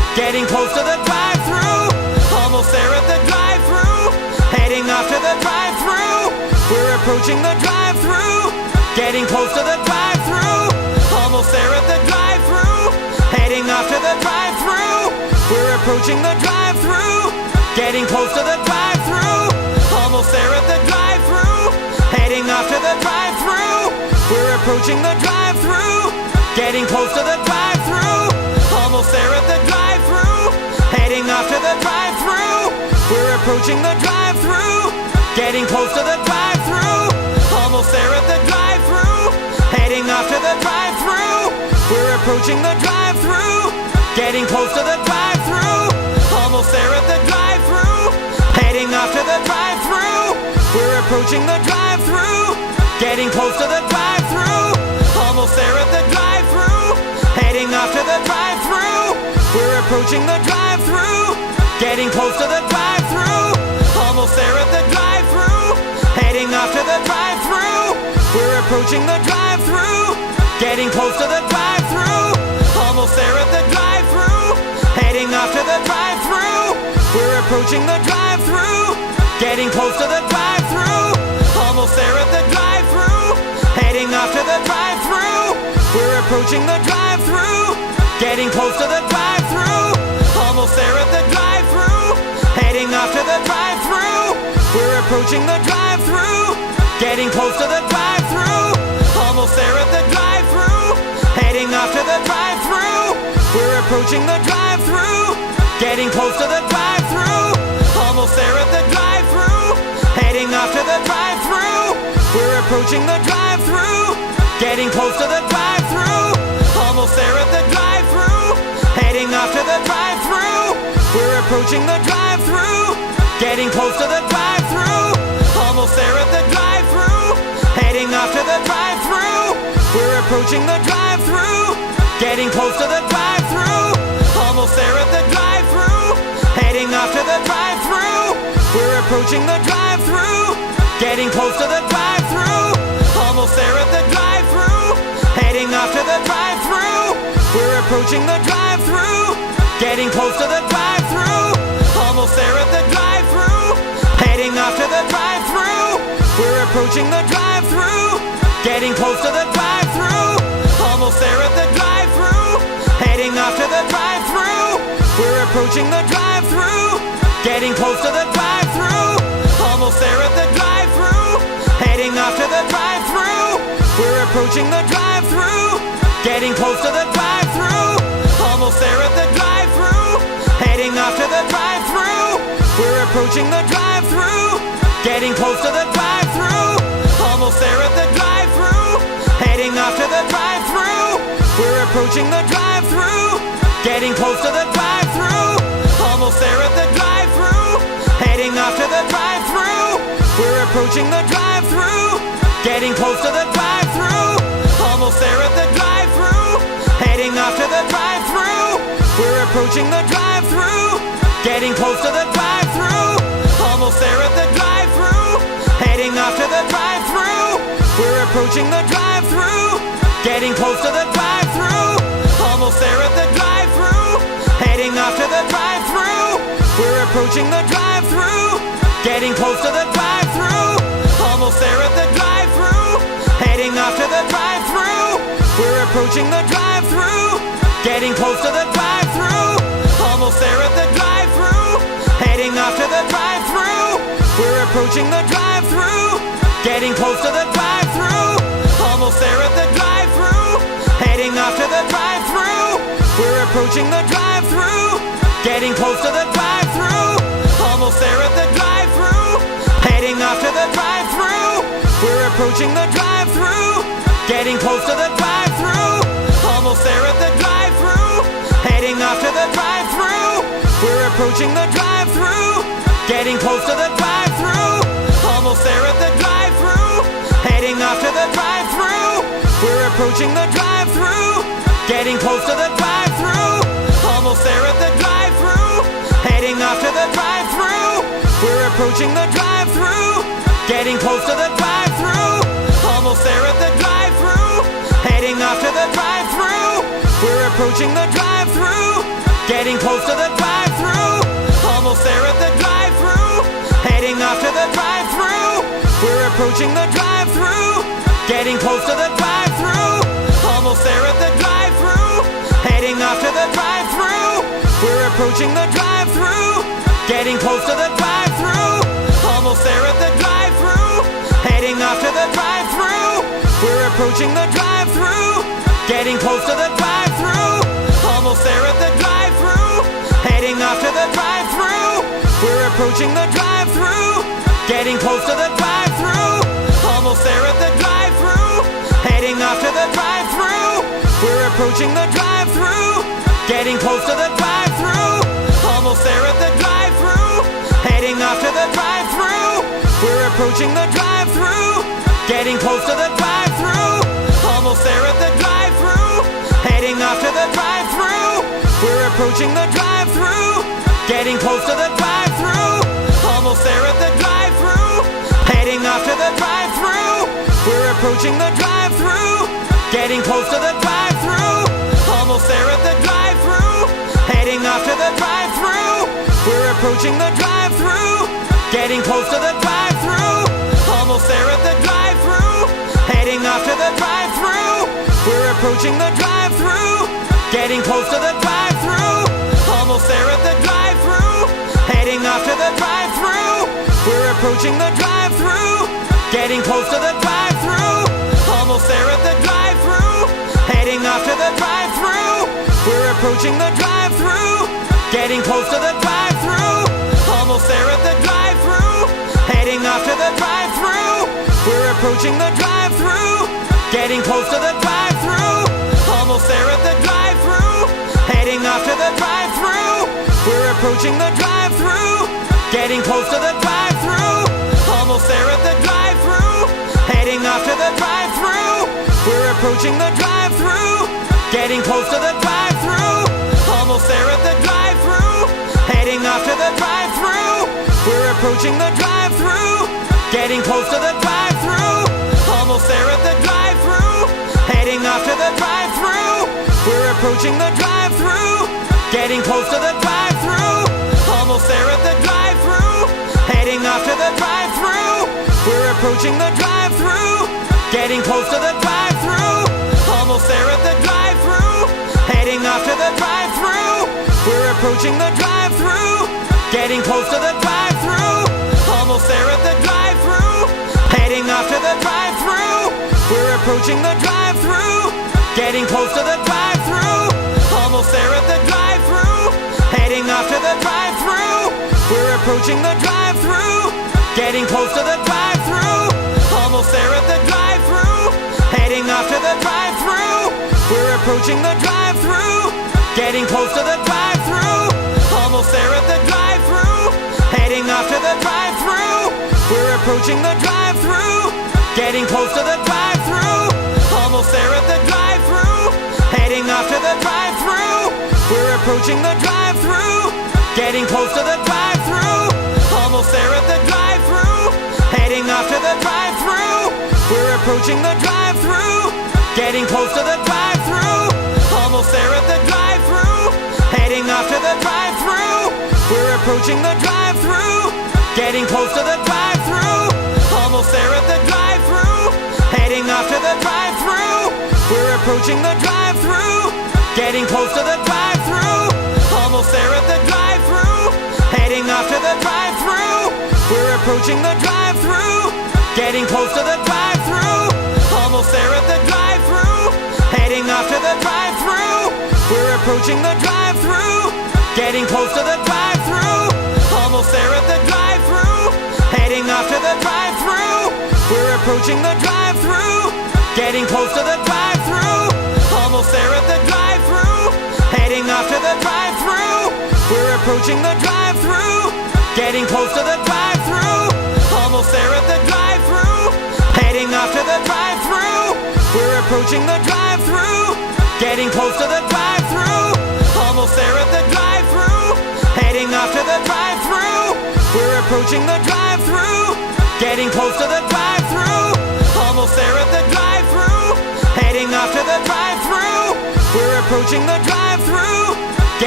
getting close to the drive-thru. Almost there at the drive-thru, heading off to the drive-thru. We're approaching the drive-thru, getting close to the drive-thru. Almost there at the drive-thru, heading off to the drive-thru. We're approaching the drive-thru, getting close to the drive-thru. Almost there at the drive-thru, heading off to the drive-thru. We're approaching the drive-thru, getting close to the drive-thru. Almost there at the drive-thru, heading off to the drive-thru. We're approaching the drive-thru, getting close to the drive-thru. Almost there at the drive-thru, heading off to the drive-thru. We're approaching the drive-thru, getting close to the drive-thru. Almost there at the drive-thru, heading off to the drive-thru. We're approaching the drive-thru, getting close to the drive-thru. Almost there at the drive-thru, heading off to the drive-thru. We're approaching the drive-thru, getting close to the drive-thru. Almost there at the drive-thru, heading off to the drive-thru. We're approaching the drive-thru, getting close to the drive-thru. Almost there at the drive-thru, heading off to the drive-thru. We're approaching the drive-thru, getting close to the drive-thru. Almost there at the drive-thru, heading off to the drive-thru. We're approaching the drive-thru, getting close to the drive-thru. Almost there at the drive-thru, heading off to the drive-thru. We're approaching the drive-thru, getting close to the drive-thru. Almost there at the drive-thru, heading off to the drive-thru. We're approaching the drive-thru, getting close to the drive-thru. Almost there at the drive-thru, heading off to the drive-thru. We're approaching the drive-thru, getting close to the drive-thru. Almost there at the drive-thru, heading off to the drive-thru. We're approaching the drive-thru, getting close to the drive-thru. Almost there at the drive-thru, heading off to the drive-thru. We're approaching the drive-thru, getting close to the drive-thru. Almost there at the drive-thru, heading off to the drive-thru. We're approaching the drive-thru, getting close to the drive-thru. Almost there at the drive-thru, heading off to the drive-thru. We're approaching the drive-thru, getting close to the drive-thru. Almost there at the drive-thru, heading off to the drive-thru. We're approaching the drive-thru, getting close to the drive-thru. Almost there at the drive-thru, heading off to the drive-thru. We're approaching the drive-thru, getting close to the drive-thru. Almost there at the drive-thru, heading off to the drive-thru. We're approaching the drive-thru, getting close to the drive-thru. Almost there at the drive-thru, heading off to the drive-thru. We're approaching the drive-thru, getting close to the drive-thru. Almost there at the drive-thru, heading off to the drive-thru. We're approaching the drive-thru, getting close to the drive-thru. Almost there at the drive-thru, heading off to the drive-thru. We're approaching the drive-thru, getting close to the drive-thru. Almost there at the drive-thru, heading off to the drive-thru. We're approaching the drive-thru, getting close to the drive-thru. Almost there at the drive-thru, heading off to the drive-thru. We're approaching the drive-thru, getting close to the drive-thru. Almost there at the drive-thru, heading off to the drive-thru. We're approaching the drive-thru, getting close to the drive-thru. Almost there at the drive-thru, heading off to the drive-thru. We're approaching the drive-thru, getting close to the drive-thru. Almost there at the drive-thru, heading off to the drive-thru. We're approaching the drive-thru, getting close to the drive-thru. Almost there at the drive-thru, heading off to the drive-thru. We're approaching the drive-thru, getting close to the drive-thru. Almost there at the drive-thru, heading off to the drive-thru. We're approaching the drive-thru, getting close to the drive-thru. Almost there at the drive-thru, heading off to the drive-thru. We're approaching the drive-thru, getting close to the drive-thru. Almost there at the drive-thru, heading off to the drive-thru. We're approaching the drive-thru, getting close to the drive-thru. Almost there at the drive-thru, heading off to the drive-thru. We're approaching the drive-thru, getting close to the drive-thru. Almost there at the drive-thru, heading off to the drive-thru. We're approaching the drive-thru, getting close to the drive-thru. Almost there at the drive-thru, heading off to the drive-thru. We're approaching the drive-thru, getting close to the drive-thru. Almost there at the drive-thru, heading off to the drive-thru. We're approaching the drive-thru, getting close to the drive-thru. Almost there at the drive-thru, heading off to the drive-thru. We're approaching the drive-thru, getting close to the drive-thru. Almost there at the drive-thru, heading off to the drive-thru. We're approaching the drive-thru, getting close to the drive-thru. Almost there at the drive-thru, heading off to the drive-thru. We're approaching the drive-thru, getting close to the drive-thru. Almost there at the drive-thru, heading off to the drive-thru. We're approaching the drive-thru, getting close to the drive-thru. Almost there at the drive-thru, heading off to the drive-thru. We're approaching the drive-thru, getting close to the drive-thru. Almost there at the drive-thru, heading off to the drive-thru. We're approaching the drive-thru, getting close to the drive-thru. Almost there at the drive-thru, heading off to the drive-thru. We're approaching the drive-thru, getting close to the drive-thru. Almost there at the drive-thru, heading off to the drive-thru. We're approaching the drive-thru, getting close to the drive-thru. Almost there at the drive-thru, heading off to the drive-thru. We're approaching the drive-thru, getting close to the drive-thru. Almost there at the drive-thru, heading off to the drive-thru. We're approaching the drive-thru, getting close to the drive-thru. Almost there at the drive-thru, heading off to the drive-thru. We're approaching the drive-thru, getting close to the drive-thru. Almost there at the drive-thru, heading off to the drive-thru. We're approaching the drive-thru, getting close to the drive-thru. Almost there at the drive-thru, heading off to the drive-thru. We're approaching the drive-thru, getting close to the drive-thru. Almost there at the drive-thru, heading off to the drive-thru. We're approaching the drive-thru, getting close to the drive-thru. Almost there at the drive-thru, heading off to the drive-thru. We're approaching the drive-thru, getting close to the drive-thru. Almost there at the drive-thru, heading off to the drive-thru. We're approaching the drive-thru, getting close to the drive-thru. Almost there at the drive-thru, heading off to the drive-thru. We're approaching the drive-thru, getting close to the drive-thru. Almost there at the drive-thru, heading off to the drive-thru. We're approaching the drive-thru, getting close to the drive-thru. Almost there at the drive-thru, heading off to the drive-thru. We're approaching the drive-thru, getting close to the drive-thru. Almost there at the drive-thru, heading off to the drive-thru. We're approaching the drive-thru, getting close to the drive-thru. Almost there at the drive-thru, heading off to the drive-thru. We're approaching the drive-thru, getting close to the drive-thru. Almost there at the drive-thru, heading off to the drive-thru. We're approaching the drive-thru, getting close to the drive-thru. Almost there at the drive-thru, heading off to the drive-thru. We're approaching the drive-thru, getting close to the drive-thru. Almost there at the drive-thru, heading off to the drive-thru. We're approaching the drive-thru, getting close to the drive-thru. Almost there at the drive-thru, heading off to the drive-thru. We're approaching the drive-thru, getting close to the drive-thru. Almost there at the drive-thru, heading off to the drive-thru. We're approaching the drive-thru, getting close to the drive-thru. Almost there at the drive-thru, heading off to the drive-thru. We're approaching the drive-thru, getting close to the drive-thru. Almost there at the drive-thru, heading off to the drive-thru. We're approaching the drive-thru, getting close to the drive-thru. Almost there at the drive-thru, heading off to the drive-thru. We're approaching the drive-thru, getting close to the drive-thru. Almost there at the drive-thru, heading off to the drive-thru. We're approaching the drive-thru, getting close to the drive-thru. Almost there at the drive-thru, heading off to the drive-thru. We're approaching the drive-thru, getting close to the drive-thru. Almost there at the drive-thru, heading off to the drive-thru. We're approaching the drive-thru,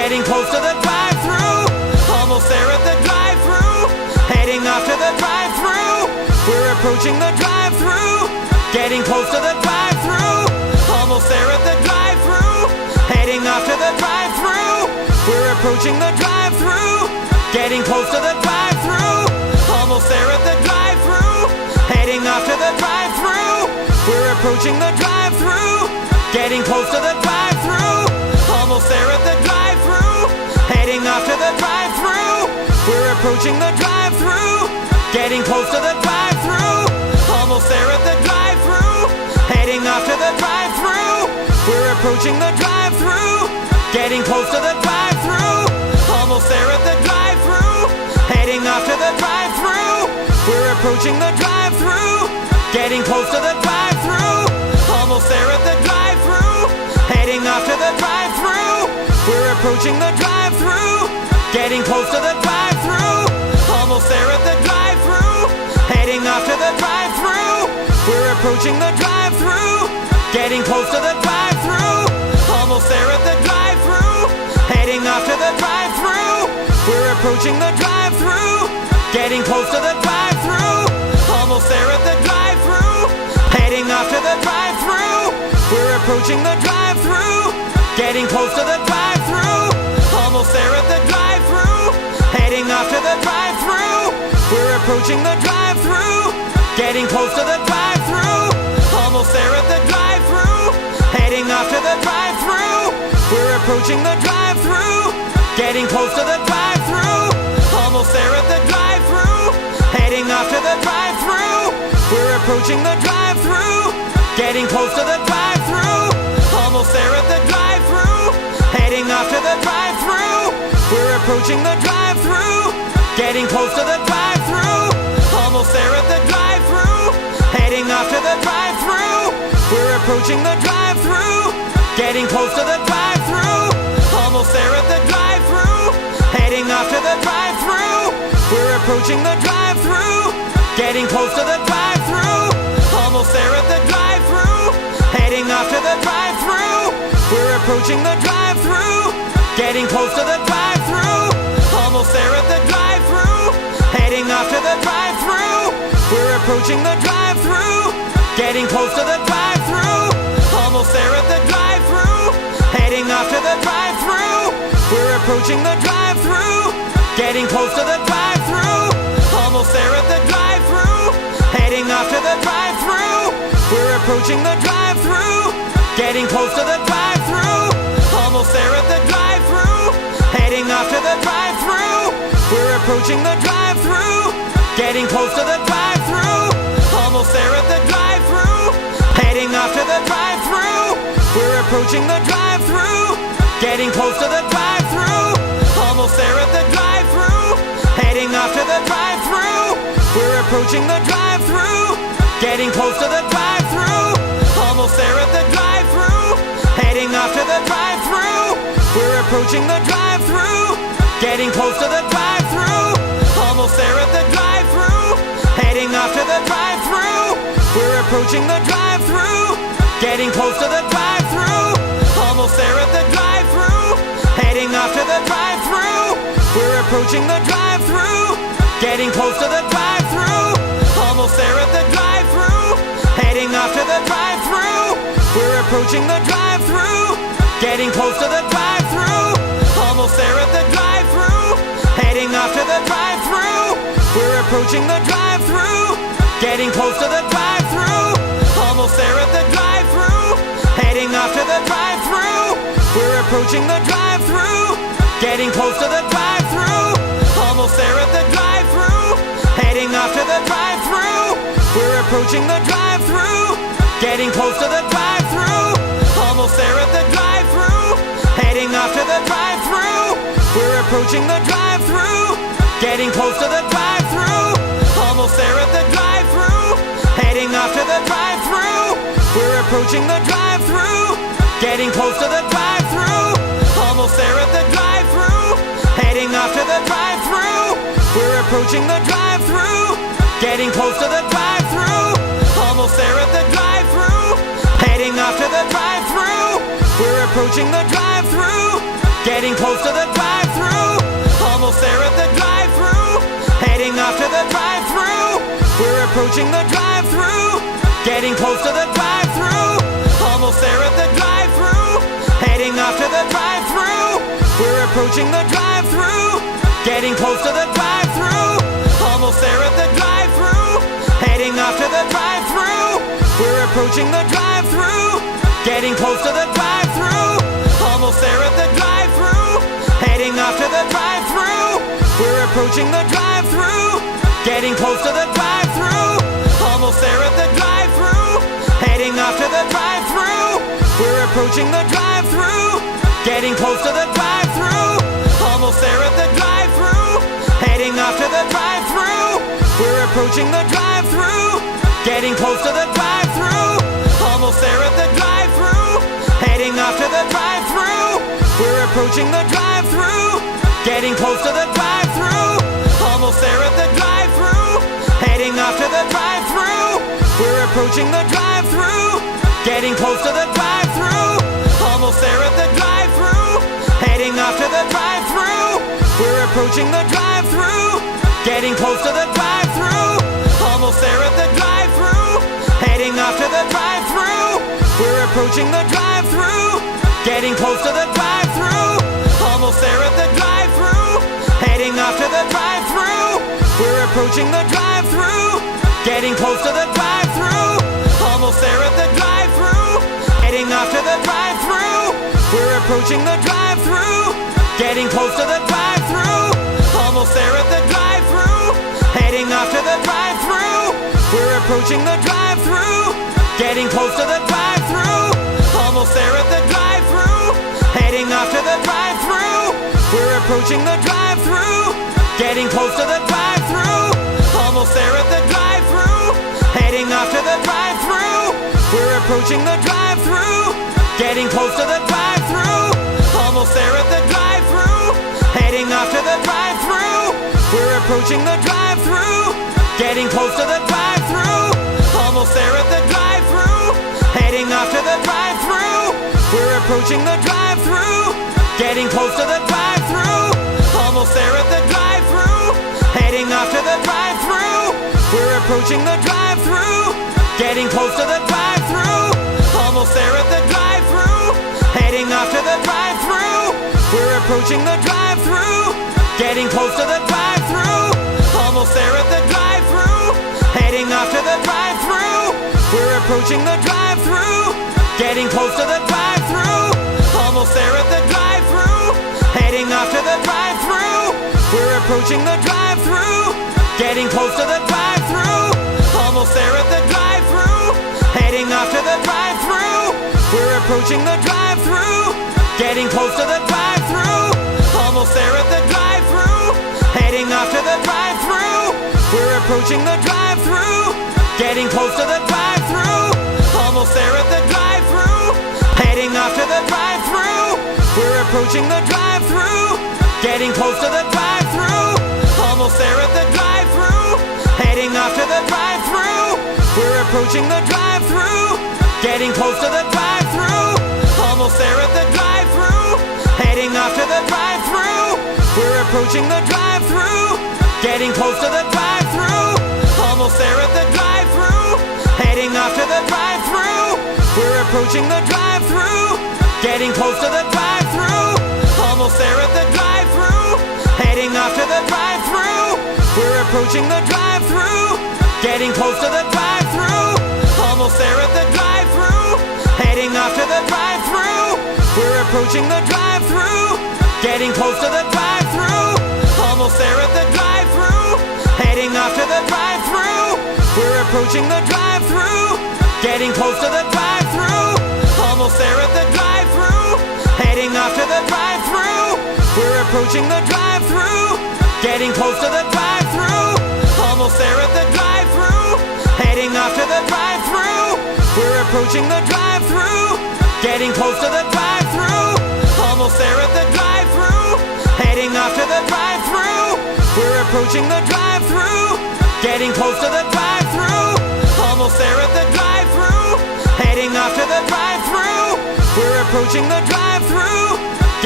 getting close to the drive-thru. Almost there at the drive-thru, heading off to the drive-thru. We're approaching the drive-thru, getting close to the drive-thru. Almost there at the drive-thru, heading off to the drive-thru. We're approaching the drive-thru, getting close to the drive-thru. Almost there at the drive-thru, heading off to the drive-thru. We're approaching the drive-thru, getting close to the drive-thru. Almost there at the drive-thru, heading off to the drive-thru. We're approaching the drive-thru, getting close to the drive-thru. Almost there at the drive-thru, heading off to the drive-thru. We're approaching the drive-thru, getting close to the drive-thru. Almost there at the drive-thru, heading off to the drive-thru. We're approaching the drive-thru, getting close to the drive-thru. Almost there at the drive-thru, heading off to the drive-thru. We're approaching the drive-thru, getting close to the drive-thru. Almost there at the drive-thru, heading off to the drive-thru. We're approaching the drive-thru, getting close to the drive-thru. Almost there at the drive-thru, heading off to the drive-thru. We're approaching the drive-thru, getting close to the drive-thru. Almost there at the drive-thru, heading off to the drive-thru. We're approaching the drive-thru, getting close to the drive-thru. Almost there at the drive-thru, heading off to the drive-thru. We're approaching the drive-thru, getting close to the drive-thru. Almost there at the drive-thru, heading off to the drive-thru. We're approaching the drive-thru, getting close to the drive-thru. Almost there at the drive-thru, heading off to the drive-thru. We're approaching the drive-thru, getting close to the drive-thru. Almost there at the drive-thru, heading off to the drive-thru. We're approaching the drive-thru, getting close to the drive-thru. Almost there at the drive-thru, heading off to the drive-thru. We're approaching the drive-thru, getting close to the drive-thru. Almost there at the drive-thru, heading off to the drive-thru. We're approaching the drive-thru, getting close to the drive-thru. Almost there at the drive-thru, heading off to the drive-thru. We're approaching the drive-thru, getting close to the drive-thru. Almost there at the drive-thru, heading off to the drive-thru. We're approaching the drive-thru, getting close to the drive-thru. Almost there at the drive-thru, heading off to the drive-thru. We're approaching the drive-thru, getting close to the drive-thru. Almost there at the drive-thru, heading off to the drive-thru. We're approaching the drive-thru, getting close to the drive-thru. Almost there at the drive-thru, heading off to the drive-thru. We're approaching the drive-thru, getting close to the drive-thru. Almost there at the drive-thru, heading off to the drive-thru. We're approaching the drive-thru, getting close to the drive-thru. Almost there at the drive-thru, heading off to the drive-thru. We're approaching the drive-thru, getting close to the drive-thru. Almost there at the drive-thru, heading off to the drive-thru. We're approaching the drive-thru, getting close to the drive-thru. Almost there at the drive-thru, heading off to the drive-thru. We're approaching the drive-thru, getting close to the drive-thru. Almost there at the drive-thru, heading off to the drive-thru. We're approaching the drive-thru, getting close to the drive-thru. Almost there at the drive-thru, heading off to the drive-thru. We're approaching the drive-thru, getting close to the drive-thru. Almost there at the drive-thru, heading off to the drive-thru. We're approaching the drive-thru, getting close to the drive-thru. Almost there at the drive-thru, heading off to the drive-thru. We're approaching the drive-thru, getting close to the drive-thru. Almost there at the drive-thru, heading off to the drive-thru. We're approaching the drive-thru, getting close to the drive-thru. Almost there at the drive-thru, heading off to the drive-thru. We're approaching the drive-thru, getting close to the drive-thru. Almost there at the drive-thru, heading off to the drive-thru. We're approaching the drive-thru, getting close to the drive-thru. Almost there at the drive-thru, heading off to the drive-thru. We're approaching the drive-thru, getting close to the drive-thru. Almost there at the drive-thru, heading off to the drive-thru. We're approaching the drive-thru, getting close to the drive-thru. Almost there at the drive-thru, heading off to the drive-thru. We're approaching the drive-thru, getting close to the drive-thru. Almost there at the drive-thru, heading off to the drive-thru. We're approaching the drive-thru, getting close to the drive-thru. Almost there at the drive-thru, heading off to the drive-thru. We're approaching the drive-thru, getting close to the drive-thru. Almost there at the drive-thru, heading off to the drive-thru. We're approaching the drive-thru, getting close to the drive-thru. Almost there at the drive-thru, heading off to the drive-thru. We're approaching the drive-thru, getting close to the drive-thru. Almost there at the drive-thru, heading off to the drive-thru. We're approaching the drive-thru, getting close to the drive-thru. Almost there at the drive-thru, heading off to the drive-thru. We're approaching the drive-thru, getting close to the drive-thru. Almost there at the drive-thru, heading off to the drive-thru. We're approaching the drive-thru, getting close to the drive-thru. Almost there at the drive-thru, heading off to the drive-thru. We're approaching the drive-thru, getting close to the drive-thru. Almost there at the drive-thru, heading off to the drive-thru. We're approaching the drive-thru, getting close to the drive-thru. Almost there at the drive-thru, heading off to the drive-thru. We're approaching the drive-thru, getting close to the drive-thru. Almost there at the drive-thru, heading off to the drive-thru. We're approaching the drive-thru, getting close to the drive-thru. Almost there at the drive-thru, heading off to the drive-thru. We're approaching the drive-thru, getting close to the drive-thru. Almost there at the drive-thru, heading off to the drive-thru. We're approaching the drive-thru, getting close to the drive-thru. Almost there at the drive-thru, heading off to the drive-thru. We're approaching the drive-thru, getting close to the drive-thru. Almost there at the drive-thru, heading off to the drive-thru. We're approaching the drive-thru, getting close to the drive-thru. Almost there at the drive-thru, heading off to the drive-thru. We're approaching the drive-thru, getting close to the drive-thru. Almost there at the drive-thru, heading off to the drive-thru. We're approaching the drive-thru, getting close to the drive-thru. Almost there at the drive-thru, heading off to the drive-thru. We're approaching the drive-thru, getting close to the drive-thru. Almost there at the drive-thru, heading off to the drive-thru. We're approaching the drive-thru, getting close to the drive-thru. Almost there at the drive-thru, heading off to the drive-thru. We're approaching the drive-thru, getting close to the drive-thru. Almost there at the drive-thru, heading off to the drive-thru. We're approaching the drive-thru, getting close to the drive-thru. Almost there at the drive-thru, heading off to the drive-thru. We're approaching the drive-thru, getting close to the drive-thru. Almost there at the drive-thru, heading off to the drive-thru. We're approaching the drive-thru, getting close to the drive-thru. Almost there at the drive-thru, heading off to the drive-thru. We're approaching the drive-thru, getting close to the drive-thru. Almost there at the drive-thru, heading off to the drive-thru. We're approaching the drive-thru, getting close to the drive-thru. Almost there at the drive-thru, heading off to the drive-thru. We're approaching the drive-thru, getting close to the drive-thru. Almost there at the drive-thru, heading off to the drive-thru. We're approaching the drive-thru, getting close to the drive-thru. Almost there at the drive-thru, heading off to the drive-thru. We're approaching the drive-thru, getting close to the drive-thru. Almost there at the drive-thru, heading off to the drive-thru. We're approaching the drive-thru, getting close to the drive-thru. Almost there at the drive-thru, heading off to the drive-thru. We're approaching the drive-thru, getting close to the drive-thru. Almost there at the drive-thru, heading off to the drive-thru. We're approaching the drive-thru, getting close to the drive-thru. Almost there at the drive-thru, heading off to the drive-thru. We're approaching the drive-thru, getting close to the drive-thru. Almost there at the drive-thru, heading off to the drive-thru. We're approaching the drive-thru,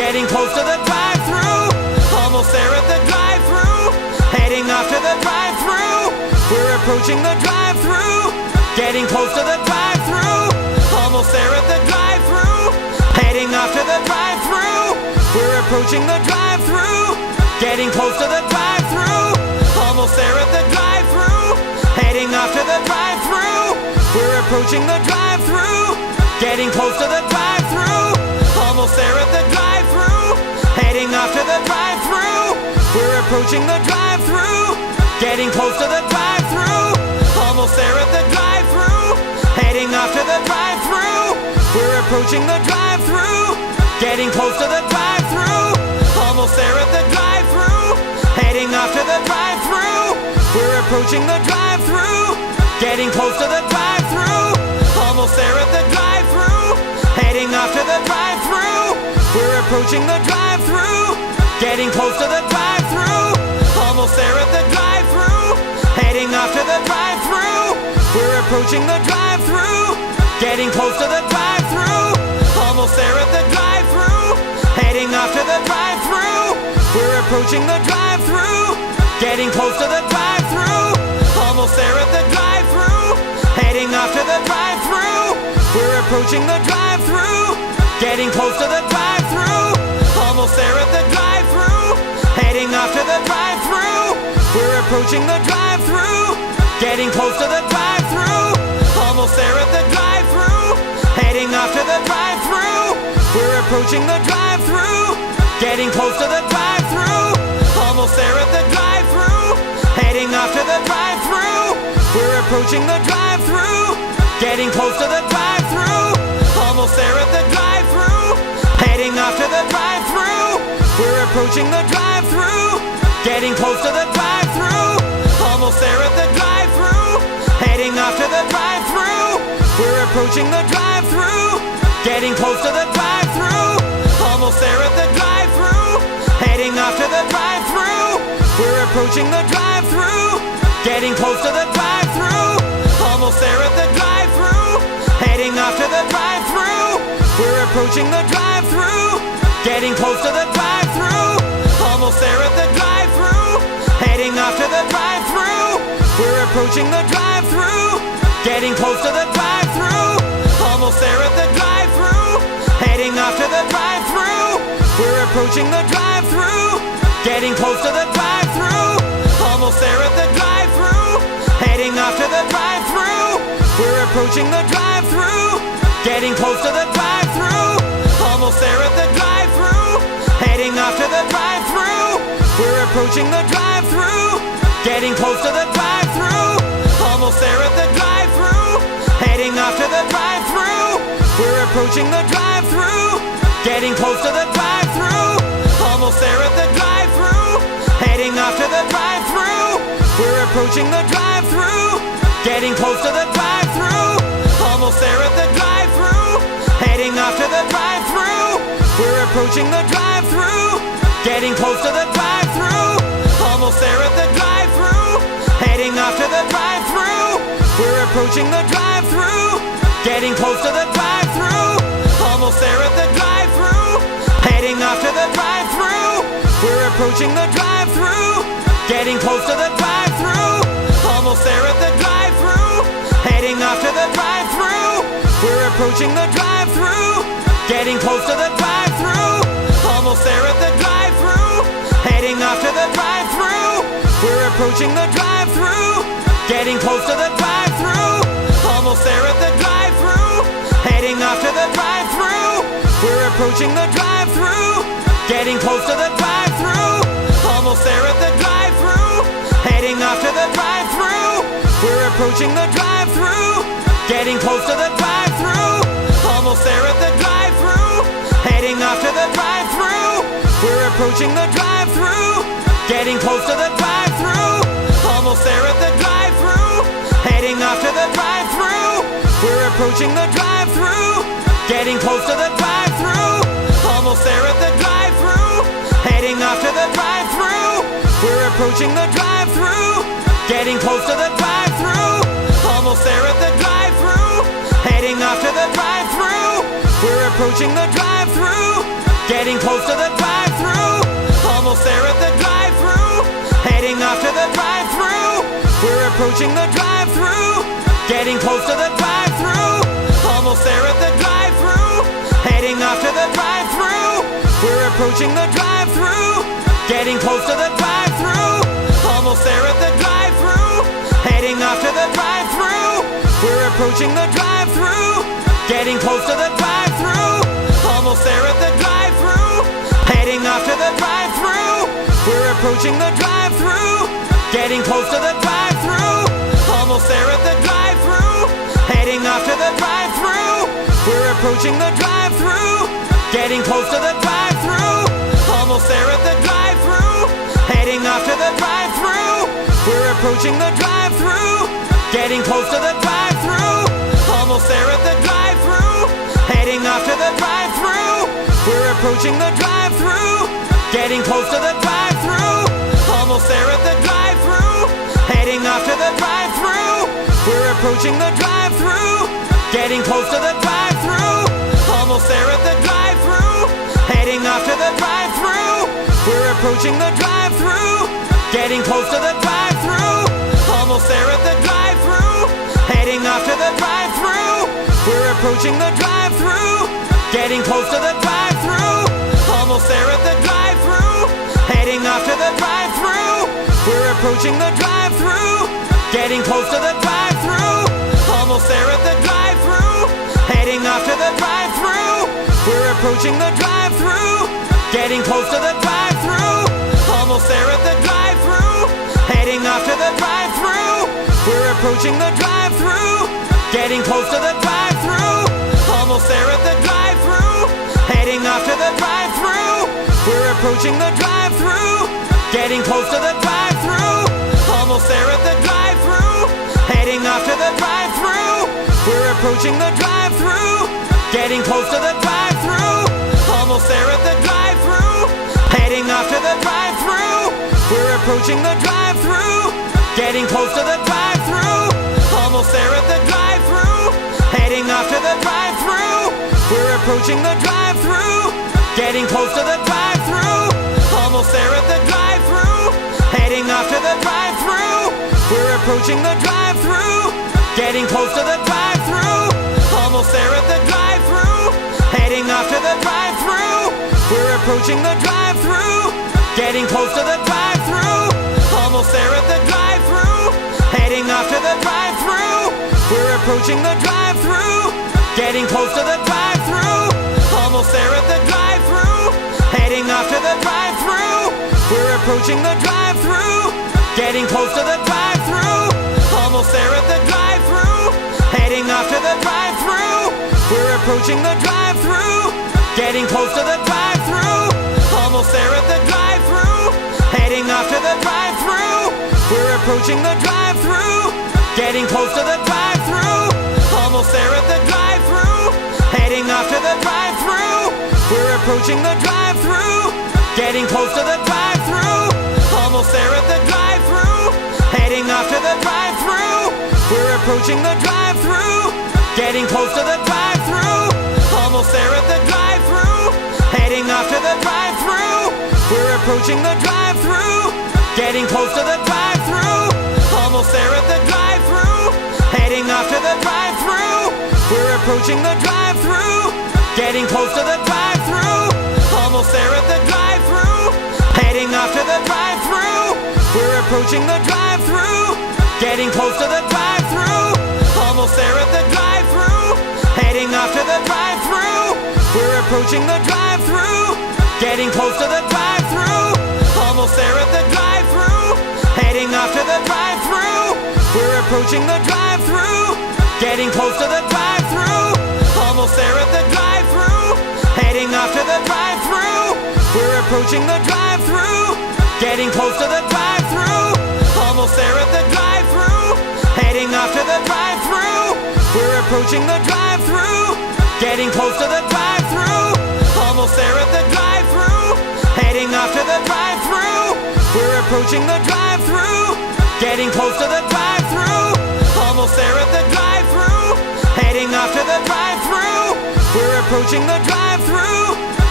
getting close to the drive-thru. Almost there at the drive-thru, heading off to the drive-thru. We're approaching the drive-thru, getting close to the drive-thru. Almost there at the drive-thru, heading off to the drive-thru. We're approaching the drive-thru, getting close to the drive-thru. Almost there at the drive-thru, heading off to the drive-thru. We're approaching the drive-thru, getting close to the drive-thru. Almost there at the drive-thru, heading off to the drive-thru. We're approaching the drive-thru, getting close to the drive-thru. Almost there at the drive-thru, heading off to the drive-thru. We're approaching the drive-thru, getting close to the drive-thru. Almost there at the drive-thru, heading off to the drive-thru. We're approaching the drive-thru, getting close to the drive-thru. Almost there at the drive-thru, heading off to the drive-thru. We're approaching the drive-thru, getting close to the drive-thru. Almost there at the drive-thru, heading off to the drive-thru. We're approaching the drive-thru, getting close to the drive-thru. Almost there at the drive-thru, heading off to the drive-thru. We're approaching the drive-thru, getting close to the drive-thru. Almost there at the drive-thru, heading off to the drive-thru. We're approaching the drive-thru, getting close to the drive-thru. Almost there at the drive-thru, heading off to the drive-thru. We're approaching the drive-thru, getting close to the drive-thru. Almost there at the drive-thru, heading off to the drive-thru. We're approaching the drive-thru, getting close to the drive-thru. Almost there at the drive-thru, heading off to the drive-thru. We're approaching the drive-thru, getting close to the drive-thru. Almost there at the drive-thru, heading off to the drive-thru. We're approaching the drive-thru, getting close to the drive-thru. Almost there at the drive-thru, heading off to the drive-thru. We're approaching the drive-thru, getting close to the drive-thru. Almost there at the drive-thru, heading off to the drive-thru. We're approaching the drive-thru, getting close to the drive-thru. Almost there at the drive-thru, heading off to the drive-thru. We're approaching the drive-thru, getting close to the drive-thru. Almost there at the drive-thru, heading off to the drive-thru. We're approaching the drive-thru, getting close to the drive-thru. Almost there at the drive-thru, heading off to the drive-thru. We're approaching the drive-thru, getting close to the drive-thru. Almost there at the drive-thru, heading off to the drive-thru. We're approaching the drive-thru, getting close to the drive-thru. Almost there at the drive-thru, heading off to the drive-thru. We're approaching the drive-thru, getting close to the drive-thru. Almost there at the drive-thru, heading off to the drive-thru. We're approaching the drive-thru, getting close to the drive-thru. Almost there at the drive-thru, heading off to the drive-thru. We're approaching the drive-thru, getting close to the drive-thru. Almost there at the drive-thru, heading off to the drive-thru. We're approaching the drive-thru, getting close to the drive-thru. Almost there at the drive-thru, heading off to the drive-thru. We're approaching the drive-thru, getting close to the drive-thru. Almost there at the drive-thru, heading off to the drive-thru. We're approaching the drive-thru, getting close to the drive-thru. Almost there at the drive-thru, heading off to the drive-thru. We're approaching the drive-thru, getting close to the drive-thru. Almost there at the drive-thru, heading off to the drive-thru. We're approaching the drive-thru, getting close to the drive-thru. Almost there at the drive-thru, heading off to the drive-thru. We're approaching the drive-thru, getting close to the drive-thru. Almost there at the drive-thru, heading off to the drive-thru. We're approaching the drive-thru, getting close to the drive-thru. Almost there at the drive-thru, heading off to the drive-thru. We're approaching the drive-thru, getting close to the drive-thru. Almost there at the drive-thru, heading off to the drive-thru. We're approaching the drive-thru, getting close to the drive-thru. Almost there at the drive-thru, heading off to the drive-thru. We're approaching the drive-thru, getting close to the drive-thru. Almost there at the drive-thru, heading off to the drive-thru. We're approaching the drive-thru, getting close to the drive-thru. Almost there at the drive-thru, heading off to the drive-thru. We're approaching the drive-thru, getting close to the drive-thru. Almost there at the drive-thru, heading off to the drive-thru. We're approaching the drive-thru, getting close to the drive-thru. Almost there at the drive-thru, heading off to the drive-thru. We're approaching the drive-thru, getting close to the drive-thru. Almost there at the drive-thru, heading off to the drive-thru. We're approaching the drive-thru, getting close to the drive-thru. Almost there at the drive-thru, heading off to the drive-thru. We're approaching the drive-thru, getting close to the drive-thru. Almost there at the drive-thru, heading off to the drive-thru. We're approaching the drive-thru, getting close to the drive-thru. Almost there at the drive-thru, heading off to the drive-thru. We're approaching the drive-thru, getting close to the drive-thru. Almost there at the drive-thru, heading off to the drive-thru. We're approaching the drive-thru, getting close to the drive-thru. Almost there at the drive-thru, heading off to the drive-thru. We're approaching the drive-thru, getting close to the drive-thru. Almost there at the drive-thru, heading off to the drive-thru. We're approaching the drive-thru, getting close to the drive-thru. Almost there at the drive-thru, heading off to the drive-thru. We're approaching the drive-thru, getting close to the drive-thru. Almost there at the drive-thru, heading off to the drive-thru. We're approaching the drive-thru, getting close to the drive-thru. Almost there at the drive-thru, heading off to the drive-thru. We're approaching the drive-thru, getting close to the drive-thru. Almost there at the drive-thru, heading off to the drive-thru. We're approaching the drive-thru, getting close to the drive-thru. Almost there at the drive-thru, heading off to the drive-thru. We're approaching the drive-thru, getting close to the drive-thru. Almost there at the drive-thru, heading off to the drive-thru. We're approaching the drive-thru, getting close to the drive-thru. Almost there at the drive-thru, heading off to the drive-thru. We're approaching the drive-thru, getting close to the drive-thru. Almost there at the drive-thru, heading off to the drive-thru. We're approaching the drive-thru, getting close to the drive-thru. Almost there at the drive-thru, heading off to the drive-thru. We're approaching the drive-thru, getting close to the drive-thru. Almost there at the drive-thru, heading off to the drive-thru. We're approaching the drive-thru, getting close to the drive-thru. Almost there at the drive-thru, heading off to the drive-thru. We're approaching the drive-thru, getting close to the drive-thru. Almost there at the drive-thru, heading off to the drive-thru. We're approaching the drive-thru, getting close to the drive-thru. Almost there at the drive-thru, heading off to the drive-thru. We're approaching the drive-thru, getting close to the drive-thru. Almost there at the drive-thru, heading off to the drive-thru. We're approaching the drive-thru, getting close to the drive-thru. Almost there at the drive-thru, heading off to the drive-thru. We're approaching the drive-thru, getting close to the drive-thru. Almost there at the drive-thru, heading off to the drive-thru. We're approaching the drive-thru, getting close to the drive-thru. Almost there at the drive-thru, heading off to the drive-thru. We're approaching the drive-thru, getting close to the drive-thru. Almost there at the drive-thru, heading off to the drive-thru. We're approaching the drive-thru, getting close to the drive-thru. Almost there at the drive-thru, heading off to the drive-thru. We're approaching the drive-thru, getting close to the drive-thru. Almost there at the drive-thru, heading off to the drive-thru. We're approaching the drive-thru, getting close to the drive-thru. Almost there at the drive-thru, heading off to the drive-thru. We're approaching the drive-thru, getting close to the drive-thru. Almost there at the drive-thru, heading off to the drive-thru. We're approaching the drive-thru, getting close to the drive-thru. Almost there at the drive-thru, heading off to the drive-thru. We're approaching the drive-thru, getting close to the drive-thru. Almost there at the drive-thru, heading off to the drive-thru. We're approaching the drive-thru,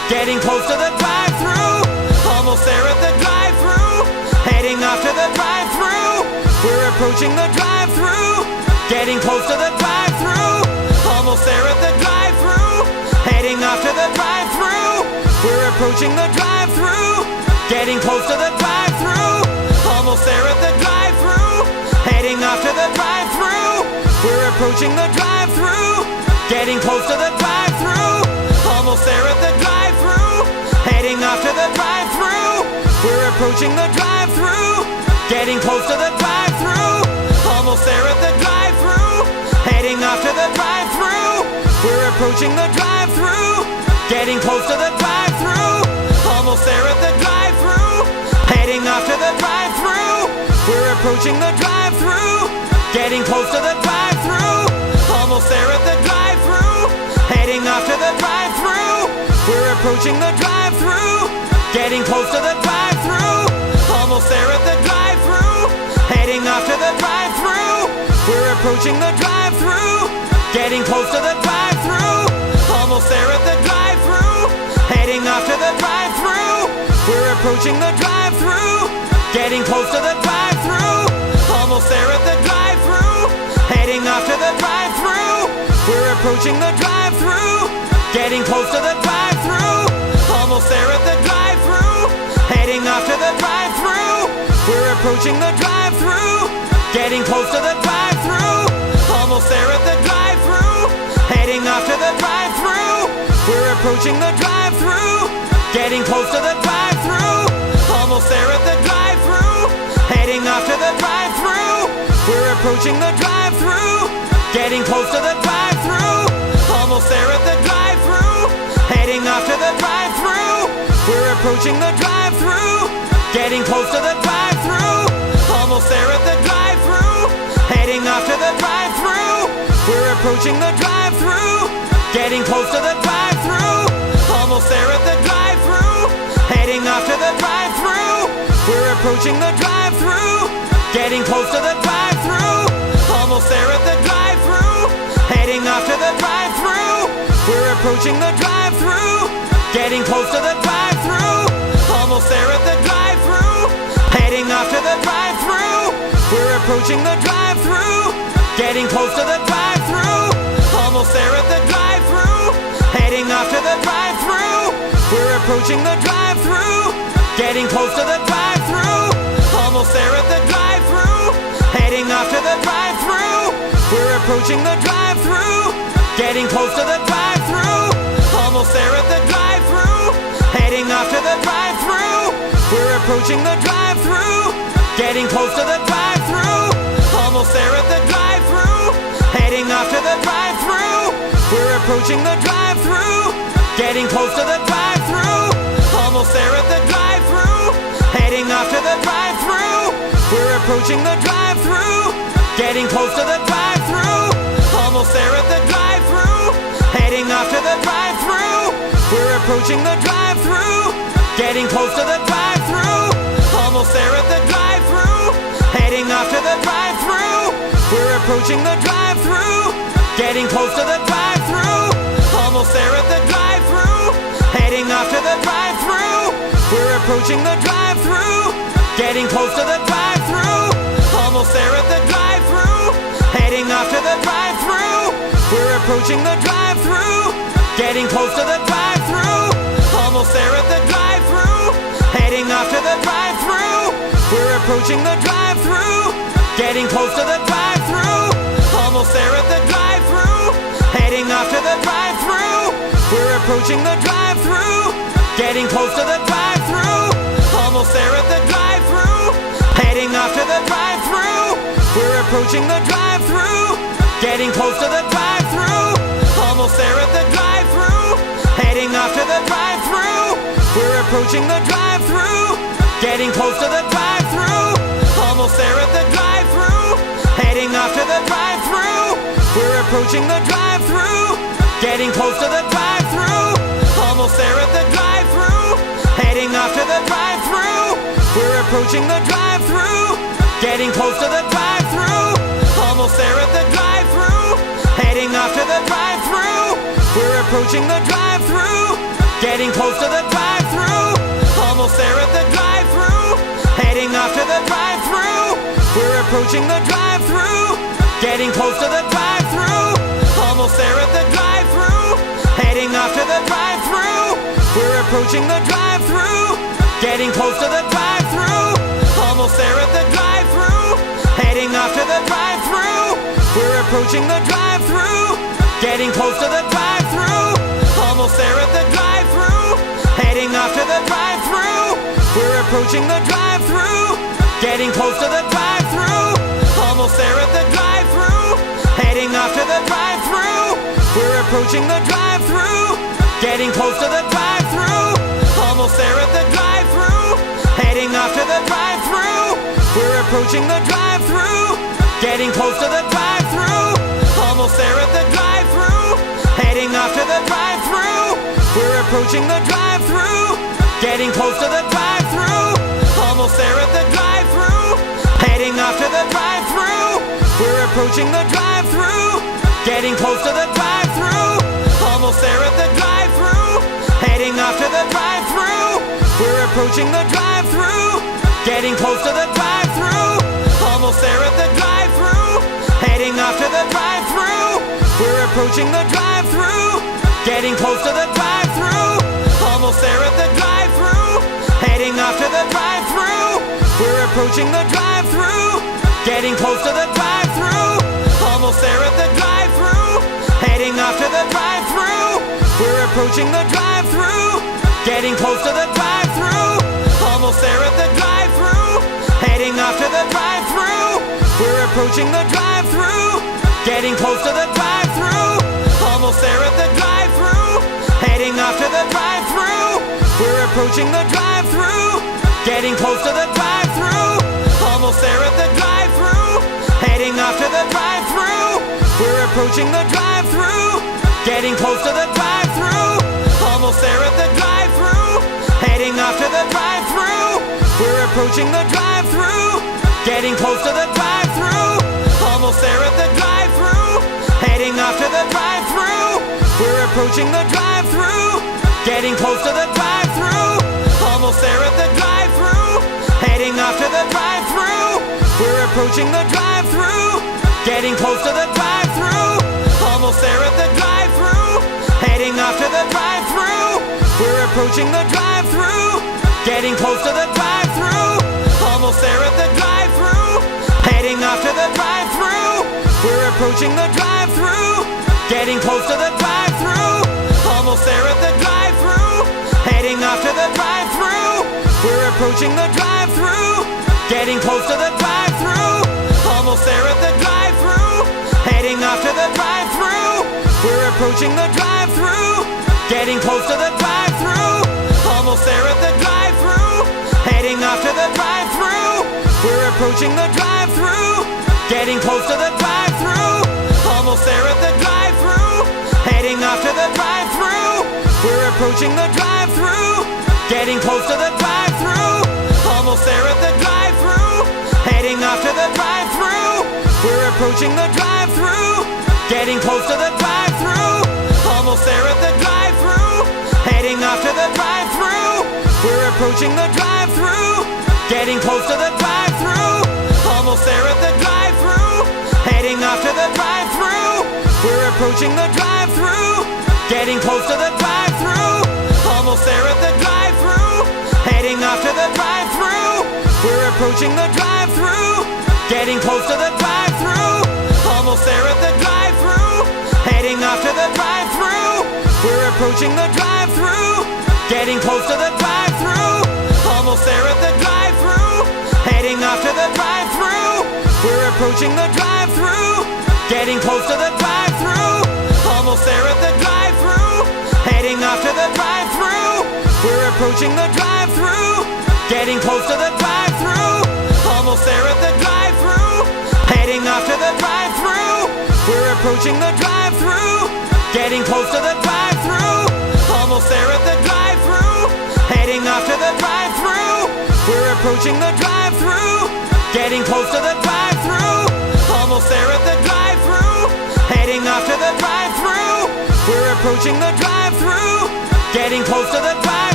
getting close to the drive-thru. Almost there at the drive-thru, heading off to the drive-thru. We're approaching the drive-thru, getting close to the drive-thru. Almost there at the drive-thru, heading off to the drive-thru. We're approaching the drive-thru, getting close to the drive-thru. Almost there at the drive-thru, heading off to the drive-thru. We're approaching the drive-thru, getting close to the drive-thru. Almost there at the drive-thru, heading off to the drive-thru. We're approaching the drive-thru, getting close to the drive-thru. Almost there at the drive-thru, heading off to the drive-thru. We're approaching the drive-thru, getting close to the drive-thru. Almost there at the drive-thru, heading off to the drive-thru. We're approaching the drive-thru, getting close to the drive-thru. Almost there at the drive-thru, heading off to the drive-thru. We're approaching the drive-thru, getting close to the drive-thru. Almost there at the drive-thru, heading off to the drive-thru. We're approaching the drive-thru, getting close to the drive-thru. Almost there at the drive-thru, heading off to the drive-thru. We're approaching the drive-thru, getting close to the drive-thru. Almost there at the drive-thru, heading off to the drive-thru. We're approaching the drive-thru, getting close to the drive-thru. Almost there at the drive-thru, heading off to the drive-thru. We're approaching the drive-thru, getting close to the drive-thru. Almost there at the drive-thru, heading off to the drive-thru. We're approaching the drive-thru, getting close to the drive-thru. Almost there at the drive-thru, heading off to the drive-thru. We're approaching the drive-thru, getting close to the drive-thru. Almost there at the drive-thru, heading off to the drive-thru. We're approaching the drive-thru, getting close to the drive-thru. Almost there at the drive-thru, heading off to the drive-thru. We're approaching the drive-thru, getting close to the drive-thru. Almost there at the drive-thru, heading off to the drive-thru. We're approaching the drive-thru, getting close to the drive-thru. Almost there at the drive-thru, heading off to the drive-thru. We're approaching the drive-thru, getting close to the drive-thru. Almost there at the drive-thru, heading off to the drive-thru. We're approaching the drive-thru, getting close to the drive-thru. Almost there at the drive-thru, heading off to the drive-thru. We're approaching the drive-thru, getting close to the drive-thru. Almost there at the drive-thru, heading off to the drive-thru. We're approaching the drive-thru, getting close to the drive-thru. Almost there at the drive-thru, heading off to the drive-thru. We're approaching the drive-thru, getting close to the drive-thru. Almost there at the drive-thru, heading off to the drive-thru. We're approaching the drive-thru, getting close to the drive-thru. Almost there at the drive-thru, heading off to the drive-thru. We're approaching the drive-thru, getting close to the drive-thru. Almost there at the drive-thru, heading off to the drive-thru. We're approaching the drive-thru, getting close to the drive-thru. Almost there at the drive-thru, heading off to the drive-thru. We're approaching the drive-thru, getting close to the drive-thru. Almost there at the drive-thru, heading off to the drive-thru. We're approaching the drive-thru, getting close to the drive-thru. Almost there at the drive-thru, heading off to the drive-thru. We're approaching the drive-thru, getting close to the drive-thru. Almost there at the drive-thru, heading off to the drive-thru. We're approaching the drive-thru, getting close to the drive-thru. Almost there at the drive-thru, heading off to the drive-thru. We're approaching the drive-thru, getting close to the drive-thru. Almost there at the drive-thru, heading off to the drive-thru. We're approaching the drive-thru, getting close to the drive-thru. Almost there at the drive-thru, heading off to the drive-thru. We're approaching the drive-thru, getting close to the drive-thru. Almost there at the drive-thru, heading off to the drive-thru. We're approaching the drive-thru, getting close to the drive-thru. Almost there at the drive-thru, heading off to the drive-thru. We're approaching the drive-thru, getting close to the drive-thru. Almost there at the drive-thru, heading off to the drive-thru. We're approaching the drive-thru, getting close to the drive-thru. Almost there at the drive-thru. Heading off to the drive-thru. We're approaching the drive-thru. Getting close to the drive-thru. Almost there at the drive-thru. Heading off to the drive-thru. We're approaching the drive-thru. Getting close to the drive-thru. Almost there at the drive-thru. Heading off to the drive-thru. We're approaching the drive-thru. Getting close to the drive-thru. Almost there at the drive-thru. Heading off to the drive-thru. We're approaching the drive-thru. Getting close to the drive-thru. Almost there at the drive-thru. Heading off to the drive-thru. We're approaching the drive-thru. Getting close to the drive-thru. Almost there at the drive-thru. Heading off to the drive-thru. We're approaching the drive-thru. Getting close to the drive-thru. Almost there at the drive-thru. Heading off to the drive-thru. We're approaching the drive-thru. Getting close to the drive-thru. Almost there at the drive-thru. Heading off to the drive-thru. We're approaching the drive-thru. Getting close to the drive-thru. Almost there at the drive-thru. Heading off to the drive-thru. We're approaching the drive-thru. Getting close to the drive-thru. Almost there at the drive-thru. Heading off to the drive-thru. We're approaching the drive-thru. Getting close to the drive-thru. Almost there at the drive-thru. Heading off to the drive-thru. We're approaching the drive-thru. Getting close to the drive-thru. Almost there at the drive-thru. Heading off to the drive-thru. We're approaching the drive-thru. Getting close to the drive-thru. Almost there at the drive-thru. Heading off to the drive-thru. We're approaching the drive-thru. Getting close to the drive-thru. Almost there at the drive-thru. Heading off to the drive-thru. We're approaching the drive-thru. Getting close to the drive-thru. Almost there at the drive-thru. Heading off to the drive-thru. We're approaching the drive-thru. Getting close to the drive-thru. Almost there at the drive-thru. Heading off to the drive-thru. We're approaching the drive-thru. Getting close to the drive-thru. Almost there at the drive-thru. Heading off to the drive-thru. We're approaching the drive-thru. Getting close to the drive-thru. Almost there at the drive-thru. Heading off to the drive-thru. We're approaching the drive-thru. Getting close to the drive-thru. Almost there at the drive-thru. Heading off to the drive-thru. We're approaching the drive-thru. Getting close to the drive-thru. Almost there at the drive-thru. Heading off to the drive-thru. We're approaching the drive-thru. Getting close to the drive-thru. Almost there at the drive-thru. Heading off to the drive-thru. We're approaching the drive-thru. Getting close to the drive-thru. Almost there at the drive-thru. Heading off to the drive-thru. We're approaching the drive-thru. Getting close to the drive-thru. Almost there at the drive-thru. Heading off to the drive-thru. We're approaching the drive-thru. Getting close to the drive-thru. Almost there at the drive-thru. Heading off to the drive-thru. We're approaching the drive-thru. Getting close to the drive-thru. Almost there at the drive-thru. Heading off to the drive-thru. We're approaching the drive-thru. Getting close to the drive-thru. Almost there at the drive-thru. Heading off to the drive-thru. We're approaching the drive-thru. Getting close to the drive-thru. Almost there at the drive-thru. Heading off to the drive-thru. We're approaching the drive-thru. Getting close to the drive-thru. Almost there at the drive-thru. Heading off to the drive-thru. We're approaching the drive-thru. Getting close to the drive-thru. Almost there at the drive-thru. Heading off to the drive-thru. We're approaching the drive-thru. Getting close to the drive-thru. Almost there at the drive-thru. Heading off to the drive-thru. We're approaching the drive-thru. Getting close to the drive-thru. Almost there at the drive-thru. Heading off to the drive-thru. We're approaching the drive-thru. Getting close to the drive-thru. Almost there at the drive-thru. Heading off to the drive-thru. We're approaching the drive-thru. Getting close to the drive-thru. Almost there at the drive-thru. Heading off to the drive-thru. We're approaching the drive-thru. Getting close to the drive-thru. Almost there at the drive-thru. Heading off to the drive-thru. We're approaching the drive-thru. Getting close to the drive-thru.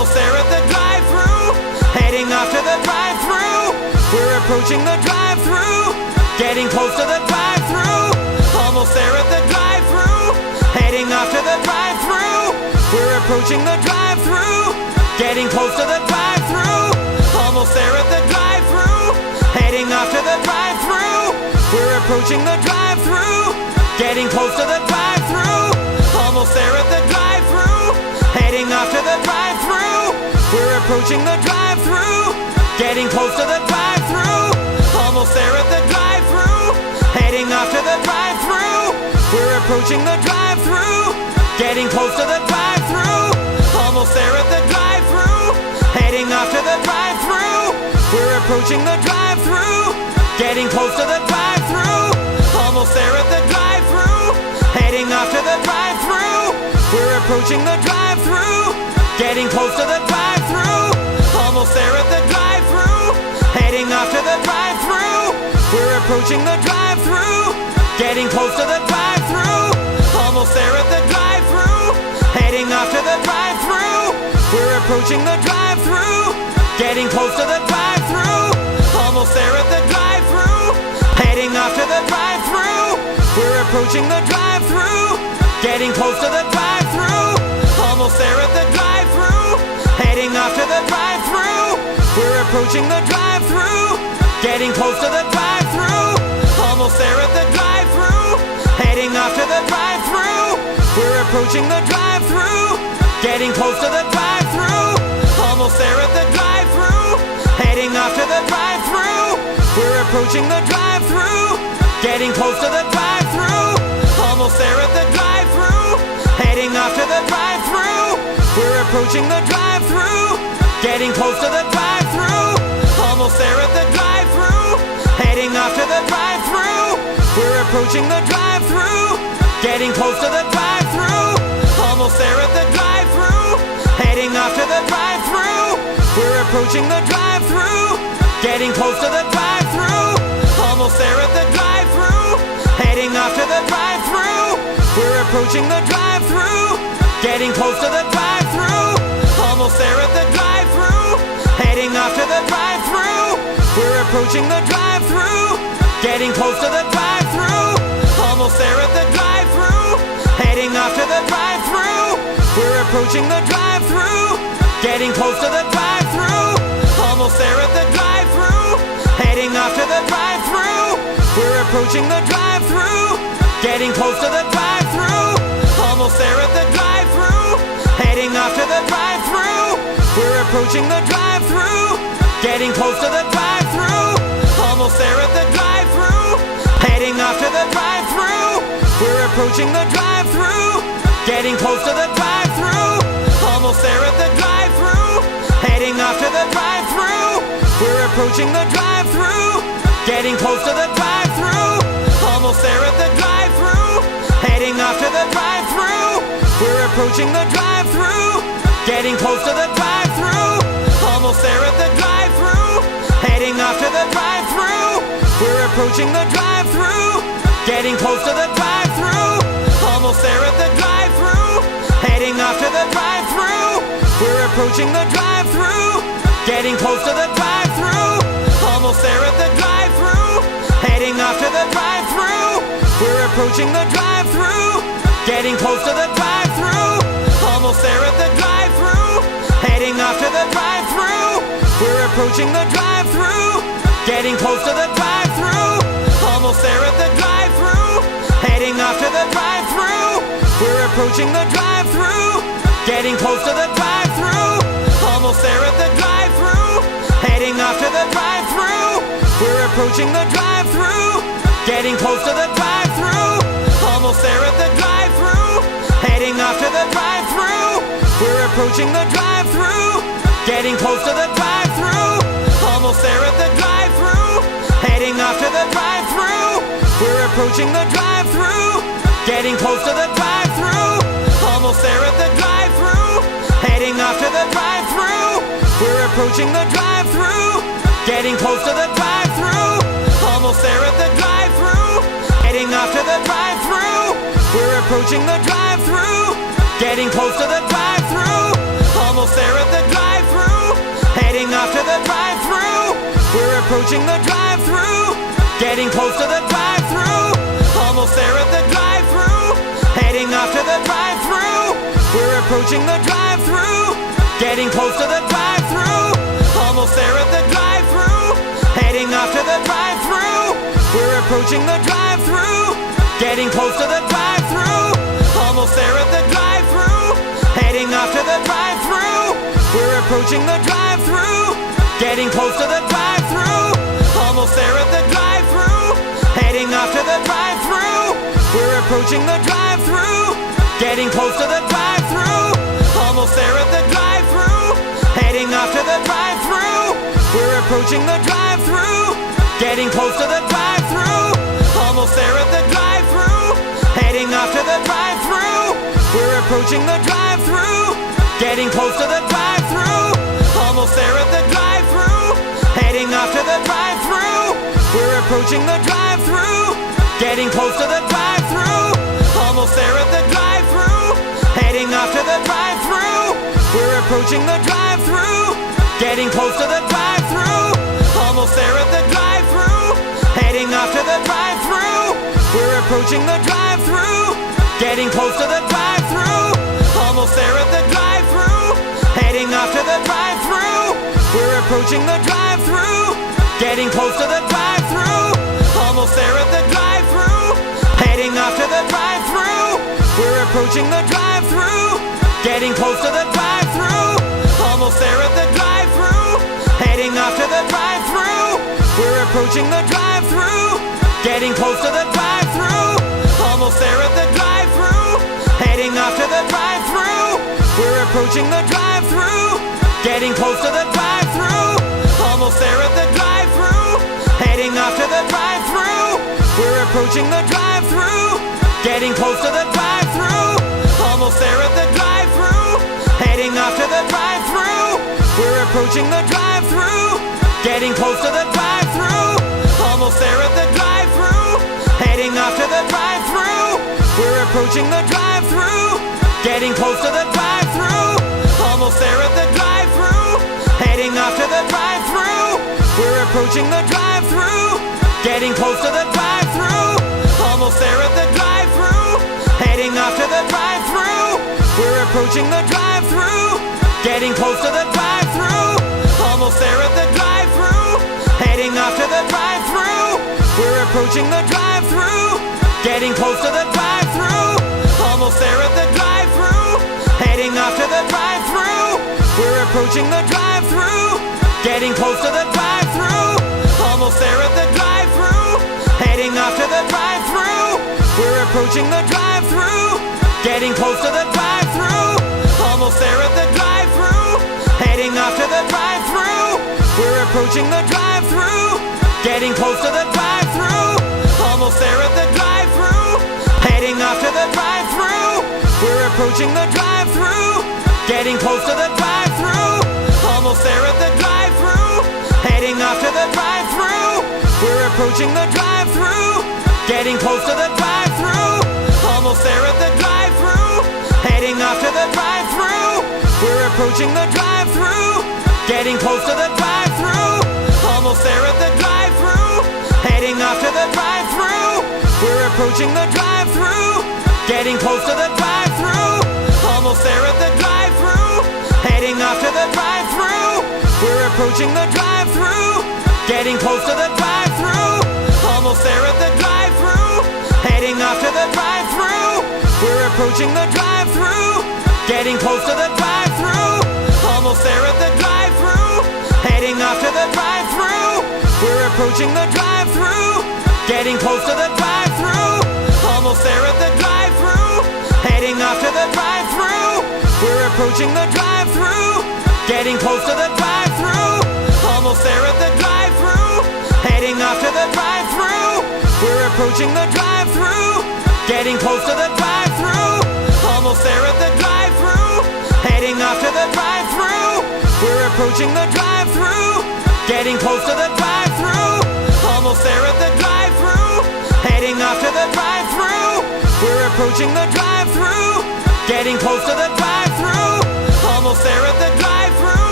almost there at the drive-thru, heading off to the drive-thru. We're approaching the drive-thru, getting close to the drive-thru. Almost there at the drive-thru, heading off to the drive-thru. We're approaching the drive-thru, getting close to the drive-thru. Almost there at the drive-thru, heading off to the drive-thru. We're approaching the drive-thru, getting close to the drive-thru. Almost there at the drive-thru, heading off to the drive-thru. We're approaching the drive-thru, getting close to the drive-thru. Almost there at the drive-thru, heading off to the drive-thru. We're approaching the drive-thru, getting close to the drive-thru. Almost there at the drive-thru, heading off to the drive-thru. We're approaching the drive-thru, getting close to the drive-thru. Almost there at the drive-thru, heading off to the drive-thru. We're approaching the drive-thru, getting close to the drive-thru. Almost there at the drive-thru, heading off to the drive-thru. We're approaching the drive-thru, getting close to the drive-thru. Almost there at the drive-thru, heading off to the drive-thru. We're approaching the drive-thru, getting close to the drive-thru. Almost there at the drive-thru, heading off to the drive-thru. We're approaching the drive-thru, getting close to the drive-thru. Almost there at the drive-thru, heading off to the drive-thru. We're approaching the drive-thru, getting close to the drive-thru. Almost there at the drive-thru, heading off to the drive-thru. We're approaching the drive-thru, getting close to the drive-thru. Almost there at the drive-thru, heading off to the drive-thru. We're approaching the drive-thru, getting close to the drive-thru. Almost there at the drive-thru, heading off to the drive-thru. We're approaching the drive-thru, getting close to the drive-thru. Almost there at the drive-thru, heading off to the drive-thru. We're approaching the drive-thru, getting close to the drive-thru. Almost there at the drive-thru, heading off to the drive-thru. We're approaching the drive-thru, getting close to the drive-thru. Almost there at the drive-thru, heading off to the drive-thru. We're approaching the drive-thru, getting close to the drive-thru. Almost there at the drive-thru, heading off to the drive-thru. We're approaching the drive-thru, getting close to the drive-thru. Almost there at the drive-thru, heading off to the drive-thru. We're approaching the drive-thru, getting close to the drive-thru. Almost there at the drive-thru, heading off to the drive-thru. We're approaching the drive-thru, getting close to the drive-thru. Almost there at the drive-thru, heading off to the drive-thru. We're approaching the drive-thru, getting close to the drive-thru. Almost there at the drive-thru, heading off to the drive-thru. We're approaching the drive-thru, getting close to the drive-thru. Almost there at the drive-thru, heading off to the drive-thru. We're approaching the drive-thru, getting close to the drive-thru. Almost there at the drive-thru, heading off to the drive-thru. We're approaching the drive-thru, getting close to the drive-thru. Almost there at the drive-thru, heading off to the drive-thru. We're approaching the drive-thru, getting close to the drive-thru. Almost there at the drive-thru, heading off to the drive-thru. We're approaching the drive-thru, getting close to the drive-thru. Almost there at the drive-thru, heading off to the drive-thru. We're approaching the drive-thru, getting close to the drive-thru. Almost there at the drive-thru, heading off to the drive-thru. We're approaching the drive-thru, getting close to the drive-thru. Almost there at the drive-thru, heading off to the drive-thru. We're approaching the drive-thru, getting close to the drive-thru. Almost there at the drive-thru, heading off to the drive-thru. We're approaching the drive-thru, getting close to the drive-thru. Almost there at the drive-thru, heading off to the drive-thru. We're approaching the drive-thru, getting close to the drive-thru. Almost there at the drive-thru, heading off to the drive-thru. We're approaching the drive-thru, getting close to the drive-thru. Almost there at the drive-thru, heading off to the drive-thru. We're approaching the drive-thru, getting close to the drive-thru. Almost there at the drive-thru, heading off to the drive-thru. We're approaching the drive-thru, getting close to the drive-thru. Almost almost there at the drive-thru, heading off to the drive-thru. We're approaching the drive-thru, getting close to the drive-thru. Almost there at the drive-thru, heading off to the drive-thru. We're approaching the drive-thru, getting close to the drive-thru. Almost there at the drive-thru, heading off to the drive-thru. We're approaching the drive-thru, getting close to the drive-thru. Almost there at the drive-thru, heading off to the drive-thru. We're approaching the drive-thru, getting close to the drive-thru. Almost there at the drive-thru, heading off to the drive-thru. We're approaching the drive-thru, getting close to the drive-thru. Almost there at the drive-thru, heading off to the drive-thru. We're approaching the drive-thru, getting close to the drive-thru. Almost there at the drive-thru, heading off to the drive-thru. We're approaching the drive-thru, getting close to the drive-thru. Almost there at the drive-thru, heading off to the drive-thru. We're approaching the drive-thru, getting close to the drive-thru. Almost there at the drive-thru, heading off to the drive-thru. We're approaching the drive-thru, getting close to the drive-thru. Almost there at the drive-thru, heading off to the drive-thru. We're approaching the drive-thru, getting close to the drive-thru. Almost there at the drive-thru, heading off to the drive-thru. We're approaching the drive-thru, getting close to the drive-thru. Almost there at the drive-thru, heading off to the drive-thru. We're approaching the drive-thru, getting close to the drive-thru. Almost there at the drive-thru, heading off to the drive-thru. We're approaching the drive-thru, getting close to the drive-thru. Almost there at the drive-thru, heading off to the drive-thru. We're approaching the drive-thru, getting close to the drive-thru. Almost there at the drive-thru, heading off to the drive-thru. We're approaching the drive-thru, getting close to the drive-thru. Almost there at the drive-thru, heading off to the drive-thru. We're approaching the drive-thru, getting close to the drive-thru. Almost there at the drive-thru, heading off to the drive-thru. We're approaching the drive-thru, getting close to the drive-thru. Almost there at the drive-thru, heading off to the drive-thru. We're approaching the drive-thru, getting close to the drive-thru. Almost there at the drive-thru, heading off to the drive-thru. We're approaching the drive-thru, getting close to the drive-thru. Almost there at the drive-thru, heading off to the drive-thru. We're approaching the drive-thru, getting close to the drive-thru. Almost there at the drive-thru, heading off to the drive-thru. We're approaching the drive-thru, getting close to the drive-thru. Almost there at the drive-thru, heading off to the drive-thru. We're approaching the drive-thru, getting close to the drive-thru. Almost there at the drive-thru, heading off to the drive-thru. We're approaching the drive-thru, getting close to the drive-thru. Almost there at the drive-thru, heading off to the drive-thru. We're approaching the drive-thru, getting close to the drive-thru. Almost there at the drive-thru, heading off to the drive-thru. We're approaching the drive-thru, getting close to the drive-thru. Almost there at the drive-thru, heading off to the drive-thru. We're approaching the drive-thru, getting close to the drive-thru. Almost there at the drive-thru, heading off to the drive-thru. We're approaching the drive-thru, getting close to the drive-thru. Almost there at the drive-thru, heading off to the drive-thru. We're approaching the drive-thru, getting close to the drive-thru. Almost there at the drive-thru, heading off to the drive-thru. We're approaching the drive-thru, getting close to the drive-thru. Almost there at the drive-thru, heading off to the drive-thru. We're approaching the drive-thru, getting close to the drive-thru. Almost there at the drive-thru, heading off to the drive-thru. We're approaching the drive-thru, getting close to the drive-thru. Almost there at the drive-thru, heading off to the drive-thru. We're approaching the drive-thru, getting close to the drive-thru. Almost there at the drive-thru, heading off to the drive-thru. We're approaching the drive-thru, getting close to the drive-thru. Almost there at the drive-thru, heading off to the drive-thru. We're approaching the drive-thru, getting close to the drive-thru. Almost there at the drive-thru.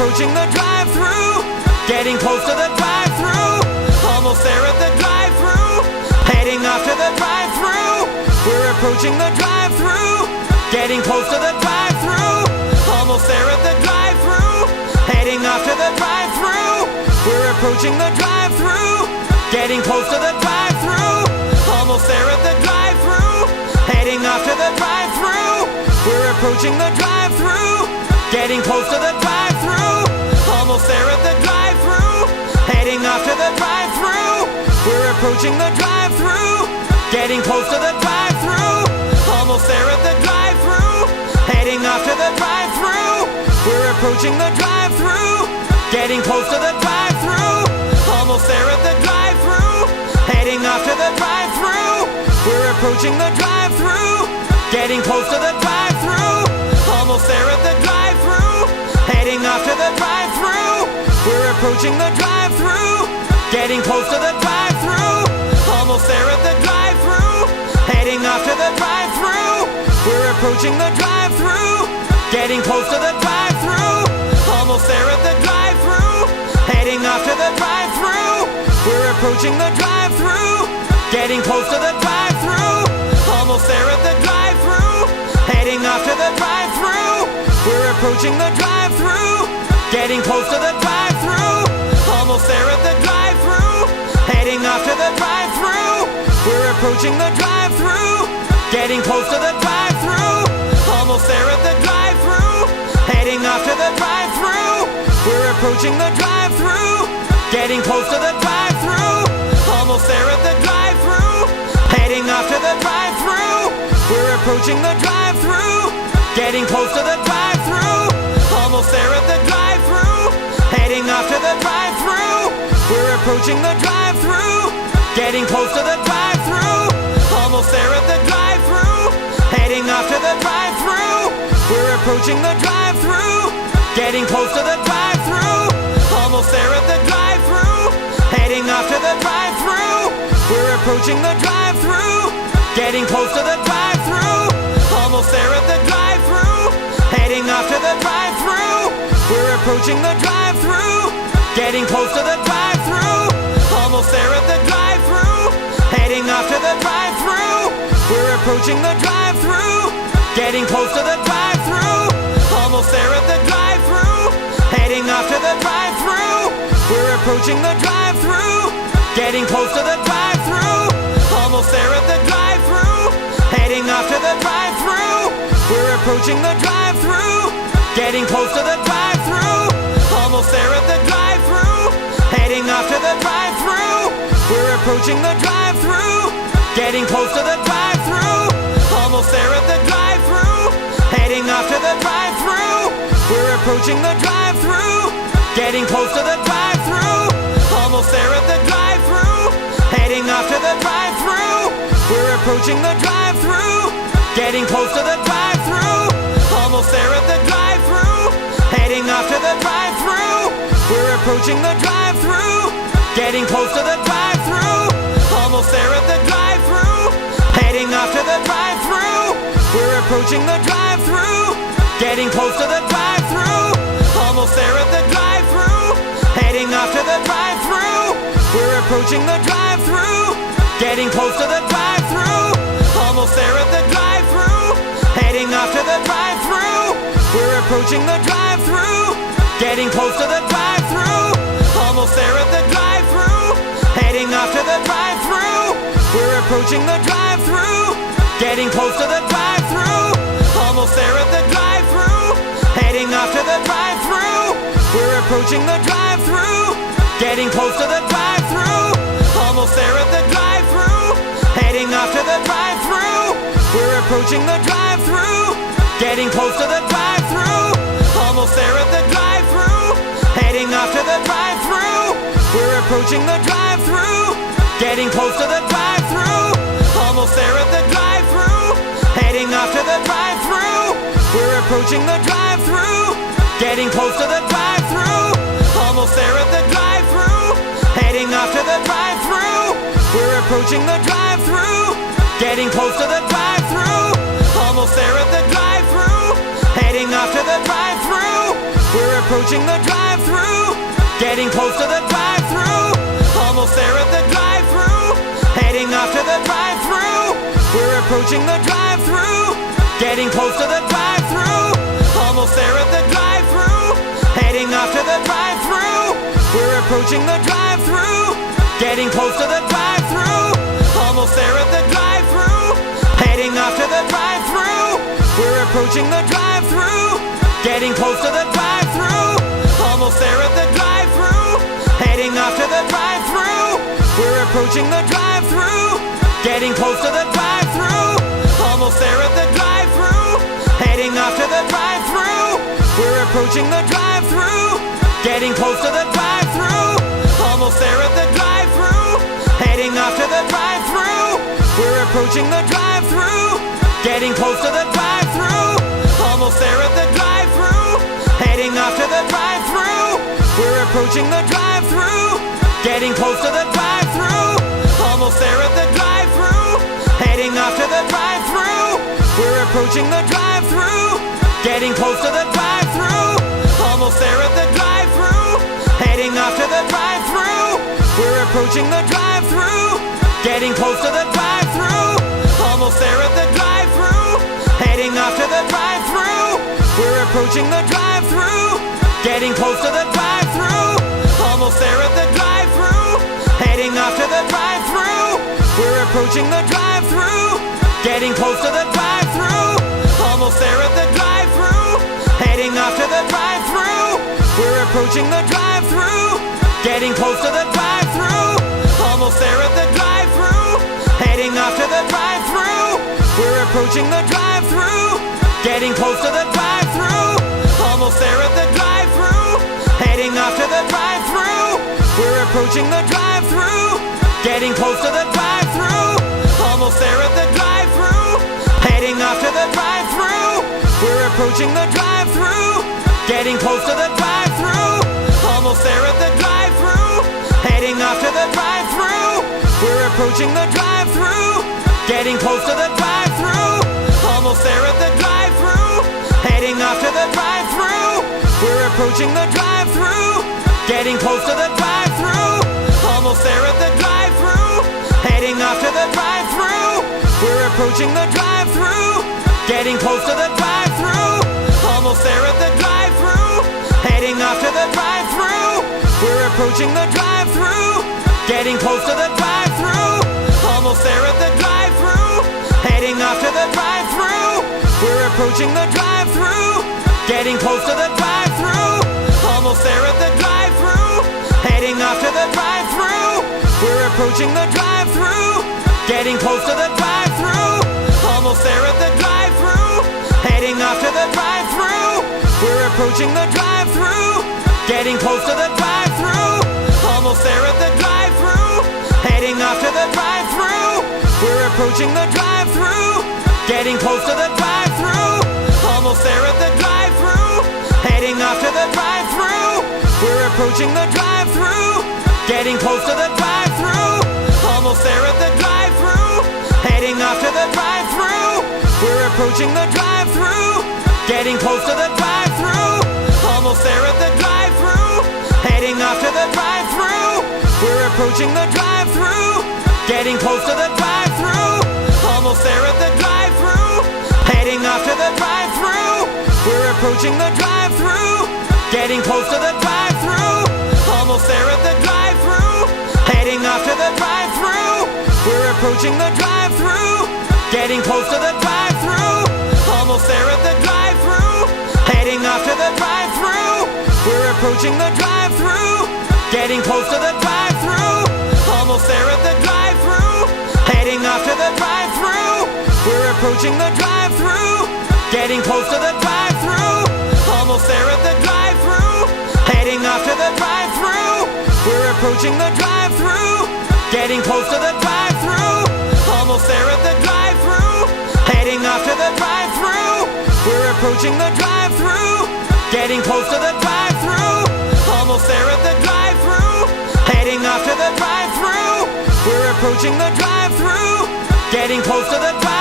approaching the drive-thru, getting close to the drive-thru, almost there at the drive-thru, heading off to the drive-thru. We're approaching the drive-thru, getting close to the drive-thru, almost there at the drive-thru, heading off to the drive-thru. We're approaching the drive-thru, getting close to the drive-thru, almost there at the drive-thru, heading off to the drive-thru. We're approaching the drive-thru, getting close to the drive-thru, almost there at the drive-thru, heading off to the drive-thru. We're approaching the drive-thru, getting close to the drive-thru, almost there at the drive-thru, heading off to the drive-thru. We're approaching the drive-thru, getting close to the drive-thru, almost there at the drive-thru, heading off to the drive-thru. We're approaching the drive-thru, getting close to the drive-thru, almost there at the drive-thru, heading off to the drive-thru. We're approaching the drive-thru, getting close to the drive-thru, almost there at the drive-thru, heading off to the drive-thru. We're approaching the drive-thru, getting close to the drive-thru, almost there at the drive-thru, heading off to the drive-thru. We're approaching the drive-thru, getting close to the drive-thru, almost there at the drive-thru, heading off to the drive-thru. We're approaching the drive-thru, getting close to the drive-thru, almost there at the drive-thru, heading off to the drive-thru. We're approaching the drive-thru, getting close to the drive-thru, almost there at the drive-thru, heading off to the drive-thru. We're approaching the drive-thru, getting close to the drive-thru, almost there at the drive-thru, heading off to the drive-thru. We're approaching the drive-thru, getting close to the drive-thru, almost there at the drive-thru, heading off to the drive-thru. We're approaching the drive-thru, getting close to the drive-thru, almost there at the drive-thru, heading off to the drive-thru. We're approaching the drive-thru, getting close to the drive-thru, almost there at the drive-thru, heading off to the drive-thru. We're approaching the drive-thru, getting close to the drive-thru, almost there at the drive-thru, heading off to the drive-thru. We're approaching the drive-thru, getting close to the drive-thru, almost there at the drive-thru, heading off to the drive-thru. We're approaching the drive-thru, getting close to the drive-thru, almost there at the drive-thru, heading off to the drive-thru. We're approaching the drive-thru, getting close to the drive-thru, almost there at the drive-thru, heading off to the drive-thru. We're approaching the drive-thru, getting close to the drive-thru, almost there at the drive-thru, heading off to the drive-thru. We're approaching the drive-thru, getting close to the drive-thru, almost there at the drive-thru, heading off to the drive-thru. We're approaching the drive-thru, getting close to the drive-thru, almost there at the drive-thru, heading off to the drive-thru. We're approaching the drive-thru, getting close to the drive-thru, almost there at the drive-thru, heading off to the drive-thru. We're approaching the drive-thru, getting close to the drive-thru, almost there at the drive-thru, heading off to the drive-thru. We're approaching the drive-thru, getting close to the drive-thru, almost there at the drive-thru, heading off to the drive-thru. We're approaching the drive-thru, getting close to the drive-thru, almost there at the drive-thru, heading off to the drive-thru. We're approaching the drive-thru, getting close to the drive-thru, almost there at the drive-thru, heading off to the drive-thru. We're approaching the drive-thru, getting close to the drive-thru, almost there at the drive-thru, heading off to the drive-thru. We're approaching the drive-thru, getting close to the drive-thru, almost there at the drive-thru, heading off to the drive-thru. We're approaching the drive-thru, getting close to the drive-thru, almost there at the drive-thru, heading off to the drive-thru. We're approaching the drive-thru, getting close to the drive-thru, almost there at the drive-thru, heading off to the drive-thru. We're approaching the drive-thru, getting close to the drive-thru, almost there at the drive-thru, heading off to the drive-thru. We're approaching the drive-thru, getting close to the drive-thru, almost there at the drive-thru, heading off to the drive-thru. We're approaching the drive-thru, getting close to the drive-thru, almost there at the drive-thru, heading off to the drive-thru. We're approaching the drive-thru, getting close to the drive-thru, almost there at the drive-thru, heading off to the drive-thru. We're approaching the drive-thru, getting close to the drive-thru, almost there at the drive-thru, heading off to the drive-thru. We're approaching the drive-thru, getting close to the drive-thru, almost there at the drive-thru, heading off to the drive-thru. We're approaching the drive-thru, getting close to the drive-thru, almost there at the drive-thru, heading off to the drive-thru. We're approaching the drive-thru, getting close to the drive-thru, almost there at the drive-thru, heading off to the drive-thru. We're approaching the drive-thru, getting close to the drive-thru, almost there at the drive-thru, heading off to the drive-thru. We're approaching the drive-thru, getting close to the drive-thru, almost there at the drive-thru, heading off to the drive-thru. We're approaching the drive-thru, getting close to the drive-thru, almost there at the drive-thru, heading off to the drive-thru. We're approaching the drive-thru, getting close to the drive-thru, almost there at the drive-thru, heading off to the drive-thru. We're approaching the drive-thru, getting close to the drive-thru, almost there at the drive-thru, heading off to the drive-thru. We're approaching the drive-thru, getting close to the drive-thru, almost there at the drive-thru, heading off to the drive-thru. We're approaching the drive-thru, getting close to the drive-thru, almost there at the drive-thru, heading off to the drive-thru. We're approaching the drive-thru, getting close to the drive-thru, almost there at the drive-thru, heading off to the drive-thru. We're approaching the drive-thru, getting close to the drive-thru, almost there at the drive-thru, heading off to the drive-thru. We're approaching the drive-thru, getting close to the drive-thru, almost there at the drive-thru, heading off to the drive-thru. We're approaching the drive-thru, getting close to the drive-thru, almost there at the drive-thru, heading off to the drive-thru. We're approaching the drive-thru, getting close to the drive-thru, almost there at the drive-thru, heading off to the drive-thru. We're approaching the drive-thru, getting close to the drive-thru, almost there at the drive-thru, heading off to the drive-thru. We're approaching the drive-thru, getting close to the drive-thru, almost there at the drive-thru, heading off to the drive-thru. We're approaching the drive-thru, getting close to the drive-thru, almost there at the drive-thru, heading off to the drive-thru. We're approaching the drive-thru, getting close to the drive-thru, almost there at the drive-thru, heading off to the drive-thru. We're approaching the drive-thru, getting close to the drive-thru, almost there at the drive-thru, heading off to the drive-thru. We're approaching the drive-thru, getting close to the drive-thru, almost there at the drive-thru, heading off to the drive-thru. We're approaching the drive-thru, getting close to the drive-thru, almost there at the drive-thru, heading off to the drive-thru. We're approaching the drive-thru, getting close to the drive-thru, almost there at the drive-thru, heading off to the drive-thru. We're approaching the drive-thru, getting close to the drive-thru, almost there at the drive-thru, heading off to the drive-thru. We're approaching the drive-thru, getting close to the drive-thru, almost there at the drive-thru, heading off to the drive-thru. We're approaching the drive-thru, getting close to the drive-thru, almost there at the drive-thru, heading off to the drive-thru. We're approaching the drive-thru, getting close to the drive-thru, almost there at the drive-thru, heading off to the drive-thru. We're approaching the drive-thru, getting close to the drive-thru, almost there at the drive-thru, heading off to the drive-thru. We're approaching the drive-thru, getting close to the drive-thru, almost there at the drive-thru, heading off to the drive-thru. We're approaching the drive-thru, getting close to the drive-thru, almost there at the drive-thru, heading off to the drive-thru. We're approaching the drive-thru, getting close to the drive-thru.